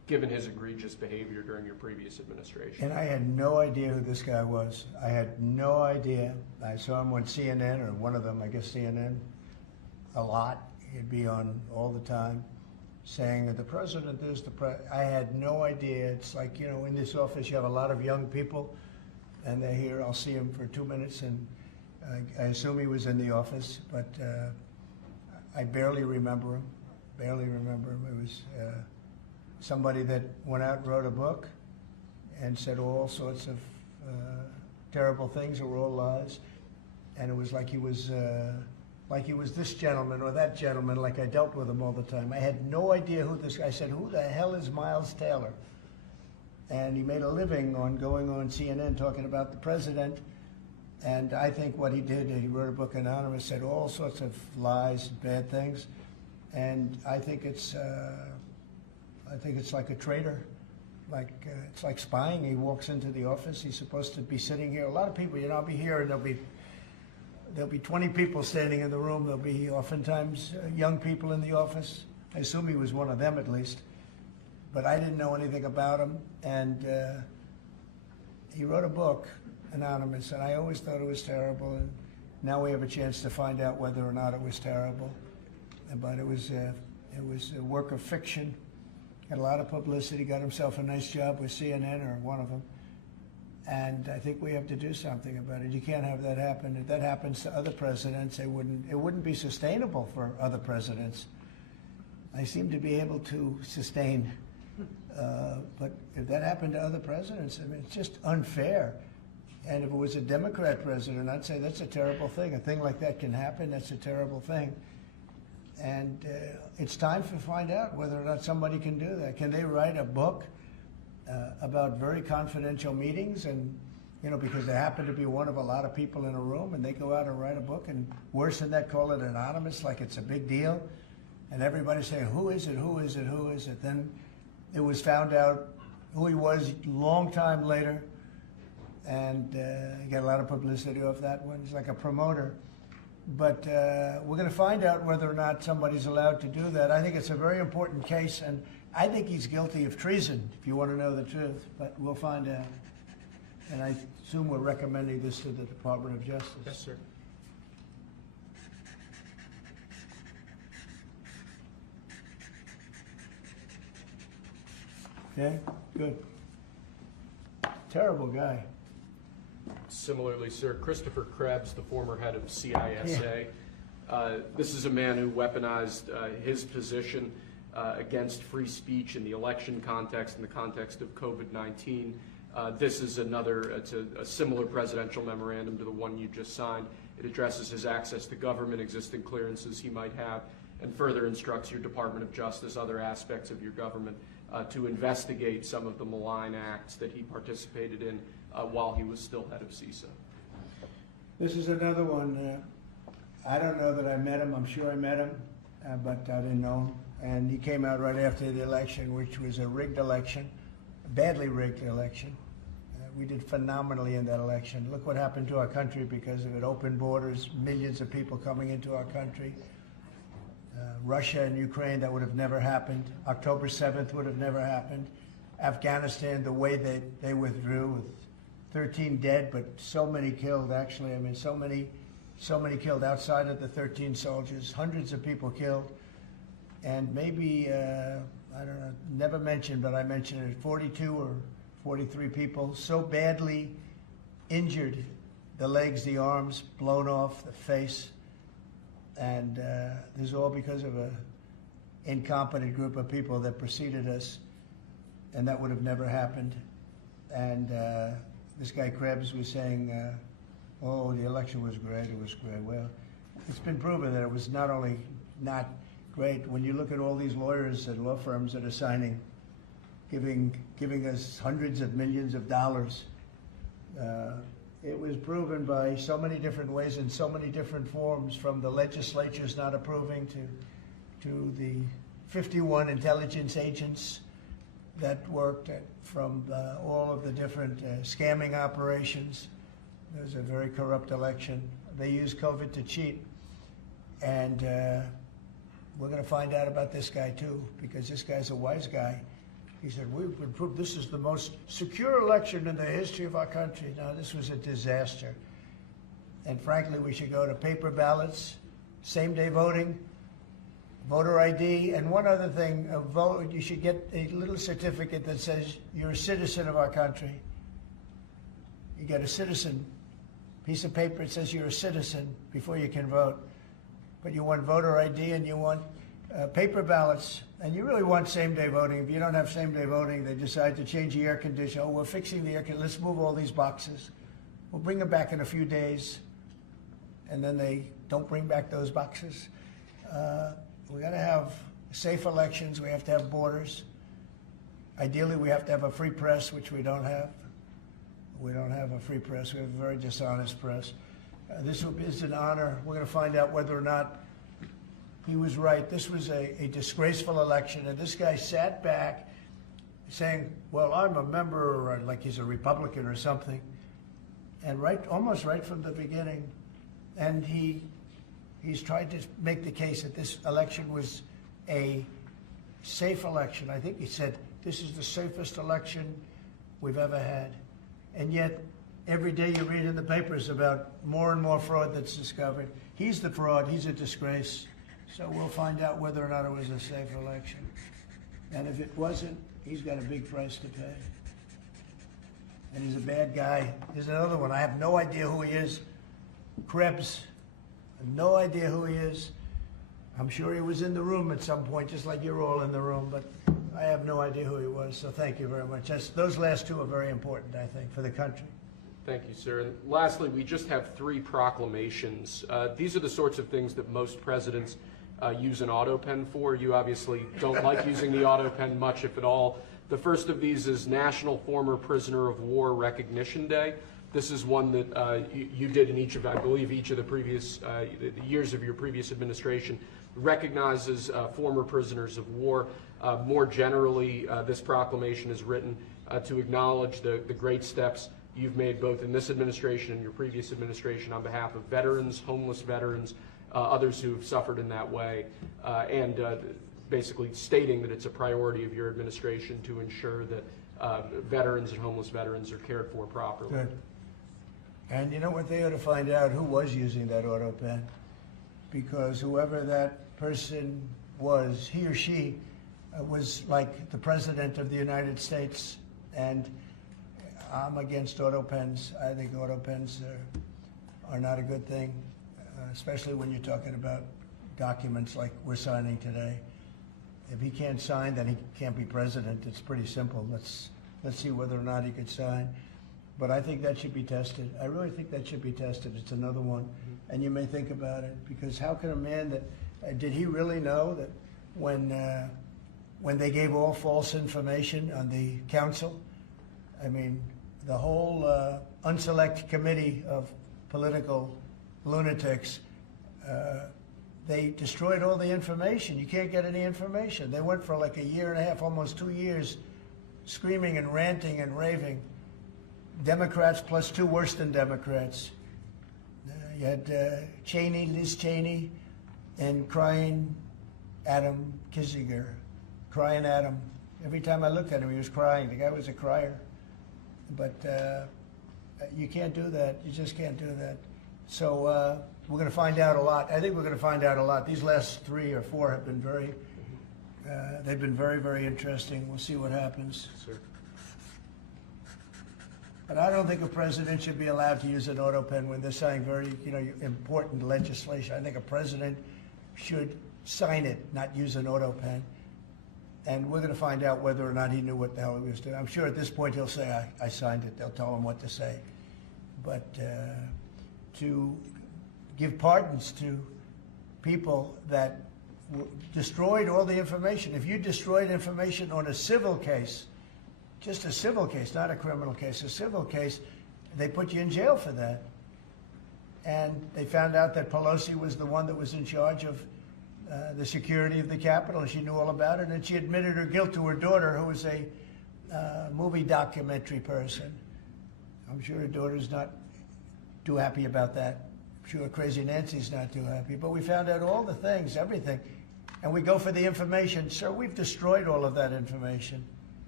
given his egregious behavior during your previous administration. And I had no idea who this guy was. I had no idea. I saw him on CNN, or one of them, I guess CNN, a lot. He'd be on all the time saying that the president is I had no idea. It's like, in this office you have a lot of young people, and they're here. I'll see him for 2 minutes, and I assume he was in the office, but I barely remember him. It was somebody that went out and wrote a book and said all sorts of terrible things that were all lies, and it was like he was this gentleman or that gentleman, like I dealt with him all the time. I had no idea who this guy. I said, who the hell is Miles Taylor? And he made a living on going on CNN talking about the president. And I think what he did, he wrote a book anonymous, said all sorts of lies, bad things. And I think it's like a traitor. It's like spying. He walks into the office. He's supposed to be sitting here. A lot of people, I'll be here, and there'll be 20 people standing in the room. There'll be oftentimes young people in the office. I assume he was one of them at least. But I didn't know anything about him. And he wrote a book, anonymous, and I always thought it was terrible. And now we have a chance to find out whether or not it was terrible. But it was a work of fiction. Had a lot of publicity. Got himself a nice job with CNN, or one of them. And I think we have to do something about it. You can't have that happen. If that happens to other presidents, it wouldn't be sustainable for other presidents. I seem to be able to sustain, but if that happened to other presidents, I mean, it's just unfair. And if it was a Democrat president, I'd say that's a terrible thing. A thing like that can happen. That's a terrible thing. And it's time to find out whether or not somebody can do that. Can they write a book about very confidential meetings, and because they happen to be one of a lot of people in a room, and they go out and write a book, and worse than that, call it anonymous, like it's a big deal, and everybody's saying, who is it, who is it, who is it? Then it was found out who he was a long time later, and he got a lot of publicity off that one. He's like a promoter. But we're going to find out whether or not somebody's allowed to do that. I think it's a very important case, and I think he's guilty of treason, if you want to know the truth, but we'll find out. And I assume we're recommending this to the Department of Justice. Yes, sir. Okay, good. Terrible guy. Similarly, sir, Christopher Krebs, the former head of CISA. This is a man who weaponized his position against free speech in the election context, in the context of COVID-19. This is it's a similar presidential memorandum to the one you just signed. It addresses his access to government, existing clearances he might have, and further instructs your Department of Justice, other aspects of your government, to investigate some of the malign acts that he participated in while he was still head of CISA. This is another one. I don't know that I met him. I'm sure I met him, but I didn't know him. And he came out right after the election, which was a rigged election, a badly rigged election. We did phenomenally in that election. Look what happened to our country because of it. Open borders, millions of people coming into our country. Russia and Ukraine, that would have never happened. October 7th would have never happened. Afghanistan, the way they withdrew with 13 dead, but so many killed, actually. I mean, so many killed outside of the 13 soldiers, hundreds of people killed. And maybe, I don't know, never mentioned, but I mentioned it, 42 or 43 people so badly injured, the legs, the arms, blown off, the face. And this is all because of an incompetent group of people that preceded us, and that would have never happened. And this guy Krebs was saying, oh, the election was great, it was great. Well, it's been proven that it was not only not great. When you look at all these lawyers and law firms that are signing, giving us hundreds of millions of dollars, it was proven by so many different ways in so many different forms, from the legislatures not approving to the 51 intelligence agents that worked from all of the different scamming operations. It was a very corrupt election. They used COVID to cheat. And we're going to find out about this guy too, because this guy's a wise guy. He said, we've been proved this is the most secure election in the history of our country. Now, this was a disaster. And frankly, we should go to paper ballots, same-day voting, voter ID, and one other thing, a vote, you should get a little certificate that says you're a citizen of our country. You get a citizen piece of paper that says you're a citizen before you can vote. But you want voter ID and you want paper ballots, and you really want same-day voting. If you don't have same-day voting, they decide to change the air conditioner. Oh, we're fixing the air conditioner. Let's move all these boxes. We'll bring them back in a few days, and then they don't bring back those boxes. We got to have safe elections. We have to have borders. Ideally, we have to have a free press, which we don't have. We don't have a free press. We have a very dishonest press. This is an honor. We're going to find out whether or not he was right. This was a disgraceful election, and this guy sat back saying, well, I'm a member, or like he's a Republican or something, and almost right from the beginning, and he's tried to make the case that this election was a safe election. I think he said, this is the safest election we've ever had. And yet, every day you read in the papers about more and more fraud that's discovered. He's the fraud. He's a disgrace. So we'll find out whether or not it was a safe election. And if it wasn't, he's got a big price to pay. And he's a bad guy. There's another one. I have no idea who he is. Krebs. I have no idea who he is. I'm sure he was in the room at some point, just like you're all in the room, but I have no idea who he was. So thank you very much. Those last two are very important, I think, for the country. Thank you, sir. And lastly, we just have 3 proclamations. These are the sorts of things that most presidents use an autopen for. You obviously don't like using the autopen much, if at all. The first of these is National Former Prisoner of War Recognition Day. This is one that you did in each of, I believe, each of the previous the years of your previous administration, recognizes former prisoners of war. More generally, this proclamation is written to acknowledge the great steps you've made both in this administration and your previous administration on behalf of veterans, homeless veterans, others who have suffered in that way, and basically stating that it's a priority of your administration to ensure that veterans and homeless veterans are cared for properly. Good. And you know what, they ought to find out who was using that auto pen, because whoever that person was, he or she was like the President of the United States, and I'm against auto pens. I think auto pens are not a good thing, especially when you're talking about documents like we're signing today. If he can't sign, then he can't be president. It's pretty simple. Let's see whether or not he could sign. But I think that should be tested. I really think that should be tested. It's another one. And you may think about it, because how can a man that, did he really know that when they gave all false information on the council, I mean, the whole unselect committee of political lunatics, they destroyed all the information. You can't get any information. They went for like a year and a half, almost 2 years, screaming and ranting and raving. Democrats plus 2 worse than Democrats. You had Cheney, Liz Cheney, and crying Adam Kinzinger. Crying Adam. Every time I looked at him, he was crying. The guy was a crier. But you can't do that. You just can't do that. So we're going to find out a lot. I think we're going to find out a lot. These last 3 or 4 have been they've been very, very interesting. We'll see what happens. Sir. But I don't think a president should be allowed to use an auto pen when they're signing very, important legislation. I think a president should sign it, not use an auto pen. And we're going to find out whether or not he knew what the hell he was doing. I'm sure at this point he'll say, I signed it. They'll tell him what to say. But to give pardons to people that destroyed all the information. If you destroyed information on a civil case, just a civil case, not a criminal case, a civil case, they put you in jail for that. And they found out that Pelosi was the one that was in charge of the security of the Capitol, and she knew all about it, and she admitted her guilt to her daughter, who was a movie documentary person. I'm sure her daughter's not too happy about that. I'm sure Crazy Nancy's not too happy. But we found out all the things, everything, and we go for the information. Sir, we've destroyed all of that information.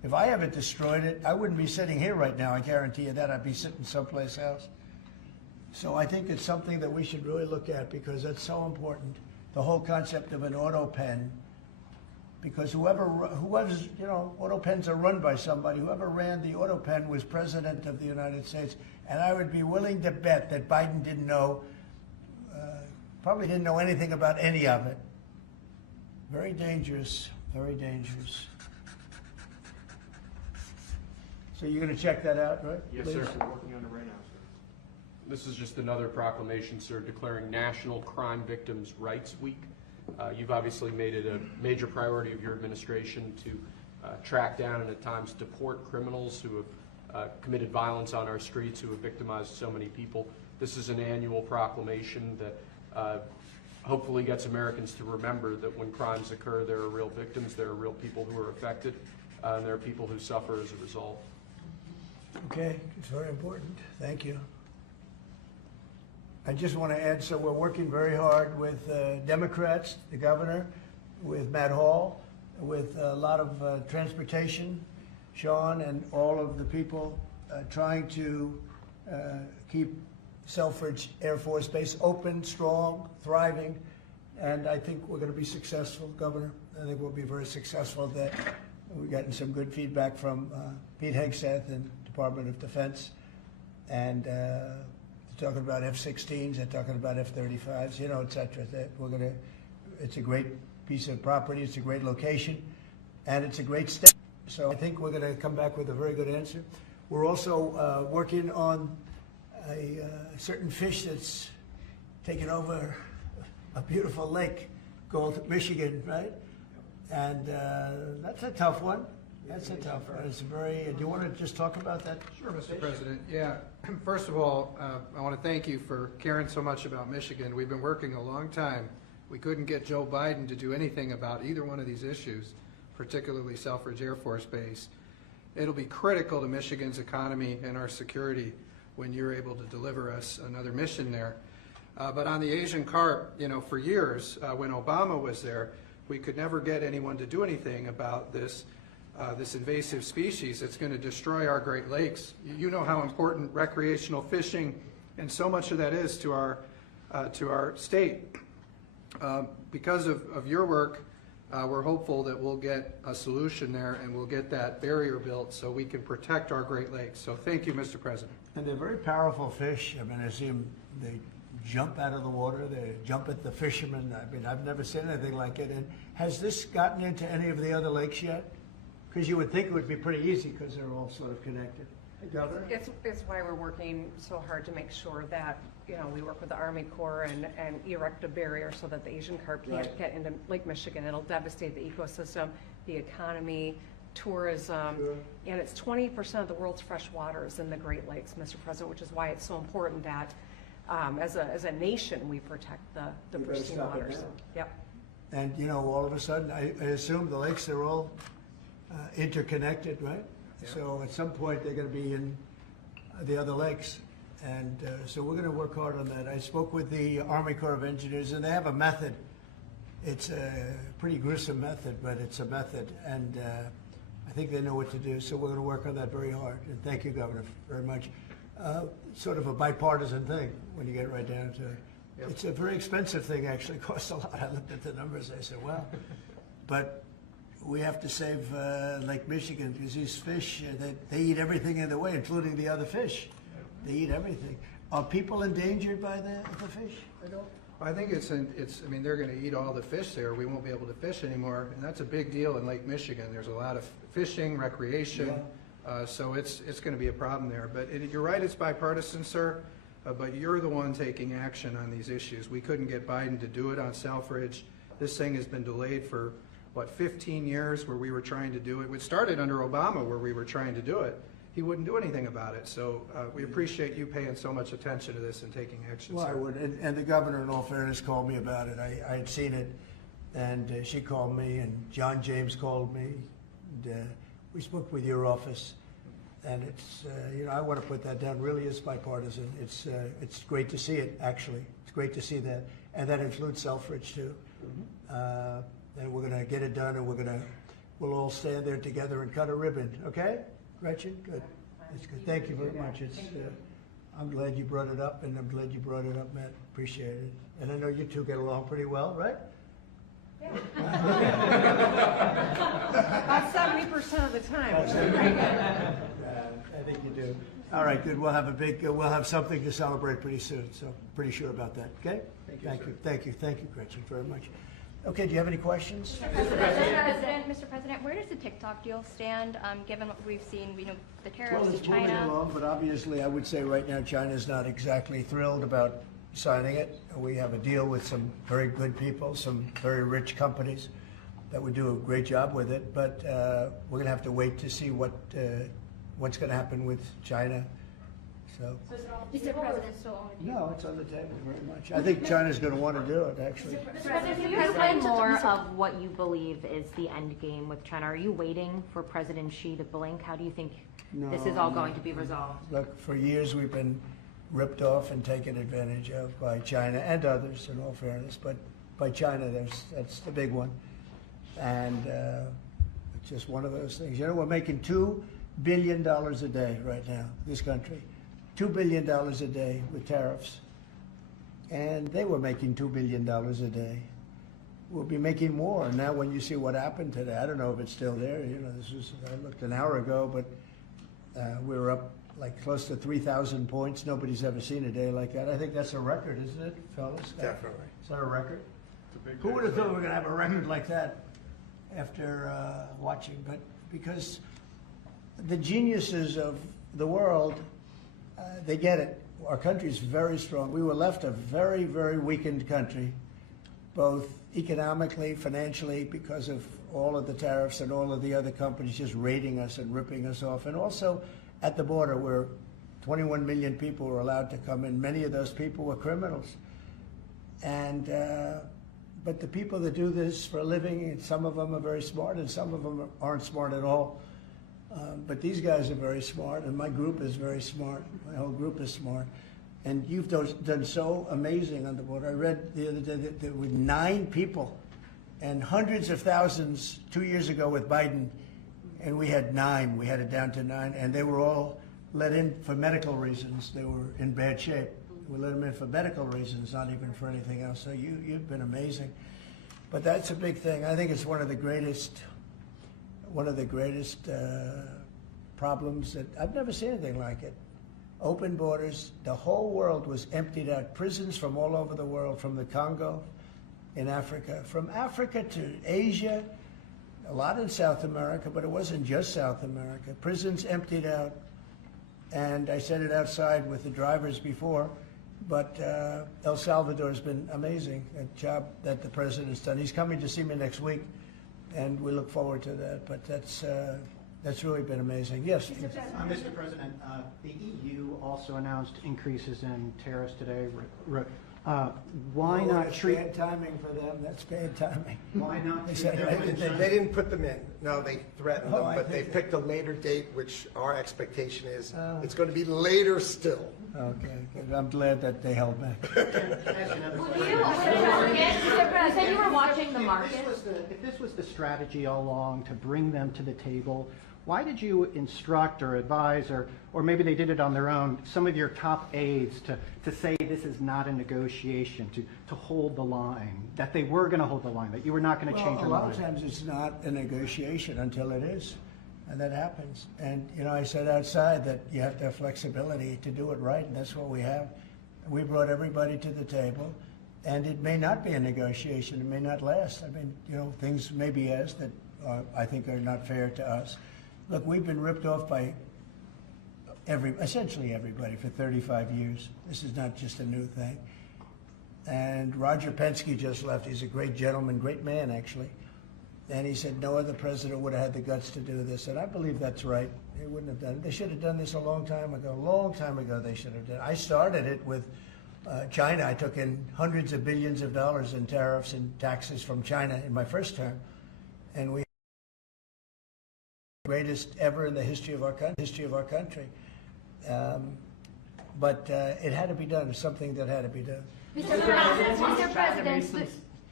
If I haven't destroyed it, I wouldn't be sitting here right now. I guarantee you that. I'd be sitting someplace else. So I think it's something that we should really look at because that's so important. The whole concept of an auto pen, because whoever's, you know, auto pens are run by somebody. Whoever ran the auto pen was president of the United States. And I would be willing to bet that Biden didn't know, probably didn't know anything about any of it. Very dangerous, very dangerous. So you're going to check that out, right? Yes, please? sir. We're working on it right now, sir. This is just another proclamation, sir, declaring National Crime Victims' Rights Week. You've obviously made it a major priority of your administration to track down and at times deport criminals who have committed violence on our streets, who have victimized so many people. This is an annual proclamation that hopefully gets Americans to remember that when crimes occur, there are real victims, there are real people who are affected, and there are people who suffer as a result. Okay, it's very important. Thank you. I just want to add, so we're working very hard with Democrats, the governor, with Matt Hall, with a lot of transportation, Sean, and all of the people trying to keep Selfridge Air Force Base open, strong, thriving, and I think we're going to be successful, Governor. I think we'll be very successful at that. We've gotten some good feedback from Pete Hegseth and Department of Defense, and they're talking about F-16s, they're talking about F-35s, you know, et cetera. That we're going to, it's a great piece of property, it's a great location, and it's a great step. So I think we're going to come back with a very good answer. We're also working on a certain fish that's taken over a beautiful lake called Michigan, right? And that's a tough one. That's a tough one. It's very, do you want to just talk about that? Sure, Mr. President. Yeah. First of all, I want to thank you for caring so much about Michigan. We've been working a long time. We couldn't get Joe Biden to do anything about either one of these issues, particularly Selfridge Air Force Base. It'll be critical to Michigan's economy and our security when you're able to deliver us another mission there. But on the Asian carp, you know, for years, when Obama was there, we could never get anyone to do anything about this invasive species that's going to destroy our Great Lakes. You know how important recreational fishing and so much of that is to our state. Because of your work, we're hopeful that we'll get a solution there and we'll get that barrier built so we can protect our Great Lakes. So thank you, Mr. President. And they're very powerful fish. I mean, I see them, they jump out of the water, they jump at the fishermen. I mean, I've never seen anything like it. And has this gotten into any of the other lakes yet? Because you would think it would be pretty easy because they're all sort of connected. Governor? It's why we're working so hard to make sure that, you know, we work with the Army Corps and erect a barrier so that the Asian carp can't get into Lake Michigan. It'll devastate the ecosystem, the economy, tourism, and it's 20% of the world's fresh water is in the Great Lakes, Mr. President, which is why it's so important that as a nation we protect the pristine waters. Yep. And, you know, all of a sudden, I assume the lakes are all interconnected, right? Yeah. So at some point they're going to be in the other lakes, and so we're going to work hard on that. I spoke with the Army Corps of Engineers, and they have a method. It's a pretty gruesome method, but it's a method, and I think they know what to do. So we're going to work on that very hard. And thank you, Governor, very much. Sort of a bipartisan thing when you get right down to it. Yep. It's a very expensive thing. Actually, costs a lot. I looked at the numbers. I said, "Wow," but we have to save Lake Michigan because these fish, they eat everything in the way, including the other fish. They eat everything. Are people endangered by the fish? I don't. I think I mean, they're going to eat all the fish there. We won't be able to fish anymore, and that's a big deal in Lake Michigan. There's a lot of fishing, recreation, so it's going to be a problem there. But you're right, it's bipartisan, sir, but you're the one taking action on these issues. We couldn't get Biden to do it on Selfridge. This thing has been delayed for 15 years where we were trying to do it. It started under Obama where we were trying to do it. He wouldn't do anything about it. So we appreciate you paying so much attention to this and taking action. Well, sir. I would. And the governor, in all fairness, called me about it. I had seen it, and she called me, and John James called me. And, we spoke with your office, and it's, you know, I want to put that down. Really is bipartisan. It's great to see it, actually. It's great to see that. And that includes Selfridge, too. And we're going to get it done, and we're going to we'll all stand there together and cut a ribbon. Okay, Gretchen? Good. That's good. Thank you very much. It's. I'm glad you brought it up, and I'm glad you brought it up, Matt. Appreciate it. And I know you two get along pretty well, right? About 70% of the time. I think you do. All right, good. We'll have something to celebrate pretty soon. So pretty sure about that. Okay. Thank you, Gretchen, very much. Okay. Do you have any questions? Mr. President, where does the TikTok deal stand, given what we've seen, the tariffs Well, to it's moving China? along, but obviously I would say right now China's not exactly thrilled about signing it. We have a deal with some very good people, some very rich companies that would do a great job with it, but we're going to have to wait to see what's going to happen with China. So. Mr. President, No, it's on the table very much. I think China's going to want to do it, actually. Mr. President, can you explain more of what you believe is the end game with China? Are you waiting for President Xi to blink? How do you think this is all going to be resolved? Look, for years we've been ripped off and taken advantage of by China and others, in all fairness, but by China, that's the big one. And it's just one of those things. We're making $2 billion a day right now, this country. $2 billion a day with tariffs. And they were making $2 billion a day. We'll be making more. Now when you see what happened today, I don't know if it's still there. I looked an hour ago, but we were up like close to 3,000 points. Nobody's ever seen a day like that. I think that's a record, isn't it, fellas? Definitely. Is that a record? Who would have thought we were going to have a record like that after watching? But because the geniuses of the world, they get it. Our country's very strong. We were left a very, very weakened country, both economically, financially, because of all of the tariffs and all of the other companies just raiding us and ripping us off, and also at the border where 21 million people were allowed to come in. Many of those people were criminals. And but the people that do this for a living, and some of them are very smart and some of them aren't smart at all. But these guys are very smart, and my group is very smart. My whole group is smart. And you've done so amazing on the border. I read the other day that there were 9 people and hundreds of thousands 2 years ago with Biden, and we had 9. We had it down to 9, and they were all let in for medical reasons. They were in bad shape. We let them in for medical reasons, not even for anything else. So you've been amazing. But that's a big thing. I think it's one of the greatest problems that I've never seen anything like it. Open borders. The whole world was emptied out. Prisons from all over the world, from the Congo in Africa, from Africa to Asia, a lot in South America, but it wasn't just South America. Prisons emptied out. And I said it outside with the drivers before, but El Salvador has been amazing, a job that the president's done. He's coming to see me next week, and we look forward to that. But that's really been amazing. Yes? Mr. President, the EU also announced increases in tariffs today. Why not that's treat... bad timing for them. That's bad timing. Why not They treat said them... They didn't put them in. No, they threatened them, I but they think picked a later date, which our expectation is it's going to be later still. Okay, good. I'm glad that they held back. You said you were watching the market. If this was the strategy all along to bring them to the table, why did you instruct or advise, or maybe they did it on their own, some of your top aides to say this is not a negotiation, to hold the line, that they were going to hold the line, that you were not going to change your mind? A lot of times it's not a negotiation until it is, and that happens. And, I said outside that you have to have flexibility to do it right, and that's what we have. We brought everybody to the table, and it may not be a negotiation. It may not last. I mean, things may be asked that I think are not fair to us. Look, we've been ripped off by essentially everybody for 35 years. This is not just a new thing. And Roger Penske just left. He's a great gentleman, great man, actually. And he said no other president would have had the guts to do this. And I believe that's right. They wouldn't have done it. They should have done this a long time ago. A long time ago they should have done it. I started it with China. I took in hundreds of billions of dollars in tariffs and taxes from China in my first term. And we greatest ever in the history of our country. But it had to be done. It's something that had to be done. Mr. President,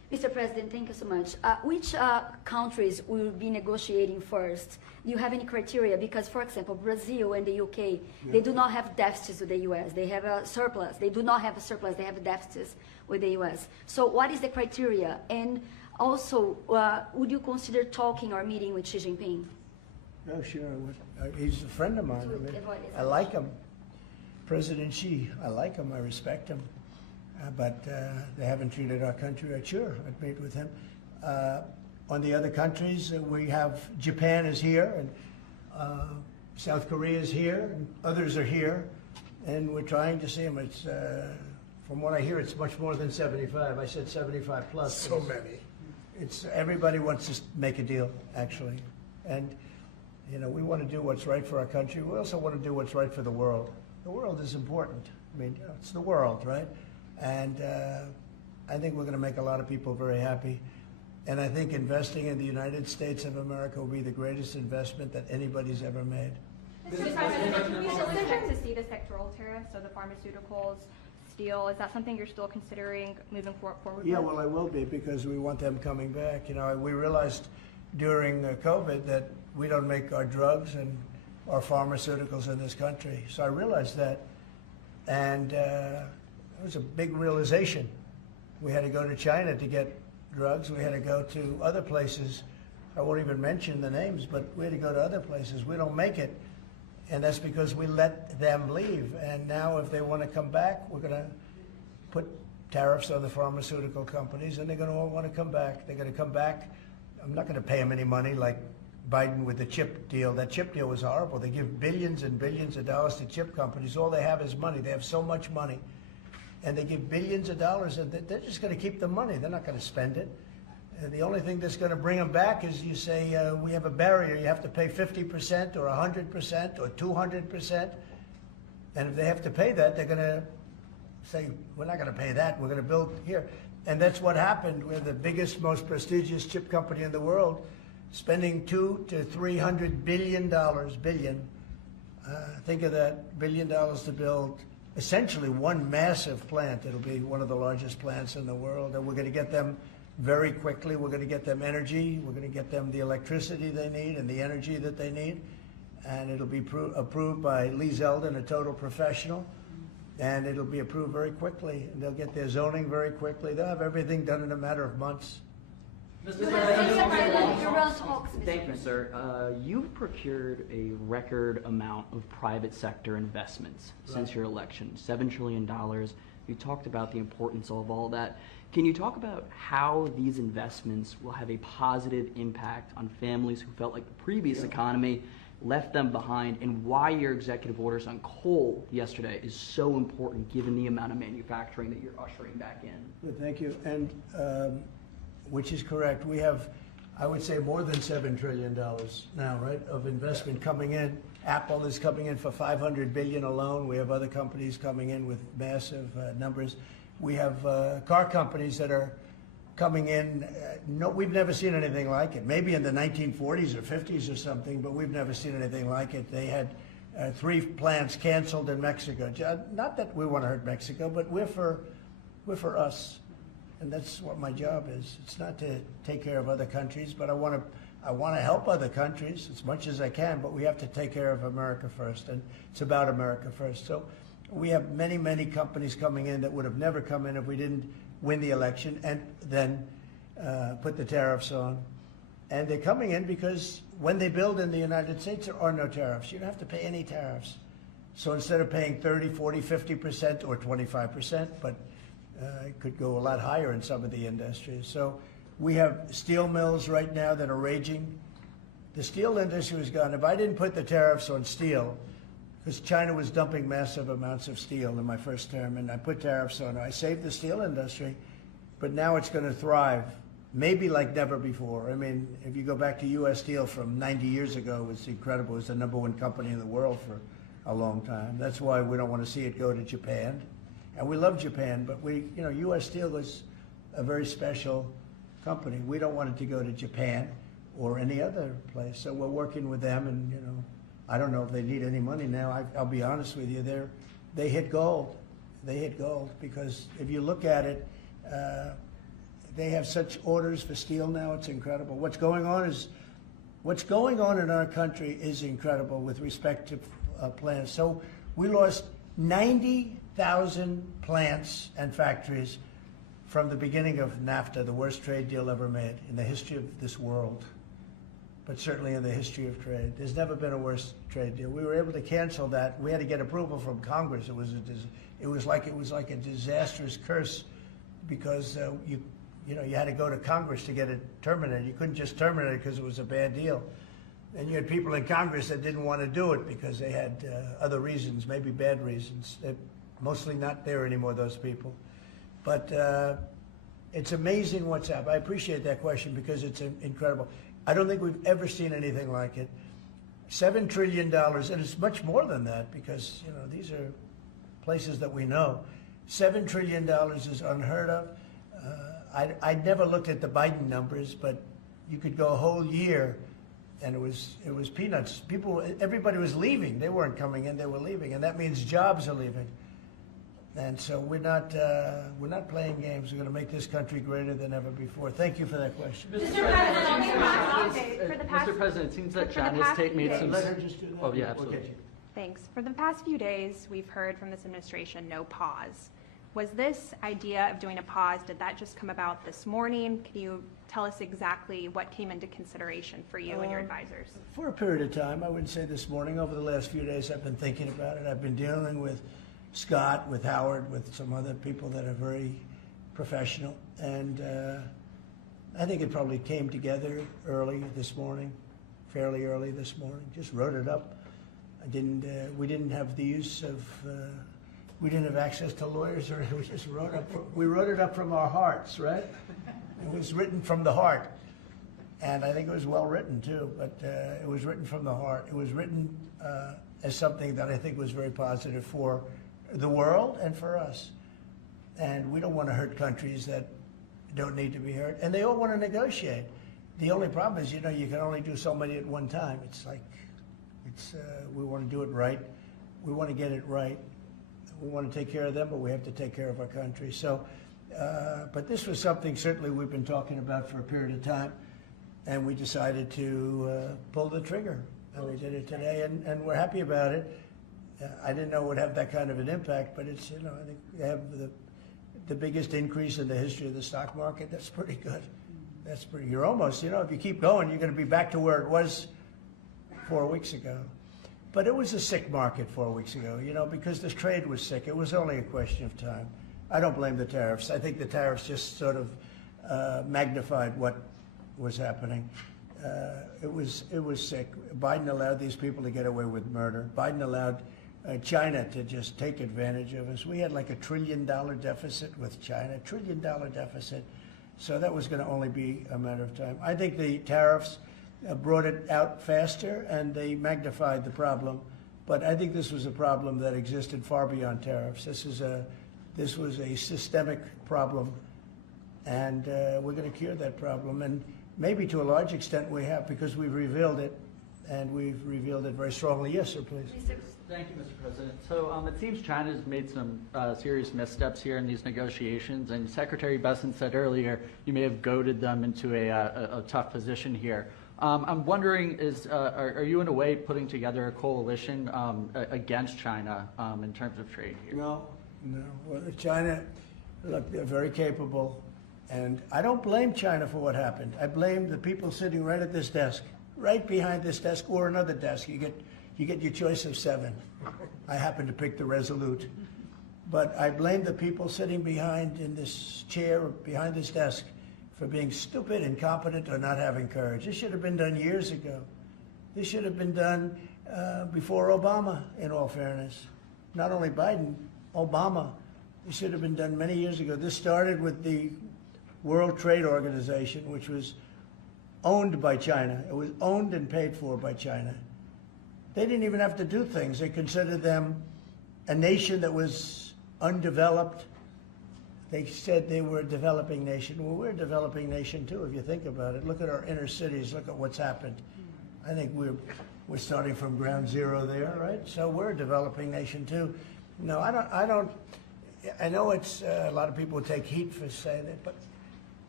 Mr. President, thank you so much. Which countries will be negotiating first? Do you have any criteria? Because, for example, Brazil and the UK, they do not have deficits with the US. They have a surplus. They do not have a surplus. They have deficits with the US. So what is the criteria? And also, would you consider talking or meeting with Xi Jinping? Oh, sure. He's a friend of mine. I like him. President Xi, I like him. I respect him. But they haven't treated our country right. Sure, I'd meet with him. On the other countries, we have Japan is here, and South Korea is here, and others are here, and we're trying to see them. It's, from what I hear, it's much more than 75. I said 75 plus. So many. It's everybody wants to make a deal, actually, and you know we want to do what's right for our country. We also want to do what's right for the world. The world is important. I mean, you know, it's the world, right? And I think we're going to make a lot of people very happy. And I think investing in the United States of America will be the greatest investment that anybody's ever made. Mr. President, we should expect to see the sectoral tariffs, so the pharmaceuticals, steel. Is that something you're still considering moving forward Yeah, with? well, I will be because we want them coming back. You know, we realized during COVID that we don't make our drugs and our pharmaceuticals in this country. So I realized that. And it was a big realization. We had to go to China to get drugs. We had to go to other places. I won't even mention the names, but we had to go to other places. We don't make it. And that's because we let them leave. And now if they want to come back, we're going to put tariffs on the pharmaceutical companies, and they're going to all want to come back. They're going to come back. I'm not going to pay them any money like Biden with the chip deal. That chip deal was horrible. They give billions and billions of dollars to chip companies. All they have is money. They have so much money. And they give billions of dollars, and they're just going to keep the money. They're not going to spend it. And the only thing that's going to bring them back is you say, we have a barrier. You have to pay 50% or 100% or 200%. And if they have to pay that, they're going to say, we're not going to pay that. We're going to build here. And that's what happened. We're the biggest, most prestigious chip company in the world, spending $200 to $300 billion. Think of that, $1 billion to build essentially one massive plant. It'll be one of the largest plants in the world, and we're going to get them very quickly. We're going to get them energy. We're going to get them the electricity they need and the energy that they need, and it'll be approved by Lee Zeldin, a total professional, and it'll be approved very quickly, and they'll get their zoning very quickly. They'll have everything done in a matter of months. Thank you, sir. You've procured a record amount of private sector investments since your election, $7 trillion. You talked about the importance of all that. Can you talk about how these investments will have a positive impact on families who felt like the previous economy left them behind, and why your executive orders on coal yesterday is so important given the amount of manufacturing that you're ushering back in? Good, thank you. And which is correct. We have, I would say, more than $7 trillion now, right, of investment coming in. Apple is coming in for $500 billion alone. We have other companies coming in with massive numbers. We have car companies that are coming in. No, we've never seen anything like it. Maybe in the 1940s or 50s or something, but we've never seen anything like it. They had 3 plants canceled in Mexico. Not that we want to hurt Mexico, but we're for us. And that's what my job is. It's not to take care of other countries, but I want to help other countries as much as I can, but we have to take care of America first, and it's about America first. So we have many, many companies coming in that would have never come in if we didn't win the election and then put the tariffs on. And they're coming in because when they build in the United States, there are no tariffs. You don't have to pay any tariffs. So instead of paying 30, 40, 50% or 25%, but it could go a lot higher in some of the industries. So we have steel mills right now that are raging. The steel industry was gone. If I didn't put the tariffs on steel, because China was dumping massive amounts of steel in my first term, and I put tariffs on it, I saved the steel industry, but now it's going to thrive, maybe like never before. I mean, if you go back to U.S. Steel from 90 years ago, it was incredible. It was the #1 company in the world for a long time. That's why we don't want to see it go to Japan. And we love Japan, but U.S. Steel is a very special company. We don't want it to go to Japan or any other place. So we're working with them, and I don't know if they need any money now. I'll be honest with you, they hit gold. They hit gold because if you look at it, they have such orders for steel now. It's incredible. What's going on in our country is incredible with respect to plants. So we lost 90,000 plants and factories from the beginning of NAFTA, the worst trade deal ever made in the history of this world, but certainly in the history of trade. There's never been a worse trade deal. We were able to cancel that. We had to get approval from Congress. It was like a disastrous curse because you had to go to Congress to get it terminated. You couldn't just terminate it because it was a bad deal. And you had people in Congress that didn't want to do it because they had other reasons, maybe bad reasons. They're mostly not there anymore, those people. But it's amazing what's happened. I appreciate that question because it's incredible. I don't think we've ever seen anything like it. $7 trillion, and it's much more than that because, these are places that we know. $7 trillion is unheard of. I'd never looked at the Biden numbers, but you could go a whole year and it was peanuts. Everybody was leaving. They weren't coming in, they were leaving. And that means jobs are leaving. And so we're not playing games. We're going to make this country greater than ever before. Thank you for that question. Mr. President, it seems that China's made some... Let her just do that. Oh, yeah, absolutely. Okay. Thanks. For the past few days, we've heard from this administration no pause. Was this idea of doing a pause, did that just come about this morning? Can you tell us exactly what came into consideration for you and your advisors? For a period of time, I wouldn't say this morning. Over the last few days, I've been thinking about it. I've been dealing with Scott, with Howard, with some other people that are very professional. And I think it probably came together early this morning, fairly early this morning. Just wrote it up. We didn't have the use of, we didn't have access to lawyers, or we just we wrote it up from our hearts, right? It was written from the heart. And I think it was well written too, but it was written from the heart. It was written as something that I think was very positive for the world and for us. And we don't want to hurt countries that don't need to be hurt. And they all want to negotiate. The only problem is, you can only do so many at one time. It's like, we want to do it right. We want to get it right. We want to take care of them, but we have to take care of our country. So, but this was something certainly we've been talking about for a period of time, and we decided to pull the trigger. And we did it today, and we're happy about it. I didn't know it would have that kind of an impact, but it's, I think they have the biggest increase in the history of the stock market. That's pretty good. You're almost, if you keep going, you're going to be back to where it was 4 weeks ago. But it was a sick market 4 weeks ago, because this trade was sick. It was only a question of time. I don't blame the tariffs. I think the tariffs just sort of magnified what was happening. It was sick. Biden allowed these people to get away with murder. Biden allowed China to just take advantage of us. We had like $1 trillion deficit with China, $1 trillion deficit. So that was going to only be a matter of time. I think the tariffs brought it out faster and they magnified the problem. But I think this was a problem that existed far beyond tariffs. This was a systemic problem, and we're going to cure that problem. And maybe to a large extent we have, because we've revealed it, and we've revealed it very strongly. Yes, sir, please. Thank you, Mr. President. So it seems China's made some serious missteps here in these negotiations, and Secretary Besson said earlier you may have goaded them into a tough position here. I'm wondering, are you in a way putting together a coalition against China in terms of trade here? No. Well, China, look, they're very capable, and I don't blame China for what happened. I blame the people sitting right at this desk, right behind this desk, or another desk. You get your choice of 7. I happen to pick the Resolute. But I blame the people sitting behind in this chair, behind this desk, for being stupid, incompetent, or not having courage. This should have been done years ago. This should have been done before Obama, in all fairness. Not only Biden, Obama. It should have been done many years ago. This started with the World Trade Organization, which was owned by China. It was owned and paid for by China. They didn't even have to do things. They considered them a nation that was undeveloped. They said they were a developing nation. Well, we're a developing nation too, if you think about it. Look at our inner cities. Look at what's happened. I think we're starting from ground zero there, right? So we're a developing nation too. No, I don't. I know it's a lot of people take heat for saying it, but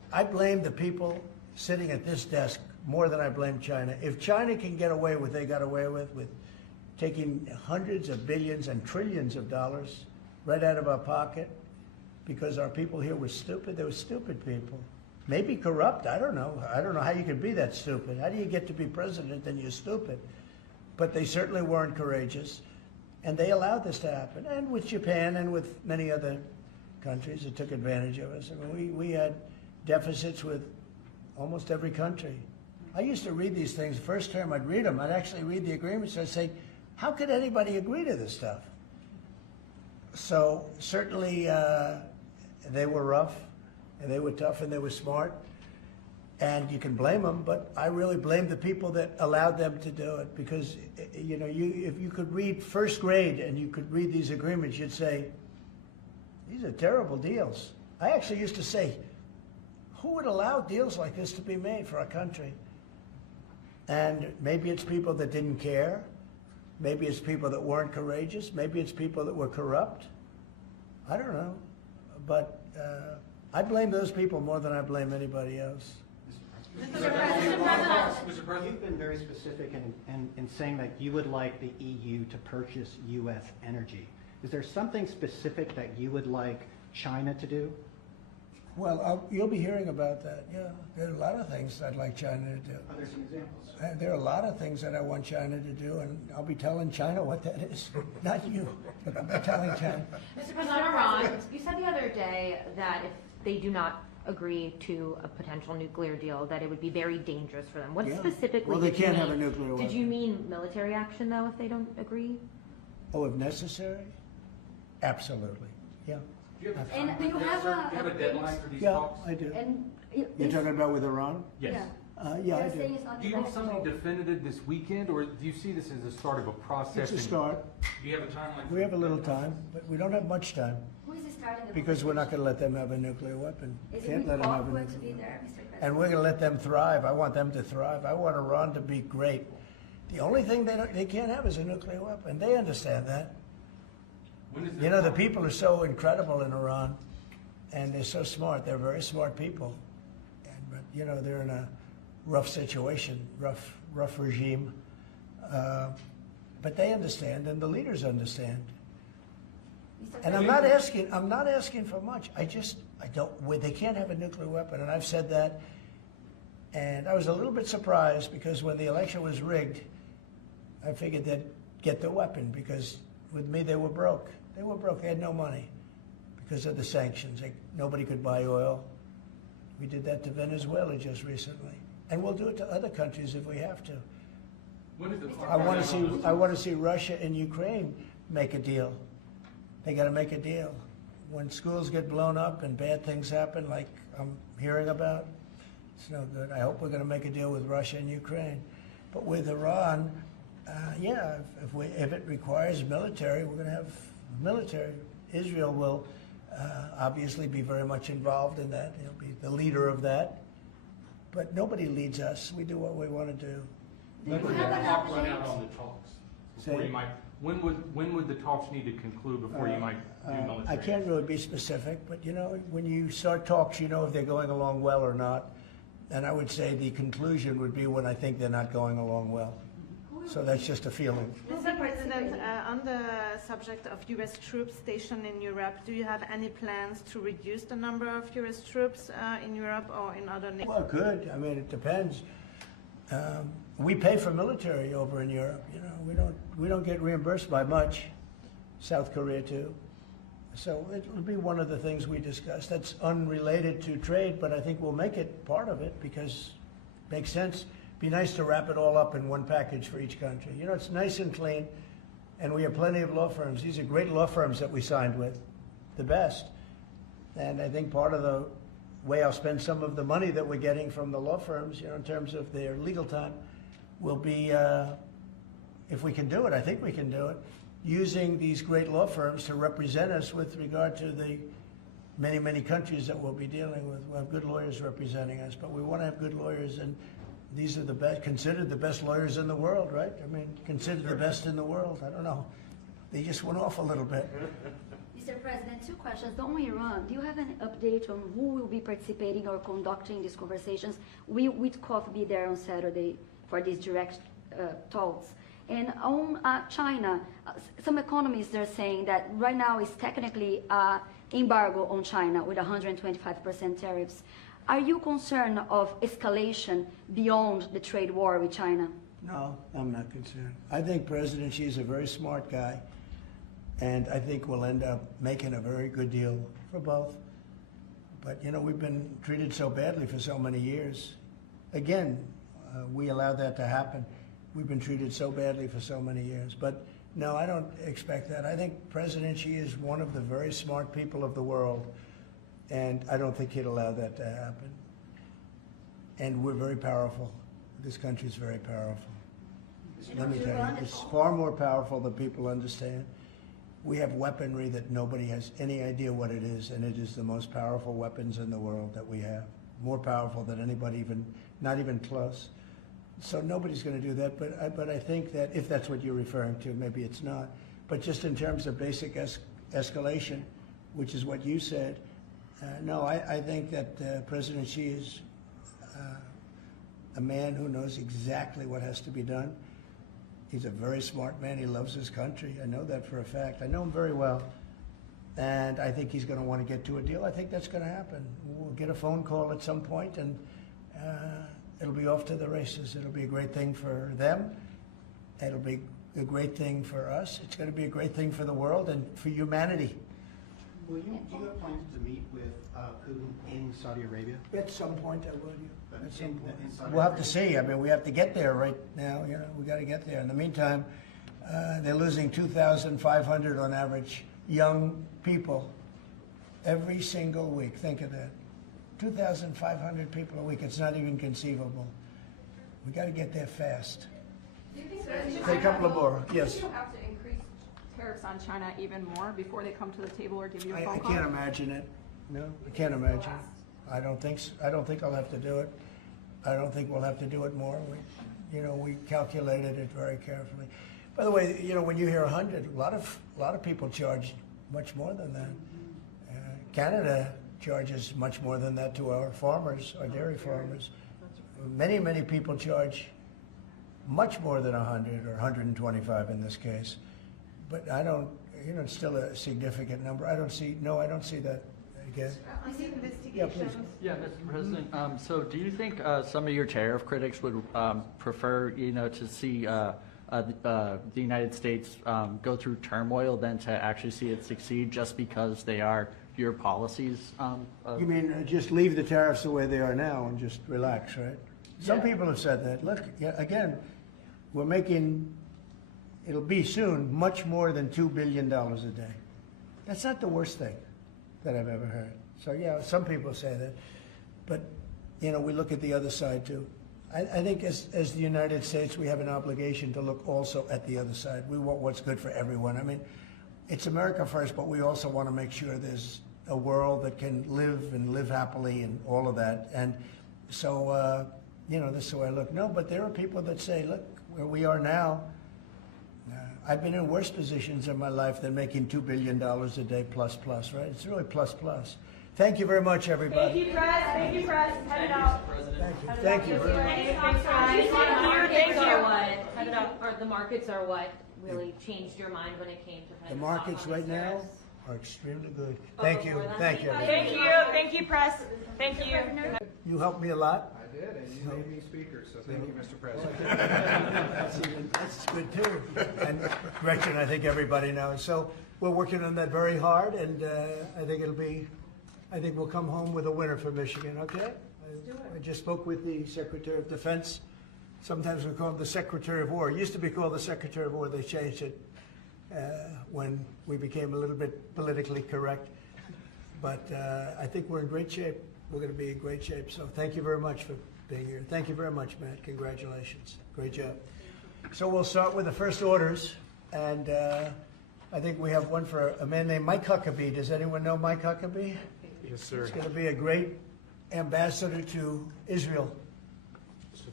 I blame the people sitting at this desk more than I blame China. If China can get away with what they got away with taking hundreds of billions and trillions of dollars right out of our pocket because our people here were stupid, they were stupid people. Maybe corrupt, I don't know. I don't know how you could be that stupid. How do you get to be president and you're stupid? But they certainly weren't courageous, and they allowed this to happen. And with Japan and with many other countries that took advantage of us. I mean, we had deficits with almost every country. I used to read these things. The first term I'd read them. I'd actually read the agreements. I'd say, how could anybody agree to this stuff? So certainly they were rough, and they were tough, and they were smart. And you can blame them, but I really blame the people that allowed them to do it, because you know, if you could read first grade and you could read these agreements, you'd say, these are terrible deals. I actually used to say, who would allow deals like this to be made for our country? And maybe it's people that didn't care. Maybe it's people that weren't courageous. Maybe it's people that were corrupt. I don't know. But I blame those people more than I blame anybody else. Mr. President, you've been very specific in saying that you would like the EU to purchase U.S. energy. Is there something specific that you would like China to do? Well, you'll be hearing about that. Yeah, there are a lot of things I'd like China to do. Are there some examples? There are a lot of things that I want China to do, and I'll be telling China what that is. Not you, but I'll be telling China. Mr. President, Iran, you said the other day that if they do not agree to a potential nuclear deal, that it would be very dangerous for them. What specifically well, they did you can't mean? have a nuclear weapon. Did you mean military action, though, if they don't agree? Oh, if necessary? Absolutely, yeah. And do you have a deadline for these Yeah, talks? I do. And You're talking about with Iran? Yes. Yeah, I They're do. saying it's not Do you have negotiable. something definitive this weekend, or do you see this as the start of a process? It's a start. Do you have a timeline? We have a little time, but we don't have much time, Who is starting the because we're not going to let them have a nuclear weapon. Is Can't it let them have Witkoff a going to nuclear be weapon. there, Mr. President? And we're going to let them thrive. I want them to thrive. I want Iran to be great. The only thing they can't have is a nuclear weapon. They understand that. You know, the people are so incredible in Iran, and they're so smart. They're very smart people. But, you know, they're in a rough situation, rough regime. But they understand, and the leaders understand. And I'm not asking for much. They can't have a nuclear weapon, and I've said that. And I was a little bit surprised, because when the election was rigged, I figured they'd get the weapon, because with me they were broke. They were broke. They had no money because of the sanctions. Nobody could buy oil. We did that to Venezuela just recently, and we'll do it to other countries if we have to. I want to see Russia and Ukraine make a deal. They got to make a deal. When schools get blown up and bad things happen, like I'm hearing about, it's no good. I hope we're going to make a deal with Russia and Ukraine. But with Iran, if it requires military, we're going to have military. Israel will obviously be very much involved in that. He'll be the leader of that. But nobody leads us. We do what we want to do. When would the clock run out on the talks? Before Say- you might, when would the talks need to conclude before you might do military? I can't really be specific, but you know, when you start talks, you know if they're going along well or not. And I would say the conclusion would be when I think they're not going along well. So that's just a feeling. Mr. President, on the subject of U.S. troops stationed in Europe, do you have any plans to reduce the number of U.S. troops in Europe or in other nations? Well, good. I mean, it depends. We pay for military over in Europe. You know, we don't get reimbursed by much. South Korea too. So it'll be one of the things we discuss. That's unrelated to trade, but I think we'll make it part of it because it makes sense. Be nice to wrap it all up in one package for each country. You know, it's nice and clean, and we have plenty of law firms. These are great law firms that we signed with, the best. And I think part of the way I'll spend some of the money that we're getting from the law firms, you know, in terms of their legal time, will be, if we can do it, I think we can do it, using these great law firms to represent us with regard to the many, many countries that we'll be dealing with. We'll have good lawyers representing us, but we want to have good lawyers, and these are the best, considered the best lawyers in the world, right? I mean, considered the best in the world. I don't know. They just went off a little bit. Mr. President, two questions. On Iran, do you have an update on who will be participating or conducting these conversations? Will Witkoff be there on Saturday for these direct talks? And on China, some economists are saying that right now is technically embargo on China with 125% tariffs. Are you concerned of escalation beyond the trade war with China? No, I'm not concerned. I think President Xi is a very smart guy, and I think we'll end up making a very good deal for both. But, you know, we've been treated so badly for so many years. Again, we allowed that to happen. We've been treated so badly for so many years. But no, I don't expect that. I think President Xi is one of the very smart people of the world, and I don't think he'd allow that to happen. And we're very powerful. This country is very powerful. Let me tell you, it's far more powerful than people understand. We have weaponry that nobody has any idea what it is, and it is the most powerful weapons in the world that we have. More powerful than anybody even, not even close. So nobody's going to do that, but I think that if that's what you're referring to, maybe it's not. But just in terms of basic escalation, which is what you said, no, I think that President Xi is a man who knows exactly what has to be done. He's a very smart man. He loves his country. I know that for a fact. I know him very well. And I think he's going to want to get to a deal. I think that's going to happen. We'll get a phone call at some point, and it'll be off to the races. It'll be a great thing for them. It'll be a great thing for us. It's going to be a great thing for the world and for humanity. Do you have plans to meet with Putin in Saudi Arabia? At some point, I will. At some point. In Saudi We'll have to Arabia? see. I mean, we have to get there right now. You know, we got to get there. In the meantime, they're losing 2,500 on average young people every single week. Think of that. 2,500 people a week. It's not even conceivable. We got to get there fast. Do you think Say a couple of more. Yes. Do you have to increase tariffs on China even more before they come to the table or give you a phone I call? can't imagine it. No, I can't imagine. I don't think so. I don't think I'll have to do it. I don't think we'll have to do it more. We calculated it very carefully. By the way, you know, when you hear 100, a lot of people charge much more than that. Canada charges much more than that to our farmers, our dairy farmers. Many people charge much more than 100 or 125 in this case. But I don't, you know, it's still a significant number. I don't see that again. On the investigations. Yeah, please. Yeah, Mr. President. So do you think some of your tariff critics would prefer, you know, to see the United States go through turmoil than to actually see it succeed just because they are your policies? You mean just leave the tariffs the way they are now and just relax, right? Some people have said that. Look, again, we're making, it'll be soon, much more than $2 billion a day. That's not the worst thing that I've ever heard. So yeah, some people say that. But, you know, we look at the other side too. I think as the United States, we have an obligation to look also at the other side. We want what's good for everyone. I mean, it's America first, but we also want to make sure there's a world that can live happily and all of that. And so, you know, this is the way I look. No, but there are people that say, look, where we are now, I've been in worse positions in my life than making $2 billion a day plus, right? It's really plus. Thank you very much, everybody. Thank you, Press. Thank you, Press. Head it out. Thank you. Thanks, guys. Thank you. Head it out. Or the markets are what really changed your mind when it came to kind The of markets right now are extremely good. Thank you. Thank you. Thank you. Thank you, Press. Thank you. You helped me a lot. I did, and you made me speaker, so thank you, Mr. President. That's good too. And Gretchen, I think everybody knows. So we're working on that very hard, and I think we'll come home with a winner for Michigan, okay? I just spoke with the Secretary of Defense. Sometimes we call him the Secretary of War. It used to be called the Secretary of War. They changed it when we became a little bit politically correct. But I think we're in great shape. We're going to be in great shape. So thank you very much for being here. Thank you very much, Matt. Congratulations. Great job. So we'll start with the first orders. And I think we have one for a man named Mike Huckabee. Does anyone know Mike Huckabee? Yes, sir. He's going to be a great ambassador to Israel. So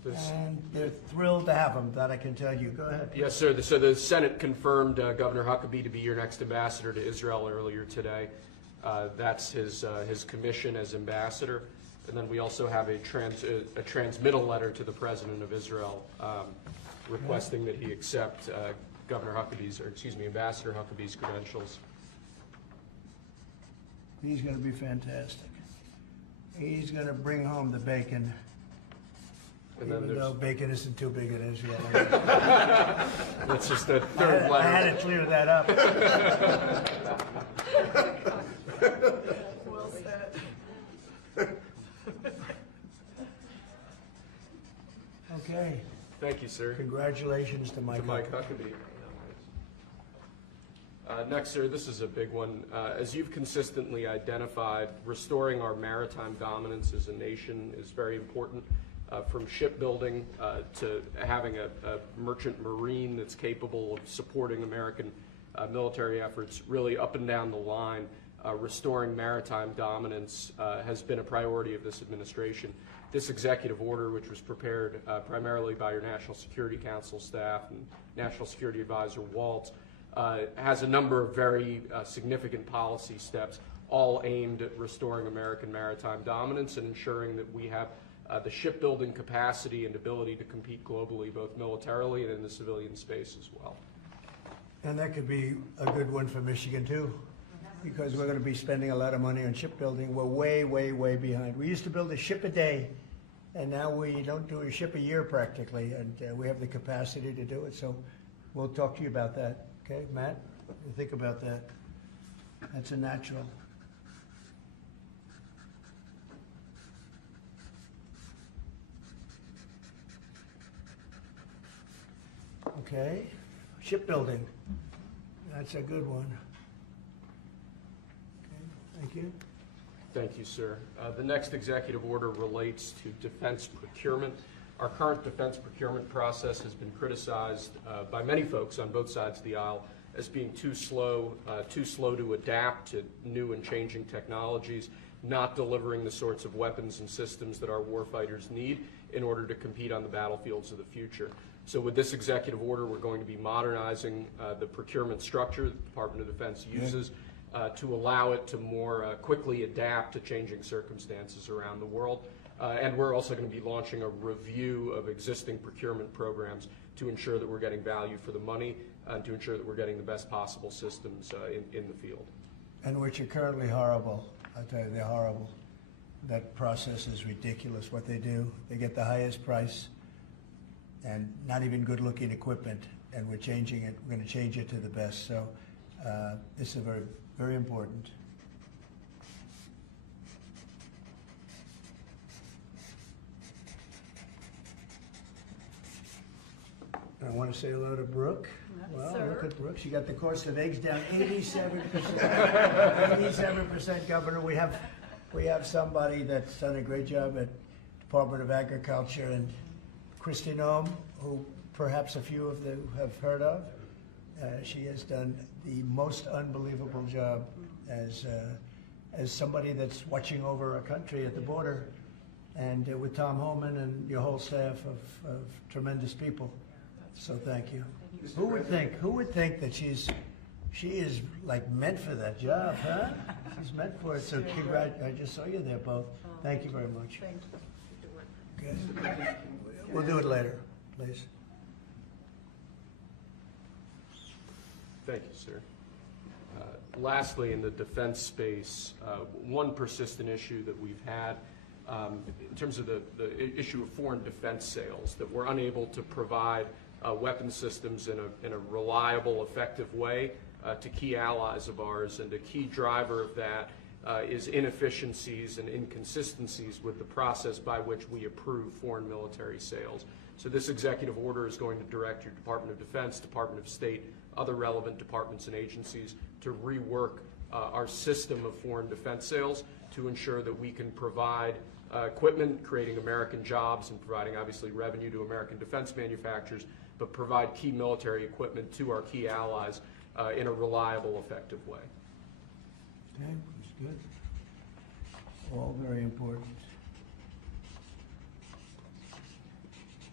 And they're thrilled to have him, that I can tell you. Go ahead. Yes, sir. So the Senate confirmed Governor Huckabee to be your next ambassador to Israel earlier today. That's his commission as ambassador. And then we also have a transmittal letter to the President of Israel requesting that he accept Ambassador Huckabee's credentials. He's going to be fantastic. He's going to bring home the bacon. And then Even though bacon isn't too big in Israel. That's just the third letter. I had to clear that up. Well said. Okay. Thank you, sir. Congratulations to Mike. Huckabee. Next, sir, this is a big one. As you've consistently identified, restoring our maritime dominance as a nation is very important. From shipbuilding to having a merchant marine that's capable of supporting American military efforts, really up and down the line, restoring maritime dominance has been a priority of this administration. This executive order, which was prepared primarily by your National Security Council staff and National Security Advisor Waltz, has a number of very significant policy steps, all aimed at restoring American maritime dominance and ensuring that we have the shipbuilding capacity and ability to compete globally, both militarily and in the civilian space as well. And that could be a good one for Michigan too, because we're going to be spending a lot of money on shipbuilding. We're way, way, way behind. We used to build a ship a day, and now we don't do a ship a year practically, and we have the capacity to do it. So we'll talk to you about that. Okay, Matt? You think about that. That's a natural. Okay, shipbuilding. That's a good one. Okay, thank you. Thank you, sir. The next executive order relates to defense procurement. Our current defense procurement process has been criticized by many folks on both sides of the aisle as being too slow to adapt to new and changing technologies, not delivering the sorts of weapons and systems that our warfighters need in order to compete on the battlefields of the future. So with this executive order, we're going to be modernizing the procurement structure that the Department of Defense uses to allow it to more quickly adapt to changing circumstances around the world. And we're also going to be launching a review of existing procurement programs to ensure that we're getting value for the money and to ensure that we're getting the best possible systems in the field. And which are currently horrible. I'll tell you, they're horrible. That process is ridiculous, what they do. They get the highest price and not even good-looking equipment, and we're changing it. We're going to change it to the best. So this is very, very important. I want to say hello to Brooke. Well, look at Brooke. She got the cost of eggs down 87%. 87%, Governor. We have somebody that's done a great job at Department of Agriculture, and Kristi Noem, who perhaps a few of you have heard of. She has done the most unbelievable job as somebody that's watching over a country at the border, and with Tom Homan and your whole staff of tremendous people. So thank you. Who would think that she is like meant for that job, huh? She's meant for it. So I just saw you there both. Thank you very much. Thank you. Okay. We'll do it later, please. Thank you, sir. Lastly, in the defense space, one persistent issue that we've had in terms of the issue of foreign defense sales, that we're unable to provide weapon systems in a reliable, effective way to key allies of ours, and a key driver of that is inefficiencies and inconsistencies with the process by which we approve foreign military sales. So this executive order is going to direct your Department of Defense, Department of State, other relevant departments and agencies to rework our system of foreign defense sales to ensure that we can provide equipment, creating American jobs and providing obviously revenue to American defense manufacturers, but provide key military equipment to our key allies in a reliable, effective way. Okay, that's good. All very important.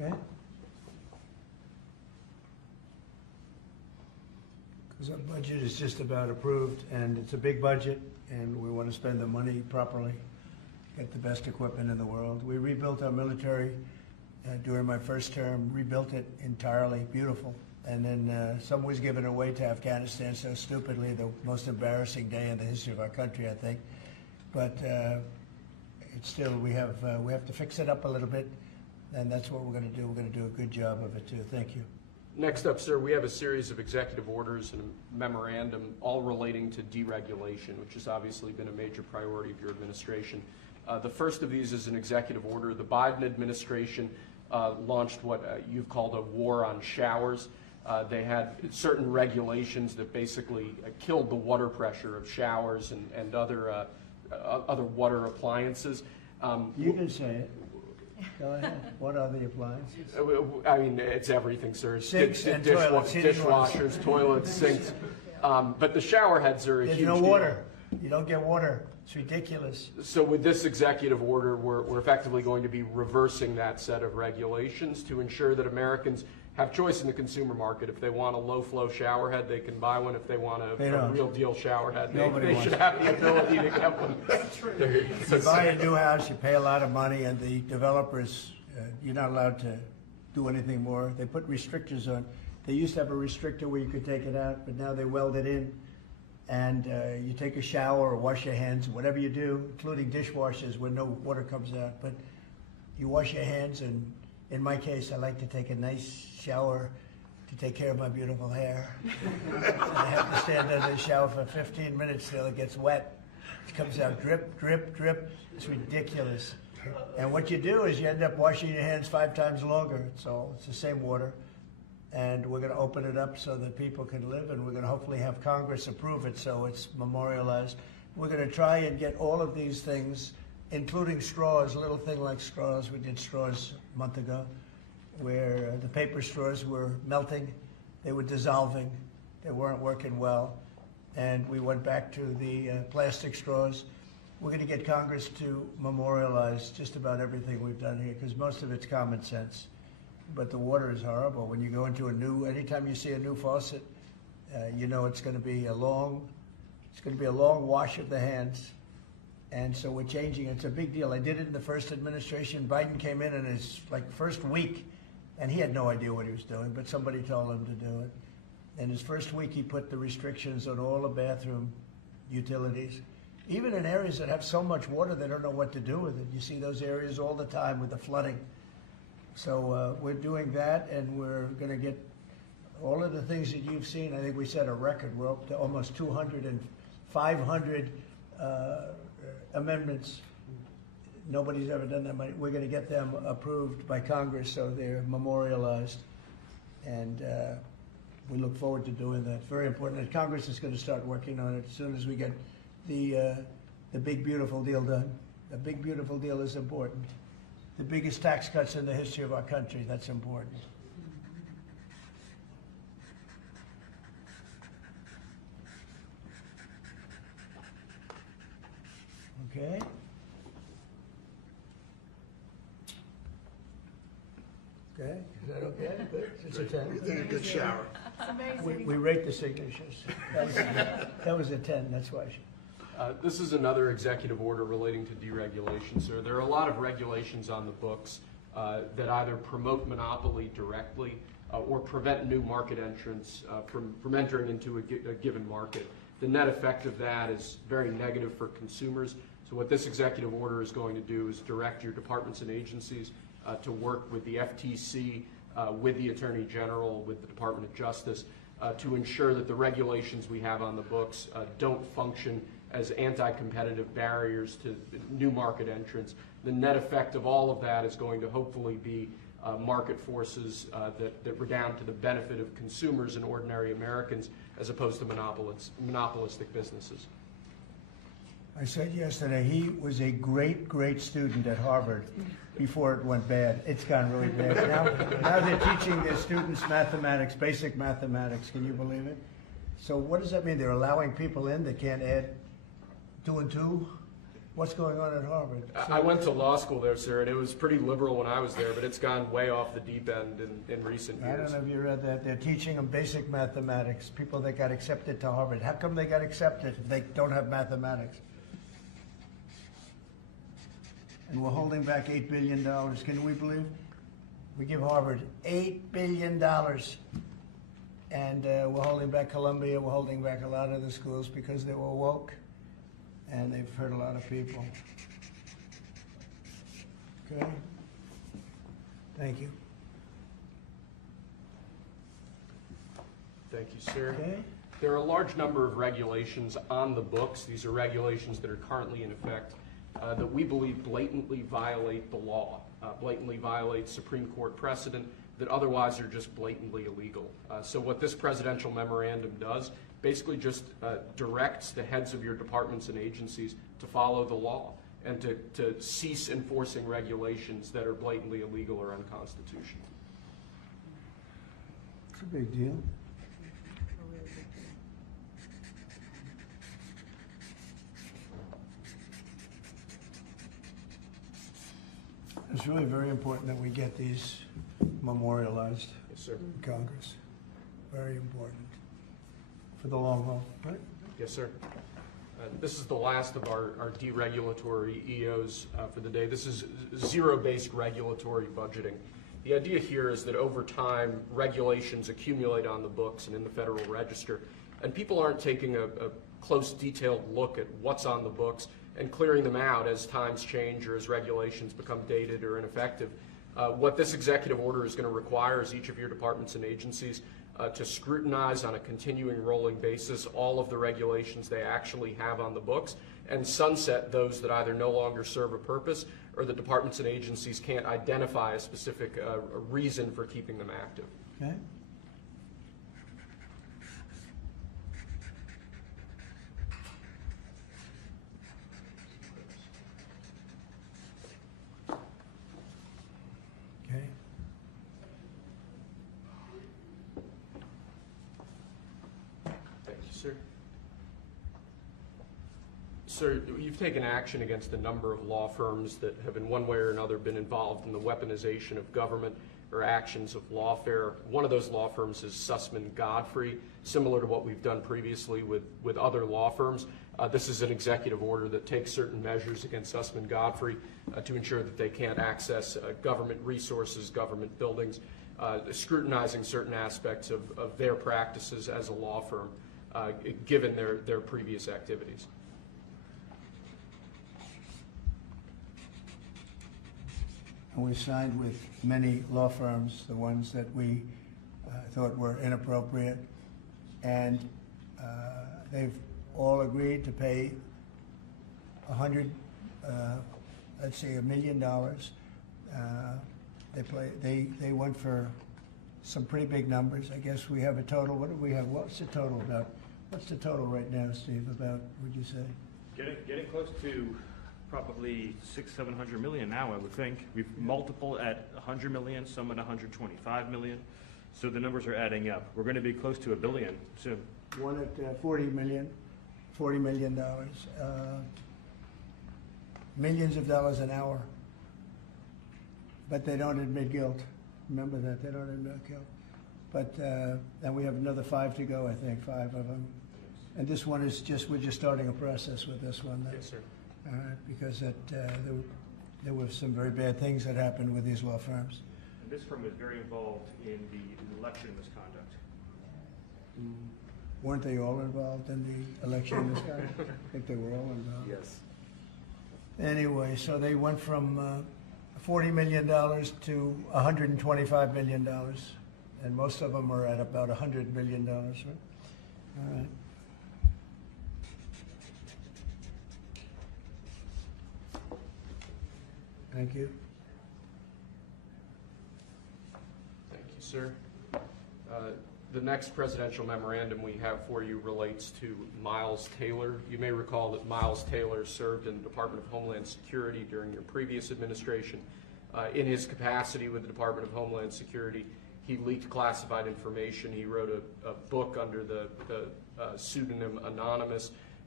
Okay? Because our budget is just about approved, and it's a big budget, and we want to spend the money properly, get the best equipment in the world. We rebuilt our military during my first term, rebuilt it entirely, beautiful. And then some was given away to Afghanistan so stupidly, the most embarrassing day in the history of our country, I think. But it's still, we have to fix it up a little bit, and that's what we're going to do. We're going to do a good job of it, too. Thank you. Next up, sir, we have a series of executive orders and a memorandum all relating to deregulation, which has obviously been a major priority of your administration. The first of these is an executive order. The Biden administration launched what you've called a war on showers. They had certain regulations that basically killed the water pressure of showers and other water appliances. You can say it. Go ahead. What are the appliances? I mean, it's everything, sir. Sinks and toilets, dishwashers, toilets, sinks. But the shower heads are a huge deal. There's no water. You don't get water. It's ridiculous. So with this executive order, we're effectively going to be reversing that set of regulations to ensure that Americans have choice in the consumer market. If they want a low-flow shower head, they can buy one. If they want a real deal shower head, they should have the ability to get one. You buy a new house, you pay a lot of money, and the developers, you're not allowed to do anything more. They put restrictors on. They used to have a restrictor where you could take it out, but now they weld it in. And you take a shower or wash your hands, whatever you do, including dishwashers where no water comes out. But you wash your hands, and in my case, I like to take a nice shower to take care of my beautiful hair. I have to stand under the shower for 15 minutes till it gets wet. It comes out drip, drip, drip. It's ridiculous. And what you do is you end up washing your hands 5 times longer. So it's the same water. And we're going to open it up so that people can live, and we're going to hopefully have Congress approve it so it's memorialized. We're going to try and get all of these things, including straws, a little thing like straws. We did straws a month ago, where the paper straws were melting, they were dissolving, they weren't working well, and we went back to the plastic straws. We're going to get Congress to memorialize just about everything we've done here, because most of it's common sense. But the water is horrible. When you go into anytime you see a new faucet, you know it's going to be a long wash of the hands. And so we're changing. It's a big deal. I did it in the first administration. Biden came in his first week, and he had no idea what he was doing, but somebody told him to do it. In his first week, he put the restrictions on all the bathroom utilities. Even in areas that have so much water, they don't know what to do with it. You see those areas all the time with the flooding. So we're doing that, and we're going to get all of the things that you've seen. I think we set a record. We're up to almost 200 and 500 amendments. Nobody's ever done that many. We're going to get them approved by Congress so they're memorialized. And we look forward to doing that. Very important. And Congress is going to start working on it as soon as we get the big, beautiful deal done. The big, beautiful deal is important. The biggest tax cuts in the history of our country, that's important. Okay. Okay, is that okay? Good. It's a 10. You did a good shower. We rate the signatures. That was a 10, that's why. This is another executive order relating to deregulation, sir. There are a lot of regulations on the books that either promote monopoly directly or prevent new market entrants from entering into a given market. The net effect of that is very negative for consumers. So what this executive order is going to do is direct your departments and agencies to work with the FTC, with the Attorney General, with the Department of Justice, to ensure that the regulations we have on the books don't function as anti-competitive barriers to new market entrants. The net effect of all of that is going to hopefully be market forces that redound to the benefit of consumers and ordinary Americans as opposed to monopolistic businesses. I said yesterday, he was a great, great student at Harvard before it went bad. It's gone really bad. Now they're teaching their students mathematics, basic mathematics. Can you believe it? So what does that mean? They're allowing people in that can't add 2 and 2? What's going on at Harvard? I went to law school there, sir, and it was pretty liberal when I was there, but it's gone way off the deep end in recent I years. don't know if you read that. They're teaching them basic mathematics, people that got accepted to Harvard. How come they got accepted if they don't have mathematics? And we're holding back $8 billion. Can we believe? We give Harvard $8 billion. And we're holding back Columbia. We're holding back a lot of the schools because they were woke. And they've hurt a lot of people. Okay? Thank you. Thank you, sir. Okay. There are a large number of regulations on the books. These are regulations that are currently in effect that we believe blatantly violate the law, blatantly violate Supreme Court precedent that otherwise are just blatantly illegal. So what this presidential memorandum does basically just directs the heads of your departments and agencies to follow the law and to cease enforcing regulations that are blatantly illegal or unconstitutional. It's a big deal. It's really very important that we get these memorialized Yes, sir. in Congress. Very important for the long haul, right? Yes, sir. This is the last of our deregulatory EOs for the day. This is zero-based regulatory budgeting. The idea here is that over time, regulations accumulate on the books and in the Federal Register, and people aren't taking a close, detailed look at what's on the books and clearing them out as times change or as regulations become dated or ineffective. What this executive order is going to require is each of your departments and agencies to scrutinize on a continuing rolling basis all of the regulations they actually have on the books and sunset those that either no longer serve a purpose or the departments and agencies can't identify a specific reason for keeping them active. Okay. Okay. Thank you, sir. Sir, you've taken action against a number of law firms that have in one way or another been involved in the weaponization of government or actions of lawfare. One of those law firms is Sussman Godfrey, similar to what we've done previously with other law firms. This is an executive order that takes certain measures against Sussman Godfrey to ensure that they can't access government resources, government buildings, scrutinizing certain aspects of their practices as a law firm, given their previous activities. And we signed with many law firms, the ones that we thought were inappropriate, and they've all agreed to pay let's say $1 million. They went for some pretty big numbers. I guess we have a total. What do we have? What's the total about? What's the total right now, Steve? About, would you say? Getting close to probably $600-700 million now, I would think. We've multiple at 100 million, some at 125 million. So the numbers are adding up. We're going to be close to $1 billion soon. One at $40 million. Millions of dollars an hour. But they don't admit guilt. Remember that, they don't admit guilt. But then we have another 5 to go, I think, 5 of them. And this one is we're just starting a process with this one. Yes, sir. Because there were some very bad things that happened with these law firms. And this firm is very involved in the election misconduct. Weren't they all involved in the election misconduct? I think they were all involved. Yes. Anyway, so they went from $40 million to $125 million. And most of them are at about $100 million, right? All right. Thank you. Thank you, sir. The next presidential memorandum we have for you relates to Miles Taylor. You may recall that Miles Taylor served in the Department of Homeland Security during your previous administration. In his capacity with the Department of Homeland Security, he leaked classified information. He wrote a book under the pseudonym Anonymous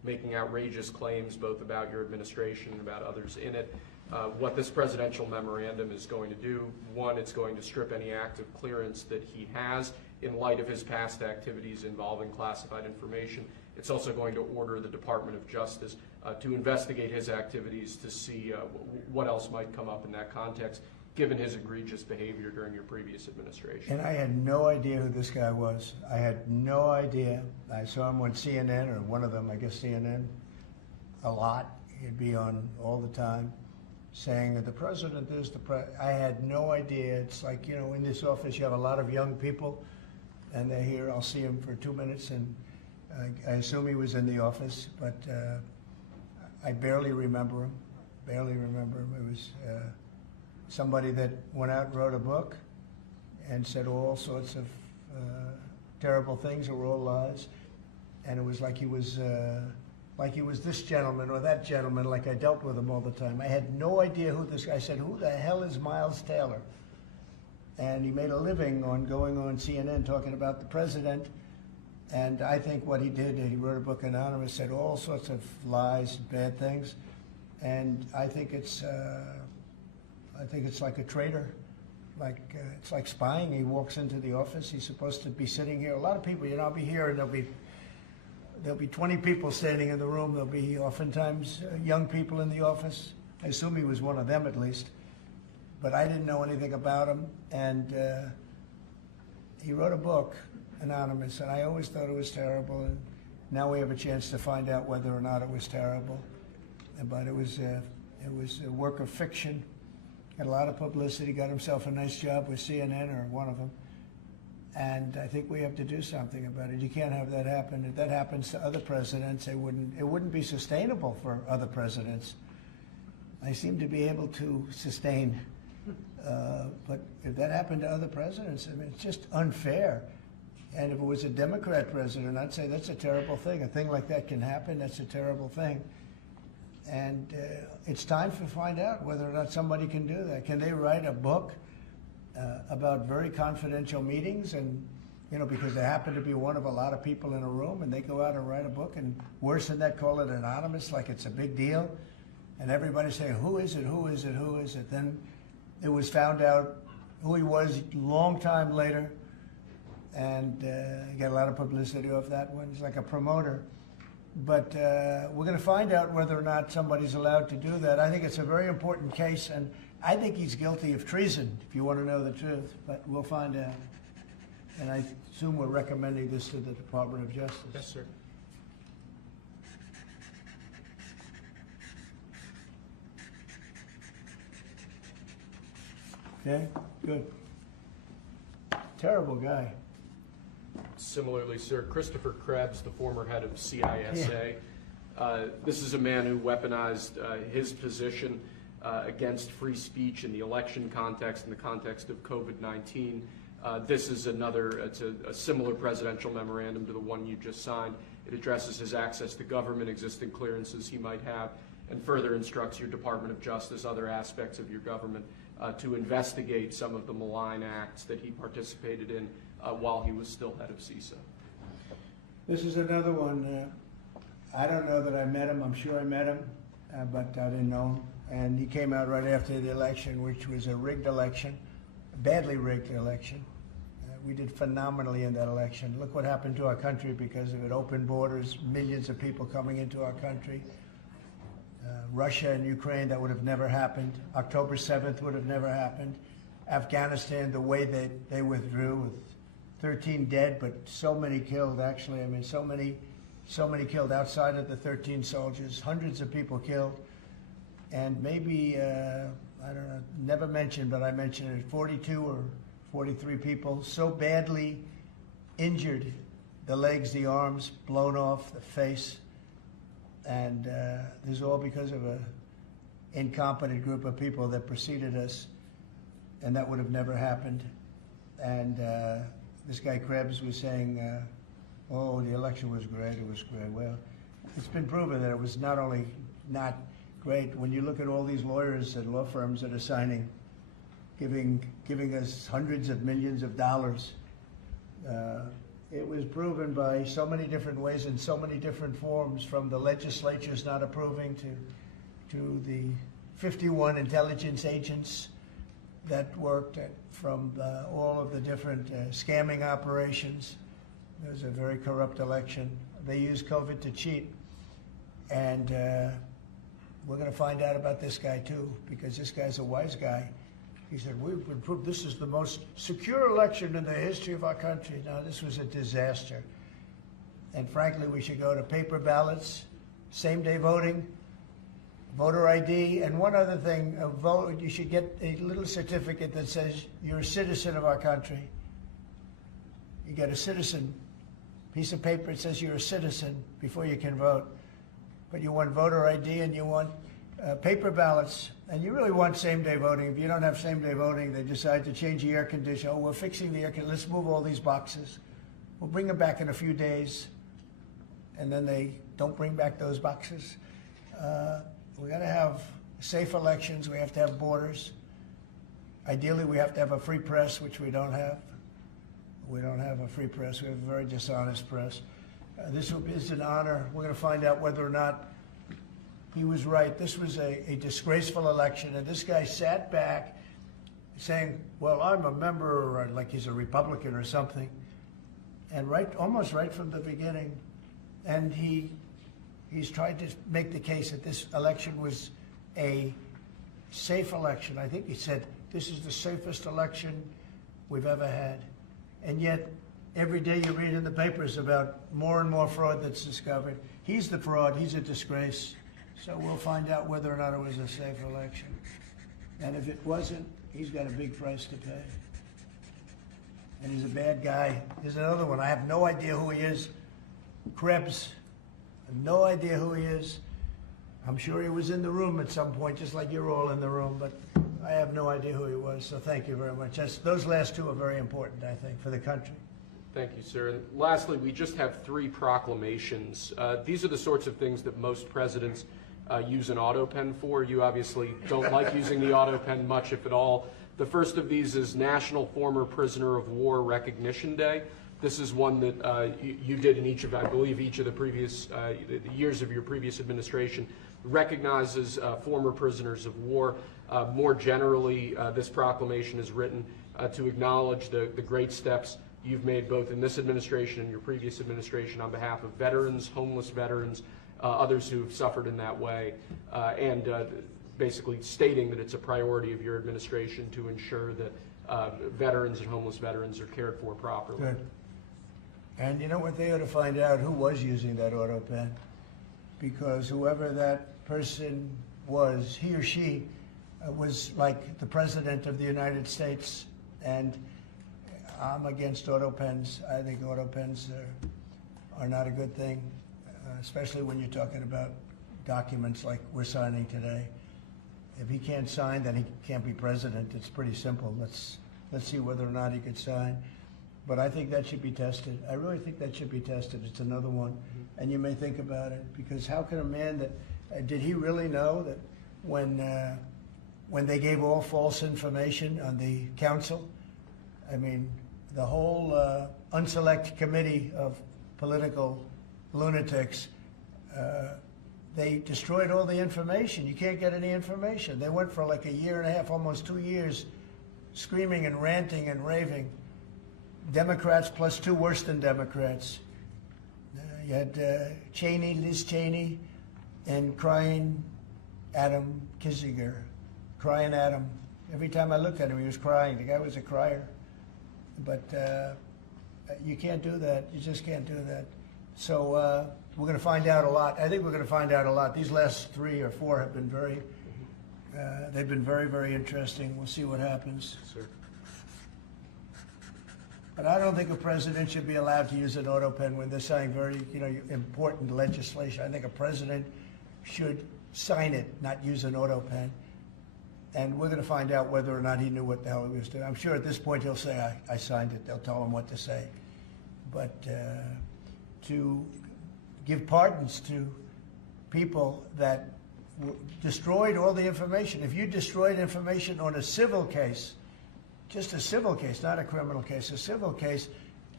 making outrageous claims both about your administration and about others in it. What this presidential memorandum is going to do, one, it's going to strip any active clearance that he has in light of his past activities involving classified information. It's also going to order the Department of Justice to investigate his activities to see what else might come up in that context, given his egregious behavior during your previous administration. And I had no idea who this guy was. I had no idea. I saw him on CNN, or one of them, I guess CNN, a lot. He'd be on all the time saying that the president is I had no idea. It's like, you know, in this office you have a lot of young people, and they're here. I'll see him for 2 minutes, and I assume he was in the office, but I barely remember him. Barely remember him. It was somebody that went out and wrote a book and said all sorts of terrible things that were all lies, and it was like he was this gentleman or that gentleman, like I dealt with him all the time. I had no idea who this guy. I said, who the hell is Miles Taylor? And he made a living on going on CNN talking about the president. And I think what he did, he wrote a book, Anonymous, said all sorts of lies, bad things. And I think it's like a traitor. It's like spying. He walks into the office. He's supposed to be sitting here. A lot of people, you know, I'll be here, and there'll be 20 people standing in the room. There'll be oftentimes young people in the office. I assume he was one of them at least. But I didn't know anything about him. And he wrote a book, Anonymous, and I always thought it was terrible. And now we have a chance to find out whether or not it was terrible. But it was a work of fiction. Got a lot of publicity, got himself a nice job with CNN, or one of them. And I think we have to do something about it. You can't have that happen. If that happens to other presidents, it wouldn't be sustainable for other presidents. They seem to be able to sustain. But if that happened to other presidents, I mean, it's just unfair. And if it was a Democrat president, I'd say that's a terrible thing. A thing like that can happen. That's a terrible thing. And it's time to find out whether or not somebody can do that. Can they write a book about very confidential meetings, and, you know, because they happen to be one of a lot of people in a room, and they go out and write a book, and worse than that, call it anonymous, like it's a big deal, and everybody's saying, who is it, who is it, who is it? Then it was found out who he was a long time later, and he got a lot of publicity off that one. He's like a promoter. But we're going to find out whether or not somebody's allowed to do that. I think it's a very important case, and I think he's guilty of treason, if you want to know the truth. But we'll find out. And I assume we're recommending this to the Department of Justice. Yes, sir. Okay, good. Terrible guy. Similarly, sir, Christopher Krebs, the former head of CISA. This is a man who weaponized his position against free speech in the election context, in the context of COVID-19. This is it's a similar presidential memorandum to the one you just signed. It addresses his access to government, existing clearances he might have, and further instructs your Department of Justice, other aspects of your government, to investigate some of the malign acts that he participated in while he was still head of CISA. This is another one. I don't know that I met him. I'm sure I met him, but I didn't know him. And he came out right after the election, which was a rigged election, a badly rigged election. We did phenomenally in that election. Look what happened to our country because of it. Open borders, millions of people coming into our country. Russia and Ukraine, that would have never happened. October 7th would have never happened. Afghanistan, the way they withdrew with 13 dead, but so many killed, actually. I mean, so many killed outside of the 13 soldiers, hundreds of people killed. And maybe, I don't know, never mentioned, but I mentioned it, 42 or 43 people so badly injured, the legs, the arms, blown off, the face. And this is all because of an incompetent group of people that preceded us, and that would have never happened. And this guy Krebs was saying, oh, the election was great, it was great. Well, it's been proven that it was not only not great. When you look at all these lawyers and law firms that are signing, giving us hundreds of millions of dollars, it was proven by so many different ways in so many different forms, from the legislatures not approving to the 51 intelligence agents that worked from all of the different scamming operations. It was a very corrupt election. They used COVID to cheat. And we're going to find out about this guy too, because this guy's a wise guy. He said, we've been proved this is the most secure election in the history of our country. Now, this was a disaster. And frankly, we should go to paper ballots, same-day voting, voter ID, and one other thing, you should get a little certificate that says you're a citizen of our country. You get a citizen piece of paper that says you're a citizen before you can vote. But you want voter ID and you want paper ballots, and you really want same-day voting. If you don't have same-day voting, they decide to change the air conditioner. Oh, we're fixing the air conditioner. Let's move all these boxes. We'll bring them back in a few days, and then they don't bring back those boxes. We got to have safe elections. We have to have borders. Ideally, we have to have a free press, which we don't have. We don't have a free press. We have a very dishonest press. This is an honor. We're going to find out whether or not he was right. This was a disgraceful election, and this guy sat back saying, well, I'm a member, or like he's a Republican or something, and almost right from the beginning. And he's tried to make the case that this election was a safe election. I think he said, this is the safest election we've ever had. And yet, every day you read in the papers about more and more fraud that's discovered. He's the fraud. He's a disgrace. So we'll find out whether or not it was a safe election. And if it wasn't, he's got a big price to pay. And he's a bad guy. Here's another one. I have no idea who he is. Krebs. I have no idea who he is. I'm sure he was in the room at some point, just like you're all in the room, but I have no idea who he was. So thank you very much. Those last two are very important, I think, for the country. Thank you, sir. And lastly, we just have 3 proclamations. These are the sorts of things that most presidents use an autopen for. You obviously don't like using the autopen much, if at all. The first of these is National Former Prisoner of War Recognition Day. This is one that you did in each of, I believe, each of the previous years of your previous administration, recognizes former prisoners of war. More generally, this proclamation is written to acknowledge the great steps you've made both in this administration and your previous administration on behalf of veterans, homeless veterans, others who have suffered in that way, and basically stating that it's a priority of your administration to ensure that veterans and homeless veterans are cared for properly. Good. And you know what? They ought to find out who was using that auto pen, because whoever that person was, he or she was like the President of the United States, and I'm against auto pens. I think auto pens are not a good thing, especially when you're talking about documents like we're signing today. If he can't sign, then he can't be president. It's pretty simple. Let's see whether or not he could sign. But I think that should be tested. I really think that should be tested. It's another one. And you may think about it, because how can a man that, did he really know that when they gave all false information on the council, I mean, the whole unselect committee of political lunatics, they destroyed all the information. You can't get any information. They went for like a year and a half, almost 2 years, screaming and ranting and raving. Democrats plus 2 worse than Democrats. You had Liz Cheney, and crying Adam Kinzinger. Crying Adam. Every time I looked at him, he was crying. The guy was a crier. But you can't do that. You just can't do that. So we're going to find out a lot. I think we're going to find out a lot. These last 3 or 4 have been they've been very, very interesting. We'll see what happens. Sir. But I don't think a president should be allowed to use an auto pen when they're signing very, important legislation. I think a president should sign it, not use an auto pen. And we're going to find out whether or not he knew what the hell he was doing. I'm sure at this point he'll say, I signed it. They'll tell him what to say. But to give pardons to people that destroyed all the information. If you destroyed information on a civil case, just a civil case, not a criminal case, a civil case,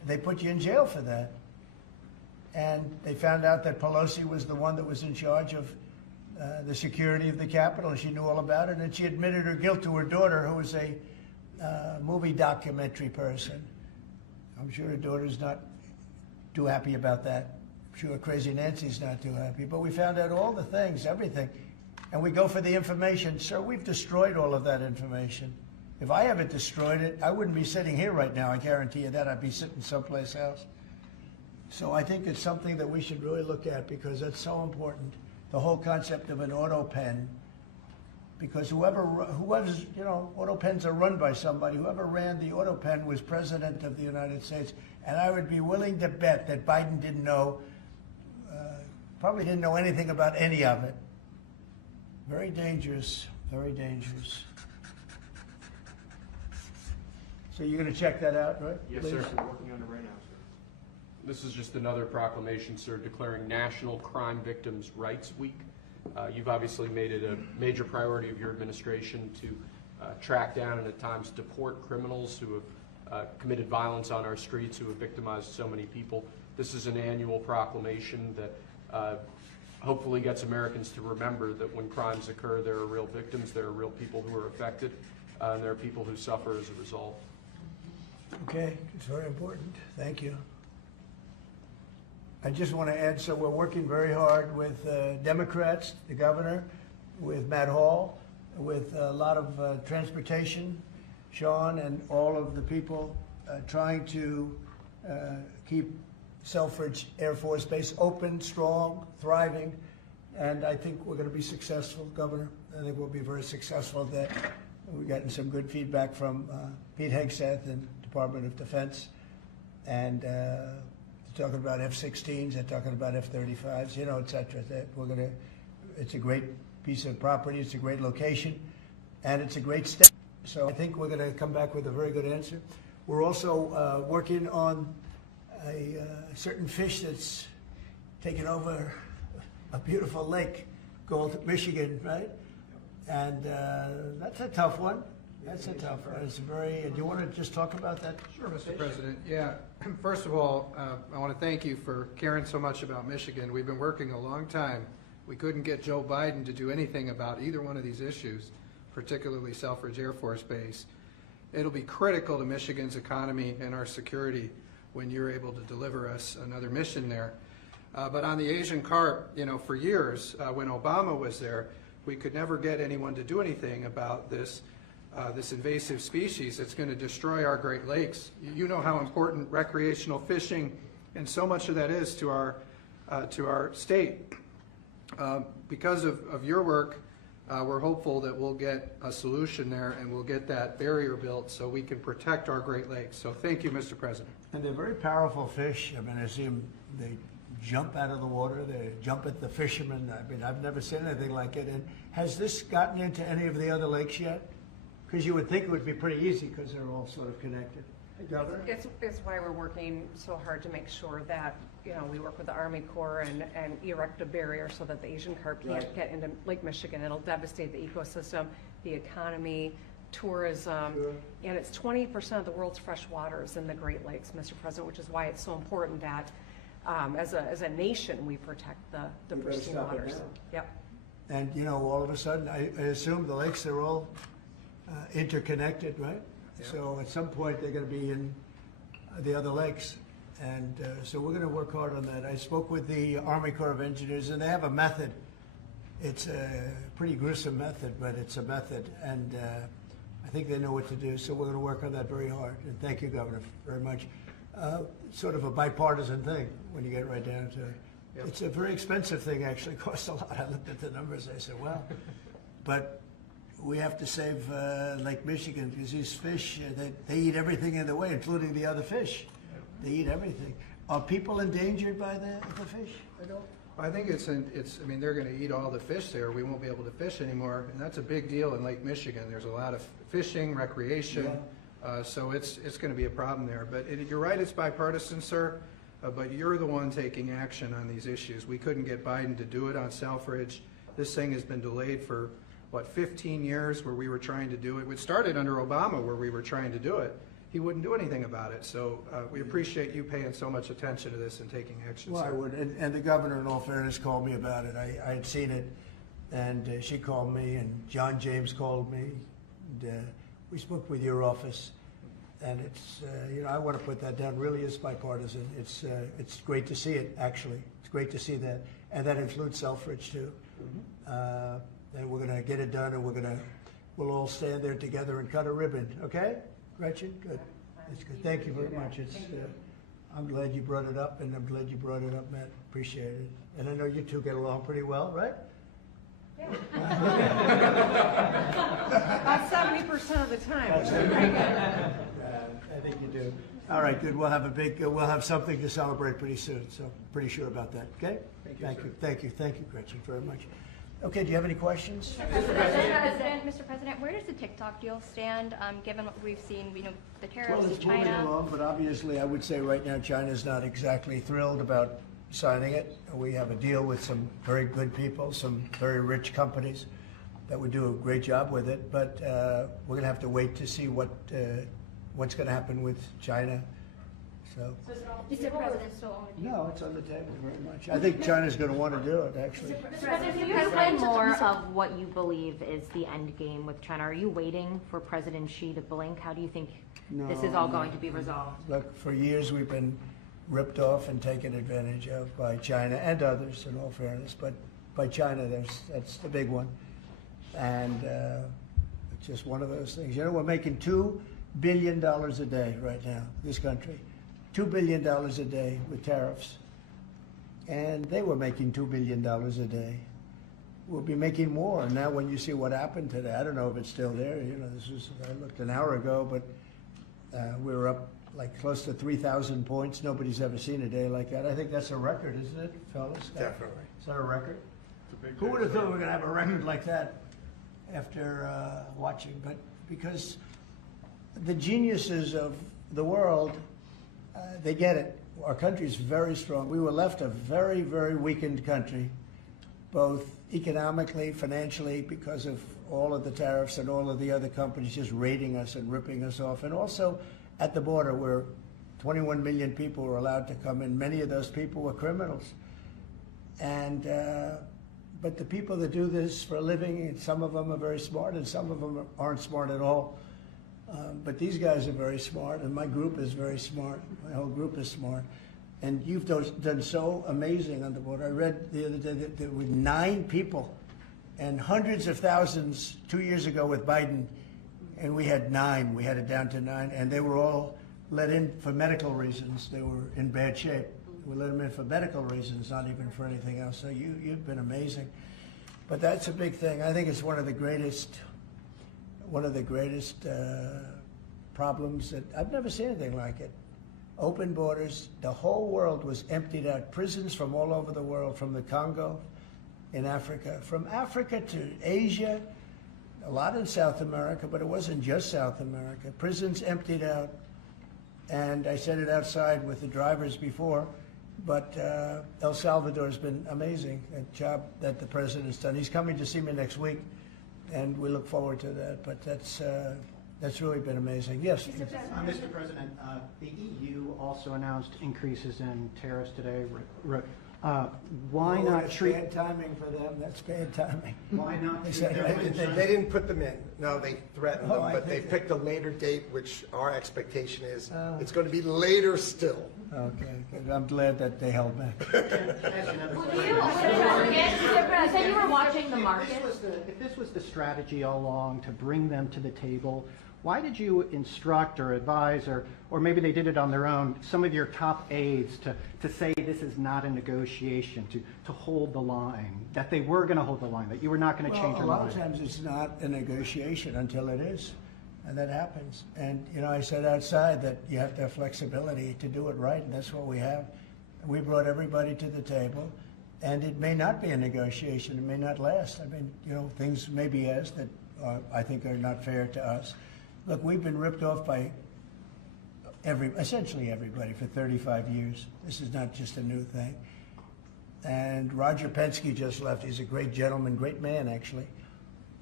they put you in jail for that. And they found out that Pelosi was the one that was in charge of the security of the Capitol, and she knew all about it, and she admitted her guilt to her daughter, who was a movie documentary person. I'm sure her daughter's not too happy about that. I'm sure Crazy Nancy's not too happy. But we found out all the things, everything. And we go for the information. Sir, we've destroyed all of that information. If I haven't destroyed it, I wouldn't be sitting here right now. I guarantee you that. I'd be sitting someplace else. So I think it's something that we should really look at, because that's so important. The whole concept of an auto pen, because whoever's, you know, auto pens are run by somebody. Whoever ran the auto pen was president of the United States. And I would be willing to bet that Biden didn't know, probably didn't know anything about any of it. Very dangerous, very dangerous. So you're going to check that out, right? Yes, please? sir. We're working on it right now, sir. This is just another proclamation, sir, declaring National Crime Victims' Rights Week. You've obviously made it a major priority of your administration to track down and at times deport criminals who have committed violence on our streets, who have victimized so many people. This is an annual proclamation that hopefully gets Americans to remember that when crimes occur, there are real victims, there are real people who are affected, and there are people who suffer as a result. Okay, it's very important. Thank you. I just want to add, so we're working very hard with Democrats, the governor, with Matt Hall, with a lot of transportation, Sean, and all of the people trying to keep Selfridge Air Force Base open, strong, thriving, and I think we're going to be successful, Governor. I think we'll be very successful at that. We've gotten some good feedback from Pete Hegseth and Department of Defense, and talking about F-16s, they're talking about F-35s, you know, et cetera. That we're going to, it's a great piece of property, it's a great location, and it's a great step. So I think we're going to come back with a very good answer. We're also working on a certain fish that's taken over a beautiful lake called Michigan, right? And that's a tough one. That's a tough one. It's very, do you want to just talk about that? Sure, Mr. President. Yeah. First of all, I want to thank you for caring so much about Michigan. We've been working a long time. We couldn't get Joe Biden to do anything about either one of these issues, particularly Selfridge Air Force Base. It'll be critical to Michigan's economy and our security when you're able to deliver us another mission there. But on the Asian carp, you know, for years, when Obama was there, we could never get anyone to do anything about this invasive species that's going to destroy our Great Lakes. You know how important recreational fishing and so much of that is to our state. Because of your work, we're hopeful that we'll get a solution there and we'll get that barrier built so we can protect our Great Lakes. So thank you, Mr. President. And they're very powerful fish. I mean, I see them, they jump out of the water, they jump at the fishermen. I mean, I've never seen anything like it. And has this gotten into any of the other lakes yet? Because you would think it would be pretty easy because they're all sort of connected. Hey, Governor? It's why we're working so hard to make sure that, you know, we work with the Army Corps and erect a barrier so that the Asian carp can't get into Lake Michigan. It'll devastate the ecosystem, the economy, tourism, and it's 20% of the world's fresh water is in the Great Lakes, Mr. President, which is why it's so important that as a nation we protect the pristine waters. Yep. And, you know, all of a sudden, I assume the lakes are all interconnected, right? Yeah. So at some point they're going to be in the other lakes. And so we're going to work hard on that. I spoke with the Army Corps of Engineers, and they have a method. It's a pretty gruesome method, but it's a method. And I think they know what to do. So we're going to work on that very hard. And thank you, Governor, very much. Sort of a bipartisan thing when you get right down to it. Yep. It's a very expensive thing, actually. It costs a lot. I looked at the numbers. I said, well, but we have to save Lake Michigan because these fish, they eat everything in the way, including the other fish. They eat everything. Are people endangered by the fish? I don't. I think I mean, they're going to eat all the fish there. We won't be able to fish anymore, and that's a big deal in Lake Michigan. There's a lot of fishing, recreation, so it's going to be a problem there. But you're right, it's bipartisan, sir, but you're the one taking action on these issues. We couldn't get Biden to do it on Selfridge. This thing has been delayed for, what, 15 years where we were trying to do it. It started under Obama where we were trying to do it. he wouldn't do anything about it. So we appreciate you paying so much attention to this and taking action. Well, I sir. would, and the governor, in all fairness, called me about it. I had seen it, and she called me, and John James called me, and we spoke with your office, and it's, I want to put that down. Really is bipartisan. It's great to see it, actually. It's great to see that, and that includes Selfridge too. And we're going to get it done, and we'll all stand there together and cut a ribbon. Okay, Gretchen? Good. That's good. Thank you very much. It's. I'm glad you brought it up, and I'm glad you brought it up, Matt. Appreciate it. And I know you two get along pretty well, right? Yeah. About 70% of the time. I think you do. All right, good. We'll have something to celebrate pretty soon. So pretty sure about that. Okay. Thank you, Gretchen, very much. Okay. Do you have any questions? Mr. President, where does the TikTok deal stand, given what we've seen, the tariffs Well, in it's moving China? along, but obviously I would say right now China's not exactly thrilled about signing it. We have a deal with some very good people, some very rich companies that would do a great job with it, but we're going to have to wait to see what's going to happen with China. So, Mr. President, still on the table? no, it's on the table very much. I think China's going to want to do it, actually. Mr. President, can you explain more of what you believe is the end game with China? Are you waiting for President Xi to blink? How do you think this is all going to be resolved? Look, for years we've been ripped off and taken advantage of by China and others, in all fairness, but by China, that's the big one. And it's just one of those things. We're making $2 billion a day right now, this country. $2 billion a day with tariffs. And they were making $2 billion a day. We'll be making more. And now when you see what happened today, I don't know if it's still there. I looked an hour ago, but we were up like close to 3,000 points. Nobody's ever seen a day like that. I think that's a record, isn't it, fellas? Definitely. Is that a record? Who would have thought we were going to have a record like that after watching? But because the geniuses of the world, they get it. Our country's very strong. We were left a very, very weakened country, both economically, financially, because of all of the tariffs and all of the other companies just raiding us and ripping us off, and also at the border where 21 million people were allowed to come in. Many of those people were criminals. And but the people that do this for a living, some of them are very smart and some of them aren't smart at all. But these guys are very smart, and my group is very smart. My whole group is smart. And you've done so amazing on the border. I read the other day that there were 9 people and hundreds of thousands 2 years ago with Biden, and we had 9. We had it down to 9, and they were all let in for medical reasons. They were in bad shape. We let them in for medical reasons, not even for anything else. So you've been amazing. But that's a big thing. I think it's one of the greatest problems that I've never seen anything like it. Open borders. The whole world was emptied out. Prisons from all over the world, from the Congo in Africa, from Africa to Asia, a lot in South America, but it wasn't just South America. Prisons emptied out. And I said it outside with the drivers before, but El Salvador's been amazing, a job that the president's done. He's coming to see me next week, and we look forward to that. But that's really been amazing. Yes? Mr. President, the EU also announced increases in tariffs today. Why not treat... Bad timing for them. That's bad timing. Why not treat They didn't put them in. No, they threatened them, I but they think picked a later date, which our expectation is it's going to be later still. Okay, good. I'm glad that they held back. You said you were watching the market. If this was the strategy all along to bring them to the table, why did you instruct or advise, or maybe they did it on their own, some of your top aides to say this is not a negotiation, to hold the line, that they were going to hold the line, that you were not going to change your mind? A lot of times it's not a negotiation until it is, and that happens. And, I said outside that you have to have flexibility to do it right, and that's what we have. We brought everybody to the table, and it may not be a negotiation. It may not last. I mean, things may be asked that I think are not fair to us. Look, we've been ripped off by essentially everybody for 35 years. This is not just a new thing. And Roger Penske just left. He's a great gentleman, great man, actually.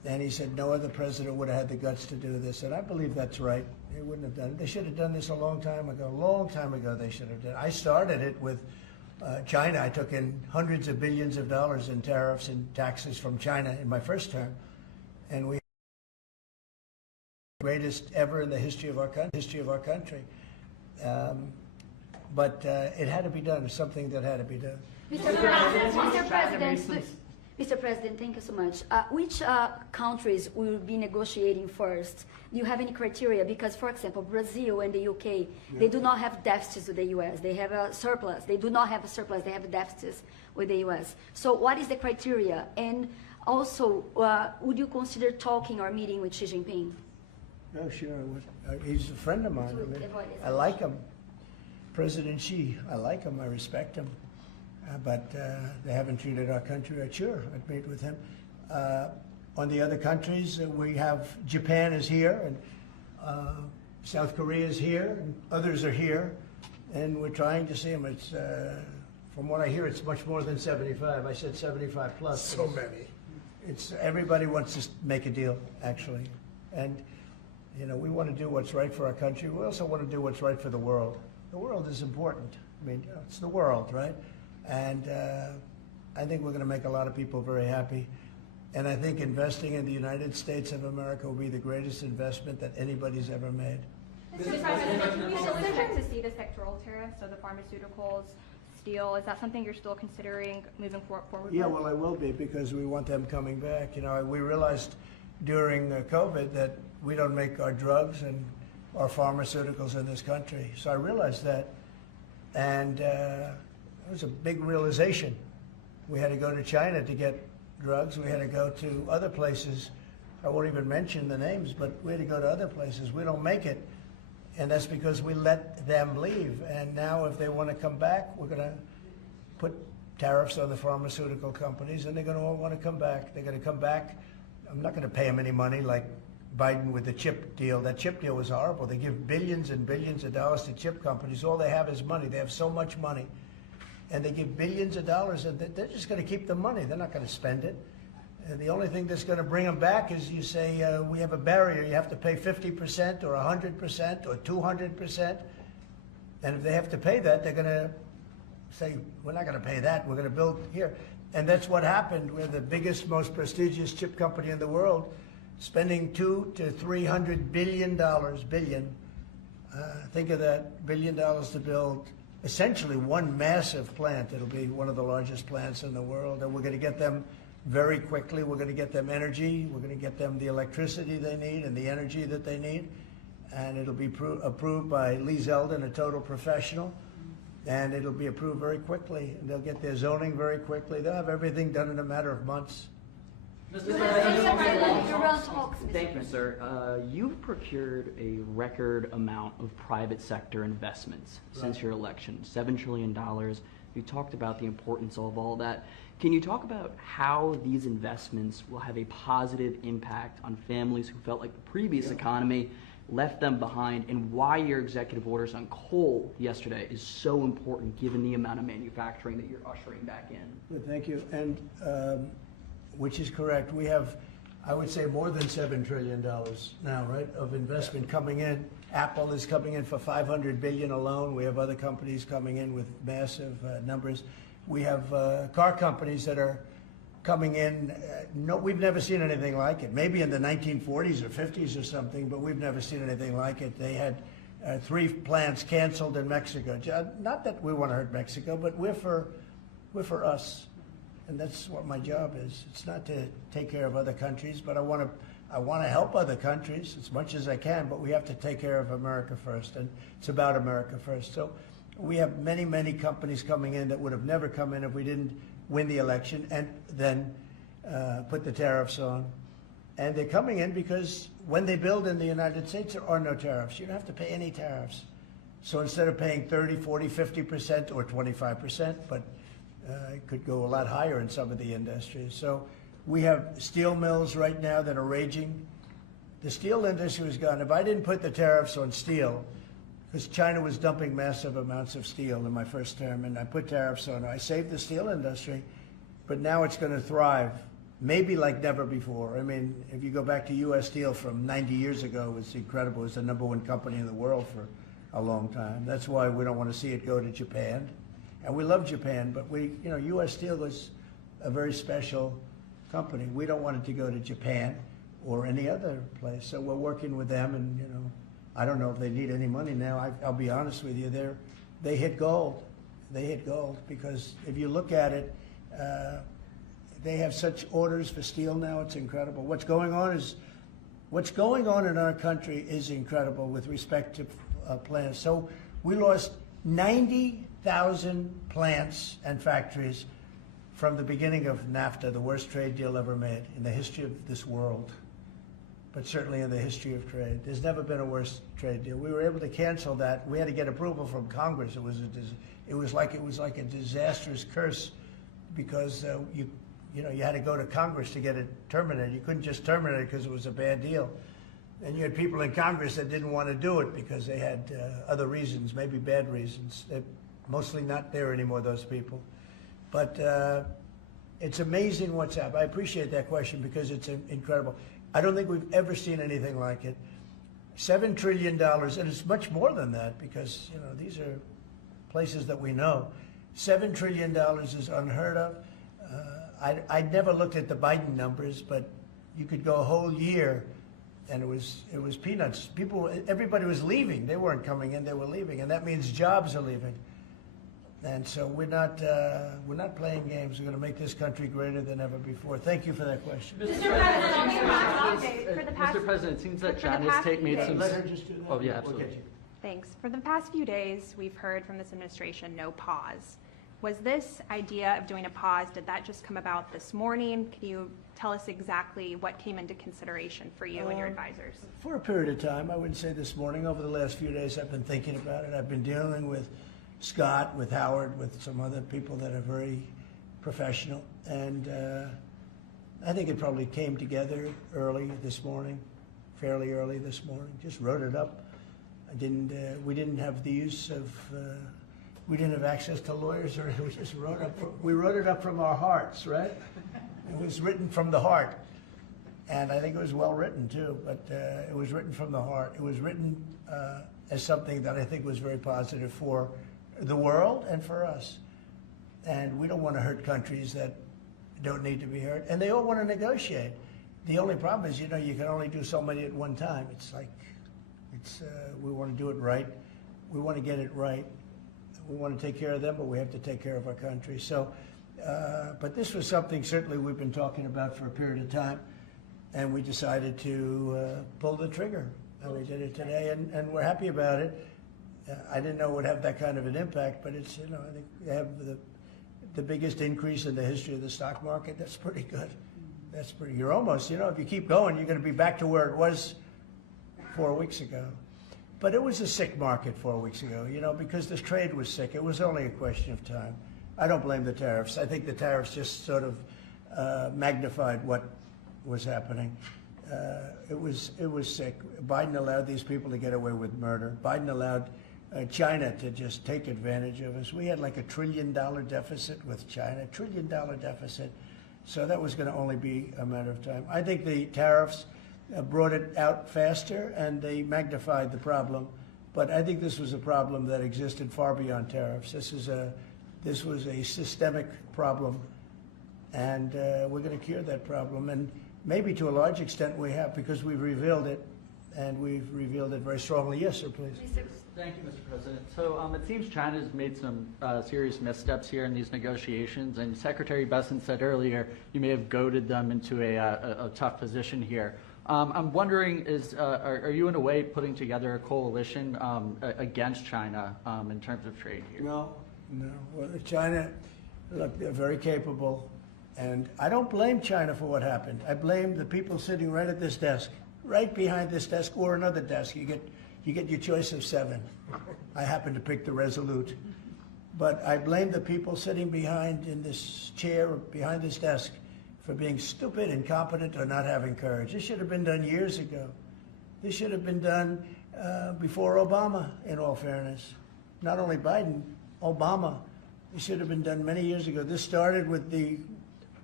And he said no other president would have had the guts to do this. And I believe that's right. They wouldn't have done it. They should have done this a long time ago. A long time ago they should have done it. I started it with China. I took in hundreds of billions of dollars in tariffs and taxes from China in my first term. And we greatest ever in the history of our country. But it had to be done. It's something that had to be done. Mr. President, thank you so much. Which countries will be negotiating first? Do you have any criteria? Because, for example, Brazil and the UK, they do not have deficits with the US. They have a surplus. They do not have a surplus. They have deficits with the US. So what is the criteria? And also, would you consider talking or meeting with Xi Jinping? Oh, sure. I would. He's a friend of mine. I like him. President Xi, I like him. I respect him. But they haven't treated our country right. Sure, I'd meet with him. On the other countries, we have Japan is here, and South Korea is here, and others are here, and we're trying to see them. It's from what I hear, it's much more than 75. I said 75 plus. So many. It's everybody wants to make a deal, actually, and you know we want to do what's right for our country. We also want to do what's right for the world. The world is important. I mean, it's the world, right? And I think we're going to make a lot of people very happy. And I think investing in the United States of America will be the greatest investment that anybody's ever made. Mr. President, you still expect to see the sectoral tariffs, so the pharmaceuticals, steel, is that something you're still considering moving forward Yeah, with? well, I will be, because we want them coming back. You know, we realized during COVID that we don't make our drugs and our pharmaceuticals in this country. So I realized that, and it was a big realization. We had to go to China to get drugs. We had to go to other places. I won't even mention the names, but we had to go to other places. We don't make it, and that's because we let them leave. And now if they want to come back, we're going to put tariffs on the pharmaceutical companies, and they're going to all want to come back. They're going to come back. I'm not going to pay them any money like Biden with the chip deal. That chip deal was horrible. They give billions and billions of dollars to chip companies. All they have is money. They have so much money. And they give billions of dollars, and they're just going to keep the money. They're not going to spend it. And the only thing that's going to bring them back is you say, we have a barrier. You have to pay 50% or 100% or 200%. And if they have to pay that, they're going to say, we're not going to pay that. We're going to build here. And that's what happened. We're the biggest, most prestigious chip company in the world, spending $200 to $300 billion. Think of that, $1 billion to build essentially one massive plant. It'll be one of the largest plants in the world, and we're going to get them very quickly. We're going to get them energy. We're going to get them the electricity they need and the energy that they need, and it'll be approved by Lee Zeldin, a total professional, and it'll be approved very quickly. And they'll get their zoning very quickly. They'll have everything done in a matter of months. Thank you, sir. You've procured a record amount of private sector investments since your election, $7 trillion. You talked about the importance of all that. Can you talk about how these investments will have a positive impact on families who felt like the previous economy left them behind, and why your executive orders on coal yesterday is so important given the amount of manufacturing that you're ushering back in? Good, thank you. And which is correct. We have, I would say, more than $7 trillion now, right, of investment coming in. Apple is coming in for $500 billion alone. We have other companies coming in with massive numbers. We have car companies that are coming in. No, we've never seen anything like it. Maybe in the 1940s or 50s or something, but we've never seen anything like it. They had 3 plants canceled in Mexico. Not that we want to hurt Mexico, but we're for us. And that's what my job is. It's not to take care of other countries, but I want to help other countries as much as I can, but we have to take care of America first, and it's about America first. So we have many, many companies coming in that would have never come in if we didn't win the election and then put the tariffs on. And they're coming in because when they build in the United States, there are no tariffs. You don't have to pay any tariffs. So instead of paying 30, 40, 50% or 25%, but it could go a lot higher in some of the industries. So we have steel mills right now that are raging. The steel industry was gone. If I didn't put the tariffs on steel, because China was dumping massive amounts of steel in my first term, and I put tariffs on it, I saved the steel industry, but now it's going to thrive maybe like never before. I mean, if you go back to U.S. Steel from 90 years ago, it's incredible. It's the #1 company in the world for a long time. That's why we don't want to see it go to Japan. And we love Japan, but U.S. Steel was a very special company. We don't want it to go to Japan or any other place. So we're working with them, and I don't know if they need any money now. I'll be honest with you, they hit gold. They hit gold because if you look at it, they have such orders for steel now. It's incredible. What's going on in our country is incredible with respect to plants. So we lost 90,000 plants and factories from the beginning of NAFTA, the worst trade deal ever made in the history of this world, but certainly in the history of trade. There's never been a worse trade deal. We were able to cancel that. We had to get approval from Congress. It was like a disastrous curse because you had to go to Congress to get it terminated. You couldn't just terminate it because it was a bad deal. And you had people in Congress that didn't want to do it because they had other reasons, maybe bad reasons. They're mostly not there anymore, those people. But it's amazing what's happened. I appreciate that question because it's incredible. I don't think we've ever seen anything like it. $7 trillion, and it's much more than that because these are places that we know. $7 trillion is unheard of. I never looked at the Biden numbers, but you could go a whole year, and it was peanuts. Everybody was leaving. They weren't coming in; they were leaving, and that means jobs are leaving. And so we're not playing games. We're going to make this country greater than ever before. Thank you for that question. Mr. President, it seems that China's made some. Let her just do that. Oh yeah, absolutely. Okay. Thanks. For the past few days, we've heard from this administration no pause. Was this idea of doing a pause, did that just come about this morning? Can you tell us exactly what came into consideration for you and your advisors? For a period of time, I wouldn't say this morning. Over the last few days, I've been thinking about it. I've been dealing with Scott, with Howard, with some other people that are very professional. And I think it probably came together early this morning, fairly early this morning. Just wrote it up. We didn't have the use of, we didn't have access to lawyers, or we just we wrote it up from our hearts, right? It was written from the heart. And I think it was well written too, but it was written from the heart. It was written as something that I think was very positive for the world and for us. And we don't want to hurt countries that don't need to be hurt. And they all want to negotiate. The only problem is, you can only do so many at one time. We want to do it right. We want to get it right. We want to take care of them, but we have to take care of our country. So, but this was something certainly we've been talking about for a period of time, and we decided to pull the trigger. And we did it today, and we're happy about it. I didn't know it would have that kind of an impact, but it's, I think they have the biggest increase in the history of the stock market. That's pretty good. You're almost, if you keep going, you're going to be back to where it was 4 weeks ago. But it was a sick market 4 weeks ago, because the trade was sick. It was only a question of time. I don't blame the tariffs. I think the tariffs just sort of magnified what was happening. It was sick. Biden allowed these people to get away with murder. Biden allowed China to just take advantage of us. We had like $1 trillion deficit with China, $1 trillion deficit. So that was going to only be a matter of time. I think the tariffs brought it out faster and they magnified the problem. But I think this was a problem that existed far beyond tariffs. This was a systemic problem, and we're going to cure that problem. And maybe to a large extent we have, because we've revealed it, and we've revealed it very strongly. Yes, sir, please. Thank you, Mr. President. So it seems China's made some serious missteps here in these negotiations, and Secretary Besson said earlier you may have goaded them into a tough position here. I'm wondering, are you in a way putting together a coalition against China in terms of trade here? No. Well, China, look, they're very capable, and I don't blame China for what happened. I blame the people sitting right at this desk, right behind this desk, or another desk. You get your choice of 7. I happen to pick the Resolute. But I blame the people sitting behind in this chair, behind this desk, for being stupid, incompetent, or not having courage. This should have been done years ago. This should have been done before Obama, in all fairness. Not only Biden, Obama. It should have been done many years ago. This started with the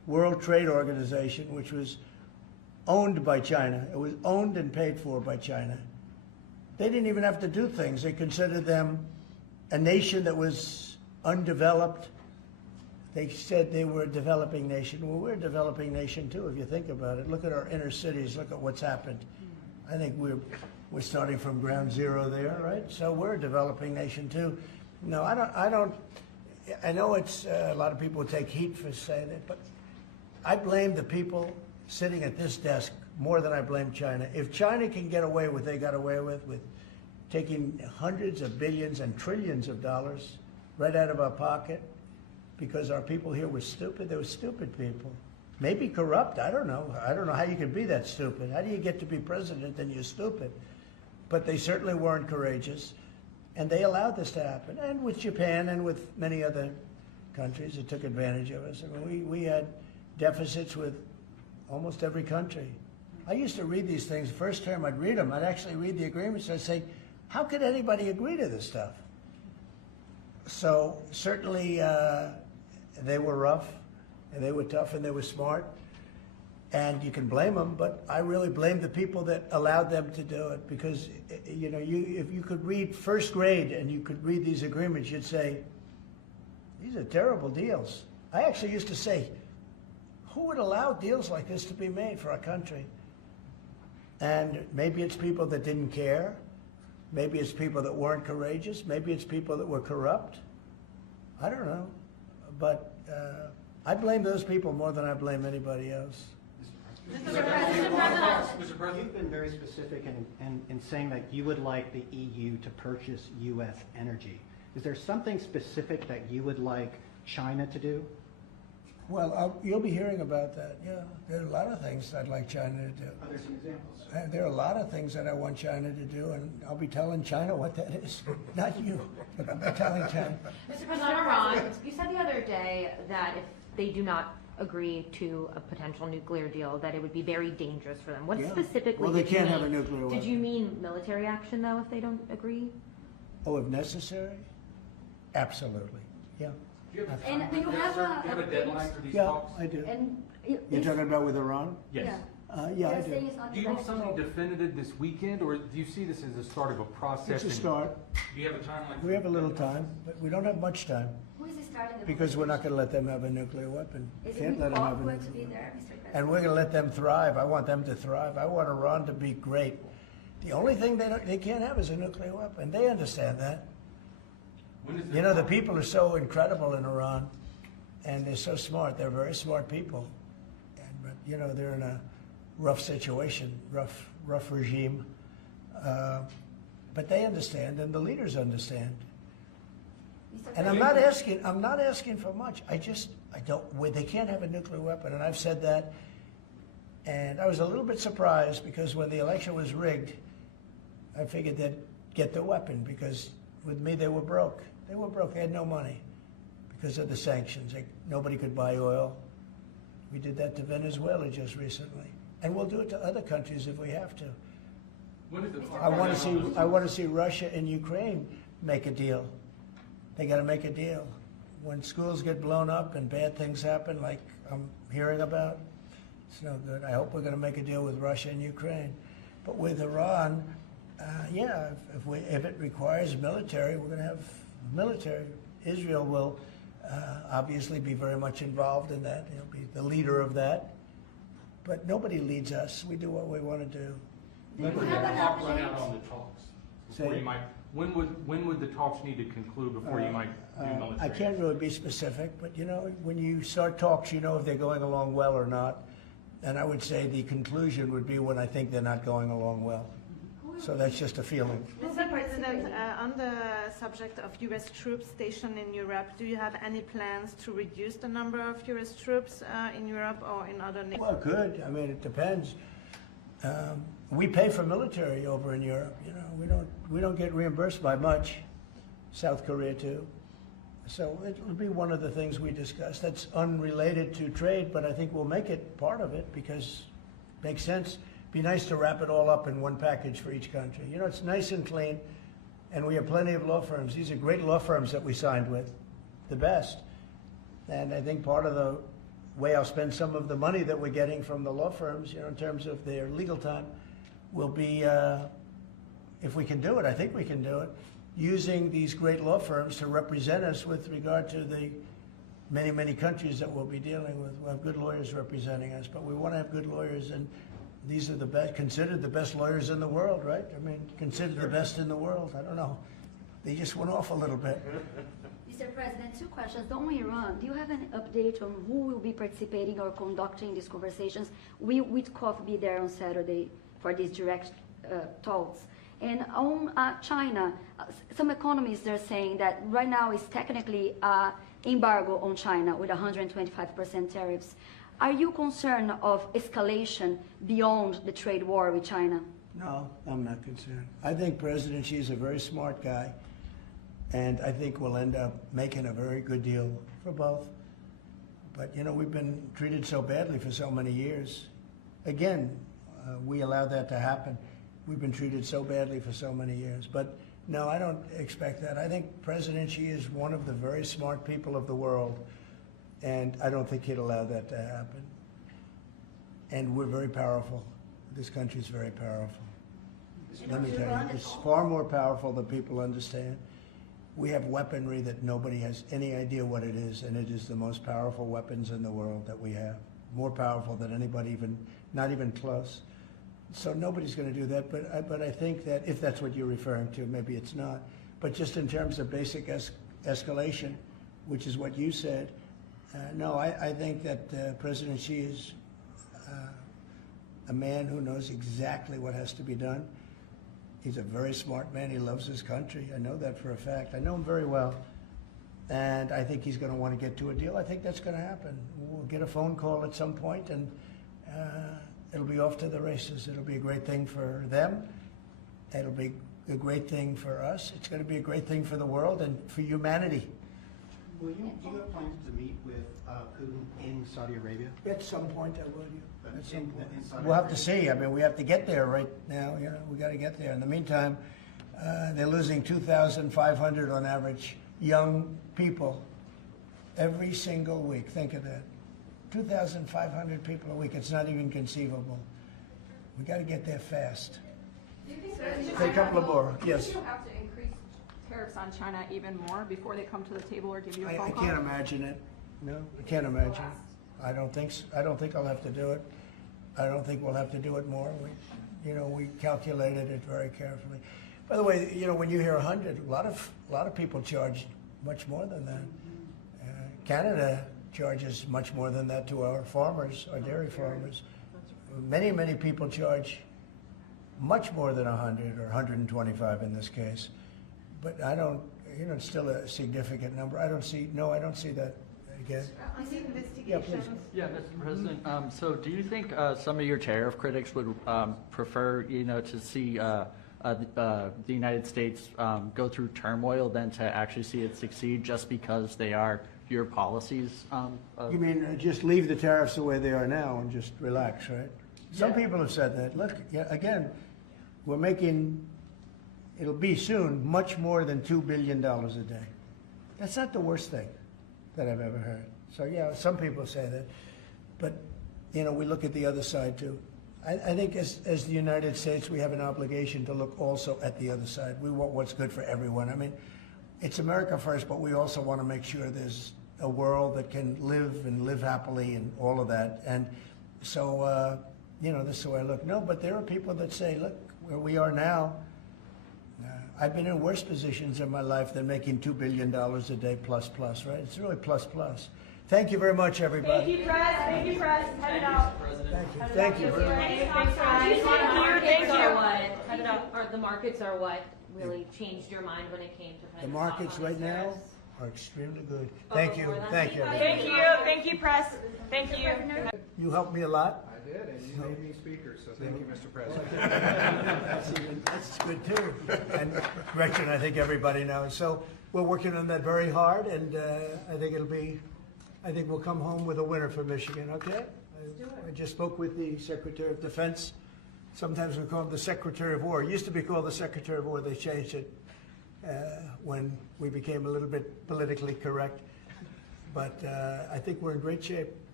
World Trade Organization, which was owned by China. It was owned and paid for by China. They didn't even have to do things. They considered them a nation that was undeveloped. They said they were a developing nation. Well, we're a developing nation too, if you think about it. Look at our inner cities. Look at what's happened. I think we're starting from ground zero there, right? So we're a developing nation too. No, I know it's a lot of people take heat for saying it, but I blame the people sitting at this desk more than I blame China. If China can get away with what they got away with taking hundreds of billions and trillions of dollars right out of our pocket because our people here were stupid, they were stupid people. Maybe corrupt, I don't know. I don't know how you can be that stupid. How do you get to be president and you're stupid? But they certainly weren't courageous, and they allowed this to happen. And with Japan and with many other countries that took advantage of us. I mean, we had deficits with almost every country. I used to read these things. First term, I'd read them. I'd actually read the agreements. I'd say, how could anybody agree to this stuff? So certainly they were rough, and they were tough, and they were smart. And you can blame them, but I really blame the people that allowed them to do it, because you know, if you could read first grade and you could read these agreements, you'd say, these are terrible deals. I actually used to say, who would allow deals like this to be made for our country? And maybe it's people that didn't care. Maybe it's people that weren't courageous. Maybe it's people that were corrupt. I don't know. But I blame those people more than I blame anybody else. Mr. President, you've been very specific in saying that you would like the EU to purchase U.S. energy. Is there something specific that you would like China to do? Well, you'll be hearing about that. Yeah, there are a lot of things I'd like China to do. Are there some examples? There are a lot of things that I want China to do, and I'll be telling China what that is. Not you, but I'll be telling China. Mr. President, Iran, you said the other day that if they do not agree to a potential nuclear deal, that it would be very dangerous for them. What specifically Well, they did you can't mean? have a nuclear weapon. Did you mean military action, though, if they don't agree? Oh, if necessary? Absolutely, yeah. And do you have a deadline for these Yeah, talks? I do. And You're talking about with Iran? Yes. Yeah, I do. Do you want something definitive this weekend, or do you see this as the start of a process? It's a start. Do you have a timeline? We have a little time, but we don't have much time, Who is starting the because we're not going to let them have a nuclear weapon. Is Can't let them have a going to nuclear be weapon. there, Mr. President? And we're going to let them thrive. I want them to thrive. I want Iran to be great. The only thing they can't have is a nuclear weapon. They understand that. You know, the people are so incredible in Iran, and they're so smart. They're very smart people. But, you know, they're in a rough situation, rough regime. But they understand, and the leaders understand. And I'm not asking for much. I don't, they can't have a nuclear weapon, and I've said that. And I was a little bit surprised, because when the election was rigged, I figured they'd get the weapon, because with me they were broke. They were broke. They had no money because of the sanctions. Nobody could buy oil. We did that to Venezuela just recently, and we'll do it to other countries if we have to. I want to see Russia and Ukraine make a deal. They got to make a deal. When schools get blown up and bad things happen, like I'm hearing about, it's no good. I hope we're going to make a deal with Russia and Ukraine. But with Iran, yeah, if it requires military, we're going to have military. Israel will obviously be very much involved in that. He'll be the leader of that. But nobody leads us. We do what we want to do. When would the clock run out on the talks? Before Say- you might, when would the talks need to conclude before you might do military? I can't really be specific, but you know, when you start talks, you know if they're going along well or not. And I would say the conclusion would be when I think they're not going along well. So that's just a feeling. Mr. President, on the subject of U.S. troops stationed in Europe, do you have any plans to reduce the number of U.S. troops in Europe or in other nations? Well, good. I mean, it depends. We pay for military over in Europe. You know, we don't get reimbursed by much. South Korea too. So it'll be one of the things we discuss. That's unrelated to trade, but I think we'll make it part of it because it makes sense. Be nice to wrap it all up in one package for each country. You know, it's nice and clean, and we have plenty of law firms. These are great law firms that we signed with, the best. And I think part of way I'll spend some of the money that we're getting from the law firms, in terms of their legal time, will be, if we can do it, I think we can do it, using these great law firms to represent us with regard to the many, many countries that we'll be dealing with. We'll have good lawyers representing us, but we want to have good lawyers, and these are the best, considered the best lawyers in the world, right? I mean, considered the best in the world. I don't know. They just went off a little bit. Mr. President, two questions. On Iran, do you have an update on who will be participating or conducting these conversations? Will Witkoff be there on Saturday for these direct talks? And on China, some economists are saying that right now is technically embargo on China with 125% tariffs. Are you concerned of escalation beyond the trade war with China? No, I'm not concerned. I think President Xi is a very smart guy, and I think we'll end up making a very good deal for both. But, we've been treated so badly for so many years. Again, we allowed that to happen. We've been treated so badly for so many years. But no, I don't expect that. I think President Xi is one of the very smart people of the world, and I don't think he'd allow that to happen. And we're very powerful. This country is very powerful. Let me tell you, it's far more powerful than people understand. We have weaponry that nobody has any idea what it is, and it is the most powerful weapons in the world that we have. More powerful than anybody, not even close. So nobody's going to do that, but I think that if that's what you're referring to, maybe it's not. But just in terms of basic escalation, which is what you said, no, I think that President Xi is a man who knows exactly what has to be done. He's a very smart man. He loves his country. I know that for a fact. I know him very well. And I think he's going to want to get to a deal. I think that's going to happen. We'll get a phone call at some point, and it'll be off to the races. It'll be a great thing for them. It'll be a great thing for us. It's going to be a great thing for the world and for humanity. Do you have plans to meet with Putin in Saudi Arabia? At some point, I would. At some point. in Saudi We'll have to Arabia? see. I mean, we have to get there right now. We got to get there. In the meantime, they're losing 2,500 on average young people every single week. Think of that. 2,500 people a week. It's not even conceivable. We got to get there fast. Do you think Say a couple of more. Yes. Do you have to increase tariffs on China even more before they come to the table or give you a I phone call? can't imagine it. No, I can't imagine. I don't think I'll have to do it. I don't think we'll have to do it more. We calculated it very carefully. By the way, when you hear 100, a lot of people charge much more than that. Canada charges much more than that to our farmers, our dairy farmers. Many, many people charge much more than 100 or 125 in this case. But I don't, it's still a significant number. I don't see that again. On the Yeah, please. investigations. Yeah, Mr. President, so do you think some of your tariff critics would prefer, to see the United States go through turmoil than to actually see it succeed just because they are your policies? You mean just leave the tariffs the way they are now and just relax, right? Some people have said that. Look, again, we're making, it'll be soon, much more than $2 billion a day. That's not the worst thing that I've ever heard. So yeah, some people say that. But, we look at the other side too. I think as the United States, we have an obligation to look also at the other side. We want what's good for everyone. I mean, it's America first, but we also want to make sure there's a world that can live happily and all of that. And so, this is the way I look. No, but there are people that say, look, where we are now, I've been in worse positions in my life than making $2 billion a day plus, right? It's really plus. Thank you very much, everybody. Thank you, Press. Thank you, Press. Head it out. Thank you. Thanks, guys. Thank you. Or the markets are what really changed your mind when it came to The markets right now are extremely good. Thank you. Thank you. Thank you. Thank you, Press. Thank you. You helped me a lot. I did, and you made me speaker, so thank you, Mr. President. That's good too. And Gretchen, I think everybody knows. So we're working on that very hard, and I think we'll come home with a winner for Michigan. Okay? I just spoke with the Secretary of Defense. Sometimes we call him the Secretary of War. It used to be called the Secretary of War. They changed it when we became a little bit politically correct. But I think we're in great shape.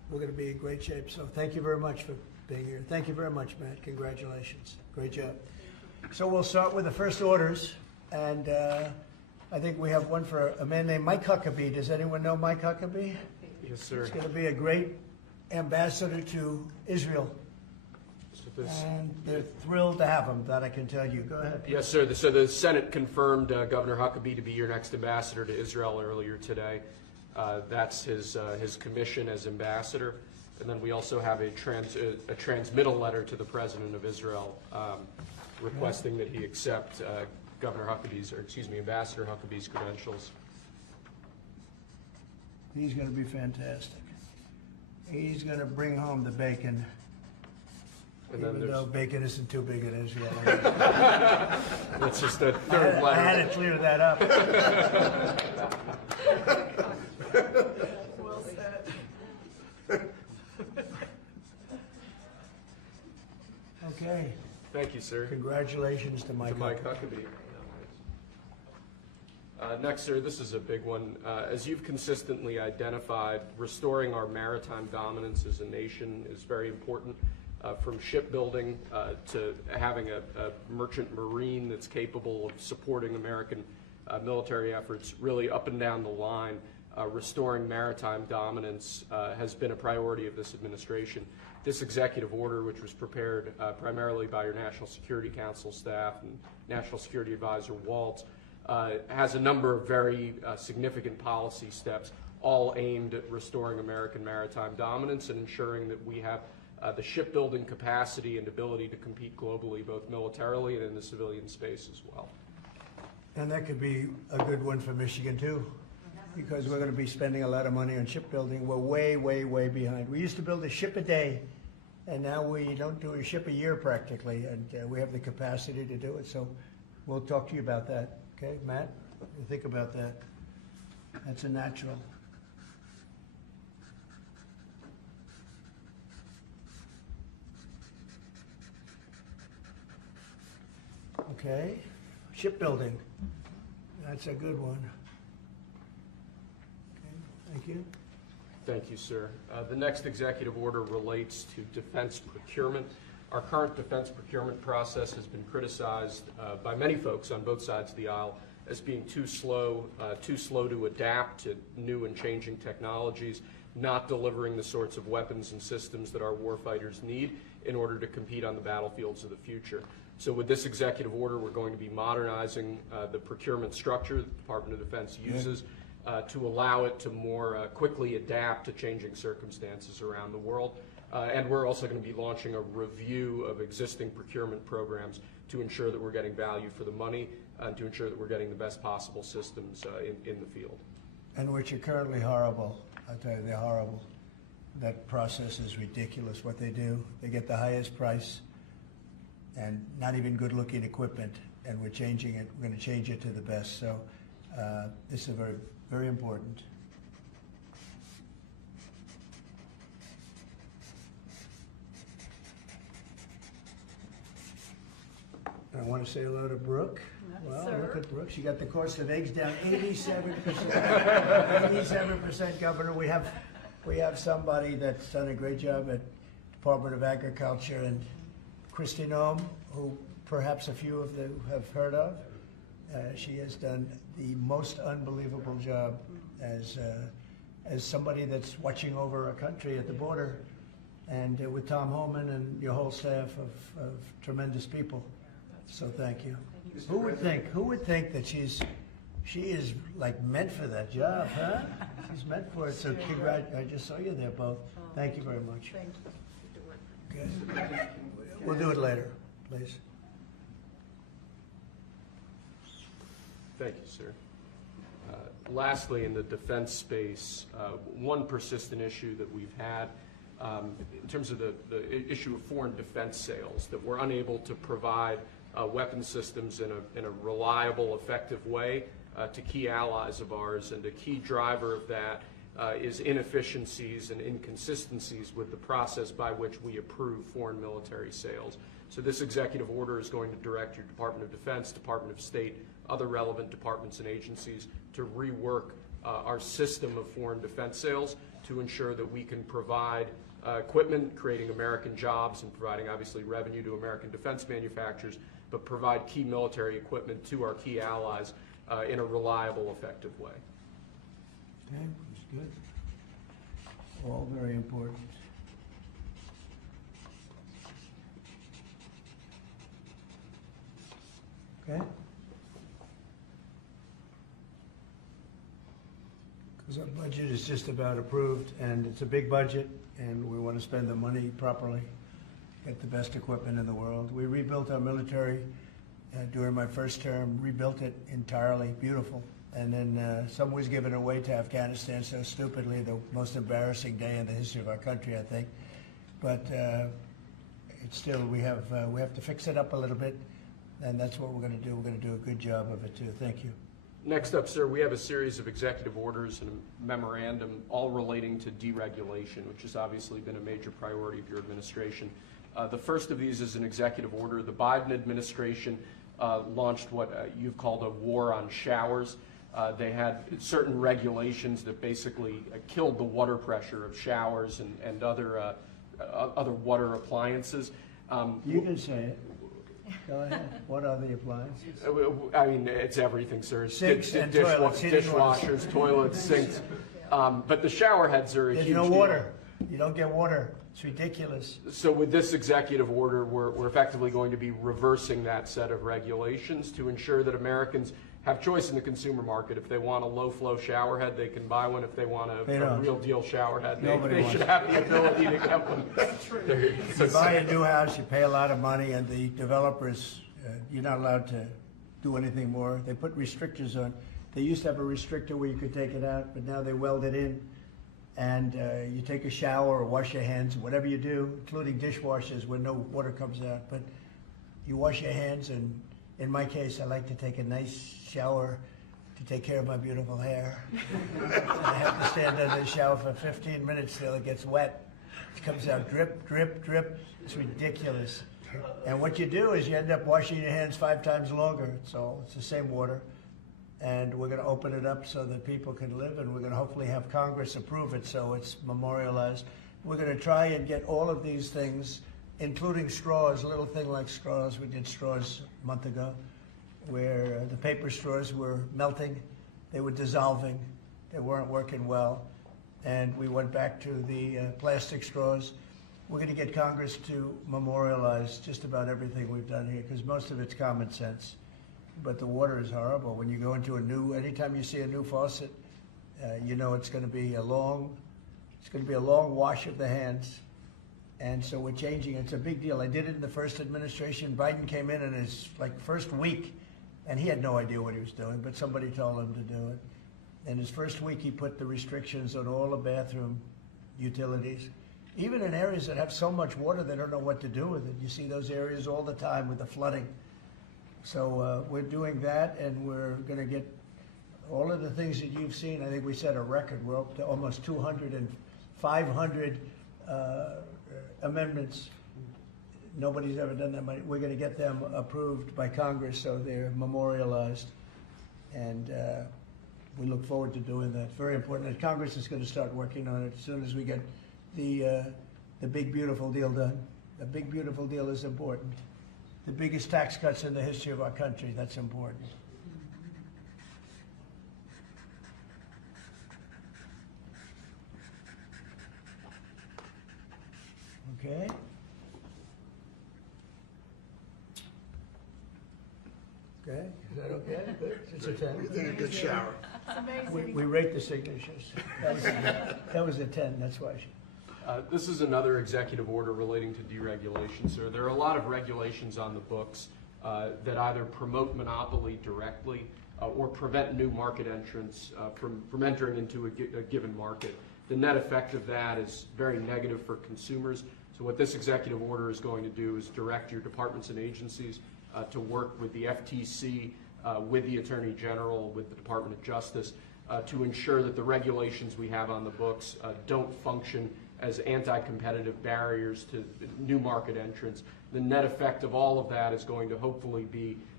we're going to be in great shape. So thank you very much for being here. Thank you very much, Matt. Congratulations. Great job. So we'll start with the first orders, and I think we have one for a man named Mike Huckabee. Does anyone know Mike Huckabee? Yes, sir. He's going to be a great ambassador to Israel. And they're thrilled to have him, that I can tell you. Go ahead. Yes, sir. So the Senate confirmed Governor Huckabee to be your next ambassador to Israel earlier today. That's his commission as ambassador. And then we also have a transmittal letter to the President of Israel requesting that he accept Ambassador Huckabee's credentials. He's going to be fantastic. He's going to bring home the bacon. And then Even though bacon isn't too big in Israel. That's just a third letter. I had to clear that up. Well said. Okay. Thank you, sir. Congratulations to Mike Huckabee. Next, sir, this is a big one. As you've consistently identified, restoring our maritime dominance as a nation is very important. From shipbuilding to having a merchant marine that's capable of supporting American military efforts, really up and down the line, restoring maritime dominance has been a priority of this administration. This executive order, which was prepared primarily by your National Security Council staff and National Security Advisor Waltz, has a number of very significant policy steps, all aimed at restoring American maritime dominance and ensuring that we have the shipbuilding capacity and ability to compete globally, both militarily and in the civilian space as well. And that could be a good one for Michigan, too, because we're going to be spending a lot of money on shipbuilding. We're way, way, way behind. We used to build a ship a day, and now we don't do a ship a year practically, and we have the capacity to do it. So we'll talk to you about that. Okay, Matt? What do you think about that? That's a natural. Okay, shipbuilding. That's a good one. Okay, thank you. Thank you, sir. The next executive order relates to defense procurement. Our current defense procurement process has been criticized by many folks on both sides of the aisle as being too slow to adapt to new and changing technologies, not delivering the sorts of weapons and systems that our warfighters need in order to compete on the battlefields of the future. So with this executive order, we're going to be modernizing the procurement structure that the Department of Defense uses to allow it to more quickly adapt to changing circumstances around the world. And we're also going to be launching a review of existing procurement programs to ensure that we're getting value for the money and to ensure that we're getting the best possible systems in the field. And which are currently horrible. I'll tell you, they're horrible. That process is ridiculous, what they do. They get the highest price and not even good-looking equipment, and we're changing it. We're going to change it to the best. So this is very, very important. I want to say hello to Brooke. Well, look at Brooke. She got the cost of eggs down 87%. 87%, Governor. We have somebody that's done a great job at Department of Agriculture, and Christy Noem, who perhaps a few of you have heard of. She has done the most unbelievable job as somebody that's watching over a country at the border, and with Tom Homan and your whole staff of tremendous people. So thank you. Who would think that she is like meant for that job, huh? She's meant for it. So I just saw you there both. Thank you very much. Thank you. Okay. We'll do it later, please. Thank you, sir. Lastly, in the defense space, one persistent issue that we've had in terms of the issue of foreign defense sales, that we're unable to provide weapon systems in a reliable, effective way to key allies of ours, and a key driver of that is inefficiencies and inconsistencies with the process by which we approve foreign military sales. So this executive order is going to direct your Department of Defense, Department of State, other relevant departments and agencies to rework our system of foreign defense sales to ensure that we can provide equipment, creating American jobs and providing obviously revenue to American defense manufacturers, but provide key military equipment to our key allies in a reliable, effective way. Okay, that's good. All very important. Okay? Because our budget is just about approved, and it's a big budget, and we want to spend the money properly, get the best equipment in the world. We rebuilt our military during my first term, rebuilt it entirely, beautiful. And then some was given away to Afghanistan so stupidly, the most embarrassing day in the history of our country, I think. But it's still, we have to fix it up a little bit, and that's what we're going to do. We're going to do a good job of it too. Thank you. Next up, sir, we have a series of executive orders and a memorandum all relating to deregulation, which has obviously been a major priority of your administration. The first of these is an executive order. The Biden administration launched what you've called a war on showers. They had certain regulations that basically killed the water pressure of showers and other water appliances. You can say it. Go ahead. What are the appliances? I mean, it's everything, sir. Sinks and toilets. Dishwashers, toilets, sinks. But the shower heads are a There's huge no deal. water. You don't get water. It's ridiculous. So with this executive order, we're effectively going to be reversing that set of regulations to ensure that Americans have choice in the consumer market. If they want a low-flow shower head, they can buy one. If they want a real deal shower head, they should have the ability to get one. You buy a new house, you pay a lot of money, and the developers, you're not allowed to do anything more. They put restrictors on. They used to have a restrictor where you could take it out, but now they weld it in. And you take a shower or wash your hands, whatever you do, including dishwashers where no water comes out. But you wash your hands, and in my case, I like to take a nice shower to take care of my beautiful hair. I have to stand under the shower for 15 minutes till it gets wet. It comes out drip, drip, drip. It's ridiculous. And what you do is you end up washing your hands 5 times longer. So it's the same water. And we're going to open it up so that people can live, and we're going to hopefully have Congress approve it so it's memorialized. We're going to try and get all of these things, including straws, a little thing like straws. We did straws a month ago, where the paper straws were melting, they were dissolving, they weren't working well, and we went back to the plastic straws. We're going to get Congress to memorialize just about everything we've done here, because most of it's common sense. But the water is horrible. When you go into anytime you see a new faucet, you know it's going to be a long wash of the hands. And so we're changing. It's a big deal. I did it in the first administration. Biden came in his first week, and he had no idea what he was doing, but somebody told him to do it. In his first week, he put the restrictions on all the bathroom utilities, even in areas that have so much water they don't know what to do with it. You see those areas all the time with the flooding. So we're doing that, and we're going to get all of the things that you've seen. I think we set a record. We're up to almost 200 and 500 amendments. Nobody's ever done that many. We're going to get them approved by Congress so they're memorialized. And we look forward to doing that. It's very important. And Congress is going to start working on it as soon as we get the big, beautiful deal done. The big, beautiful deal is important. The biggest tax cuts in the history of our country, that's important. Okay. Okay, is that okay? Good. It's a 10. We think a good shower. We rate the signatures. That was a 10, that's why. This is another executive order relating to deregulation, sir. There are a lot of regulations on the books that either promote monopoly directly or prevent new market entrants from entering into a given market. The net effect of that is very negative for consumers. So what this executive order is going to do is direct your departments and agencies to work with the FTC, with the Attorney General, with the Department of Justice, to ensure that the regulations we have on the books don't function as anti-competitive barriers to new market entrants. The net effect of all of that is going to hopefully be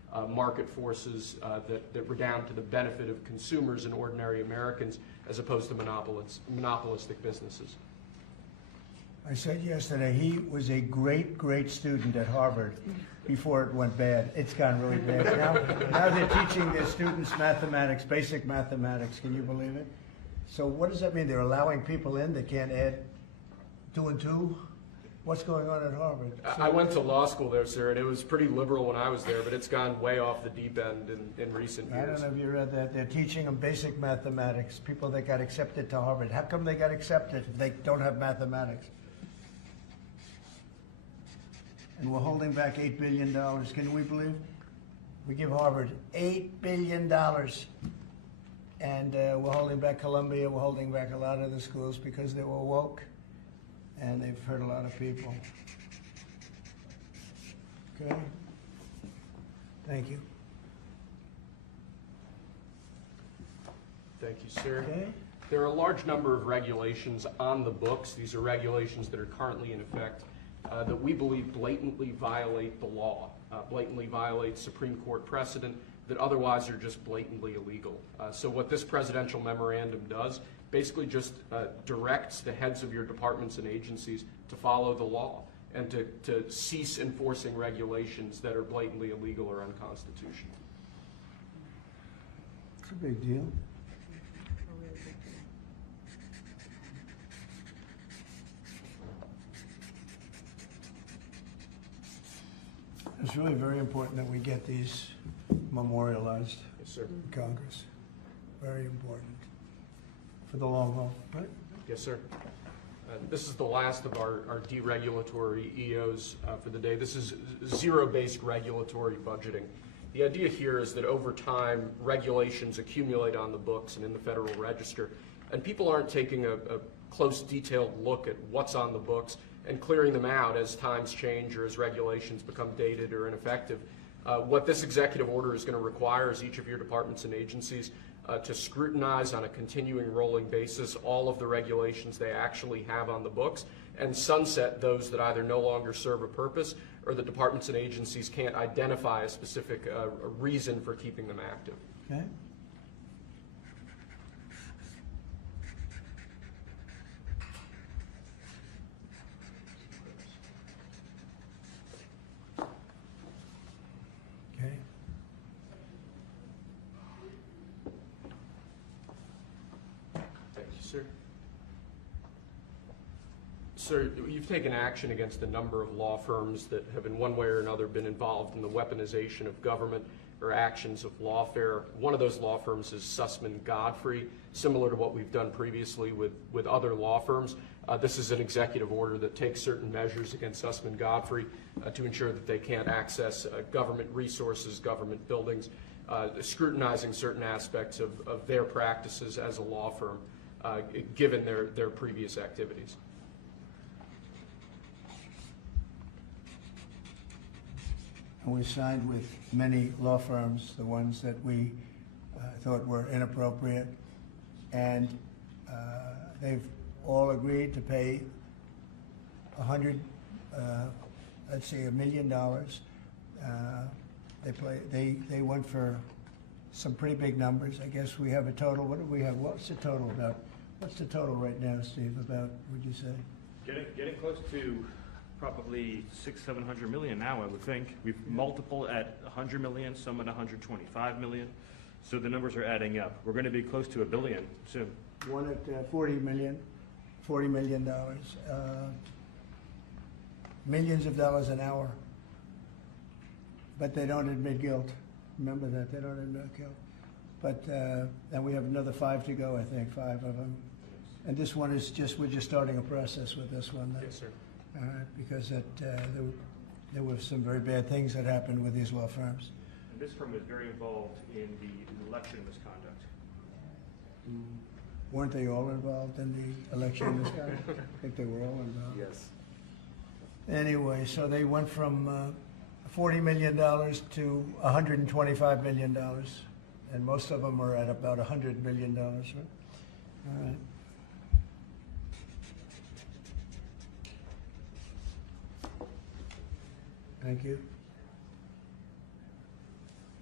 market forces that redound to the benefit of consumers and ordinary Americans as opposed to monopolistic businesses. I said yesterday, he was a great, great student at Harvard before it went bad. It's gone really bad. Now they're teaching their students mathematics, basic mathematics. Can you believe it? So what does that mean? They're allowing people in that can't add 2 and 2? What's going on at Harvard? I went to law school there, sir, and it was pretty liberal when I was there, but it's gone way off the deep end in recent years. I don't know if you read that. They're teaching them basic mathematics, people that got accepted to Harvard. How come they got accepted if they don't have mathematics? And we're holding back $8 billion. Can we believe? We give Harvard $8 billion. And we're holding back Columbia. We're holding back a lot of the schools because they were woke. And they've hurt a lot of people. Okay? Thank you. Thank you, sir. Okay. There are a large number of regulations on the books. These are regulations that are currently in effect that we believe blatantly violate the law, blatantly violate Supreme Court precedent that otherwise are just blatantly illegal. So what this presidential memorandum does basically just directs the heads of your departments and agencies to follow the law and to cease enforcing regulations that are blatantly illegal or unconstitutional. It's a big deal. It's really very important that we get these memorialized Yes, sir. in Congress. Very important for the long haul, right? Yes, sir. This is the last of our deregulatory EOs for the day. This is zero-based regulatory budgeting. The idea here is that over time, regulations accumulate on the books and in the Federal Register, and people aren't taking a close, detailed look at what's on the books and clearing them out as times change or as regulations become dated or ineffective. What this executive order is going to require is each of your departments and agencies to scrutinize on a continuing rolling basis all of the regulations they actually have on the books and sunset those that either no longer serve a purpose or the departments and agencies can't identify a specific reason for keeping them active. Okay. Okay. Thank you, sir. Sir, you've taken action against a number of law firms that have in one way or another been involved in the weaponization of government or actions of lawfare. One of those law firms is Sussman Godfrey, similar to what we've done previously with other law firms. This is an executive order that takes certain measures against Sussman Godfrey to ensure that they can't access government resources, government buildings, scrutinizing certain aspects of their practices as a law firm, given their previous activities. And we signed with many law firms, the ones that we thought were inappropriate, and they've all agreed to pay $1 million. They went for some pretty big numbers. I guess we have a total. What do we have? What's the total about? What's the total right now, Steve? About, would you say? Getting close to probably 600-700 million now, I would think. We've multiple at 100 million, some at 125 million. So the numbers are adding up. We're going to be close to $1 billion soon. One at $40 million. Millions of dollars an hour. But they don't admit guilt. Remember that, they don't admit guilt. But, and we have another 5 to go, I think, 5 of them. And this one is just, we're just starting a process with this one. Yes, sir. Because there were some very bad things that happened with these law firms. And this firm was very involved in the election misconduct. Weren't they all involved in the election misconduct? I think they were all involved. Yes. Anyway, so they went from $40 million to $125 million. And most of them are at about $100 million, right? All right. Thank you.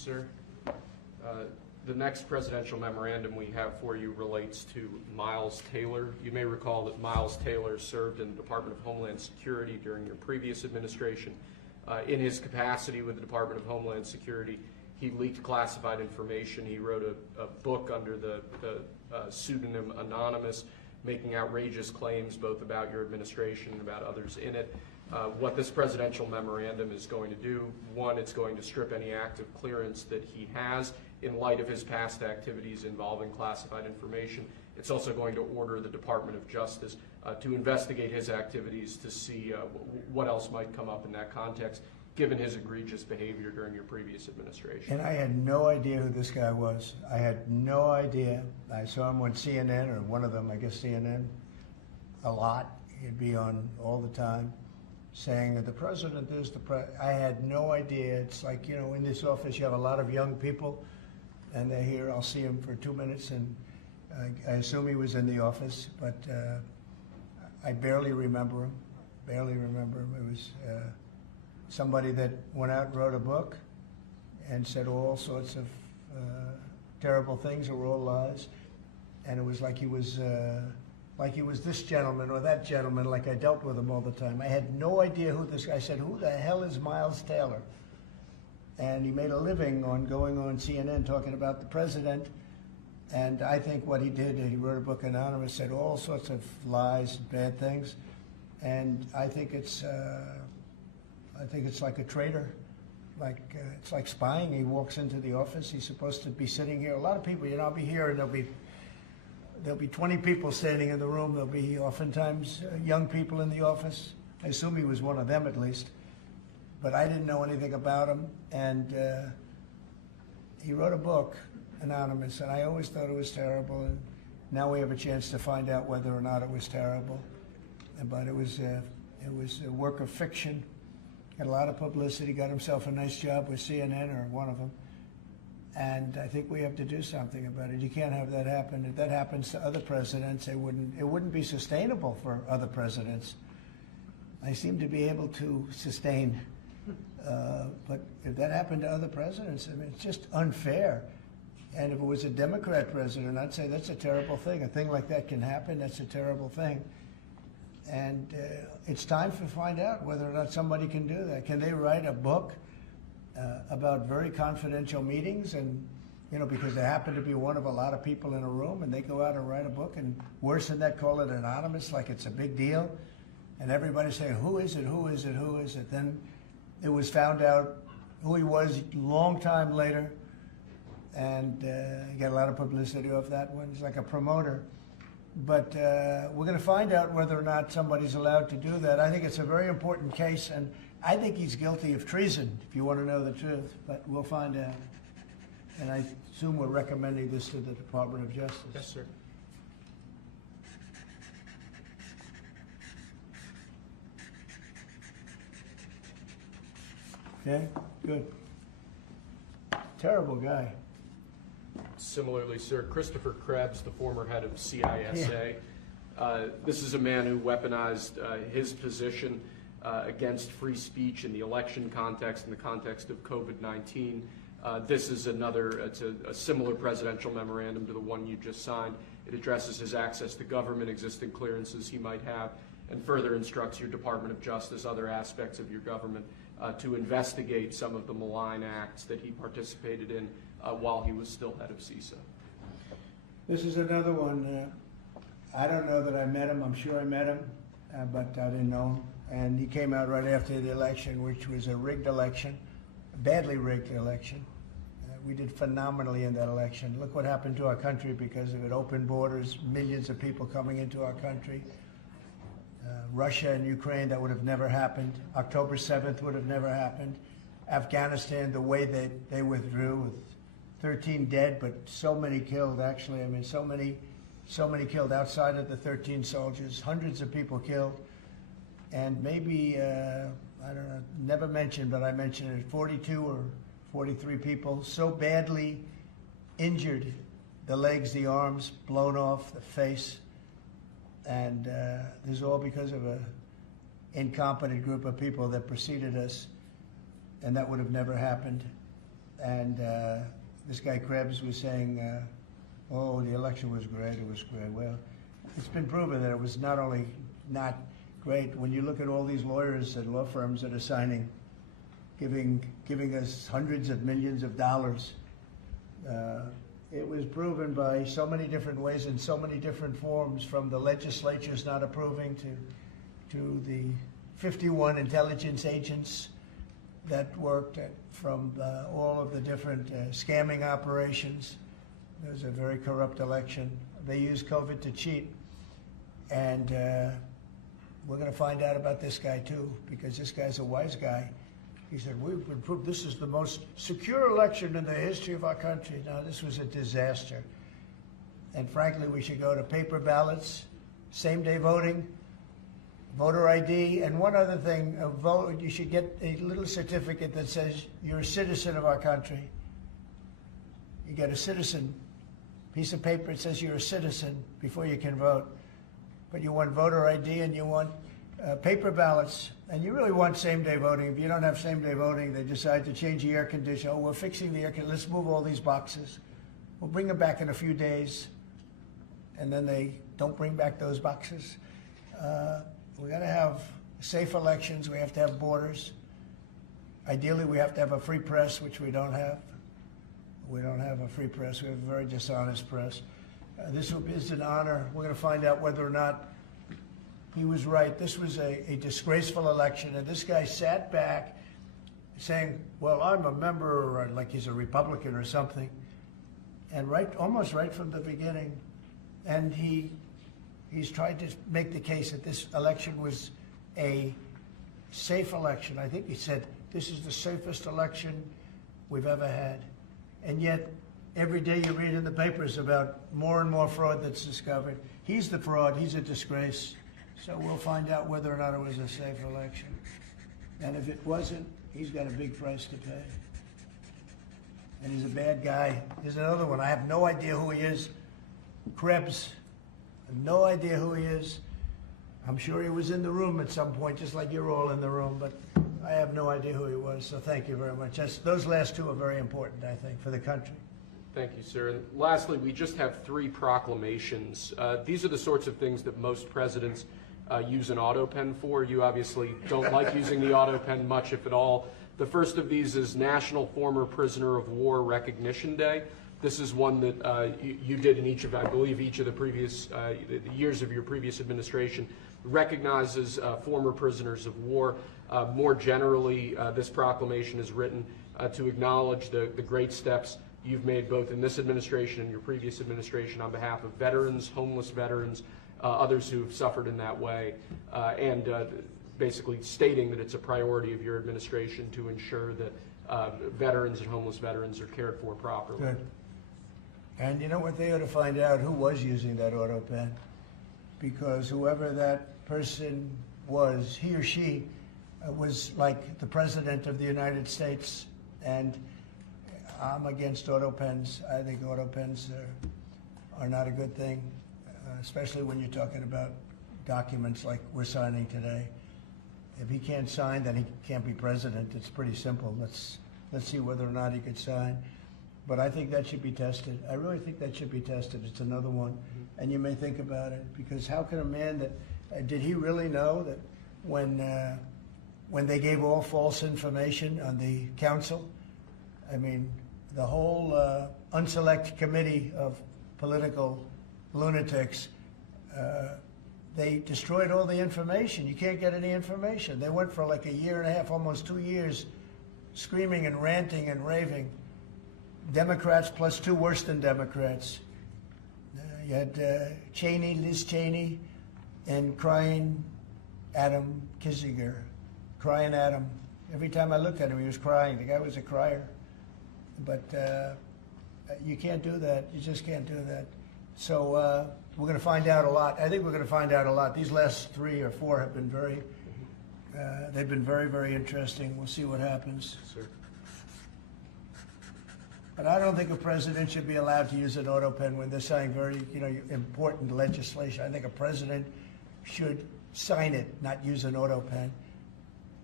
sir. The next presidential memorandum we have for you relates to Miles Taylor. You may recall that Miles Taylor served in the Department of Homeland Security during your previous administration. In his capacity with the Department of Homeland Security, he leaked classified information. He wrote a book under the pseudonym Anonymous, making outrageous claims both about your administration and about others in it. What this presidential memorandum is going to do, one, it's going to strip any active clearance that he has in light of his past activities involving classified information. It's also going to order the Department of Justice to investigate his activities to see what else might come up in that context, given his egregious behavior during your previous administration. And I had no idea who this guy was. I had no idea. I saw him on CNN, or one of them, I guess CNN, a lot. He'd be on all the time saying that the president is I had no idea. It's like, you know, in this office you have a lot of young people, and they're here. I'll see him for 2 minutes, and I assume he was in the office, but I barely remember him. Barely remember him. It was somebody that went out and wrote a book and said all sorts of terrible things that were all lies, and it was like he was this gentleman or that gentleman, like I dealt with him all the time. I had no idea who this guy. I said, who the hell is Miles Taylor? And he made a living on going on CNN talking about the president. And I think what he did, he wrote a book, Anonymous, said all sorts of lies and bad things. And I think it's like a traitor. It's like spying. He walks into the office. He's supposed to be sitting here. A lot of people, you know, I'll be here and there'll be 20 people standing in the room. There'll be oftentimes young people in the office. I assume he was one of them at least. But I didn't know anything about him. And he wrote a book, Anonymous, and I always thought it was terrible. And now we have a chance to find out whether or not it was terrible. But it was a work of fiction. Had a lot of publicity, got himself a nice job with CNN or one of them. And I think we have to do something about it. You can't have that happen. If that happens to other presidents, it wouldn't be sustainable for other presidents. I seem to be able to sustain, but if that happened to other presidents, I mean, it's just unfair. And if it was a Democrat president, I'd say that's a terrible thing. A thing like that can happen. That's a terrible thing. And it's time to find out whether or not somebody can do that. Can they write a book about very confidential meetings, and you know, because they happen to be one of a lot of people in a room, and they go out and write a book, and worse than that, call it anonymous, like it's a big deal, and everybody's saying, who is it, who is it, who is it? Then it was found out who he was a long time later, and he got a lot of publicity off that one. He's like a promoter. But we're going to find out whether or not somebody's allowed to do that. I think it's a very important case, and I think he's guilty of treason, if you want to know the truth, but we'll find out. And I assume we're recommending this to the Department of Justice. Yes, sir. Okay, good. Terrible guy. Similarly, sir, Christopher Krebs, the former head of CISA. This is a man who weaponized his position against free speech in the election context, in the context of COVID-19. This is it's a similar presidential memorandum to the one you just signed. It addresses his access to government, existing clearances he might have, and further instructs your Department of Justice, other aspects of your government, to investigate some of the malign acts that he participated in while he was still head of CISA. This is another one. I don't know that I met him. I'm sure I met him, but I didn't know him. And he came out right after the election, which was a rigged election, a badly rigged election. We did phenomenally in that election. Look what happened to our country because of it. Open borders, millions of people coming into our country. Russia and Ukraine, that would have never happened. October 7th would have never happened. Afghanistan, the way they withdrew with 13 dead, but so many killed, actually. I mean, so many killed outside of the 13 soldiers, hundreds of people killed. And maybe, I don't know, never mentioned, but I mentioned it, 42 or 43 people so badly injured, the legs, the arms, blown off, the face. And this is all because of an incompetent group of people that preceded us, and that would have never happened. And this guy Krebs was saying, oh, the election was great, it was great. Well, it's been proven that it was not only not great. When you look at all these lawyers and law firms that are signing, giving us hundreds of millions of dollars, it was proven by so many different ways in so many different forms, from the legislatures not approving to the 51 intelligence agents that worked from all of the different scamming operations. It was a very corrupt election. They used COVID to cheat. And we're going to find out about this guy too, because this guy's a wise guy. He said, we've been proved this is the most secure election in the history of our country. Now, this was a disaster. And frankly, we should go to paper ballots, same-day voting, voter ID, and one other thing, you should get a little certificate that says you're a citizen of our country. You get a citizen piece of paper, it says you're a citizen before you can vote. But you want voter ID and you want paper ballots, and you really want same-day voting. If you don't have same-day voting, they decide to change the air conditioner. Oh, we're fixing the air conditioner. Let's move all these boxes. We'll bring them back in a few days, and then they don't bring back those boxes. We got to have safe elections. We have to have borders. Ideally, we have to have a free press, which we don't have. We don't have a free press. We have a very dishonest press. This is an honor. We're going to find out whether or not he was right. This was a disgraceful election, and this guy sat back saying, well, I'm a member, or like he's a Republican or something, and almost right from the beginning. And he's tried to make the case that this election was a safe election. I think he said, this is the safest election we've ever had. And yet, every day you read in the papers about more and more fraud that's discovered. He's the fraud. He's a disgrace. So we'll find out whether or not it was a safe election. And if it wasn't, he's got a big price to pay. And he's a bad guy. Here's another one. I have no idea who he is. Krebs. I have no idea who he is. I'm sure he was in the room at some point, just like you're all in the room, but I have no idea who he was. So thank you very much. Those last two are very important, I think, for the country. Thank you, sir. And lastly, we just have 3 proclamations. These are the sorts of things that most presidents use an autopen for. You obviously don't like using the autopen much, if at all. The first of these is National Former Prisoner of War Recognition Day. This is one that you did in each of, I believe, each of the previous years of your previous administration, recognizes former prisoners of war. More generally, this proclamation is written to acknowledge the great steps you've made both in this administration and your previous administration on behalf of veterans, homeless veterans, others who have suffered in that way, and basically stating that it's a priority of your administration to ensure that veterans and homeless veterans are cared for properly. Good. And you know what? They ought to find out who was using that autopen, because whoever that person was, he or she was like the President of the United States, and I'm against autopens. I think autopens are not a good thing, especially when you're talking about documents like we're signing today. If he can't sign, then he can't be president. It's pretty simple. Let's see whether or not he could sign. But I think that should be tested. I really think that should be tested. It's another one. And you may think about it, because how can a man that, did he really know that when they gave all false information on the council, I mean, the whole unselect committee of political lunatics, they destroyed all the information. You can't get any information. They went for like a year and a half, almost 2 years, screaming and ranting and raving. Democrats plus 2 worse than Democrats. You had Cheney, Liz Cheney, and crying Adam Kinzinger. Crying Adam. Every time I looked at him, he was crying. The guy was a crier. But you can't do that. You just can't do that. So we're going to find out a lot. I think we're going to find out a lot. These last 3 or 4 have been they've been very, very interesting. We'll see what happens. Sir. But I don't think a president should be allowed to use an autopen when they're signing very, important legislation. I think a president should sign it, not use an autopen.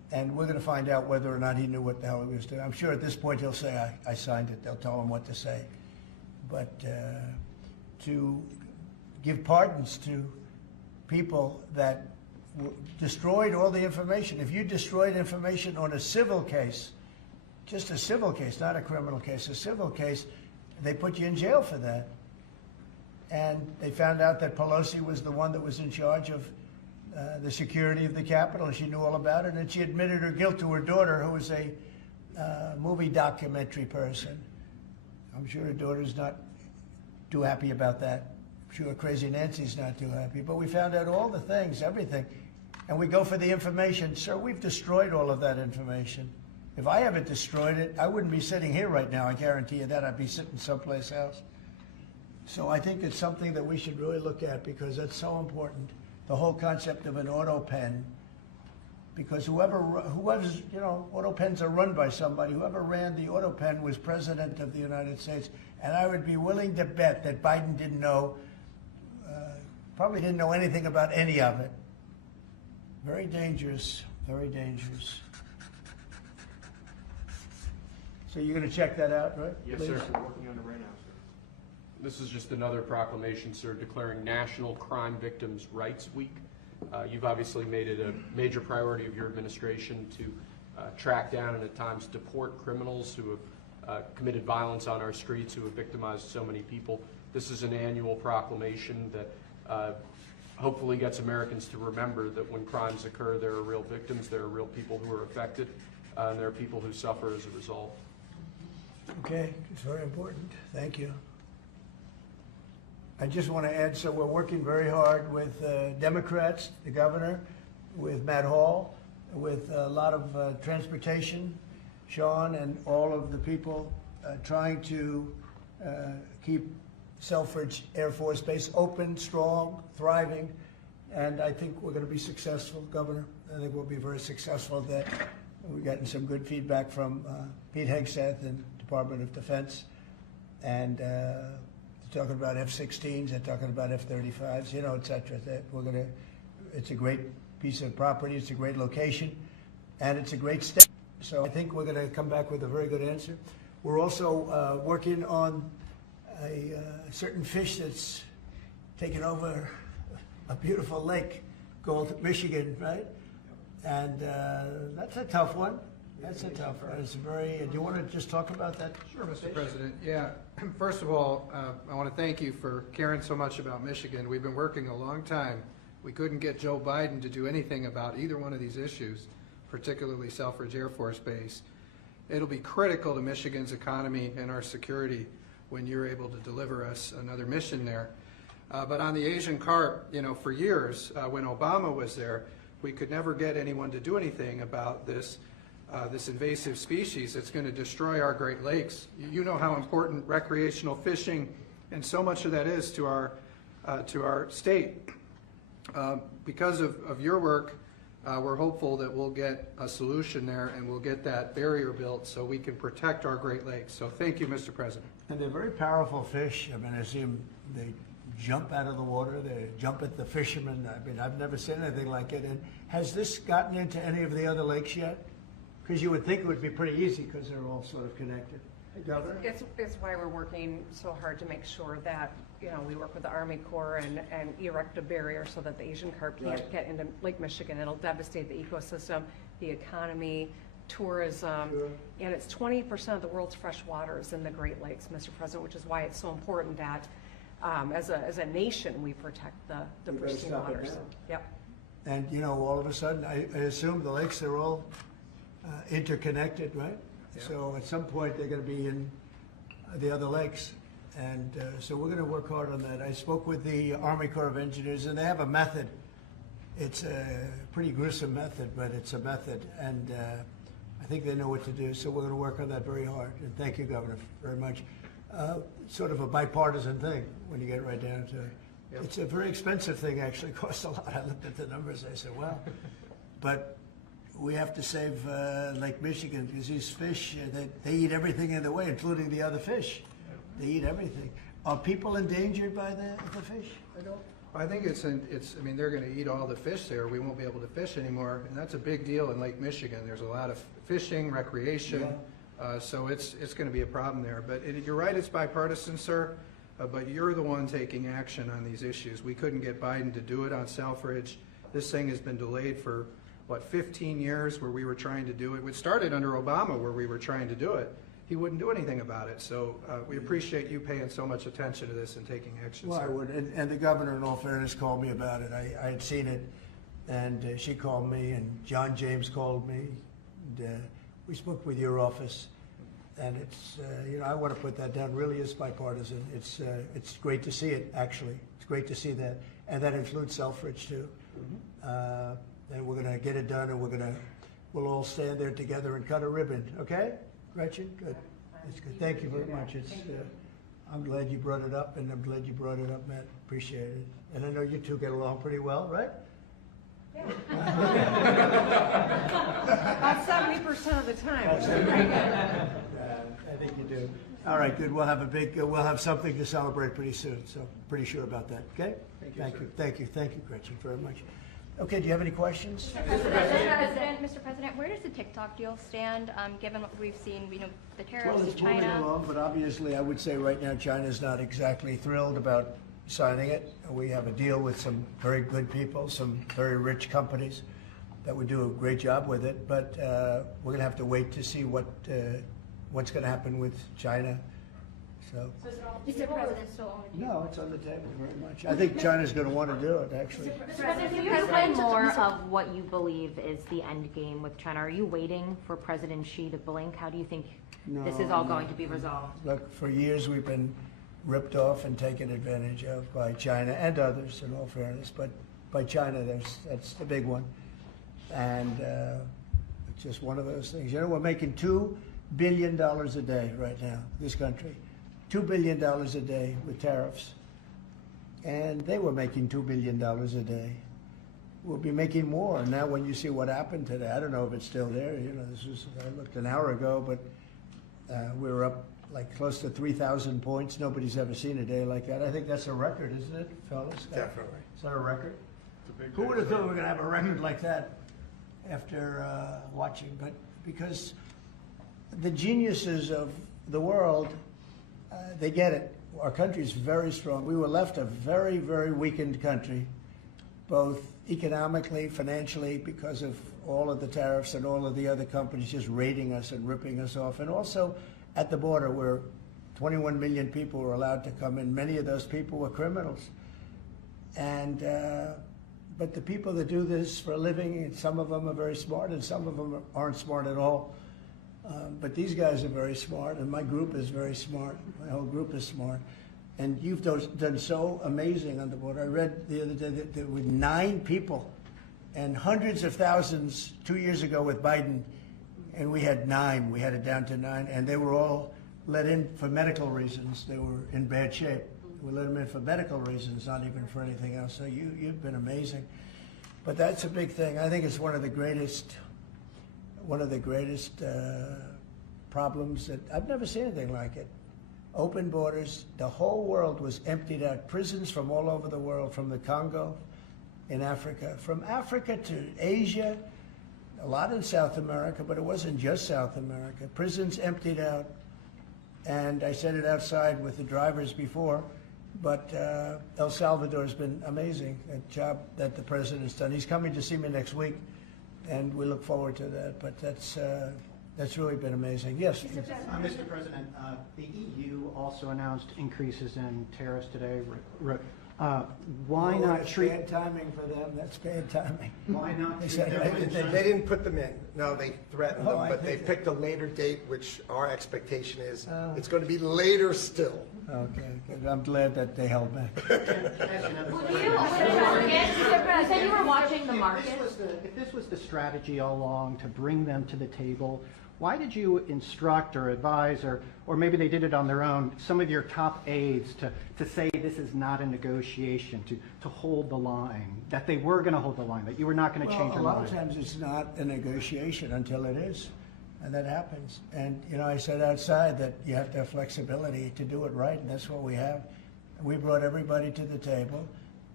And we're going to find out whether or not he knew what the hell he was doing. I'm sure at this point he'll say, I signed it. They'll tell him what to say. But to give pardons to people that destroyed all the information. If you destroyed information on a civil case, just a civil case, not a criminal case, a civil case, they put you in jail for that. And they found out that Pelosi was the one that was in charge of the security of the Capitol, and she knew all about it, and she admitted her guilt to her daughter, who was a movie documentary person. I'm sure her daughter's not too happy about that. I'm sure Crazy Nancy's not too happy. But we found out all the things, everything. And we go for the information. Sir, we've destroyed all of that information. If I haven't destroyed it, I wouldn't be sitting here right now. I guarantee you that. I'd be sitting someplace else. So I think it's something that we should really look at, because that's so important. The whole concept of an auto pen. Because whoever's, you know, auto pens are run by somebody. Whoever ran the auto pen was president of the United States. And I would be willing to bet that Biden didn't know, probably didn't know anything about any of it. Very dangerous, very dangerous. So you're going to check that out, right? Yes, Please? sir. We're working on it right now, sir. This is just another proclamation, sir, declaring National Crime Victims' Rights Week. You've obviously made it a major priority of your administration to track down and at times deport criminals who have committed violence on our streets, who have victimized so many people. This is an annual proclamation that hopefully gets Americans to remember that when crimes occur, there are real victims, there are real people who are affected, and there are people who suffer as a result. Okay, it's very important. Thank you. I just want to add, so we're working very hard with Democrats, the governor, with Matt Hall, with a lot of transportation, Sean, and all of the people trying to keep Selfridge Air Force Base open, strong, thriving, and I think we're going to be successful, Governor. I think we'll be very successful at that. We've gotten some good feedback from Pete Hegseth and Department of Defense, and they're talking about F-16s, they're talking about F-35s, you know, et cetera. That we're going to, it's a great piece of property, it's a great location, and it's a great state. So I think we're going to come back with a very good answer. We're also working on a certain fish that's taken over a beautiful lake called Michigan, right? And that's a tough one. That's a tough one. It's very. Do you want to just talk about that? Sure, Mr. President. Yeah. First of all, I want to thank you for caring so much about Michigan. We've been working a long time. We couldn't get Joe Biden to do anything about either one of these issues, particularly Selfridge Air Force Base. It'll be critical to Michigan's economy and our security when you're able to deliver us another mission there. But on the Asian carp, you know, for years, when Obama was there, we could never get anyone to do anything about this invasive species that's going to destroy our Great Lakes. You know how important recreational fishing and so much of that is to our state. Because of your work, we're hopeful that we'll get a solution there and we'll get that barrier built so we can protect our Great Lakes. So thank you, Mr. President. And they're very powerful fish. I mean, I see them, they jump out of the water, they jump at the fishermen. I mean, I've never seen anything like it. And has this gotten into any of the other lakes yet? Because you would think it would be pretty easy because they're all sort of connected. Hey, Governor? It's why we're working so hard to make sure that, you know, we work with the Army Corps and erect a barrier so that the Asian carp can't get into Lake Michigan. It'll devastate the ecosystem, the economy, tourism, and it's 20% of the world's fresh water is in the Great Lakes, Mr. President, which is why it's so important that as a nation we protect the pristine waters. Yep. And, you know, all of a sudden, I assume the lakes are all interconnected, right? Yeah. So at some point they're going to be in the other lakes. And so we're going to work hard on that. I spoke with the Army Corps of Engineers, and they have a method. It's a pretty gruesome method, but it's a method. And I think they know what to do. So we're going to work on that very hard. And thank you, Governor, very much. Sort of a bipartisan thing when you get right down to it. Yep. It's a very expensive thing, actually. It costs a lot. I looked at the numbers. I said, wow. But we have to save Lake Michigan because these fish, they eat everything in the way, including the other fish. They eat everything. Are people endangered by the fish? I don't. I think I mean, they're going to eat all the fish there. We won't be able to fish anymore, and that's a big deal in Lake Michigan. There's a lot of fishing, recreation, so it's going to be a problem there. But you're right, it's bipartisan, sir, but you're the one taking action on these issues. We couldn't get Biden to do it on Selfridge. This thing has been delayed for, 15 years where we were trying to do it. It started under Obama where we were trying to do it. He wouldn't do anything about it. So we appreciate you paying so much attention to this and taking action, Well, sir. I would, and the governor, in all fairness, called me about it. I had seen it, and she called me, and John James called me. And, we spoke with your office, and it's, I want to put that down. Really is bipartisan. It's great to see it, actually. It's great to see that, and that includes Selfridge too. And we're going to get it done, and we'll all stand there together and cut a ribbon. Okay? Gretchen, good. That's good. Thank you very much. I'm glad you brought it up, and I'm glad you brought it up, Matt. Appreciate it. And I know you two get along pretty well, right? About 70% of the time. I think you do. All right, good. We'll have something to celebrate pretty soon. So pretty sure about that. Okay? Thank you, Gretchen, very much. Okay, do you have any questions? Mr. President, where does the TikTok deal stand, given what we've seen, the tariffs Well, in it's moving China? along, but obviously I would say right now China's not exactly thrilled about signing it. We have a deal with some very good people, some very rich companies that would do a great job with it, but we're going to have to wait to see what's going to happen with China. So, Mr. President, still on the table? no, it's on the table very much. I think China's going to want to do it, actually. Mr. President, can you explain more of what you believe is the end game with China? Are you waiting for President Xi to blink? How do you think this is all going to be resolved? Look, for years we've been ripped off and taken advantage of by China and others, in all fairness, but by China, that's the big one. And it's just one of those things. We're making $2 billion a day right now, this country. $2 billion a day with tariffs. And they were making $2 billion a day. We'll be making more. Now when you see what happened today, I don't know if it's still there. I looked an hour ago, but we were up like close to 3,000 points. Nobody's ever seen a day like that. I think that's a record, isn't it, fellas? Definitely. Is that a record? Who would have thought we were going to have a record like that after watching? But because the geniuses of the world, they get it. Our country is very strong. We were left a very, very weakened country, both economically, financially, because of all of the tariffs and all of the other companies just raiding us and ripping us off, and also at the border where 21 million people were allowed to come in. Many of those people were criminals. And but the people that do this for a living, some of them are very smart and some of them aren't smart at all. But these guys are very smart, and my group is very smart. My whole group is smart. And you've done so amazing on the border. I read the other day that there were 9 people and hundreds of thousands 2 years ago with Biden, and we had 9. We had it down to 9, and they were all let in for medical reasons. They were in bad shape. We let them in for medical reasons, not even for anything else. So you've been amazing. But that's a big thing. I think it's one of the greatest problems that I've never seen anything like it. Open borders. The whole world was emptied out. Prisons from all over the world, from the Congo in Africa, from Africa to Asia, a lot in South America, but it wasn't just South America. Prisons emptied out. And I said it outside with the drivers before, but El Salvador has been amazing, a job that the president's done. He's coming to see me next week, and we look forward to that. But that's really been amazing. Yes? Mr. President, the EU also announced increases in tariffs today. Why not That's treat... bad timing for them. That's bad timing. Why not They treat said- them- They didn't put them in. No, they threatened Oh, them, I but they think- picked a later date, which our expectation is Oh. it's going to be later still. Okay, good. I'm glad that they held back. You said you were watching the market. If this was the strategy all along to bring them to the table, why did you instruct or advise, or maybe they did it on their own, some of your top aides to say this is not a negotiation, to hold the line, that they were going to hold the line, that you were not going to change your Well, a lot mind? of times it's not a negotiation until it is, and that happens. And, I said outside that you have to have flexibility to do it right, and that's what we have. We brought everybody to the table,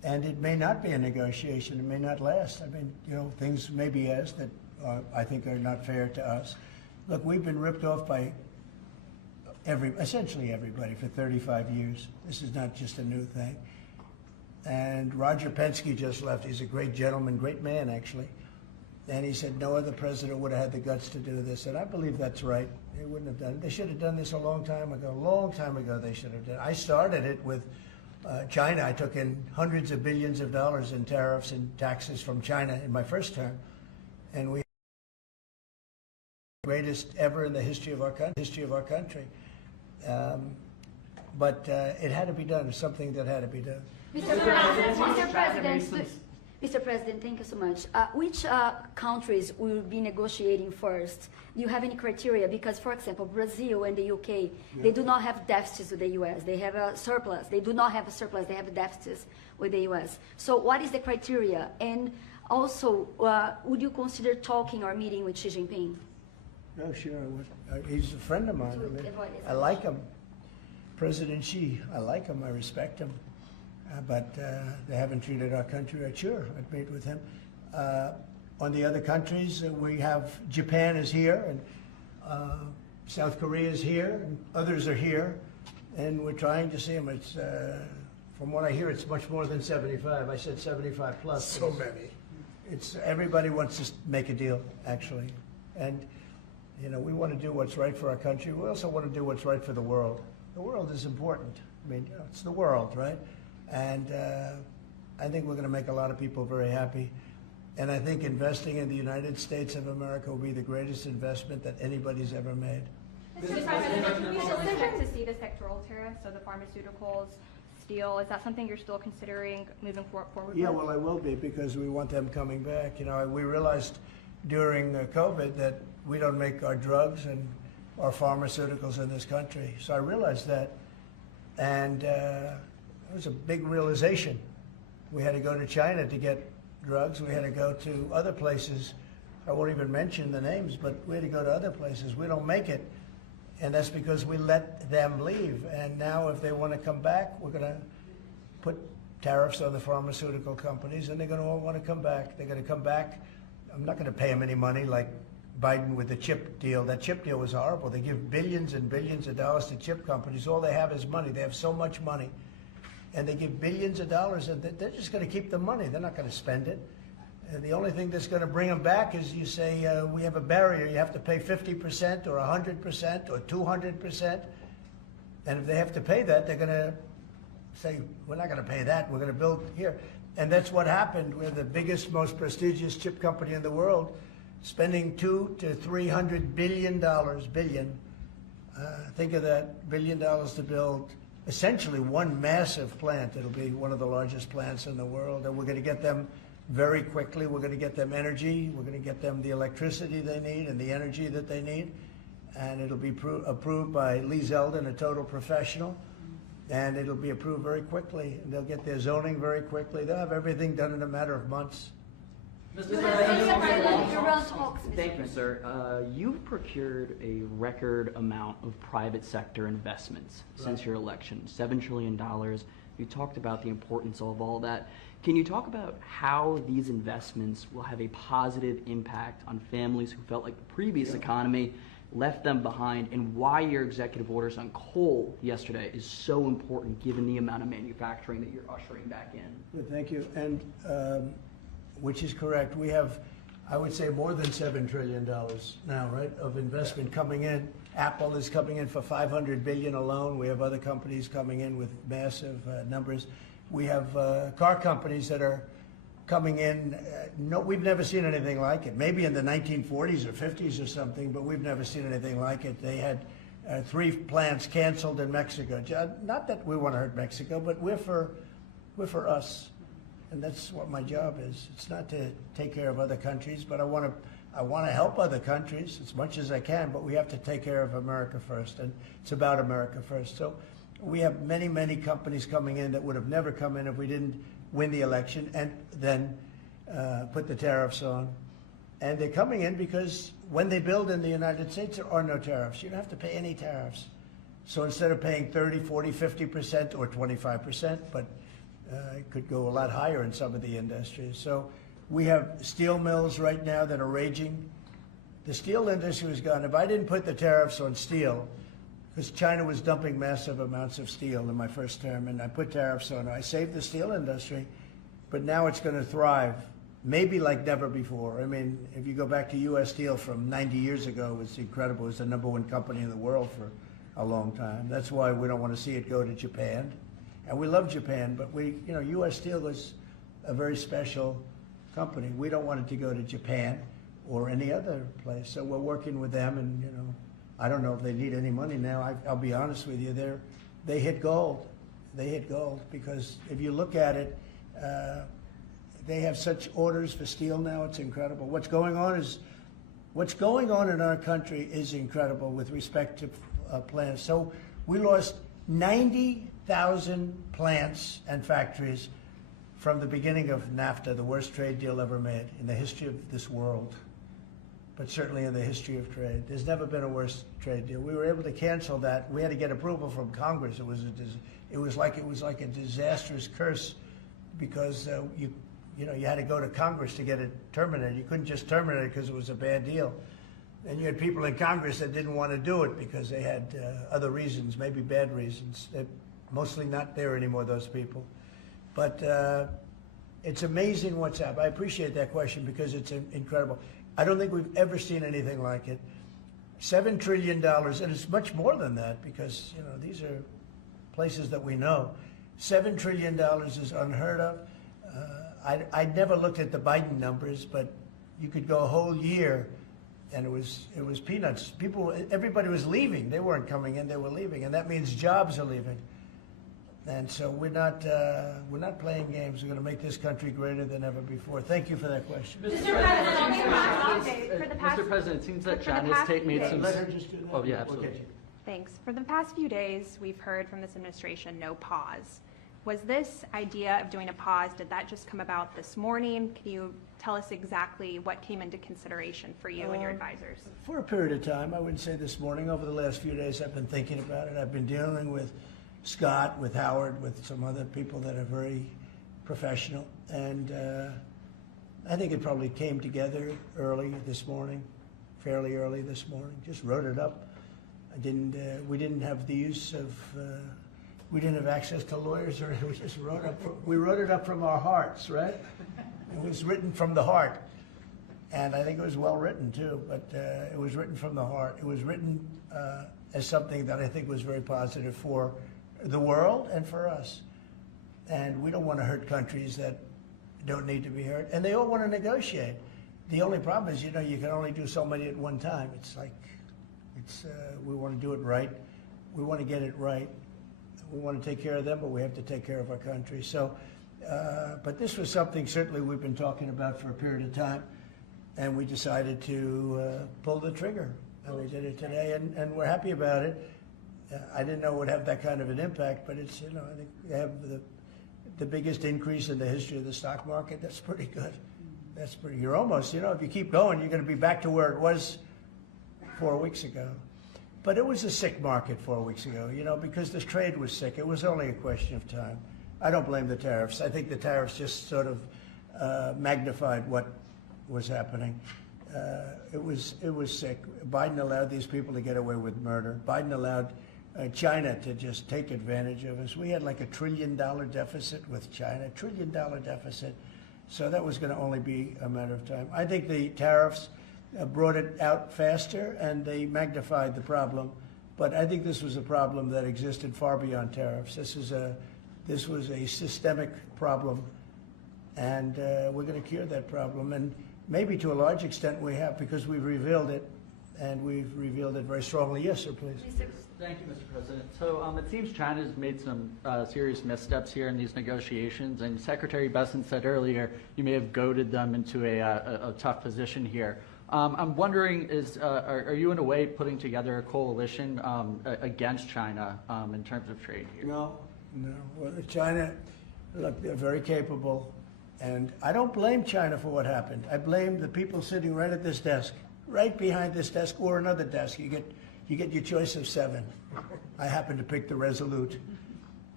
And it may not be a negotiation. It may not last. I mean, you know, things may be asked that I think are not fair to us. Look, we've been ripped off by essentially everybody for 35 years. This is not just a new thing. And Roger Penske just left. He's a great gentleman, great man, actually. And he said no other president would have had the guts to do this. And I believe that's right. They wouldn't have done it. They should have done this a long time ago. A long time ago they should have done it. I started it with China. I took in hundreds of billions of dollars in tariffs and taxes from China in my first term. And we greatest ever in the history of our country. But it had to be done. It's something that had to be done. Mr. President, thank you so much. Which countries will be negotiating first? Do you have any criteria? Because, for example, Brazil and the UK, they do not have deficits with the US. They have a surplus. They do not have a surplus. They have deficits with the US. So what is the criteria? And also, would you consider talking or meeting with Xi Jinping? No, sure. He's a friend of mine. I mean, I like him. President Xi, I like him. I respect him. But they haven't treated our country right. Sure, I'd meet with him. On the other countries, we have Japan is here, and South Korea is here, and others are here, and we're trying to see them. It's, from what I hear, it's much more than 75. I said 75 plus. So many. It's everybody wants to make a deal, actually, and you know we want to do what's right for our country. We also want to do what's right for the world. The world is important. I mean, you know, it's the world, right? And I think we're going to make a lot of people very happy. And I think investing in the United States of America will be the greatest investment that anybody's ever made. Mr. President, can you still expect to see the sectoral tariffs, so the pharmaceuticals, steel, is that something you're still considering moving forward Yeah, with? well, I will be because we want them coming back. You know, we realized during COVID that we don't make our drugs and our pharmaceuticals in this country. So I realized that. And it was a big realization. We had to go to China to get drugs. We had to go to other places. I won't even mention the names, but we had to go to other places. We don't make it, and that's because we let them leave. And now if they want to come back, we're going to put tariffs on the pharmaceutical companies, and they're going to all want to come back. They're going to come back. I'm not going to pay them any money like Biden with the chip deal. That chip deal was horrible. They give billions and billions of dollars to chip companies. All they have is money. They have so much money. And they give billions of dollars, and they're just going to keep the money. They're not going to spend it. And the only thing that's going to bring them back is you say, we have a barrier. You have to pay 50% or 100% or 200%. And if they have to pay that, they're going to say, we're not going to pay that. We're going to build here. And that's what happened. We're the biggest, most prestigious chip company in the world, spending $200 to $300 billion. Think of that, $1 billion to build essentially one massive plant. It'll be one of the largest plants in the world, and we're going to get them very quickly. We're going to get them energy. We're going to get them the electricity they need and the energy that they need, and it'll be approved by Lee Zeldin, a total professional, and it'll be approved very quickly. And they'll get their zoning very quickly. They'll have everything done in a matter of months. Mr. Thank you, sir. You've procured a record amount of private sector investments since your election, $7 trillion. You talked about the importance of all that. Can you talk about how these investments will have a positive impact on families who felt like the previous economy left them behind, and why your executive orders on coal yesterday is so important given the amount of manufacturing that you're ushering back in? Good, thank you. And which is correct. We have, I would say, more than $7 trillion now, right, of investment coming in. Apple is coming in for $500 billion alone. We have other companies coming in with massive numbers. We have car companies that are coming in. No, we've never seen anything like it. Maybe in the 1940s or 50s or something, but we've never seen anything like it. They had 3 plants canceled in Mexico. Not that we want to hurt Mexico, but we're for us. And that's what my job is. It's not to take care of other countries, but I want to help other countries as much as I can, but we have to take care of America first, and it's about America first. So we have many, many companies coming in that would have never come in if we didn't win the election and then put the tariffs on. And they're coming in because when they build in the United States, there are no tariffs. You don't have to pay any tariffs. So instead of paying 30, 40, 50% or 25%, but It could go a lot higher in some of the industries. So we have steel mills right now that are raging. The steel industry was gone. If I didn't put the tariffs on steel, because China was dumping massive amounts of steel in my first term, and I put tariffs on it, I saved the steel industry, but now it's going to thrive, maybe like never before. I mean, if you go back to U.S. Steel from 90 years ago, it was incredible. It was the #1 company in the world for a long time. That's why we don't want to see it go to Japan. And we love Japan, but U.S. Steel was a very special company. We don't want it to go to Japan or any other place. So we're working with them, and I don't know if they need any money now. I'll be honest with you, they hit gold. They hit gold because if you look at it, they have such orders for steel now. It's incredible. What's going on in our country is incredible with respect to plants. So we lost 90,000 plants and factories from the beginning of NAFTA, the worst trade deal ever made in the history of this world, but certainly in the history of trade. There's never been a worse trade deal. We were able to cancel that. We had to get approval from Congress. It was like a disastrous curse because you had to go to Congress to get it terminated. You couldn't just terminate it because it was a bad deal. And you had people in Congress that didn't want to do it because they had other reasons, maybe bad reasons. They're mostly not there anymore, those people. But it's amazing what's happened. I appreciate that question because it's incredible. I don't think we've ever seen anything like it. $7 trillion, and it's much more than that because these are places that we know. $7 trillion is unheard of. I never looked at the Biden numbers, but you could go a whole year, and it was peanuts. Everybody was leaving. They weren't coming in; they were leaving, and that means jobs are leaving. And so we're not playing games. We're going to make this country greater than ever before. Thank you for that question. Mr. President, it seems that China's made some. Let her just do that. Oh yeah, absolutely. Thanks. For the past few days, we've heard from this administration no pause. Was this idea of doing a pause, did that just come about this morning? Can you tell us exactly what came into consideration for you and your advisors? For a period of time, I wouldn't say this morning. Over the last few days, I've been thinking about it. I've been dealing with Scott, with Howard, with some other people that are very professional. And I think it probably came together early this morning, fairly early this morning. Just wrote it up. We didn't have the use of, we didn't have access to lawyers, or we just we wrote it up from our hearts, right? It was written from the heart. And I think it was well written too, but it was written from the heart. It was written as something that I think was very positive for the world and for us. And we don't want to hurt countries that don't need to be hurt. And they all want to negotiate. The only problem is, you can only do so many at one time. It's like, we want to do it right. We want to get it right. We want to take care of them, but we have to take care of our country. So, but this was something certainly we've been talking about for a period of time, and we decided to pull the trigger. And we did it today, and we're happy about it. I didn't know it would have that kind of an impact, but it's, I think we have the biggest increase in the history of the stock market. That's pretty good. You're almost, if you keep going, you're going to be back to where it was 4 weeks ago. But it was a sick market 4 weeks ago, because this trade was sick. It was only a question of time. I don't blame the tariffs. I think the tariffs just sort of magnified what was happening. It was sick. Biden allowed these people to get away with murder. Biden allowed China to just take advantage of us. We had like $1 trillion deficit with China, $1 trillion deficit. So that was going to only be a matter of time. I think the tariffs brought it out faster, and they magnified the problem. But I think this was a problem that existed far beyond tariffs. This was a systemic problem, and we're going to cure that problem. And maybe to a large extent we have, because we've revealed it, and we've revealed it very strongly. Yes, sir, please. Thank you, Mr. President. So it seems China's made some serious missteps here in these negotiations, and Secretary Besson said earlier you may have goaded them into a tough position here. I'm wondering, are you in a way putting together a coalition against China in terms of trade here? No. Well, China, look, they're very capable, and I don't blame China for what happened. I blame the people sitting right at this desk, right behind this desk, or another desk. You get your choice of 7. I happen to pick the Resolute.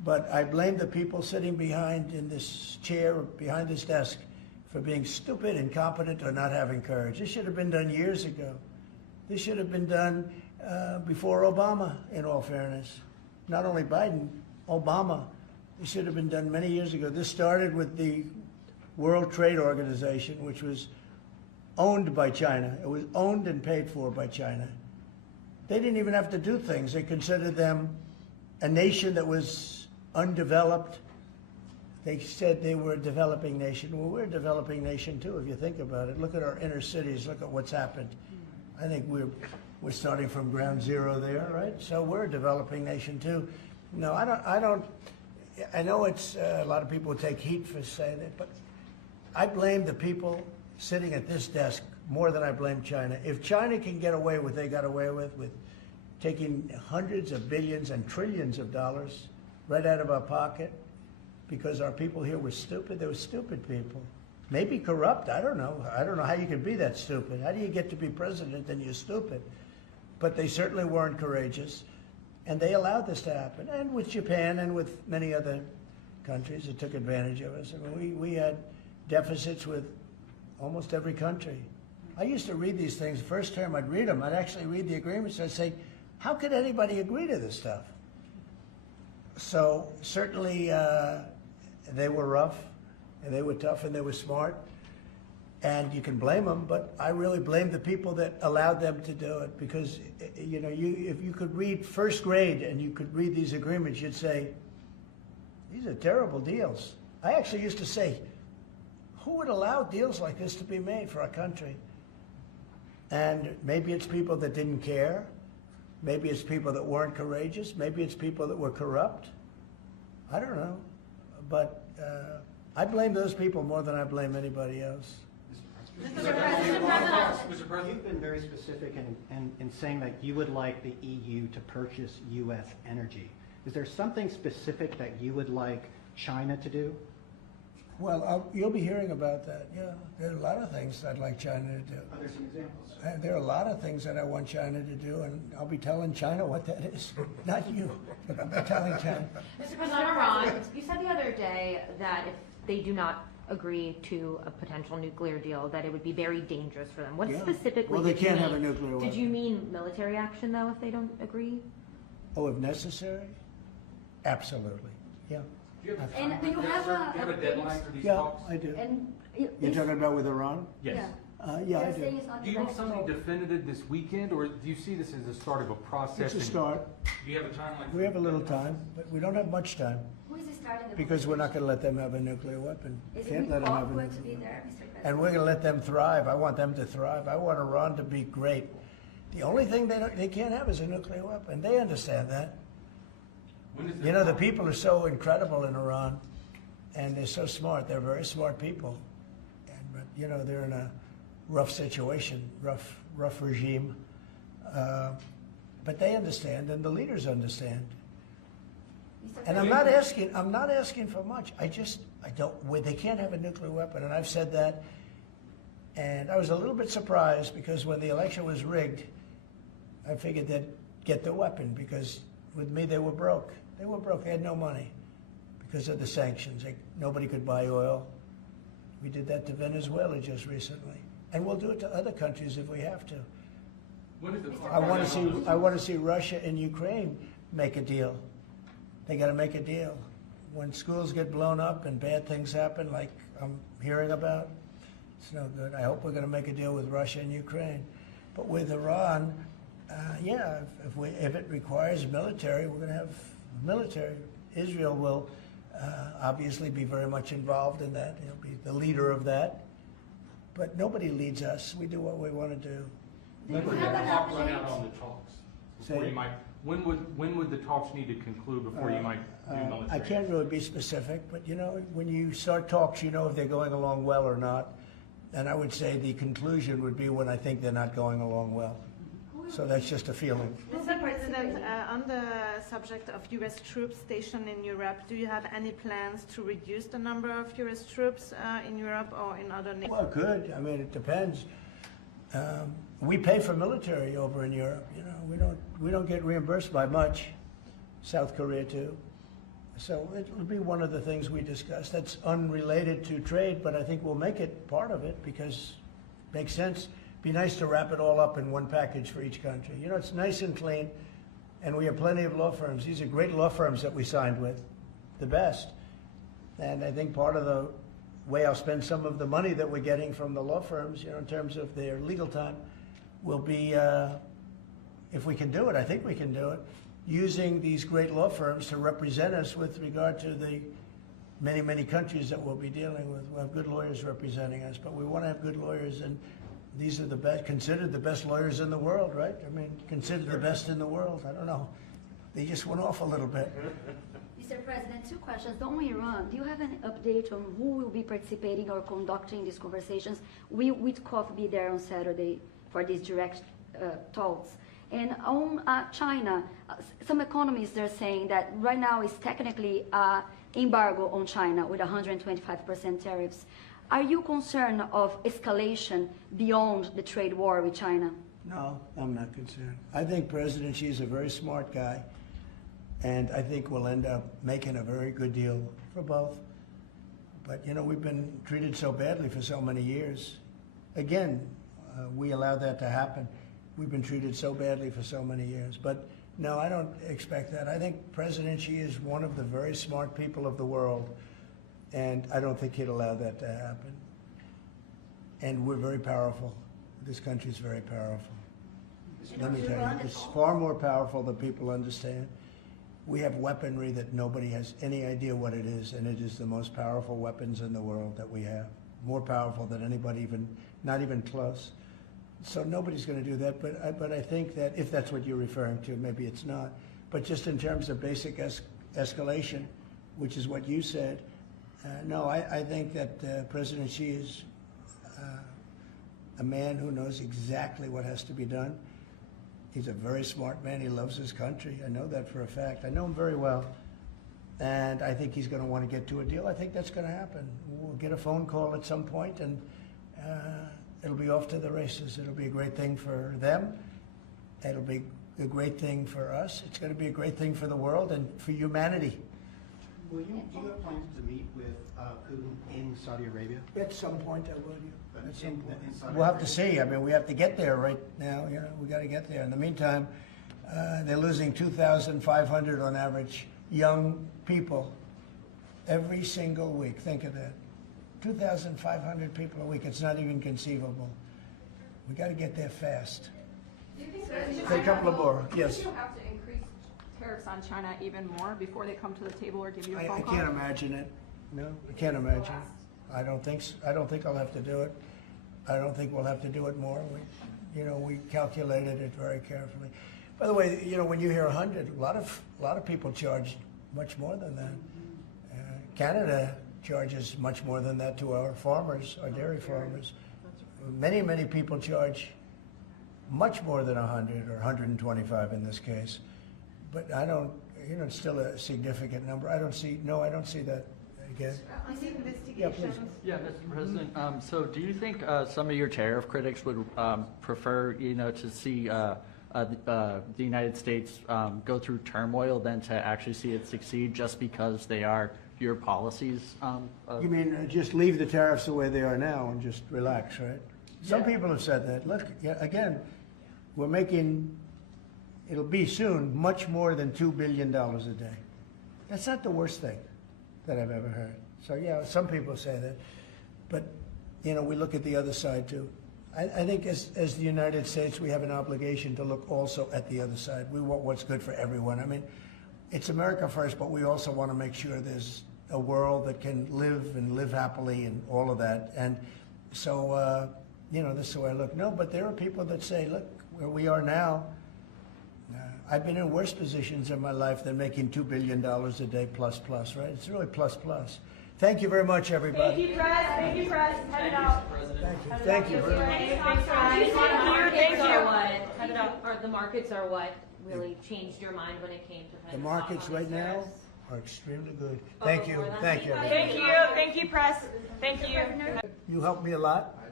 But I blame the people sitting behind in this chair, behind this desk, for being stupid, incompetent, or not having courage. This should have been done years ago. This should have been done before Obama, in all fairness. Not only Biden, Obama. It should have been done many years ago. This started with the World Trade Organization, which was owned by China. It was owned and paid for by China. They didn't even have to do things. They considered them a nation that was undeveloped. They said they were a developing nation. Well, we're a developing nation too, if you think about it. Look at our inner cities. Look at what's happened. I think we're starting from ground zero there, right? So we're a developing nation too. No, I know it's a lot of people take heat for saying it, but I blame the people sitting at this desk more than I blame China. If China can get away with what they got away with taking hundreds of billions and trillions of dollars right out of our pocket because our people here were stupid, they were stupid people. Maybe corrupt, I don't know. I don't know how you can be that stupid. How do you get to be president and you're stupid? But they certainly weren't courageous, and they allowed this to happen. And with Japan and with many other countries that took advantage of us. I mean, we had deficits with almost every country. I used to read these things. The first term I'd read them. I'd actually read the agreements. I'd say, how could anybody agree to this stuff? So certainly they were rough, and they were tough, and they were smart. And you can blame them, but I really blame the people that allowed them to do it, because you know, if you could read first grade and you could read these agreements, you'd say, these are terrible deals. I actually used to say, who would allow deals like this to be made for our country? And maybe it's people that didn't care. Maybe it's people that weren't courageous. Maybe it's people that were corrupt. I don't know. But I blame those people more than I blame anybody else. Mr. President, you've been very specific in saying that you would like the EU to purchase U.S. energy. Is there something specific that you would like China to do? Well, you'll be hearing about that, yeah. There are a lot of things I'd like China to do. Are there some examples? There are a lot of things that I want China to do, and I'll be telling China what that is. Not you, but I'll be telling China. Mr. President, on Iran, you said the other day that if they do not agree to a potential nuclear deal, that it would be very dangerous for them. What specifically Well, they did you can't mean? have a nuclear weapon. Did you mean military action, though, if they don't agree? Oh, if necessary? Absolutely, yeah. And do you have a deadline for these Yeah, talks? I do. And You're talking about with Iran? Yes. Yeah, I do. Do you want something definitive this weekend, or do you see this as the start of a process? It's a start. Do you have a timeline? We have a little time, but we don't have much time, Who is starting the because we're not going to let them have a nuclear weapon. Is Can't it let them have a Witkoff going to nuclear be weapon. there, Mr. President? And we're going to let them thrive. I want them to thrive. I want Iran to be great. The only thing they can't have is a nuclear weapon. They understand that. You know, the people are so incredible in Iran, and they're so smart. They're very smart people. But, you know, they're in a rough situation, rough regime. But they understand, and the leaders understand. And I'm not asking for much. I don't, they can't have a nuclear weapon, and I've said that. And I was a little bit surprised, because when the election was rigged, I figured they'd get the weapon, because with me they were broke. They were broke, they had no money because of the sanctions. Nobody could buy oil. We did that to Venezuela just recently. And we'll do it to other countries if we have to. I want to see Russia and Ukraine make a deal. They got to make a deal. When schools get blown up and bad things happen, like I'm hearing about, it's no good. I hope we're going to make a deal with Russia and Ukraine. But with Iran, yeah, if it requires military, we're going to have military. Israel will obviously be very much involved in that. He'll be the leader of that. But nobody leads us. We do what we want to do. When would the clock run out on the talks? When would the talks need to conclude before you might do military? I can't really be specific, but you know, when you start talks, you know if they're going along well or not. And I would say the conclusion would be when I think they're not going along well. So that's just a feeling. Mr. President, on the subject of U.S. troops stationed in Europe, do you have any plans to reduce the number of U.S. troops in Europe or in other nations? Well, good. I mean, it depends. We pay for military over in Europe. You know, we don't get reimbursed by much. South Korea too. So it'll be one of the things we discuss. That's unrelated to trade, but I think we'll make it part of it because it makes sense. Be nice to wrap it all up in one package for each country. You know, it's nice and clean, and we have plenty of law firms. These are great law firms that we signed with, the best. And I think part of the way I'll spend some of the money that we're getting from the law firms, you know, in terms of their legal time, will be, if we can do it, I think we can do it, using these great law firms to represent us with regard to the many, many countries that we'll be dealing with. We'll have good lawyers representing us, but we want to have good lawyers, and these are the best, considered the best lawyers in the world, right? I mean, considered the best in the world. I don't know. They just went off a little bit. Mr. President, 2 questions. On Iran, do you have an update on who will be participating or conducting these conversations? Will Witkoff be there on Saturday for these direct talks? And on China, some economists are saying that right now is technically embargo on China with 125% tariffs. Are you concerned of escalation beyond the trade war with China? No, I'm not concerned. I think President Xi is a very smart guy, and I think we'll end up making a very good deal for both. But, you know, we've been treated so badly for so many years. Again, we allowed that to happen. We've been treated so badly for so many years. But no, I don't expect that. I think President Xi is one of the very smart people of the world, and I don't think he'd allow that to happen. And we're very powerful. This country's very powerful. Let me tell you, it's far more powerful than people understand. We have weaponry that nobody has any idea what it is, and it is the most powerful weapons in the world that we have. More powerful than anybody, even not even close. So nobody's going to do that, but I think that if that's what you're referring to, maybe it's not. But just in terms of basic escalation, which is what you said, no, I think that President Xi is a man who knows exactly what has to be done. He's a very smart man. He loves his country. I know that for a fact. I know him very well. And I think he's going to want to get to a deal. I think that's going to happen. We'll get a phone call at some point, and it'll be off to the races. It'll be a great thing for them. It'll be a great thing for us. It's going to be a great thing for the world and for humanity. Do you have plans to meet with Putin in Saudi Arabia? At some point, I will. At some point. We'll have to see. I mean, we have to get there right now. You know, we got to get there. In the meantime, they're losing 2,500 on average young people every single week. Think of that. 2,500 people a week. It's not even conceivable. We got to get there fast. Do you think Say a couple of more. Yes. Do you have to increase tariffs on China even more before they come to the table or give you a phone I call? can't imagine it. No, I can't imagine. I don't think so. I don't think I'll have to do it. I don't think we'll have to do it more. We calculated it very carefully. By the way, you know, when you hear 100, a lot of people charge much more than that. Canada charges much more than that to our farmers, our dairy farmers. Many, many people charge much more than 100 or 125 in this case. But I don't, you know, it's still a significant number. I don't see that again. Yeah, please. Yeah, Mr. President. So do you think some of your tariff critics would prefer, you know, to see the United States go through turmoil than to actually see it succeed just because they are your policies? You mean just leave the tariffs the way they are now and just relax, right? Some people have said that. Look, again, we're making, it'll be soon, much more than $2 billion a day. That's not the worst thing that I've ever heard. So yeah, some people say that. But, you know, we look at the other side too. I think as the United States, we have an obligation to look also at the other side. We want what's good for everyone. I mean, it's America first, but we also want to make sure there's a world that can live happily and all of that. And so, you know, this is the way I look. No, but there are people that say, look, where we are now, I've been in worse positions in my life than making $2 billion a day plus, right? It's really plus. Thank you very much, everybody. Thank you, Press. Thank you, Press. Head it out. Thank you. The markets are what really changed your mind when it came to The markets right now are extremely good. Thank you. Thank you. Thank you. Thank you, Press. Thank you. You helped me a lot.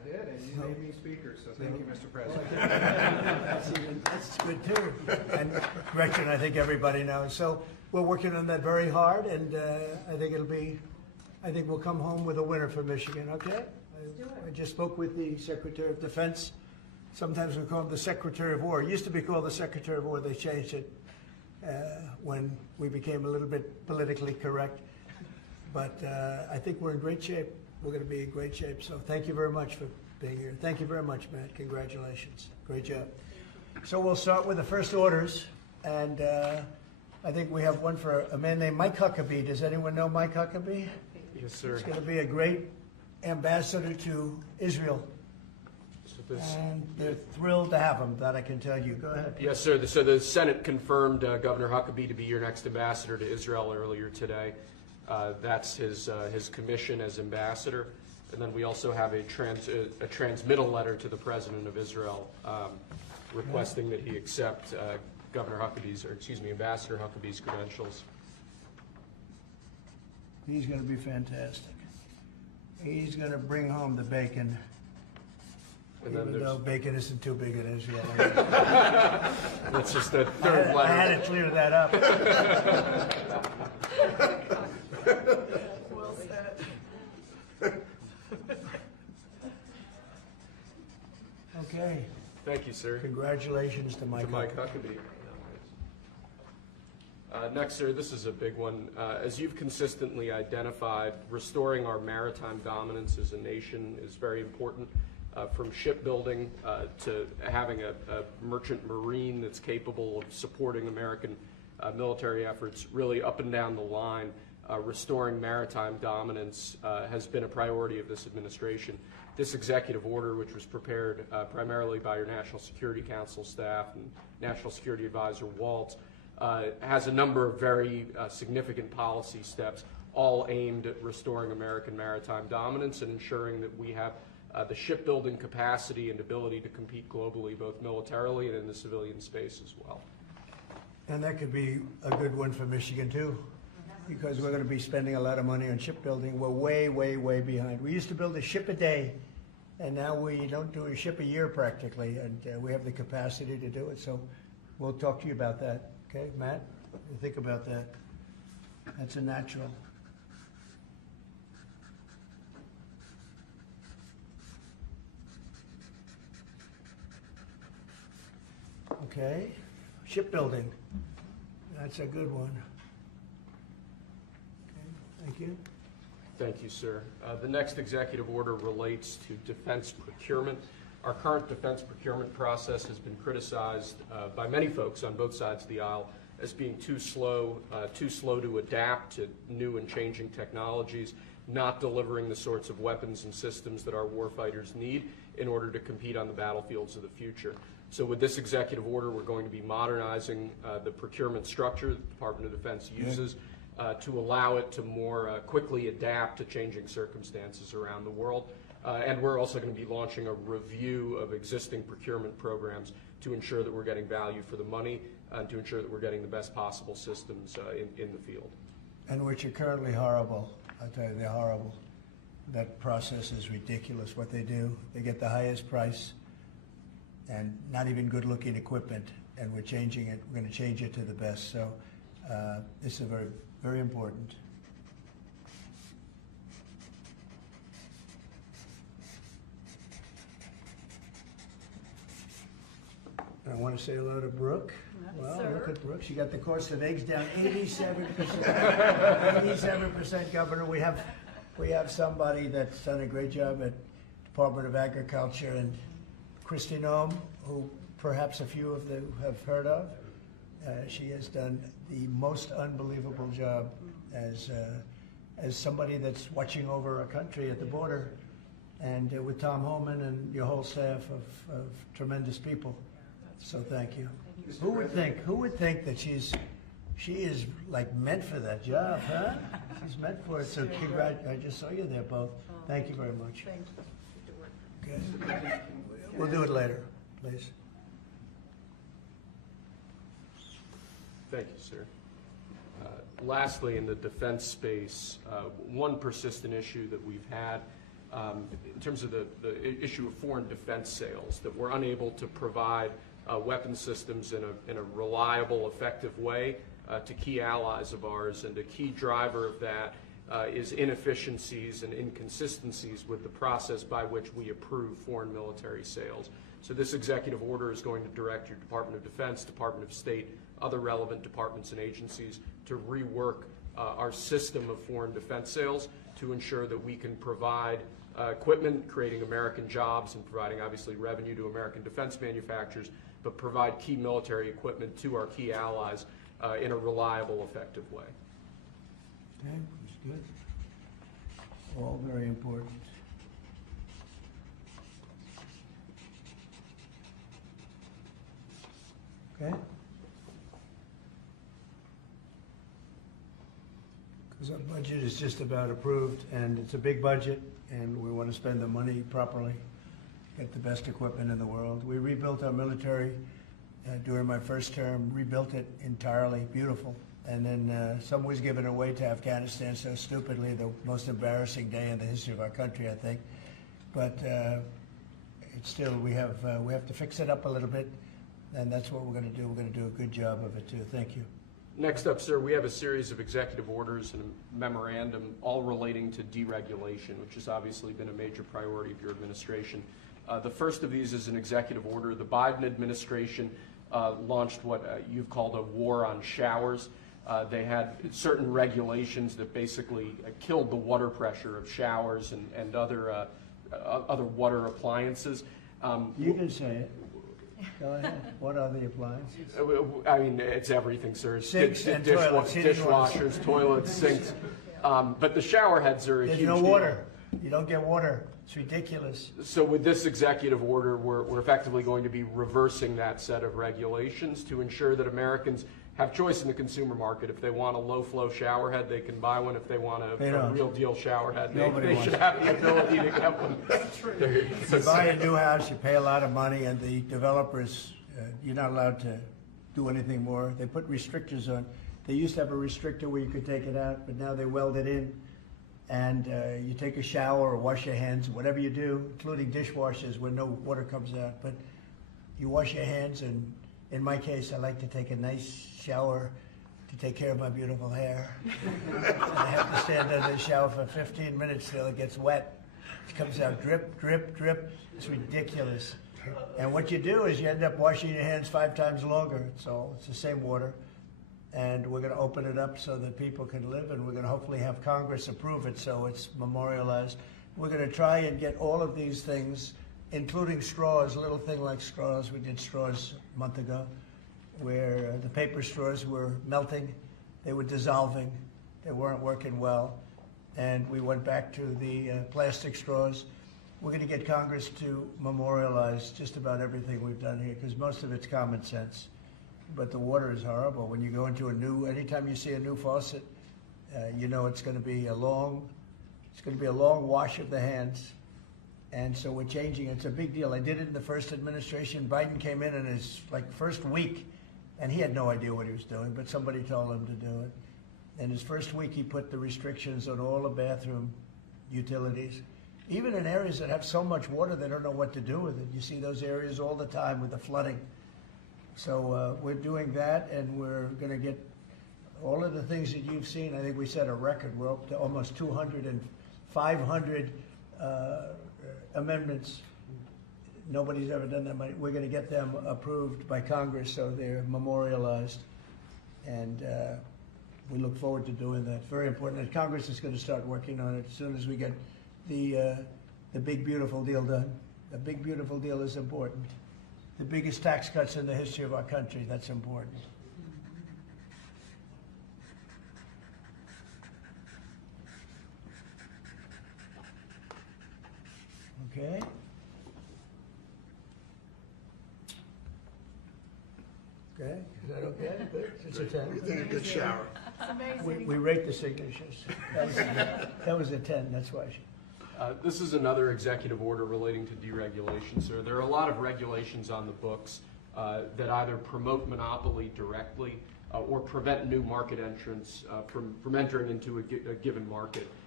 did, and you made me speaker, so thank you, Mr. President. That's good too. And Gretchen, I think everybody knows. So we're working on that very hard, and I think we'll come home with a winner for Michigan, okay? I just spoke with the Secretary of Defense. Sometimes we call him the Secretary of War. It used to be called the Secretary of War. They changed it when we became a little bit politically correct. But I think we're in great shape. We're going to be in great shape. So thank you very much for being here. Thank you very much, Matt. Congratulations. Great job. So we'll start with the first orders. And I think we have one for a man named Mike Huckabee. Does anyone know Mike Huckabee? Yes, sir. He's going to be a great ambassador to Israel. And they're thrilled to have him, that I can tell you. Go ahead. Yes, sir. So the Senate confirmed Governor Huckabee to be your next ambassador to Israel earlier today. That's his commission as ambassador. And then we also have a transmittal letter to the President of Israel requesting that he accept Ambassador Huckabee's credentials. He's going to be fantastic. He's going to bring home the bacon. And then Even though bacon isn't too big in Israel. That's just the third letter. I had to clear that up. Well said. Okay. Thank you, sir. Congratulations to Mike Huckabee. Next, sir, this is a big one. As you've consistently identified, restoring our maritime dominance as a nation is very important. From shipbuilding to having a merchant marine that's capable of supporting American military efforts, really up and down the line, restoring maritime dominance has been a priority of this administration. This executive order, which was prepared primarily by your National Security Council staff and National Security Advisor Waltz, has a number of very significant policy steps, all aimed at restoring American maritime dominance and ensuring that we have the shipbuilding capacity and ability to compete globally, both militarily and in the civilian space as well. And that could be a good one for Michigan too, because we're going to be spending a lot of money on shipbuilding. We're way, way, way behind. We used to build a ship a day, and now we don't do a ship a year practically, and we have the capacity to do it. So we'll talk to you about that. Okay, Matt? What do you think about that? That's a natural. Okay, shipbuilding. That's a good one. Okay, thank you. Thank you, sir. The next executive order relates to defense procurement. Our current defense procurement process has been criticized by many folks on both sides of the aisle as being too slow to adapt to new and changing technologies, not delivering the sorts of weapons and systems that our warfighters need in order to compete on the battlefields of the future. So with this executive order, we're going to be modernizing the procurement structure that the Department of Defense uses to allow it to more quickly adapt to changing circumstances around the world. And we're also going to be launching a review of existing procurement programs to ensure that we're getting value for the money and to ensure that we're getting the best possible systems in the field. And which are currently horrible. I tell you, they're horrible. That process is ridiculous, what they do. They get the highest price and not even good-looking equipment, and we're changing it. We're going to change it to the best. So this is very, very important. I want to say hello to Brooke. Well, look at Brooke. She got the cost of eggs down 87%. 87%, Governor. We have somebody that's done a great job at Department of Agriculture, and Christy Noem, who perhaps a few of you have heard of. She has done the most unbelievable job as somebody that's watching over our country at the border, and with Tom Homan and your whole staff of tremendous people. So thank you. Who would think that she is like meant for that job, huh? She's meant for it. So I just saw you there both. Thank you very much. Thank you. Okay. We'll do it later, please. Thank you, sir. Lastly, in the defense space, one persistent issue that we've had in terms of the issue of foreign defense sales, that we're unable to provide weapon systems in a reliable, effective way to key allies of ours, and a key driver of that is inefficiencies and inconsistencies with the process by which we approve foreign military sales. So this executive order is going to direct your Department of Defense, Department of State, other relevant departments and agencies to rework our system of foreign defense sales to ensure that we can provide equipment, creating American jobs and providing obviously revenue to American defense manufacturers, but provide key military equipment to our key allies in a reliable, effective way. Okay, that's good. All very important. Okay? Because our budget is just about approved, and it's a big budget, and we want to spend the money properly, get the best equipment in the world. We rebuilt our military during my first term, rebuilt it entirely, beautiful. And then some was given away to Afghanistan so stupidly, the most embarrassing day in the history of our country, I think. But it's still, we have to fix it up a little bit, and that's what we're going to do. We're going to do a good job of it, too. Thank you. Next up, sir, we have a series of executive orders and a memorandum all relating to deregulation, which has obviously been a major priority of your administration. The first of these is an executive order. The Biden administration launched what you've called a war on showers. They had certain regulations that basically killed the water pressure of showers and other water appliances. You can say it. Go ahead. What are the appliances? I mean, it's everything, sir. Sinks and toilets, dishwashers, toilets, sinks. But the shower heads are a huge deal. There's no water. You don't get water. It's ridiculous. So with this executive order, we're effectively going to be reversing that set of regulations to ensure that Americans have choice in the consumer market. If they want a low-flow shower head, they can buy one. If they want a real deal shower head, they should have the ability to get one. That's true. You buy a new house, you pay a lot of money, and the developers, you're not allowed to do anything more. They put restrictors on. They used to have a restrictor where you could take it out, but now they weld it in. And you take a shower or wash your hands, whatever you do, including dishwashers where no water comes out. But you wash your hands, and in my case, I like to take a nice shower to take care of my beautiful hair. I have to stand under the shower for 15 minutes till it gets wet. It comes out drip, drip, drip. It's ridiculous. And what you do is you end up washing your hands 5 times longer. So it's the same water. And we're going to open it up so that people can live, and we're going to hopefully have Congress approve it so it's memorialized. We're going to try and get all of these things, including straws, a little thing like straws. We did straws a month ago, where the paper straws were melting, they were dissolving, they weren't working well, and we went back to the plastic straws. We're going to get Congress to memorialize just about everything we've done here, because most of it's common sense. But the water is horrible. When you go into anytime you see a new faucet, you know it's going to be a long wash of the hands. And so we're changing. It's a big deal. I did it in the first administration. Biden came in his first week, and he had no idea what he was doing, but somebody told him to do it. In his first week, he put the restrictions on all the bathroom utilities. Even in areas that have so much water, they don't know what to do with it. You see those areas all the time with the flooding. So we're doing that, and we're going to get all of the things that you've seen. I think we set a record. We're up to almost 200 and 500 amendments. Nobody's ever done that many. We're going to get them approved by Congress so they're memorialized. And we look forward to doing that. Very important. And Congress is going to start working on it as soon as we get the big, beautiful deal done. The big, beautiful deal is important. The biggest tax cuts in the history of our country, that's important. Okay. Okay, is that okay? Good. It's a 10. We think a good shower. We rate the signatures. That was a 10, that's why. This is another executive order relating to deregulation, sir. There are a lot of regulations on the books that either promote monopoly directly or prevent new market entrants from entering into a given market.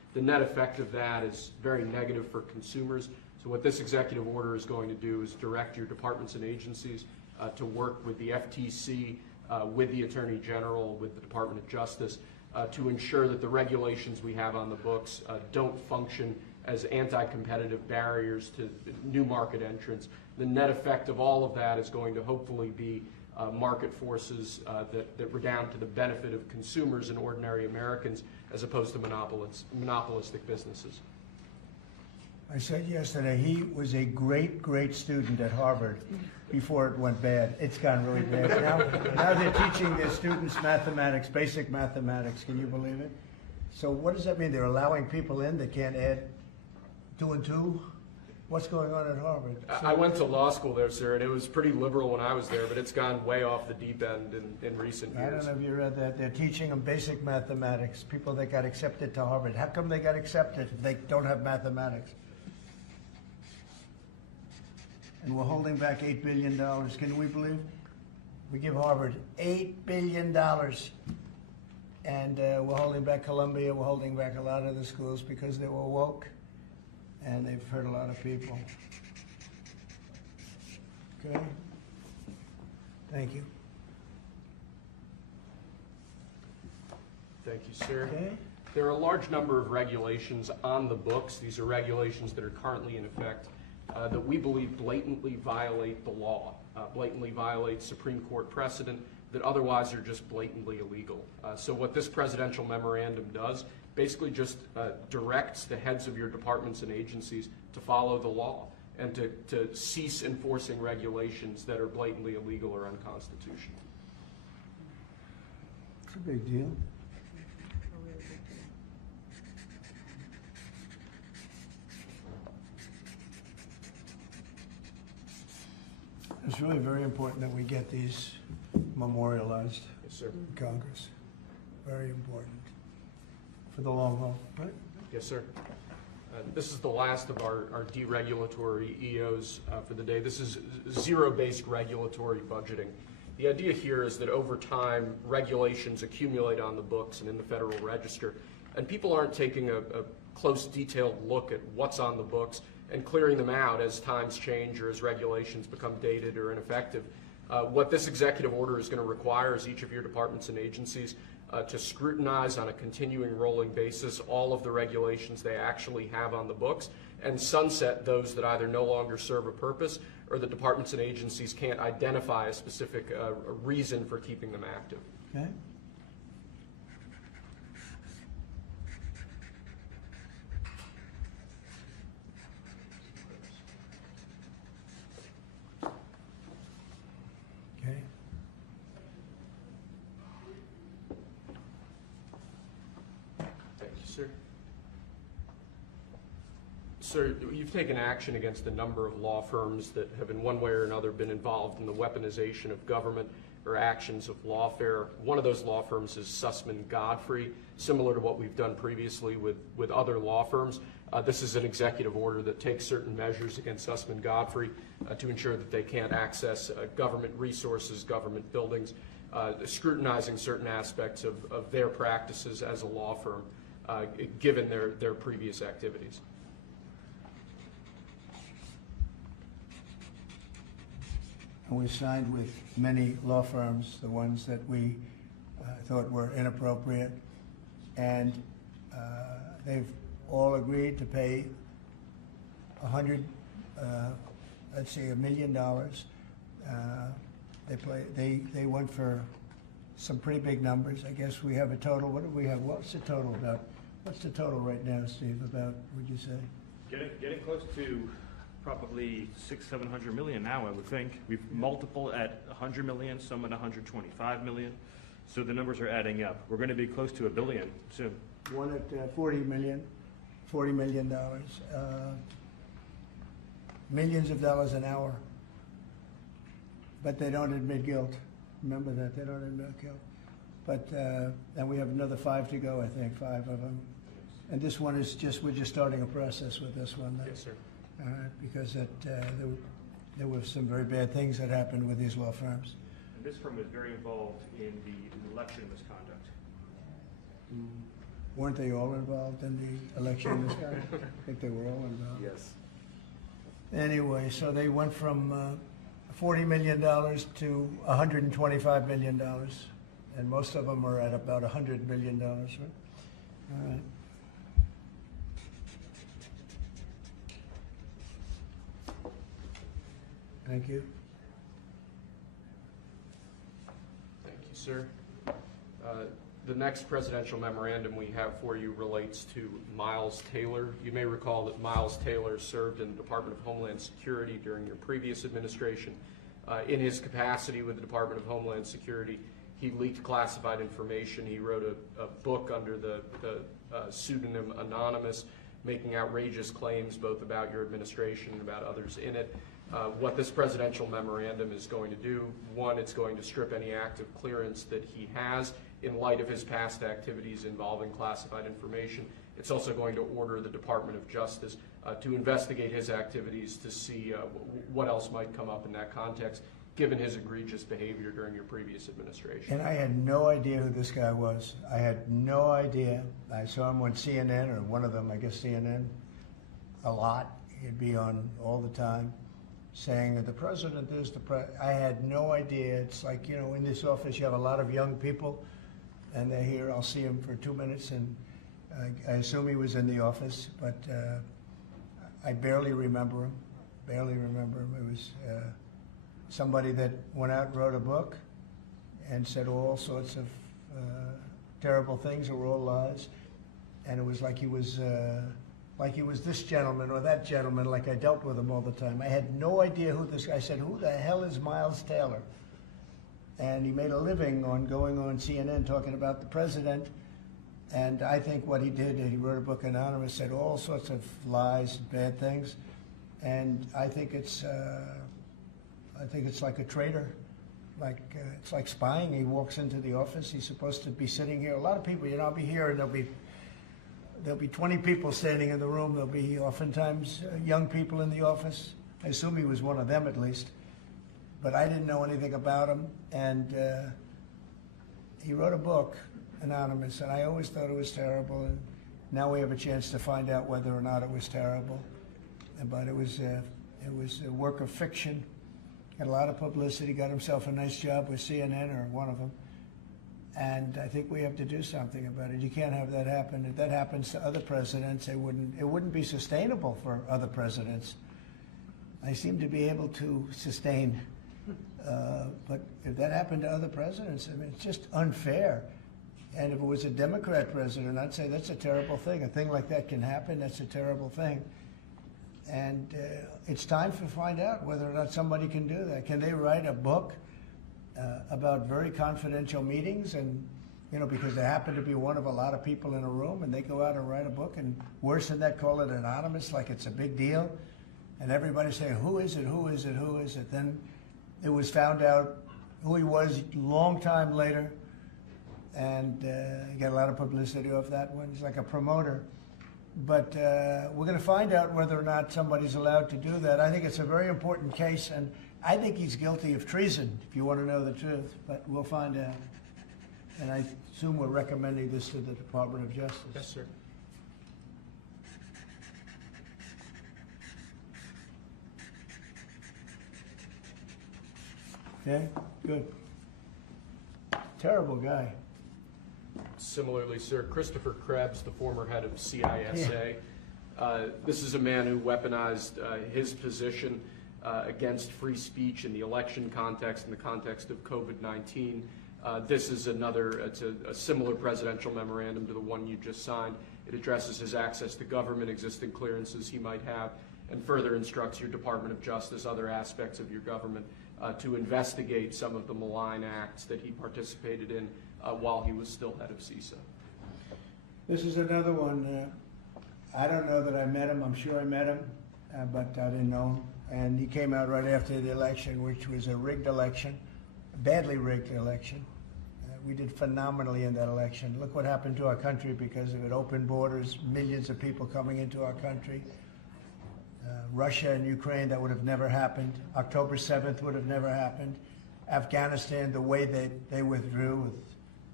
The net effect of that is very negative for consumers. So what this executive order is going to do is direct your departments and agencies to work with the FTC, with the Attorney General, with the Department of Justice, to ensure that the regulations we have on the books don't function as anti-competitive barriers to new market entrants. The net effect of all of that is going to hopefully be market forces that redound to the benefit of consumers and ordinary Americans as opposed to monopolistic businesses. I said yesterday, he was a great, great student at Harvard before it went bad. It's gone really bad. Now they're teaching their students mathematics, basic mathematics. Can you believe it? So what does that mean? They're allowing people in that can't add 2 and 2? What's going on at Harvard? I went to law school there, sir, and it was pretty liberal when I was there, but it's gone way off the deep end in recent years. I don't know if you read that. They're teaching them basic mathematics, people that got accepted to Harvard. How come they got accepted if they don't have mathematics? And we're holding back $8 billion. Can we believe? We give Harvard $8 billion. And we're holding back Columbia. We're holding back a lot of the schools because they were woke. And they've hurt a lot of people. Okay? Thank you. Thank you, sir. Okay. There are a large number of regulations on the books. These are regulations that are currently in effect that we believe blatantly violate the law, blatantly violate Supreme Court precedent that otherwise are just blatantly illegal. So what this presidential memorandum does basically just directs the heads of your departments and agencies to follow the law and to cease enforcing regulations that are blatantly illegal or unconstitutional. It's a big deal. It's really very important that we get these memorialized Yes, sir. in Congress. Very important for the long haul, right? Yes, sir. This is the last of our deregulatory EOs for the day. This is zero-based regulatory budgeting. The idea here is that over time, regulations accumulate on the books and in the Federal Register, and people aren't taking a close, detailed look at what's on the books and clearing them out as times change or as regulations become dated or ineffective. What this executive order is going to require is each of your departments and agencies to scrutinize on a continuing rolling basis all of the regulations they actually have on the books and sunset those that either no longer serve a purpose or the departments and agencies can't identify a specific reason for keeping them active. Okay. Okay. Thank you, sir. Sir, you've taken action against a number of law firms that have in one way or another been involved in the weaponization of government or actions of lawfare. One of those law firms is Sussman Godfrey, similar to what we've done previously with other law firms. This is an executive order that takes certain measures against Sussman Godfrey to ensure that they can't access government resources, government buildings, scrutinizing certain aspects of their practices as a law firm, given their previous activities. And we signed with many law firms, the ones that we thought were inappropriate, and they've all agreed to pay $1 million. They went for some pretty big numbers. I guess we have a total. What do we have? What's the total about? What's the total right now, Steve? About, would you say? Getting close to probably $600-700 million now, I would think. We've multiple at 100 million, some at 125 million. So the numbers are adding up. We're going to be close to $1 billion soon. One at $40 million. Millions of dollars an hour. But they don't admit guilt. Remember that, they don't admit guilt. But, and we have another 5 to go, I think, 5 of them. And this one is just, we're just starting a process with this one. Yes, sir. Because there were some very bad things that happened with these law firms. And this firm was very involved in the election misconduct. Weren't they all involved in the election this guy? I think they were all involved. Yes. Anyway, so they went from $40 million to $125 million, and most of them are at about $100 million, right? All right. Thank you. Thank you, sir. The next presidential memorandum we have for you relates to Miles Taylor. You may recall that Miles Taylor served in the Department of Homeland Security during your previous administration. In his capacity with the Department of Homeland Security, he leaked classified information. He wrote a book under the pseudonym Anonymous, making outrageous claims both about your administration and about others in it. What this presidential memorandum is going to do, one, it's going to strip any active clearance that he has in light of his past activities involving classified information. It's also going to order the Department of Justice to investigate his activities to see what else might come up in that context, given his egregious behavior during your previous administration. And I had no idea who this guy was. I had no idea. I saw him on CNN, or one of them, I guess CNN, a lot. He'd be on all the time saying that the president is the president. I had no idea. It's like, in this office you have a lot of young people, and they're here. I'll see him for 2 minutes, and I assume he was in the office, but I barely remember him. It was somebody that went out and wrote a book and said all sorts of terrible things that were all lies, and it was like he was this gentleman or that gentleman, like I dealt with him all the time. I had no idea who this guy. I said, who the hell is Miles Taylor? And he made a living on going on CNN talking about the president. And I think what he did, he wrote a book Anonymous, said all sorts of lies, bad things. And I think it's like a traitor. It's like spying. He walks into the office. He's supposed to be sitting here. A lot of people, I'll be here, and there'll be 20 people standing in the room. There'll be oftentimes young people in the office. I assume he was one of them at least. But I didn't know anything about him. And he wrote a book, Anonymous, and I always thought it was terrible. And now we have a chance to find out whether or not it was terrible. But it was a work of fiction. Had a lot of publicity. Got himself a nice job with CNN, or one of them. And I think we have to do something about it. You can't have that happen. If that happens to other presidents, it wouldn't be sustainable for other presidents. I seem to be able to sustain, but if that happened to other presidents, it's just unfair. And if it was a Democrat president, I'd say that's a terrible thing. A thing like that can happen. That's a terrible thing. And it's time to find out whether or not somebody can do that. Can they write a book about very confidential meetings, and because they happen to be one of a lot of people in a room, and they go out and write a book, and worse than that, call it anonymous, like it's a big deal, and everybody saying, who is it? Then it was found out who he was a long time later, and he got a lot of publicity off that one. He's like a promoter. But we're going to find out whether or not somebody's allowed to do that. I think it's a very important case, and I think he's guilty of treason, if you want to know the truth, but we'll find out. And I assume we're recommending this to the Department of Justice. Yes, sir. Okay, good. Terrible guy. Similarly, sir, Christopher Krebs, the former head of CISA. This is a man who weaponized his position against free speech in the election context, in the context of COVID-19. This is it's a similar presidential memorandum to the one you just signed. It addresses his access to government, existing clearances he might have, and further instructs your Department of Justice, other aspects of your government, to investigate some of the malign acts that he participated in while he was still head of CISA. This is another one. I don't know that I met him. I'm sure I met him, but I didn't know him. And he came out right after the election, which was a rigged election, a badly rigged election. We did phenomenally in that election. Look what happened to our country because of it. Open borders, millions of people coming into our country. Russia and Ukraine, that would have never happened. October 7th would have never happened. Afghanistan, the way they withdrew with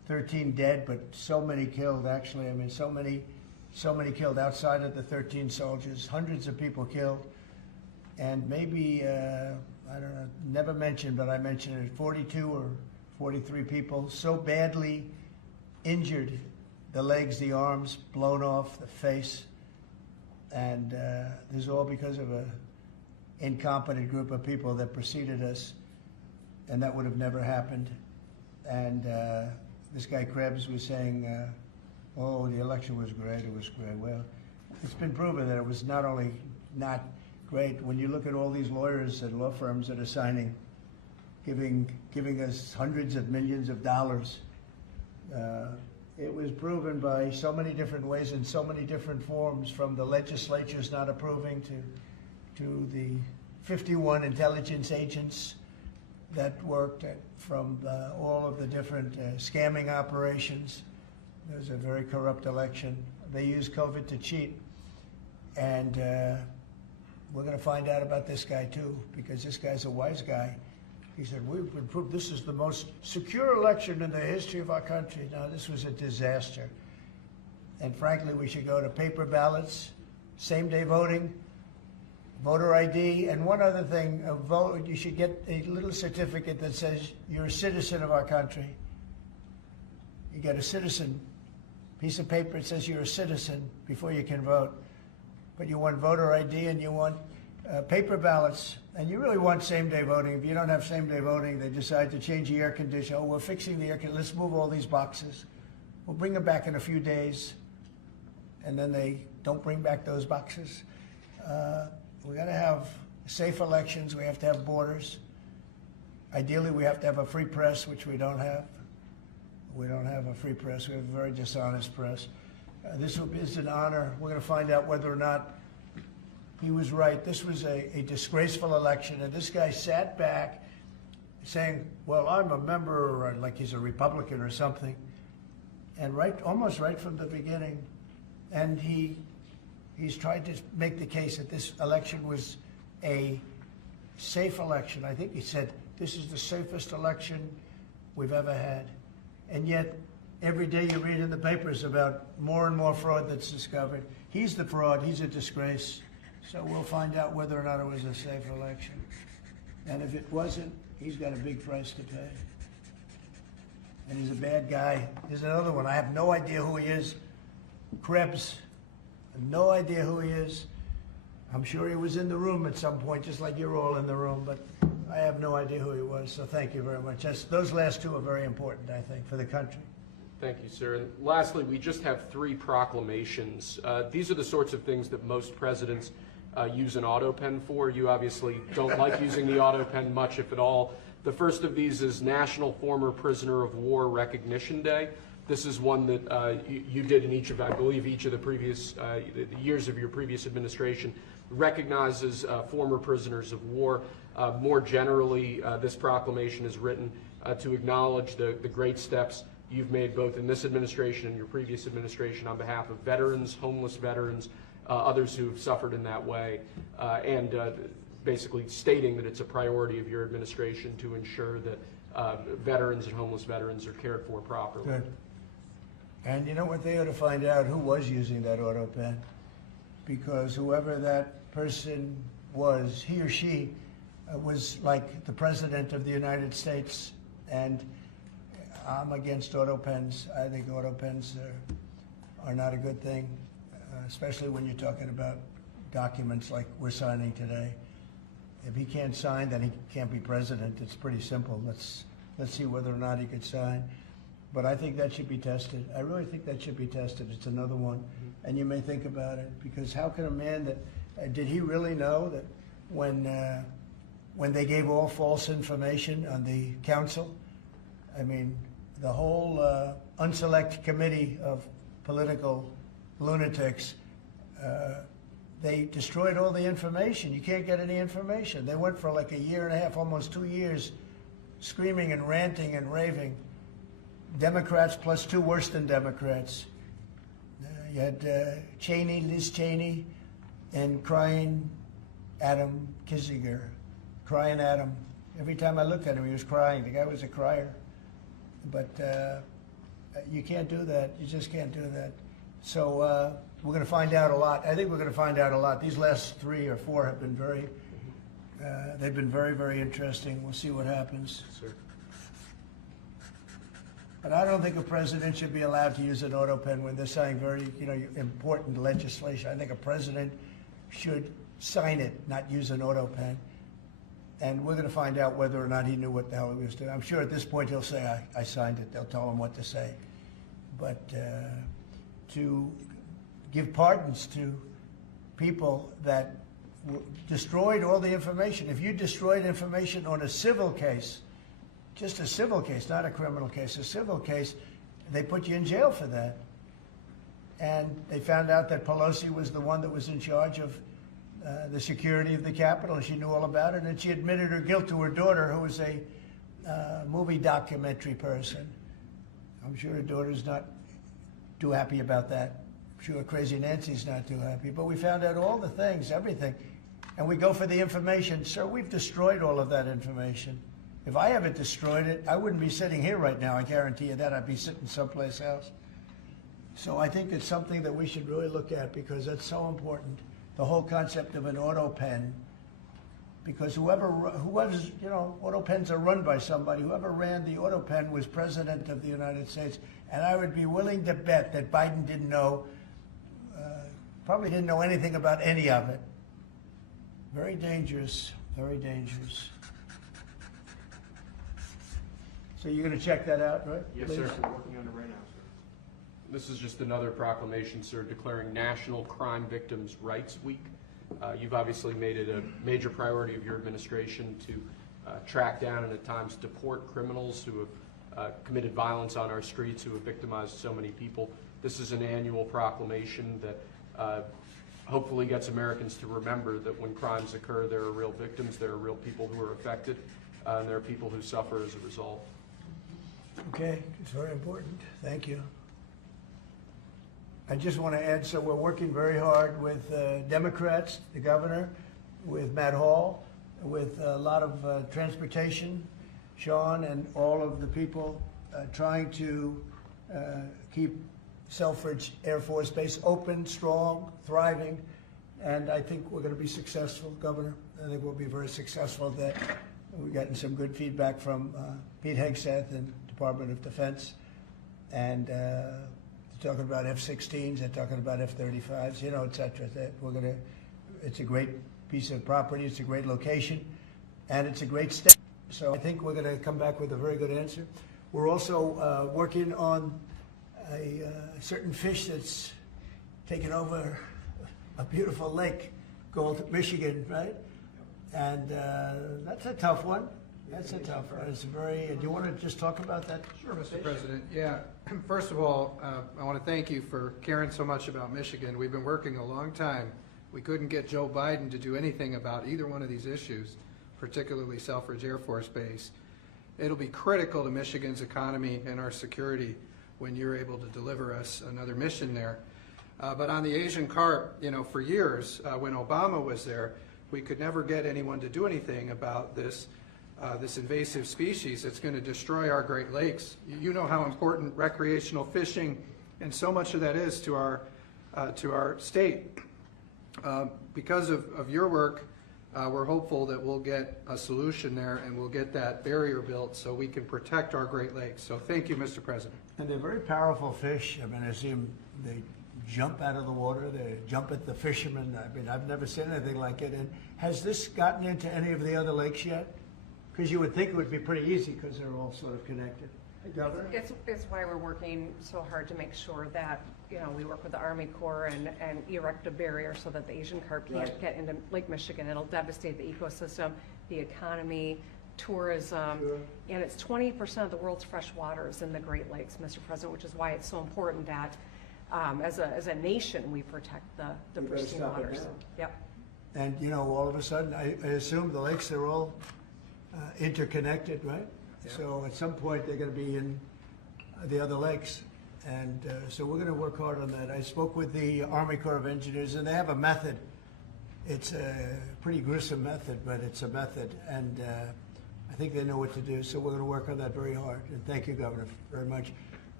13 dead, but so many killed, actually. I mean, so many killed outside of the 13 soldiers, hundreds of people killed. And maybe, I don't know, never mentioned, but I mentioned it, 42 or 43 people so badly injured, the legs, the arms, blown off, the face. And this is all because of an incompetent group of people that preceded us, and that would have never happened. And this guy Krebs was saying, oh, the election was great, it was great. Well, it's been proven that it was not only not great. When you look at all these lawyers and law firms that are signing, giving us hundreds of millions of dollars, it was proven by so many different ways in so many different forms, from the legislatures not approving to the 51 intelligence agents that worked from all of the different scamming operations. It was a very corrupt election. They used COVID to cheat. And we're going to find out about this guy too, because this guy's a wise guy. He said, we've been proved this is the most secure election in the history of our country. Now, this was a disaster. And frankly, we should go to paper ballots, same-day voting, voter ID, and one other thing, you should get a little certificate that says you're a citizen of our country. You get a citizen piece of paper that says you're a citizen before you can vote. But you want voter ID and you want paper ballots, and you really want same-day voting. If you don't have same-day voting, they decide to change the air conditioner. Oh, we're fixing the air conditioner. Let's move all these boxes. We'll bring them back in a few days, and then they don't bring back those boxes. We got to have safe elections. We have to have borders. Ideally, we have to have a free press, which we don't have. We don't have a free press. We have a very dishonest press. This is an honor. We're going to find out whether or not he was right. This was a disgraceful election, and this guy sat back saying, well, I'm a member, or like he's a Republican or something, and almost right from the beginning. And he's tried to make the case that this election was a safe election. I think he said, this is the safest election we've ever had. And yet, every day you read in the papers about more and more fraud that's discovered. He's the fraud, he's a disgrace. So we'll find out whether or not it was a safe election. And if it wasn't, he's got a big price to pay. And he's a bad guy. There's another one. I have no idea who he is. Krebs. I have no idea who he is. I'm sure he was in the room at some point, just like you're all in the room, but I have no idea who he was. So thank you very much. Those last two are very important, I think, for the country. Thank you, sir. And lastly, we just have 3 proclamations. These are the sorts of things that most presidents use an autopen for. You obviously don't like using the autopen much, if at all. The first of these is National Former Prisoner of War Recognition Day. This is one that you did in each of, I believe, each of the previous the years of your previous administration, recognizes former prisoners of war. More generally, this proclamation is written to acknowledge the great steps you've made both in this administration and your previous administration on behalf of veterans, homeless veterans, others who have suffered in that way, and basically stating that it's a priority of your administration to ensure that veterans and homeless veterans are cared for properly. Good. And you know what, they ought to find out who was using that auto pen, because whoever that person was, he or she was like the President of the United States, and I'm against auto pens. I think auto pens are not a good thing, especially when you're talking about documents like we're signing today. If he can't sign, then he can't be president. It's pretty simple. Let's see whether or not he could sign. But I think that should be tested. I really think that should be tested. It's another one. And you may think about it, because how can a man that, did he really know that when they gave all false information on the council, I mean, the whole unselect committee of political lunatics, they destroyed all the information. You can't get any information. They went for like a year and a half, almost 2 years, screaming and ranting and raving. Democrats plus 2 worse than Democrats. You had Cheney, Liz Cheney, and crying Adam Kinzinger. Crying Adam. Every time I looked at him, he was crying. The guy was a crier. But You can't do that. You just can't do that. So we're going to find out a lot. I think we're going to find out a lot. These last 3 or 4 have been they've been very, very interesting. We'll see what happens. Sir. But I don't think a president should be allowed to use an auto pen when they're signing very, important legislation. I think a president should sign it, not use an auto pen. And we're going to find out whether or not he knew what the hell he was doing. I'm sure at this point he'll say, I signed it. They'll tell him what to say. But to give pardons to people that destroyed all the information. If you destroyed information on a civil case, just a civil case, not a criminal case, a civil case, they put you in jail for that. And they found out that Pelosi was the one that was in charge of the security of the Capitol, and she knew all about it, and she admitted her guilt to her daughter, who was a movie documentary person. I'm sure her daughter's not too happy about that. I'm sure Crazy Nancy's not too happy. But we found out all the things, everything. And we go for the information. Sir, we've destroyed all of that information. If I haven't destroyed it, I wouldn't be sitting here right now. I guarantee you that. I'd be sitting someplace else. So I think it's something that we should really look at, because that's so important. The whole concept of an auto pen, because whoever's, auto pens are run by somebody. Whoever ran the auto pen was president of the United States. And I would be willing to bet that Biden didn't know, probably didn't know anything about any of it. Very dangerous, very dangerous. So you're going to check that out, right? Yes, Please? sir. We're working on it right now, sir. This is just another proclamation, sir, declaring National Crime Victims' Rights Week. You've obviously made it a major priority of your administration to track down and at times deport criminals who have committed violence on our streets, who have victimized so many people. This is an annual proclamation that hopefully gets Americans to remember that when crimes occur, there are real victims, there are real people who are affected, and there are people who suffer as a result. Okay, it's very important. Thank you. I just want to add, so we're working very hard with Democrats, the governor, with Matt Hall, with a lot of transportation, Sean, and all of the people trying to keep Selfridge Air Force Base open, strong, thriving, and I think we're going to be successful, Governor. I think we'll be very successful at that. We've gotten some good feedback from Pete Hegseth and Department of Defense, and they're talking about F-16s, they're talking about F-35s, et cetera. It's a great piece of property, it's a great location, and it's a great step. So I think we're going to come back with a very good answer. We're also working on a certain fish that's taken over a beautiful lake called Michigan, right? And that's a tough one. That's a tough one. It's very. Do you want to just talk about that? Sure, Mr. President. Yeah. First of all, I want to thank you for caring so much about Michigan. We've been working a long time. We couldn't get Joe Biden to do anything about either one of these issues, particularly Selfridge Air Force Base. It'll be critical to Michigan's economy and our security when you're able to deliver us another mission there. But on the Asian carp, for years, when Obama was there, we could never get anyone to do anything about this invasive species that's going to destroy our Great Lakes. You know how important recreational fishing and so much of that is to our state. Because of your work, we're hopeful that we'll get a solution there and we'll get that barrier built so we can protect our Great Lakes. So thank you, Mr. President. And they're very powerful fish. I mean, I see them, they jump out of the water, they jump at the fishermen. I mean, I've never seen anything like it. And has this gotten into any of the other lakes yet? Because you would think it would be pretty easy because they're all sort of connected. Governor? It's why we're working so hard to make sure that, we work with the Army Corps and erect a barrier so that the Asian carp can't get into Lake Michigan. It'll devastate the ecosystem, the economy, tourism, and it's 20% of the world's fresh waters in the Great Lakes, Mr. President, which is why it's so important that as a nation we protect the pristine waters. Yep. And all of a sudden, I assume the lakes are all interconnected, right? Yeah. So at some point they're going to be in the other lakes. And so we're going to work hard on that. I spoke with the Army Corps of Engineers, and they have a method. It's a pretty gruesome method, but it's a method. And I think they know what to do. So we're going to work on that very hard. And thank you, Governor, very much.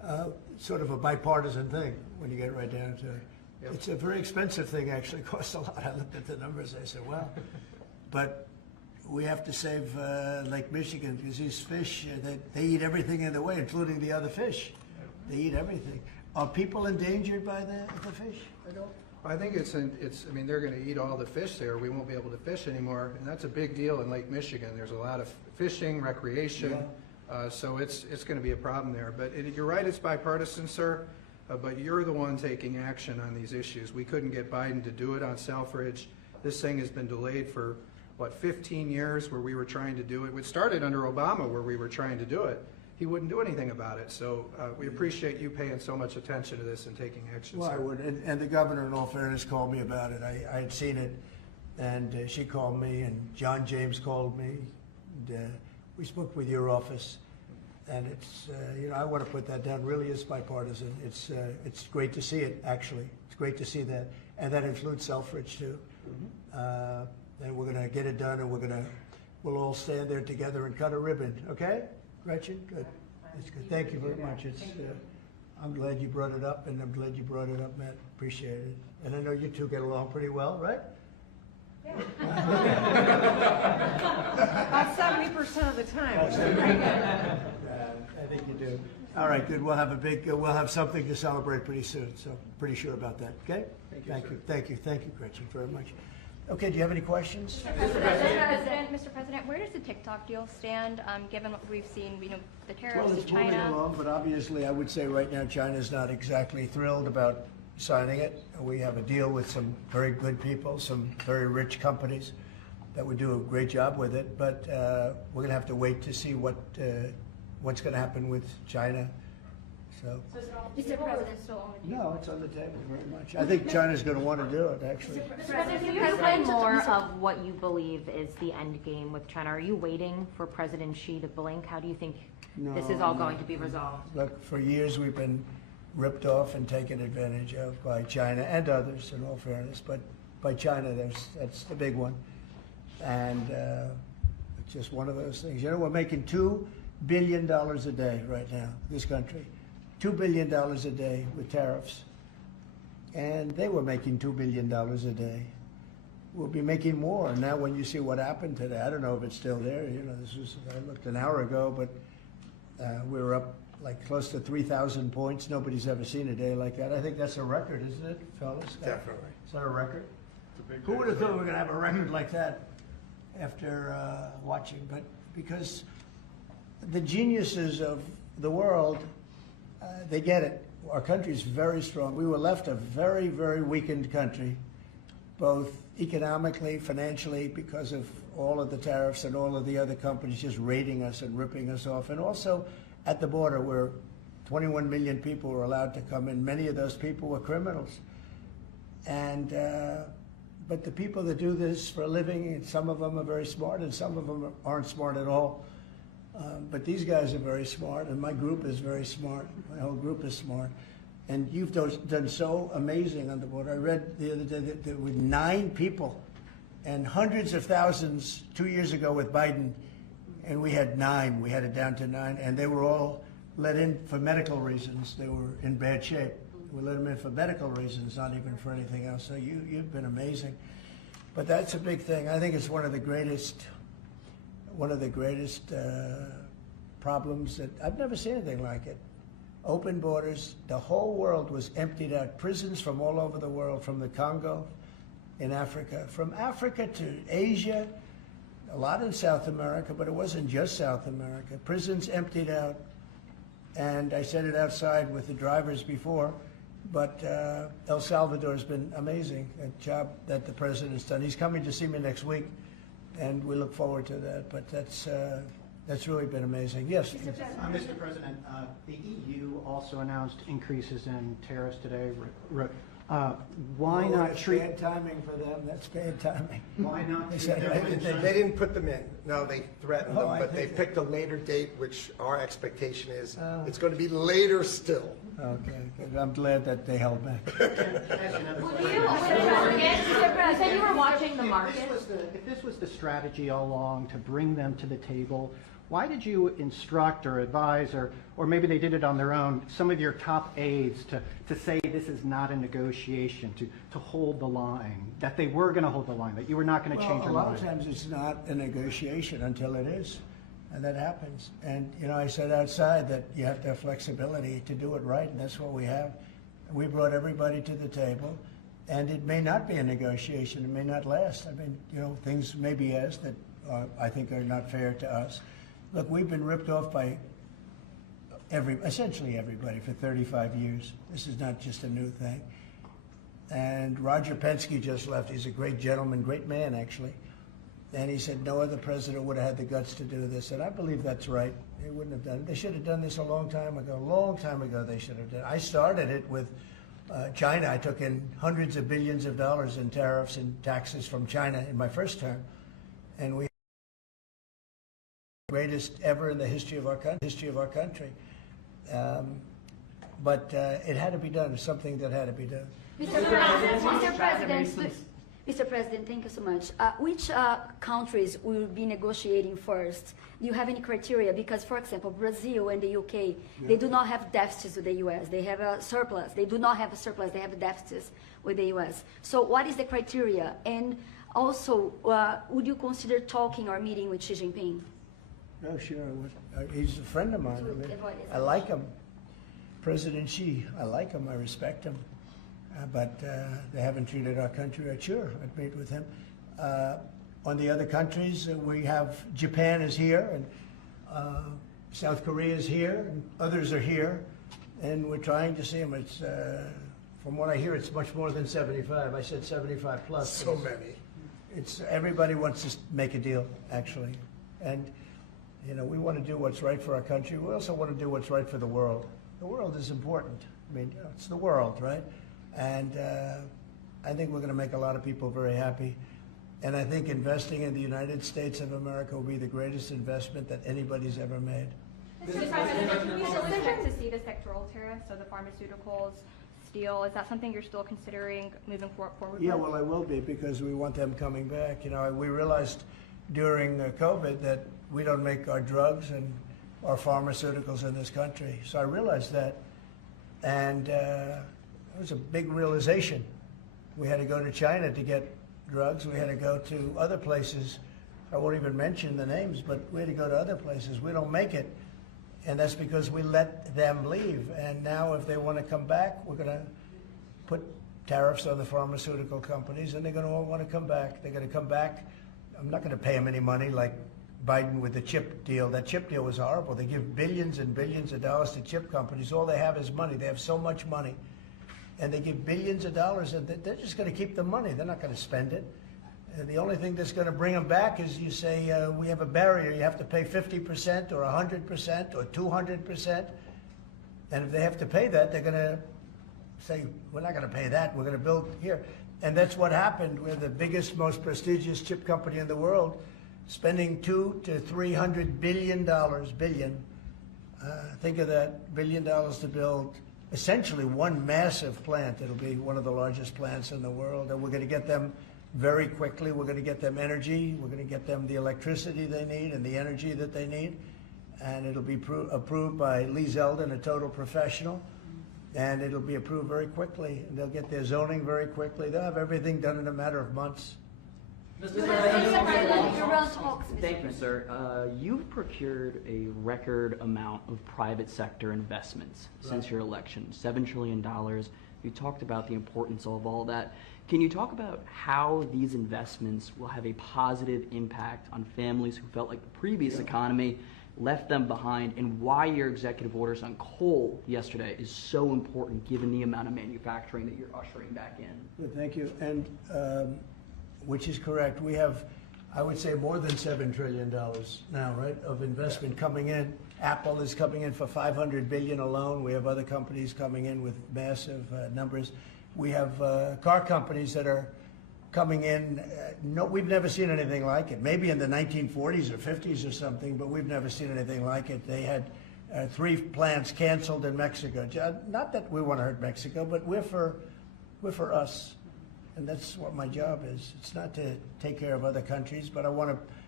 sort of a bipartisan thing when you get right down to it. Yep. It's a very expensive thing, actually. It costs a lot. I looked at the numbers. I said, well, but we have to save Lake Michigan because these fish, they eat everything in the way, including the other fish. They eat everything. Are people endangered by the fish? I think I mean, they're gonna eat all the fish there. We won't be able to fish anymore, and that's a big deal in Lake Michigan. There's a lot of fishing, recreation, so it's gonna be a problem there. But you're right, it's bipartisan, sir, but you're the one taking action on these issues. We couldn't get Biden to do it on Selfridge. This thing has been delayed for, 15 years where we were trying to do it. It started under Obama where we were trying to do it. He wouldn't do anything about it. So we appreciate you paying so much attention to this and taking action. Well, sir. I would. And the governor, in all fairness, called me about it. I had seen it, and she called me, and John James called me. And, we spoke with your office, and it's, I want to put that down. Really is bipartisan. It's great to see it, actually. It's great to see that. And that includes Selfridge, too. And we're going to get it done, and we'll all stand there together and cut a ribbon, okay? Gretchen, good. That's good. Thank you very much. It's, I'm glad you brought it up, and I'm glad you brought it up, Matt. Appreciate it. And I know you two get along pretty well, right? About 70% of the time. I think you do. All right, good. We'll have something to celebrate pretty soon. So pretty sure about that. Okay. Thank you, Gretchen, very much. Okay, do you have any questions? Mr. President, where does the TikTok deal stand, given what we've seen, the tariffs Well, to it's moving China? along, but obviously I would say right now China's not exactly thrilled about signing it. We have a deal with some very good people, some very rich companies that would do a great job with it, but we're going to have to wait to see what's going to happen with China. So, Mr. President, no, it's on the table very much. I think China's going to want to do it, actually. Mr. President, can you explain more of what you believe is the end game with China? Are you waiting for President Xi to blink? How do you think this is all going to be resolved? Look, for years we've been ripped off and taken advantage of by China and others, in all fairness, but by China, that's the big one. And it's just one of those things. We're making $2 billion a day right now, this country. $2 billion a day with tariffs. And they were making $2 billion a day. We'll be making more. Now when you see what happened today, I don't know if it's still there. I looked an hour ago, but we were up like close to 3,000 points. Nobody's ever seen a day like that. I think that's a record, isn't it, fellas? Definitely. Is that a record? Who would have thought we were going to have a record like that after watching? But because the geniuses of the world, they get it. Our country's very strong. We were left a very, very weakened country, both economically, financially, because of all of the tariffs and all of the other companies just raiding us and ripping us off. And also at the border where 21 million people were allowed to come in. Many of those people were criminals. And but the people that do this for a living, some of them are very smart and some of them aren't smart at all. But these guys are very smart, and my group is very smart. My whole group is smart. And you've done so amazing on the border. I read the other day that there were 9 people and hundreds of thousands 2 years ago with Biden, and we had 9. We had it down to 9, and they were all let in for medical reasons. They were in bad shape. We let them in for medical reasons, not even for anything else. So you've been amazing. But that's a big thing. I think it's one of the greatest problems that I've never seen anything like it. Open borders. The whole world was emptied out. Prisons from all over the world, from the Congo in Africa, from Africa to Asia, a lot in South America, but it wasn't just South America. Prisons emptied out. And I said it outside with the drivers before, but El Salvador has been amazing, a job that the president's done. He's coming to see me next week, and we look forward to that. But that's really been amazing. Yes? Mr. President, the EU also announced increases in tariffs today. Why not that's treat... bad timing for them. That's bad timing. Why not They treat said, them They didn't put them in. No, they threatened them, I but they think picked a later date, which our expectation is it's going to be later still. Okay, good. I'm glad that they held back. You said you were watching the market. If this was the strategy all along to bring them to the table, Why did you instruct or advise, or maybe they did it on their own, some of your top aides to say this is not a negotiation, to hold the line, that they were going to hold the line, that you were not going to change your mind? A lot of times it's not a negotiation until it is, and that happens. And, you know, I said outside that you have to have flexibility to do it right, and that's what we have. We brought everybody to the table, and it may not be a negotiation. It may not last. I mean, you know, things may be asked that I think are not fair to us. Look, we've been ripped off by essentially everybody for 35 years. This is not just a new thing. And Roger Penske just left. He's a great gentleman, great man, actually. And he said no other president would have had the guts to do this. And I believe that's right. They wouldn't have done it. They should have done this a long time ago. A long time ago they should have done it. I started it with China. I took in hundreds of billions of dollars in tariffs and taxes from China in my first term. And we greatest ever in the history of our country. But it had to be done. It's something that had to be done. Mr. President, thank you so much. Which countries will be negotiating first? Do you have any criteria? Because, for example, Brazil and the UK, they do not have deficits with the US. They have a surplus. They do not have a surplus. They have deficits with the US. So what is the criteria? And also, would you consider talking or meeting with Xi Jinping? No, sure. He's a friend of mine. I mean, I like him. President Xi, I like him. I respect him. But they haven't treated our country right. Sure, I'd meet with him. On the other countries, we have Japan is here, and South Korea is here, and others are here, and we're trying to see them. It's, from what I hear, it's much more than 75. I said 75 plus. So many. It's everybody wants to make a deal, actually, and you know we want to do what's right for our country. We also want to do what's right for the world. The world is important. I mean, it's the world, right? And I think we're going to make a lot of people very happy. And I think investing in the United States of America will be the greatest investment that anybody's ever made. Mr. President, can you still expect to see the sectoral tariffs, so the pharmaceuticals, steel, is that something you're still considering moving forward Yeah, with? well, I will be, because we want them coming back. You know, we realized during COVID that we don't make our drugs and our pharmaceuticals in this country. So I realized that, and it was a big realization. We had to go to China to get drugs. We had to go to other places. I won't even mention the names, but we had to go to other places. We don't make it, and that's because we let them leave. And now if they want to come back, we're going to put tariffs on the pharmaceutical companies, and they're going to all want to come back. They're going to come back. I'm not going to pay them any money like Biden with the chip deal. That chip deal was horrible. They give billions and billions of dollars to chip companies. All they have is money. They have so much money. And they give billions of dollars, and they're just going to keep the money. They're not going to spend it. And the only thing that's going to bring them back is you say, we have a barrier. You have to pay 50% or 100% or 200%. And if they have to pay that, they're going to say, we're not going to pay that. We're going to build here. And that's what happened. We're the biggest, most prestigious chip company in the world, spending $200 to $300 billion. Think of that, $1 billion to build essentially one massive plant. It'll be one of the largest plants in the world, and we're going to get them very quickly. We're going to get them energy. We're going to get them the electricity they need and the energy that they need, and it'll be approved by Lee Zeldin, a total professional, and it'll be approved very quickly, and they'll get their zoning very quickly. They'll have everything done in a matter of months. Thank you, sir. You've procured a record amount of private sector investments since your election, $7 trillion. You talked about the importance of all that. Can you talk about how these investments will have a positive impact on families who felt like the previous economy left them behind, and why your executive orders on coal yesterday is so important given the amount of manufacturing that you're ushering back in? Good, thank you. And which is correct. We have, I would say, more than $7 trillion now, right, of investment coming in. Apple is coming in for $500 billion alone. We have other companies coming in with massive numbers. We have car companies that are coming in. No, we've never seen anything like it. Maybe in the 1940s or 50s or something, but we've never seen anything like it. They had 3 plants canceled in Mexico. Not that we want to hurt Mexico, but we're for us. And that's what my job is. It's not to take care of other countries, but I want to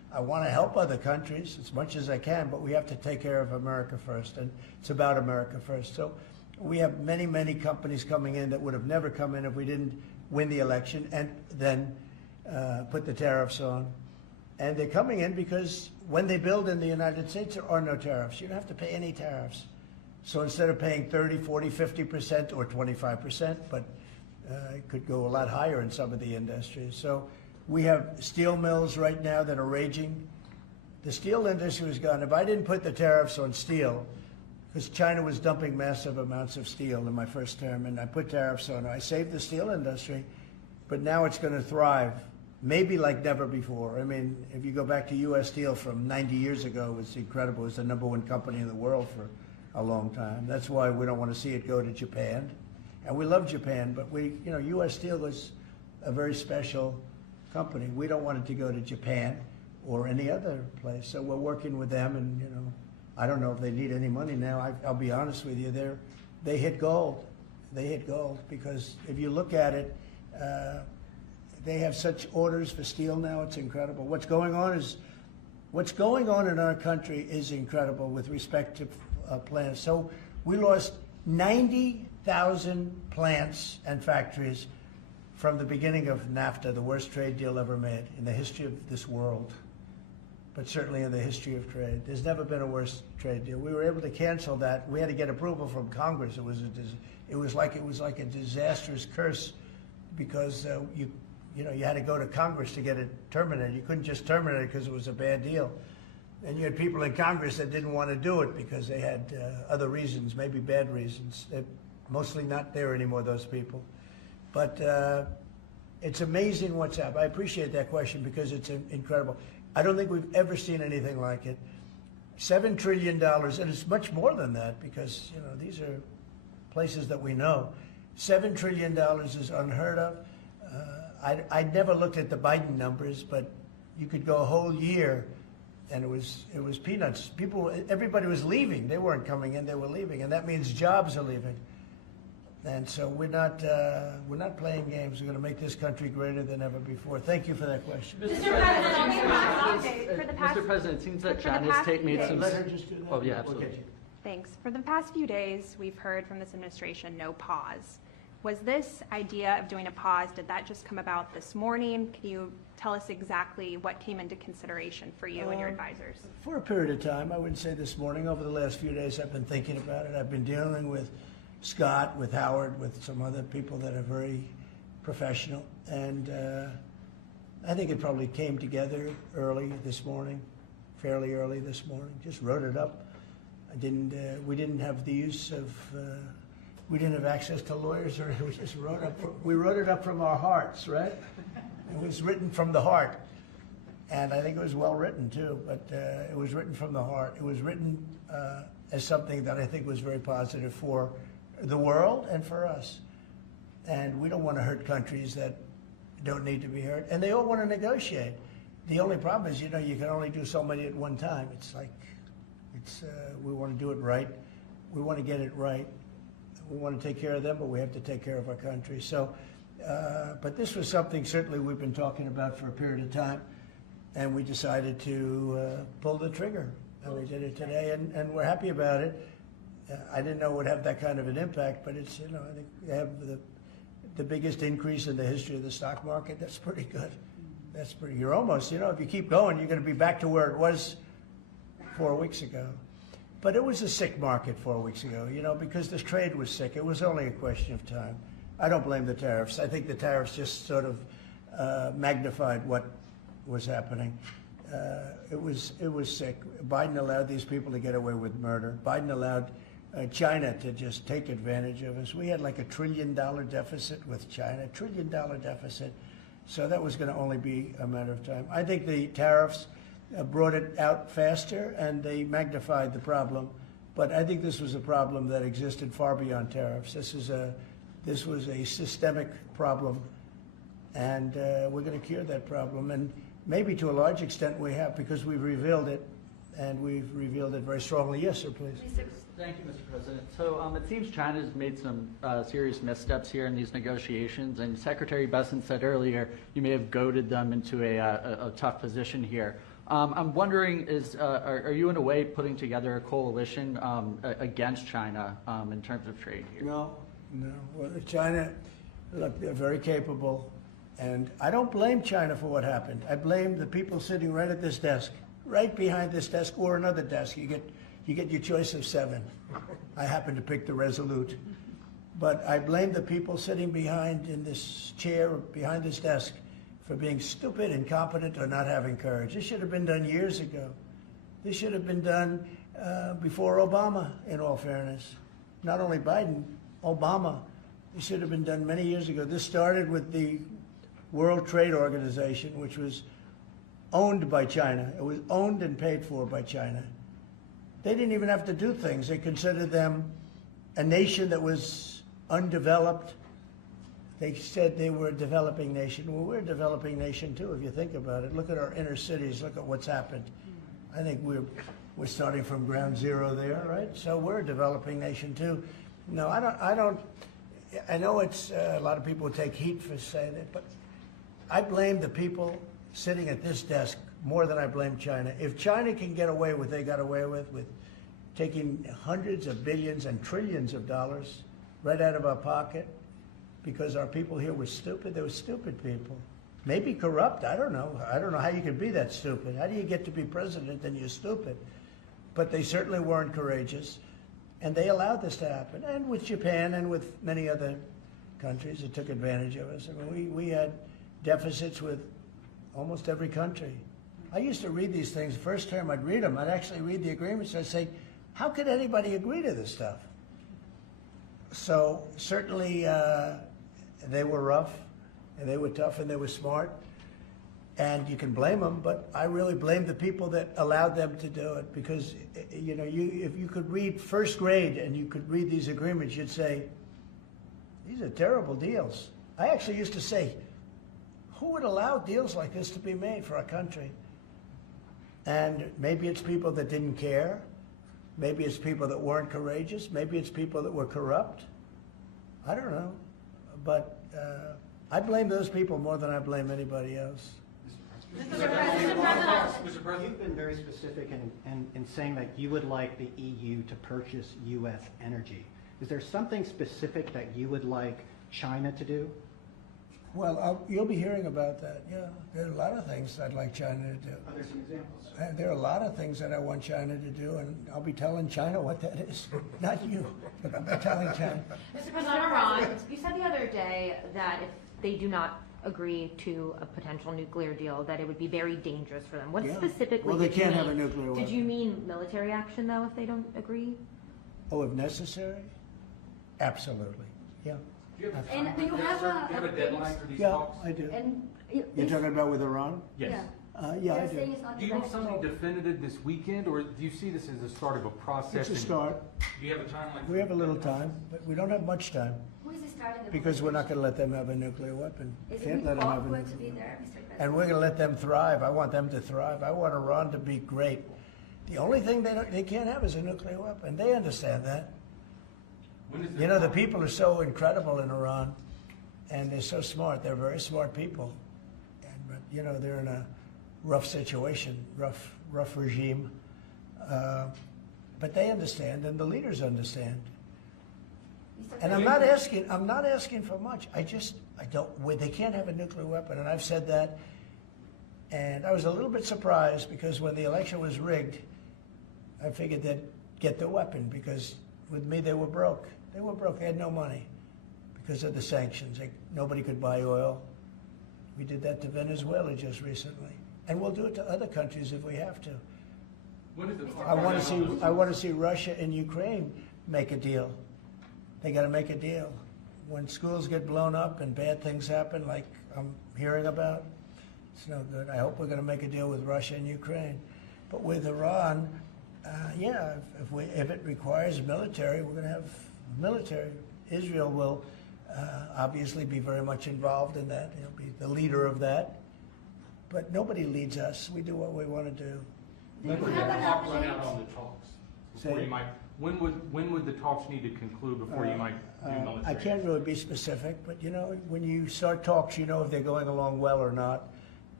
I want to help other countries as much as I can, but we have to take care of America first, and it's about America first. So we have many, many companies coming in that would have never come in if we didn't win the election and then put the tariffs on. And they're coming in because when they build in the United States, there are no tariffs. You don't have to pay any tariffs. So instead of paying 30, 40, 50% or 25%, but it could go a lot higher in some of the industries. So we have steel mills right now that are raging. The steel industry was gone. If I didn't put the tariffs on steel, because China was dumping massive amounts of steel in my first term, and I put tariffs on it, I saved the steel industry, but now it's going to thrive, maybe like never before. I mean, if you go back to U.S. Steel from 90 years ago, it was incredible. It was the #1 company in the world for a long time. That's why we don't want to see it go to Japan. And we love Japan, but U.S. Steel is a very special company. We don't want it to go to Japan or any other place. So we're working with them, and I don't know if they need any money now. I'll be honest with you, they hit gold. They hit gold because if you look at it, they have such orders for steel now. It's incredible. What's going on in our country is incredible with respect to plants. So we lost 90,000 plants and factories from the beginning of NAFTA, the worst trade deal ever made in the history of this world, but certainly in the history of trade. There's never been a worse trade deal. We were able to cancel that. We had to get approval from Congress. It was like a disastrous curse because you had to go to Congress to get it terminated. You couldn't just terminate it because it was a bad deal. And you had people in Congress that didn't want to do it because they had other reasons, maybe bad reasons. They're mostly not there anymore, those people. But it's amazing what's happened. I appreciate that question because it's incredible. I don't think we've ever seen anything like it. $7 trillion, and it's much more than that because these are places that we know. $7 trillion is unheard of. I never looked at the Biden numbers, but you could go a whole year, and it was peanuts. Everybody was leaving. They weren't coming in; they were leaving, and that means jobs are leaving. And so we're not playing games. We're going to make this country greater than ever before. Thank you for that question. Mr. President, it seems that China's made some. Let her just do that. Oh, yeah, absolutely. Okay. Thanks. For the past few days, we've heard from this administration no pause. Was this idea of doing a pause, did that just come about this morning? Can you tell us exactly what came into consideration for you and your advisors? For a period of time, I wouldn't say this morning. Over the last few days, I've been thinking about it. I've been dealing with Scott, with Howard, with some other people that are very professional. And I think it probably came together early this morning, fairly early this morning. Just wrote it up. We didn't have the use of, we didn't have access to lawyers, or we just we wrote it up from our hearts, right? It was written from the heart. And I think it was well written too, but it was written from the heart. It was written as something that I think was very positive for the world and for us. And we don't want to hurt countries that don't need to be hurt. And they all want to negotiate. The only problem is, you can only do so many at one time. We want to do it right. We want to get it right. We want to take care of them, but we have to take care of our country. So, but this was something certainly we've been talking about for a period of time, and we decided to pull the trigger. And we did it today, and we're happy about it. I didn't know it would have that kind of an impact, but it's, I think they have the biggest increase in the history of the stock market. That's pretty good. You're almost, if you keep going, you're going to be back to where it was 4 weeks ago. But it was a sick market 4 weeks ago, because this trade was sick. It was only a question of time. I don't blame the tariffs. I think the tariffs just sort of magnified what was happening. It was sick. Biden allowed these people to get away with murder. Biden allowed China to just take advantage of us. We had like $1 trillion deficit with China, $1 trillion deficit. So that was going to only be a matter of time. I think the tariffs brought it out faster, and they magnified the problem. But I think this was a problem that existed far beyond tariffs. This was a systemic problem, and we're going to cure that problem. And maybe to a large extent we have, because we've revealed it, and we've revealed it very strongly. Yes, sir, please. Thank you, Mr. President. So it seems China's made some serious missteps here in these negotiations, and Secretary Besson said earlier you may have goaded them into a tough position here. I'm wondering, are you in a way putting together a coalition against China in terms of trade here? No. Well, China, look, they're very capable, and I don't blame China for what happened. I blame the people sitting right at this desk, right behind this desk, or another desk. You get your choice of 7. I happen to pick the Resolute. But I blame the people sitting behind in this chair, behind this desk, for being stupid, incompetent, or not having courage. This should have been done years ago. This should have been done before Obama, in all fairness. Not only Biden, Obama. This should have been done many years ago. This started with the World Trade Organization, which was owned by China. It was owned and paid for by China. They didn't even have to do things. They considered them a nation that was undeveloped. They said they were a developing nation. Well, we're a developing nation too, if you think about it. Look at our inner cities. Look at what's happened. I think we're starting from ground zero there, right? So we're a developing nation too. No, I don't. I know it's a lot of people take heat for saying it, but I blame the people sitting at this desk more than I blame China. If China can get away with what they got away with taking hundreds of billions and trillions of dollars right out of our pocket because our people here were stupid, they were stupid people. Maybe corrupt, I don't know. I don't know how you can be that stupid. How do you get to be president and you're stupid? But they certainly weren't courageous, and they allowed this to happen. And with Japan and with many other countries that took advantage of us. I mean, we had deficits with almost every country. I used to read these things. The first term I'd read them. I'd actually read the agreements. I'd say, how could anybody agree to this stuff? So certainly they were rough, and they were tough, and they were smart. And you can blame them, but I really blame the people that allowed them to do it, because you know, if you could read first grade and you could read these agreements, you'd say, these are terrible deals. I actually used to say, who would allow deals like this to be made for our country? And maybe it's people that didn't care. Maybe it's people that weren't courageous. Maybe it's people that were corrupt. I don't know. But I blame those people more than I blame anybody else. Mr. President, you've been very specific in saying that you would like the EU to purchase U.S. energy. Is there something specific that you would like China to do? Well, you'll be hearing about that. Yeah, there are a lot of things I'd like China to do. Are there some examples? There are a lot of things that I want China to do, and I'll be telling China what that is. Not you, but I'll be telling China. Mr. President, Iran, you said the other day that if they do not agree to a potential nuclear deal, that it would be very dangerous for them. What specifically well, they did you can't mean? have a nuclear weapon. Did you mean military action, though, if they don't agree? Oh, if necessary? Absolutely, yeah. And you have a deadline for these Yeah, talks? I do. And You're talking about with Iran? Yes. Yeah, I they're do. saying it's not Do you have something negotiable. definitive this weekend, or do you see this as the start of a process? It's a start. Do you have a timeline? We have a little time, but we don't have much time, Who is starting the because we're not going to let them have a nuclear weapon. Is Can't let them have Witkoff a going to nuclear be weapon. there, Mr. President? And we're going to let them thrive. I want them to thrive. I want Iran to be great. The only thing they can't have is a nuclear weapon. They understand that. You know, the people are so incredible in Iran, and they're so smart. They're very smart people. But, you know, they're in a rough situation, rough regime. But they understand, and the leaders understand. And I'm not asking for much. They can't have a nuclear weapon, and I've said that. And I was a little bit surprised, because when the election was rigged, I figured they'd get the weapon, because with me they were broke. They were broke. They had no money because of the sanctions. Nobody could buy oil. We did that to Venezuela just recently, and we'll do it to other countries if we have to. I want to see Russia and Ukraine make a deal. They got to make a deal. When schools get blown up and bad things happen, like I'm hearing about, it's no good. I hope we're going to make a deal with Russia and Ukraine. But with Iran, if it requires military, we're going to have military. Israel will obviously be very much involved in that. He'll be the leader of that. But nobody leads us. We do what we want to do. When would the talk run out on the talks? Before Say- you might, when would the talks need to conclude before you might do military? I can't really be specific, but you know, when you start talks, you know if they're going along well or not.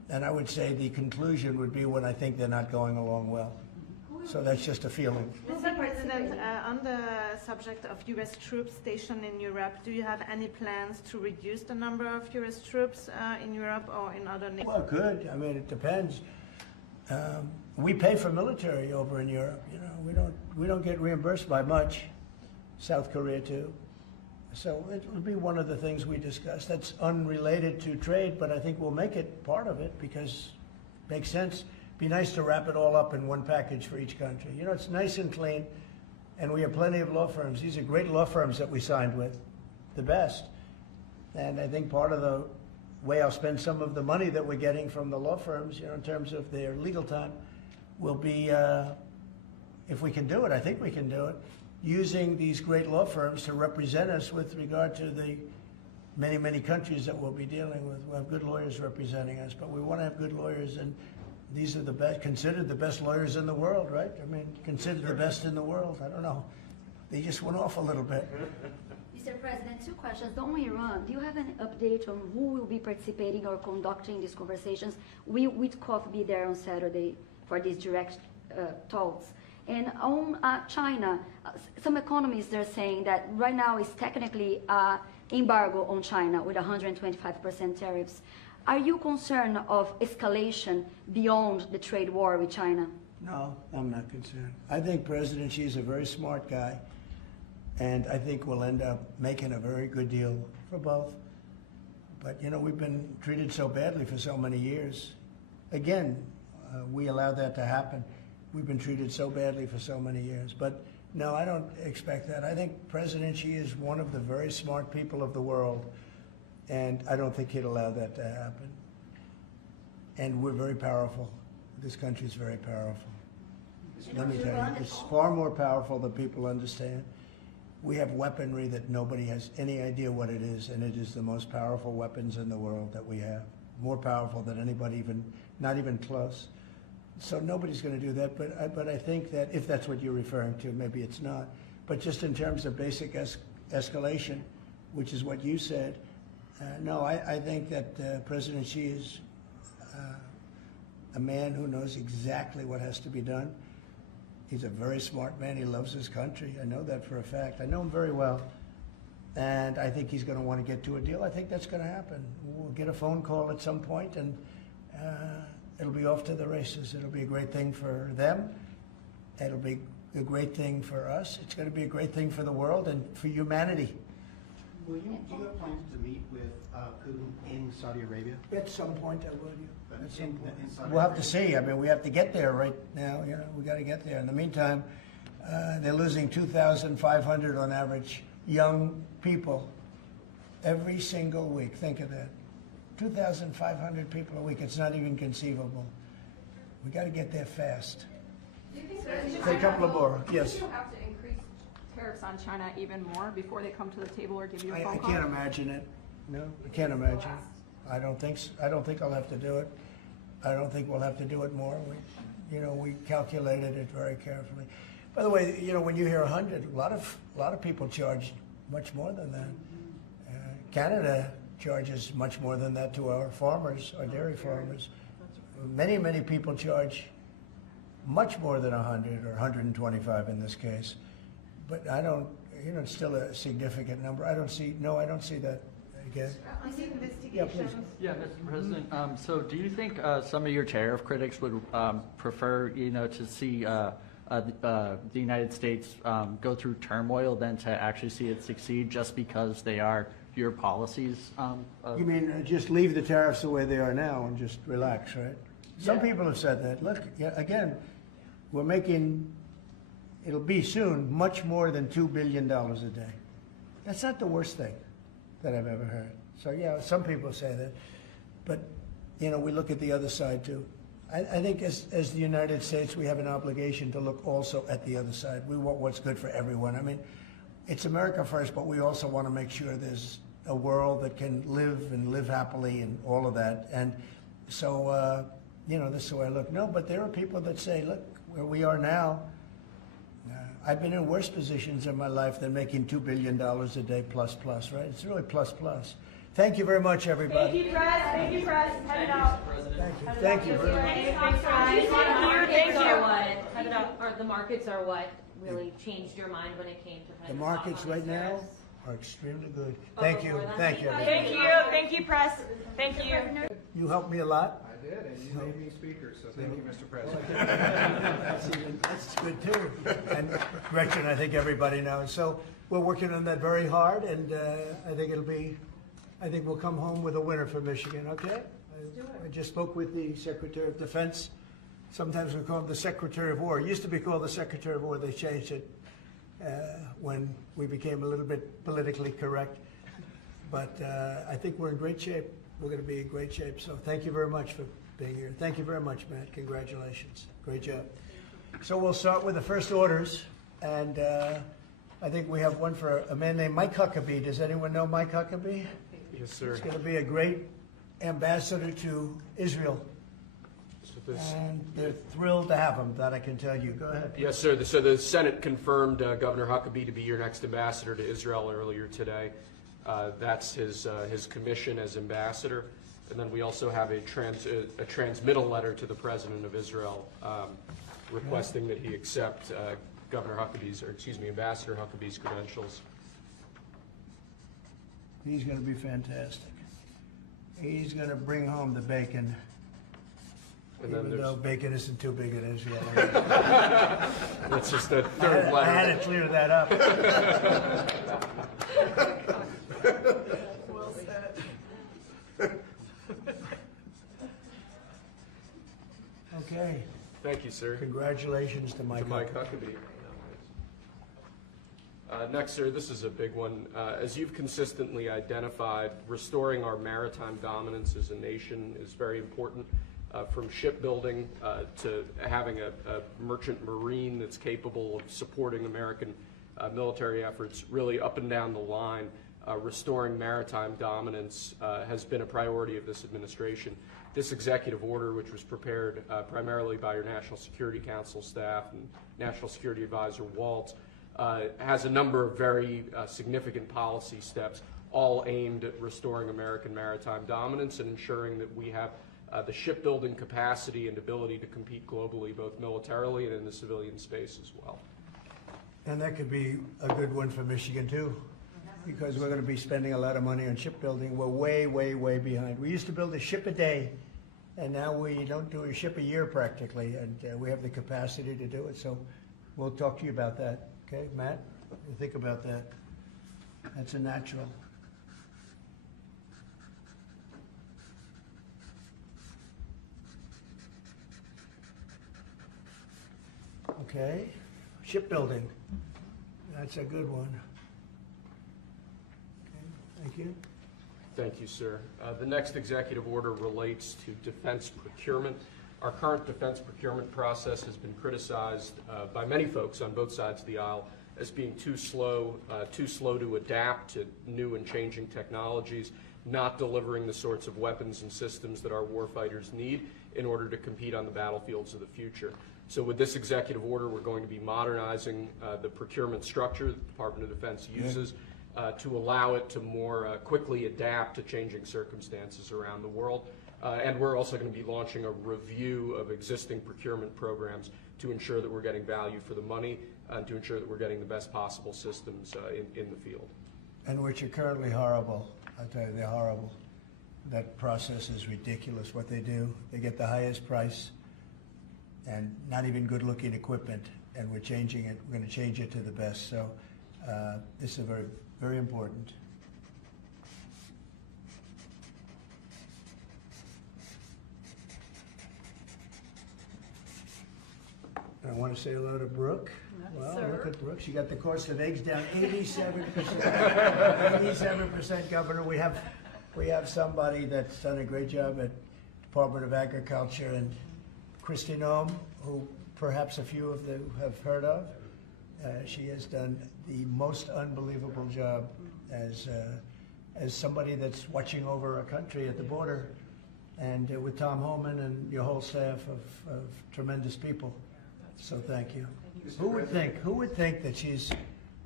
And I would say the conclusion would be when I think they're not going along well. So that's just a feeling. Mr. President, on the subject of U.S. troops stationed in Europe, do you have any plans to reduce the number of U.S. troops in Europe or in other nations? Well, good. I mean, it depends. We pay for military over in Europe. You know, we don't get reimbursed by much. South Korea too. So it will be one of the things we discuss. That's unrelated to trade, but I think we'll make it part of it because it makes sense. Be nice to wrap it all up in one package for each country. You know, it's nice and clean, and we have plenty of law firms. These are great law firms that we signed with, the best. And I think part of the way I'll spend some of the money that we're getting from the law firms, you know, in terms of their legal time, will be, if we can do it, I think we can do it, using these great law firms to represent us with regard to the many, many countries that we'll be dealing with. We'll have good lawyers representing us, but we want to have good lawyers, and these are the best, considered the best lawyers in the world, right? I mean, considered the best in the world. I don't know. They just went off a little bit. Mr. President, two questions. On Iran, do you have an update on who will be participating or conducting these conversations? Will Witkoff be there on Saturday for these direct talks? And on China, some economists are saying that right now is technically embargo on China with 125% tariffs. Are you concerned of escalation beyond the trade war with China? No, I'm not concerned. I think President Xi is a very smart guy, and I think we'll end up making a very good deal for both. But, you know, we've been treated so badly for so many years. Again, we allowed that to happen. We've been treated so badly for so many years. But no, I don't expect that. I think President Xi is one of the very smart people of the world, and I don't think he'd allow that to happen. And we're very powerful. This country is very powerful. Let me tell you, it's far more powerful than people understand. We have weaponry that nobody has any idea what it is, and it is the most powerful weapons in the world that we have. More powerful than anybody even, not even close. So nobody's going to do that, but I think that if that's what you're referring to, maybe it's not. But just in terms of basic escalation, which is what you said, no, I think that President Xi is a man who knows exactly what has to be done. He's a very smart man. He loves his country. I know that for a fact. I know him very well. And I think he's going to want to get to a deal. I think that's going to happen. We'll get a phone call at some point, and it'll be off to the races. It'll be a great thing for them. It'll be a great thing for us. It's going to be a great thing for the world and for humanity. Do you have plans to meet with Putin in Saudi Arabia? At some point, I will. At some point. In Saudi We'll have to Arabia? see. I mean, we have to get there right now. You know, we got to get there. In the meantime, they're losing 2,500 on average young people every single week. Think of that. 2,500 people a week. It's not even conceivable. We got to get there fast. Do you think Say a couple of more. Yes. Do you have to increase tariffs on China even more before they come to the table or give you a I phone call? can't imagine it. No, I can't imagine. I don't think I'll have to do it. I don't think we'll have to do it more. We calculated it very carefully. By the way, you know, when you hear 100, a lot of people charge much more than that. Canada charges much more than that to our farmers, our dairy farmers. Many, many people charge much more than 100 or 125 in this case. But I don't, you know, it's still a significant number. I don't see that again. On the investigations. Yeah, please. Yeah, Mr. President. So do you think some of your tariff critics would prefer, you know, to see the United States go through turmoil than to actually see it succeed just because they are your policies? You mean just leave the tariffs the way they are now and just relax, right? Some people have said that. Look, again, we're making, it'll be soon, much more than $2 billion a day. That's not the worst thing that I've ever heard. So yeah, some people say that. But, you know, we look at the other side too. I think as the United States, we have an obligation to look also at the other side. We want what's good for everyone. I mean, it's America first, but we also want to make sure there's a world that can live happily and all of that. And so, you know, this is the way I look. No, but there are people that say, look, where we are now, I've been in worse positions in my life than making $2 billion a day plus, right? It's really plus. Thank you very much, everybody. Thank you, press. Thank you, press. Headed out. Thank you. The markets are what really changed your mind when it came to The markets right now are extremely good. Thank you. Thank you. Thank you. Thank you, press. Thank you. You helped me a lot. I did, and you made me speaker, so thank you, Mr. President. That's good too. And Gretchen, I think everybody knows. So we're working on that very hard, and I think we'll come home with a winner for Michigan, okay? I just spoke with the Secretary of Defense. Sometimes we call him the Secretary of War. It used to be called the Secretary of War. They changed it when we became a little bit politically correct. But I think we're in great shape. We're going to be in great shape. So thank you very much for being here. Thank you very much, Matt. Congratulations. Great job. So we'll start with the first orders. And I think we have one for a man named Mike Huckabee. Does anyone know Mike Huckabee? Yes, sir. He's going to be a great ambassador to Israel. And they're thrilled to have him, that I can tell you. Go ahead. Yes, sir. So the Senate confirmed Governor Huckabee to be your next ambassador to Israel earlier today. That's his commission as ambassador. And then we also have a transmittal letter to the President of Israel requesting that he accept Ambassador Huckabee's credentials. He's going to be fantastic. He's going to bring home the bacon. And then Even though bacon isn't too big in Israel. That's just the third letter. I had to clear that up. Well said. Okay. Thank you, sir. Congratulations to Mike Huckabee. Next, sir, this is a big one. As you've consistently identified, restoring our maritime dominance as a nation is very important. From shipbuilding to having a merchant marine that's capable of supporting American military efforts, really up and down the line, restoring maritime dominance has been a priority of this administration. This executive order, which was prepared primarily by your National Security Council staff and National Security Advisor Waltz, has a number of very significant policy steps, all aimed at restoring American maritime dominance and ensuring that we have the shipbuilding capacity and ability to compete globally, both militarily and in the civilian space as well. And that could be a good one for Michigan too, because we're going to be spending a lot of money on shipbuilding. We're way, way, way behind. We used to build a ship a day, and now we don't do a ship a year practically, and we have the capacity to do it. So we'll talk to you about that. Okay, Matt? Think about that. That's a natural. Okay, shipbuilding. That's a good one. Okay, thank you. Thank you, sir. The next executive order relates to defense procurement. Our current defense procurement process has been criticized by many folks on both sides of the aisle as being too slow to adapt to new and changing technologies, not delivering the sorts of weapons and systems that our warfighters need in order to compete on the battlefields of the future. So with this executive order, we're going to be modernizing the procurement structure that the Department of Defense uses to allow it to more quickly adapt to changing circumstances around the world. And we're also going to be launching a review of existing procurement programs to ensure that we're getting value for the money and to ensure that we're getting the best possible systems in the field. And which are currently horrible. I'll tell you, they're horrible. That process is ridiculous what they do. They get the highest price and not even good-looking equipment, and we're changing it. We're going to change it to the best. So this is very, very important. I want to say hello to Brooke. Well, look at Brooke. She got the cost of eggs down 87%. 87%, Governor. We have somebody that's done a great job at Department of Agriculture, and Kristi Noem, who perhaps a few of you have heard of. She has done the most unbelievable job as somebody that's watching over a country at the border, and with Tom Homan and your whole staff of tremendous people. So thank you. Who would think that she's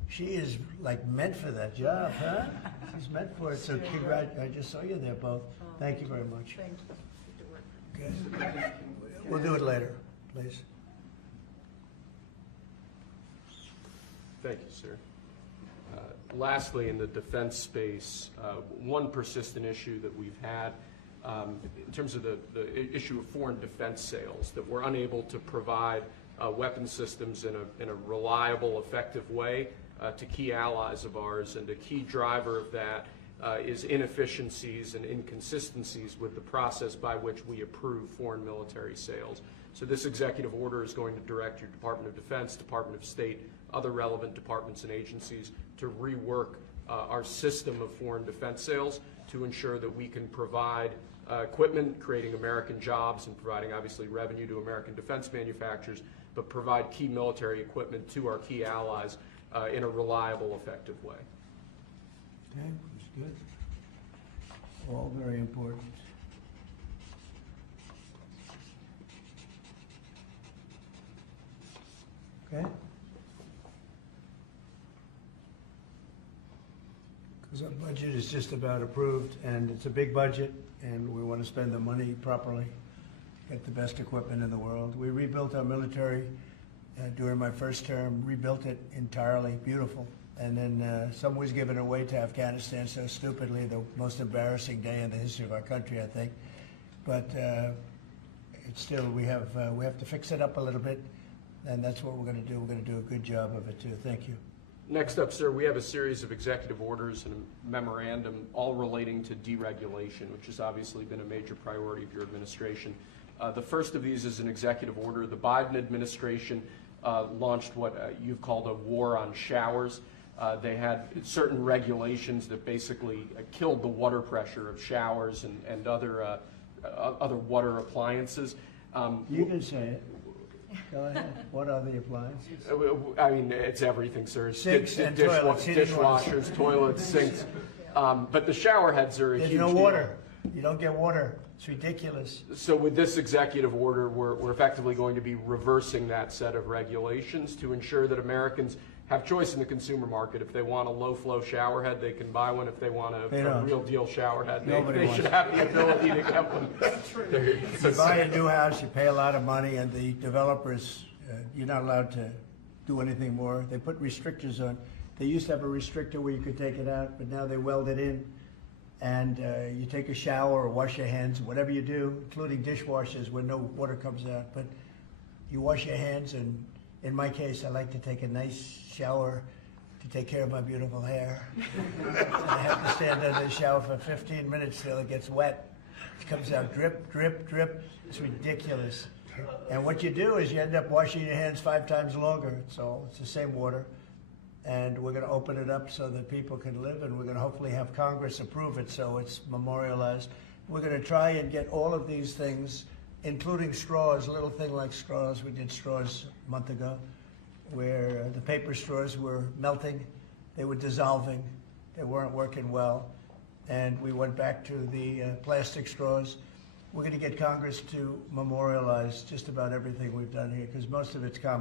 She is like meant for that job, huh? She's meant for it. So I just saw you there, both. Thank you very much. Thank you. Okay. We'll do it later, please. Thank you, sir. Lastly, in the defense space, one persistent issue that we've had in terms of the issue of foreign defense sales, that we're unable to provide weapon systems in a reliable, effective way to key allies of ours, and a key driver of that is inefficiencies and inconsistencies with the process by which we approve foreign military sales. So this executive order is going to direct your Department of Defense, Department of State, other relevant departments and agencies to rework our system of foreign defense sales to ensure that we can provide equipment, creating American jobs and providing obviously revenue to American defense manufacturers, but provide key military equipment to our key allies in a reliable, effective way. Okay, that's good. All very important. Okay? Because our budget is just about approved, and it's a big budget, and we want to spend the money properly, get the best equipment in the world. We rebuilt our military during my first term, rebuilt it entirely, beautiful. And then some was given away to Afghanistan so stupidly, the most embarrassing day in the history of our country, I think. But it's still, we have to fix it up a little bit, and that's what we're going to do. We're going to do a good job of it too. Thank you. Next up, sir, we have a series of executive orders and a memorandum all relating to deregulation, which has obviously been a major priority of your administration. The first of these is an executive order. The Biden administration launched what you've called a war on showers. They had certain regulations that basically killed the water pressure of showers and other water appliances. You can say it. Go ahead. What are the appliances? I mean, it's everything, sir. Sinks and toilets. Dishwashers, toilets, sinks. But the shower heads are a huge deal. There's no water. You don't get water. It's ridiculous. So with this executive order, we're effectively going to be reversing that set of regulations to ensure that Americans have choice in the consumer market. If they want a low-flow shower head, they can buy one. If they want a real deal shower head, they should have the ability to get one. You buy a new house, you pay a lot of money, and the developers, you're not allowed to do anything more. They put restrictors on. They used to have a restrictor where you could take it out, but now they weld it in. And you take a shower or wash your hands, whatever you do, including dishwashers where no water comes out. But you wash your hands, and in my case, I like to take a nice shower to take care of my beautiful hair. I have to stand under the shower for 15 minutes till it gets wet. It comes out drip, drip, drip. It's ridiculous. And what you do is you end up washing your hands 5 times longer. So it's the same water. And we're going to open it up so that people can live, and we're going to hopefully have Congress approve it so it's memorialized. We're going to try and get all of these things, including straws, a little thing like straws. We did straws a month ago, where the paper straws were melting, they were dissolving, they weren't working well, and we went back to the plastic straws. We're going to get Congress to memorialize just about everything we've done here, because most of it's common